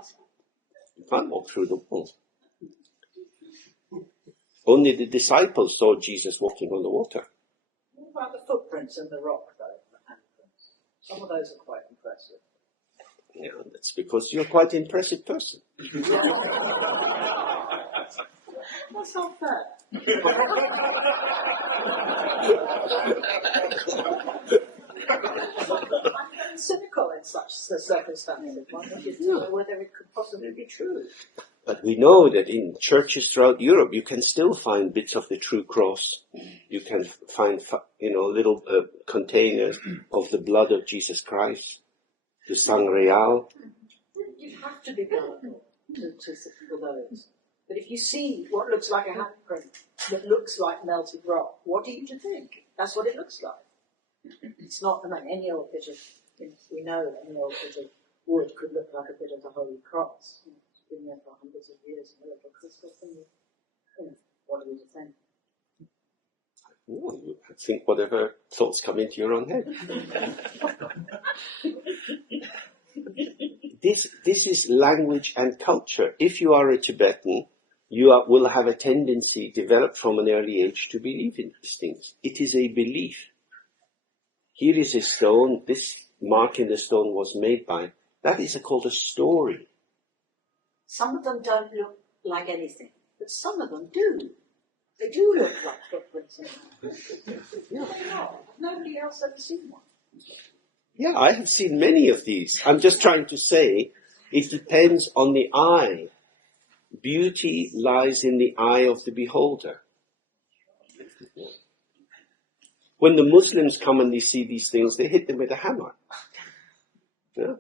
can't walk through the wall. Only the disciples saw Jesus walking on the water. What about the footprints in the rock, though? The handprints? Some of those are quite impressive. Yeah, that's because you're quite an impressive person. That's not fair. I'm cynical in such circumstances. One wanted to know whether it could possibly be true. But we know that in churches throughout Europe, you can still find bits of the true cross. You can find, little containers of the blood of Jesus Christ, the sang real. You have to be gullible to for those. But if you see what looks like a handprint that looks like melted rock, what are you to think? That's what it looks like. It's not any old bit of, we know that any old bit of wood could look like a bit of the Holy Cross. It's been there for hundreds of years, and a little crystal thing. What are we to think? Well, you think whatever thoughts come into your own head. This is language and culture. If you are a Tibetan, you will have a tendency developed from an early age to believe in these things. It is a belief. Here is a stone. This mark in the stone was made by. That is called a story. Some of them don't look like anything, but some of them do. They do look like footprints. Yeah. Nobody else ever seen one. Yeah, I have seen many of these. I'm just trying to say, it depends on the eye. Beauty lies in the eye of the beholder. When the Muslims come and they see these things, they hit them with a hammer. Yeah?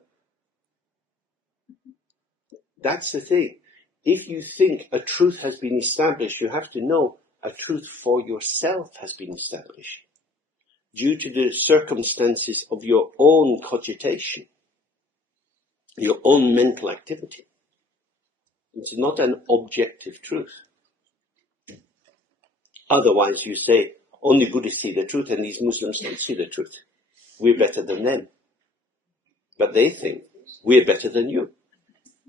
That's the thing. If you think a truth has been established, you have to know a truth for yourself has been established. due to the circumstances of your own cogitation, your own mental activity. It's not an objective truth. Otherwise you say, only Buddhists see the truth and these Muslims don't see the truth. We're better than them. But they think we're better than you.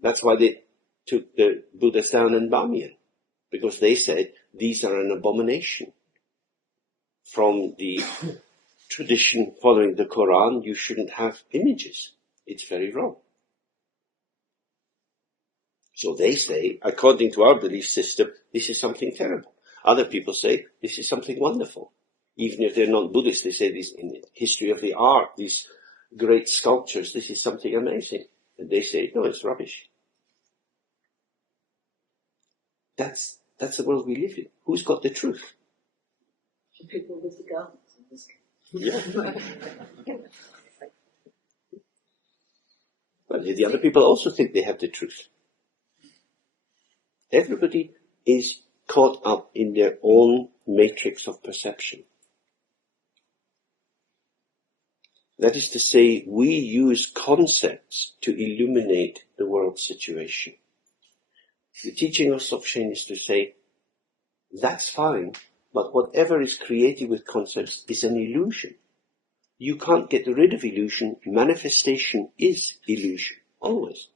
That's why they took the Buddhas down in Bamiyan, because they said these are an abomination. From the tradition following the Quran, you shouldn't have images. It's very wrong. So they say, according to our belief system, this is something terrible. Other people say, this is something wonderful. Even if they're not Buddhist, they say this in the history of the art, these great sculptures, this is something amazing. And they say, no, it's rubbish. That's the world we live in. Who's got the truth? People with the guns in this case. Yeah. But the other people also think they have the truth. Everybody is caught up in their own matrix of perception. That is to say, we use concepts to illuminate the world situation. The teaching of Dzogchen is to say, that's fine, but whatever is created with concepts is an illusion. You can't get rid of illusion. Manifestation is illusion, always.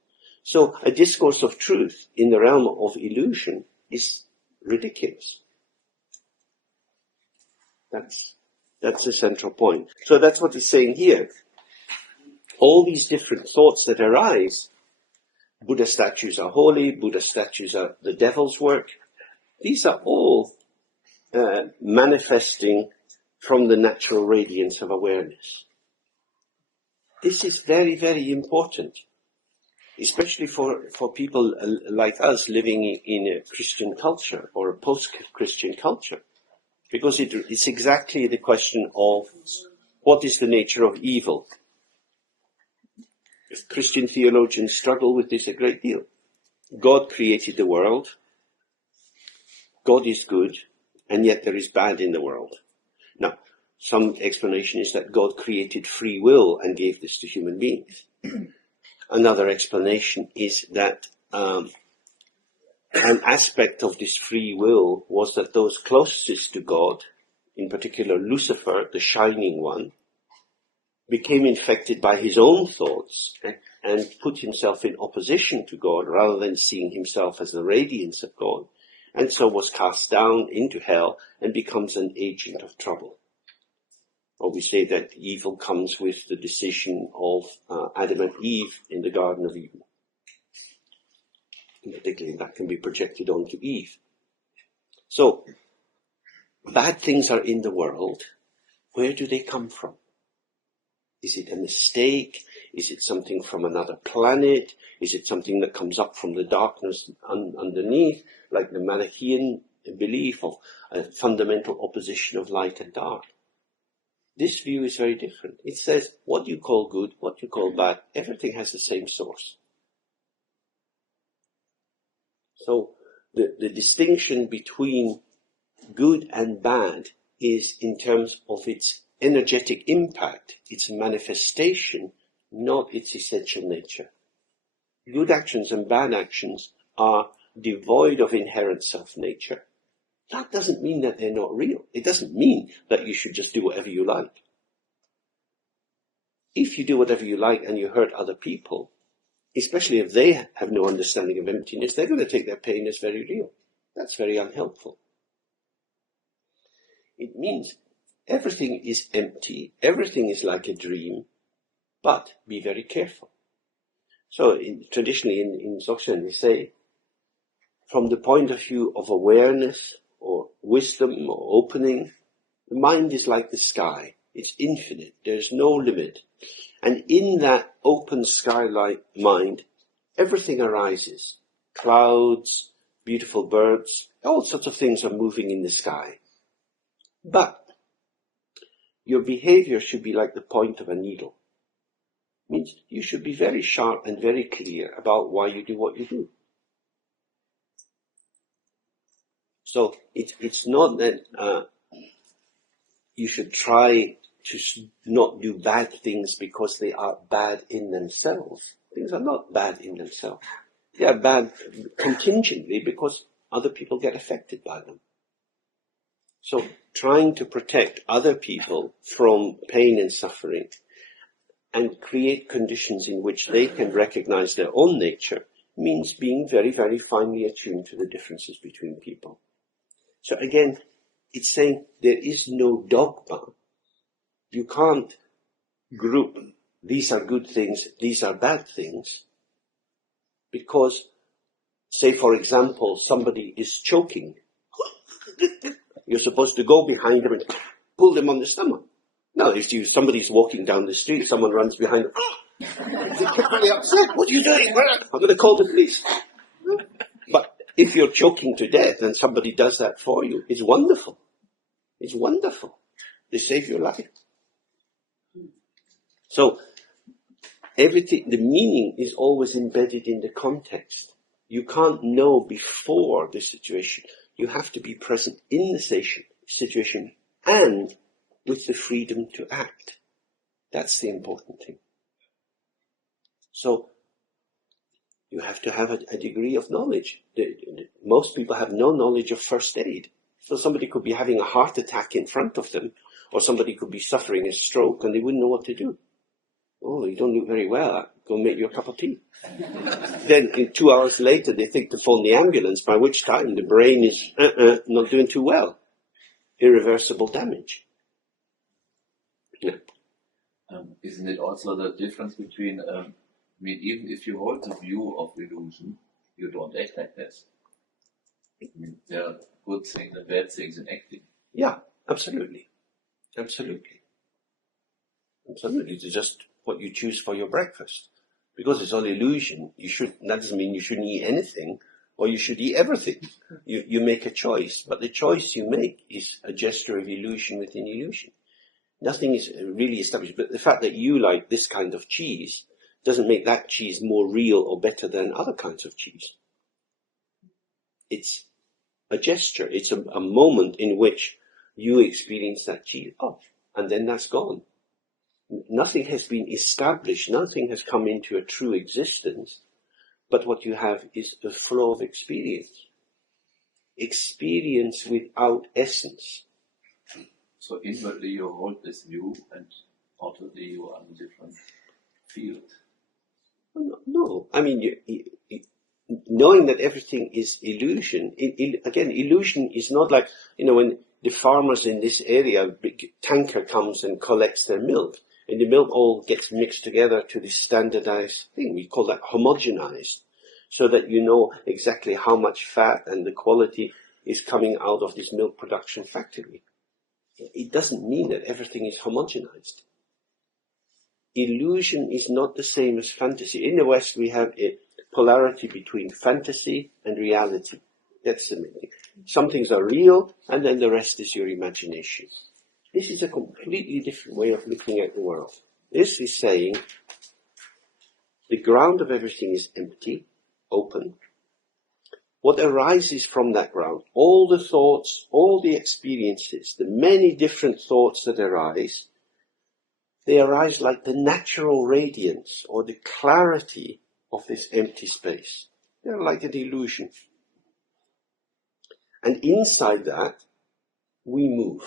So a discourse of truth in the realm of illusion is ridiculous. That's the central point. So that's what he's saying here. All these different thoughts that arise, Buddha statues are holy, Buddha statues are the devil's work. These are all manifesting from the natural radiance of awareness. This is very, very important, especially for people like us living in a Christian culture or a post-Christian culture, because it's exactly the question of what is the nature of evil. Christian theologians struggle with this a great deal. God created the world, God is good, and yet there is bad in the world. Now, some explanation is that God created free will and gave this to human beings. Another explanation is that an aspect of this free will was that those closest to God, in particular Lucifer, the shining one, became infected by his own thoughts and put himself in opposition to God rather than seeing himself as the radiance of God, and so was cast down into hell and becomes an agent of trouble. Or we say that evil comes with the decision of Adam and Eve in the Garden of Eden. In particular, that can be projected onto Eve. So, bad things are in the world. Where do they come from? Is it a mistake? Is it something from another planet? Is it something that comes up from the darkness underneath, like the Manichaean belief of a fundamental opposition of light and dark? This view is very different. It says, what you call good, what you call bad, everything has the same source. So the distinction between good and bad is in terms of its energetic impact, its manifestation, not its essential nature. Good actions and bad actions are devoid of inherent self-nature. That doesn't mean that they're not real. It doesn't mean that you should just do whatever you like. If you do whatever you like and you hurt other people, especially if they have no understanding of emptiness, they're going to take their pain as very real. That's very unhelpful. It means everything is empty, everything is like a dream, but be very careful. So traditionally in Dzogchen we say, from the point of view of awareness or wisdom or opening, the mind is like the sky. It's infinite. There's no limit. And in that open sky-like mind, everything arises. Clouds, beautiful birds, all sorts of things are moving in the sky. But your behavior should be like the point of a needle. It means you should be very sharp and very clear about why you do what you do. So it's not that you should try to not do bad things because they are bad in themselves. Things are not bad in themselves. They are bad contingently because other people get affected by them. So trying to protect other people from pain and suffering and create conditions in which they can recognize their own nature means being very, very finely attuned to the differences between people. So again, it's saying there is no dogma. You can't group, these are good things, these are bad things, because, say for example, somebody is choking. You're supposed to go behind them and pull them on the stomach. No, if somebody's walking down the street, someone runs behind them, they get very upset. What are you doing? I'm going to call the police. But if you're choking to death and somebody does that for you, it's wonderful. It's wonderful. They save your life. So everything, the meaning is always embedded in the context. You can't know before the situation. You have to be present in the situation and with the freedom to act. That's the important thing. So you have to have a degree of knowledge. Most people have no knowledge of first aid. So somebody could be having a heart attack in front of them, or somebody could be suffering a stroke and they wouldn't know what to do. Oh, you don't look very well. Go make you a cup of tea. Then 2 hours later, they think to phone the ambulance, by which time the brain is not doing too well. Irreversible damage. Yeah. Isn't it also the difference between, even if you hold the view of illusion, you don't act like this. There are good things and bad things in acting. Yeah, absolutely. Absolutely. Absolutely. It's just what you choose for your breakfast. Because it's all illusion, that doesn't mean you shouldn't eat anything, or you should eat everything. You make a choice, but the choice you make is a gesture of illusion within illusion. Nothing is really established, but the fact that you like this kind of cheese doesn't make that cheese more real or better than other kinds of cheese. It's a gesture, it's a moment in which you experience that cheese, and then that's gone. Nothing has been established, nothing has come into a true existence, but what you have is a flow of experience. Experience without essence. So inwardly you hold this view and outwardly you are in a different field. No. I mean, knowing that everything is illusion, again, illusion is not like, when the farmers in this area, a big tanker comes and collects their milk, and the milk all gets mixed together to this standardized thing. We call that homogenized, so that you know exactly how much fat and the quality is coming out of this milk production factory. It doesn't mean that everything is homogenized. Illusion is not the same as fantasy. In the West, we have a polarity between fantasy and reality. That's the main thing. Some things are real, and then the rest is your imagination. This is a completely different way of looking at the world. This is saying the ground of everything is empty, open. What arises from that ground, all the thoughts, all the experiences, the many different thoughts that arise, they arise like the natural radiance or the clarity of this empty space. They're like an illusion. And inside that, we move.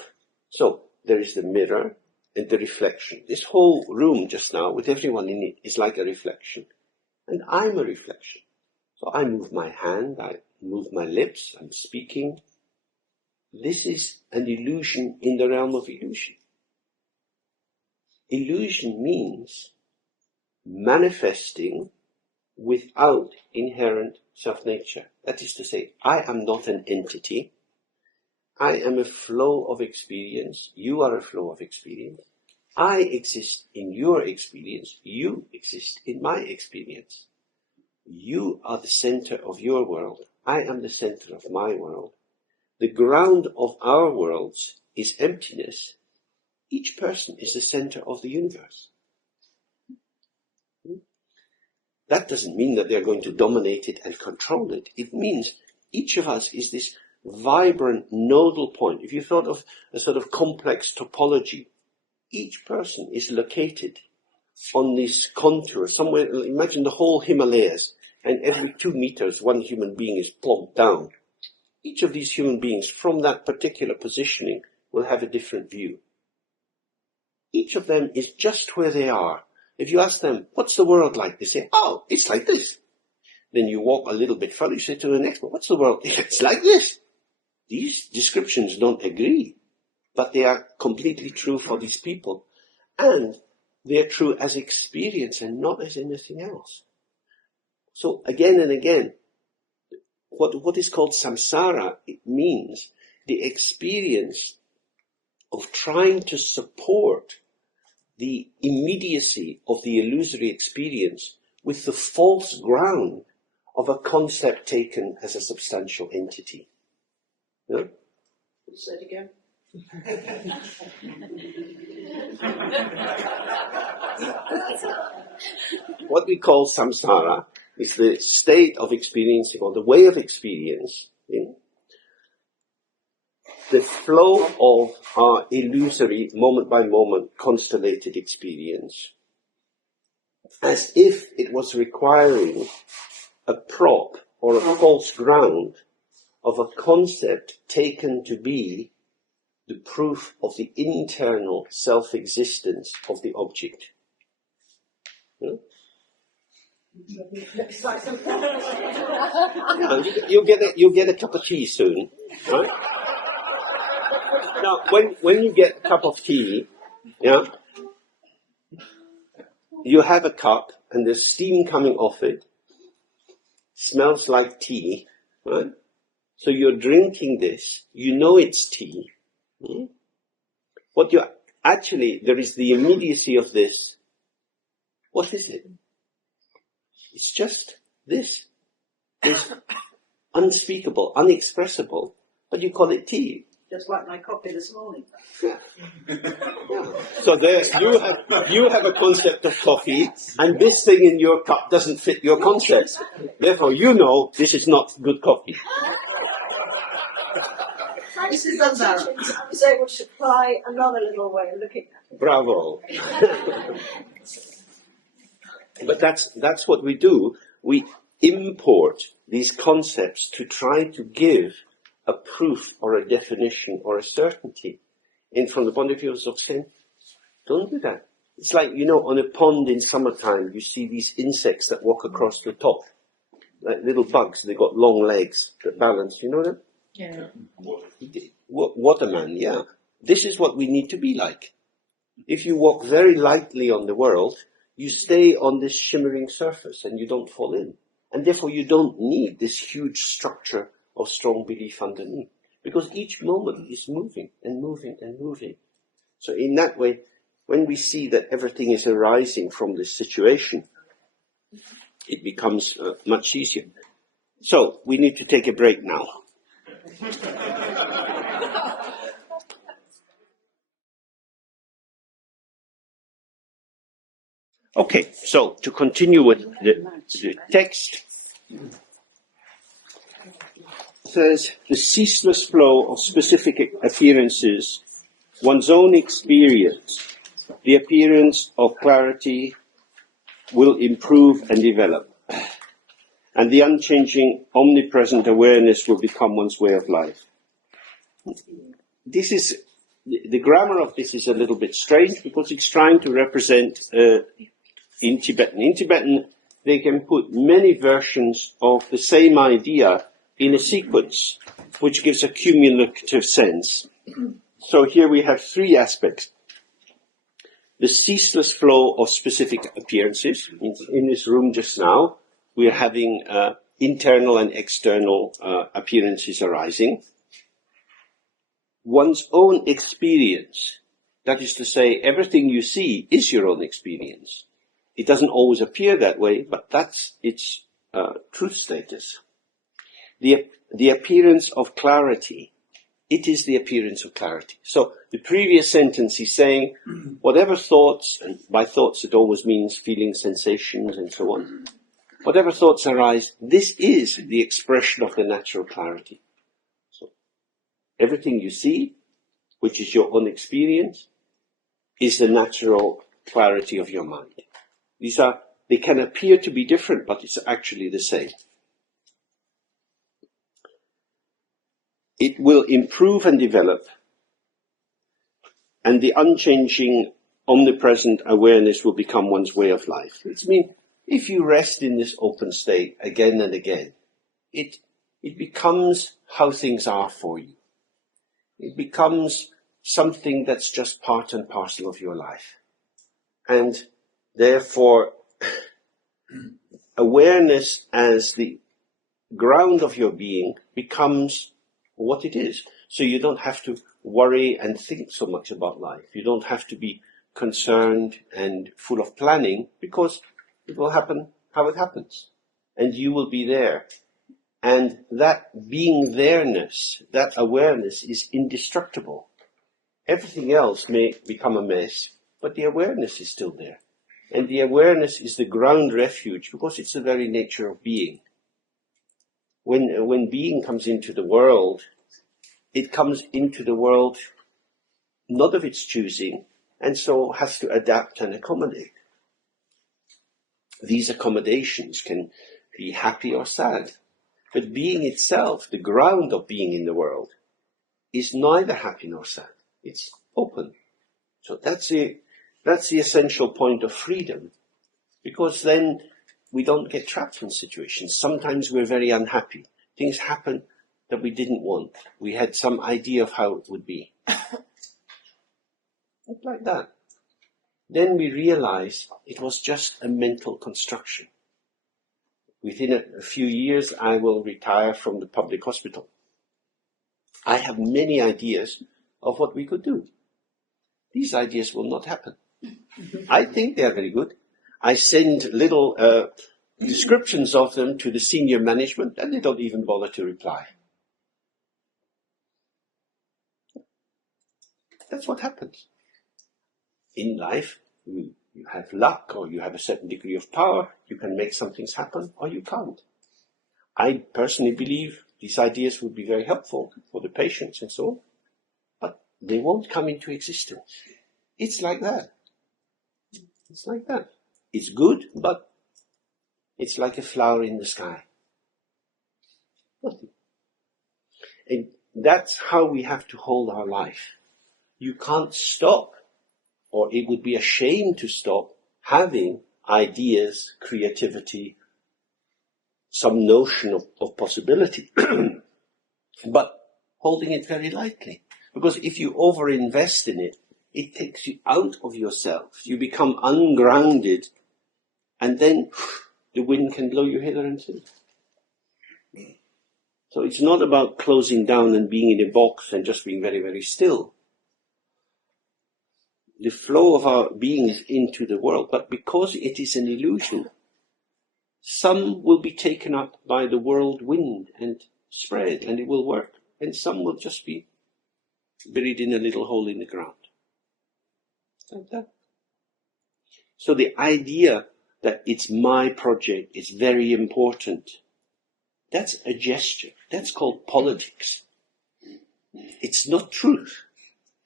So there is the mirror and the reflection. This whole room just now, with everyone in it, is like a reflection. And I'm a reflection. So I move my hand, I move my lips, I'm speaking. This is an illusion in the realm of illusion. Illusion means manifesting without inherent self-nature. That is to say, I am not an entity. I am a flow of experience. You are a flow of experience. I exist in your experience. You exist in my experience. You are the center of your world. I am the center of my world. The ground of our worlds is emptiness. Each person is the center of the universe. That doesn't mean that they're going to dominate it and control it. It means each of us is this vibrant nodal point. If you thought of a sort of complex topology, each person is located on this contour somewhere. Imagine the whole Himalayas, and every 2 meters one human being is plonked down. Each of these human beings from that particular positioning will have a different view. Each of them is just where they are. If you ask them, what's the world like? They say, oh, it's like this. Then you walk a little bit further, you say to the next one, what's the world? It's like this. These descriptions don't agree, but they are completely true for these people. And they're true as experience and not as anything else. So again and again, what is called samsara, it means the experience of trying to support the immediacy of the illusory experience with the false ground of a concept taken as a substantial entity. Yeah? Say it again. What we call samsara is the state of experiencing, or the way of experience, the flow of our illusory, moment-by-moment, constellated experience, as if it was requiring a prop or a false ground of a concept taken to be the proof of the internal self-existence of the object. Yeah? You'll get a cup of tea soon, right? Now, when you get a cup of tea, yeah, you have a cup and there's steam coming off it, smells like tea, right? So you're drinking this, you know it's tea. What you actually, there is the immediacy of this. What is it? It's just this. It's unspeakable, unexpressible, but you call it tea. Just like my coffee this morning. Yeah. So there, you have a concept of coffee, and this thing in your cup doesn't fit your concept. Therefore, you know this is not good coffee. This is Samsara. I was able to supply another little way of looking at it. Bravo. But that's what we do. We import these concepts to try to give a proof or a definition or a certainty. And from the point of view of Dzogchen, don't do that. It's like, on a pond in summertime, you see these insects that walk across the top. Like little bugs, they've got long legs that balance, you know them? Yeah. Waterman, yeah. This is what we need to be like. If you walk very lightly on the world, you stay on this shimmering surface and you don't fall in. And therefore you don't need this huge structure of strong belief underneath. Because each moment is moving and moving and moving. So in that way, when we see that everything is arising from this situation, it becomes much easier. So we need to take a break now. Okay, so to continue with the text, it says, the ceaseless flow of specific appearances, one's own experience, the appearance of clarity will improve and develop, and the unchanging, omnipresent awareness will become one's way of life. This is, the grammar of this is a little bit strange because it's trying to represent in Tibetan. In Tibetan, they can put many versions of the same idea in a sequence, which gives a cumulative sense. So here we have 3 aspects. The ceaseless flow of specific appearances. In this room just now, we are having internal and external appearances arising. One's own experience, that is to say, everything you see is your own experience. It doesn't always appear that way, but that's its truth status. The appearance of clarity, it is the appearance of clarity. So the previous sentence is saying, whatever thoughts, and by thoughts it always means feelings, sensations, and so on. Whatever thoughts arise, this is the expression of the natural clarity. So everything you see, which is your own experience, is the natural clarity of your mind. They can appear to be different, but it's actually the same. It will improve and develop, and the unchanging, omnipresent awareness will become one's way of life. It means if you rest in this open state again and again, it becomes how things are for you. It becomes something that's just part and parcel of your life. And therefore, awareness as the ground of your being becomes what it is. So you don't have to worry and think so much about life. You don't have to be concerned and full of planning, because it will happen how it happens. And you will be there. And that being there-ness, that awareness is indestructible. Everything else may become a mess, but the awareness is still there. And the awareness is the ground refuge, because it's the very nature of being. When being comes into the world, it comes into the world not of its choosing, and so has to adapt and accommodate. These accommodations can be happy or sad, but being itself, the ground of being in the world, is neither happy nor sad. It's open. So that's the essential point of freedom, because then we don't get trapped in situations. Sometimes we're very unhappy. Things happen that we didn't want. We had some idea of how it would be. Like that. Then we realize it was just a mental construction. Within a few years, I will retire from the public hospital. I have many ideas of what we could do. These ideas will not happen. I think they are very good. I send little descriptions of them to the senior management, and they don't even bother to reply. That's what happens. In life, you have luck, or you have a certain degree of power. You can make some things happen, or you can't. I personally believe these ideas would be very helpful for the patients and so on, but they won't come into existence. It's like that. It's like that. It's good, but it's like a flower in the sky. Nothing. And that's how we have to hold our life. You can't stop, or it would be a shame to stop having ideas, creativity, some notion of possibility, but holding it very lightly. Because if you overinvest in it, it takes you out of yourself. You become ungrounded, and then the wind can blow you hither and thither. So it's not about closing down and being in a box and just being very, very still. The flow of our being is into the world, but because it is an illusion, some will be taken up by the world wind and spread, and it will work, and some will just be buried in a little hole in the ground. Like that. So the idea that it's my project is very important, that's a gesture. That's called politics. It's not truth.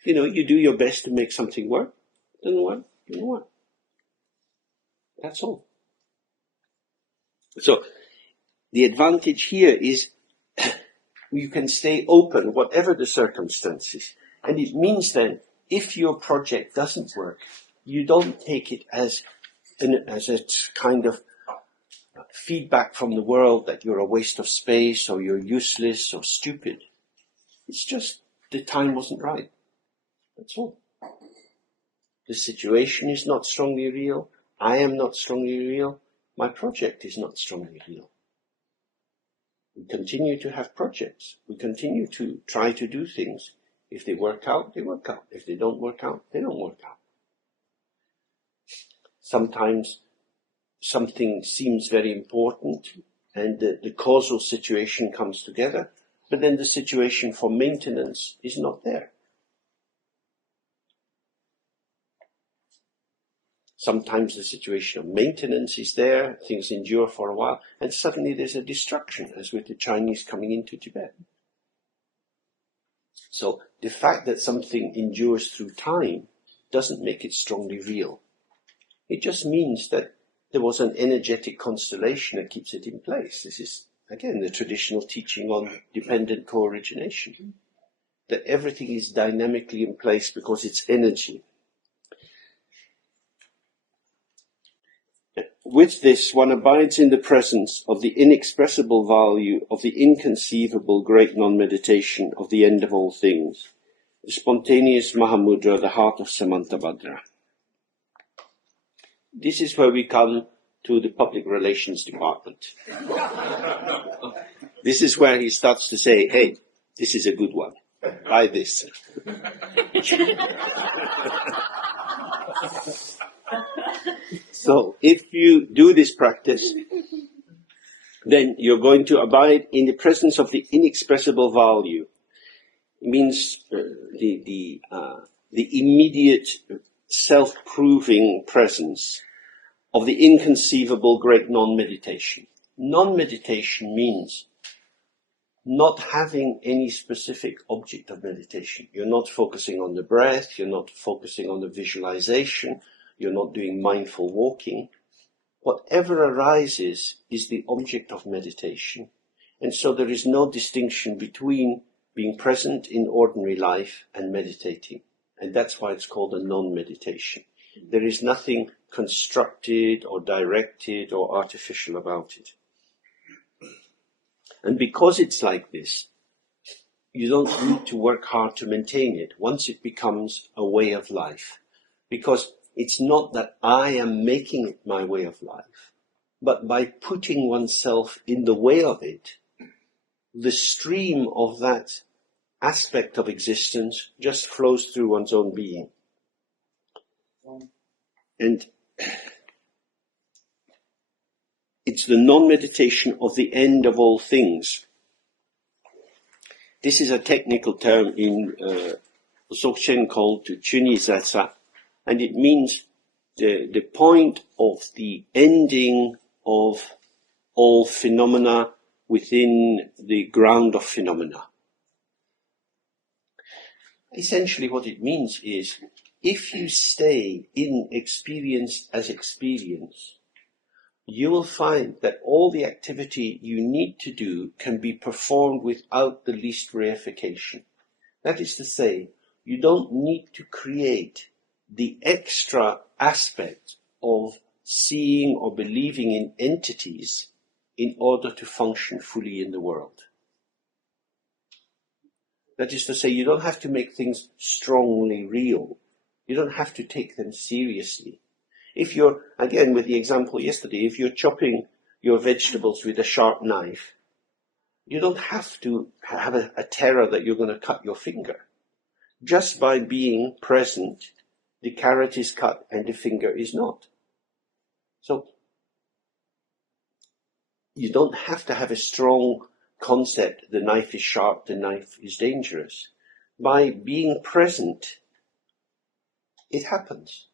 You do your best to make something work. Doesn't work, doesn't work. That's all. So the advantage here is you can stay open, whatever the circumstances. And it means then, if your project doesn't work, you don't take it as a kind of feedback from the world that you're a waste of space, or you're useless or stupid. It's just the time wasn't right. That's all. The situation is not strongly real. I am not strongly real. My project is not strongly real. We continue to have projects. We continue to try to do things. If they work out, they work out. If they don't work out, they don't work out. Sometimes something seems very important, and the causal situation comes together, but then the situation for maintenance is not there. Sometimes the situation of maintenance is there, things endure for a while, and suddenly there's a destruction, as with the Chinese coming into Tibet. So the fact that something endures through time doesn't make it strongly real. It just means that there was an energetic constellation that keeps it in place. This is, again, the traditional teaching on dependent co-origination. That everything is dynamically in place because it's energy. With this, one abides in the presence of the inexpressible value of the inconceivable great non-meditation of the end of all things, the spontaneous Mahamudra, the heart of Samantabhadra. This is where we come to the public relations department. This is where he starts to say, hey, this is a good one. Buy this. So if you do this practice, then you're going to abide in the presence of the inexpressible value. It means the immediate self-proving presence of the inconceivable great non-meditation. Non-meditation means not having any specific object of meditation. You're not focusing on the breath, you're not focusing on the visualization, you're not doing mindful walking. Whatever arises is the object of meditation. And so there is no distinction between being present in ordinary life and meditating. And that's why it's called a non-meditation. There is nothing constructed or directed or artificial about it. And because it's like this, you don't need to work hard to maintain it once it becomes a way of life. Because it's not that I am making it my way of life, but by putting oneself in the way of it, the stream of that aspect of existence just flows through one's own being. And it's the non-meditation of the end of all things. This is a technical term in Dzogchen called Chunizasa, and it means the point of the ending of all phenomena within the ground of phenomena. Essentially what it means is, if you stay in experience as experience, you will find that all the activity you need to do can be performed without the least reification. That is to say, you don't need to create the extra aspect of seeing or believing in entities in order to function fully in the world. That is to say, you don't have to make things strongly real. You don't have to take them seriously. If you're, again with the example yesterday, if you're chopping your vegetables with a sharp knife, you don't have to have a terror that you're going to cut your finger. Just by being present, the carrot is cut and the finger is not. So, you don't have to have a strong concept, the knife is sharp, the knife is dangerous. By being present, it happens.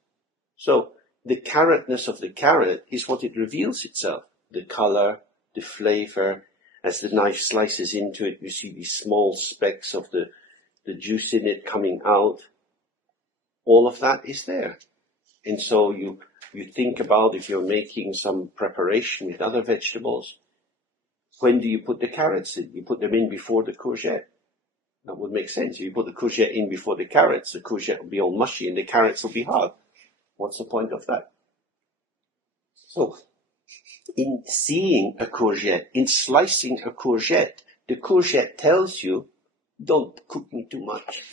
So, the carrotness of the carrot is what it reveals itself. The color, the flavor. As the knife slices into it, you see these small specks of the juice in it coming out. All of that is there. And so you think about, if you're making some preparation with other vegetables, when do you put the carrots in? You put them in before the courgette. That would make sense. If you put the courgette in before the courgette will be all mushy and the carrots will be hard. What's the point of that? So, in seeing a courgette, in slicing a courgette, the courgette tells you, don't cook me too much.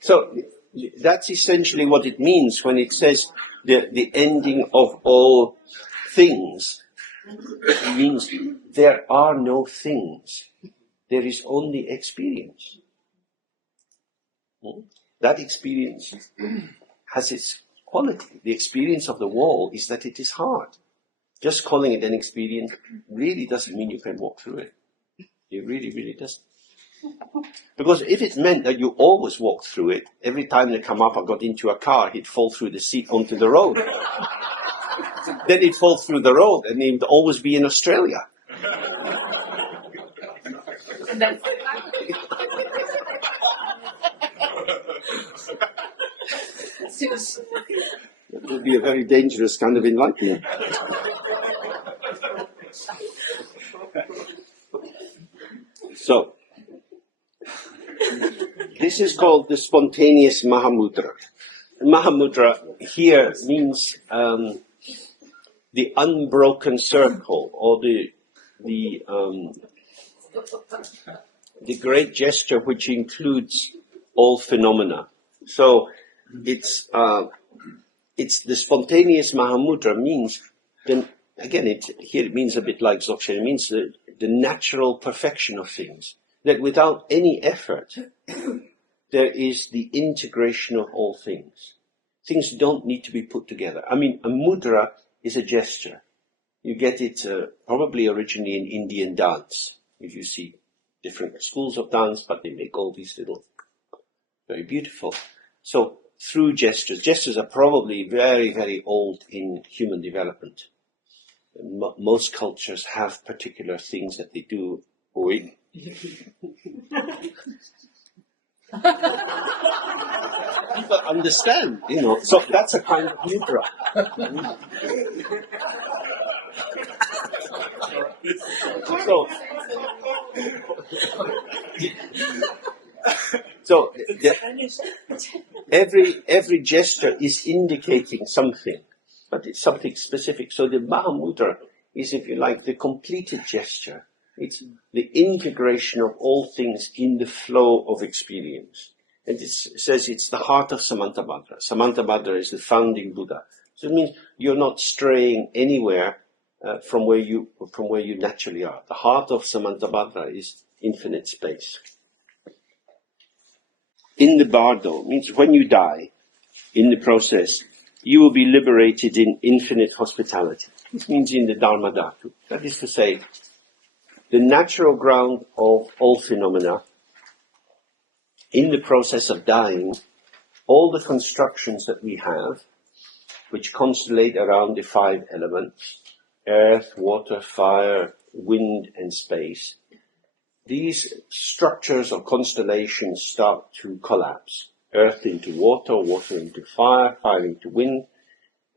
So that's essentially what it means when it says the ending of all things. It means there are no things. There is only experience. That experience has its quality. The experience of the wall is that it is hard. Just calling it an experience really doesn't mean you can walk through it. It really, really doesn't. Because if it meant that you always walked through it, every time they come up or got into a car, he'd fall through the seat onto the road. then he'd fall through the road and he'd always be in Australia. It would be a very dangerous kind of enlightenment. So, this is called the spontaneous Mahamudra. Mahamudra here means the unbroken circle, or the great gesture which includes all phenomena. So it's the spontaneous Mahamudra means, then again, here it means a bit like Dzogchen. It means the natural perfection of things. That without any effort, there is the integration of all things. Things don't need to be put together. I mean, a mudra is a gesture. You get it probably originally in Indian dance. If you see different schools of dance, but they make all these little, very beautiful. So through gestures are probably very, very old in human development. Most cultures have particular things that they do. People understand, so that's a kind of mudra. So every gesture is indicating something, but it's something specific. So the Mahamudra is, if you like, the completed gesture. It's the integration of all things in the flow of experience. And it says it's the heart of Samantabhadra. Samantabhadra is the founding Buddha. So it means you're not straying anywhere from where you naturally are. The heart of Samantabhadra is infinite space. In the bardo means when you die, in the process, you will be liberated in infinite hospitality. This means in the Dharma Dhatu. That is to say, the natural ground of all phenomena. In the process of dying, all the constructions that we have, which constellate around the 5 elements, earth, water, fire, wind, and space, these structures or constellations start to collapse. Earth into water, water into fire, fire into wind,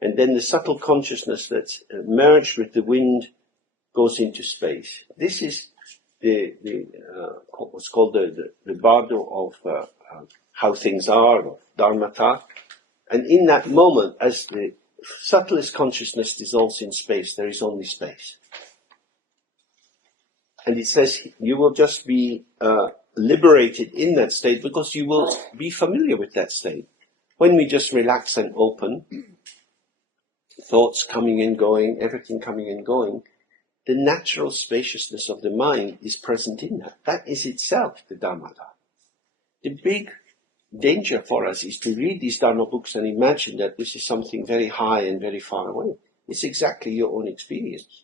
and then the subtle consciousness that's merged with the wind goes into space. This is what's called the bardo of how things are, of dharmata. And in that moment, as the subtlest consciousness dissolves in space, there is only space. And it says you will just be liberated in that state because you will be familiar with that state. When we just relax and open, thoughts coming and going, everything coming and going, the natural spaciousness of the mind is present in that. That is itself the Dharmata. The big danger for us is to read these Dharma books and imagine that this is something very high and very far away. It's exactly your own experience.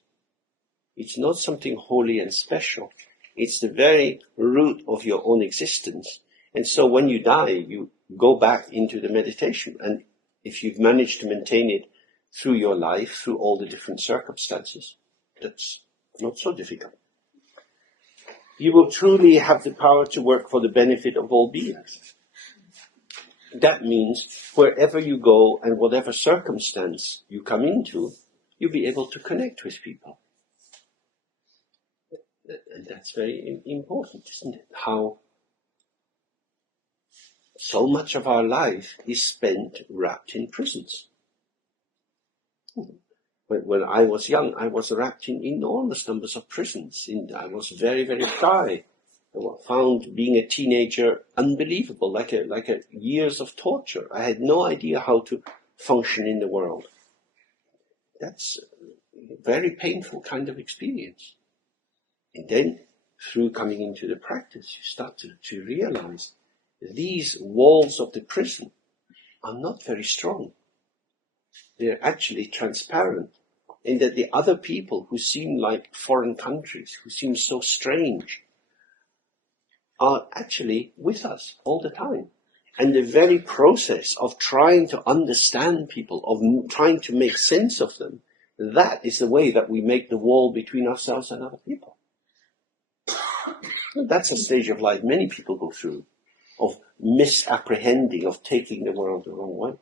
It's not something holy and special. It's the very root of your own existence. And so when you die, you go back into the meditation. And if you've managed to maintain it through your life, through all the different circumstances, that's not so difficult. You will truly have the power to work for the benefit of all beings. That means wherever you go and whatever circumstance you come into, you'll be able to connect with people. And that's very important, isn't it? How so much of our life is spent wrapped in prisons. When I was young, I was wrapped in enormous numbers of prisons. I was very, very shy. I found being a teenager unbelievable, like a years of torture. I had no idea how to function in the world. That's a very painful kind of experience. And then, through coming into the practice, you start to realize these walls of the prison are not very strong. They're actually transparent, in that the other people who seem like foreign countries, who seem so strange, are actually with us all the time. And the very process of trying to understand people, of trying to make sense of them, that is the way that we make the wall between ourselves and other people. That's a stage of life many people go through, of misapprehending, of taking the world the wrong way.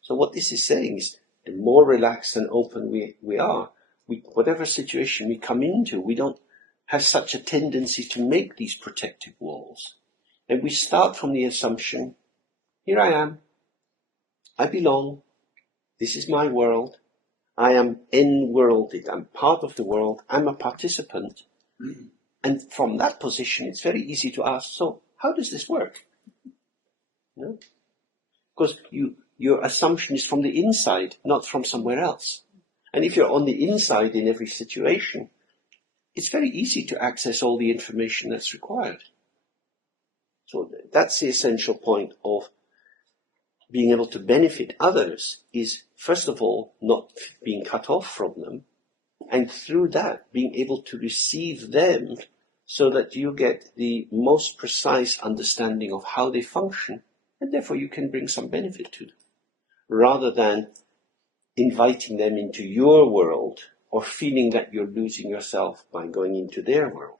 So what this is saying is, the more relaxed and open we are, whatever situation we come into, we don't have such a tendency to make these protective walls. And we start from the assumption, here I am, I belong, this is my world, I am in-worlded, I'm part of the world, I'm a participant. And from that position, it's very easy to ask, so how does this work? No? Because your assumption is from the inside, not from somewhere else. And if you're on the inside in every situation, it's very easy to access all the information that's required. So that's the essential point of being able to benefit others, is first of all not being cut off from them, and through that being able to receive them so that you get the most precise understanding of how they function, and therefore you can bring some benefit to them, rather than inviting them into your world or feeling that you're losing yourself by going into their world.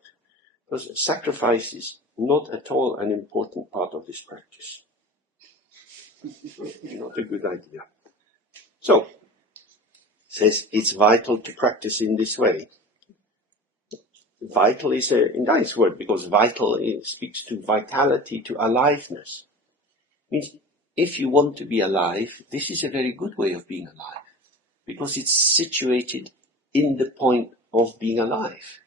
Because sacrifice is not at all an important part of this practice. Not a good idea. So, says it's vital to practice in this way. Vital is a nice word, because vital speaks to vitality, to aliveness. Means if you want to be alive, this is a very good way of being alive, because it's situated in the point of being alive.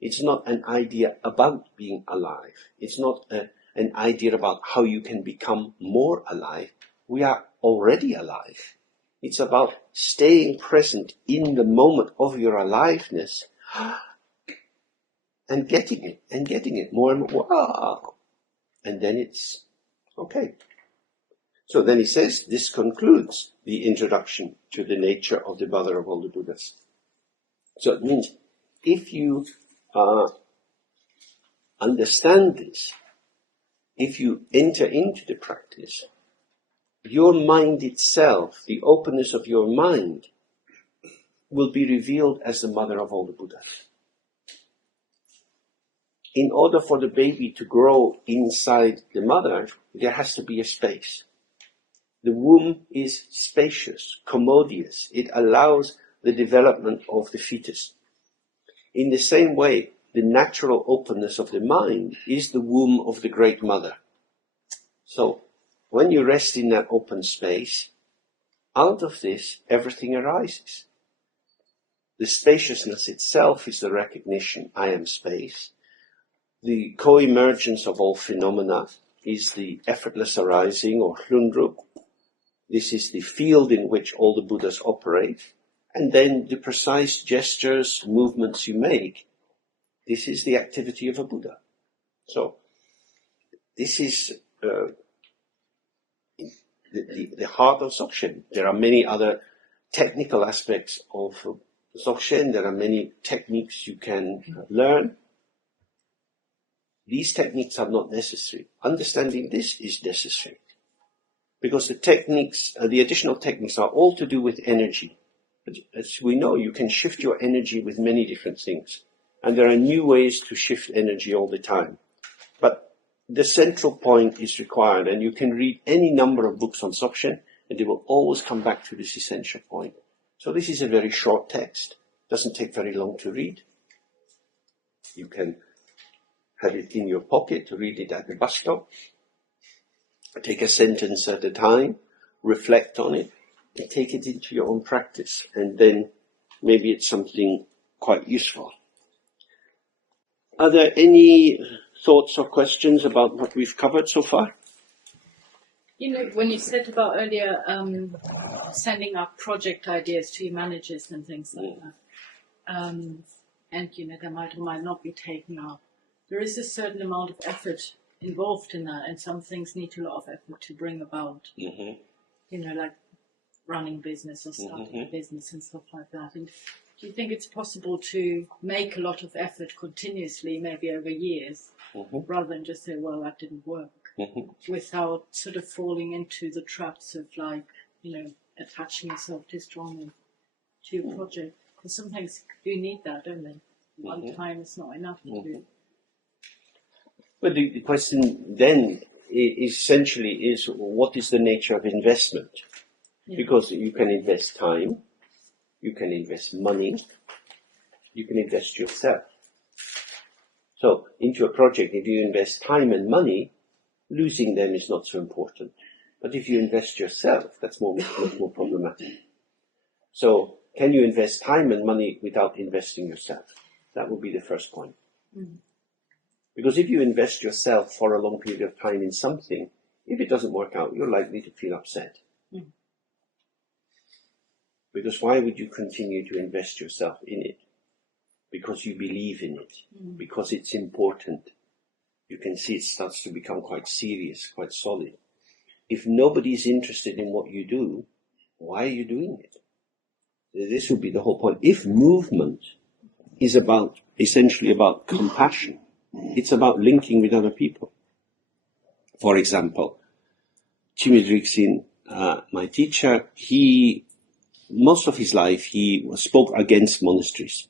It's not an idea about being alive. It's not an idea about how you can become more alive. We are already alive. It's about staying present in the moment of your aliveness and getting it more and more. Wow. And then it's okay. So then he says, this concludes the introduction to the nature of the mother of all the Buddhas. So it means, if you understand this, if you enter into the practice, your mind itself, the openness of your mind, will be revealed as the mother of all the Buddhas. In order for the baby to grow inside the mother, there has to be a space. The womb is spacious, commodious. It allows the development of the fetus. In the same way, the natural openness of the mind is the womb of the Great Mother. So, when you rest in that open space, out of this, everything arises. The spaciousness itself is the recognition, I am space. The co-emergence of all phenomena is the effortless arising, or hlundrup. This is the field in which all the Buddhas operate. And then the precise gestures, movements you make, this is the activity of a Buddha. So, this is the heart of Dzogchen. There are many other technical aspects of Dzogchen. There are many techniques you can learn. These techniques are not necessary. Understanding this is necessary. Because the techniques, the additional techniques are all to do with energy. As we know, you can shift your energy with many different things. And there are new ways to shift energy all the time. But the central point is required, and you can read any number of books on Dzogchen, and they will always come back to this essential point. So this is a very short text. It doesn't take very long to read. You can have it in your pocket, read it at the bus stop. Take a sentence at a time, reflect on it, and take it into your own practice. And then maybe it's something quite useful. Are there any thoughts or questions about what we've covered so far? You know, when you said about earlier sending up project ideas to your managers and things like that, and you know, they might or might not be taken up, there is a certain amount of effort involved in that, and some things need a lot of effort to bring about. You know, like running business or starting a business and stuff like that. And do you think it's possible to make a lot of effort continuously, maybe over years, rather than just say, well, that didn't work, without sort of falling into the traps of, like, you know, attaching yourself too strongly? to your project. Because sometimes you need that, don't they? One time is not enough to do. But the question then essentially is, what is the nature of investment? Because you can invest time, you can invest money, you can invest yourself. So into a project, if you invest time and money, losing them is not so important. But if you invest yourself, that's much more problematic. So can you invest time and money without investing yourself? That would be the first point. Because if you invest yourself for a long period of time in something, if it doesn't work out, you're likely to feel upset. Because why would you continue to invest yourself in it? Because you believe in it, because it's important. You can see it starts to become quite serious, quite solid. If nobody is interested in what you do, why are you doing it? This would be the whole point. If movement is essentially about compassion, it's about linking with other people. For example, Chimidriksin, my teacher, most of his life he spoke against monasteries.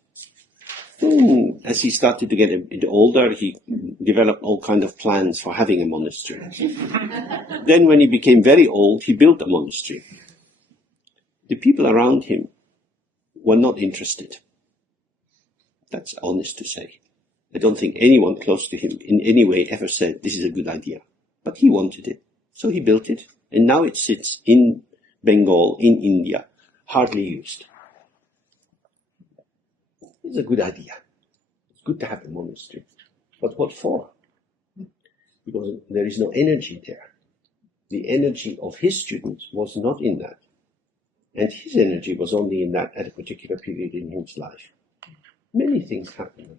As he started to get a bit older, he developed all kinds of plans for having a monastery. Then when he became very old, he built a monastery. The people around him were not interested. That's honest to say. I don't think anyone close to him in any way ever said, this is a good idea. But he wanted it. So he built it. And now it sits in Bengal, in India, hardly used. It's a good idea. It's good to have a monastery. But what for? Because there is no energy there. The energy of his students was not in that. And his energy was only in that at a particular period in his life. Many things happened.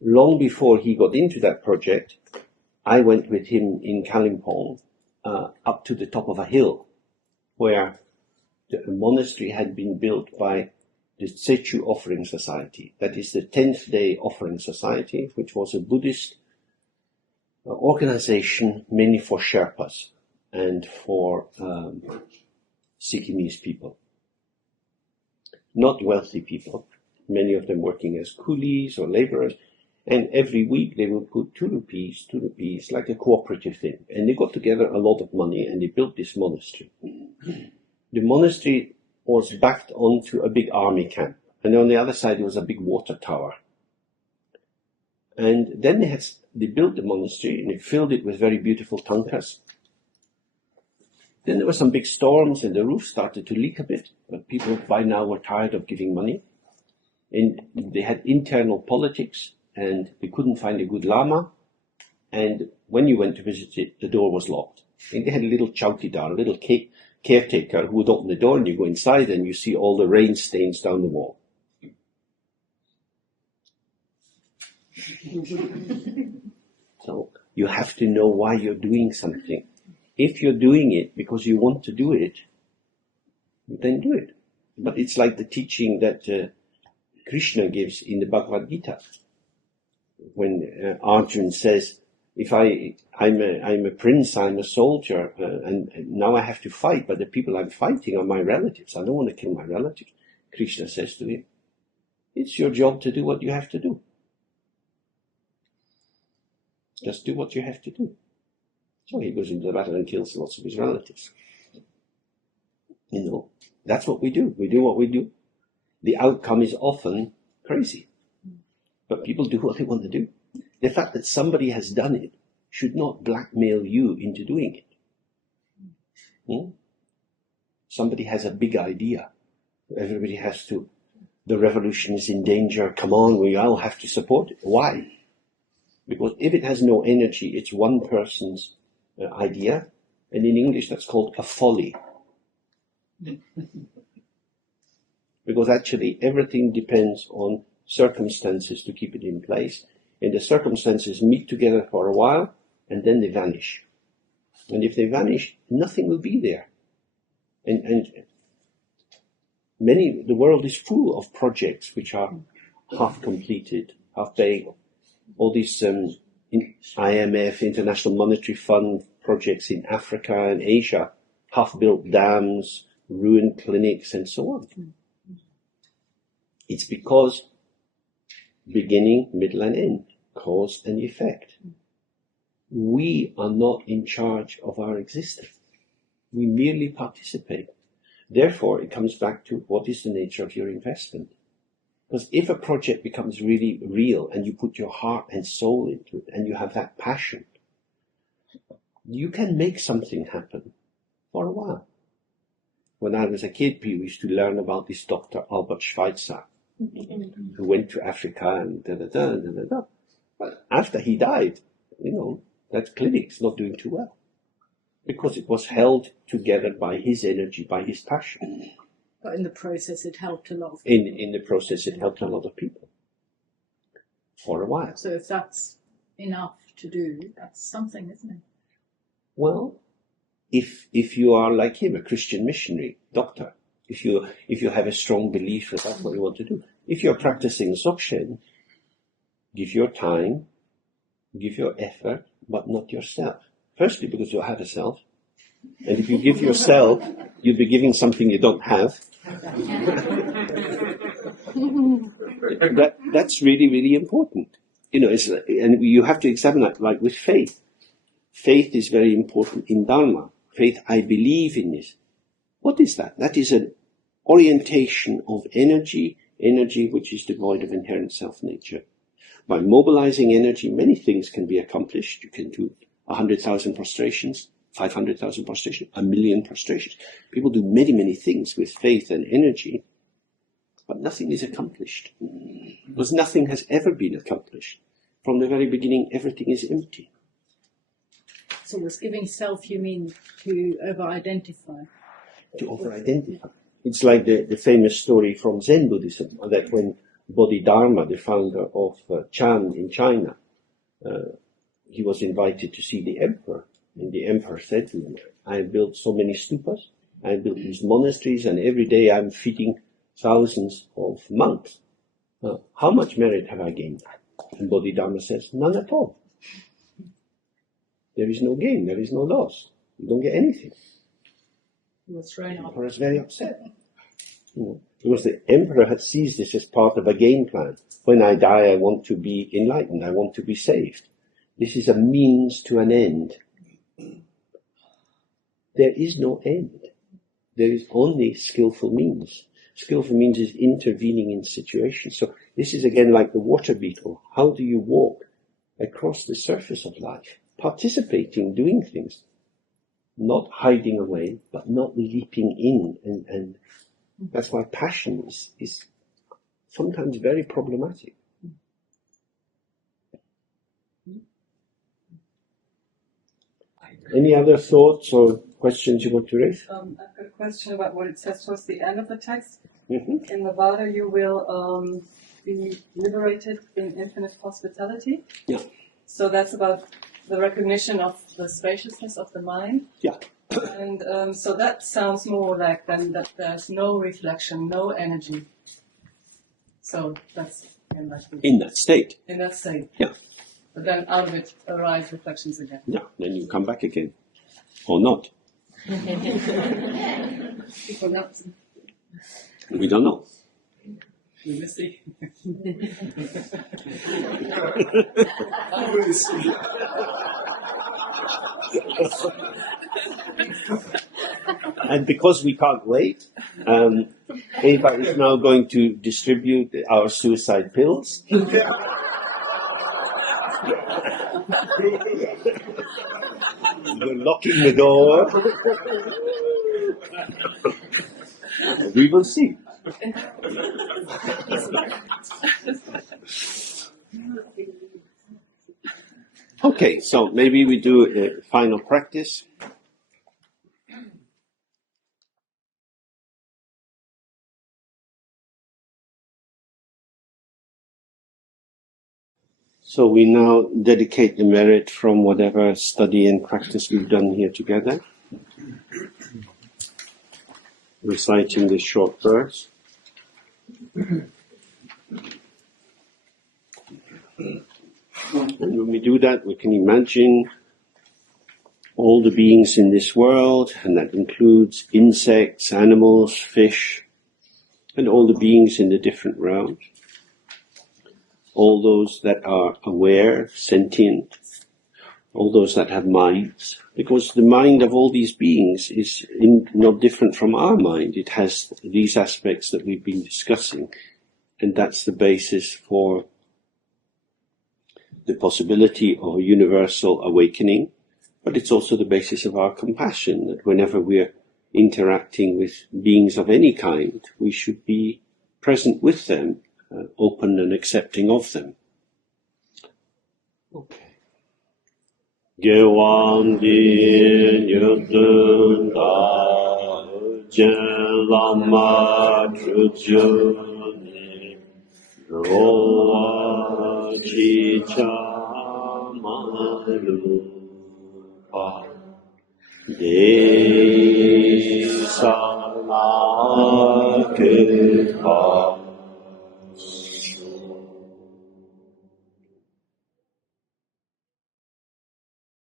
Long before he got into that project, I went with him in Kalimpong up to the top of a hill where the monastery had been built by the Tsechu Offering Society. That is the 10th Day Offering Society, which was a Buddhist organization mainly for Sherpas and for Sikkimese people. Not wealthy people, many of them working as coolies or laborers. And every week they would put 2 rupees, like a cooperative thing. And they got together a lot of money and they built this monastery. The monastery was backed onto a big army camp. And on the other side there was a big water tower. And then they built the monastery and they filled it with very beautiful tankas. Then there were some big storms and the roof started to leak a bit. But people by now were tired of giving money. And they had internal politics. And they couldn't find a good lama, and when you went to visit it, the door was locked. And they had a little chowkidar, a little caretaker who would open the door, and you go inside and you see all the rain stains down the wall. So you have to know why you're doing something. If you're doing it because you want to do it, then do it. But it's like the teaching that Krishna gives in the Bhagavad Gita. When Arjuna says, if I'm a prince, I'm a soldier, and now I have to fight, but the people I'm fighting are my relatives. I don't want to kill my relatives. Krishna says to him, it's your job to do what you have to do. Just do what you have to do. So he goes into the battle and kills lots of his relatives. You know, that's what we do. We do what we do. The outcome is often crazy. But people do what they want to do. The fact that somebody has done it should not blackmail you into doing it. Somebody has a big idea. Everybody has to. The revolution is in danger. Come on, we all have to support it. Why? Because if it has no energy, it's one person's idea. And in English, that's called a folly. Because actually, everything depends on circumstances to keep it in place, and the circumstances meet together for a while and then they vanish. And if they vanish, nothing will be there. And the world is full of projects which are half completed, half baked. All these IMF, International Monetary Fund projects in Africa and Asia, half-built dams, ruined clinics, and so on. It's because beginning, middle and end, cause and effect. We are not in charge of our existence. We merely participate. Therefore, it comes back to what is the nature of your investment. Because if a project becomes really real and you put your heart and soul into it and you have that passion, you can make something happen for a while. When I was a kid, we used to learn about this Dr. Albert Schweitzer, who went to Africa and da-da-da. But after he died, that clinic's not doing too well. Because it was held together by his energy, by his passion. But in the process, it helped a lot of people. In the process, it helped a lot of people. For a while. So if that's enough to do, that's something, isn't it? Well, if you are like him, a Christian missionary, doctor, if you have a strong belief that that's what you want to do, if you're practicing Dzogchen, give your time, give your effort, but not yourself. Firstly, because you have a self. And if you give yourself, you'll be giving something you don't have. That's really, really important. And you have to examine that, like with faith. Faith is very important in Dharma. Faith, I believe in this. What is that? That is an orientation of energy which is devoid of inherent self-nature. By mobilizing energy, many things can be accomplished. You can do 100,000 prostrations, 500,000 prostrations, 1,000,000 prostrations. People do many, many things with faith and energy, but nothing is accomplished. Because nothing has ever been accomplished. From the very beginning, everything is empty. So with giving self, you mean to over-identify? To over-identify. It's like the famous story from Zen Buddhism, that when Bodhidharma, the founder of Chan in China, he was invited to see the emperor. And the emperor said to him, I have built so many stupas, I have built these monasteries, and every day I'm feeding thousands of monks. How much merit have I gained? And Bodhidharma says, none at all. There is no gain, there is no loss. You don't get anything. That's right. The emperor is very upset. Because the emperor had seized this as part of a game plan. When I die, I want to be enlightened, I want to be saved. This is a means to an end. There is no end. There is only skillful means. Skillful means is intervening in situations. So this is again like the water beetle. How do you walk across the surface of life? Participating, doing things. Not hiding away, but not leaping in. And that's why passion is sometimes very problematic. Any other thoughts or questions you want to raise? I've got a question about what it says towards the end of the text. Mm-hmm. In Nevada, you will be liberated in infinite hospitality. Yeah. So that's about the recognition of the spaciousness of the mind. Yeah. And so that sounds more like then that there's no reflection, no energy. So that's in that state. In that state. Yeah. But then out of it arise reflections again. Yeah, then you come back again. Or not. People not. We don't know. We will see. And because we can't wait, Eva is now going to distribute our suicide pills. We're locking the door. We will see. Okay, so maybe we do a final practice. So we now dedicate the merit from whatever study and practice we've done here together. Reciting this short verse. And when we do that, we can imagine all the beings in this world, and that includes insects, animals, fish, and all the beings in the different realms, all those that are aware, sentient, all those that have minds, because the mind of all these beings is not different from our mind. It has these aspects that we've been discussing, and that's the basis for the possibility of a universal awakening, but it's also the basis of our compassion, that whenever we're interacting with beings of any kind, we should be present with them, open and accepting of them. Okay. Gewang di nyudun da jen lama trujuni roa chi cha malupa de sa na ke pa